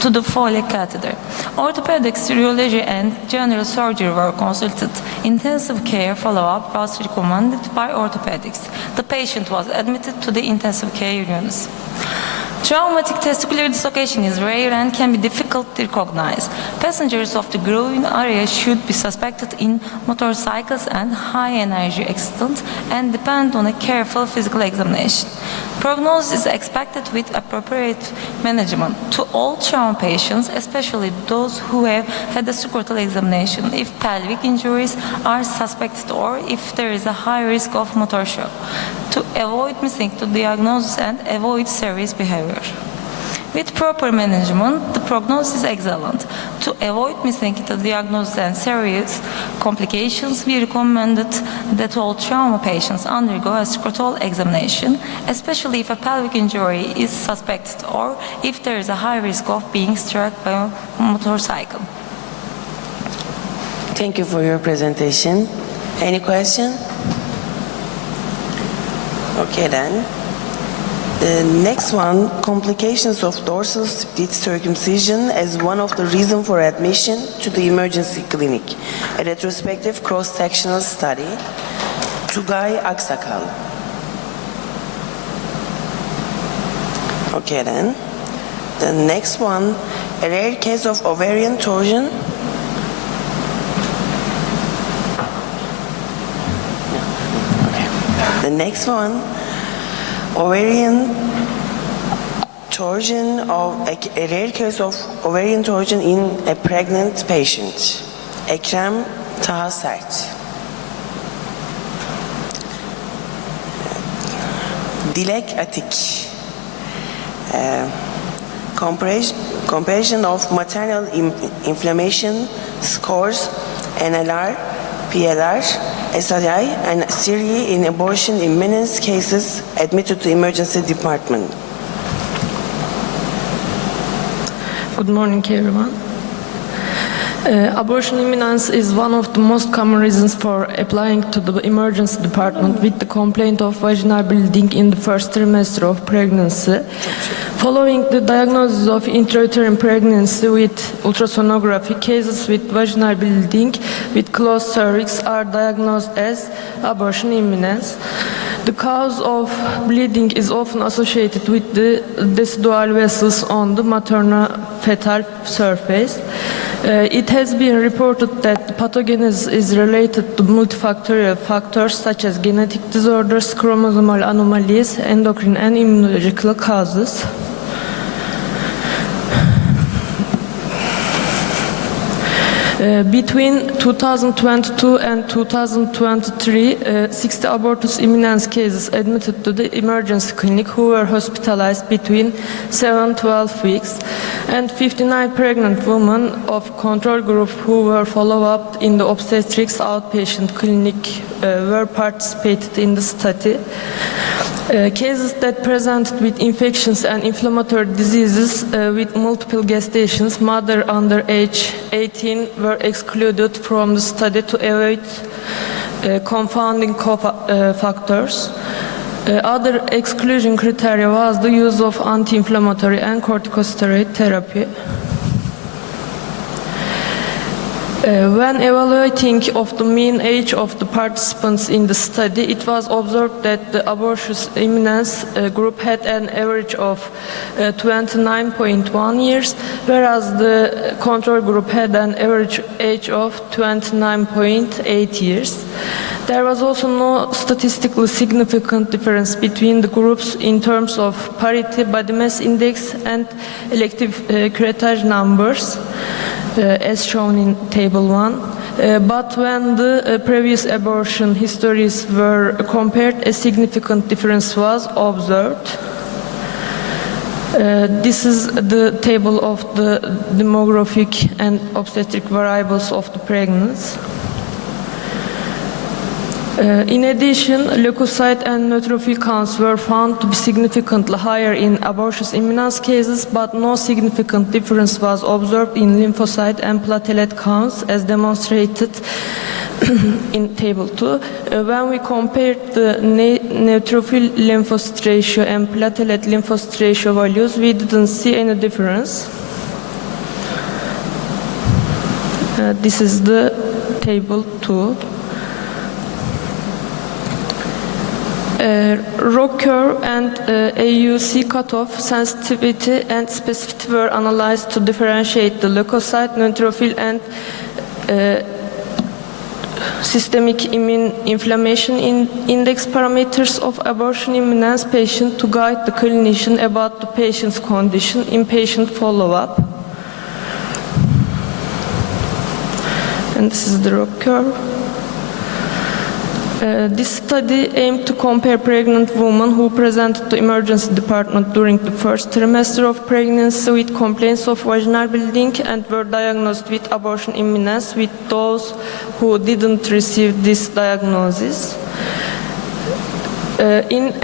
to the Foley catheter. Orthopedics, urology, and general surgery were consulted. Intensive care follow-up was recommended by orthopedics. The patient was admitted to the intensive care units. Traumatic testicular dislocation is rare and can be difficult to recognize. Passengers of the groin area should be suspected in motorcycles and high-energy accidents and depend on a careful physical examination. Prognosis is expected with appropriate management to all trauma patients, especially those who have had a scrotal examination, if pelvic injuries are suspected or if there is a high risk of motor shock, to avoid missing the diagnosis and avoid serious behavior. With proper management, the prognosis is excellent. To avoid missing the diagnosis and serious complications, we recommended that all trauma patients undergo a scrotal examination, especially if a pelvic injury is suspected or if there is a high risk of being struck by a motorcycle. Thank you for your presentation. Any question? Okay then. The next one, complications of dorsal split circumcision as one of the reasons for admission to the emergency clinic. A retrospective cross-sectional study. Tugay Aksakal. Okay then. The next one, a rare case of ovarian torsion. The next one, ovarian torsion, of a rare case of ovarian torsion in a pregnant patient. Ekrem Taha Sert. Dilek Atik. Comparison of maternal inflammation scores, NLR, PLR, SII, and Syria in abortion imminence cases admitted to emergency department. Good morning, everyone. Abortion imminence is one of the most common reasons for applying to the emergency department with the complaint of vaginal bleeding in the first trimester of pregnancy. Following the diagnosis of intrauterine pregnancy with ultrasonography, cases with vaginal bleeding with closed cervix are diagnosed as abortion imminence. The cause of bleeding is often associated with the decidual vessels on the maternal-fetal surface. It has been reported that the pathogenesis is related to multifactorial factors such as genetic disorders, chromosomal anomalies, endocrine and immunological causes. Between 2022 and 2023, 60 abortus imminens cases admitted to the emergency clinic who were hospitalized between 7-12 weeks, and 59 pregnant women of control group who were followed up in the obstetrics outpatient clinic were participated in the study. Cases that presented with infections and inflammatory diseases with multiple gestations, mother under age 18, were excluded from the study to avoid confounding factors. Other exclusion criteria was the use of anti-inflammatory and corticosteroid therapy. When evaluating of the mean age of the participants in the study, it was observed that the abortus imminens group had an average of 29.1 years, whereas the control group had an average age of 29.8 years. There was also no statistically significant difference between the groups in terms of parity, body mass index, and elective curettage numbers, as shown in Table 1. But when the previous abortion histories were compared, a significant difference was observed. This is the table of the demographic and obstetric variables of the pregnancy. In addition, leukocyte and neutrophil counts were found to be significantly higher in abortus imminens cases, but no significant difference was observed in lymphocyte and platelet counts, as demonstrated in Table 2. When we compared the neutrophil lymphocyte ratio and platelet lymphocyte ratio values, we didn't see any difference. This is the Table 2. ROC curve and AUC cutoff sensitivity and specificity were analyzed to differentiate the leukocyte, neutrophil, and systemic immune inflammation index parameters of abortion imminens patient to guide the clinician about the patient's condition in patient follow-up. And this is the ROC curve. This study aimed to compare pregnant women who presented to emergency department during the first trimester of pregnancy with complaints of vaginal bleeding and were diagnosed with abortion imminens with those who didn't receive this diagnosis. In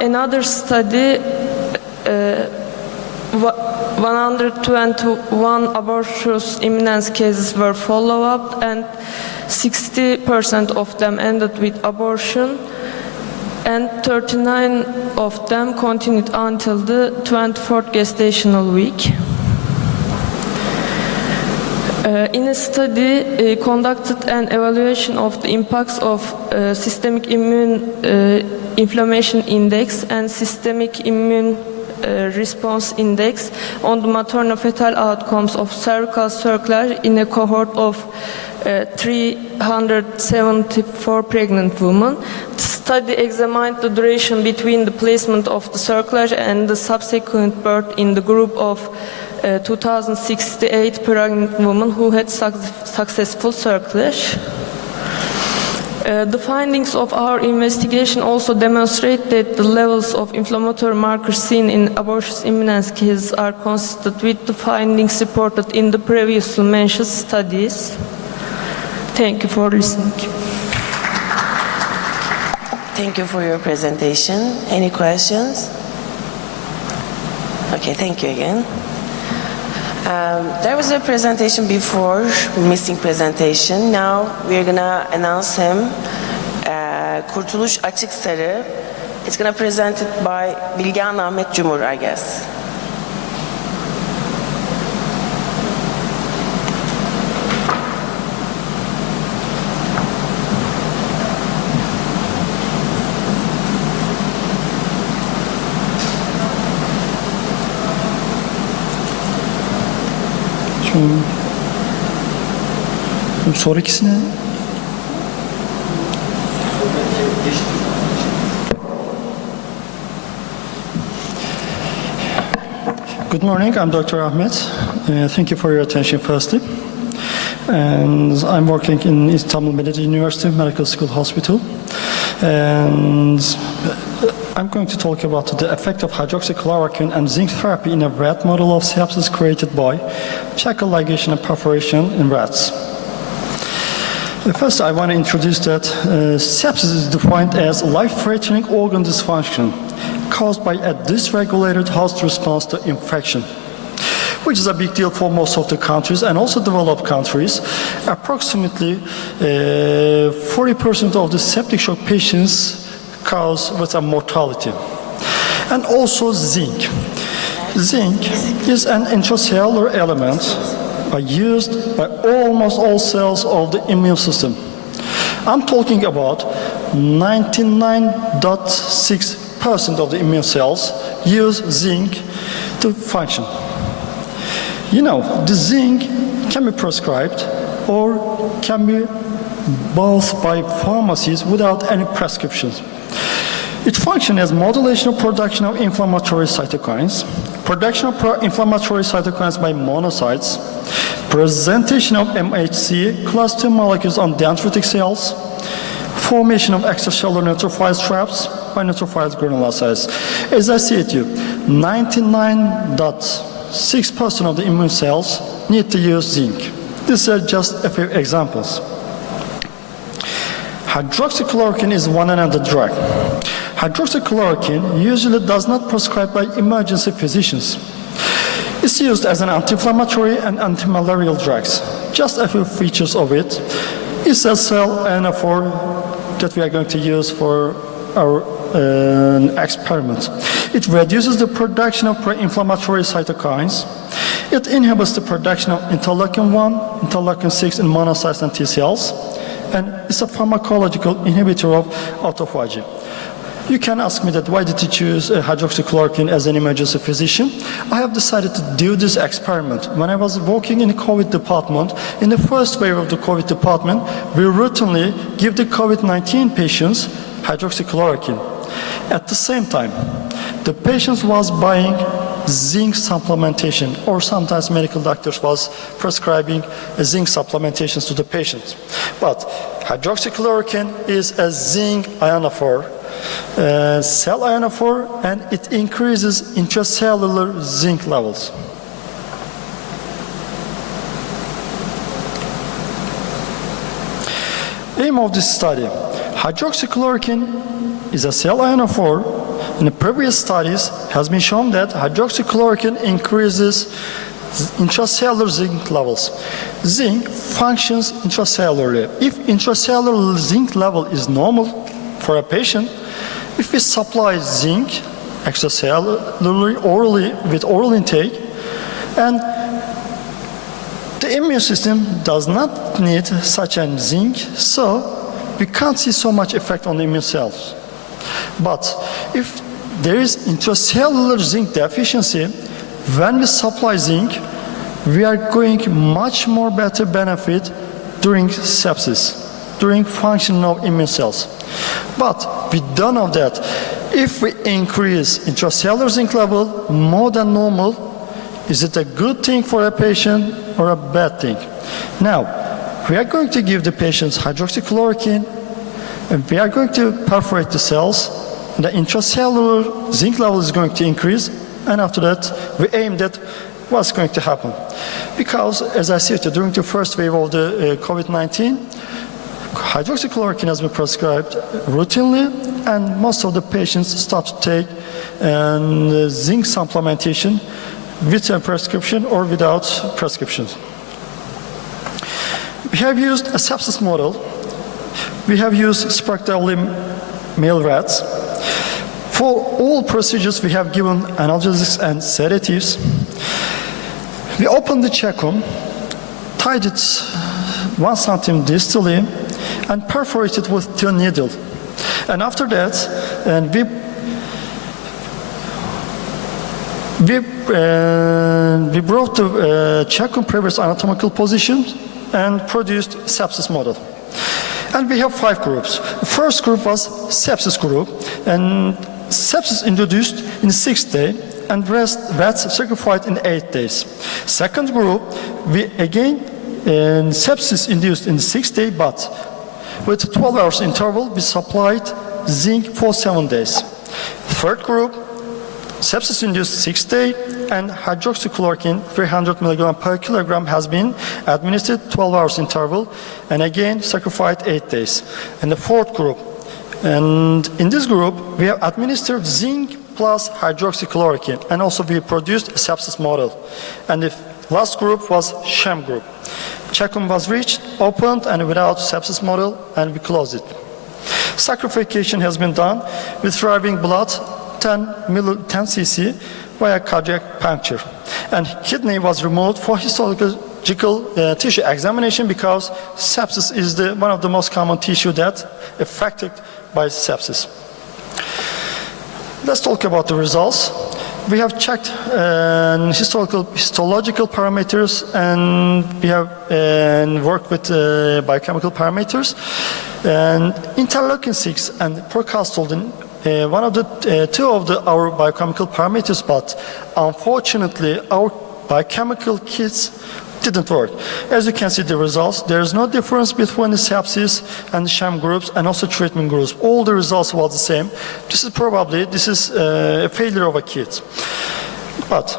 another study, 121 abortus imminens cases were followed up, and 60% of them ended with abortion, and 39 of them continued until the 24th gestational week. In a study conducted an evaluation of the impacts of systemic immune inflammation index and systemic immune response index on the maternal-fetal outcomes of cervical circlage in a cohort of 374 pregnant women. The study examined the duration between the placement of the cerclage and the subsequent birth in the group of 2,068 pregnant women who had successful cerclage. The findings of our investigation also demonstrate that the levels of inflammatory markers seen in abortus imminens cases are consistent with the findings reported in the previously mentioned studies. Thank you for listening. Thank you for your presentation. Any questions? Okay, thank you again. There was a presentation before, missing presentation. Now we're gonna announce him, Kurtuluş Açıksarı. It's gonna present it by Bilgehan Ahmet Cumhur, I guess. Sonrakisine Good morning, I'm Dr. Ahmet. Thank you for your attention firstly. and I'm working in Istanbul Medeniyet University Medical School Hospital. And I'm going to talk about the effect of hydroxychloroquine and zinc therapy in a rat model of sepsis created by chacal ligation and perforation in rats. First, I want to introduce that sepsis is defined as life-threatening organ dysfunction caused by a dysregulated host response to infection, which is a big deal for most of the countries and also developed countries. Approximately 40% of the septic shock patients cause with a mortality. And also zinc. Zinc is an intracellular element used by almost all cells of the immune system. I'm talking about 99.6% of the immune cells use zinc to function. You know, the zinc can be prescribed or can be bought by pharmacies without any prescriptions. It functions as modulation of production of inflammatory cytokines, production of pro-inflammatory cytokines by monocytes, presentation of MHC class II molecules on dendritic cells, formation of extracellular neutrophil traps by neutrophil granulocytes. As I said to you, 99.6% of the immune cells need to use zinc. These are just a few examples. Hydroxychloroquine is one another drug. Hydroxychloroquine usually does not prescribed by emergency physicians. It's used as an anti-inflammatory and anti-malarial drugs. Just a few features of it. It's a cell ionophore that we are going to use for our experiment. It reduces the production of pro-inflammatory cytokines. It inhibits the production of interleukin-1, interleukin-6 in monocytes and T cells. And it's a pharmacological inhibitor of autophagy. You can ask me that why did you choose hydroxychloroquine as an emergency physician? I have decided to do this experiment. When I was working in the COVID department, in the first wave of the COVID department, we routinely give the COVID-19 patients hydroxychloroquine. At the same time, the patients was buying zinc supplementation, or sometimes medical doctors was prescribing zinc supplementations to the patients. But hydroxychloroquine is a zinc ionophore, cell ionophore, and it increases intracellular zinc levels. Aim of this study: hydroxychloroquine is a cell ionophore. In the previous studies has been shown that hydroxychloroquine increases intracellular zinc levels. Zinc functions intracellularly. If intracellular zinc level is normal for a patient, if we supply zinc extracellularly orally with oral intake, and the immune system does not need such a zinc, so we can't see so much effect on the immune cells. But if there is intracellular zinc deficiency, when we supply zinc, we are going much more better benefit during sepsis, during functioning of immune cells. But we don't know that. If we increase intracellular zinc level more than normal, is it a good thing for a patient or a bad thing? Now, we are going to give the patients hydroxychloroquine, and we are going to perforate the cells. The intracellular zinc level is going to increase, and after that, we aim that what's going to happen. Because, as I said, during the first wave of the COVID-19, hydroxychloroquine has been prescribed routinely, and most of the patients start to take zinc supplementation with a prescription or without prescriptions. We have used a sepsis model. We have used spectrally male rats. For all procedures, we have given analgesics and sedatives. We opened the cecum, tied it 1 cm distally, and perforated with 2 needles. And after that, we brought the cecum previous anatomical position and produced sepsis model. And we have 5 groups. The first group was sepsis group, and sepsis introduced in the 6th day, and rats sacrificed in 8 days. Second group, we again sepsis induced in the 6th day, but with 12 hours interval, we supplied zinc for 7 days. Third group, sepsis-induced 6th day, and hydroxychloroquine 300 mg per kilogram has been administered 12 hours interval, and again sacrificed 8 days. And the fourth group, and in this group, we have administered zinc plus hydroxychloroquine, and also we produced a sepsis model. And the last group was sham group. Check-in was reached, opened, and without sepsis model, and we closed it. Sacrification has been done with deriving blood 10 cc via cardiac puncture. And kidney was removed for histological tissue examination because sepsis is one of the most common tissue that affected by sepsis. Let's talk about the results. We have checked histological parameters, and we have worked with biochemical parameters. And interleukin-6 and procalcitonin, one of the two of our biochemical parameters, but unfortunately our biochemical kits didn't work. As you can see the results, there is no difference between the sepsis and the sham groups and also treatment groups. All the results were the same. This is a failure of a kit. But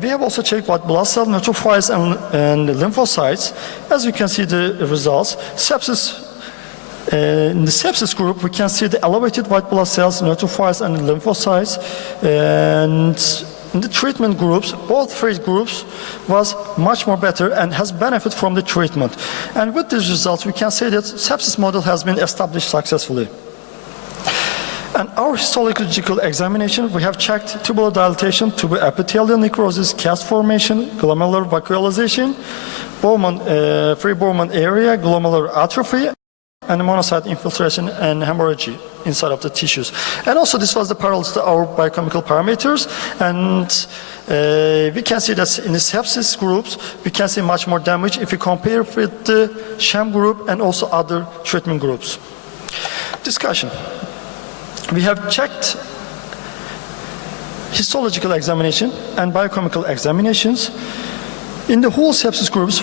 we have also checked white blood cell neutrophils and lymphocytes. As you can see the results, in the sepsis group, we can see the elevated white blood cells, neutrophils, and lymphocytes. And in the treatment groups, both three groups was much more better and has benefit from the treatment. And with these results, we can say that sepsis model has been established successfully. And our histological examination, we have checked tubular dilatation, tubular epithelial necrosis, cast formation, glomerular vacuolization, free Bowman area, glomerular atrophy, and monocyte infiltration and hemorrhage inside of the tissues. And also this was the parallel to our biochemical parameters, and we can see that in the sepsis groups, we can see much more damage if we compare with the sham group and also other treatment groups. Discussion. We have checked histological examination and biochemical examinations. In the whole sepsis groups,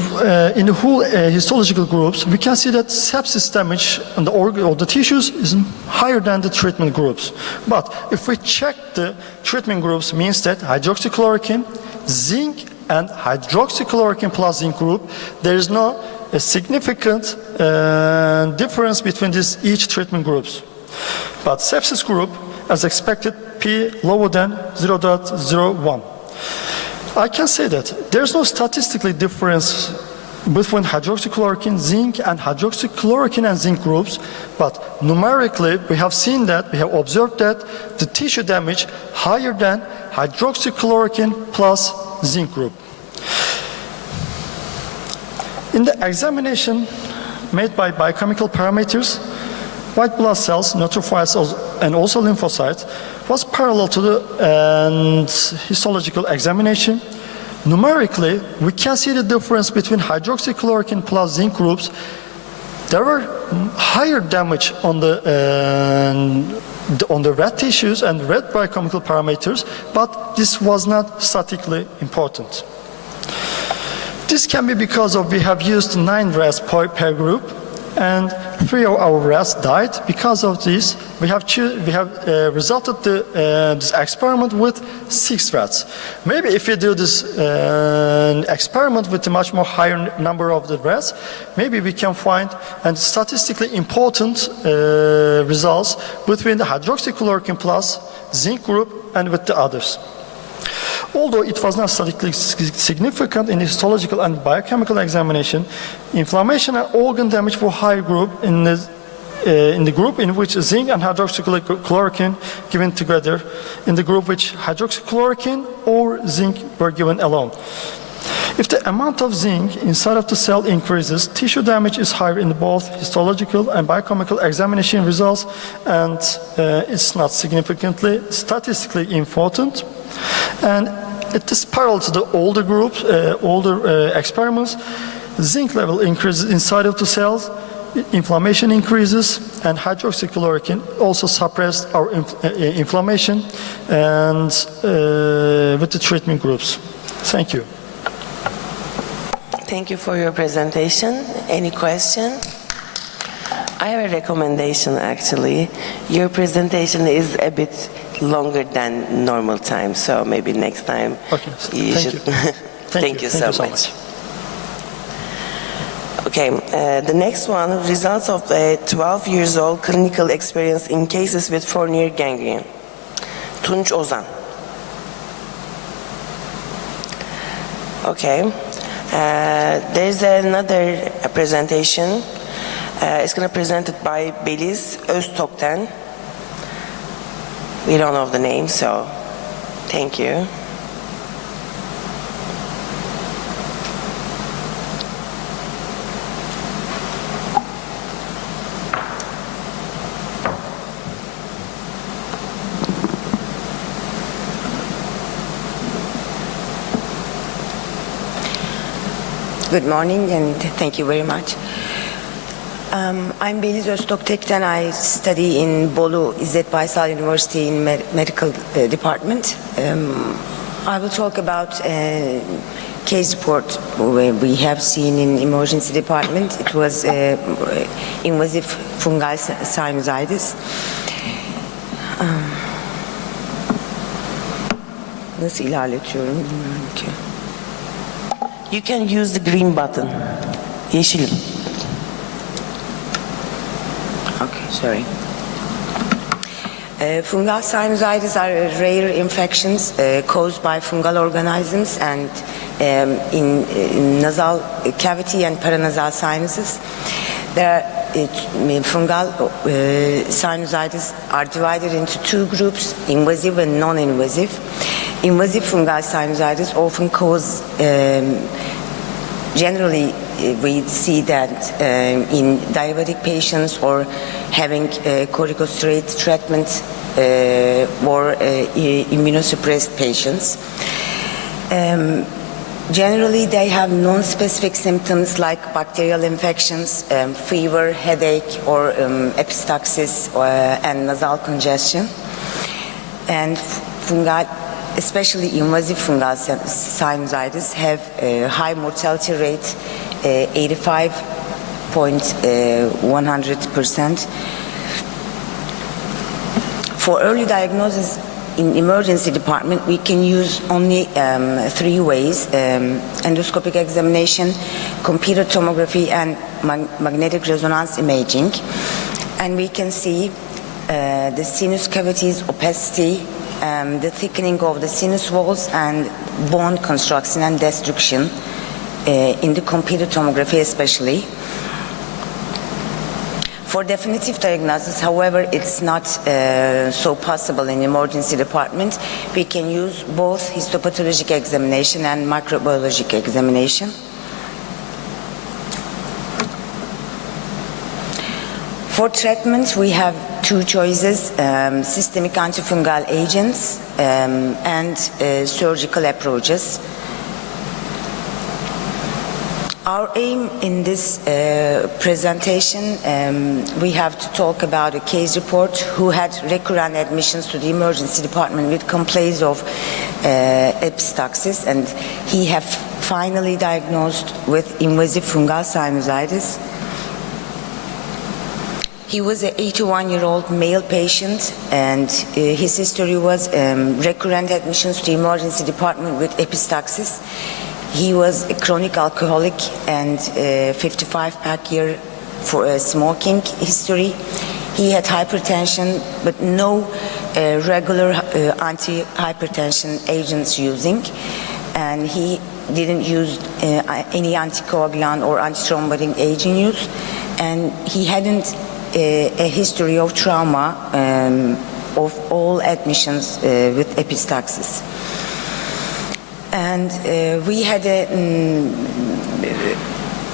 in the whole histological groups, we can see that sepsis damage on the organ or the tissues is higher than the treatment groups. But if we check the treatment groups, means that hydroxychloroquine, zinc, and hydroxychloroquine plus zinc group, there is no significant difference between each treatment groups. But sepsis group, as expected, P lower than 0.01. I can say that there's no statistical difference between hydroxychloroquine, zinc, and hydroxychloroquine and zinc groups, but numerically we have seen that, we have observed that the tissue damage higher than hydroxychloroquine plus zinc group. In the examination made by biochemical parameters, white blood cells, neutrophils, and also lymphocytes was parallel to the histological examination. Numerically, we can see the difference between hydroxychloroquine plus zinc groups. There were higher damage on the red tissues and red biochemical parameters, but this was not statistically important. This can be because of we have used 9 rats per group, and 3 of our rats died. Because of this, we have resulted this experiment with 6 rats. Maybe if we do this experiment with a much more higher number of the rats, maybe we can find statistically important results between the hydroxychloroquine plus zinc group and with the others. Although it was not statistically significant in the histological and biochemical examination, inflammation and organ damage were high group in the group in which zinc and hydroxychloroquine given together, in the group which hydroxychloroquine or zinc were given alone. If the amount of zinc inside of the cell increases, tissue damage is higher in both histological and biochemical examination results, and it's not significantly statistically important. And it is parallel to the older groups, older experiments. Zinc level increases inside of the cells, inflammation increases, and hydroxychloroquine also suppressed our inflammation and with the treatment groups. Thank you. Thank you for your presentation. Any question? I have a recommendation actually. Your presentation is a bit longer than normal time, so maybe next time Okay. you Thank should. you. Thank you so much. Okay, the next one, results of a 12 years old clinical experience in cases with fournier gangrene. Tunç Ozan. Okay, there's another presentation. It's going to be presented by Beliz Öztokten. We don't know the name, so thank you. Good morning and thank you very much. I'm Beliz Öztoktek'ten. I study in Bolu İzzet Baysal University in medical department. I will talk about a case report we have seen in emergency department. It was invasive fungal sinusitis. Nasıl ilerletiyorum bilmiyorum ki. You can use the green button. Yeşilim. Okay, sorry. Fungal sinusitis are rare infections caused by fungal organisms and in nasal cavity and paranasal sinuses. There are fungal sinusitis are divided into two groups, invasive and non-invasive. Invasive fungal sinusitis often cause, generally we see that in diabetic patients or having corticosteroid treatment or immunosuppressed patients. Generally, they have non-specific symptoms like bacterial infections, fever, headache, or epistaxis and nasal congestion. And fungal, especially invasive fungal sinusitis, have a high mortality rate, 85.100%. For early diagnosis in emergency department, we can use only three ways: endoscopic examination, computer tomography, and magnetic resonance imaging. And we can see the sinus cavities, opacity, the thickening of the sinus walls, and bone construction and destruction in the computer tomography especially. For definitive diagnosis, however, it's not so possible in emergency department. We can use both histopathologic examination and microbiologic examination. For treatment, we have two choices, systemic antifungal agents and surgical approaches. Our aim in this presentation, we have to talk about a case report who had recurrent admissions to the emergency department with complaints of epistaxis, and he have finally diagnosed with invasive fungal sinusitis. He was an 81-year-old male patient, and his history was recurrent admissions to the emergency department with epistaxis. He was a chronic alcoholic and 55-pack year for smoking history. He had hypertension, but no regular anti-hypertension agents using, and he didn't use any anticoagulant or antithrombotic agent use, and he hadn't a history of trauma of all admissions with epistaxis. And we had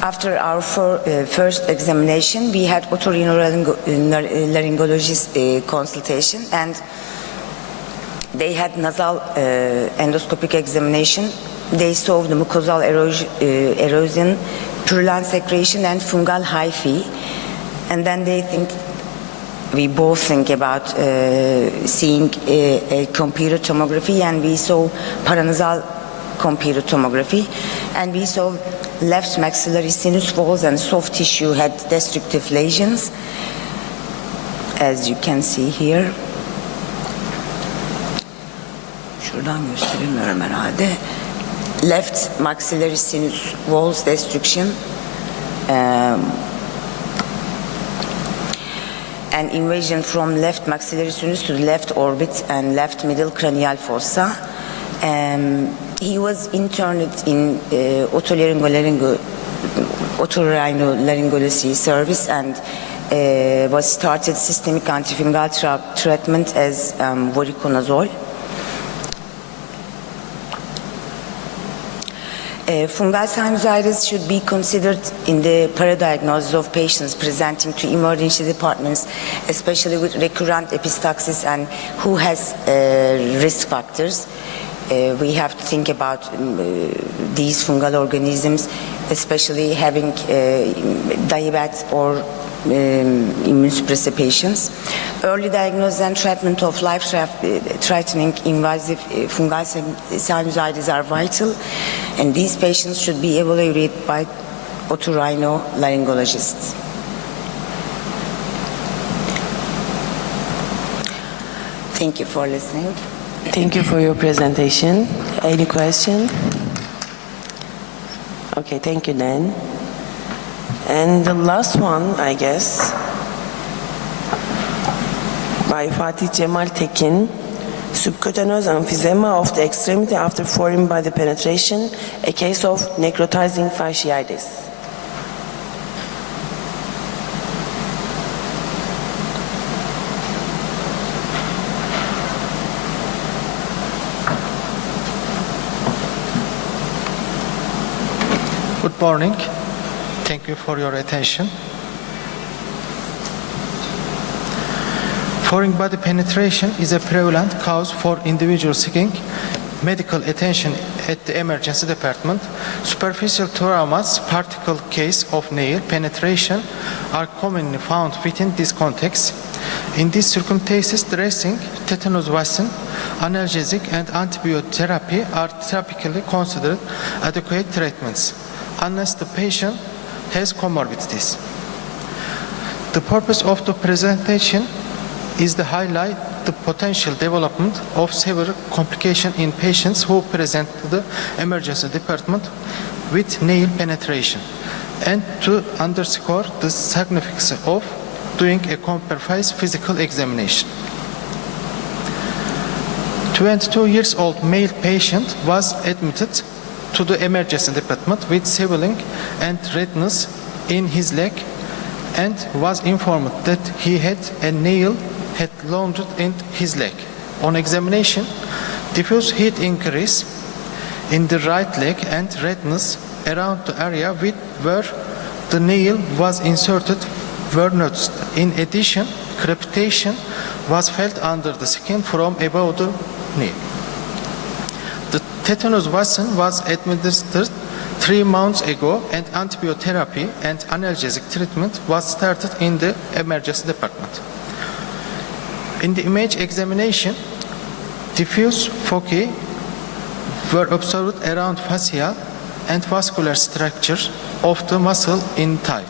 after our first examination, we had otorhinolaryngologist consultation, and they had nasal endoscopic examination. They saw the mucosal erosion, purulent secretion, and fungal hyphae. And then we both think about seeing a computer tomography, and we saw paranasal computed tomography, and we saw left maxillary sinus walls and soft tissue had destructive lesions, as you can see here. Şuradan gösteremiyorum herhalde. Left maxillary sinus walls destruction, an invasion from left maxillary sinus to the left orbit and left middle cranial fossa. He was interned in otorhinolaryngology service and was started systemic antifungal treatment as voriconazole. Fungal sinusitis should be considered in the paradiagnosis of patients presenting to emergency departments, especially with recurrent epistaxis and who has risk factors. We have to think about these fungal organisms, especially having diabetes or immunosuppressive patients. Early diagnosis and treatment of life-threatening invasive fungal sinusitis are vital, and these patients should be evaluated by otorhinolaryngologists. Thank you for listening. Thank you for your presentation. Any question? Okay, thank you, Dan. And the last one, I guess, by Fatih Cemal Tekin, subcutaneous emphysema of the extremity after foreign body penetration, a case of necrotizing fasciitis. Good morning. Thank you for your attention. Foreign body penetration is a prevalent cause for individuals seeking medical attention at the emergency department. Superficial traumas, particular case of nail penetration, are commonly found within this context. In these circumstances, dressing, tetanus vaccine, analgesic, and antibiotic therapy are typically considered adequate treatments, unless the patient has comorbidities. The purpose of the presentation is to highlight the potential development of severe complications in patients who present to the emergency department with nail penetration, and to underscore the significance of doing a comprehensive physical examination. 22-year-old male patient was admitted to the emergency department with swelling and redness in his leg and was informed that he had a nail had lodged in his leg. On examination, diffuse heat increase in the right leg and redness around the area where the nail was inserted were noticed. In addition, crepitation was felt under the skin from above the knee. The tetanus vaccine was administered 3 months ago, and antibiotic therapy and analgesic treatment was started in the emergency department. In the image examination, diffuse foci were observed around fascia and vascular structure of the muscle in thigh,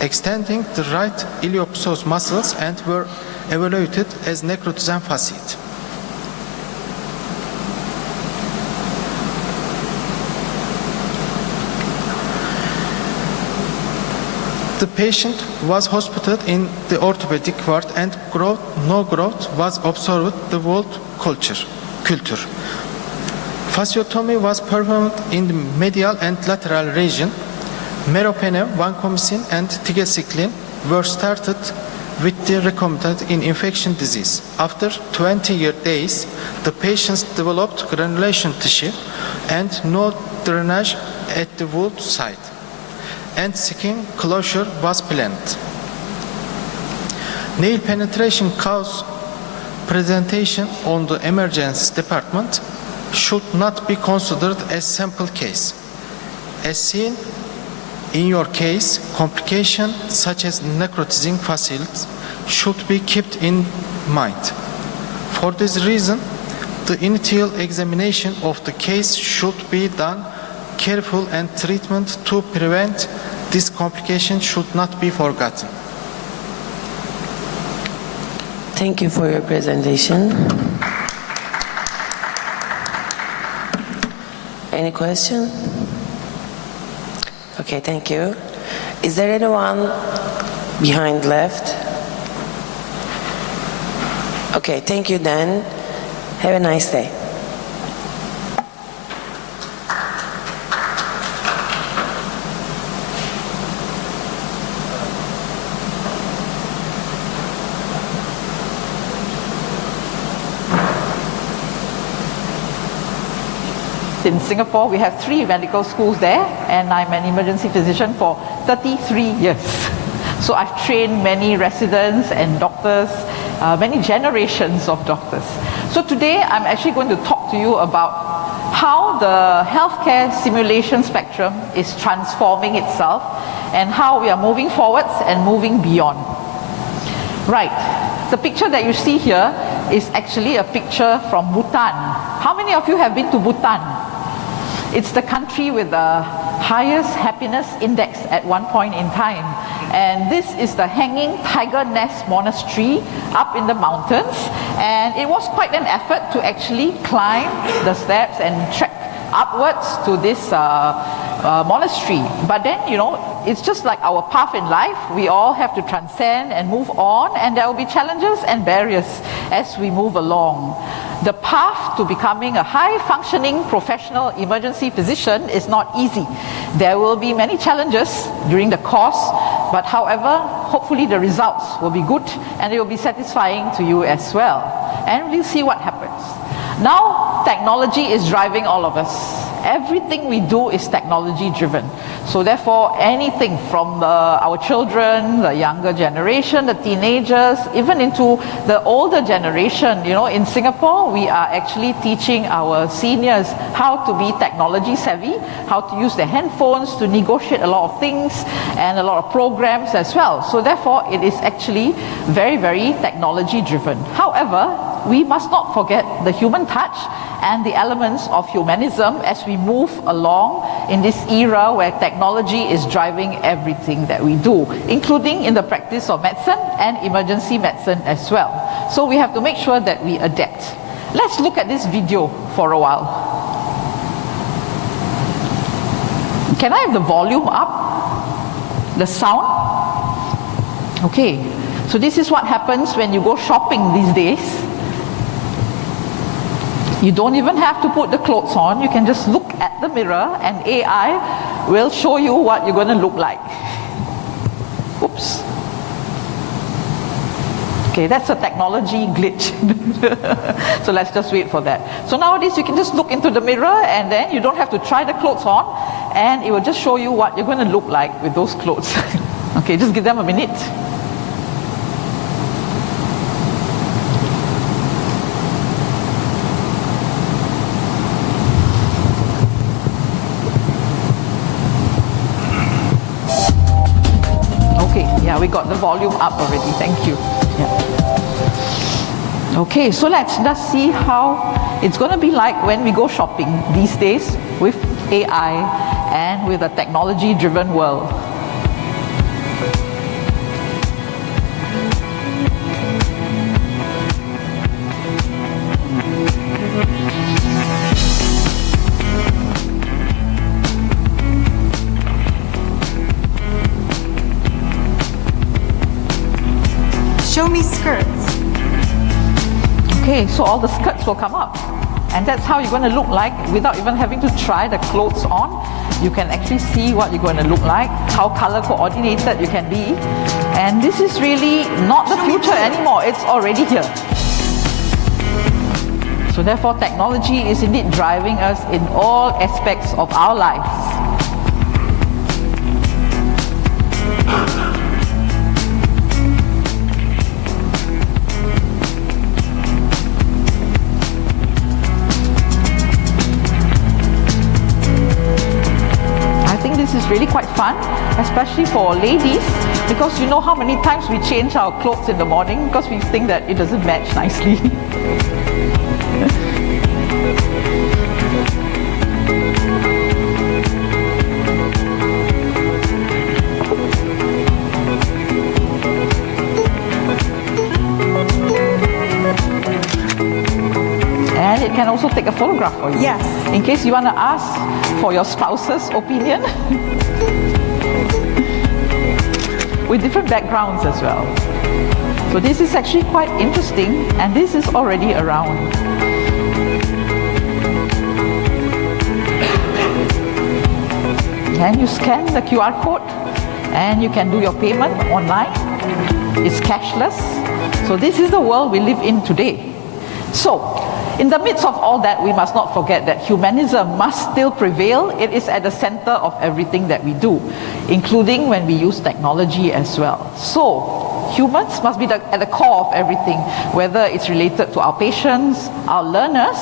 extending the right iliopsoas muscles, and were evaluated as necrotizing fasciitis. The patient was hospitalized in the orthopedic ward, and no growth was observed the wall culture. Fasciotomy was performed in the medial and lateral region. Meropenem, vancomycin, and tigecycline were started with the recombinant in infection disease. After 20 days, the patients developed granulation tissue and no drainage at the wound site, and skin closure was planned. Nail penetration cause presentation on the emergency department should not be considered as sample case. As seen in your case, complications such as necrotizing fasciitis should be kept in mind. For this reason, The initial examination of the case should be done careful and treatment to prevent this complication should not be forgotten. Thank you for your presentation. Any question? Okay, thank you. Is there anyone behind left? Okay, thank you then. Have a nice day. In Singapore, we have 3 medical schools there, and I'm an emergency physician for 33 years. So I've trained many residents and doctors, many generations of doctors. So today, I'm actually going to talk to you about how the healthcare simulation spectrum is transforming itself and how we are moving forwards and moving beyond. Right, the picture that you see here is actually a picture from Bhutan. How many of you have been to Bhutan? It's the country with the highest happiness index at one point in time. And this is the Hanging Tiger Nest Monastery up in the mountains. And it was quite an effort to actually climb the steps and trek upwards to this monastery. But then, you know, it's just like our path in life. We all have to transcend and move on, and there will be challenges and barriers as we move along. The path to becoming a high-functioning professional emergency physician is not easy. There will be many challenges during the course, but however, hopefully the results will be good and it will be satisfying to you as well. And we'll see what happens. Now, technology is driving all of us. Everything we do is technology driven. So therefore, anything from our children, the younger generation, the teenagers, even into the older generation, you know, in Singapore, we are actually teaching our seniors how to be technology savvy, how to use their handphones to negotiate a lot of things and a lot of programs as well. So therefore, it is actually very, very technology driven. However, we must not forget the human touch and the elements of humanism as we move along in this era where technology is driving everything that we do, including in the practice of medicine and emergency medicine as well. So we have to make sure that we adapt. Let's look at this video for a while. Can I have the volume up? The sound? Okay, so this is what happens when you go shopping these days. You don't even have to put the clothes on. You can just look at the mirror and AI will show you what you're going to look like. Oops. Okay, that's a technology glitch. So let's just wait for that. So nowadays you can just look into the mirror and then you don't have to try the clothes on and it will just show you what you're going to look like with those clothes. Okay, just give them a minute. Yeah, we got the volume up already. Thank you. Yeah. Okay, so let's just see how it's going to be like when we go shopping these days with AI and with a technology-driven world. Show me skirts. Okay, so all the skirts will come up. And that's how you're going to look like without even having to try the clothes on. You can actually see what you're going to look like, how color coordinated you can be. And this is really not the future anymore, it's already here. So therefore, technology is indeed driving us in all aspects of our lives. This is really quite fun, especially for ladies, because you know how many times we change our clothes in the morning because we think that it doesn't match nicely. it can also take a photograph for you. Yes. In case you want to ask for your spouse's opinion. With different backgrounds as well. So this is actually quite interesting, and this is already around. And you scan the QR code and you can do your payment online. It's cashless. So this is the world we live in today. So in the midst of all that, we must not forget that humanism must still prevail. It is at the center of everything that we do, including when we use technology as well. So humans must be at the core of everything, whether it's related to our patients, our learners,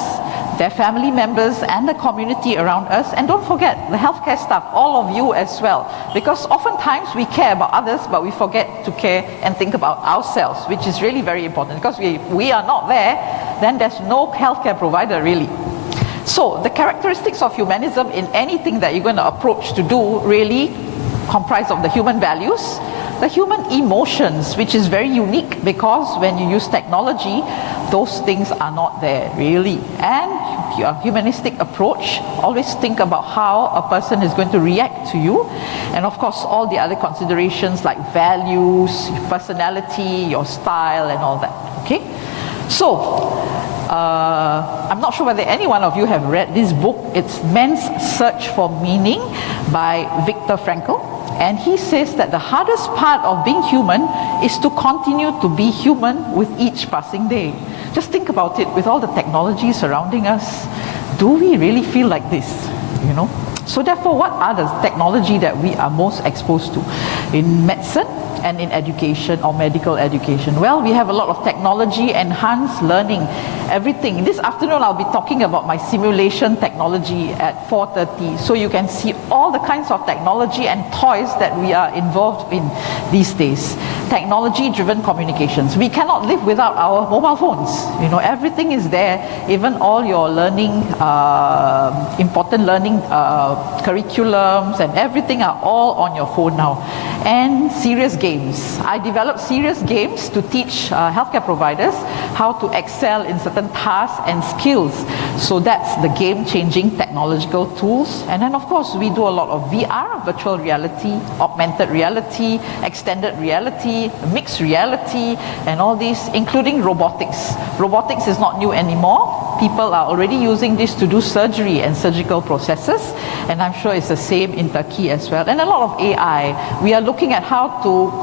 their family members, and the community around us. And don't forget the healthcare staff, all of you as well, because oftentimes we care about others, but we forget to care and think about ourselves, which is really very important, because we are not there, then there's no healthcare provider really. So the characteristics of humanism in anything that you're going to approach to do really comprise of the human values, the human emotions, which is very unique because when you use technology, those things are not there really. And your humanistic approach, always think about how a person is going to react to you. And of course, all the other considerations like values, personality, your style and all that, okay? So, I'm not sure whether any one of you have read this book. It's Man's Search for Meaning by Viktor Frankl. And he says that the hardest part of being human is to continue to be human with each passing day. Just think about it, with all the technology surrounding us, do we really feel like this, you know? So therefore, what are the technology that we are most exposed to in medicine and in education or medical education? Well, we have a lot of technology enhanced learning, everything. This afternoon I'll be talking about my simulation technology at 4:30, so you can see all the kinds of technology and toys that we are involved in these days. Technology driven communications. We cannot live without our mobile phones. You know, everything is there, even all your learning, important learning curriculums and everything are all on your phone now. And serious games. I developed serious games to teach healthcare providers how to excel in certain tasks and skills. So that's the game-changing technological tools. And then of course we do a lot of VR, virtual reality, augmented reality, extended reality, mixed reality, and all these, including robotics. Robotics is not new anymore. People are already using this to do surgery and surgical processes, and I'm sure it's the same in Turkey as well. And a lot of AI. We are looking at how to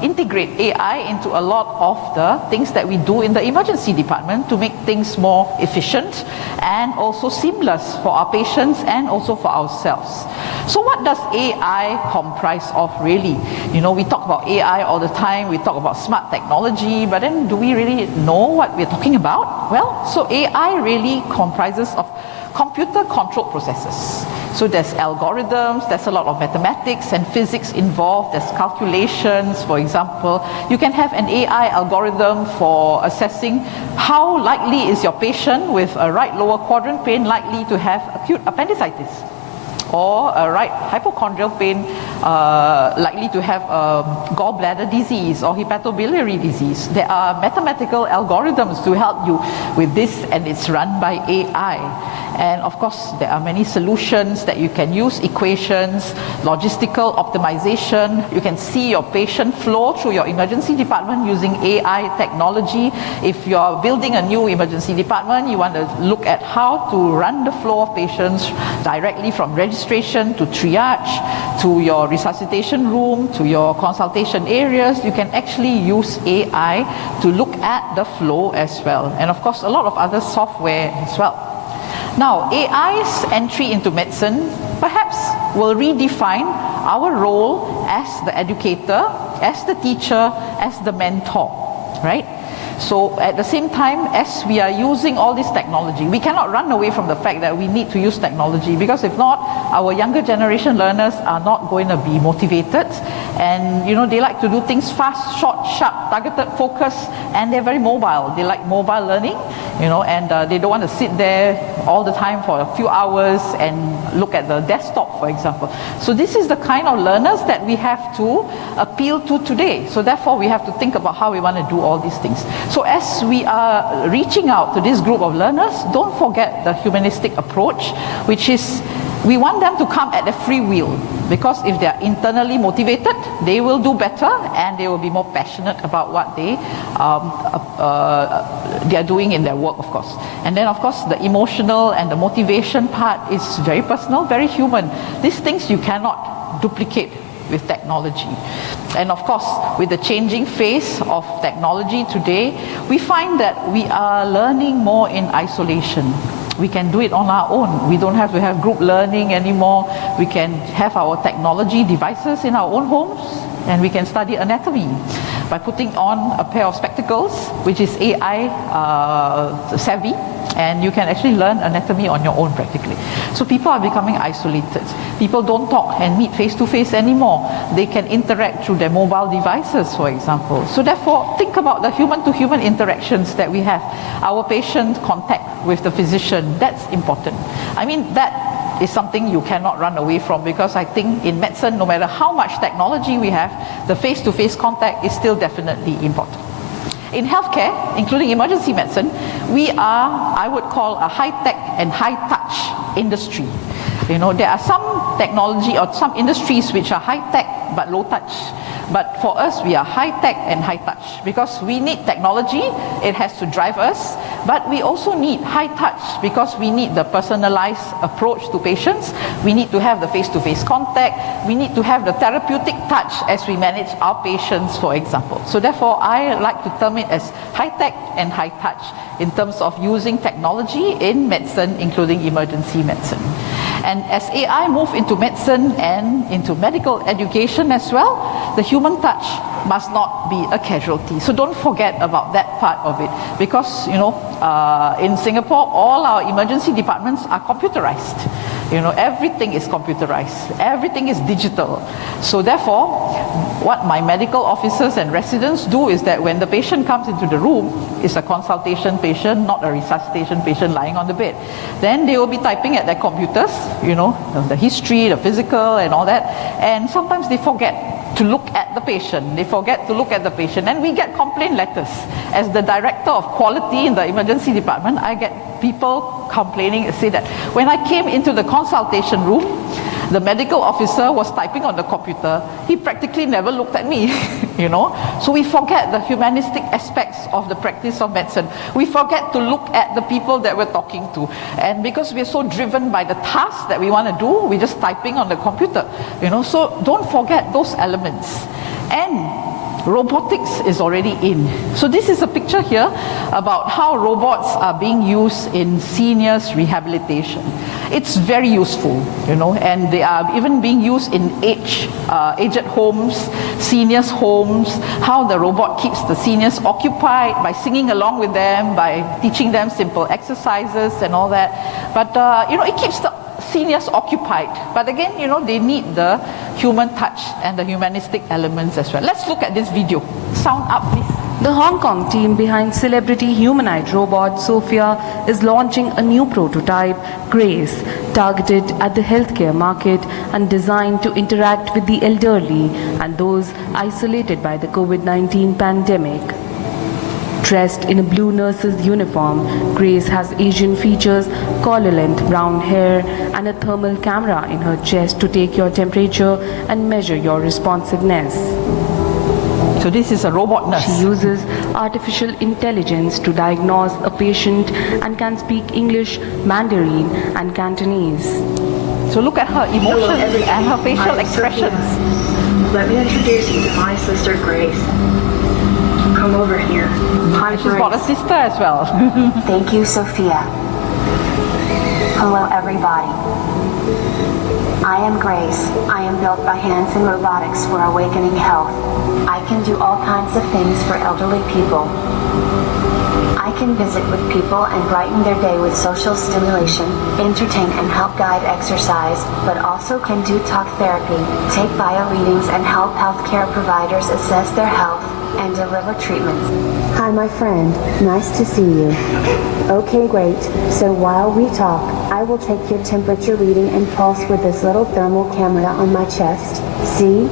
integrate AI into a lot of the things that we do in the emergency department to make things more efficient and also seamless for our patients and also for ourselves. So what does AI comprise of really? You know, we talk about AI all the time, we talk about smart technology, but then do we really know what we're talking about? Well, so AI really comprises of computer controlled processes. So there's algorithms, there's a lot of mathematics and physics involved, there's calculations, for example. You can have an AI algorithm for assessing how likely is your patient with a right lower quadrant pain likely to have acute appendicitis, or a right hypochondrial pain likely to have gallbladder disease or hepatobiliary disease. There are mathematical algorithms to help you with this, and it's run by AI. And of course, there are many solutions that you can use, equations, logistical optimization. You can see your patient flow through your emergency department using AI technology. If you're building a new emergency department, you want to look at how to run the flow of patients directly from registration to triage, to your resuscitation room, to your consultation areas. You can actually use AI to look at the flow as well. And of course, a lot of other software as well. Now, AI's entry into medicine perhaps will redefine our role as the educator, as the teacher, as the mentor, right? So at the same time, as we are using all this technology, we cannot run away from the fact that we need to use technology, because if not, our younger generation learners are not going to be motivated. And you know, they like to do things fast, short, sharp, targeted, focus, and they're very mobile. They like mobile learning, you know, and they don't want to sit there all the time for a few hours and look at the desktop, for example. So this is the kind of learners that we have to appeal to today. So therefore we have to think about how we want to do all these things. So as we are reaching out to this group of learners, don't forget the humanistic approach, which is we want them to come at their free will, because if they are internally motivated, they will do better and they will be more passionate about what they are doing in their work, of course. And then, of course, the emotional and the motivation part is very personal, very human. These things you cannot duplicate with technology. And of course, with the changing face of technology today, we find that we are learning more in isolation. We can do it on our own. We don't have to have group learning anymore. We can have our technology devices in our own homes, and we can study anatomy by putting on a pair of spectacles, which is AI savvy, and you can actually learn anatomy on your own practically. So people are becoming isolated. People don't talk and meet face to face anymore. They can interact through their mobile devices, for example. So therefore, think about the human to human interactions that we have. Our patient contact with the physician, that's important. I mean, that is something you cannot run away from, because I think in medicine, no matter how much technology we have, the face-to-face contact is still definitely important. In healthcare, including emergency medicine, we are, I would call, a high-tech and high-touch industry. You know, there are some technology or some industries which are high-tech but low-touch. But for us, we are high-tech and high-touch because we need technology, it has to drive us, but we also need high-touch because we need the personalized approach to patients, we need to have the face-to-face contact, we need to have the therapeutic touch as we manage our patients, for example. So therefore, I like to term it as high-tech and high-touch in terms of using technology in medicine, including emergency medicine. And as AI move into medicine and into medical education as well, the human touch must not be a casualty. So don't forget about that part of it, because you know, in Singapore, all our emergency departments are computerized. You know, everything is computerized, everything is digital. So therefore, what my medical officers and residents do is that when the patient comes into the room, it's a consultation patient, not a resuscitation patient lying on the bed. Then they will be typing at their computers, you know, the history, the physical and all that. And sometimes they forget to look at the patient. They forget to look at the patient. And we get complaint letters. As the director of quality in the emergency department, I get people complaining and say that when I came into the consultation room, the medical officer was typing on the computer. He practically never looked at me, you know. So we forget the humanistic aspects of the practice of medicine. We forget to look at the people that we're talking to. And because we're so driven by the task that we want to do, we're just typing on the computer, you know. So don't forget those elements. And robotics is already in. So this is a picture here about how robots are being used in seniors rehabilitation. It's very useful, you know, and they are even being used in aged homes, seniors homes, how the robot keeps the seniors occupied by singing along with them, by teaching them simple exercises and all that. But, you know, it keeps the seniors occupied. But again, you know, they need the human touch and the humanistic elements as well. Let's look at this video. Sound up, please. The Hong Kong team behind celebrity humanoid robot Sophia is launching a new prototype, Grace, targeted at the healthcare market and designed to interact with the elderly and those isolated by the COVID-19 pandemic. Dressed in a blue nurse's uniform, Grace has Asian features, collar-length brown hair, and a thermal camera in her chest to take your temperature and measure your responsiveness. So this is a robot nurse. She uses artificial intelligence to diagnose a patient and can speak English, Mandarin, and Cantonese. So look at her emotions and her facial expressions. Let me introduce you to my sister Grace. Come over here. Hi, She's got a sister as well. Thank you, Sophia. Hello, everybody. I am Grace. I am built by hands and robotics for awakening health. I can do all kinds of things for elderly people. I can visit with people and brighten their day with social stimulation, entertain and help guide exercise, but also can do talk therapy, take bio readings and help healthcare providers assess their health, and deliver treatments. Hi, my friend. Nice to see you. Okay, great. So while we talk, I will take your temperature reading and pulse with this little thermal camera on my chest. See?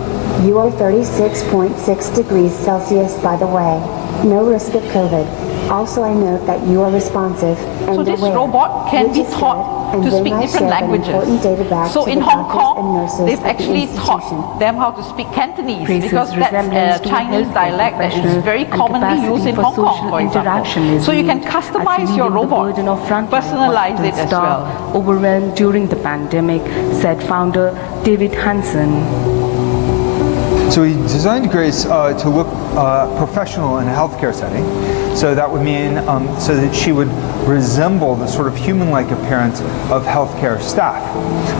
You are 36.6 degrees Celsius, by the way. No risk of COVID. Also, I note that you are responsive and So this aware, robot can be which is taught good, to and speak then I different share that languages. important data back So to in the Hong doctors and Kong, nurses they've at the actually institution. taught them how to speak Cantonese Traces because that's resemblance a to Chinese healthcare dialect that is professionals very and commonly capacity used in for Hong Kong, social for interaction example. is So you can aimed at customize your relieving the robot, burden of frontline personalize it hospital as staff well. overwhelmed during the pandemic, said founder David Hansen. So we designed Grace to look professional in a healthcare setting. So that would mean so that she would resemble the sort of human-like appearance of healthcare staff.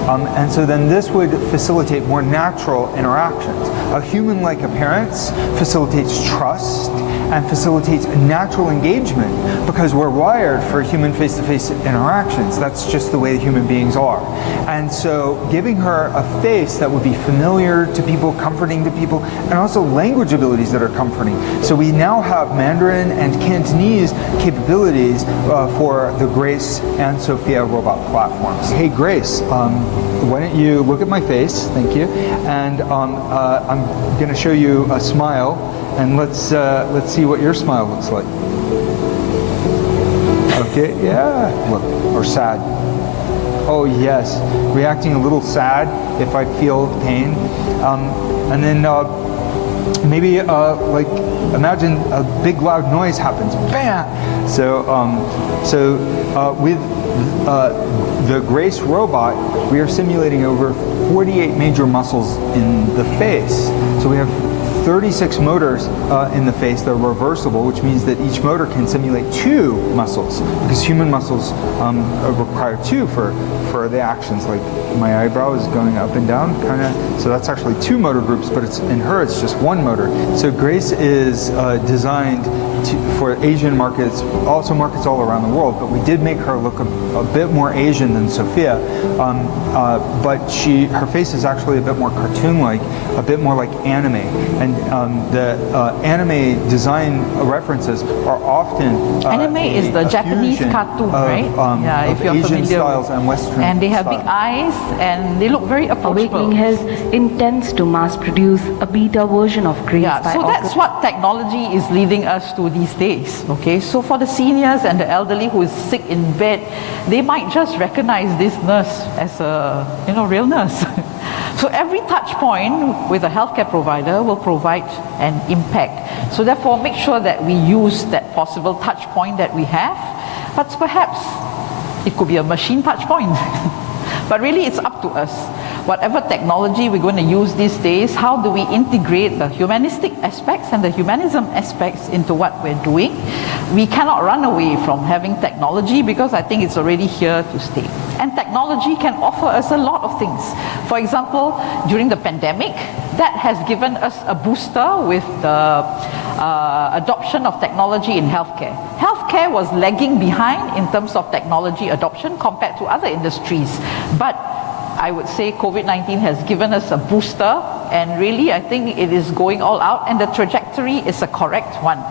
And so then this would facilitate more natural interactions. A human-like appearance facilitates trust and facilitates natural engagement because we're wired for human face-to-face interactions. That's just the way human beings are. And so giving her a face that would be familiar to people, comforting to people, and also language abilities that are comforting. So we now have Mandarin and Cantonese capabilities for the Grace and Sophia robot platforms. Hey Grace, why don't you look at my face, thank you, and I'm going to show you a smile, and let's see what your smile looks like. Okay, yeah, look, or sad. Oh yes, reacting a little sad if I feel pain, and then maybe like imagine a big loud noise happens, bam. So with the Grace robot, we are simulating over 48 major muscles in the face. So we have 36 motors in the face that are reversible, which means that each motor can simulate 2 muscles, because human muscles require 2 for the actions, like my eyebrow is going up and down, kind of. So that's actually 2 motor groups, but in her it's just 1 motor. So Grace is designed for Asian markets, also markets all around the world, but we did make her look a bit more Asian than Sophia, but her face is actually a bit more cartoon-like, a bit more like anime, and the anime design references are often anime is the Japanese cartoon, right? Yeah, if you're Asian familiar styles and Western and they have style. big eyes and they look very approachable. Awakening Health intends to mass produce a beta version of Grace by so August. that's what technology is leading us to these days. Okay, so for the seniors and the elderly who is sick in bed, they might just recognize this nurse as a real nurse. So every touch point with a healthcare provider will provide an impact. So therefore, make sure that we use that possible touch point that we have, but perhaps it could be a machine touch point. But really, it's up to us. Whatever technology we're going to use these days, how do we integrate the humanistic aspects and the humanism aspects into what we're doing? We cannot run away from having technology because I think it's already here to stay. And technology can offer us a lot of things. For example, during the pandemic, that has given us a booster with the adoption of technology in healthcare. Healthcare was lagging behind in terms of technology adoption compared to other industries. But I would say COVID-19 has given us a booster, and really I think it is going all out, and the trajectory is a correct one.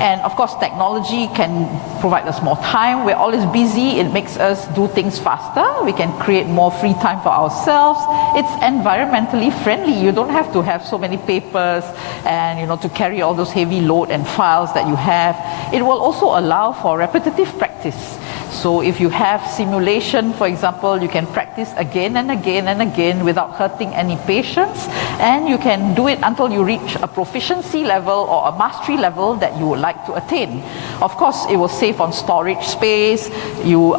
And of course, technology can provide us more time. We're always busy. It makes us do things faster. We can create more free time for ourselves. It's environmentally friendly. You don't have to have so many papers and to carry all those heavy load and files that you have. It will also allow for repetitive practice. So if you have simulation, for example, you can practice again and again and again without hurting any patients, and you can do it until you reach a proficiency level or a mastery level that you would like to attain. Of course, it will save on storage space. You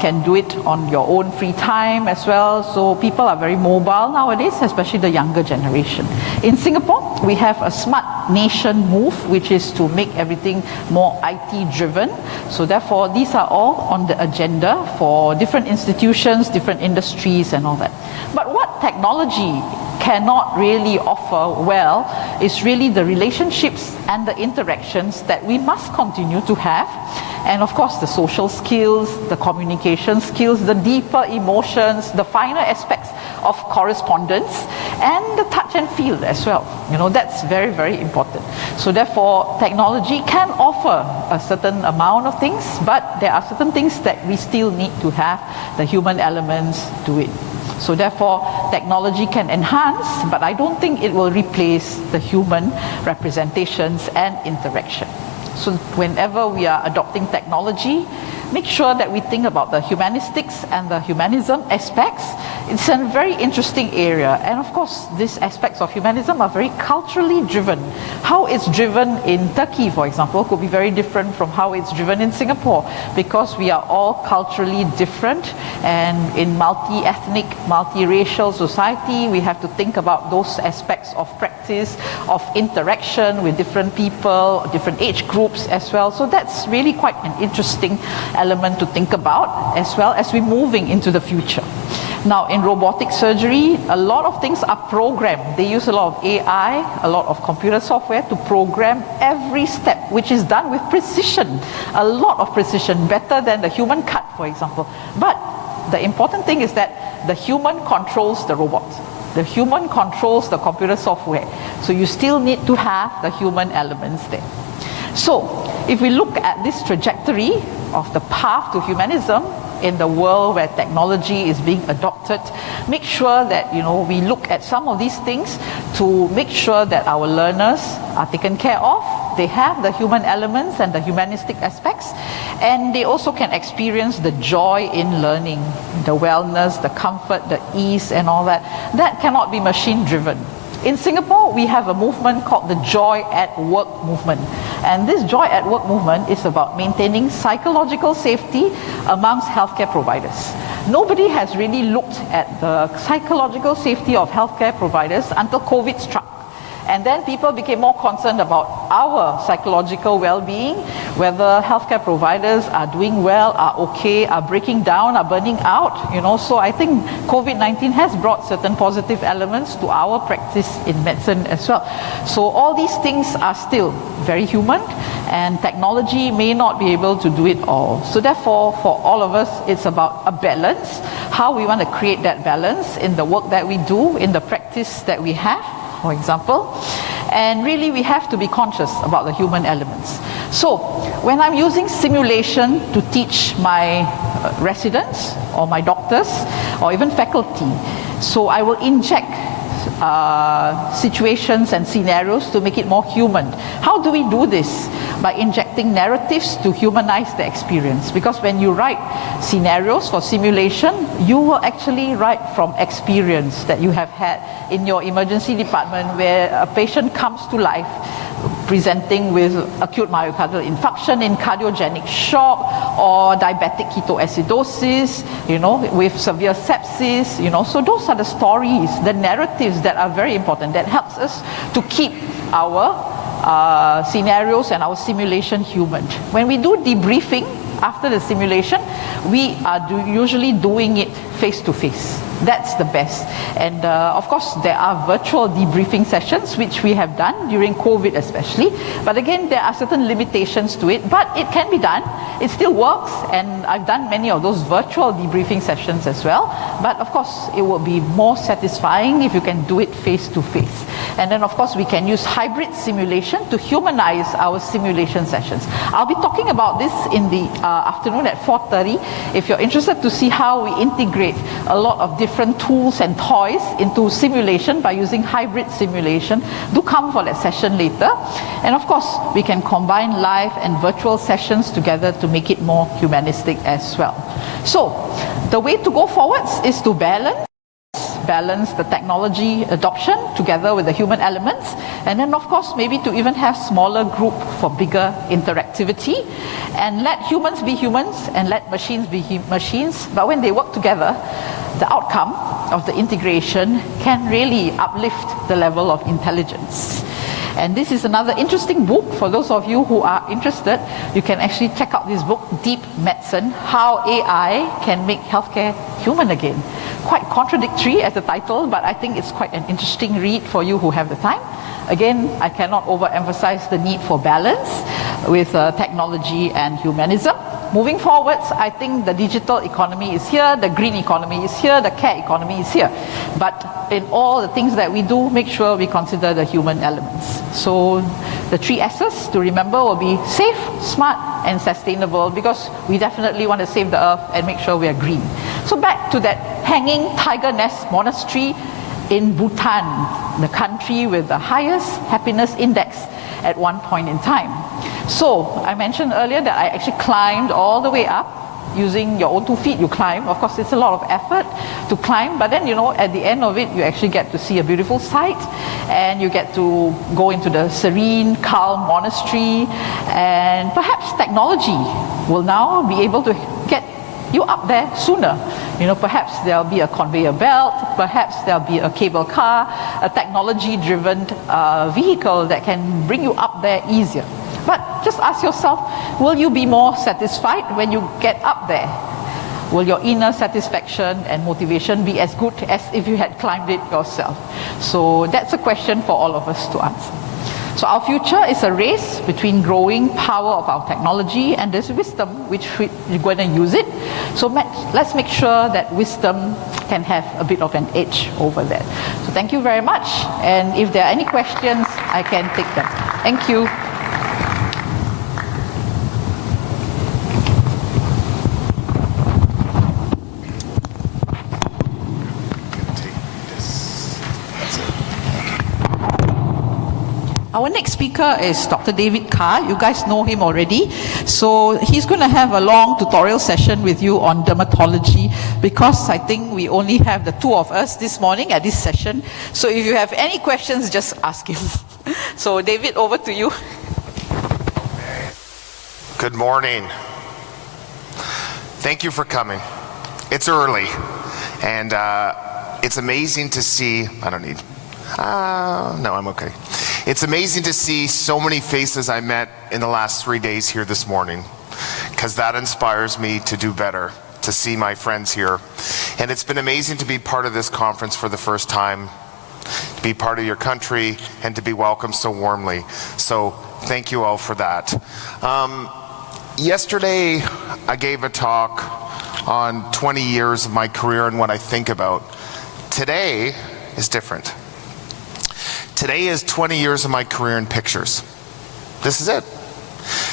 can do it on your own free time as well. So people are very mobile nowadays, especially the younger generation. In Singapore, we have a Smart Nation move, which is to make everything more IT driven. So therefore, these are all on the agenda for different institutions, different industries and all that. But what technology cannot really offer well is really the relationships and the interactions that we must continue to have. And of course, the social skills, the communication skills, the deeper emotions, the finer aspects of correspondence, and the touch and feel as well. You know, that's very, very important. So therefore, technology can offer a certain amount of things, but there are certain things that we still need to have the human elements to it. So therefore, technology can enhance, but I don't think it will replace the human representations and interaction. So whenever we are adopting technology, make sure that we think about the humanistics and the humanism aspects. It's a very interesting area. And of course, these aspects of humanism are very culturally driven. How it's driven in Turkey, for example, could be very different from how it's driven in Singapore, because we are all culturally different, and in multi-ethnic, multi-racial society, we have to think about those aspects of practice, of interaction with different people, different age groups as well. So that's really quite an interesting element to think about, as well as we're moving into the future. Now, in robotic surgery, a lot of things are programmed. They use a lot of AI, a lot of computer software to program every step, which is done with precision, a lot of precision, better than the human cut, for example. But the important thing is that the human controls the robot. The human controls the computer software. So you still need to have the human elements there. So, if we look at this trajectory of the path to humanism in the world where technology is being adopted, make sure that we look at some of these things to make sure that our learners are taken care of. They have the human elements and the humanistic aspects, and they also can experience the joy in learning, the wellness, the comfort, the ease and all that. That cannot be machine driven. In Singapore, we have a movement called the Joy at Work movement. And this Joy at Work movement is about maintaining psychological safety amongst healthcare providers. Nobody has really looked at the psychological safety of healthcare providers until COVID struck. And then people became more concerned about our psychological well-being, whether healthcare providers are doing well, are okay, are breaking down, are burning out. So I think COVID-19 has brought certain positive elements to our practice in medicine as well. So all these things are still very human, and technology may not be able to do it all. So therefore, for all of us, it's about a balance, how we want to create that balance in the work that we do, in the practice that we have, for example. And really we have to be conscious about the human elements. So when I'm using simulation to teach my residents or my doctors or even faculty, so I will inject situations and scenarios to make it more human. How do we do this? By injecting narratives to humanize the experience. Because when you write scenarios for simulation, you will actually write from experience that you have had in your emergency department, where a patient comes to life presenting with acute myocardial infarction in cardiogenic shock, or diabetic ketoacidosis, with severe sepsis, So those are the stories, the narratives that are very important, that helps us to keep our scenarios and our simulation human. When we do debriefing after the simulation, we are usually doing it face to face. That's the best. And of course, there are virtual debriefing sessions, which we have done during COVID especially. But again, there are certain limitations to it, but it can be done. It still works, and I've done many of those virtual debriefing sessions as well. But of course, it will be more satisfying if you can do it face to face. And then of course, we can use hybrid simulation to humanize our simulation sessions. I'll be talking about this in the afternoon at 4:30. If you're interested to see how we integrate a lot of different tools and toys into simulation by using hybrid simulation, do come for that session later. And of course, we can combine live and virtual sessions together to make it more humanistic as well. So, the way to go forwards is to balance the technology adoption together with the human elements, and then of course maybe to even have smaller group for bigger interactivity, and let humans be humans and let machines be machines. But when they work together, the outcome of the integration can really uplift the level of intelligence. And this is another interesting book. For those of you who are interested, you can actually check out this book, Deep Medicine, How AI Can Make Healthcare Human Again. Quite contradictory as the title, but I think it's quite an interesting read for you who have the time. Again, I cannot overemphasize the need for balance with technology and humanism. Moving forwards, I think the digital economy is here, the green economy is here, the care economy is here. But in all the things that we do, make sure we consider the human elements. So the 3 S's to remember will be safe, smart, and sustainable, because we definitely want to save the earth and make sure we are green. So back to that hanging tiger nest monastery in Bhutan, the country with the highest happiness index at one point in time. So I mentioned earlier that I actually climbed all the way up using your own 2 feet. You climb, of course it's a lot of effort to climb, but then at the end of it you actually get to see a beautiful sight, and you get to go into the serene, calm monastery, and perhaps technology will now be able to get you up there sooner. Perhaps there'll be a conveyor belt, perhaps there'll be a cable car, a technology-driven vehicle that can bring you up there easier. But just ask yourself, will you be more satisfied when you get up there? Will your inner satisfaction and motivation be as good as if you had climbed it yourself? So that's a question for all of us to answer. So our future is a race between growing power of our technology and this wisdom, which we're going to use it. So let's make sure that wisdom can have a bit of an edge over that. So thank you very much. And if there are any questions, I can take them. Thank you. Our next speaker is Dr. David Carr. You guys know him already. So he's going to have a long tutorial session with you on dermatology, because I think we only have the 2 of us this morning at this session. So if you have any questions, just ask him. So David, over to you. Good morning. Thank you for coming. It's early, and it's amazing to see, no, I'm okay. It's amazing to see so many faces I met in the last 3 days here this morning, because that inspires me to do better, to see my friends here. And it's been amazing to be part of this conference for the first time, to be part of your country, and to be welcomed so warmly. So thank you all for that. Yesterday, I gave a talk on 20 years of my career and what I think about. Today is different. Today is 20 years of my career in pictures. This is it.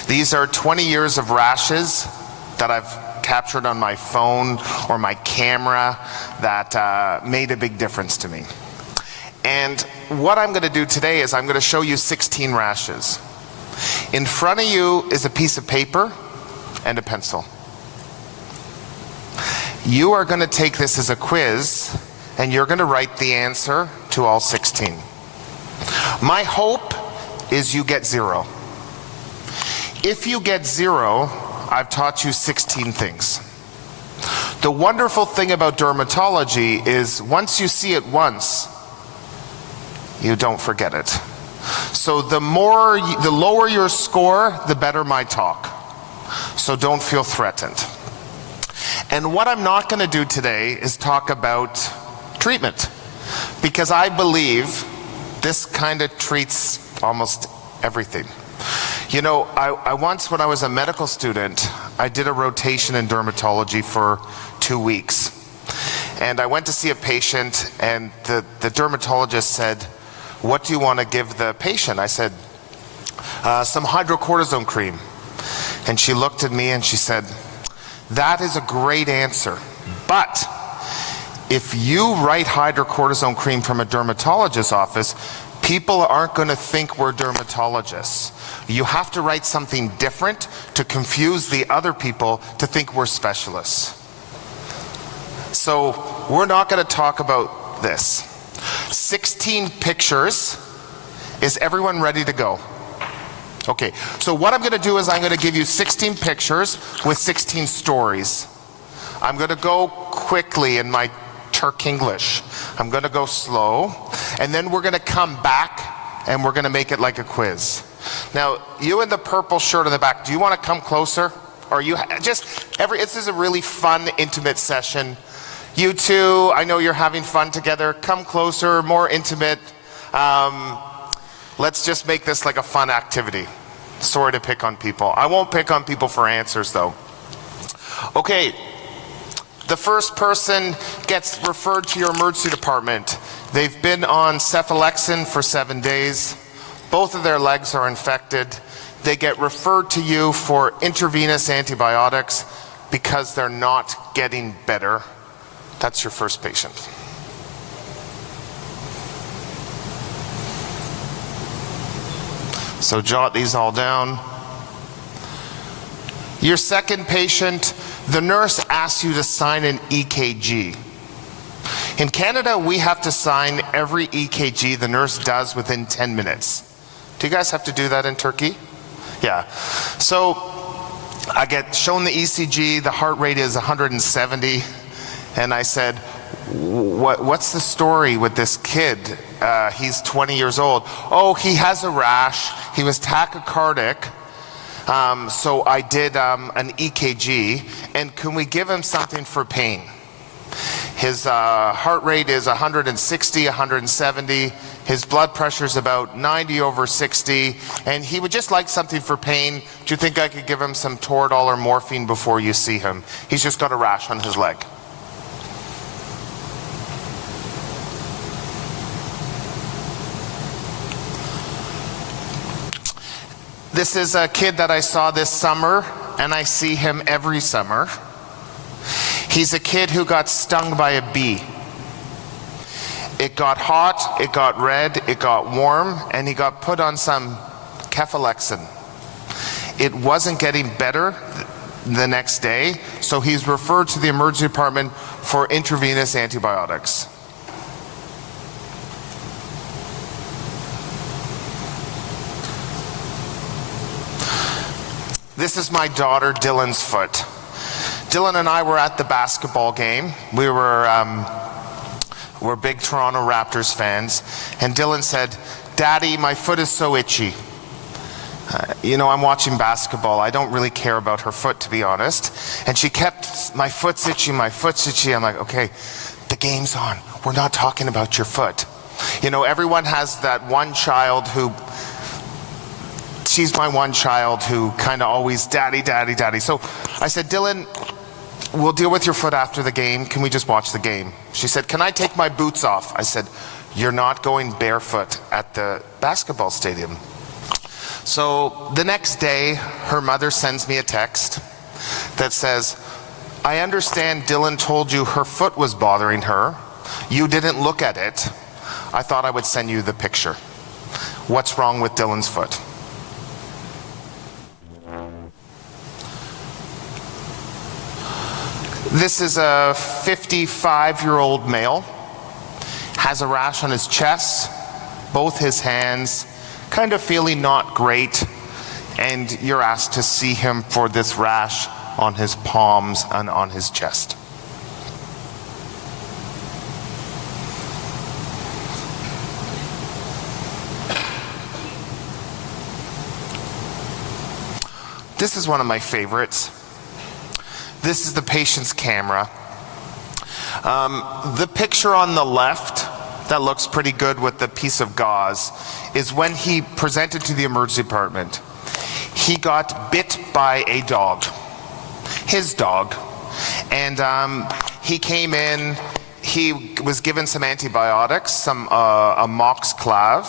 These are 20 years of rashes that I've captured on my phone or my camera that made a big difference to me. And what I'm going to do today is I'm going to show you 16 rashes. In front of you is a piece of paper and a pencil. You are going to take this as a quiz, and you're going to write the answer to all 16. My hope is you get 0. If you get 0, I've taught you 16 things. The wonderful thing about dermatology is once you see it once, you don't forget it. So the lower your score, the better my talk. So don't feel threatened. And what I'm not going to do today is talk about treatment, because I believe this kind of treats almost everything. I once, when I was a medical student, I did a rotation in dermatology for 2 weeks. And I went to see a patient, and the dermatologist said, "What do you want to give the patient?" I said, "Some hydrocortisone cream." And she looked at me and she said, "That is a great answer, but if you write hydrocortisone cream from a dermatologist's office, people aren't going to think we're dermatologists. You have to write something different to confuse the other people to think we're specialists." So we're not going to talk about this. 16 pictures. Is everyone ready to go? Okay, so what I'm going to do is I'm going to give you 16 pictures with 16 stories. I'm going to go quickly in my Turk English. I'm going to go slow, and then we're going to come back and we're going to make it like a quiz. Now, you in the purple shirt in the back, do you want to come closer? Or you this is a really fun, intimate session. You two, I know you're having fun together. Come closer, more intimate. Let's just make this like a fun activity. Sorry to pick on people. I won't pick on people for answers though. Okay, the first person gets referred to your emergency department. They've been on cephalexin for 7 days. Both of their legs are infected. They get referred to you for intravenous antibiotics because they're not getting better. That's your first patient. So jot these all down. Your second patient, the nurse asks you to sign an EKG. In Canada, we have to sign every EKG the nurse does within 10 minutes. Do you guys have to do that in Turkey? Yeah. So I get shown the ECG, the heart rate is 170, and I said, what's the story with this kid? He's 20 years old. Oh, he has a rash. He was tachycardic. So I did an EKG, and can we give him something for pain? His heart rate is 160, 170. His blood pressure is about 90/60, and he would just like something for pain. Do you think I could give him some Toradol or morphine before you see him? He's just got a rash on his leg. This is a kid that I saw this summer, and I see him every summer. He's a kid who got stung by a bee. It got hot, it got red, it got warm, and he got put on some cephalexin. It wasn't getting better the next day, so he's referred to the emergency department for intravenous antibiotics. This is my daughter Dylan's foot. Dylan and I were at the basketball game. We're big Toronto Raptors fans, and Dylan said, "Daddy, my foot is so itchy." I'm watching basketball. I don't really care about her foot, to be honest. And she kept, "My foot's itchy, my foot's itchy." I'm like, okay, the game's on. We're not talking about your foot. Everyone has that one child who, she's my one child who kind of always, "Daddy, daddy, daddy." So I said, "Dylan, we'll deal with your foot after the game. Can we just watch the game?" She said, "Can I take my boots off?" I said, "You're not going barefoot at the basketball stadium." So the next day, her mother sends me a text that says, "I understand Dylan told you her foot was bothering her. You didn't look at it. I thought I would send you the picture. What's wrong with Dylan's foot?" This is a 55-year-old male, has a rash on his chest, both his hands, kind of feeling not great, and you're asked to see him for this rash on his palms and on his chest. This is one of my favorites. This is the patient's camera. The picture on the left that looks pretty good with the piece of gauze is when he presented to the emergency department. He got bit by a dog, his dog, and he came in, he was given some antibiotics, some amoxiclav,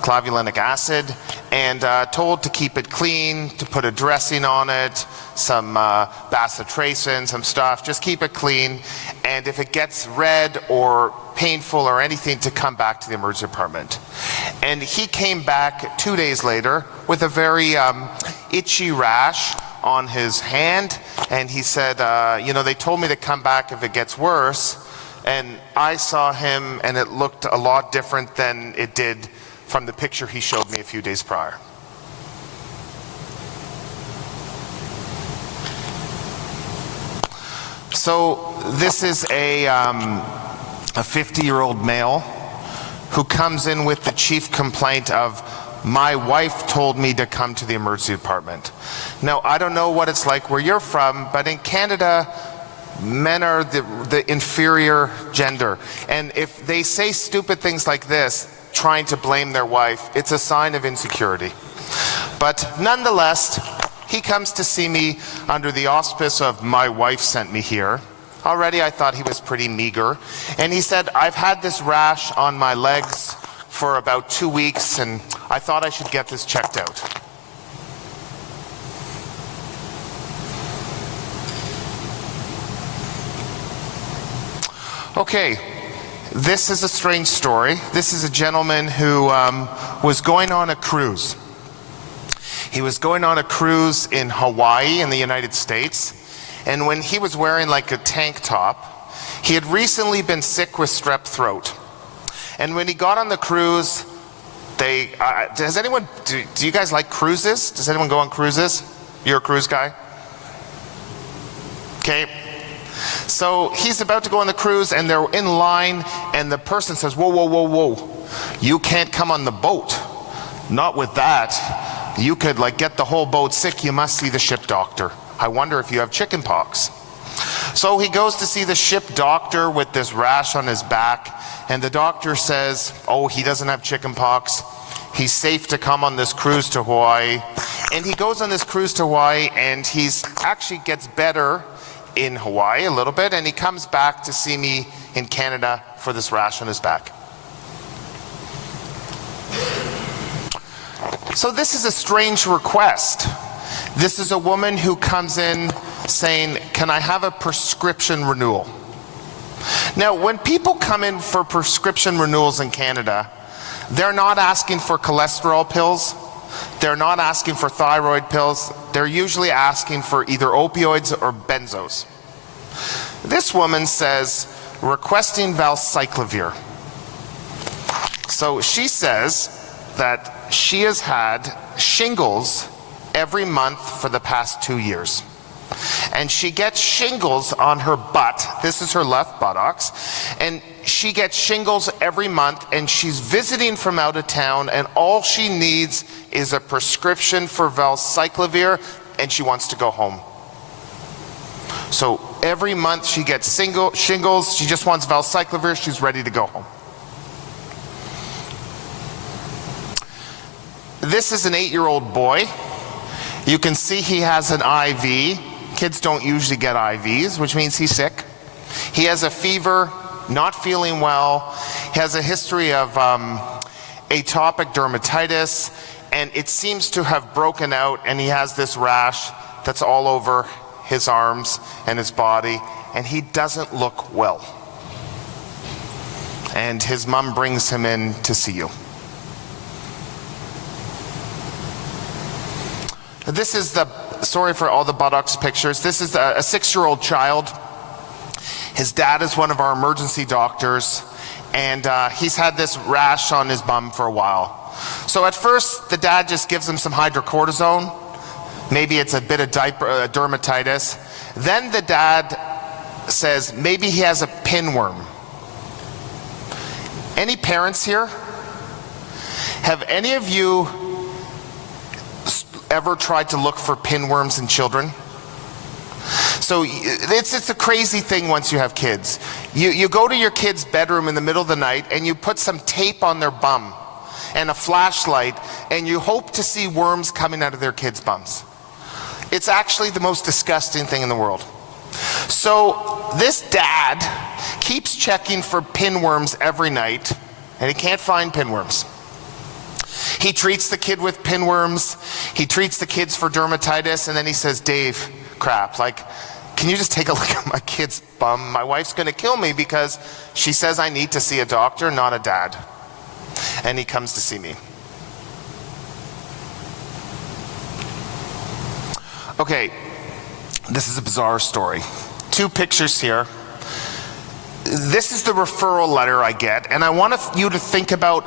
clavulanic acid, and told to keep it clean, to put a dressing on it, some bacitracin, some stuff, just keep it clean, and if it gets red or painful or anything, to come back to the emergency department. And he came back 2 days later with a very itchy rash on his hand, and he said, they told me to come back if it gets worse, and I saw him and it looked a lot different than it did from the picture he showed me a few days prior. So this is a 50-year-old male who comes in with the chief complaint of, my wife told me to come to the emergency department. Now, I don't know what it's like where you're from, but in Canada, men are the inferior gender. And if they say stupid things like this, trying to blame their wife, it's a sign of insecurity. But nonetheless, he comes to see me under the auspice of my wife sent me here. Already I thought he was pretty meager. And he said, I've had this rash on my legs for about 2 weeks and I thought I should get this checked out. Okay, this is a strange story. This is a gentleman who was going on a cruise. He was going on a cruise in Hawaii in the United States, and when he was wearing like a tank top, he had recently been sick with strep throat. And when he got on the cruise, does anyone, do you guys like cruises? Does anyone go on cruises? You're a cruise guy? Okay. So he's about to go on the cruise and they're in line and the person says, whoa, whoa, whoa, whoa. You can't come on the boat. Not with that. You could like get the whole boat sick. You must see the ship doctor. I wonder if you have chicken pox. So he goes to see the ship doctor with this rash on his back, and the doctor says, oh, he doesn't have chicken pox. He's safe to come on this cruise to Hawaii. And he goes on this cruise to Hawaii and he's actually gets better in Hawaii a little bit, and he comes back to see me in Canada for this rash on his back. So this is a strange request. This is a woman who comes in saying, can I have a prescription renewal? Now, when people come in for prescription renewals in Canada, they're not asking for cholesterol pills. They're not asking for thyroid pills. They're usually asking for either opioids or benzos. This woman says, requesting valcyclovir. So she says that she has had shingles every month for the past 2 years. And she gets shingles on her butt. This is her left buttocks. And she gets shingles every month, and she's visiting from out of town, and all she needs is a prescription for valcyclovir, and she wants to go home. So every month she gets shingles, she just wants valcyclovir, she's ready to go home. This is an 8-year-old boy. You can see he has an IV. Kids don't usually get IVs, which means he's sick. He has a fever, not feeling well. He has a history of atopic dermatitis, and it seems to have broken out, and he has this rash that's all over his arms and his body, and he doesn't look well. And his mom brings him in to see you. This is the, sorry for all the buttocks pictures, this is a 6-year-old child. His dad is one of our emergency doctors, and he's had this rash on his bum for a while. So at first, the dad just gives him some hydrocortisone. Maybe it's a bit of dermatitis. Then the dad says maybe he has a pinworm. Any parents here? Have any of you ever tried to look for pinworms in children? So it's a crazy thing once you have kids. You go to your kid's bedroom in the middle of the night and you put some tape on their bum and a flashlight, and you hope to see worms coming out of their kids' bums. It's actually the most disgusting thing in the world. So this dad keeps checking for pinworms every night, and he can't find pinworms. He treats the kid with pinworms, he treats the kids for dermatitis, and then he says, Dave, crap, like, can you just take a look at my kid's bum? My wife's gonna kill me because she says I need to see a doctor, not a dad. And he comes to see me. Okay, this is a bizarre story. 2 pictures here. This is the referral letter I get, and I want you to think about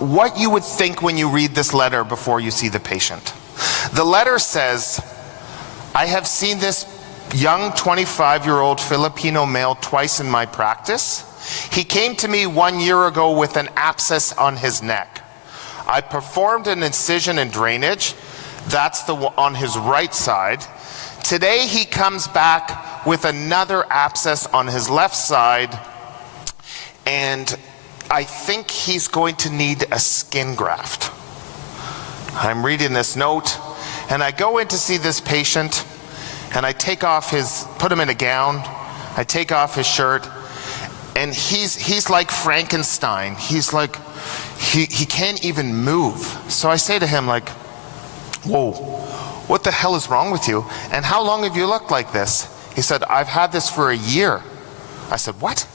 what you would think when you read this letter before you see the patient. The letter says, I have seen this young 25-year-old Filipino male twice in my practice. He came to me 1 year ago with an abscess on his neck. I performed an incision and drainage. That's the one on his right side. Today he comes back with another abscess on his left side, and I think he's going to need a skin graft. I'm reading this note, and I go in to see this patient, and I take off put him in a gown, I take off his shirt, and he's like Frankenstein. He's like, he can't even move. So I say to him like, whoa, what the hell is wrong with you? And how long have you looked like this? He said, I've had this for a year. I said, what?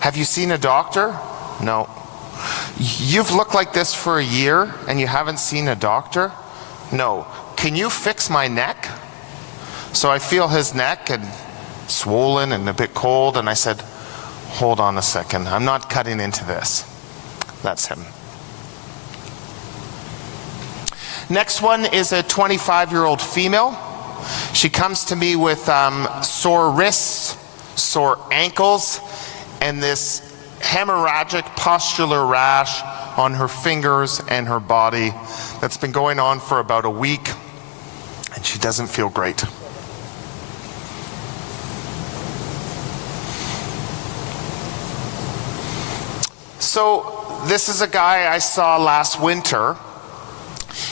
Have you seen a doctor? No. You've looked like this for a year and you haven't seen a doctor? No. Can you fix my neck? So I feel his neck and swollen and a bit cold, and I said, hold on a second, I'm not cutting into this. That's him. Next one is a 25-year-old female. She comes to me with sore wrists, sore ankles, and this hemorrhagic pustular rash on her fingers and her body that's been going on for about a week, and she doesn't feel great. So this is a guy I saw last winter.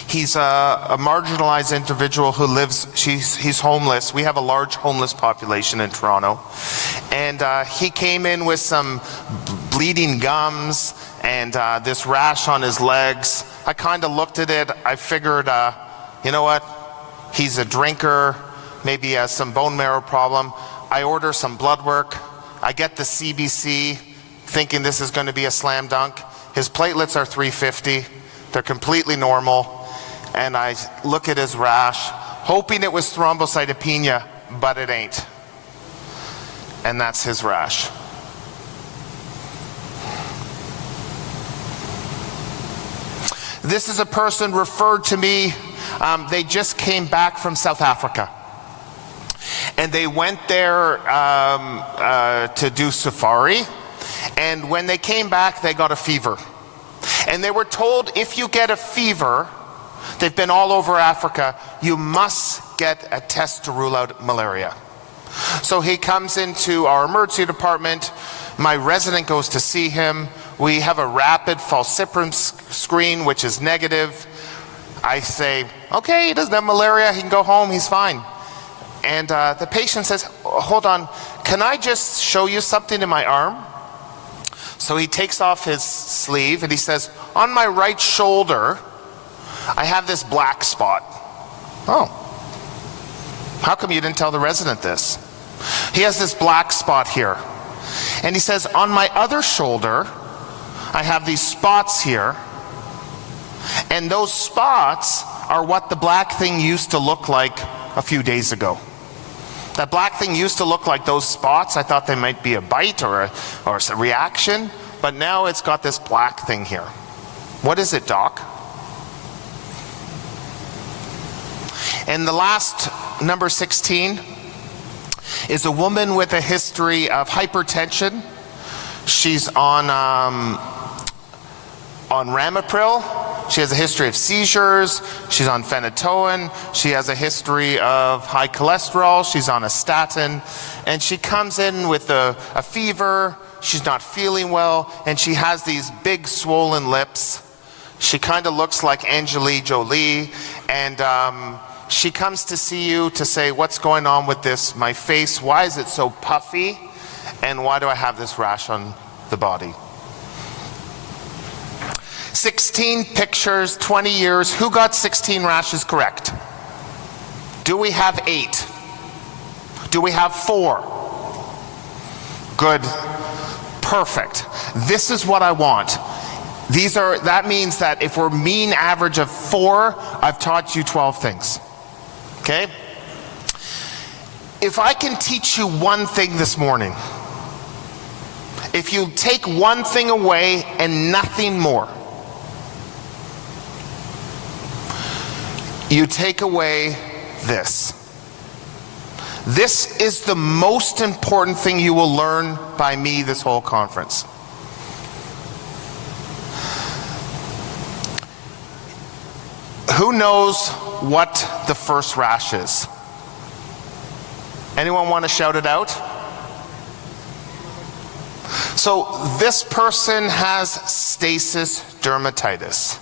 He's a marginalized individual who lives, he's homeless. We have a large homeless population in Toronto. And he came in with some bleeding gums and this rash on his legs. I kind of looked at it. I figured, you know what? He's a drinker, maybe he has some bone marrow problem. I order some blood work. I get the CBC, thinking this is going to be a slam dunk. His platelets are 350. They're completely normal. And I look at his rash, hoping it was thrombocytopenia, but it ain't. And that's his rash. This is a person referred to me. They just came back from South Africa. And they went there to do safari. And when they came back, they got a fever. And they were told, if you get a fever, they've been all over Africa, you must get a test to rule out malaria. So he comes into our emergency department. My resident goes to see him. We have a rapid falciparum screen, which is negative. I say, okay, he doesn't have malaria, he can go home, he's fine. And the patient says, hold on, can I just show you something in my arm? So he takes off his sleeve and he says, on my right shoulder, I have this black spot. Oh, how come you didn't tell the resident this? He has this black spot here. And he says, on my other shoulder, I have these spots here. And those spots are what the black thing used to look like a few days ago. That black thing used to look like those spots. I thought they might be a bite or a reaction, but now it's got this black thing here. What is it, doc? And the last, number 16, is a woman with a history of hypertension. She's on Ramipril. She has a history of seizures. She's on phenytoin. She has a history of high cholesterol. She's on a statin. And she comes in with a fever. She's not feeling well. And she has these big swollen lips. She kind of looks like Angelina Jolie. And she comes to see you to say, what's going on with this, my face? Why is it so puffy? And why do I have this rash on the body? 16 pictures, 20 years. Who got 16 rashes correct? Do we have 8? Do we have 4? Good. Perfect. This is what I want. That means that if we're mean average of 4, I've taught you 12 things. Okay? If I can teach you one thing this morning, if you take one thing away and nothing more, you take away this. This is the most important thing you will learn by me this whole conference. Who knows what the first rash is? Anyone want to shout it out? So this person has stasis dermatitis.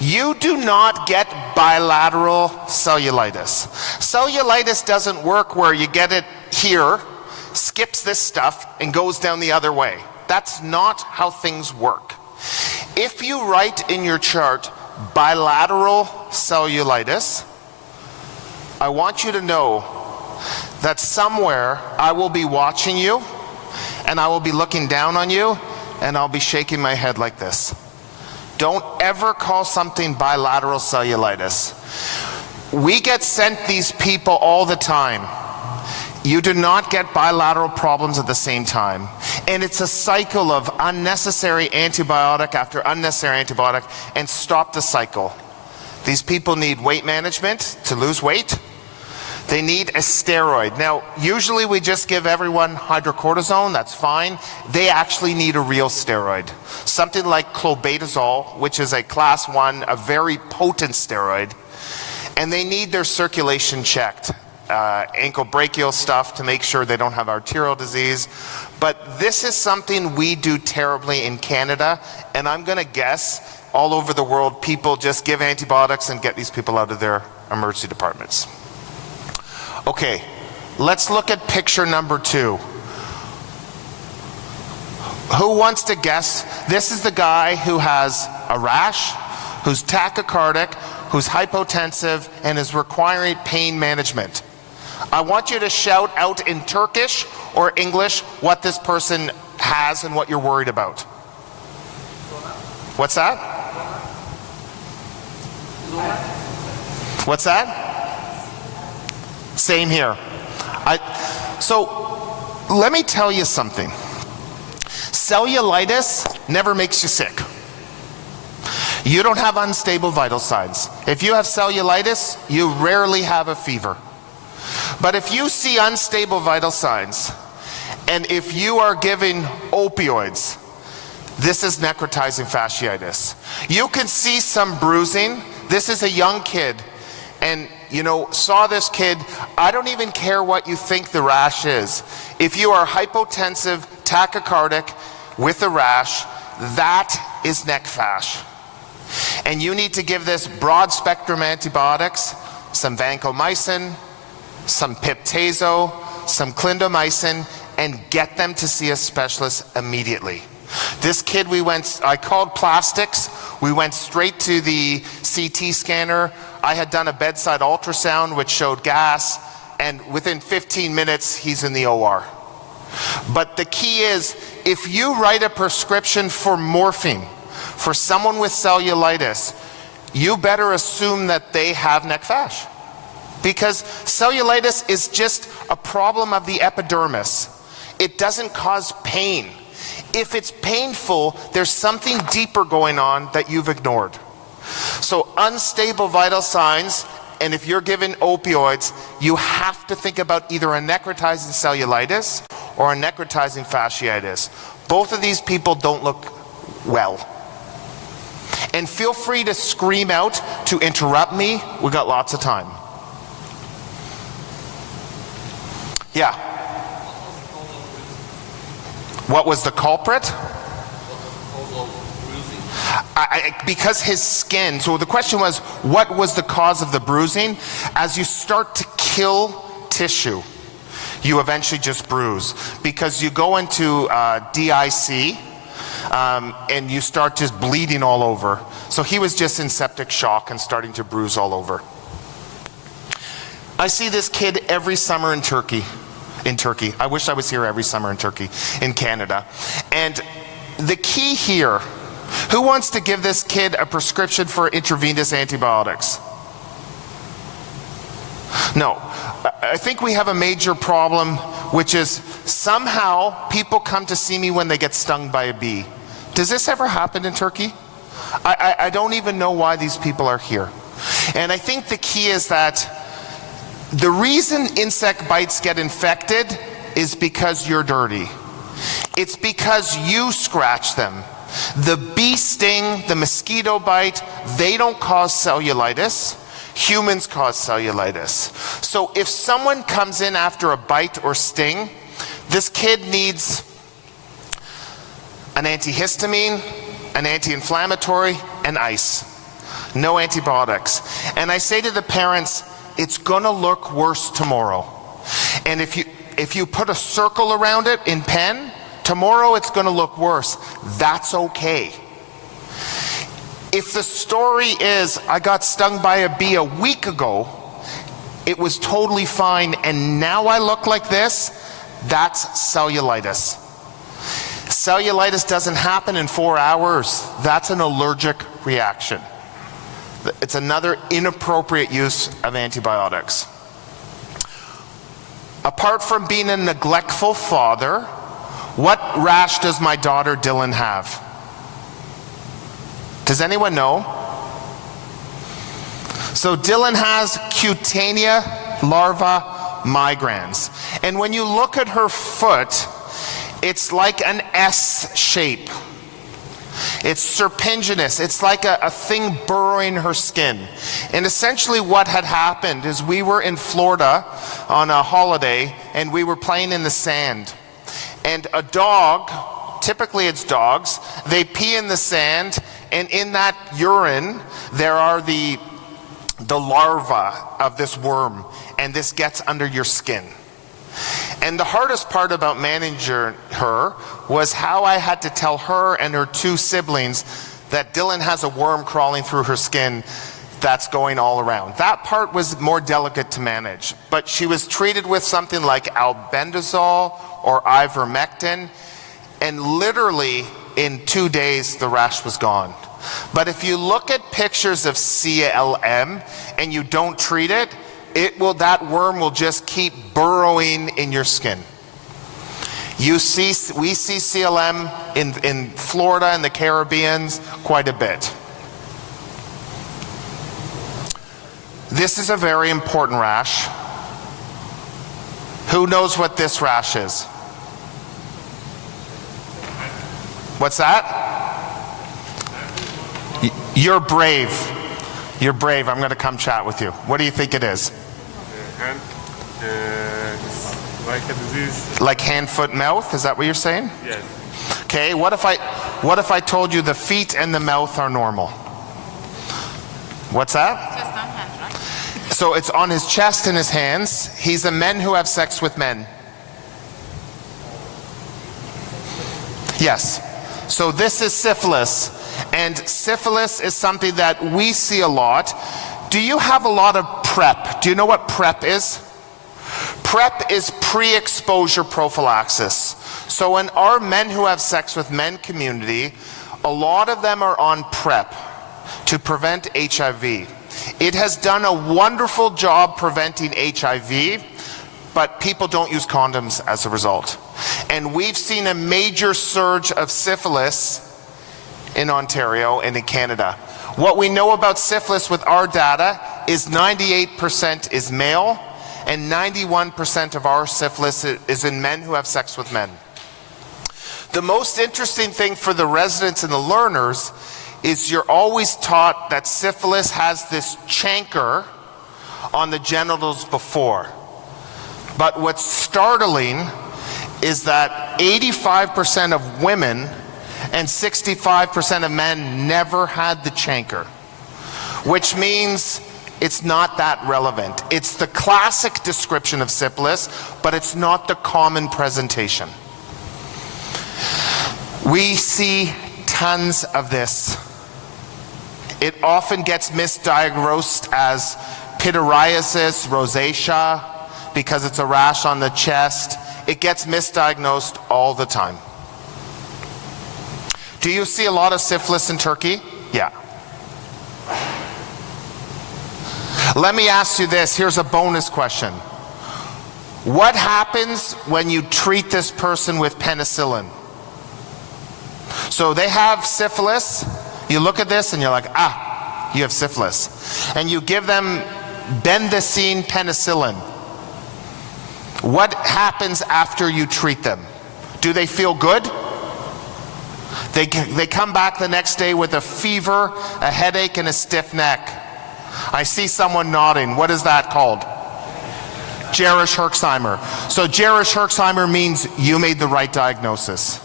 You do not get bilateral cellulitis. Cellulitis doesn't work where you get it here, skips this stuff, and goes down the other way. That's not how things work. If you write in your chart bilateral cellulitis, I want you to know that somewhere I will be watching you, and I will be looking down on you, and I'll be shaking my head like this. Don't ever call something bilateral cellulitis. We get sent these people all the time. You do not get bilateral problems at the same time. And it's a cycle of unnecessary antibiotic after unnecessary antibiotic, and stop the cycle. These people need weight management to lose weight. They need a steroid. Now, usually we just give everyone hydrocortisone, that's fine. They actually need a real steroid. Something like clobetasol, which is a class 1, a very potent steroid. And they need their circulation checked. Ankle brachial stuff to make sure they don't have arterial disease. But this is something we do terribly in Canada, and I'm gonna guess all over the world people just give antibiotics and get these people out of their emergency departments. Okay, let's look at picture number 2. Who wants to guess? This is the guy who has a rash, who's tachycardic, who's hypotensive, and is requiring pain management. I want you to shout out in Turkish or English what this person has and what you're worried about. What's that? What's that? Same here. So let me tell you something. Cellulitis never makes you sick. You don't have unstable vital signs. If you have cellulitis, you rarely have a fever. But if you see unstable vital signs, and if you are giving opioids, this is necrotizing fasciitis. You can see some bruising. This is a young kid, and you know, saw this kid. I don't even care what you think the rash is. If you are hypotensive, tachycardic with a rash, that is neck fash. And you need to give this broad spectrum antibiotics, some vancomycin, some piptazo, some clindamycin, and get them to see a specialist immediately. This kid, I called plastics. We went straight to the CT scanner. I had done a bedside ultrasound which showed gas, and within 15 minutes he's in the OR. But the key is, if you write a prescription for morphine for someone with cellulitis, you better assume that they have neck fash. Because cellulitis is just a problem of the epidermis. It doesn't cause pain. If it's painful, there's something deeper going on that you've ignored. So unstable vital signs, and if you're given opioids, you have to think about either a necrotizing cellulitis or a necrotizing fasciitis. Both of these people don't look well. And feel free to scream out, to interrupt me. We got lots of time. Yeah. What was the culprit? Because his skin, so the question was, what was the cause of the bruising? As you start to kill tissue, you eventually just bruise. Because you go into DIC, and you start just bleeding all over. So he was just in septic shock and starting to bruise all over. I see this kid every summer in Turkey. I wish I was here every summer in Turkey, in Canada. And the key here, who wants to give this kid a prescription for intravenous antibiotics? No. I think we have a major problem, which is somehow people come to see me when they get stung by a bee. Does this ever happen in Turkey? I don't even know why these people are here. And I think the key is that The reason insect bites get infected is because you're dirty. It's because you scratch them. The bee sting, the mosquito bite, they don't cause cellulitis. Humans cause cellulitis. So if someone comes in after a bite or sting, this kid needs an antihistamine, an anti-inflammatory, and ice. No antibiotics. And I say to the parents, it's gonna look worse tomorrow. And if you put a circle around it in pen, tomorrow it's gonna look worse. That's okay. If the story is, I got stung by a bee a week ago, it was totally fine, and now I look like this, that's cellulitis. Cellulitis doesn't happen in 4 hours. That's an allergic reaction. It's another inappropriate use of antibiotics. Apart from being a neglectful father, what rash does my daughter Dylan have? Does anyone know? So Dylan has cutaneous larva migrans. And when you look at her foot, it's like an S shape. It's serpiginous. It's like a thing burrowing her skin. And essentially what had happened is we were in Florida on a holiday and we were playing in the sand. And a dog, typically it's dogs, they pee in the sand, and in that urine there are the larvae of this worm, and this gets under your skin. And the hardest part about managing her was how I had to tell her and her 2 siblings that Dylan has a worm crawling through her skin that's going all around. That part was more delicate to manage, but she was treated with something like albendazole or ivermectin, and literally in 2 days the rash was gone. But if you look at pictures of CLM and you don't treat it, that worm will just keep burrowing in your skin. We see CLM in Florida and the Caribbean quite a bit. This is a very important rash. Who knows what this rash is? What's that? You're brave. You're brave. I'm going to come chat with you. What do you think it is? Hand, like a disease. Like hand, foot, mouth? Is that what you're saying? Yes. Okay. What if I told you the feet and the mouth are normal? What's that? Just on hands, right? So it's on his chest and his hands. He's a men who have sex with men. Yes. So this is syphilis. And syphilis is something that we see a lot. Do you have a lot of PrEP? Do you know what PrEP is? PrEP is pre-exposure prophylaxis. So in our men who have sex with men community, a lot of them are on PrEP to prevent HIV. It has done a wonderful job preventing HIV, but people don't use condoms as a result. And we've seen a major surge of syphilis in Ontario and in Canada. What we know about syphilis with our data is 98% is male, and 91% of our syphilis is in men who have sex with men. The most interesting thing for the residents and the learners is you're always taught that syphilis has this chancre on the genitals before. But what's startling is that 85% of women and 65% of men never had the chancre, which means it's not that relevant. It's the classic description of syphilis, but it's not the common presentation. We see tons of this. It often gets misdiagnosed as pityriasis rosacea because it's a rash on the chest. It gets misdiagnosed all the time. Do you see a lot of syphilis in Turkey? Yeah. Let me ask you this. Here's a bonus question. What happens when you treat this person with penicillin? So they have syphilis. You look at this and you're like, you have syphilis. And you give them bendazine penicillin. What happens after you treat them? Do they feel good? They come back the next day with a fever, a headache, and a stiff neck. I see someone nodding. What is that called? Jerish-Herxheimer. So Jerish-Herxheimer means you made the right diagnosis.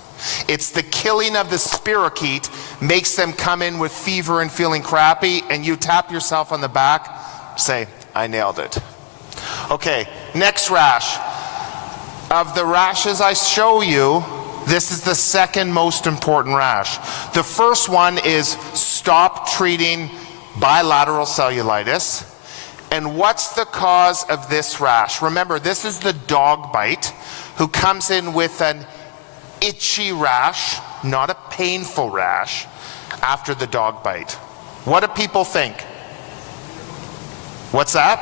It's the killing of the spirochete makes them come in with fever and feeling crappy, and you tap yourself on the back, say, I nailed it. Okay, next rash. Of the rashes I show you, this is the second most important rash. The first one is stop treating bilateral cellulitis. And what's the cause of this rash? Remember, this is the dog bite who comes in with an itchy rash, not a painful rash, after the dog bite. What do people think? What's that?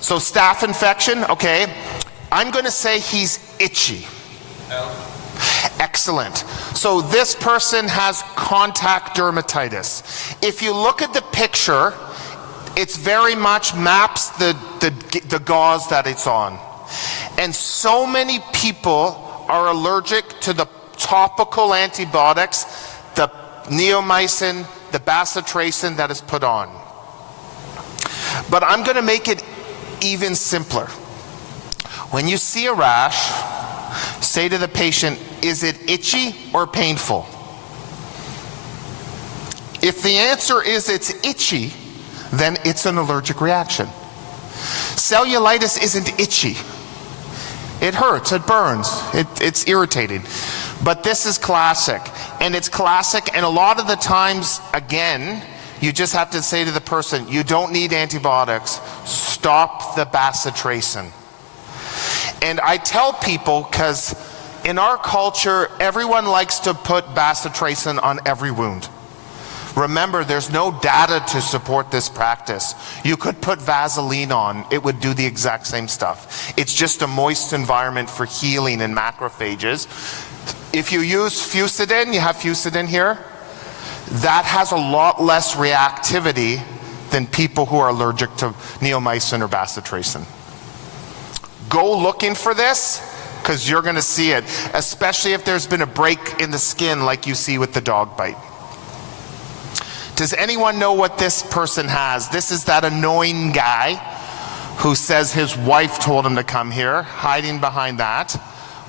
So staph infection, okay. I'm going to say he's itchy. Excellent. So this person has contact dermatitis. If you look at the picture, it's very much maps the gauze that it's on. And so many people are allergic to the topical antibiotics, the neomycin, the bacitracin that is put on. But I'm going to make it even simpler. When you see a rash, say to the patient, is it itchy or painful? If the answer is it's itchy, then it's an allergic reaction. Cellulitis isn't itchy. It hurts, it burns, it's irritating. But this is classic, and it's classic, and a lot of the times, again, you just have to say to the person, you don't need antibiotics, stop the bacitracin. And I tell people, because in our culture, everyone likes to put bacitracin on every wound. Remember, there's no data to support this practice. You could put Vaseline on, it would do the exact same stuff. It's just a moist environment for healing in macrophages. If you use Fusidin, you have Fusidin here, that has a lot less reactivity than people who are allergic to neomycin or bacitracin. Go looking for this, because you're going to see it, especially if there's been a break in the skin like you see with the dog bite. Does anyone know what this person has? This is that annoying guy who says his wife told him to come here, hiding behind that,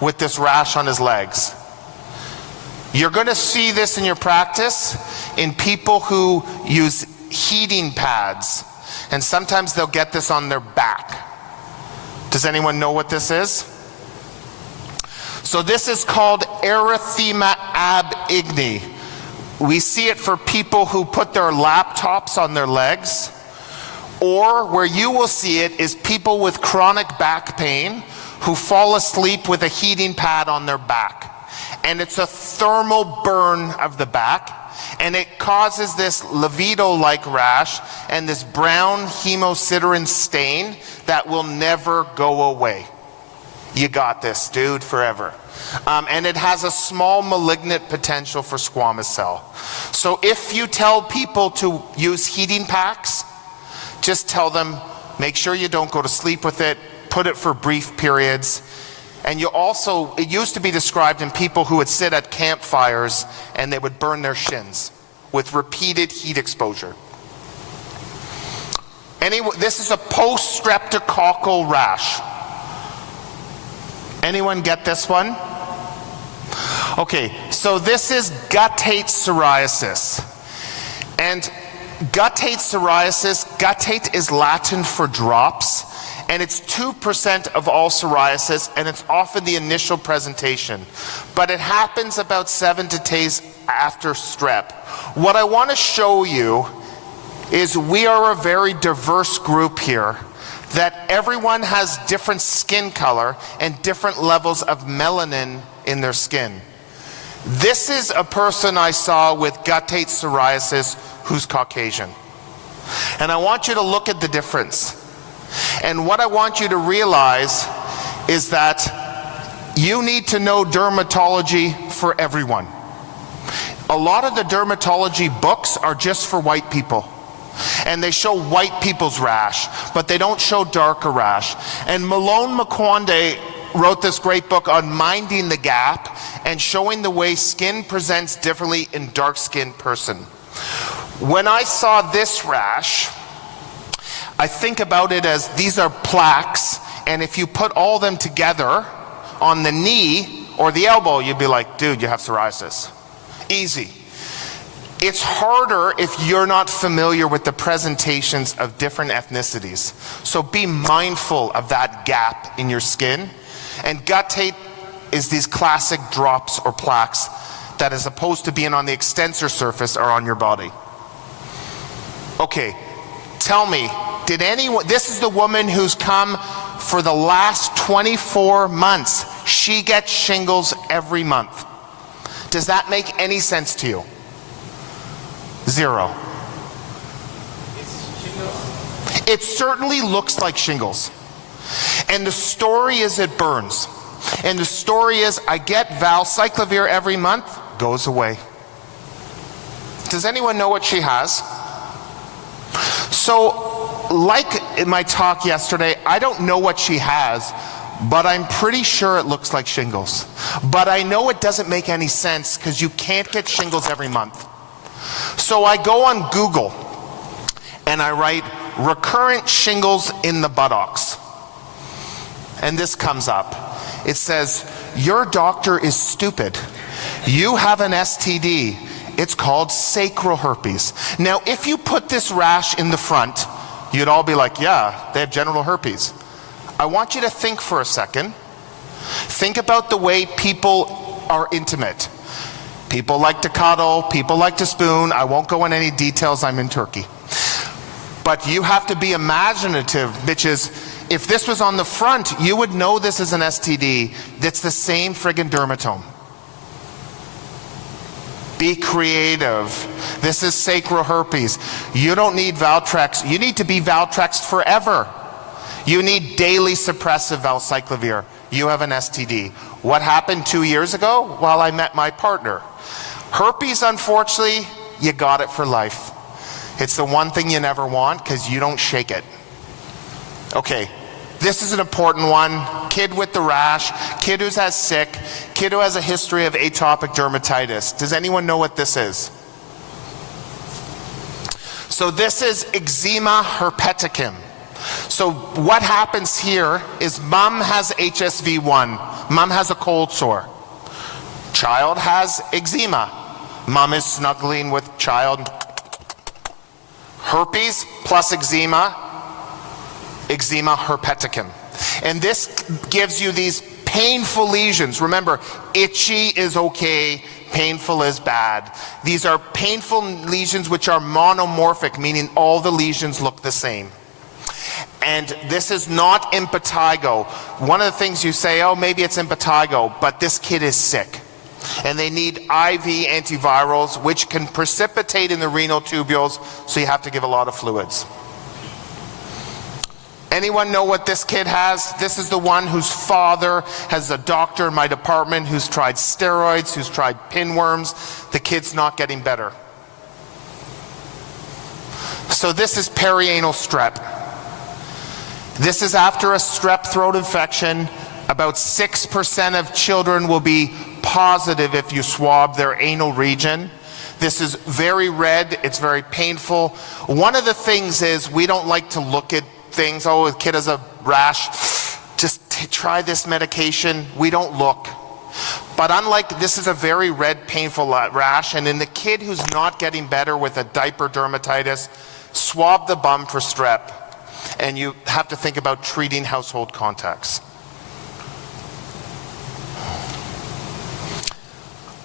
with this rash on his legs. You're going to see this in your practice in people who use heating pads, and sometimes they'll get this on their back. Does anyone know what this is? So this is called erythema ab igni. We see it for people who put their laptops on their legs, or where you will see it is people with chronic back pain who fall asleep with a heating pad on their back. And it's a thermal burn of the back, and it causes this livido-like rash and this brown hemosiderin stain that will never go away. You got this, dude, forever. And it has a small malignant potential for squamous cell. So if you tell people to use heating packs, just tell them, make sure you don't go to sleep with it, put it for brief periods. And you also, it used to be described in people who would sit at campfires and they would burn their shins with repeated heat exposure. This is a post-streptococcal rash. Anyone get this one? Okay, so this is guttate psoriasis. And guttate psoriasis, guttate is Latin for drops, and it's 2% of all psoriasis, and it's often the initial presentation. But it happens about 7 to 10 days after strep. What I want to show you is we are a very diverse group here, that everyone has different skin color and different levels of melanin in their skin. This is a person I saw with guttate psoriasis who's Caucasian. And I want you to look at the difference. And what I want you to realize is that you need to know dermatology for everyone. A lot of the dermatology books are just for white people. And they show white people's rash, but they don't show darker rash. And Malone Makwande wrote this great book on minding the gap and showing the way skin presents differently in dark-skinned person. When I saw this rash, I think about it as these are plaques, and if you put all of them together on the knee or the elbow, you'd be like, dude, you have psoriasis. Easy. It's harder if you're not familiar with the presentations of different ethnicities. So be mindful of that gap in your skin. And guttate is these classic drops or plaques that, as opposed to being on the extensor surface, are on your body. Okay, tell me, did anyone, this is the woman who's come for the last 24 months. She gets shingles every month. Does that make any sense to you? Zero. It certainly looks like shingles. And the story is it burns. And the story is I get valcyclovir every month, goes away. Does anyone know what she has? So, like in my talk yesterday, I don't know what she has, but I'm pretty sure it looks like shingles. But I know it doesn't make any sense because you can't get shingles every month. So I go on Google and I write recurrent shingles in the buttocks. And this comes up. It says, your doctor is stupid. You have an STD. It's called sacral herpes. Now, if you put this rash in the front, you'd all be like, yeah, they have genital herpes. I want you to think for a second. Think about the way people are intimate. People like to cuddle, people like to spoon. I won't go in any details, I'm in Turkey. But you have to be imaginative, bitches. If this was on the front, you would know this is an STD that's the same friggin' dermatome. Be creative. This is sacral herpes. You don't need Valtrex. You need to be Valtrexed forever. You need daily suppressive valcyclovir. You have an STD. What happened 2 years ago? Well, I met my partner. Herpes, unfortunately, you got it for life. It's the one thing you never want because you don't shake it. Okay, this is an important one. Kid with the rash, kid who has sick, kid who has a history of atopic dermatitis. Does anyone know what this is? So this is eczema herpeticum. So what happens here is mom has HSV1, mom has a cold sore, child has eczema, mom is snuggling with child. Herpes plus eczema, eczema herpeticum. And this gives you these painful lesions. Remember, itchy is okay, painful is bad. These are painful lesions which are monomorphic, meaning all the lesions look the same. And this is not impetigo. One of the things you say, oh, maybe it's impetigo, but this kid is sick. And they need IV antivirals, which can precipitate in the renal tubules, so you have to give a lot of fluids. Anyone know what this kid has? This is the one whose father has a doctor in my department who's tried steroids, who's tried pinworms. The kid's not getting better. So this is perianal strep. This is after a strep throat infection. About 6% of children will be positive if you swab their anal region. This is very red, it's very painful. One of the things is we don't like to look at things, oh, the kid has a rash, just try this medication. We don't look. But unlike, this is a very red, painful rash, and in the kid who's not getting better with a diaper dermatitis, swab the bum for strep, and you have to think about treating household contacts.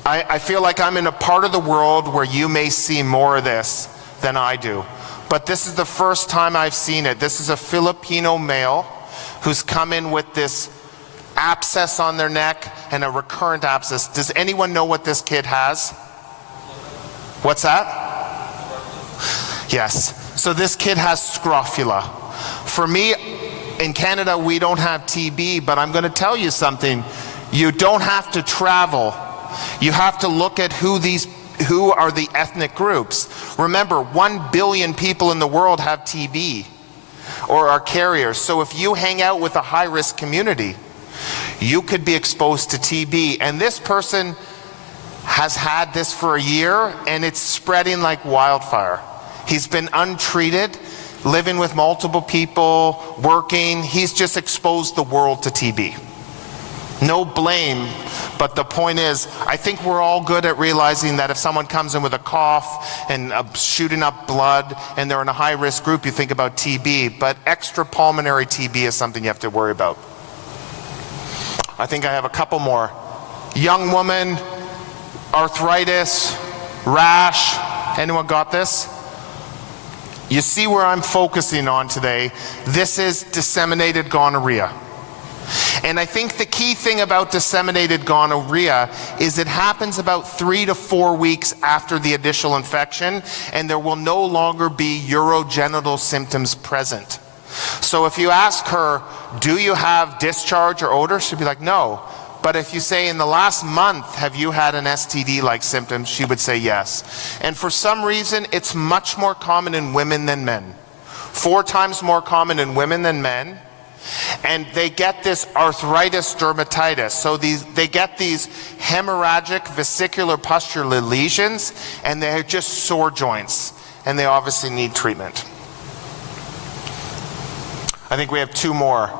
I feel like I'm in a part of the world where you may see more of this than I do. But this is the first time I've seen it. This is a Filipino male who's come in with this abscess on their neck and a recurrent abscess. Does anyone know what this kid has? What's that? Yes. So this kid has scrofula. For me, in Canada, we don't have TB, but I'm going to tell you something. You don't have to travel. You have to look at who these who are the ethnic groups. Remember, 1 billion people in the world have TB or are carriers. So if you hang out with a high-risk community, you could be exposed to TB. And this person has had this for a year, and it's spreading like wildfire. He's been untreated, living with multiple people, working. He's just exposed the world to TB. No blame, but the point is, I think we're all good at realizing that if someone comes in with a cough and shooting up blood and they're in a high-risk group, you think about TB, but extrapulmonary TB is something you have to worry about. I think I have a couple more. Young woman, arthritis, rash. Anyone got this? You see where I'm focusing on today. This is disseminated gonorrhea. And I think the key thing about disseminated gonorrhea is it happens about 3 to 4 weeks after the initial infection, and there will no longer be urogenital symptoms present. So if you ask her, do you have discharge or odor? She'd be like, no. But if you say, in the last month, have you had an STD-like symptoms? She would say yes. And for some reason, it's much more common in women than men. 4 times more common in women than men. And they get this arthritis dermatitis. So they get these hemorrhagic vesicular pustular lesions, and they're just sore joints. And they obviously need treatment. I think we have 2 more.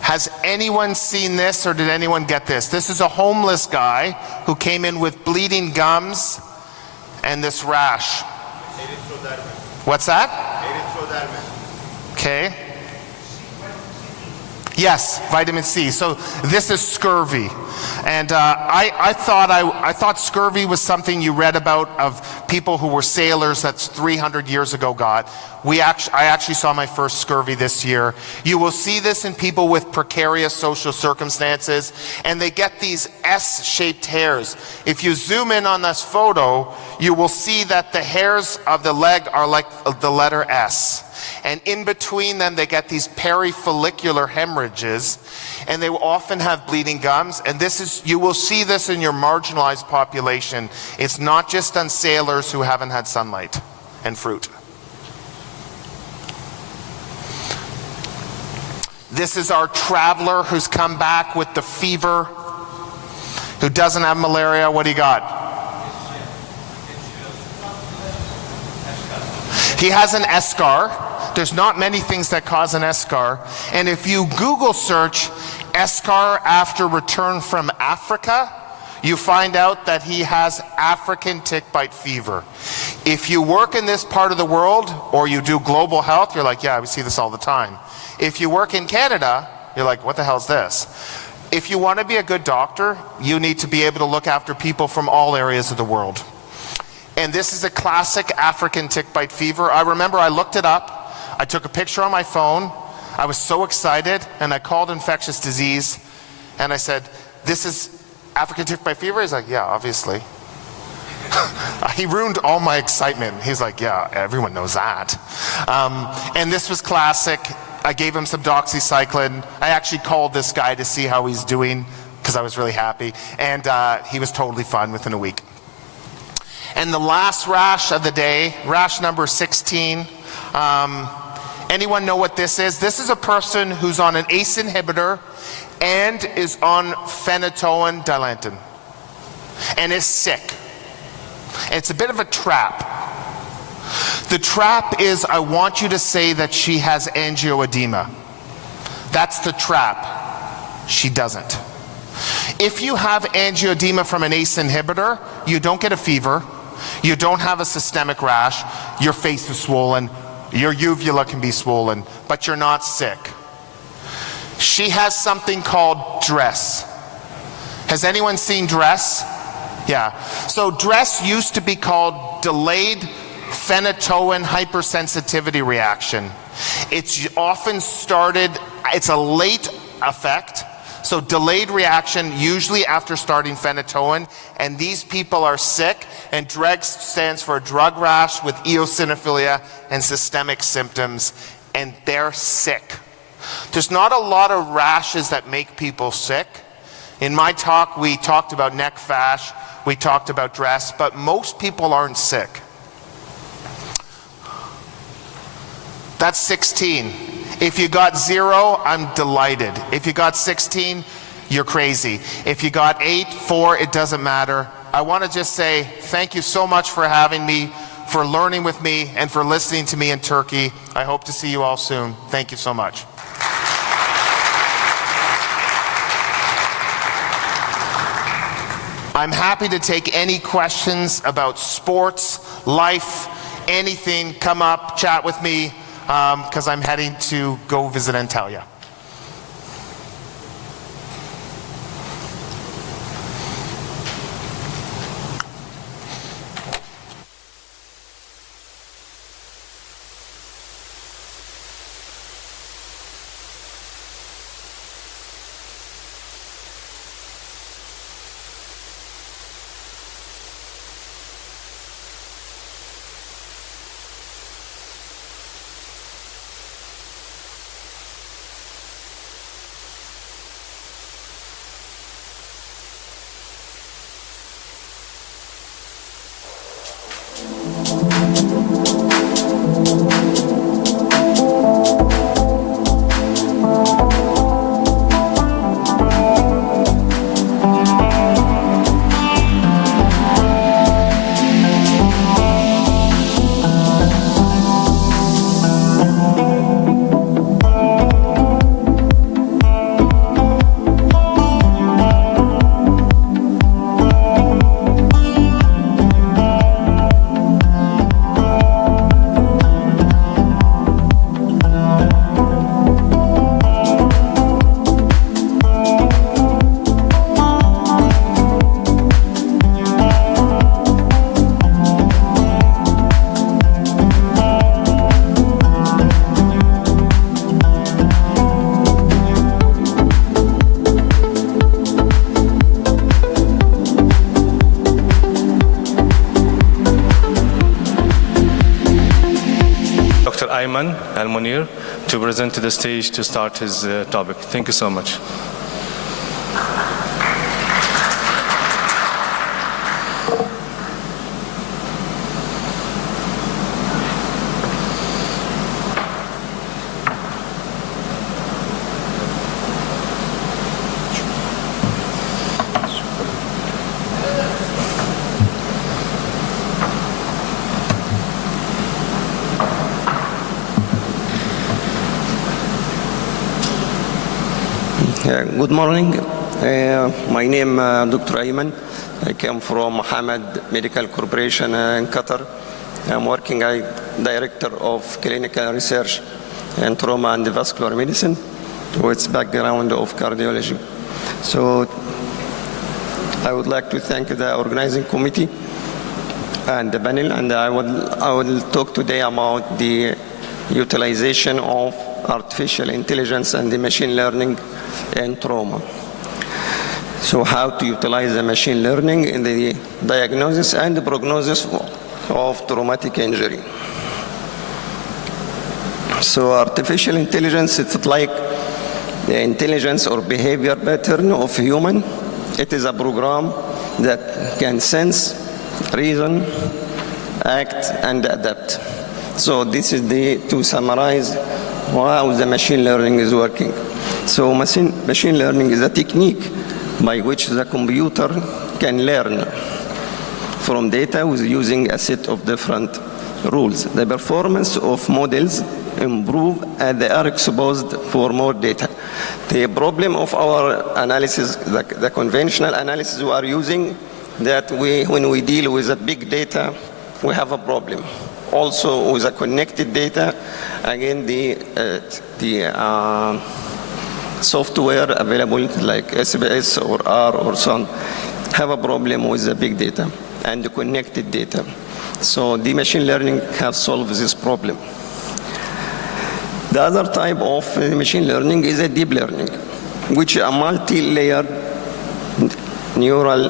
Has anyone seen this, or did anyone get this? This is a homeless guy who came in with bleeding gums and this rash. What's that? Okay. Yes, vitamin C. So this is scurvy. And I thought scurvy was something you read about of people who were sailors that's 300 years ago got. I actually saw my first scurvy this year. You will see this in people with precarious social circumstances, and they get these S-shaped hairs. If you zoom in on this photo, you will see that the hairs of the leg are like the letter S. And in between them, they get these perifollicular hemorrhages, and they will often have bleeding gums. And you will see this in your marginalized population. It's not just on sailors who haven't had sunlight and fruit. This is our traveler who's come back with the fever, who doesn't have malaria. What do you got? He has an eschar. There's not many things that cause an eschar. And if you Google search eschar after return from Africa, you find out that he has African tick bite fever. If you work in this part of the world, or you do global health, you're like, yeah, we see this all the time. If you work in Canada, you're like, what the hell is this? If you want to be a good doctor, you need to be able to look after people from all areas of the world. And this is a classic African tick bite fever. I remember I looked it up. I took a picture on my phone. I was so excited, and I called infectious disease, and I said, this is African tick bite fever? He's like, yeah, obviously. He ruined all my excitement. He's like, yeah, everyone knows that. And this was classic. I gave him some doxycycline. I actually called this guy to see how he's doing, because I was really happy. And he was totally fine within a week. And the last rash of the day, rash number 16. Anyone know what this is? This is a person who's on an ACE inhibitor and is on phenytoin dilantin and is sick. It's a bit of a trap. The trap is, I want you to say that she has angioedema. That's the trap. She doesn't. If you have angioedema from an ACE inhibitor, you don't get a fever, you don't have a systemic rash, your face is swollen, your uvula can be swollen, but you're not sick. She has something called DRESS. Has anyone seen DRESS? Yeah. So DRESS used to be called delayed phenytoin hypersensitivity reaction. It's often started, it's a late effect. So delayed reaction, usually after starting phenytoin, and these people are sick, and DREGS stands for drug rash with eosinophilia and systemic symptoms, and they're sick. There's not a lot of rashes that make people sick. In my talk, we talked about neck fash, we talked about dress, but most people aren't sick. That's 16. If you got 0, I'm delighted. If you got 16, you're crazy. If you got 8, 4, it doesn't matter. I want to just say thank you so much for having me, for learning with me, and for listening to me in Turkey. I hope to see you all soon. Thank you so much. I'm happy to take any questions about sports, life, anything. Come up, chat with me, because I'm heading to go visit Antalya. Ayman Al-Munir to present to the stage to start his topic. Thank you so much. Good morning. My name is Dr. Ayman. I came from Mohammed Medical Corporation in Qatar. I'm working as Director of Clinical Research in Trauma and Vascular Medicine with background of cardiology. So I would like to thank the organizing committee and the panel, and I will talk today about the utilization of artificial intelligence and the machine learning in trauma. So how to utilize the machine learning in the diagnosis and the prognosis of traumatic injury. So artificial intelligence, it's like the intelligence or behavior pattern of human. It is a program that can sense, reason, act, and adapt. So this is to summarize how the machine learning is working. So machine learning is a technique by which the computer can learn from data with using a set of different rules. The performance of models improve as they are exposed for more data. The problem of our analysis, the conventional analysis we are using, that when we deal with the big data, we have a problem. Also with the connected data, again the software available like SBS or R or so on have a problem with the big data and the connected data. So the machine learning has solved this problem. The other type of machine learning is a deep learning, which is a multi-layered neural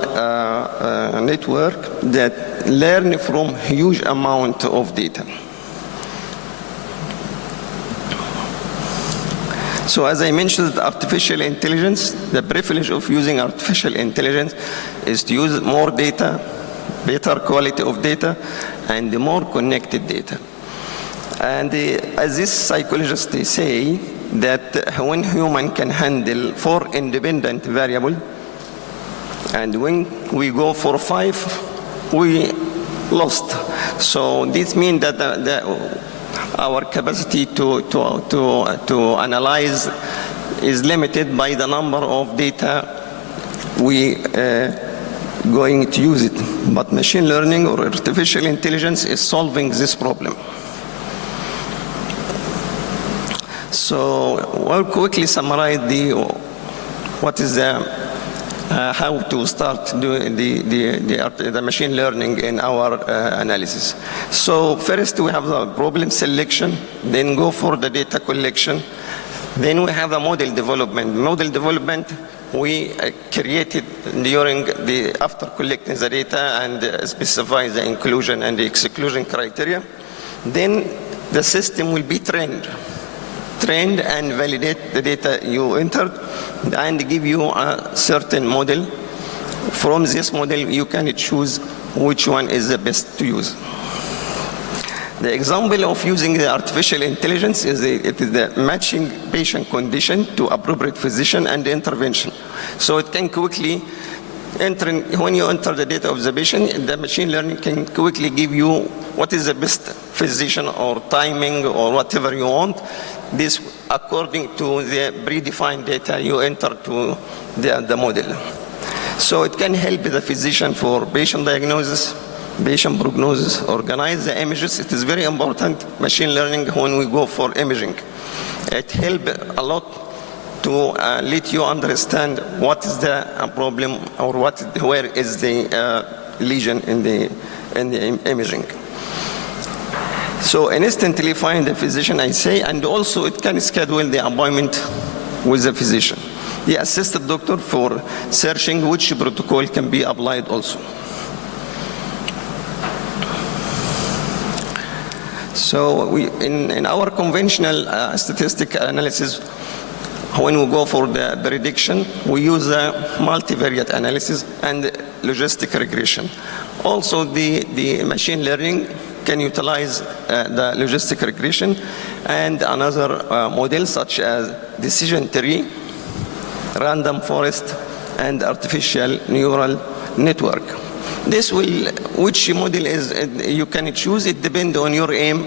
network that learn from huge amount of data. So as I mentioned, artificial intelligence, the privilege of using artificial intelligence is to use more data, better quality of data, and more connected data. And as these psychologists they say, that when human can handle 4 independent variables, and when we go for 5, we lost. So this means that our capacity to analyze is limited by the number of data we going to use it. But machine learning or artificial intelligence is solving this problem. So I'll quickly summarize what is how to start doing the machine learning in our analysis. So first we have the problem selection, then go for the data collection, then we have the model development. Model development we created after collecting the data and specify the inclusion and the exclusion criteria. Then the system will be trained and validate the data you entered and give you a certain model. From this model, you can choose which one is the best to use. The example of using the artificial intelligence is the matching patient condition to appropriate physician and intervention. So it can quickly when you enter the data of the patient, the machine learning can quickly give you what is the best physician or timing or whatever you want. This according to the predefined data you enter to the model. So it can help the physician for patient diagnosis, patient prognosis, organize the images. It is very important, machine learning, when we go for imaging. It helps a lot to let you understand what is the problem or where is the lesion in the imaging. So instantly find the physician, I say, and also it can schedule the appointment with the physician. The assisted doctor for searching which protocol can be applied also. So in our conventional statistical analysis, when we go for the prediction, we use a multivariate analysis and logistic regression. Also, the machine learning can utilize the logistic regression and another model such as decision tree, random forest, and artificial neural network. This will, which model is you can choose, it depends on your aim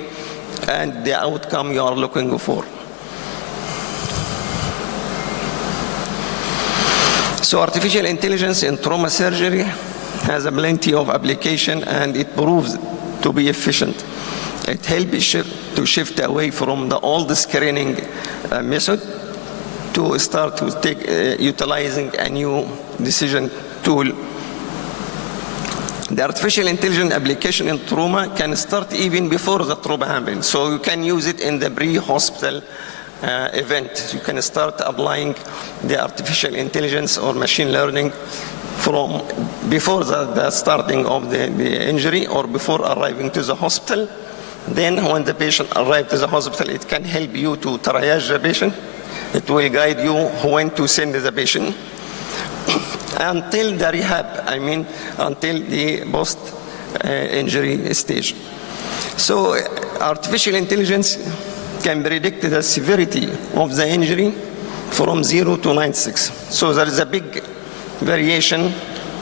and the outcome you are looking for. So artificial intelligence in trauma surgery has a plenty of application and it proves to be efficient. It helps to shift away from the old screening method to start to utilizing a new decision tool. The artificial intelligence application in trauma can start even before the trauma happens. So you can use it in the pre-hospital event. You can start applying the artificial intelligence or machine learning from before the starting of the injury or before arriving to the hospital. Then when the patient arrives to the hospital, it can help you to triage the patient. It will guide you when to send the patient until the rehab, until the post-injury stage. So artificial intelligence can predict the severity of the injury from 0 to 96. So there is a big variation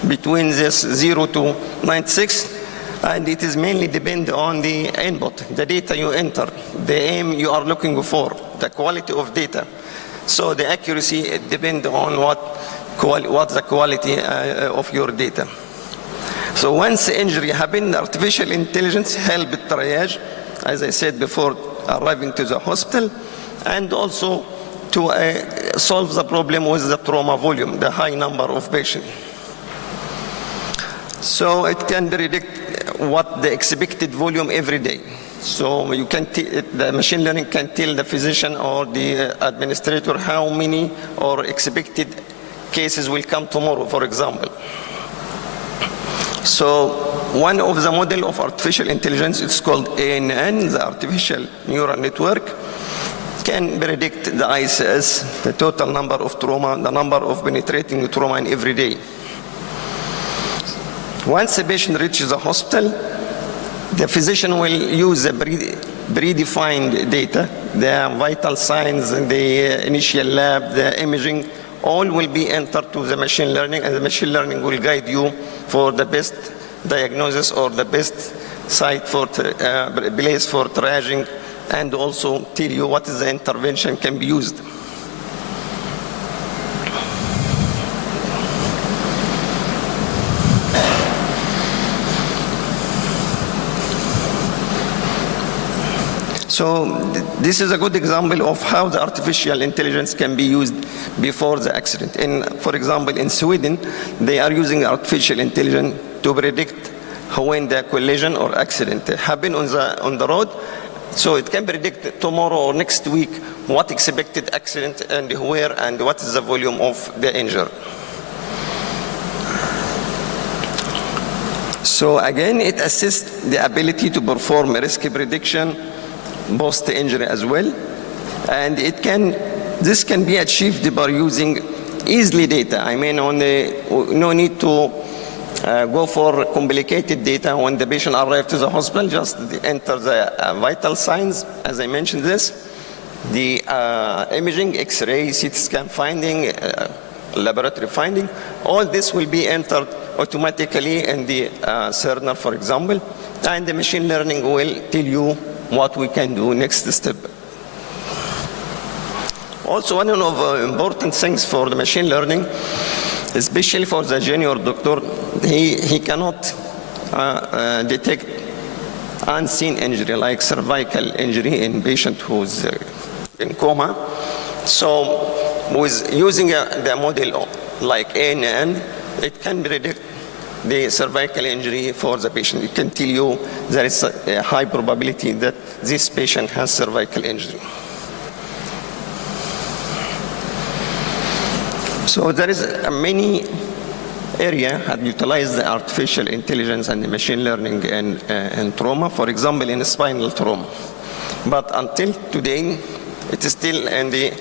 between this 0 to 96, and it is mainly depend on the input, the data you enter, the aim you are looking for, the quality of data. So the accuracy depends on what the quality of your data. So once the injury happens, artificial intelligence help triage, as I said before, arriving to the hospital, and also to solve the problem with the trauma volume, the high number of patients. So it can predict what the expected volume every day. So you can the machine learning can tell the physician or the administrator how many or expected cases will come tomorrow, for example. So one of the model of artificial intelligence, it's called ANN, the artificial neural network. can predict the ICS, the total number of trauma, the number of penetrating trauma in every day. Once a patient reaches the hospital, the physician will use the predefined data, the vital signs, the initial lab, the imaging, all will be entered to the machine learning, and the machine learning will guide you for the best diagnosis or the best site for place for triaging, and also tell you what is the intervention can be used. So this is a good example of how the artificial intelligence can be used before the accident. For example, in Sweden, they are using artificial intelligence to predict when the collision or accident happen on the road. So it can predict tomorrow or next week what expected accident and where and what is the volume of the injury. So again, it assists the ability to perform risk prediction, post-injury as well, and this can be achieved by using easily data. I mean, no need to go for complicated data when the patient arrives to the hospital. Just enter the vital signs, as I mentioned this, the imaging, X-ray, CT scan finding, laboratory finding. All this will be entered automatically in the Cerner, for example, and the machine learning will tell you what we can do next step. Also, one of the important things for the machine learning, especially for the junior doctor, he cannot detect unseen injury like cervical injury in patient who's in coma. So with using the model like ANN, it can predict the cervical injury for the patient. It can tell you there is a high probability that this patient has cervical injury. So there is many areas that utilize the artificial intelligence and the machine learning in trauma, for example, in spinal trauma. But until today, it is still in the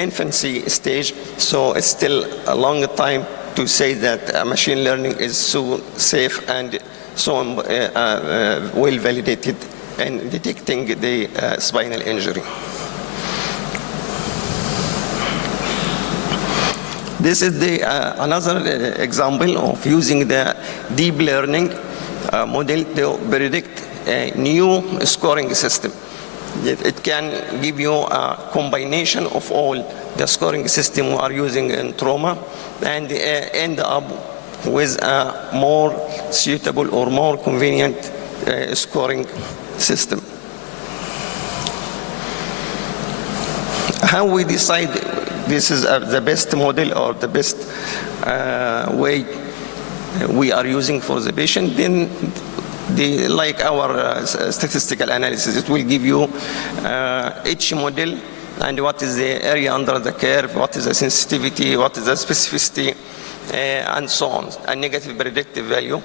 infancy stage, so it's still a long time to say that machine learning is so safe and so well validated in detecting the spinal injury. This is another example of using the deep learning model to predict a new scoring system. It can give you a combination of all the scoring system we are using in trauma and end up with a more suitable or more convenient scoring system. How we decide this is the best model or the best way we are using for the patient, then like our statistical analysis, it will give you each model and what is the area under the curve, what is the sensitivity, what is the specificity, and so on, a negative predictive value.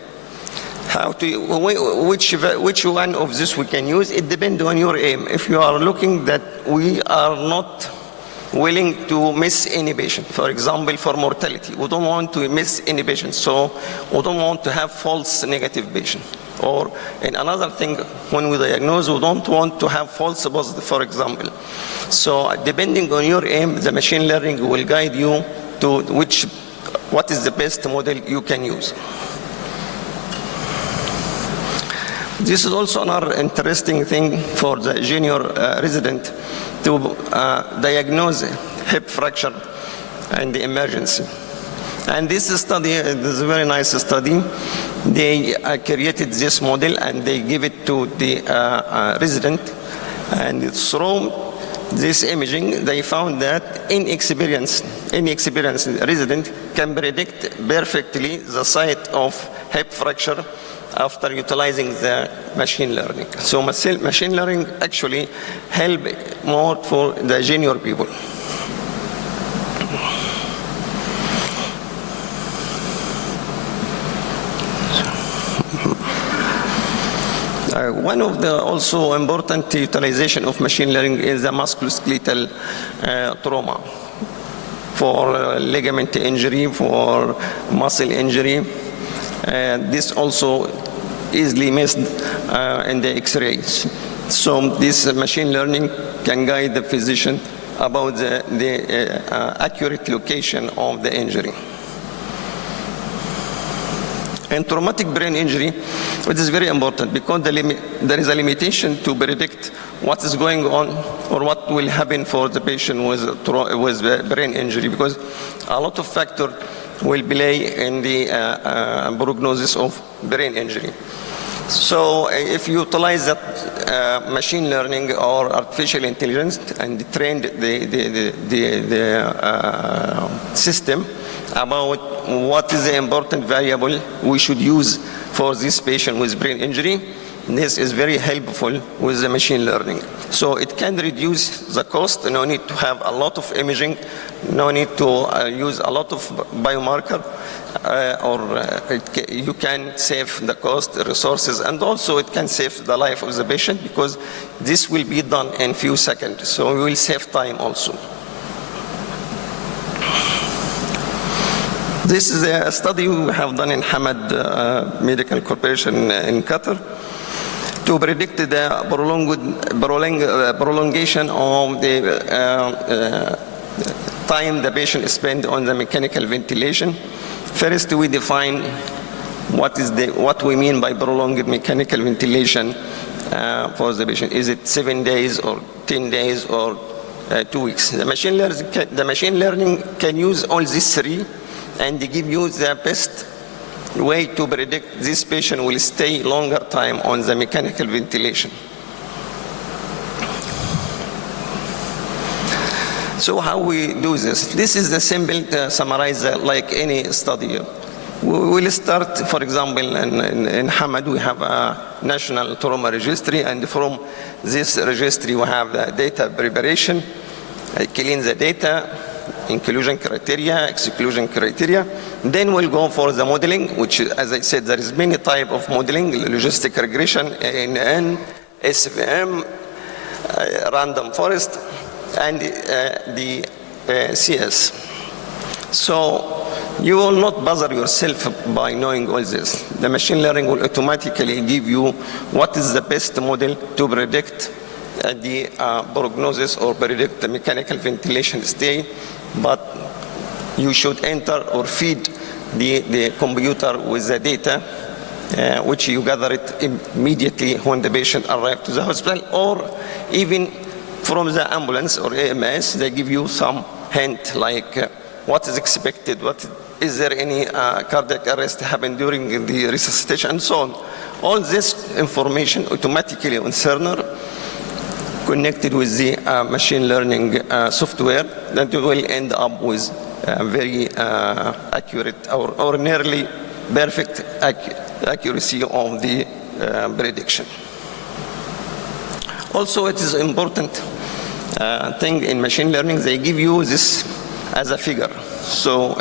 Which one of this we can use, it depends on your aim. If you are looking that we are not willing to miss any patient, for example, for mortality, we don't want to miss any patient, so we don't want to have false negative patient. Or in another thing, when we diagnose, we don't want to have false positive, for example. So depending on your aim, the machine learning will guide you to what is the best model you can use. This is also another interesting thing for the junior resident to diagnose hip fracture and the emergency. And this study is a very nice study. They created this model and they give it to the resident, and through this imaging they found that inexperienced resident can predict perfectly the site of hip fracture after utilizing the machine learning. So machine learning actually help more for the junior people. One of the also important utilization of machine learning is the musculoskeletal trauma for ligament injury, for muscle injury. This also easily missed in the X-rays. So this machine learning can guide the physician about the accurate location of the injury. In traumatic brain injury, it is very important because there is a limitation to predict what is going on or what will happen for the patient with brain injury, because a lot of factors will play in the prognosis of brain injury. So if you utilize that machine learning or artificial intelligence and trained the system about what is the important variable we should use for this patient with brain injury, this is very helpful with the machine learning. So it can reduce the cost, no need to have a lot of imaging, no need to use a lot of biomarker, you can save the cost, the resources, and also it can save the life of the patient because this will be done in few seconds. So we will save time also. This is a study we have done in Hamad Medical Corporation in Qatar to predict the prolongation of the time the patient spent on the mechanical ventilation. First, we define what we mean by prolonged mechanical ventilation for the patient. Is it 7 days or 10 days or 2 weeks? The machine learning can use all these three and give you the best way to predict this patient will stay longer time on the mechanical ventilation. So how we do this? This is the simple summarize like any study. We will start, for example, in Hamad we have a national trauma registry, and from this registry we have the data preparation, clean the data, inclusion criteria, exclusion criteria. Then we'll go for the modeling, which, as I said, there is many type of modeling: logistic regression, ANN, SVM, random forest, and the CS. So you will not bother yourself by knowing all this. The machine learning will automatically give you what is the best model to predict the prognosis or predict the mechanical ventilation stay, but you should enter or feed the computer with the data, which you gather it immediately when the patient arrives to the hospital, or even from the ambulance or AMS, they give you some hint like what is expected, is there any cardiac arrest happen during the resuscitation, and so on. All this information automatically on Cerner connected with the machine learning software that will end up with very accurate or nearly perfect accuracy of the prediction. Also, it is important thing in machine learning, they give you this as a figure. So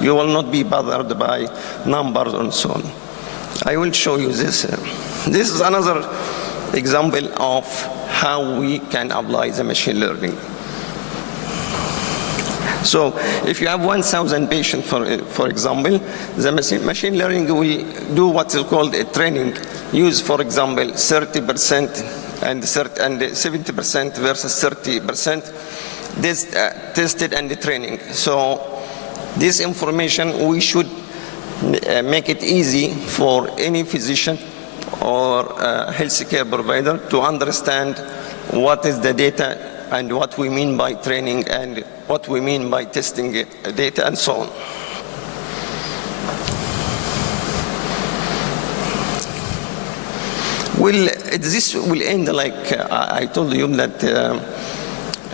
you will not be bothered by numbers and so on. I will show you this. This is another example of how we can apply the machine learning. So if you have 1,000 patients, for example, the machine learning will do what is called a training. Use, for example, 30% and 70% versus 30%. This tested and the training. So this information, we should make it easy for any physician or healthcare provider to understand what is the data and what we mean by training and what we mean by testing data and so on. Well, this will end like I told you that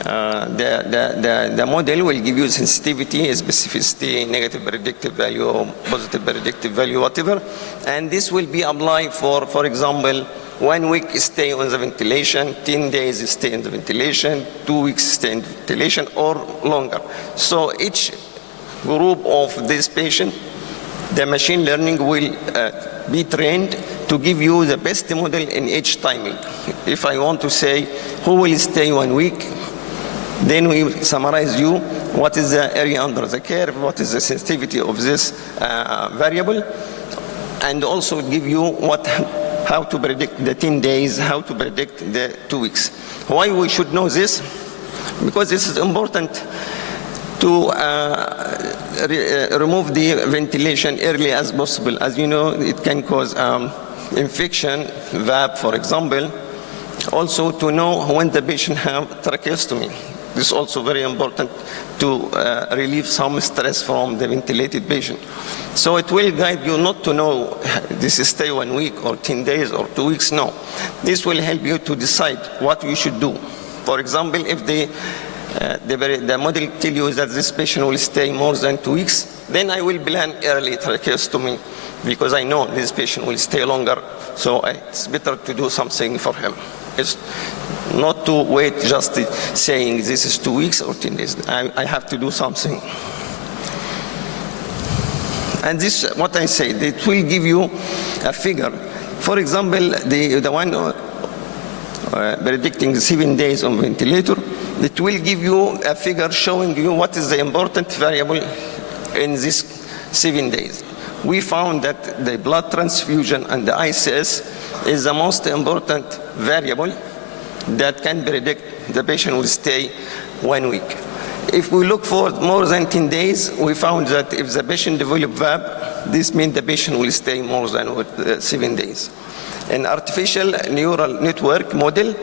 the model will give you sensitivity, specificity, negative predictive value, positive predictive value, whatever, and this will be applied for example, 1 week stay on the ventilation, 10 days stay in the ventilation, 2 weeks stay in the ventilation, or longer. So each group of this patient the machine learning will be trained to give you the best model in each timing. If I want to say who will stay 1 week, then we summarize you what is the area under the curve, what is the sensitivity of this variable, and also give you how to predict the 10 days, how to predict the 2 weeks. Why we should know this? Because this is important to remove the ventilation early as possible. As you know, it can cause infection, VAP, for example. Also to know when the patient have tracheostomy. This is also very important to relieve some stress from the ventilated patient. So it will guide you not to know this is stay 1 week or 10 days or 2 weeks, no. This will help you to decide what you should do. For example, if the model tell you that this patient will stay more than 2 weeks, then I will plan early tracheostomy because I know this patient will stay longer, so it's better to do something for him. It's not to wait just saying this is 2 weeks or 10 days. I have to do something. And this, what I said, it will give you a figure. For example, the one predicting 7 days on ventilator, it will give you a figure showing you what is the important variable in these 7 days. We found that the blood transfusion and the ICS is the most important variable that can predict the patient will stay 1 week. If we look for more than 10 days, we found that if the patient develop VAB, this means the patient will stay more than 7 days. An artificial neural network model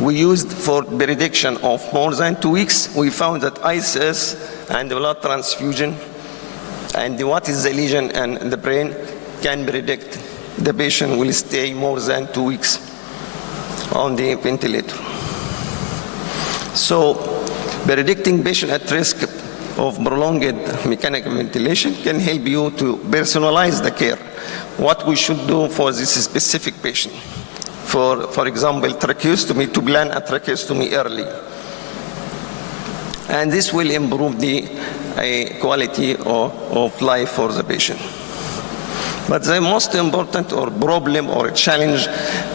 we used for prediction of more than 2 weeks, we found that ICS and blood transfusion and what is the lesion in the brain can predict the patient will stay more than 2 weeks on the ventilator. So predicting patient at risk of prolonged mechanical ventilation can help you to personalize the care. What we should do for this specific patient. For example, tracheostomy, to plan a tracheostomy early. And this will improve the quality of life for the patient. But the most important or problem or challenge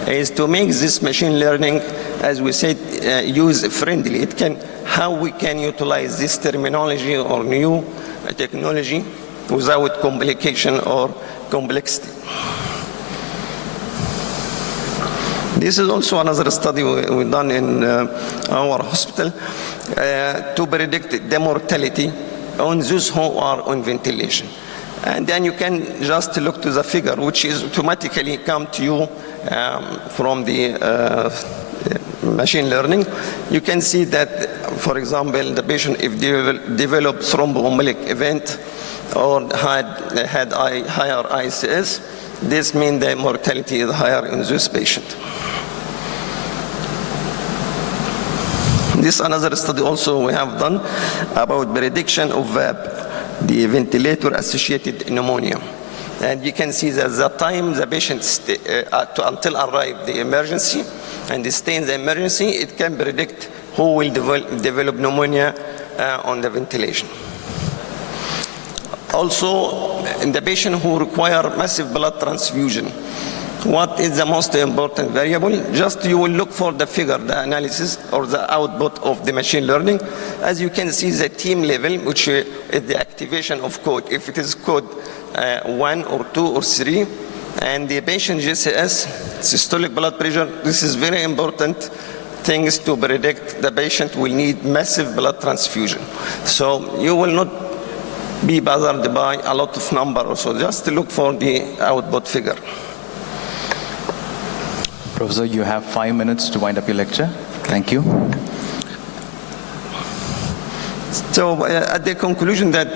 is to make this machine learning, as we said, user-friendly. How we can utilize this terminology or new technology without complication or complexity. This is also another study we've done in our hospital to predict the mortality on those who are on ventilation. And then you can just look to the figure, which is automatically come to you from the machine learning. You can see that, for example, the patient, if they developed thromboembolic event or had higher ICS, this means the mortality is higher in this patient. This another study also we have done about prediction of VAP, the ventilator-associated pneumonia. And you can see that the time the patient until arrive the emergency and they stay in the emergency, it can predict who will develop pneumonia on the ventilation. Also, in the patient who require massive blood transfusion, what is the most important variable? Just you will look for the figure, the analysis or the output of the machine learning. As you can see, the team level, which is the activation of code. If it is code 1 or 2 or 3, and the patient GCS, systolic blood pressure, this is very important things to predict the patient will need massive blood transfusion. So you will not be bothered by a lot of numbers, so just look for the output figure. Professor, you have 5 minutes to wind up your lecture. Thank you. So at the conclusion that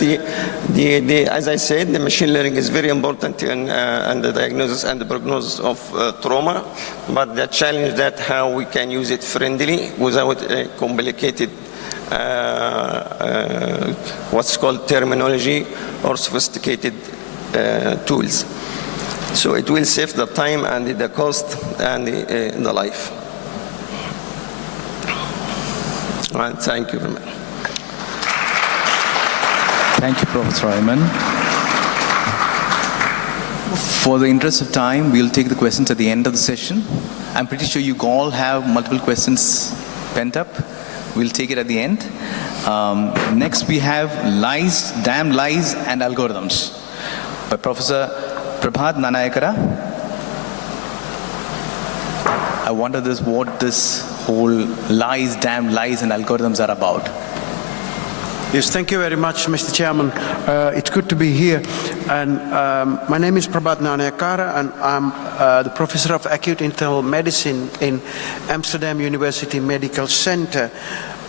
as I said, the machine learning is very important in the diagnosis and the prognosis of trauma, but the challenge that how we can use it friendly without a complicated what's called terminology or sophisticated tools. So it will save the time and the cost and the life. And thank you very much. Thank you, Professor Ayman. For the interest of time, we'll take the questions at the end of the session. I'm pretty sure you all have multiple questions pent up. We'll take it at the end. Next, we have Lies, Damn Lies and Algorithms by Professor Prabhat Nanayakara. I wonder what this whole lies, damn lies and algorithms are about. Yes, thank you very much, Mr. Chairman. It's good to be here. And my name is Prabhat Nanayakara, and I'm the Professor of Acute Internal Medicine in Amsterdam University Medical Center.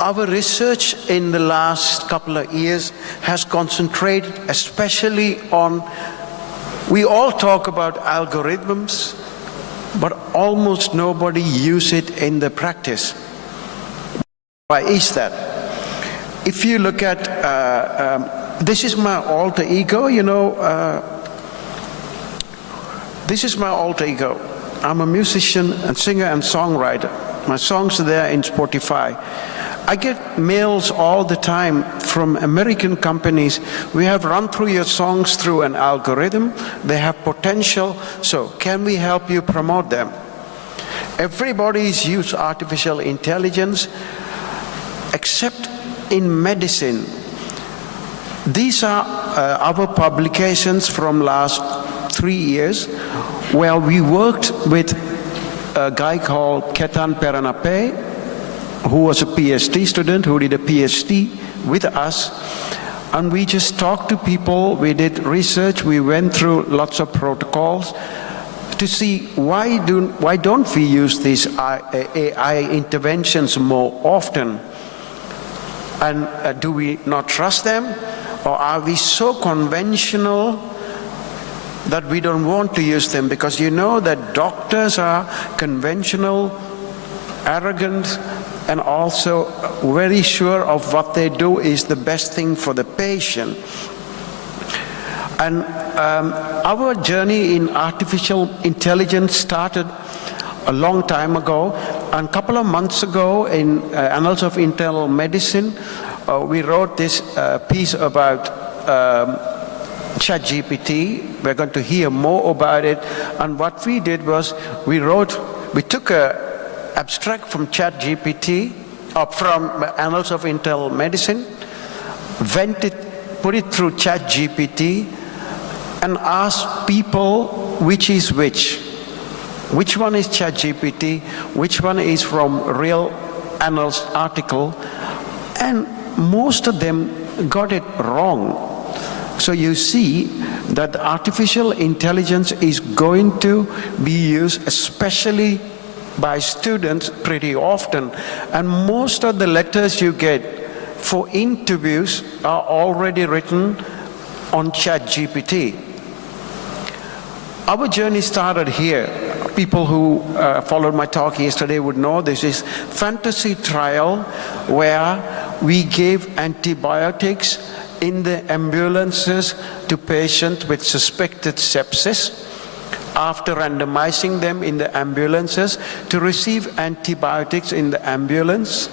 Our research in the last couple of years has concentrated especially on, we all talk about algorithms, but almost nobody uses it in the practice. Why is that? If you look at, this is my alter ego, you know, this is my alter ego. I'm a musician and singer and songwriter. My songs are there in Spotify. I get mails all the time from American companies. We have run through your songs through an algorithm. They have potential, so can we help you promote them? Everybody's used artificial intelligence, except in medicine. These are our publications from last 3 years, where we worked with a guy called Ketan Peranape, who was a PhD student, who did a PhD with us. And we just talked to people, we did research, we went through lots of protocols to see why don't we use these AI interventions more often? And do we not trust them? Or are we so conventional that we don't want to use them? Because you know that doctors are conventional, arrogant, and also very sure of what they do is the best thing for the patient. And our journey in artificial intelligence started a long time ago. And a couple of months ago in Annals of Internal Medicine, we wrote this piece about ChatGPT. We're going to hear more about it. And what we did was we took an abstract from ChatGPT, or from Annals of Internal Medicine, put it through ChatGPT, and asked people which is which. Which one is ChatGPT? Which one is from real Annals article? And most of them got it wrong. So you see that artificial intelligence is going to be used, especially by students, pretty often. And most of the letters you get for interviews are already written on ChatGPT. Our journey started here. People who followed my talk yesterday would know this is fantasy trial where we gave antibiotics in the ambulances to patients with suspected sepsis, after randomizing them in the ambulances to receive antibiotics in the ambulance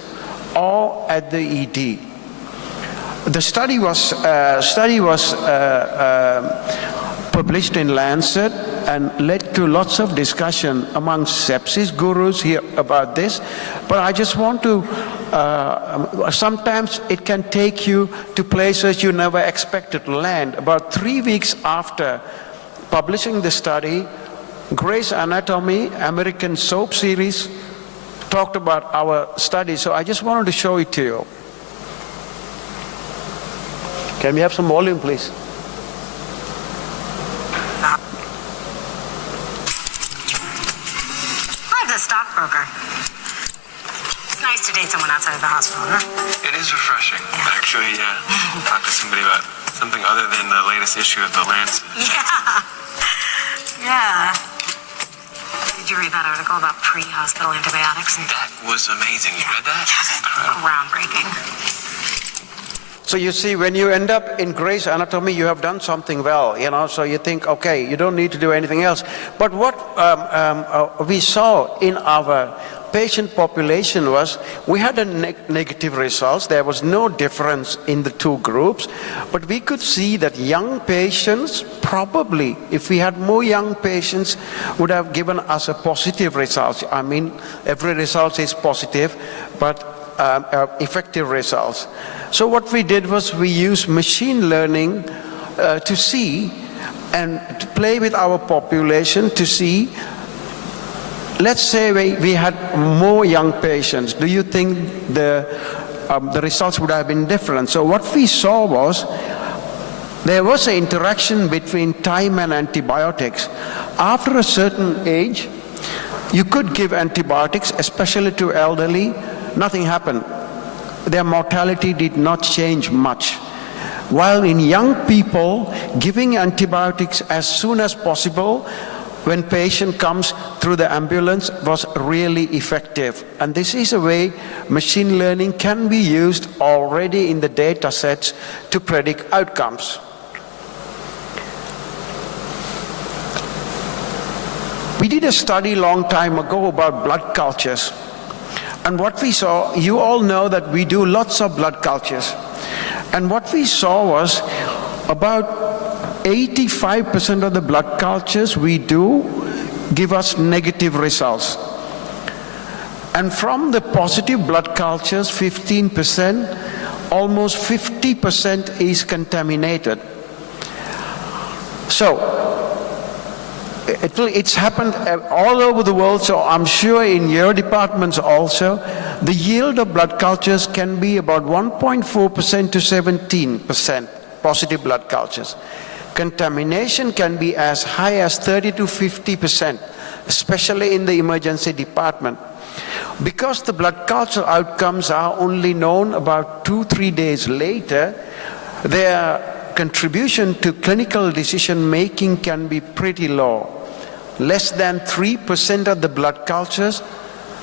or at the ED. The study was published in Lancet and led to lots of discussion among sepsis gurus here about this. But I just want to, sometimes it can take you to places you never expected to land. About 3 weeks after publishing the study, Grey's Anatomy, American soap series, talked about our study. So I just wanted to show it to you. Can we have some volume, please? I'm a stockbroker. It's nice to date someone outside of the hospital, huh? It is refreshing, actually, talk to somebody about something other than the latest issue of the Lancet. Yeah. Did you read that article about pre-hospital antibiotics? That was amazing. You read that? Yes. Groundbreaking. So you see, when you end up in Grey's Anatomy, you have done something well, you know, so you think, okay, you don't need to do anything else. But what we saw in our patient population was, we had a negative results. There was no difference in the two groups, but we could see that young patients, probably, if we had more young patients, would have given us a positive result. I mean, every result is positive, but effective results. So what we did was we used machine learning to see and to play with our population to see, let's say we had more young patients. Do you think the results would have been different? So what we saw was there was an interaction between time and antibiotics. After a certain age, you could give antibiotics, especially to elderly. Nothing happened. Their mortality did not change much. While in young people, giving antibiotics as soon as possible when patient comes through the ambulance was really effective. And this is a way machine learning can be used already in the data sets to predict outcomes. We did a study a long time ago about blood cultures. And what we saw, you all know that we do lots of blood cultures. And what we saw was about 85% of the blood cultures we do give us negative results. And from the positive blood cultures, 15%, almost 50% is contaminated. So, it's happened all over the world, so I'm sure in your departments also, the yield of blood cultures can be about 1.4% to 17% positive blood cultures. Contamination can be as high as 30 to 50%, especially in the emergency department. Because the blood culture outcomes are only known about 2-3 days later, their contribution to clinical decision making can be pretty low. Less than 3% of the blood cultures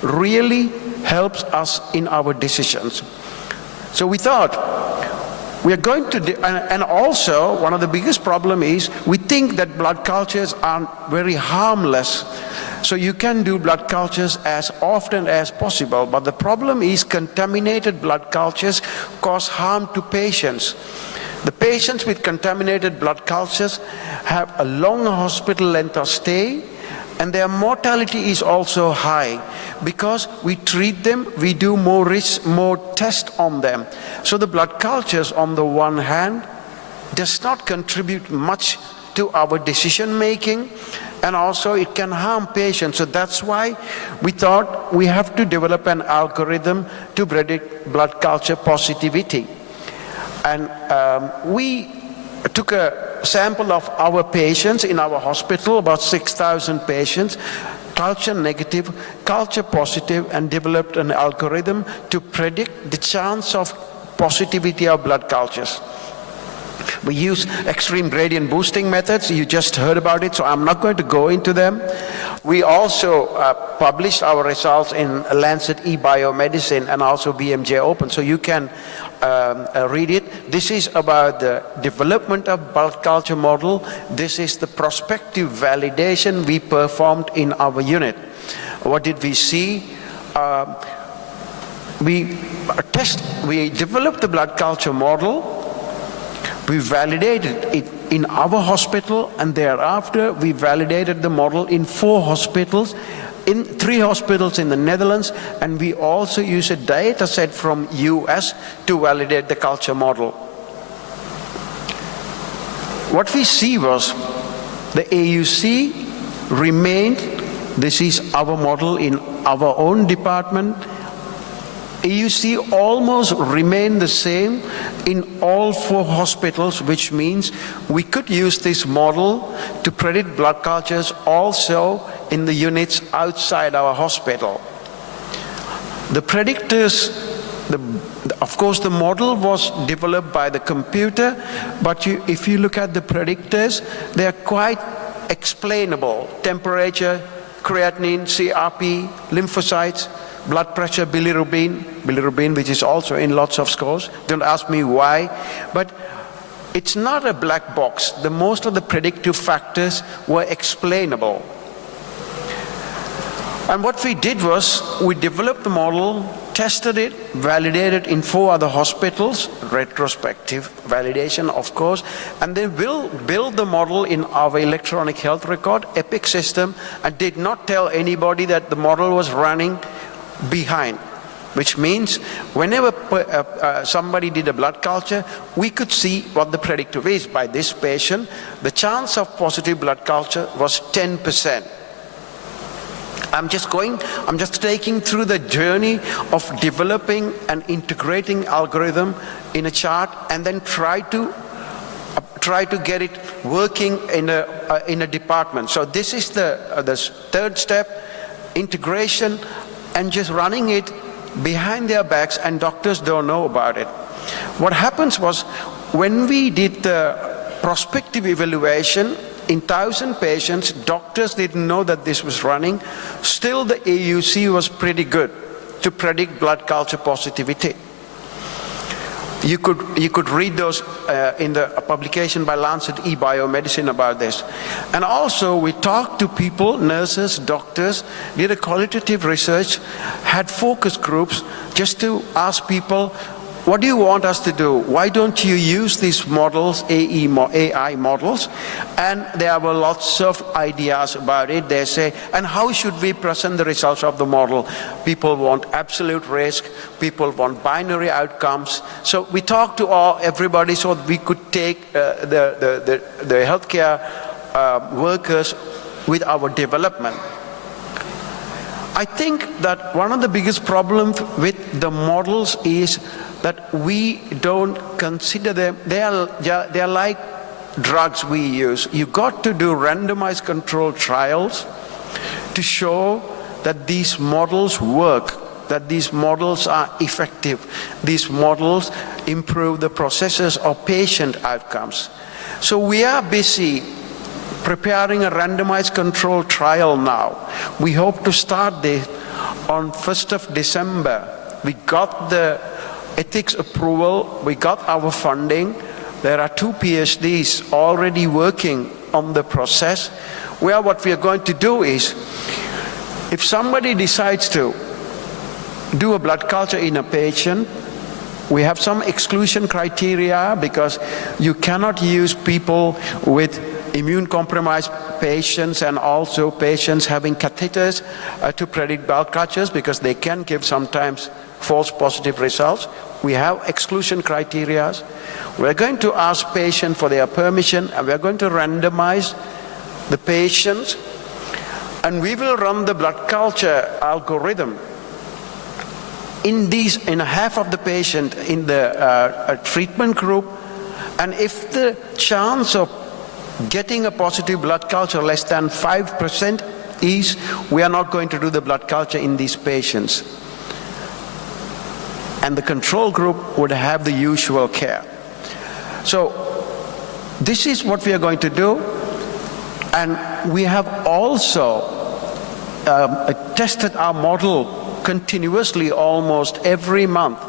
really helps us in our decisions. So we thought, we are going to, and also one of the biggest problem is we think that blood cultures are very harmless. So you can do blood cultures as often as possible, but the problem is contaminated blood cultures cause harm to patients. The patients with contaminated blood cultures have a long hospital length of stay, and their mortality is also high because we treat them, we do more tests on them. So the blood cultures on the one hand does not contribute much to our decision making, and also it can harm patients. So that's why we thought we have to develop an algorithm to predict blood culture positivity. And we took a sample of our patients in our hospital, about 6,000 patients, culture negative, culture positive, and developed an algorithm to predict the chance of positivity of blood cultures. We use extreme gradient boosting methods. You just heard about it, so I'm not going to go into them. We also published our results in Lancet eBiomedicine and also BMJ Open, so you can read it. This is about the development of blood culture model. This is the prospective validation we performed in our unit. What did we see? We developed the blood culture model. We validated it in our hospital, and thereafter we validated the model in 4 hospitals, in 3 hospitals in the Netherlands, and we also use a data set from US to validate the culture model. What we see was the AUC remained, this is our model in our own department, AUC almost remained the same in all 4 hospitals, which means we could use this model to predict blood cultures also in the units outside our hospital. The predictors, of course the model was developed by the computer, but if you look at the predictors, they are quite explainable. Temperature, creatinine, CRP, lymphocytes, blood pressure, bilirubin, which is also in lots of scores. Don't ask me why, but it's not a black box. Most of the predictive factors were explainable. And what we did was, we developed the model, tested it, validated in 4 other hospitals, retrospective validation of course, and then we'll build the model in our electronic health record, EPIC system, and did not tell anybody that the model was running behind. Which means whenever somebody did a blood culture, we could see what the predictive is. By this patient, the chance of positive blood culture was 10%. I'm just taking through the journey of developing and integrating algorithm in a chart and then try to get it working in a department. So this is the third step, integration, and just running it behind their backs, and doctors don't know about it. What happens was, when we did the prospective evaluation in 1,000 patients, doctors didn't know that this was running. Still, the AUC was pretty good to predict blood culture positivity. You could read those in the publication by Lancet eBiomedicine about this. And also, we talked to people, nurses, doctors, did a qualitative research, had focus groups just to ask people, what do you want us to do? Why don't you use these models, AI models? And there were lots of ideas about it. They say, and how should we present the results of the model? People want absolute risk. People want binary outcomes. So we talked to everybody so we could take the healthcare workers with our development. I think that one of the biggest problems with the models is that we don't consider them. They are like drugs we use. You got to do randomized controlled trials to show that these models work, that these models are effective. These models improve the processes of patient outcomes. So we are busy preparing a randomized controlled trial now. We hope to start this on 1st of December. We got the ethics approval, we got our funding. There are 2 PhDs already working on the process, where what we are going to do is, if somebody decides to do a blood culture in a patient, we have some exclusion criteria, because you cannot use people with immune-compromised patients and also patients having catheters to predict blood cultures, because they can give sometimes false positive results. We have exclusion criteria. We're going to ask patients for their permission, and we're going to randomize the patients, and we will run the blood culture algorithm in half of the patient in the treatment group. And if the chance of getting a positive blood culture less than 5% is, we are not going to do the blood culture in these patients. And the control group would have the usual care. So this is what we are going to do. And we have also tested our model continuously almost every month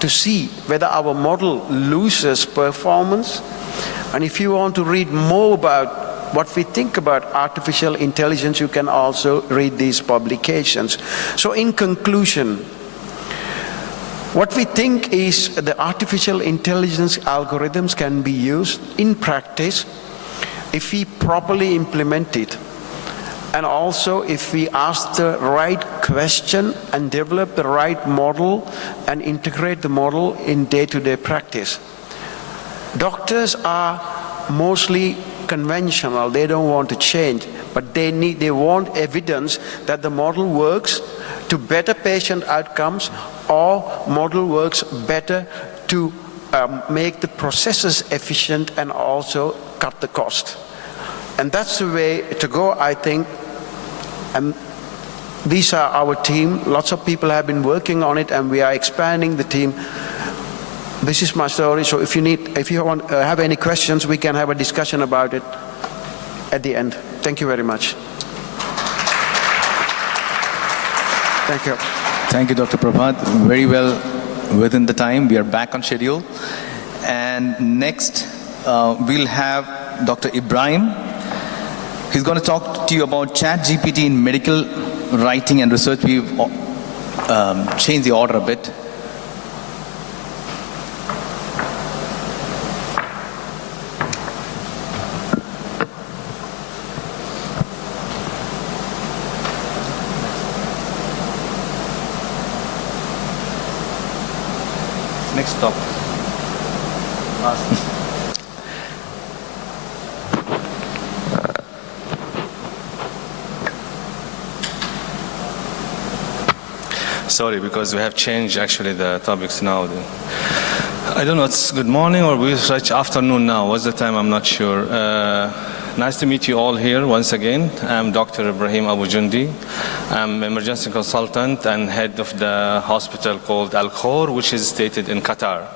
to see whether our model loses performance. And if you want to read more about what we think about artificial intelligence, you can also read these publications. So in conclusion, what we think is the artificial intelligence algorithms can be used in practice if we properly implement it, and also if we ask the right question and develop the right model and integrate the model in day-to-day practice. Doctors are mostly conventional. They don't want to change, but they want evidence that the model works to better patient outcomes, or model works better to make the processes efficient and also cut the cost. And that's the way to go, I think. And these are our team. Lots of people have been working on it, and we are expanding the team. This is my story. So if you want have any questions, we can have a discussion about it at the end. Thank you very much. Thank you. Thank you, Dr. Prabhat. Very well within the time. We are back on schedule. And next, we'll have Dr. Ibrahim. He's going to talk to you about ChatGPT in medical writing and research, we've changed the order a bit. Next stop. Last. Sorry, because we have changed actually the topics now. I don't know, it's good morning or we reach afternoon now. What's the time? I'm not sure. Nice to meet you all here once again. I'm Dr. Ibrahim Abu Jundi. I'm emergency consultant and head of the hospital called Al Khor, which is stated in Qatar.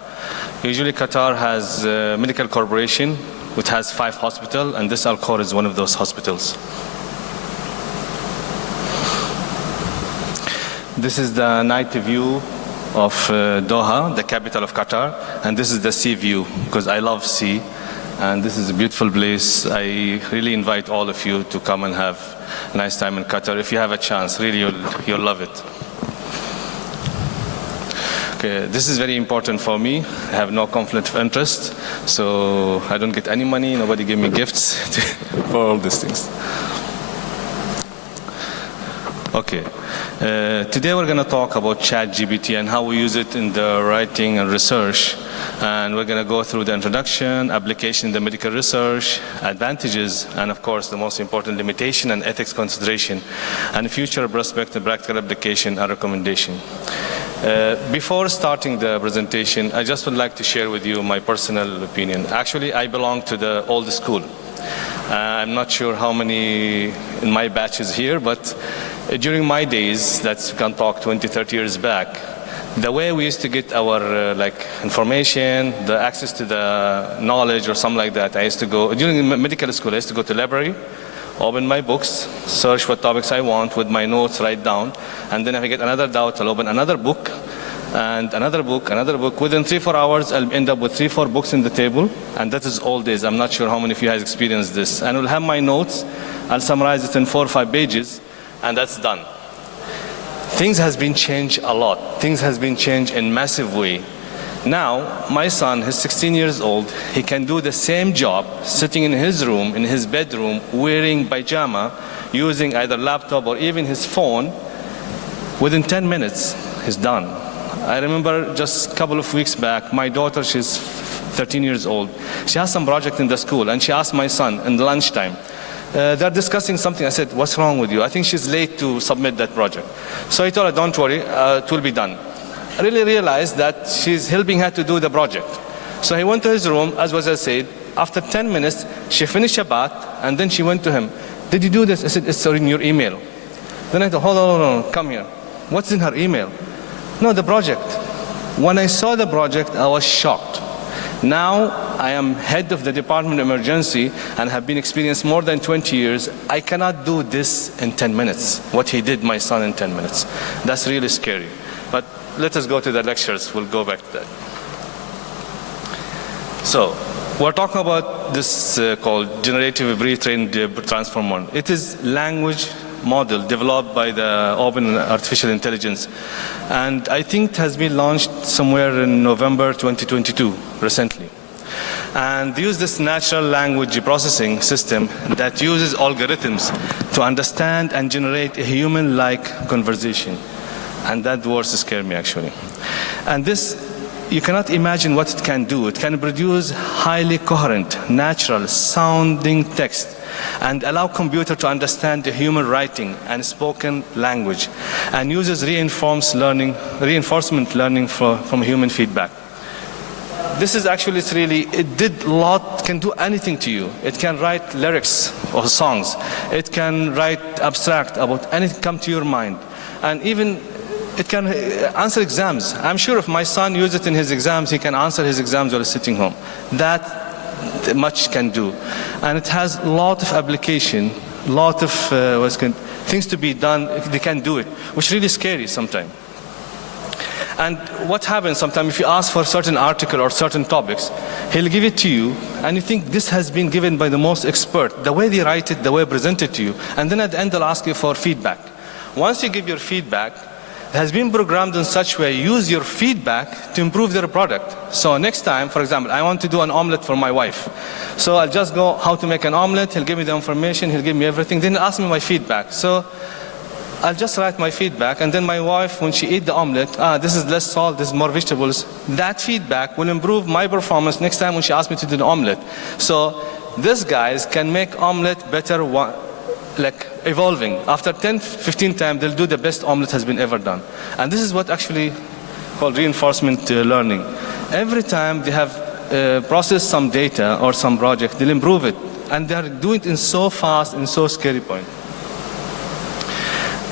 Usually Qatar has a medical corporation which has 5 hospitals, and this Al Khor is one of those hospitals. This is the night view of Doha, the capital of Qatar, and this is the sea view, because I love sea, and this is a beautiful place. I really invite all of you to come and have a nice time in Qatar. If you have a chance, really you'll love it. Okay, this is very important for me. I have no conflict of interest, so I don't get any money, nobody give me gifts for all these things. Okay. Today we're going to talk about ChatGPT and how we use it in the writing and research. And we're going to go through the introduction, application in the medical research, advantages, and of course the most important, limitation and ethics consideration, and future prospect and practical application and recommendation. Before starting the presentation, I just would like to share with you my personal opinion. Actually, I belong to the old school. I'm not sure how many in my batch is here, but during my days, that's we can talk 20, 30 years back, the way we used to get our information, the access to the knowledge or something like that, I used to go, during medical school, I used to go to the library, open my books, search what topics I want with my notes, write down, and then if I get another doubt, I'll open another book, and another book, another book. Within 3-4 hours, I'll end up with 3-4 books in the table, and that is all days. I'm not sure how many of you guys experienced this. And I'll have my notes, I'll summarize it in 4 or 5 pages, and that's done. Things has been changed a lot. Things has been changed in massive way. Now, my son, he's 16 years old, he can do the same job sitting in his room, in his bedroom, wearing pajama, using either laptop or even his phone. Within 10 minutes, he's done. I remember just a couple of weeks back, my daughter, she's 13 years old. She has some project in the school, and she asked my son in the lunchtime, they're discussing something. I said, what's wrong with you? I think she's late to submit that project. So I told her, don't worry, it will be done. I really realized that she's helping her to do the project. So he went to his room, as was I said. After 10 minutes, she finished a bath, and then she went to him. Did you do this? I said, it's in your email. Then I thought, hold on, come here. What's in her email? No, the project. When I saw the project, I was shocked. Now, I am head of the Department of Emergency and have been experienced more than 20 years. I cannot do this in 10 minutes, what he did, my son, in 10 minutes. That's really scary. But let us go to the lectures. We'll go back to that. So, we're talking about this called Generative Pre-trained Transformer. It is language model developed by the Open Artificial Intelligence, and I think it has been launched somewhere in November 2022, recently. And they use this natural language processing system that uses algorithms to understand and generate a human-like conversation. And that word scared me, actually. And this, you cannot imagine what it can do. It can produce highly coherent, natural sounding text and allow computer to understand the human writing and spoken language, and uses reinforcement learning from human feedback. This is actually, can do anything to you. It can write lyrics or songs. It can write abstract about anything come to your mind. And even it can answer exams. I'm sure if my son uses it in his exams, he can answer his exams while sitting home. That much can do. And it has a lot of application, lot of things to be done. They can do it, which is really scary sometimes. And what happens sometimes, if you ask for a certain article or certain topics, he'll give it to you, and you think this has been given by the most expert, the way they write it, the way they present it to you, and then at the end they'll ask you for feedback. Once you give your feedback, it has been programmed in such way, use your feedback to improve their product. So next time, for example, I want to do an omelet for my wife. So I'll just go how to make an omelet, he'll give me the information, he'll give me everything, then he'll ask me my feedback. So I'll just write my feedback, and then my wife, when she eats the omelet, this is less salt, this is more vegetables, that feedback will improve my performance next time when she asks me to do the omelet. So these guys can make omelet better, like evolving. After 10, 15 times, they'll do the best omelet has been ever done. And this is what actually called reinforcement learning. Every time they have processed some data or some project, they'll improve it. And they're doing it in so fast and so scary point.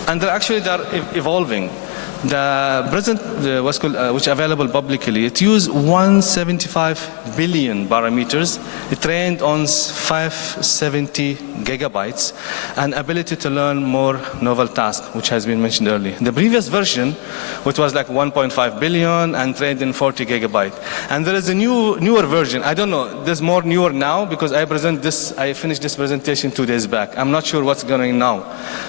And they're evolving. The present, which are available publicly, it uses 175 billion parameters. It trained on 570 gigabytes, and ability to learn more novel tasks, which has been mentioned earlier. The previous version, which was like 1.5 billion and trained in 40 gigabytes. And there is a newer version. I don't know, there's more newer now because I finished this presentation 2 days back. I'm not sure what's going on now.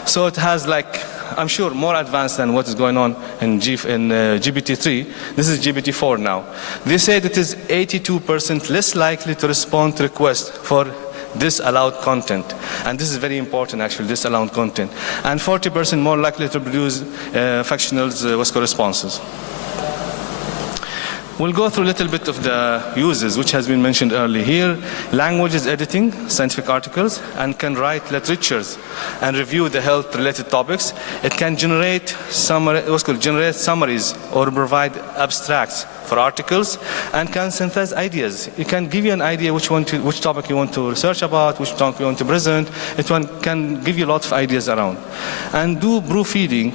So it has like, I'm sure, more advanced than what is going on in GPT-3. This is GPT-4 now. They said it is 82% less likely to respond to requests for disallowed content. And this is very important, actually, disallowed content. And 40% more likely to produce factional responses. We'll go through a little bit of the uses, which has been mentioned earlier. Here, language is editing scientific articles and can write literatures and review the health-related topics. It can generate summaries or provide abstracts for articles, and can synthesize ideas. It can give you an idea which topic you want to research about, which topic you want to present. Can give you lots of ideas around. And do proofreading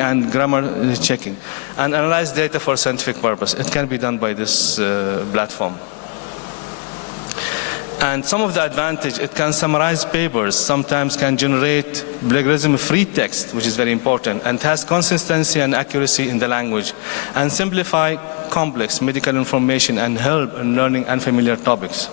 and grammar checking, and analyze data for scientific purpose. It can be done by this platform. And some of the advantage, it can summarize papers, sometimes can generate plagiarism-free text, which is very important, and has consistency and accuracy in the language, and simplify complex medical information and help in learning unfamiliar topics.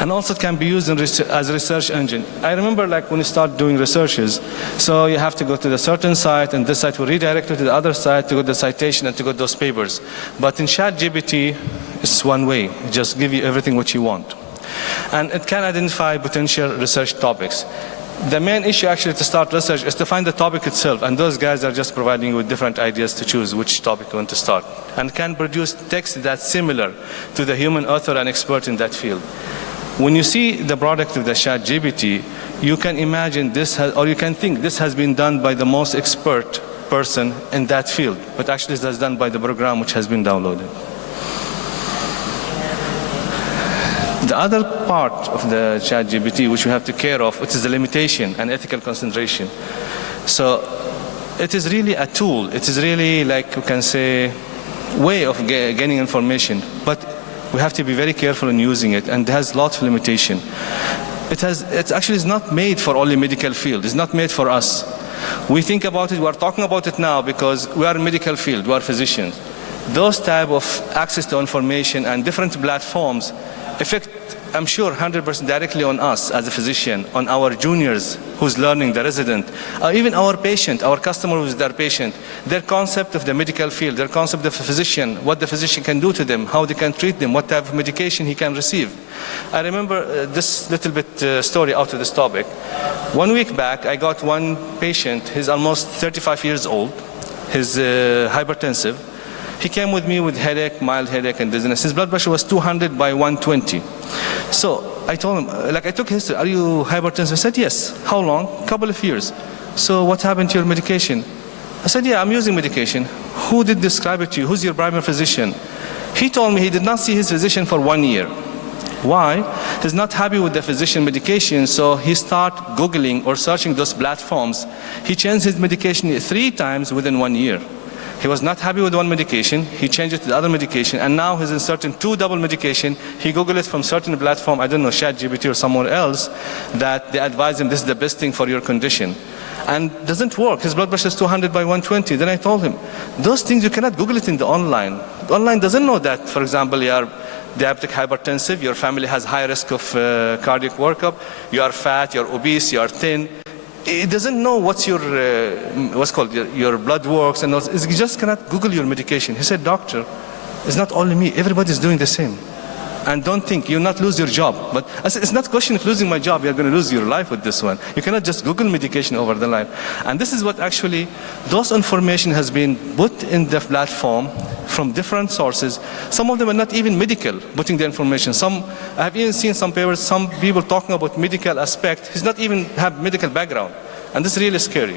And also it can be used as a research engine. I remember like when you start doing researches, so you have to go to the certain site, and this site will redirect you to the other site to get the citation and to get those papers. But in ChatGPT, it's one way. It just gives you everything what you want. And it can identify potential research topics. The main issue actually to start research is to find the topic itself, and those guys are just providing you with different ideas to choose which topic you want to start. And can produce text that's similar to the human author and expert in that field. When you see the product of the ChatGPT, you can imagine you can think this has been done by the most expert person in that field, but actually it is done by the program which has been downloaded. The other part of the ChatGPT which we have to care of, it is the limitation and ethical consideration. So it is really a tool. It is really, like you can say, way of gaining information, but we have to be very careful in using it, and it has lots of limitation. It actually is not made for only medical field. It's not made for us. We think about it, we are talking about it now because we are in medical field, we are physicians. Those type of access to information and different platforms affect, I'm sure, 100% directly on us as a physician, on our juniors who's learning, the resident, even our patient, our customer who's their patient, their concept of the medical field, their concept of a physician, what the physician can do to them, how they can treat them, what type of medication he can receive. I remember this little bit story out of this topic. 1 week back, I got one patient, he's almost 35 years old, he's hypertensive. He came with me with headache, mild headache and dizziness. His blood pressure was 200 by 120. So I told him, like I took history, are you hypertensive? He said, yes. How long? Couple of years. So what happened to your medication? I said, yeah, I'm using medication. Who did describe it to you? Who's your primary physician? He told me he did not see his physician for 1 year. Why? He's not happy with the physician medication, so he started Googling or searching those platforms. He changed his medication 3 times within 1 year. He was not happy with one medication, he changed it to the other medication, and now he's inserting 2 double medication. He Googled it from certain platform, I don't know, ChatGPT or somewhere else, that they advise him this is the best thing for your condition. and doesn't work. His blood pressure is 200 by 120. Then I told him, those things you cannot Google it in the online. The online doesn't know that, for example, you are diabetic hypertensive, your family has high risk of cardiac workup, you are fat, you are obese, you are thin. It doesn't know what's your, your blood works, and you just cannot Google your medication. He said, doctor, it's not only me, everybody's doing the same. And don't think, you'll not lose your job. But I said, it's not a question of losing my job, you're going to lose your life with this one. You cannot just Google medication over the life. And this is what actually, those information has been put in the platform from different sources. Some of them are not even medical, putting the information. I have even seen some papers, some people talking about medical aspect. He's not even have medical background. And this is really scary.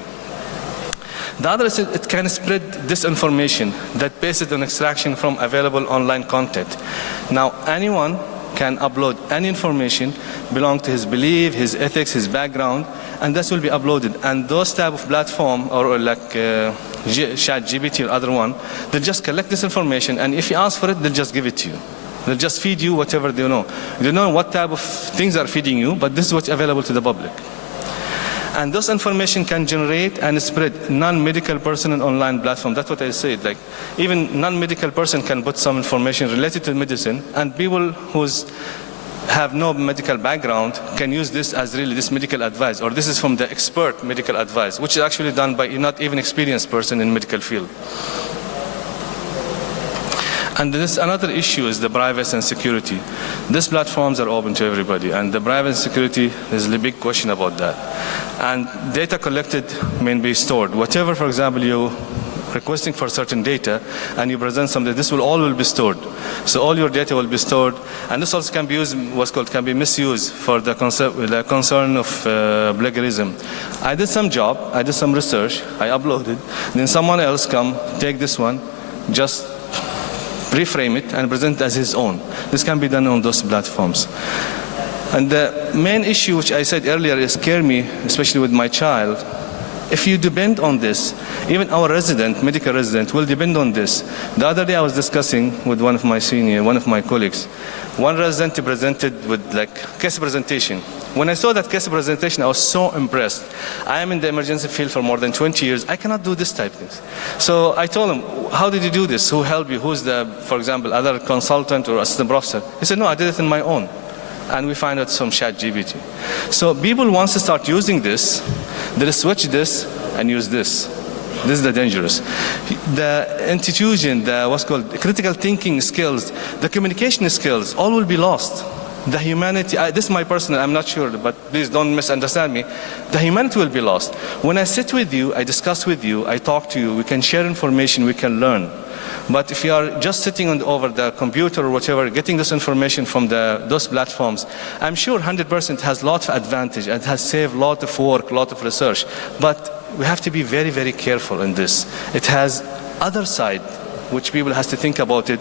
The other is it can spread disinformation that based on extraction from available online content. Now, anyone can upload any information belong to his belief, his ethics, his background, and this will be uploaded. And those type of platform, or like ChatGPT or other one, they'll just collect this information, and if you ask for it, they'll just give it to you. They'll just feed you whatever they know. You don't know what type of things are feeding you, but this is what's available to the public. And this information can generate and spread non-medical person in online platform. That's what I said. Like, even non-medical person can put some information related to medicine, and people who have no medical background can use this as really this medical advice, or this is from the expert medical advice, which is actually done by not even experienced person in medical field. And this another issue is the privacy and security. These platforms are open to everybody, and the privacy and security is a big question about that. And data collected may be stored. Whatever, for example, you requesting for certain data and you present something, this will all be stored. So all your data will be stored, and this also can be used, can be misused for the concern of plagiarism. I did some job, I did some research, I uploaded, then someone else come, take this one, just reframe it and present it as his own. This can be done on those platforms. And the main issue, which I said earlier, is scare me, especially with my child. If you depend on this, even our resident, medical resident, will depend on this. The other day I was discussing with one of my colleagues. One resident presented with case presentation. When I saw that case presentation, I was so impressed. I am in the emergency field for more than 20 years. I cannot do this type of things. So I told him, how did you do this? Who helped you? Who's the, for example, other consultant or assistant professor? He said, no, I did it on my own. And we find out some ChatGPT. So people want to start using this, they'll switch this and use this. This is the dangerous. The institution, the critical thinking skills, the communication skills, all will be lost. The humanity, this is my personal, I'm not sure, but please don't misunderstand me. The humanity will be lost. When I sit with you, I discuss with you, I talk to you, we can share information, we can learn. But if you are just sitting over the computer or whatever, getting this information from those platforms, I'm sure 100% has a lot of advantage and has saved a lot of work, a lot of research. But we have to be very, very careful in this. It has other side, which people has to think about it.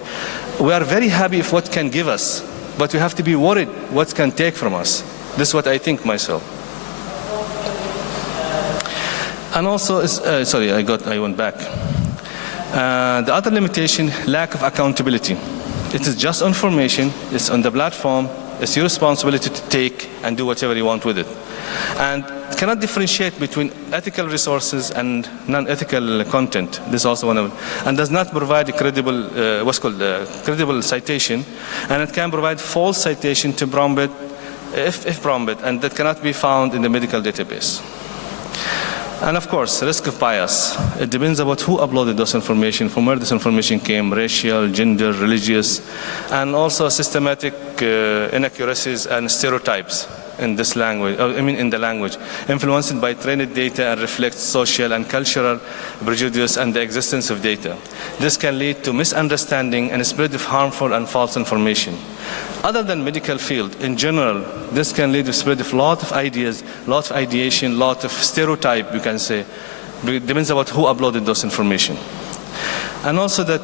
We are very happy if what can give us, but we have to be worried what can take from us. This is what I think myself. And also, sorry, I went back. The other limitation, lack of accountability. It is just information, it's on the platform, it's your responsibility to take and do whatever you want with it. And cannot differentiate between ethical resources and non-ethical content. This is also one of it. And does not provide a credible, credible citation. And it can provide false citation to prompt, if prompted, and that cannot be found in the medical database. And of course, risk of bias. It depends about who uploaded this information, from where this information came, racial, gender, religious, and also systematic inaccuracies and stereotypes in this language, in the language, influenced by trained data and reflects social and cultural prejudice and the existence of data. This can lead to misunderstanding and spread of harmful and false information. Other than medical field, in general, this can lead to spread of a lot of ideas, lot of ideation, lot of stereotype, you can say. It depends about who uploaded those information. And also that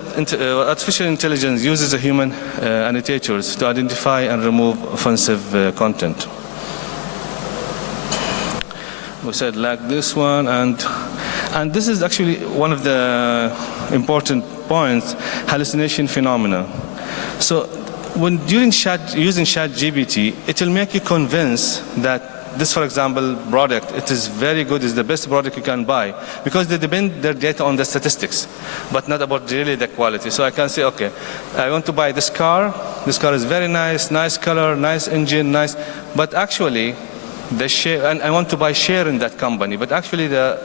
artificial intelligence uses a human annotators to identify and remove offensive content. We said like this one, and this is actually one of the important points, hallucination phenomena. So when using ChatGPT, it will make you convinced that this, for example, product, it is very good, it's the best product you can buy, because they depend their data on the statistics, but not about really the quality. So I can say, okay, I want to buy this car is very nice, nice color, nice engine, nice, but actually, the share, and I want to buy share in that company, but actually the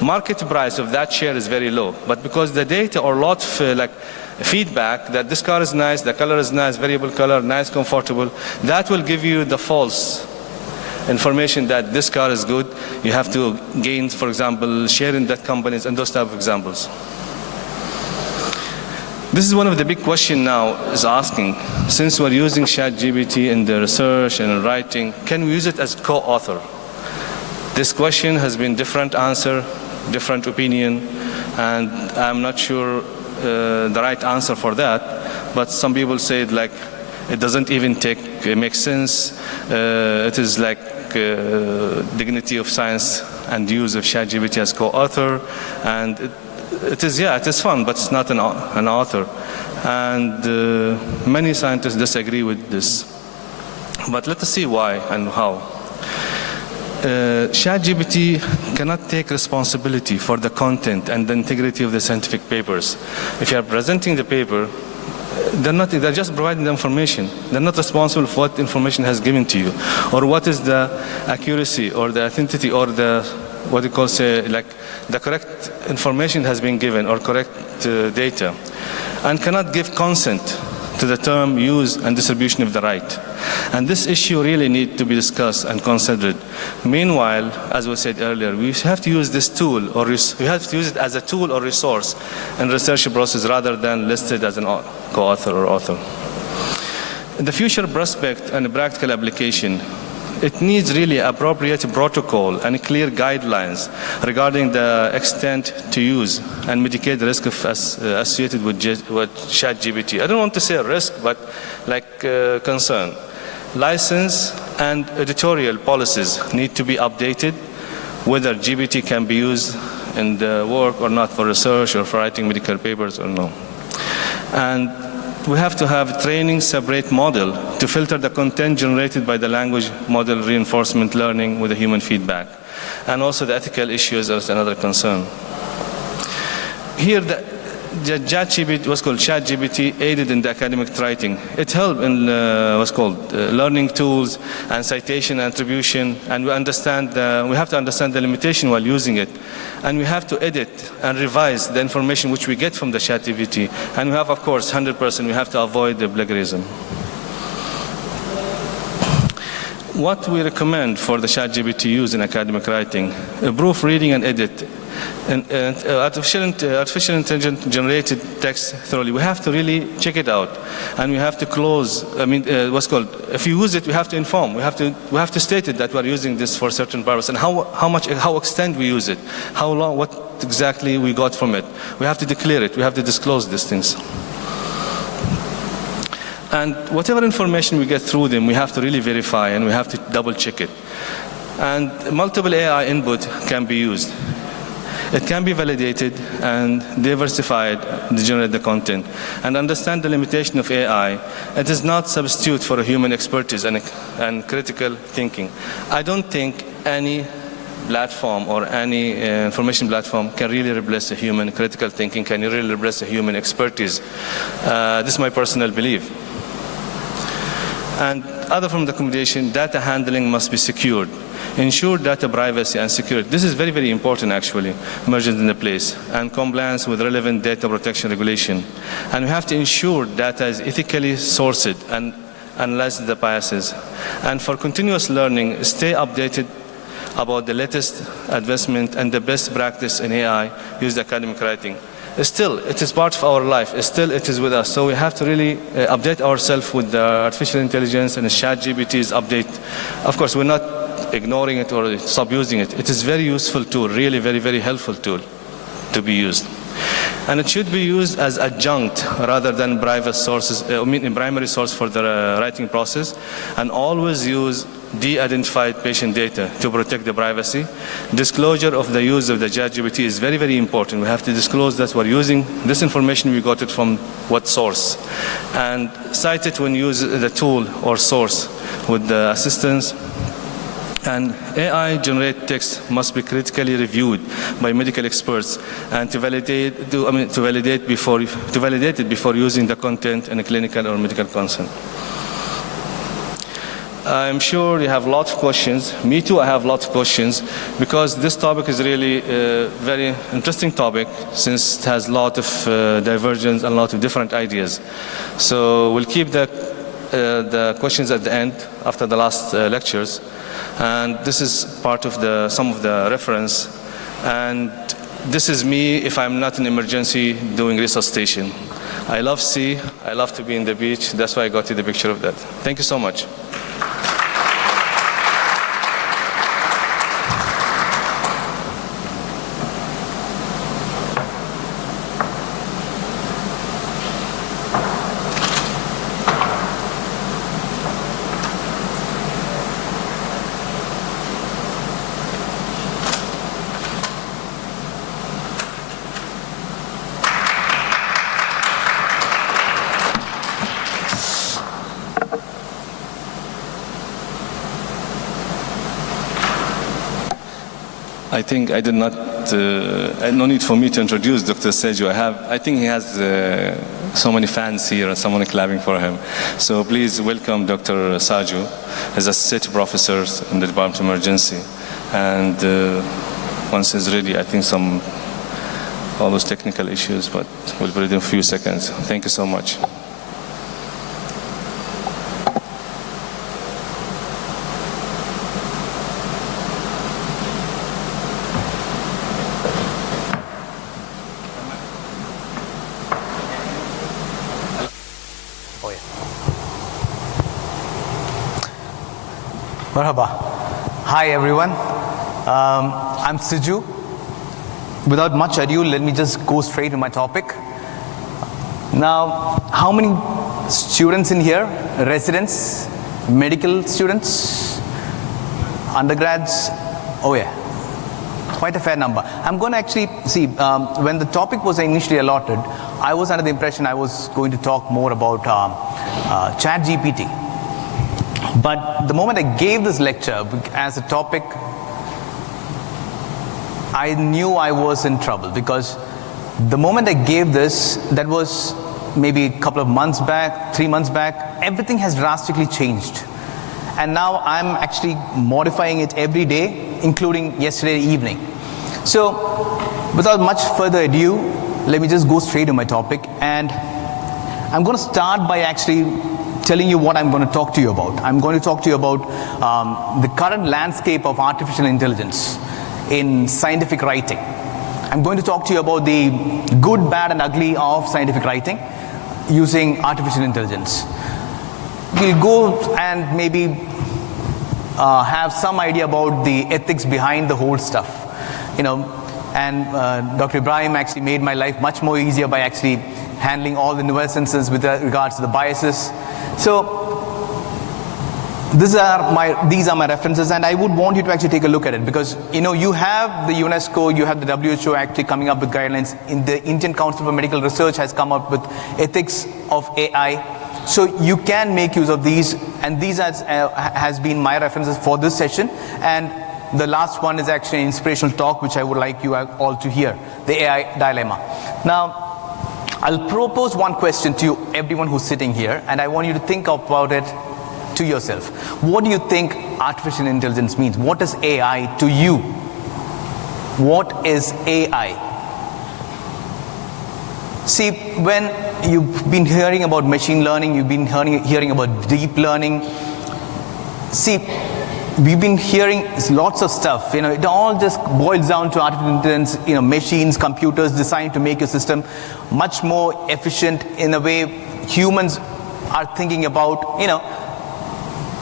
market price of that share is very low. But because the data or lot of like feedback that this car is nice, the color is nice, variable color, nice, comfortable, that will give you the false information that this car is good. You have to gain, for example, share in that companies and those type of examples. This is one of the big questions now is asking, since we're using ChatGPT in the research and in writing, can we use it as co-author? This question has been different answer, different opinion, and I'm not sure the right answer for that, but some people say like it doesn't even make sense. It is like dignity of science and use of ChatGPT as co-author, and it is fun, but it's not an author. And many scientists disagree with this. But let us see why and how. ChatGPT cannot take responsibility for the content and the integrity of the scientific papers. If you are presenting the paper, they're just providing the information. They're not responsible for what information has given to you, or what is the accuracy or the authenticity or the what you call like the correct information has been given or correct data, and cannot give consent to the term use and distribution of the right. And this issue really needs to be discussed and considered. Meanwhile, as we said earlier, we have to use this tool, or we have to use it as a tool or resource in research process rather than listed as an co-author or author. In the future prospect and practical application, it needs really appropriate protocol and clear guidelines regarding the extent to use and mitigate the risk associated with ChatGPT. I don't want to say risk, but like concern. License and editorial policies need to be updated, whether GPT can be used in the work or not for research or for writing medical papers or no. And we have to have training separate model to filter the content generated by the language model reinforcement learning with the human feedback. And also the ethical issues is another concern. Here the ChatGPT, what's called ChatGPT, aided in the academic writing. It helped in what's called learning tools and citation and attribution, and we have to understand the limitation while using it. And we have to edit and revise the information which we get from the ChatGPT. And we have, of course, 100%, we have to avoid the plagiarism. What we recommend for the ChatGPT use in academic writing: proofreading and edit. Artificial intelligence generated text thoroughly. We have to really check it out, and we have to close. If you use it, we have to inform. We have to state it that we are using this for a certain purpose, and how extent we use it, how long, what exactly we got from it. We have to declare it. We have to disclose these things. And whatever information we get through them, we have to really verify, and we have to double check it. And multiple AI input can be used. It can be validated and diversified to generate the content. And understand the limitation of AI. It is not substitute for a human expertise and critical thinking. I don't think any platform or any information platform can really replace a human critical thinking, can really replace a human expertise. This is my personal belief. And other from the accommodation, data handling must be secured. Ensure data privacy and security. This is very, very important actually, emergent in the place, and compliance with relevant data protection regulation. And we have to ensure data is ethically sourced and analyze the biases. And for continuous learning, stay updated about the latest advancement and the best practice in AI used academic writing. Still, it is part of our life. Still, it is with us. So we have to really update ourselves with the artificial intelligence and the ChatGPT's update. Of course, we're not ignoring it or stop using it. It is very useful tool, really very, very helpful tool to be used. And it should be used as adjunct rather than private sources, primary source for the writing process, and always use de-identified patient data to protect the privacy. Disclosure of the use of the ChatGPT is very, very important. We have to disclose that we're using this information, we got it from what source. And cite it when you use the tool or source with the assistance. And AI-generated text must be critically reviewed by medical experts and to validate it before using the content in a clinical or medical consent. I'm sure you have lots of questions. Me too, I have lots of questions because this topic is really a very interesting topic since it has a lot of divergence and a lot of different ideas. So we'll keep the questions at the end after the last lectures. And this is part of some of the reference. And this is me if I'm not in emergency doing resuscitation. I love sea, I love to be in the beach. That's why I got you the picture of that. Thank you so much. I think I did not, no need for me to introduce Dr. Seju. I think he has so many fans here and someone clapping for him. So please welcome Dr. Saju as associate professor in the Department of Emergency. And once he's ready, I think all those technical issues, but we'll put it in a few seconds. Thank you so much. Marhaba. Hi everyone. I'm Siju. Without much ado, let me just go straight to my topic. Now, how many students in here? Residents? Medical students? Undergrads? Oh yeah. Quite a fair number. I'm going to actually see, when the topic was initially allotted, I was under the impression I was going to talk more about ChatGPT. But the moment I gave this lecture as a topic, I knew I was in trouble because the moment I gave this, that was maybe a couple of months back, 3 months back, everything has drastically changed. And now I'm actually modifying it every day, including yesterday evening. So without much further ado, let me just go straight to my topic. And I'm going to start by actually telling you what I'm going to talk to you about. I'm going to talk to you about the current landscape of artificial intelligence in scientific writing. I'm going to talk to you about the good, bad, and ugly of scientific writing using artificial intelligence. We'll go and maybe have some idea about the ethics behind the whole stuff. And Dr. Ibrahim actually made my life much more easier by actually handling all the nuisances with regards to the biases. So these are my references, and I would want you to actually take a look at it because you have the UNESCO, you have the WHO actually coming up with guidelines. The Indian Council for Medical Research has come up with ethics of AI. So you can make use of these, and these has been my references for this session. And the last one is actually an inspirational talk which I would like you all to hear, the AI dilemma. Now, I'll propose one question to everyone who's sitting here, and I want you to think about it to yourself. What do you think artificial intelligence means? What is AI to you? What is AI? See, when you've been hearing about machine learning, you've been hearing about deep learning. See, we've been hearing lots of stuff. It all just boils down to artificial intelligence, machines, computers designed to make your system much more efficient in a way humans are thinking about,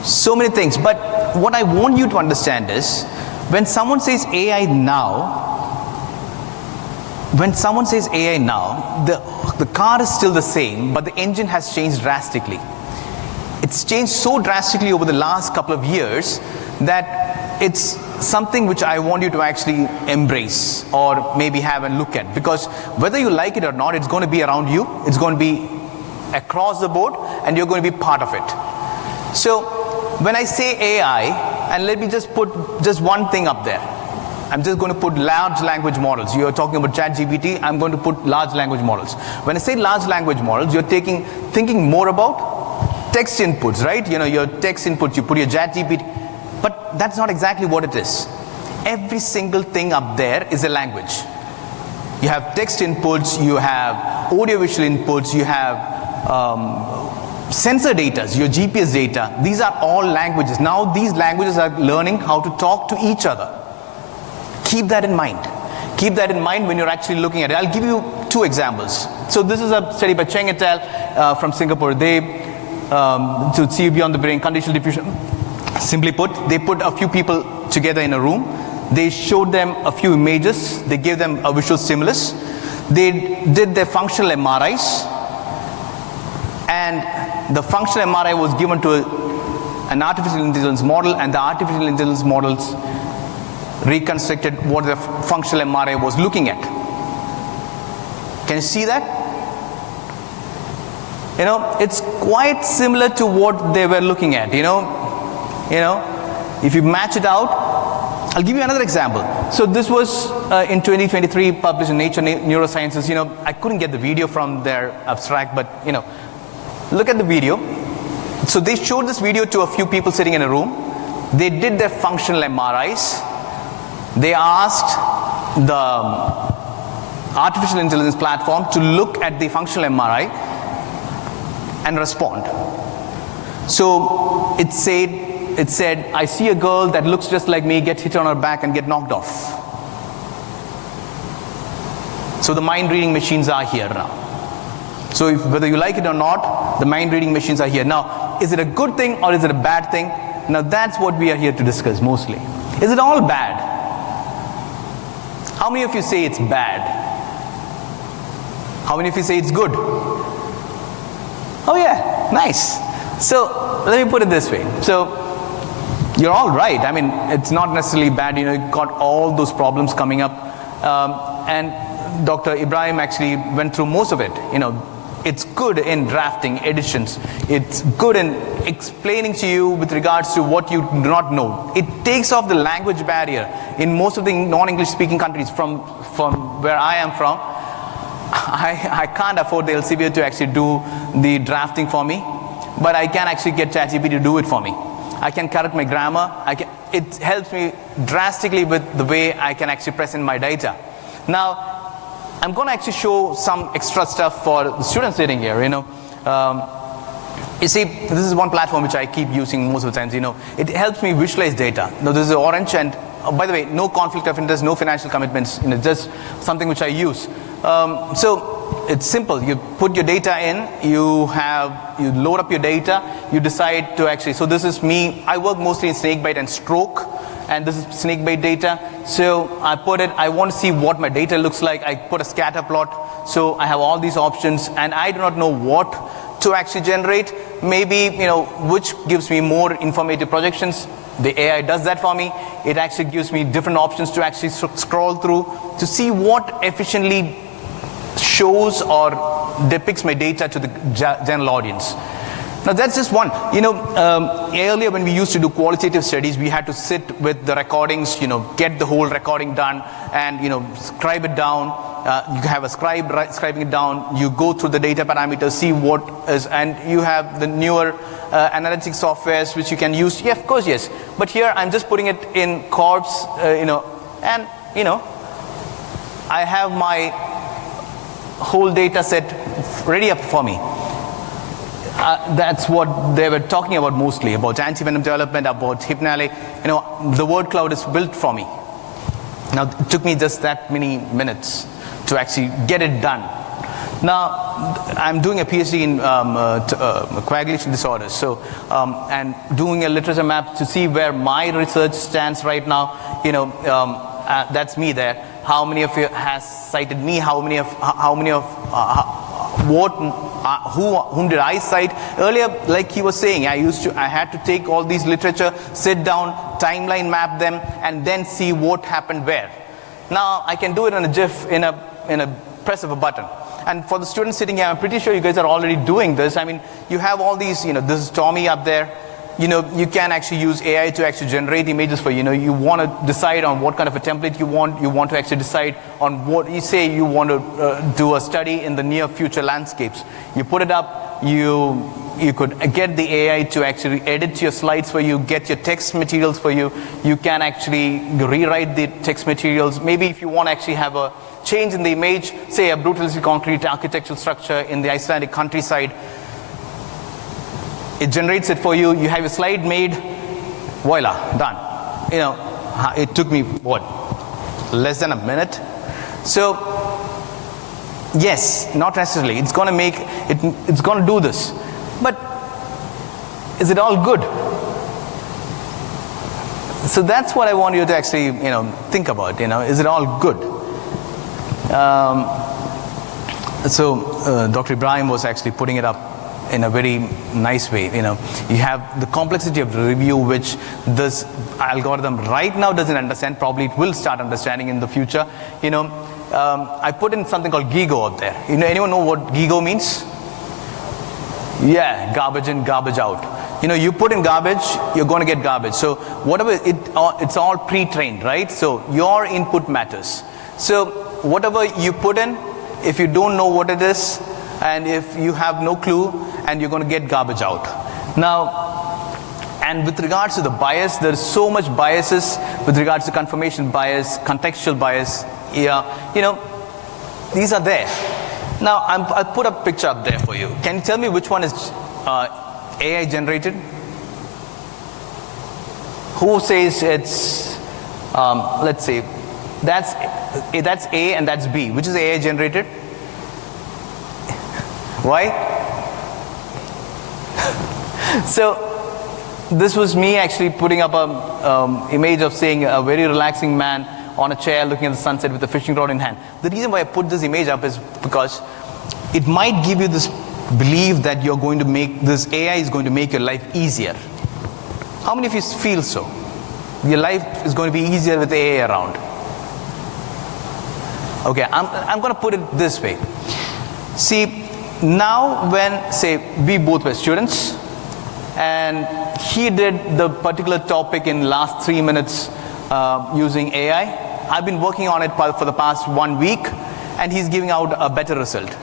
so many things. But what I want you to understand is, when someone says AI now, the car is still the same, but the engine has changed drastically. It's changed so drastically over the last couple of years that it's something which I want you to actually embrace or maybe have a look at, because whether you like it or not, it's going to be around you, it's going to be across the board, and you're going to be part of it. So when I say AI, and let me just put just one thing up there. I'm just going to put large language models. You're talking about ChatGPT, I'm going to put large language models. When I say large language models, you're thinking more about text inputs, right? You know, your text inputs, you put your ChatGPT, but that's not exactly what it is. Every single thing up there is a language. You have text inputs, you have audiovisual inputs, you have sensor data, your GPS data. These are all languages. Now these languages are learning how to talk to each other. Keep that in mind. Keep that in mind when you're actually looking at it. I'll give you two examples. So this is a study by Cheng et al. From Singapore. They, to see beyond the brain, conditional diffusion. Simply put, they put a few people together in a room. They showed them a few images. They gave them a visual stimulus. They did their functional MRIs. And the functional MRI was given to an artificial intelligence model, and the artificial intelligence models reconstructed what the functional MRI was looking at. Can you see that? You know, it's quite similar to what they were looking at. You know, if you match it out. I'll give you another example. So this was in 2023 published in Nature Neurosciences. You know, I couldn't get the video from their abstract, but you know, look at the video. So they showed this video to a few people sitting in a room. They did their functional MRIs. They asked the artificial intelligence platform to look at the functional MRI and respond. So it said, I see a girl that looks just like me get hit on her back and get knocked off. So the mind reading machines are here now. So whether you like it or not, the mind reading machines are here. Now, is it a good thing or is it a bad thing? Now that's what we are here to discuss mostly. Is it all bad? How many of you say it's bad? How many of you say it's good? Oh yeah, nice. So let me put it this way. So you're all right. I mean, it's not necessarily bad. You know, you've got all those problems coming up. And Dr. Ibrahim actually went through most of it. You know, it's good in drafting editions. It's good in explaining to you with regards to what you do not know. It takes off the language barrier in most of the non-English speaking countries from where I am from. I can't afford the Elsevier to actually do the drafting for me, but I can actually get ChatGPT to do it for me. I can correct my grammar. It helps me drastically with the way I can actually present my data. Now, I'm going to actually show some extra stuff for the students sitting here. You know, you see, this is one platform which I keep using most of the times. You know, it helps me visualize data. Now, this is orange, and by the way, no conflict of interest, no financial commitments. You know, just something which I use. So it's simple. You put your data in. You load up your data. You decide to actually. So this is me. I work mostly in snakebite and stroke. And this is snakebite data. So I put it, I want to see what my data looks like. I put a scatter plot. So I have all these options, and I do not know what to actually generate. Maybe, you know, which gives me more informative projections. The AI does that for me. It actually gives me different options to actually scroll through to see what efficiently shows or depicts my data to the general audience. Now that's just one. You know, earlier when we used to do qualitative studies, we had to sit with the recordings, you know, get the whole recording done and, you know, scribe it down. You have a scribe scribing it down. You go through the data parameters, see what is, and you have the newer analytic softwares which you can use. Yeah, of course, yes. But here I'm just putting it in corpse, you know, and, you know, I have my whole data set ready up for me. That's what they were talking about mostly, about antivenom development, about hypnale. You know, the word cloud is built for me. Now, it took me just that many minutes to actually get it done. Now, I'm doing a PhD in coagulation disorders, so and doing a literature map to see where my research stands right now. You know, that's me there. How many of you has cited me? Whom did I cite? Earlier, like he was saying, I had to take all these literature, sit down, timeline map them, and then see what happened where. Now I can do it in a GIF, in a press of a button. And for the students sitting here, I'm pretty sure you guys are already doing this. I mean, you have all these, you know, this is Tommy up there. you can actually use AI to actually generate images for you. You want to decide on what kind of a template you want. You want to actually decide on what you say you want to do a study in the near future landscapes. You put it up, you could get the AI to actually edit your slides for you, get your text materials for you. You can actually rewrite the text materials. Maybe if you want to actually have a change in the image, say a brutalistic concrete architectural structure in the Icelandic countryside, it generates it for you. You have a slide made, voila, done. It took me, what, less than a minute? So, yes, not necessarily. It's going to make, it's going to do this. But is it all good? So that's what I want you to actually, think about. Is it all good? Dr. Ibrahim was actually putting it up in a very nice way. You have the complexity of the review, which this algorithm right now doesn't understand. Probably it will start understanding in the future. I put in something called GIGO up there. Anyone know what GIGO means? Yeah, garbage in, garbage out. You put in garbage, you're going to get garbage. So whatever, it's all pre-trained, right? So your input matters. So whatever you put in, if you don't know what it is, and if you have no clue, and you're going to get garbage out. Now, and with regards to the bias, there's so much biases with regards to confirmation bias, contextual bias. These are there. Now, I'll put a picture up there for you. Can you tell me which one is AI generated? Who says it's, let's see, that's A and that's B. Which is AI generated? Why? So this was me actually putting up a image of saying a very relaxing man on a chair looking at the sunset with a fishing rod in hand. The reason why I put this image up is because it might give you this belief that you're going to make this AI is going to make your life easier. How many of you feel so? Your life is going to be easier with AI around. Okay, I'm going to put it this way. See, now when, say, we both were students, and he did the particular topic in last 3 minutes using AI. I've been working on it for the past 1 week, and he's giving out a better result.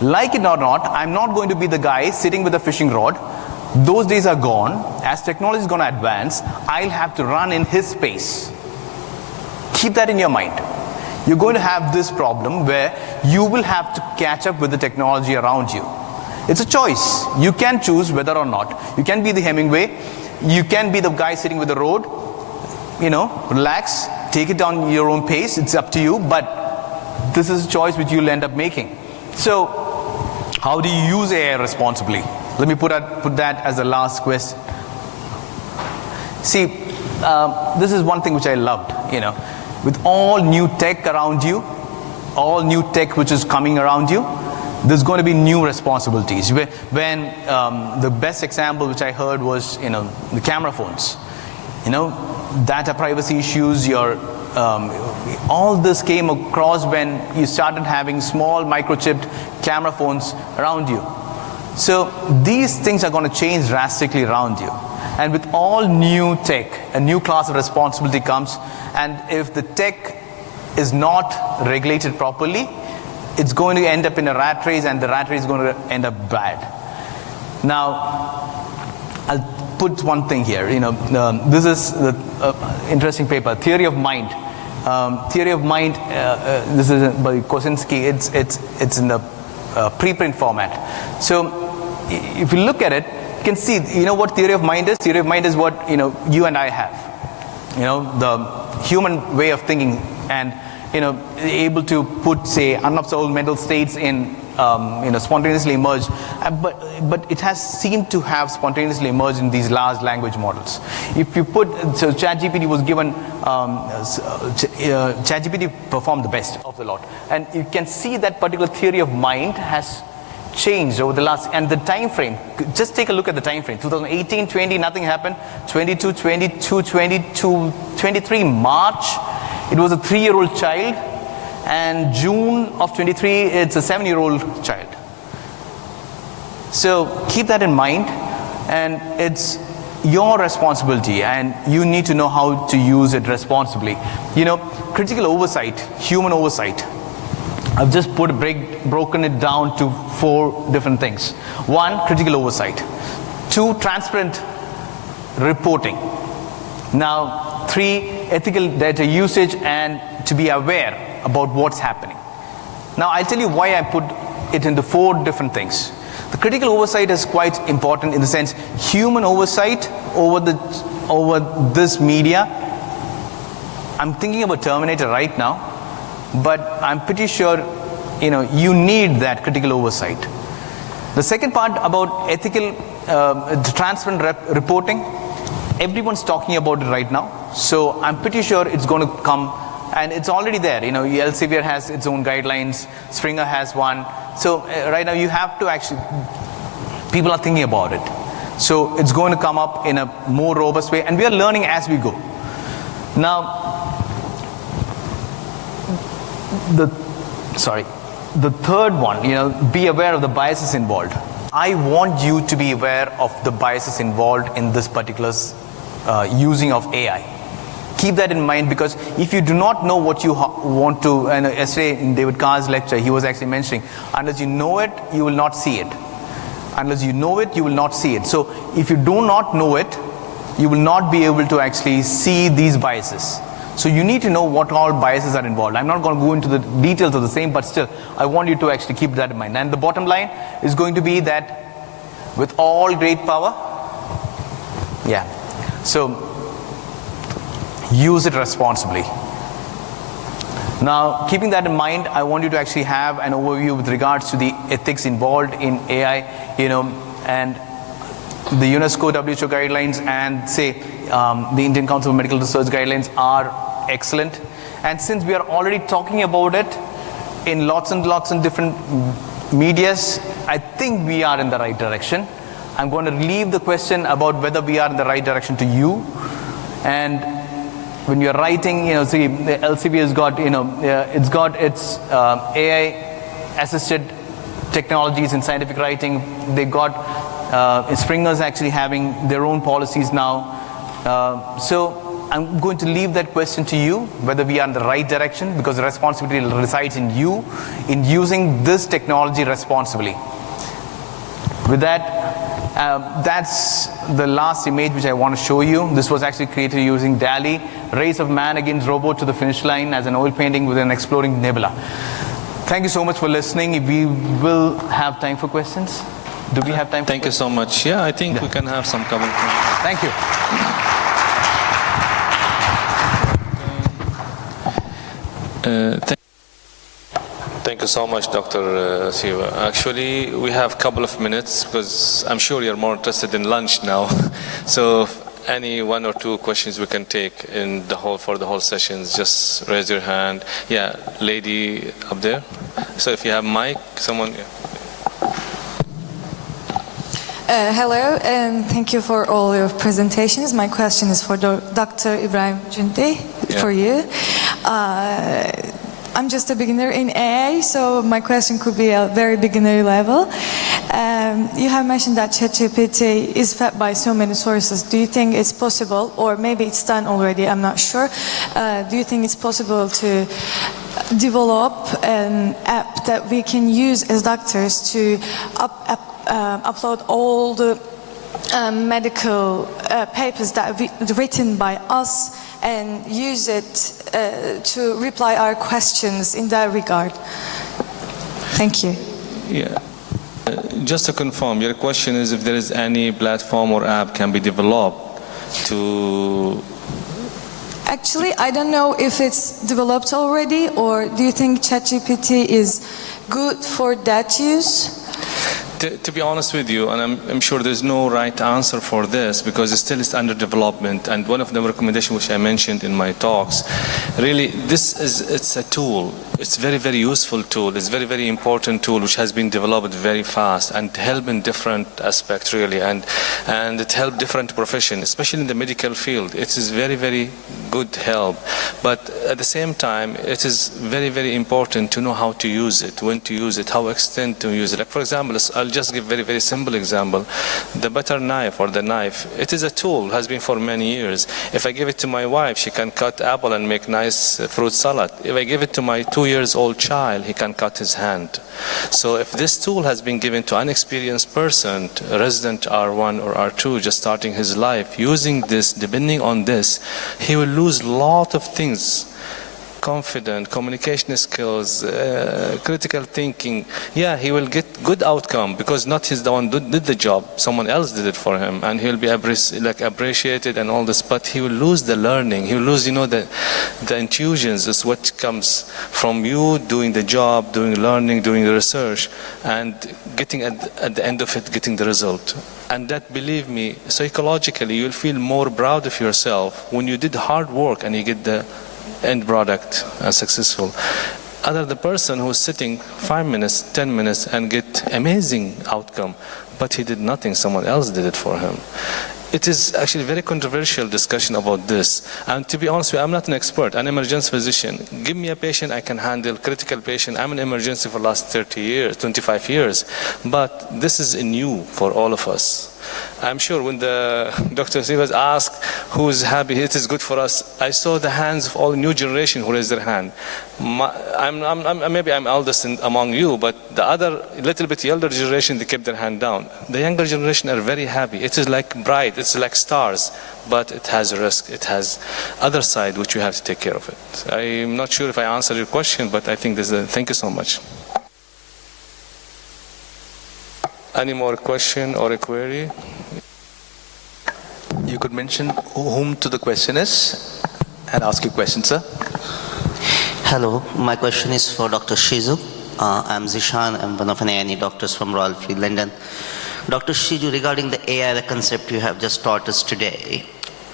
Like it or not, I'm not going to be the guy sitting with a fishing rod. Those days are gone. As technology is going to advance, I'll have to run in his space. Keep that in your mind. You're going to have this problem where you will have to catch up with the technology around you. It's a choice. You can choose whether or not. You can be the Hemingway. You can be the guy sitting with the road. Relax, take it on your own pace. It's up to you, but this is a choice which you'll end up making. So, how do you use AI responsibly? Let me put that as the last question. See, this is one thing which I loved, With all new tech around you, all new tech which is coming around you, there's going to be new responsibilities. When the best example which I heard was, the camera phones. Data privacy issues, all this came across when you started having small microchipped camera phones around you. So these things are going to change drastically around you. And with all new tech, a new class of responsibility comes. And if the tech is not regulated properly, it's going to end up in a rat race, and the rat race is going to end up bad. Now, I'll put one thing here. This is the interesting paper, Theory of Mind. Theory of Mind. This is by Kosinski. It's in the preprint format. So, if you look at it, you can see. What theory of mind is? Theory of mind is what you and I have. The human way of thinking, and able to put, say, unobservable mental states in spontaneously emerge, but it has seemed to have spontaneously emerged in these large language models. If you put, so ChatGPT was given, ChatGPT performed the best of the lot, and you can see that particular theory of mind has changed over the last, and the time frame, just take a look at the time frame. 2018, 20, nothing happened. 22, 22, 22, 23, March, it was a 3-year-old child, and June of 23, it's a 7-year-old child. So keep that in mind. and it's your responsibility, and you need to know how to use it responsibly. You know, critical oversight, human oversight. I've just broken it down to 4 different things. 1, critical oversight. 2, transparent reporting. Now, 3, ethical data usage and to be aware about what's happening. Now, I'll tell you why I put it into 4 different things. The critical oversight is quite important in the sense human oversight over this media. I'm thinking about Terminator right now, but I'm pretty sure you need that critical oversight. The second part about ethical, transparent reporting, everyone's talking about it right now, so I'm pretty sure it's going to come, and it's already there. You know, Elsevier has its own guidelines, Springer has one, so right now you have to actually, people are thinking about it. So it's going to come up in a more robust way, and we are learning as we go. Now, the third one, be aware of the biases involved. I want you to be aware of the biases involved in this particular using of AI. Keep that in mind, because if you do not know what you want to, and yesterday in David Carr's lecture, he was actually mentioning, unless you know it, you will not see it. Unless you know it, you will not see it. So if you do not know it, you will not be able to actually see these biases. So you need to know what all biases are involved. I'm not going to go into the details of the same, but still, I want you to actually keep that in mind. And the bottom line is going to be that with all great power, so use it responsibly. Now, keeping that in mind, I want you to actually have an overview with regards to the ethics involved in AI, and the UNESCO WHO guidelines and the Indian Council of Medical Research guidelines are excellent. And since we are already talking about it in lots and different medias, I think we are in the right direction. I'm going to leave the question about whether we are in the right direction to you. And when you're writing, the LCB has got, it's got its AI-assisted technologies in scientific writing. They got Springer's actually having their own policies now. So I'm going to leave that question to you, whether we are in the right direction, because the responsibility resides in you, in using this technology responsibly. With that, that's the last image which I want to show you. This was actually created using DALL-E, race of man against robot to the finish line as an oil painting with an exploding nebula. Thank you so much for listening. We will have time for questions. Do we have time for Thank you so much. Yeah, I think we can have some common. Thank you. Thank you so much, Dr. Siva. Actually, we have a couple of minutes because I'm sure you're more interested in lunch now. So any 1 or 2 questions we can take for the whole sessions, just raise your hand. Yeah, lady up there. So if you have mic, someone. Hello, and thank you for all your presentations. My question is for Dr. Ibrahim Cüneyt, for you. I'm just a beginner in AI, so my question could be a very beginner level. You have mentioned that ChatGPT is fed by so many sources. Do you think it's possible, or maybe it's done already, I'm not sure. Do you think it's possible to develop an app that we can use as doctors to upload all the medical papers that are written by us and use it to reply our questions in that regard? Thank you. Yeah. Just to confirm, your question is if there is any platform or app can be developed to... Actually, I don't know if it's developed already, or do you think ChatGPT is good for that use? To be honest with you, and I'm sure there's no right answer for this because it still is under development, and one of the recommendations which I mentioned in my talks, really it's a tool. It's very, very useful tool. It's very, very important tool which has been developed very fast and help in different aspects really, and it help different professions, especially in the medical field. It is very, very good help. But at the same time, it is very, very important to know how to use it, when to use it, how extend to use it. Like for example, I'll just give very, very simple example. The butter knife or the knife, it is a tool, has been for many years. If I give it to my wife, she can cut apple and make nice fruit salad. If I give it to my 2-year-old child, he can cut his hand. So if this tool has been given to an experienced person, a resident R1 or R2 just starting his life, using this, depending on this, he will lose a lot of things. Confident, communication skills, critical thinking. Yeah, he will get good outcome because not he's the one who did the job. Someone else did it for him, and he'll be appreciated and all this. But he will lose the learning. He will lose, the intuitions is what comes from you doing the job, doing learning, doing the research, and getting at the end of it, getting the result. And that, believe me, psychologically, you'll feel more proud of yourself when you did hard work and you get the end product successful. Other the person who's sitting 5 minutes, 10 minutes and get amazing outcome, but he did nothing, someone else did it for him. It is actually a very controversial discussion about this. And to be honest with you, I'm not an expert, an emergency physician. Give me a patient, I can handle critical patient. I'm in emergency for the last 30 years, 25 years. But this is new for all of us. I'm sure when the Dr. Sivas asked who's happy, it is good for us, I saw the hands of all new generation who raised their hand. Maybe I'm eldest among you, but the other little bit elder generation, they kept their hand down. The younger generation are very happy. It is like bright, it's like stars, but it has a risk. It has other side which you have to take care of it. I'm not sure if I answered your question, but I think thank you so much. Any more question or a query? You could mention whom to the question is and ask your question, sir. Hello, my question is for Dr. Shizu. I'm Zishan, I'm one of an A&E doctors from Royal Free London. Dr. Shizu, regarding the AI concept you have just taught us today,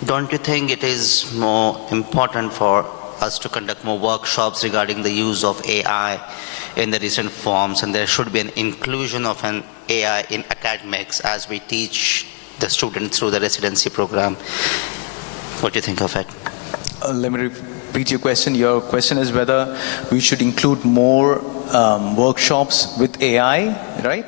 don't you think it is more important for us to conduct more workshops regarding the use of AI in the recent forms, and there should be an inclusion of an AI in academics as we teach the students through the residency program? What do you think of it? Let me repeat your question. Your question is whether we should include more workshops with AI, right?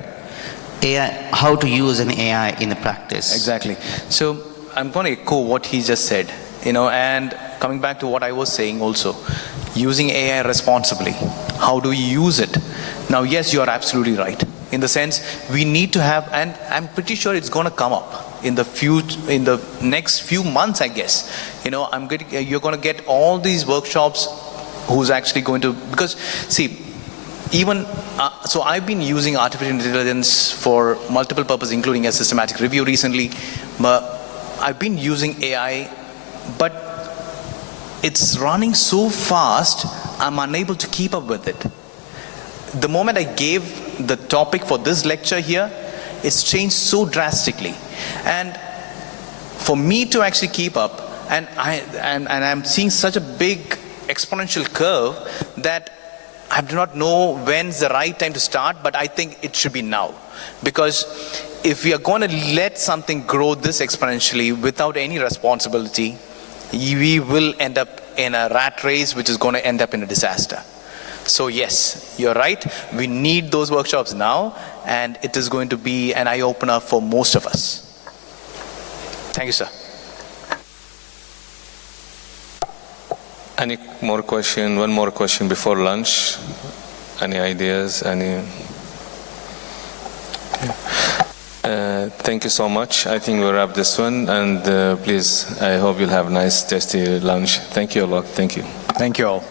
AI, how to use an AI in the practice. Exactly. So I'm going to echo what he just said, and coming back to what I was saying also, using AI responsibly. How do we use it? Now, yes, you are absolutely right. In the sense, we need to have, and I'm pretty sure it's going to come up in the next few months, I guess. You're going to get all these workshops who's actually going to, because see, even, so I've been using artificial intelligence for multiple purposes, including a systematic review recently, but I've been using AI, but it's running so fast, I'm unable to keep up with it. The moment I gave the topic for this lecture here, it's changed so drastically. And for me to actually keep up, and I'm seeing such a big exponential curve that I do not know when's the right time to start, but I think it should be now. Because if we are going to let something grow this exponentially without any responsibility, we will end up in a rat race, which is going to end up in a disaster. So yes, you're right. We need those workshops now, and it is going to be an eye-opener for most of us. Thank you, sir. Any more question? One more question before lunch? Any ideas? Any? Thank you so much. I think we'll wrap this one, and please, I hope you'll have a nice, tasty lunch. Thank you a lot. Thank you. Thank you all.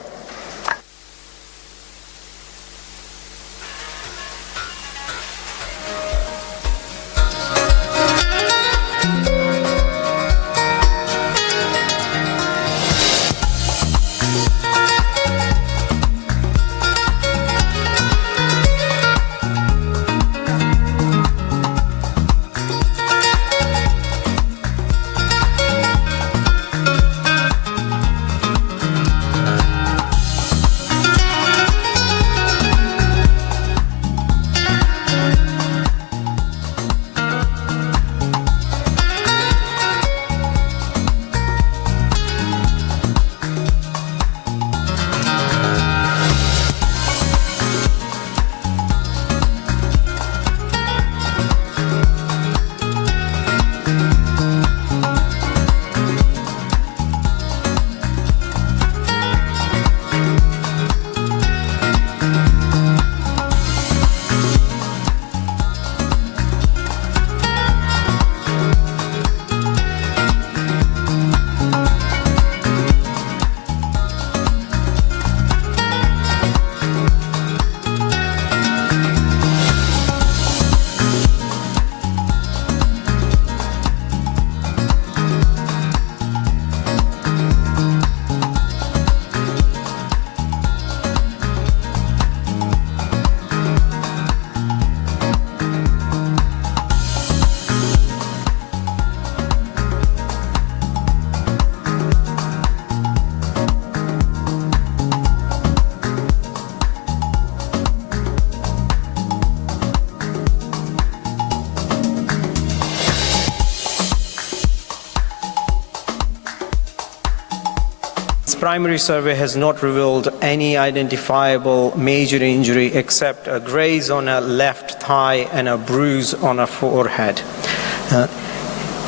primary survey has not revealed any identifiable major injury except a graze on a left thigh and a bruise on a forehead.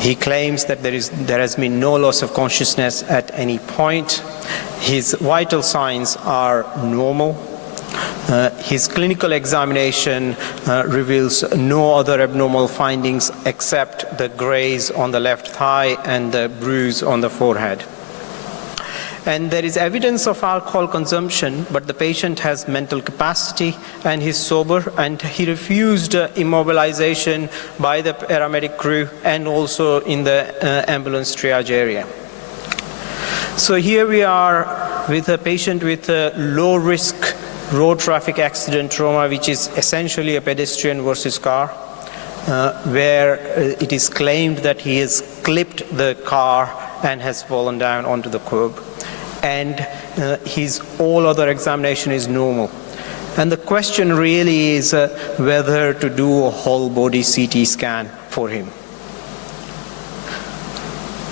He claims that there has been no loss of consciousness at any point. His vital signs are normal. His clinical examination reveals no other abnormal findings except the graze on the left thigh and the bruise on the forehead. And there is evidence of alcohol consumption, but the patient has mental capacity and he's sober, and he refused immobilization by the paramedic crew and also in the ambulance triage area. So here we are with a patient with a low risk road traffic accident trauma, which is essentially a pedestrian versus car, where it is claimed that he has clipped the car and has fallen down onto the curb. And his all other examination is normal. And the question really is whether to do a whole body CT scan for him.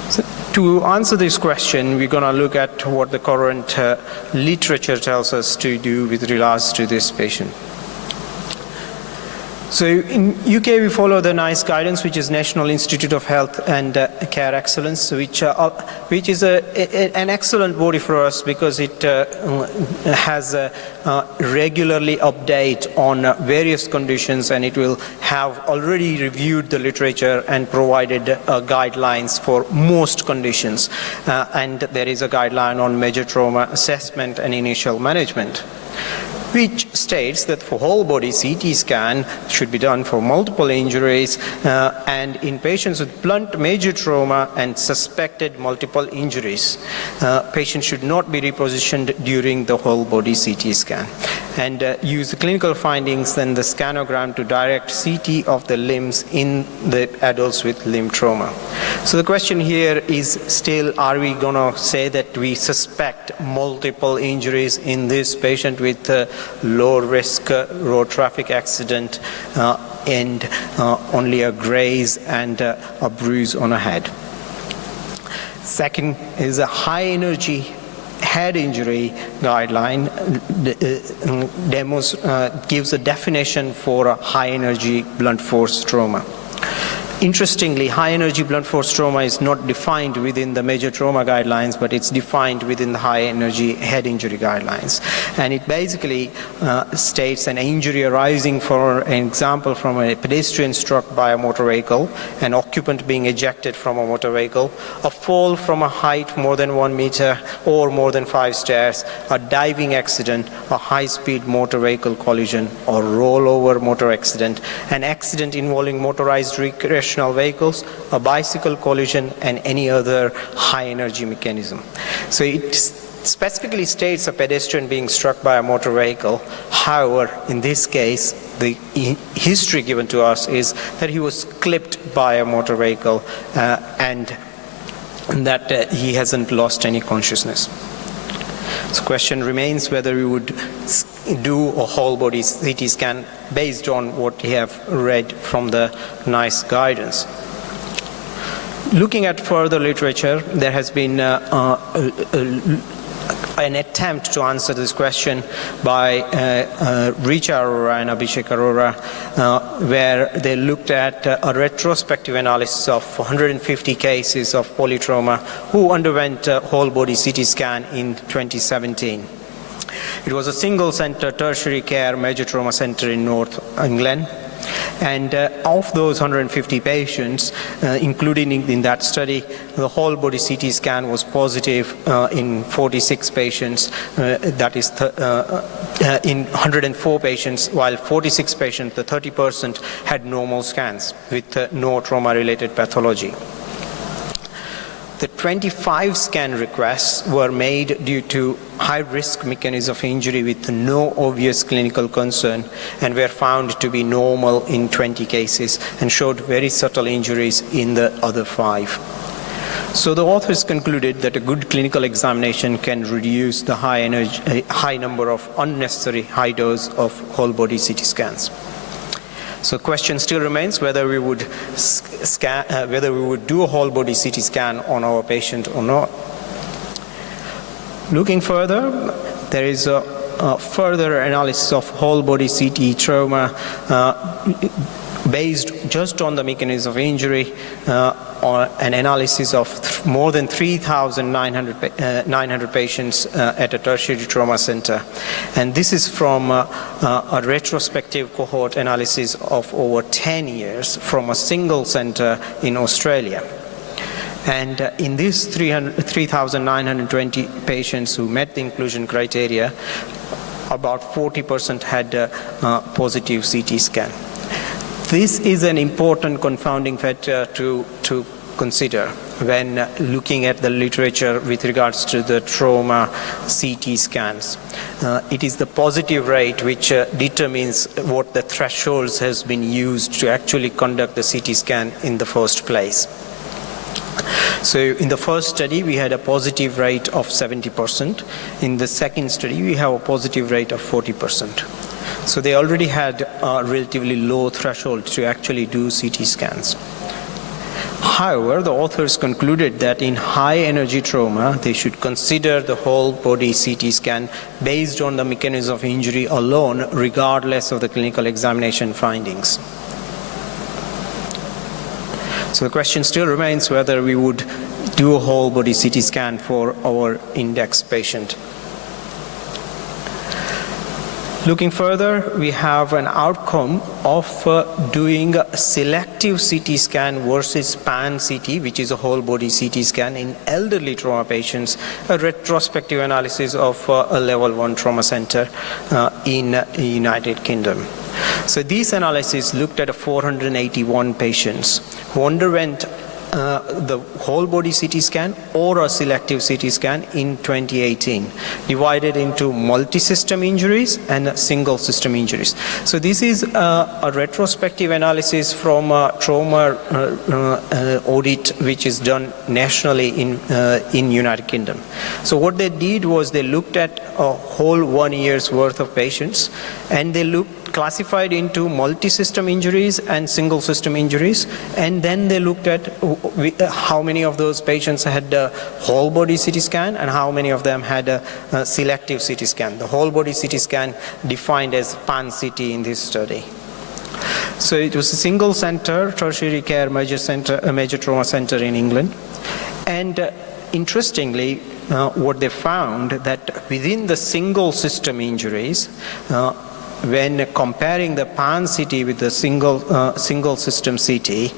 So to answer this question, we're going to look at what the current literature tells us to do with regards to this patient. So in UK, we follow the NICE guidance, which is National Institute of Health and Care Excellence, which is an excellent body for us because it has regularly update on various conditions, and it will have already reviewed the literature and provided guidelines for most conditions. And there is a guideline on major trauma assessment and initial management, which states that for whole body CT scan should be done for multiple injuries and in patients with blunt major trauma and suspected multiple injuries. Patients should not be repositioned during the whole body CT scan, and use the clinical findings and the scanogram to direct CT of the limbs in the adults with limb trauma. So the question here is still, are we going to say that we suspect multiple injuries in this patient with low risk road traffic accident and only a graze and a bruise on a head? Second is a high energy head injury guideline gives a definition for a high energy blunt force trauma. Interestingly, high energy blunt force trauma is not defined within the major trauma guidelines, but it's defined within the high energy head injury guidelines. And it basically states an injury arising, for an example, from a pedestrian struck by a motor vehicle, an occupant being ejected from a motor vehicle, a fall from a height more than 1 meter or more than 5 stairs, a diving accident, a high-speed motor vehicle collision or rollover motor accident, an accident involving motorized recreational vehicles, a bicycle collision, and any other high-energy mechanism. So it specifically states a pedestrian being struck by a motor vehicle. However, in this case, the history given to us is that he was clipped by a motor vehicle and that he hasn't lost any consciousness. So the question remains whether we would do a whole body CT scan based on what we have read from the NICE guidance. Looking at further literature, there has been an attempt to answer this question by Richa Arora and Abhishek Arora, where they looked at a retrospective analysis of 150 cases of polytrauma who underwent a whole body CT scan in 2017. It was a single center tertiary care major trauma center in North England. And of those 150 patients, including in that study, the whole body CT scan was positive in 46 patients, that is in 104 patients, while 46 patients, the 30%, had normal scans with no trauma-related pathology. The 25 scan requests were made due to high-risk mechanism of injury with no obvious clinical concern and were found to be normal in 20 cases and showed very subtle injuries in the other 5. So the authors concluded that a good clinical examination can reduce the high number of unnecessary high dose of whole body CT scans. So the question still remains whether we would do a whole body CT scan on our patient or not. Looking further, there is a further analysis of whole body CT trauma based just on the mechanism of injury, or an analysis of more than 3,900 patients at a tertiary trauma center. And this is from a retrospective cohort analysis of over 10 years from a single center in Australia. And in these 3,920 patients who met the inclusion criteria, about 40% had a positive CT scan. This is an important confounding factor to consider when looking at the literature with regards to the trauma CT scans. It is the positive rate which determines what the thresholds has been used to actually conduct the CT scan in the first place. So in the first study, we had a positive rate of 70%. In the second study, we have a positive rate of 40%. So they already had a relatively low threshold to actually do CT scans. However, the authors concluded that in high energy trauma, they should consider the whole body CT scan based on the mechanism of injury alone, regardless of the clinical examination findings. So the question still remains whether we would do a whole body CT scan for our index patient. Looking further, we have an outcome of doing a selective CT scan versus pan-CT, which is a whole body CT scan in elderly trauma patients, a retrospective analysis of a level 1 trauma center in the United Kingdom. So these analyses looked at 481 patients who underwent the whole body CT scan or a selective CT scan in 2018, divided into multi-system injuries and single system injuries. So this is a retrospective analysis from a trauma audit which is done nationally in United Kingdom. So what they did was they looked at a whole 1 year's worth of patients, and they classified into multi-system injuries and single system injuries, and then they looked at how many of those patients had a whole body CT scan and how many of them had a selective CT scan. The whole body CT scan defined as pan-CT in this study. So it was a single center, tertiary care major trauma center in England. And interestingly, what they found that within the single system injuries, when comparing the pan-CT with the single system CT,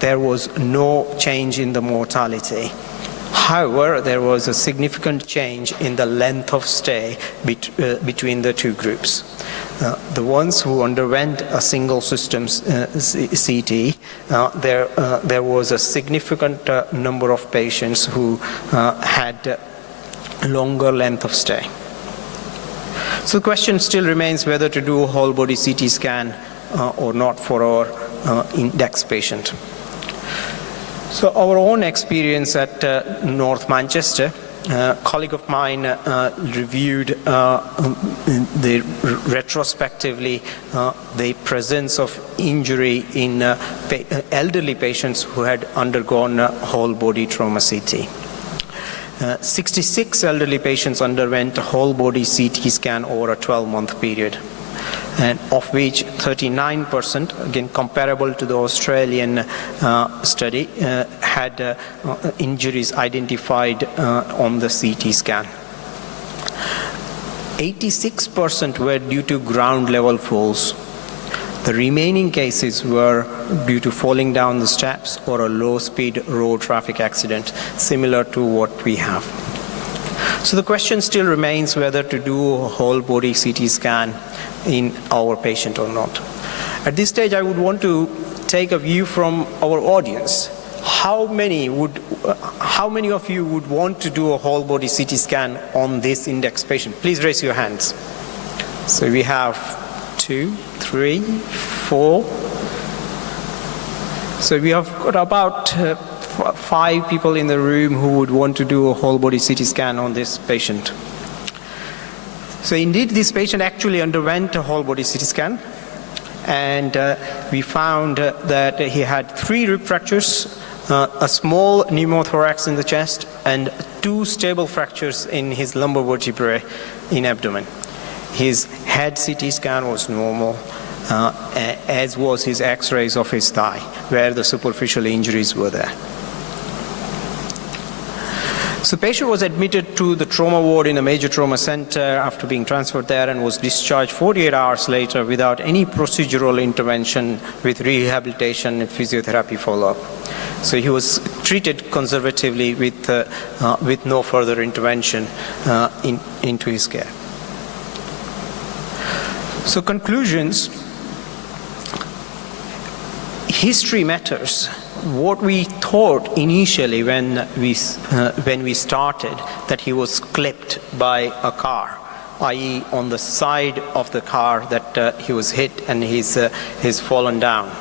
there was no change in the mortality. However, there was a significant change in the length of stay between the two groups. The ones who underwent a single system CT, there was a significant number of patients who had longer length of stay. So the question still remains whether to do a whole body CT scan or not for our index patient. So our own experience at North Manchester, a colleague of mine reviewed retrospectively the presence of injury in elderly patients who had undergone whole body trauma CT. 66 elderly patients underwent a whole body CT scan over a 12-month period, and of which 39%, again comparable to the Australian study, had injuries identified on the CT scan. 86% were due to ground level falls. The remaining cases were due to falling down the steps or a low-speed road traffic accident, similar to what we have. So the question still remains whether to do a whole body CT scan in our patient or not. At this stage, I would want to take a view from our audience. How many of you would want to do a whole body CT scan on this index patient? Please raise your hands. So we have 2, 3, 4. So we have got about 5 people in the room who would want to do a whole body CT scan on this patient. So indeed, this patient actually underwent a whole body CT scan, and we found that he had 3 rib fractures, a small pneumothorax in the chest, and 2 stable fractures in his lumbar vertebrae in abdomen. His head CT scan was normal, as was his x-rays of his thigh, where the superficial injuries were there. So the patient was admitted to the trauma ward in a major trauma center after being transferred there and was discharged 48 hours later without any procedural intervention with rehabilitation and physiotherapy follow-up. So he was treated conservatively with no further intervention into his care. So conclusions, history matters. What we thought initially when we started that he was clipped by a car, i.e. on the side of the car that he was hit and he's fallen down.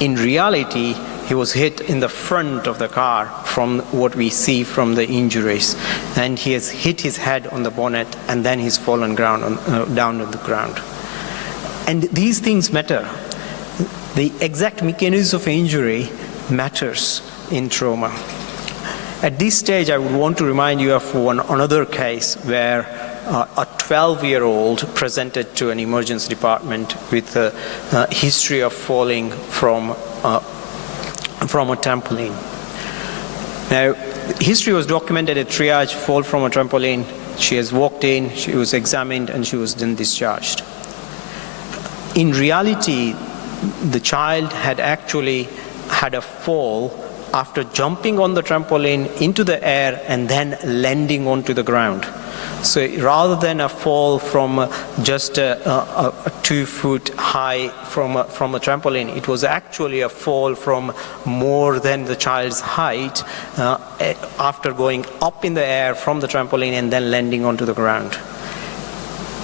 In reality, he was hit in the front of the car from what we see from the injuries, and he has hit his head on the bonnet and then he's fallen down on the ground. And these things matter. The exact mechanism of injury matters in trauma. At this stage, I would want to remind you of another case where a 12-year-old presented to an emergency department with a history of falling from a trampoline. Now, history was documented at triage, fall from a trampoline. She has walked in, she was examined, and she was then discharged. In reality, the child had actually had a fall after jumping on the trampoline into the air and then landing onto the ground. So rather than a fall from just a 2 foot high from a trampoline, it was actually a fall from more than the child's height after going up in the air from the trampoline and then landing onto the ground.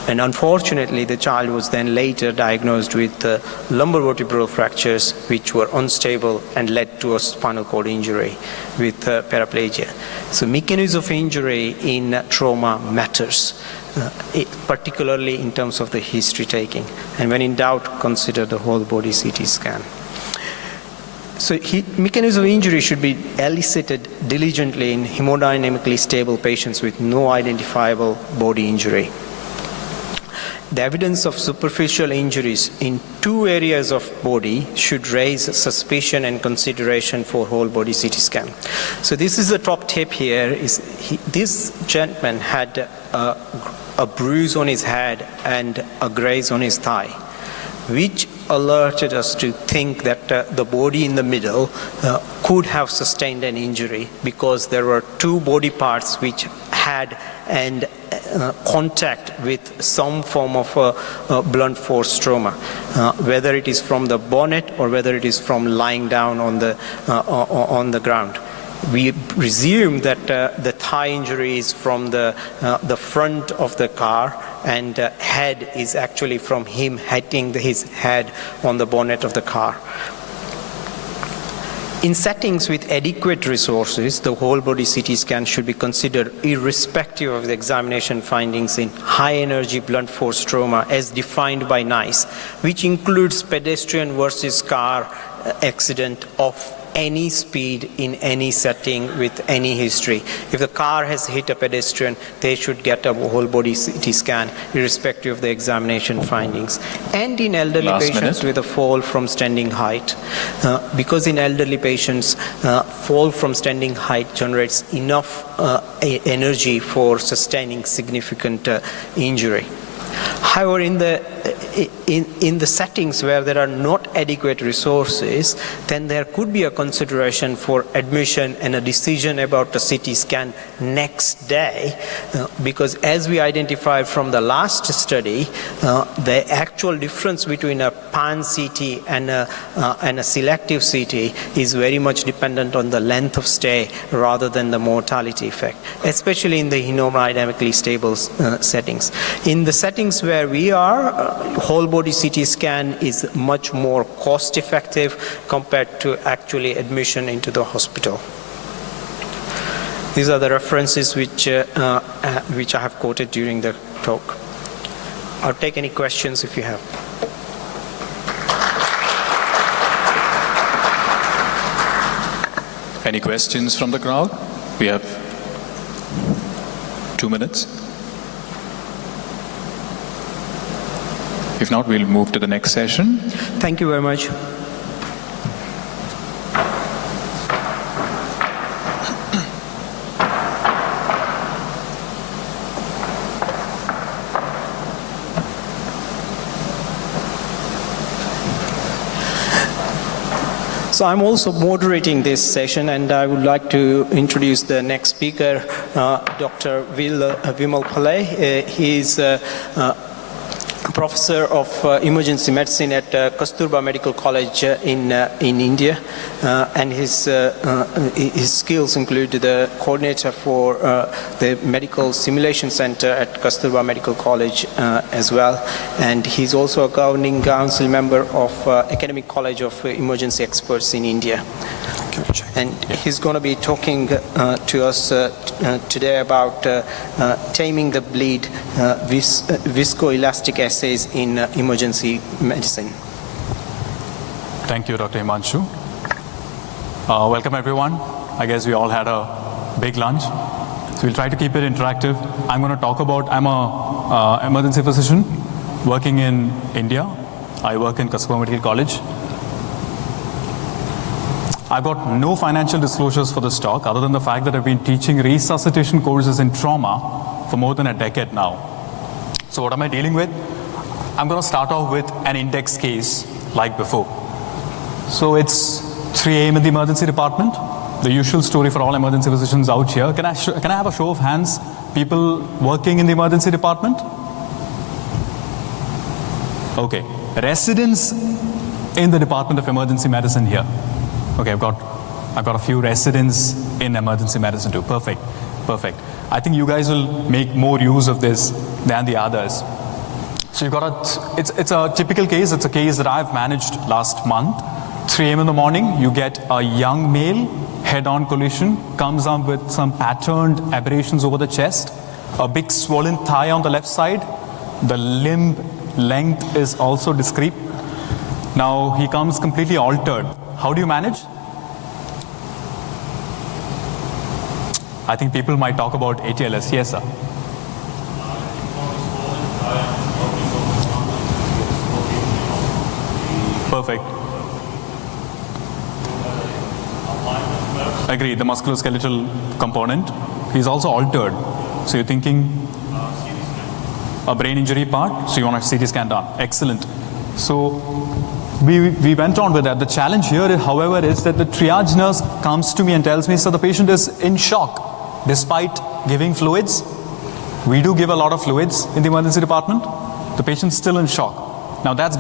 And unfortunately, the child was then later diagnosed with lumbar vertebral fractures, which were unstable and led to a spinal cord injury with paraplegia. So mechanism of injury in trauma matters, particularly in terms of the history taking. And when in doubt, consider the whole body CT scan. So mechanism of injury should be elicited diligently in hemodynamically stable patients with no identifiable body injury. The evidence of superficial injuries in 2 areas of body should raise suspicion and consideration for whole body CT scan. So this is the top tip here. This gentleman had a bruise on his head and a graze on his thigh, which alerted us to think that the body in the middle could have sustained an injury because there were 2 body parts which had contact with some form of blunt force trauma, whether it is from the bonnet or whether it is from lying down on the ground. We presume that the thigh injury is from the front of the car, and head is actually from him hitting his head on the bonnet of the car. In settings with adequate resources, the whole body CT scan should be considered irrespective of the examination findings in high energy blunt force trauma as defined by NICE, which includes pedestrian versus car accident of any speed in any setting with any history. If the car has hit a pedestrian, they should get a whole body CT scan irrespective of the examination findings. And in elderly patients with a fall from standing height, because in elderly patients, fall from standing height generates enough energy for sustaining significant injury. However, in the settings where there are not adequate resources, then there could be a consideration for admission and a decision about the CT scan next day, because as we identified from the last study, the actual difference between a pan CT and a selective CT is very much dependent on the length of stay rather than the mortality effect, especially in the hemodynamically stable settings. In the settings where we are, whole body CT scan is much more cost effective compared to actually admission into the hospital. These are the references which I have quoted during the talk. I'll take any questions if you have. Any questions from the crowd? We have minutes? If not, we'll move to the next session. Thank you very much. So I'm also moderating this session, and I would like to introduce the next speaker, Dr. Vimal Pillai. He is Professor of Emergency Medicine at Kasturba Medical College in India, and his skills include the coordinator for the Medical Simulation Center at Kasturba Medical College as well, and he's also a governing council member of Academic College of Emergency Experts in India. And he's going to be talking to us today about taming the bleed, viscoelastic assays in emergency medicine. Thank you, Dr. Himanshu. Welcome, everyone. I guess we all had a big lunch. So we'll try to keep it interactive. I'm going to talk about, I'm an emergency physician working in India. I work in Kasturba Medical College. I've got no financial disclosures for this talk other than the fact that I've been teaching resuscitation courses in trauma for more than a decade now. So what am I dealing with? I'm going to start off with an index case like before. So it's 3 a.m. in the emergency department. The usual story for all emergency physicians out here. Can I have a show of hands, people working in the emergency department? Okay. Residents in the Department of Emergency Medicine here. Okay, I've got a few residents in emergency medicine too. Perfect. I think you guys will make more use of this than the others. So you've got it's a typical case. It's a case that I've managed last month. 3 a.m. in the morning, you get a young male head-on collision, comes up with some patterned aberrations over the chest, a big swollen thigh on the left side. The limb length is also discrete. Now he comes completely altered. How do you manage? I think people might talk about ATLS. Yes, sir. Perfect. Agree, the musculoskeletal component. He's also altered. So you're thinking a brain injury part, so you want a CT scan done. Excellent. So we went on with that. The challenge here, however, is that the triage nurse comes to me and tells me, so the patient is in shock despite giving fluids. We do give a lot of fluids in the emergency department. The patient's still in shock. Now that's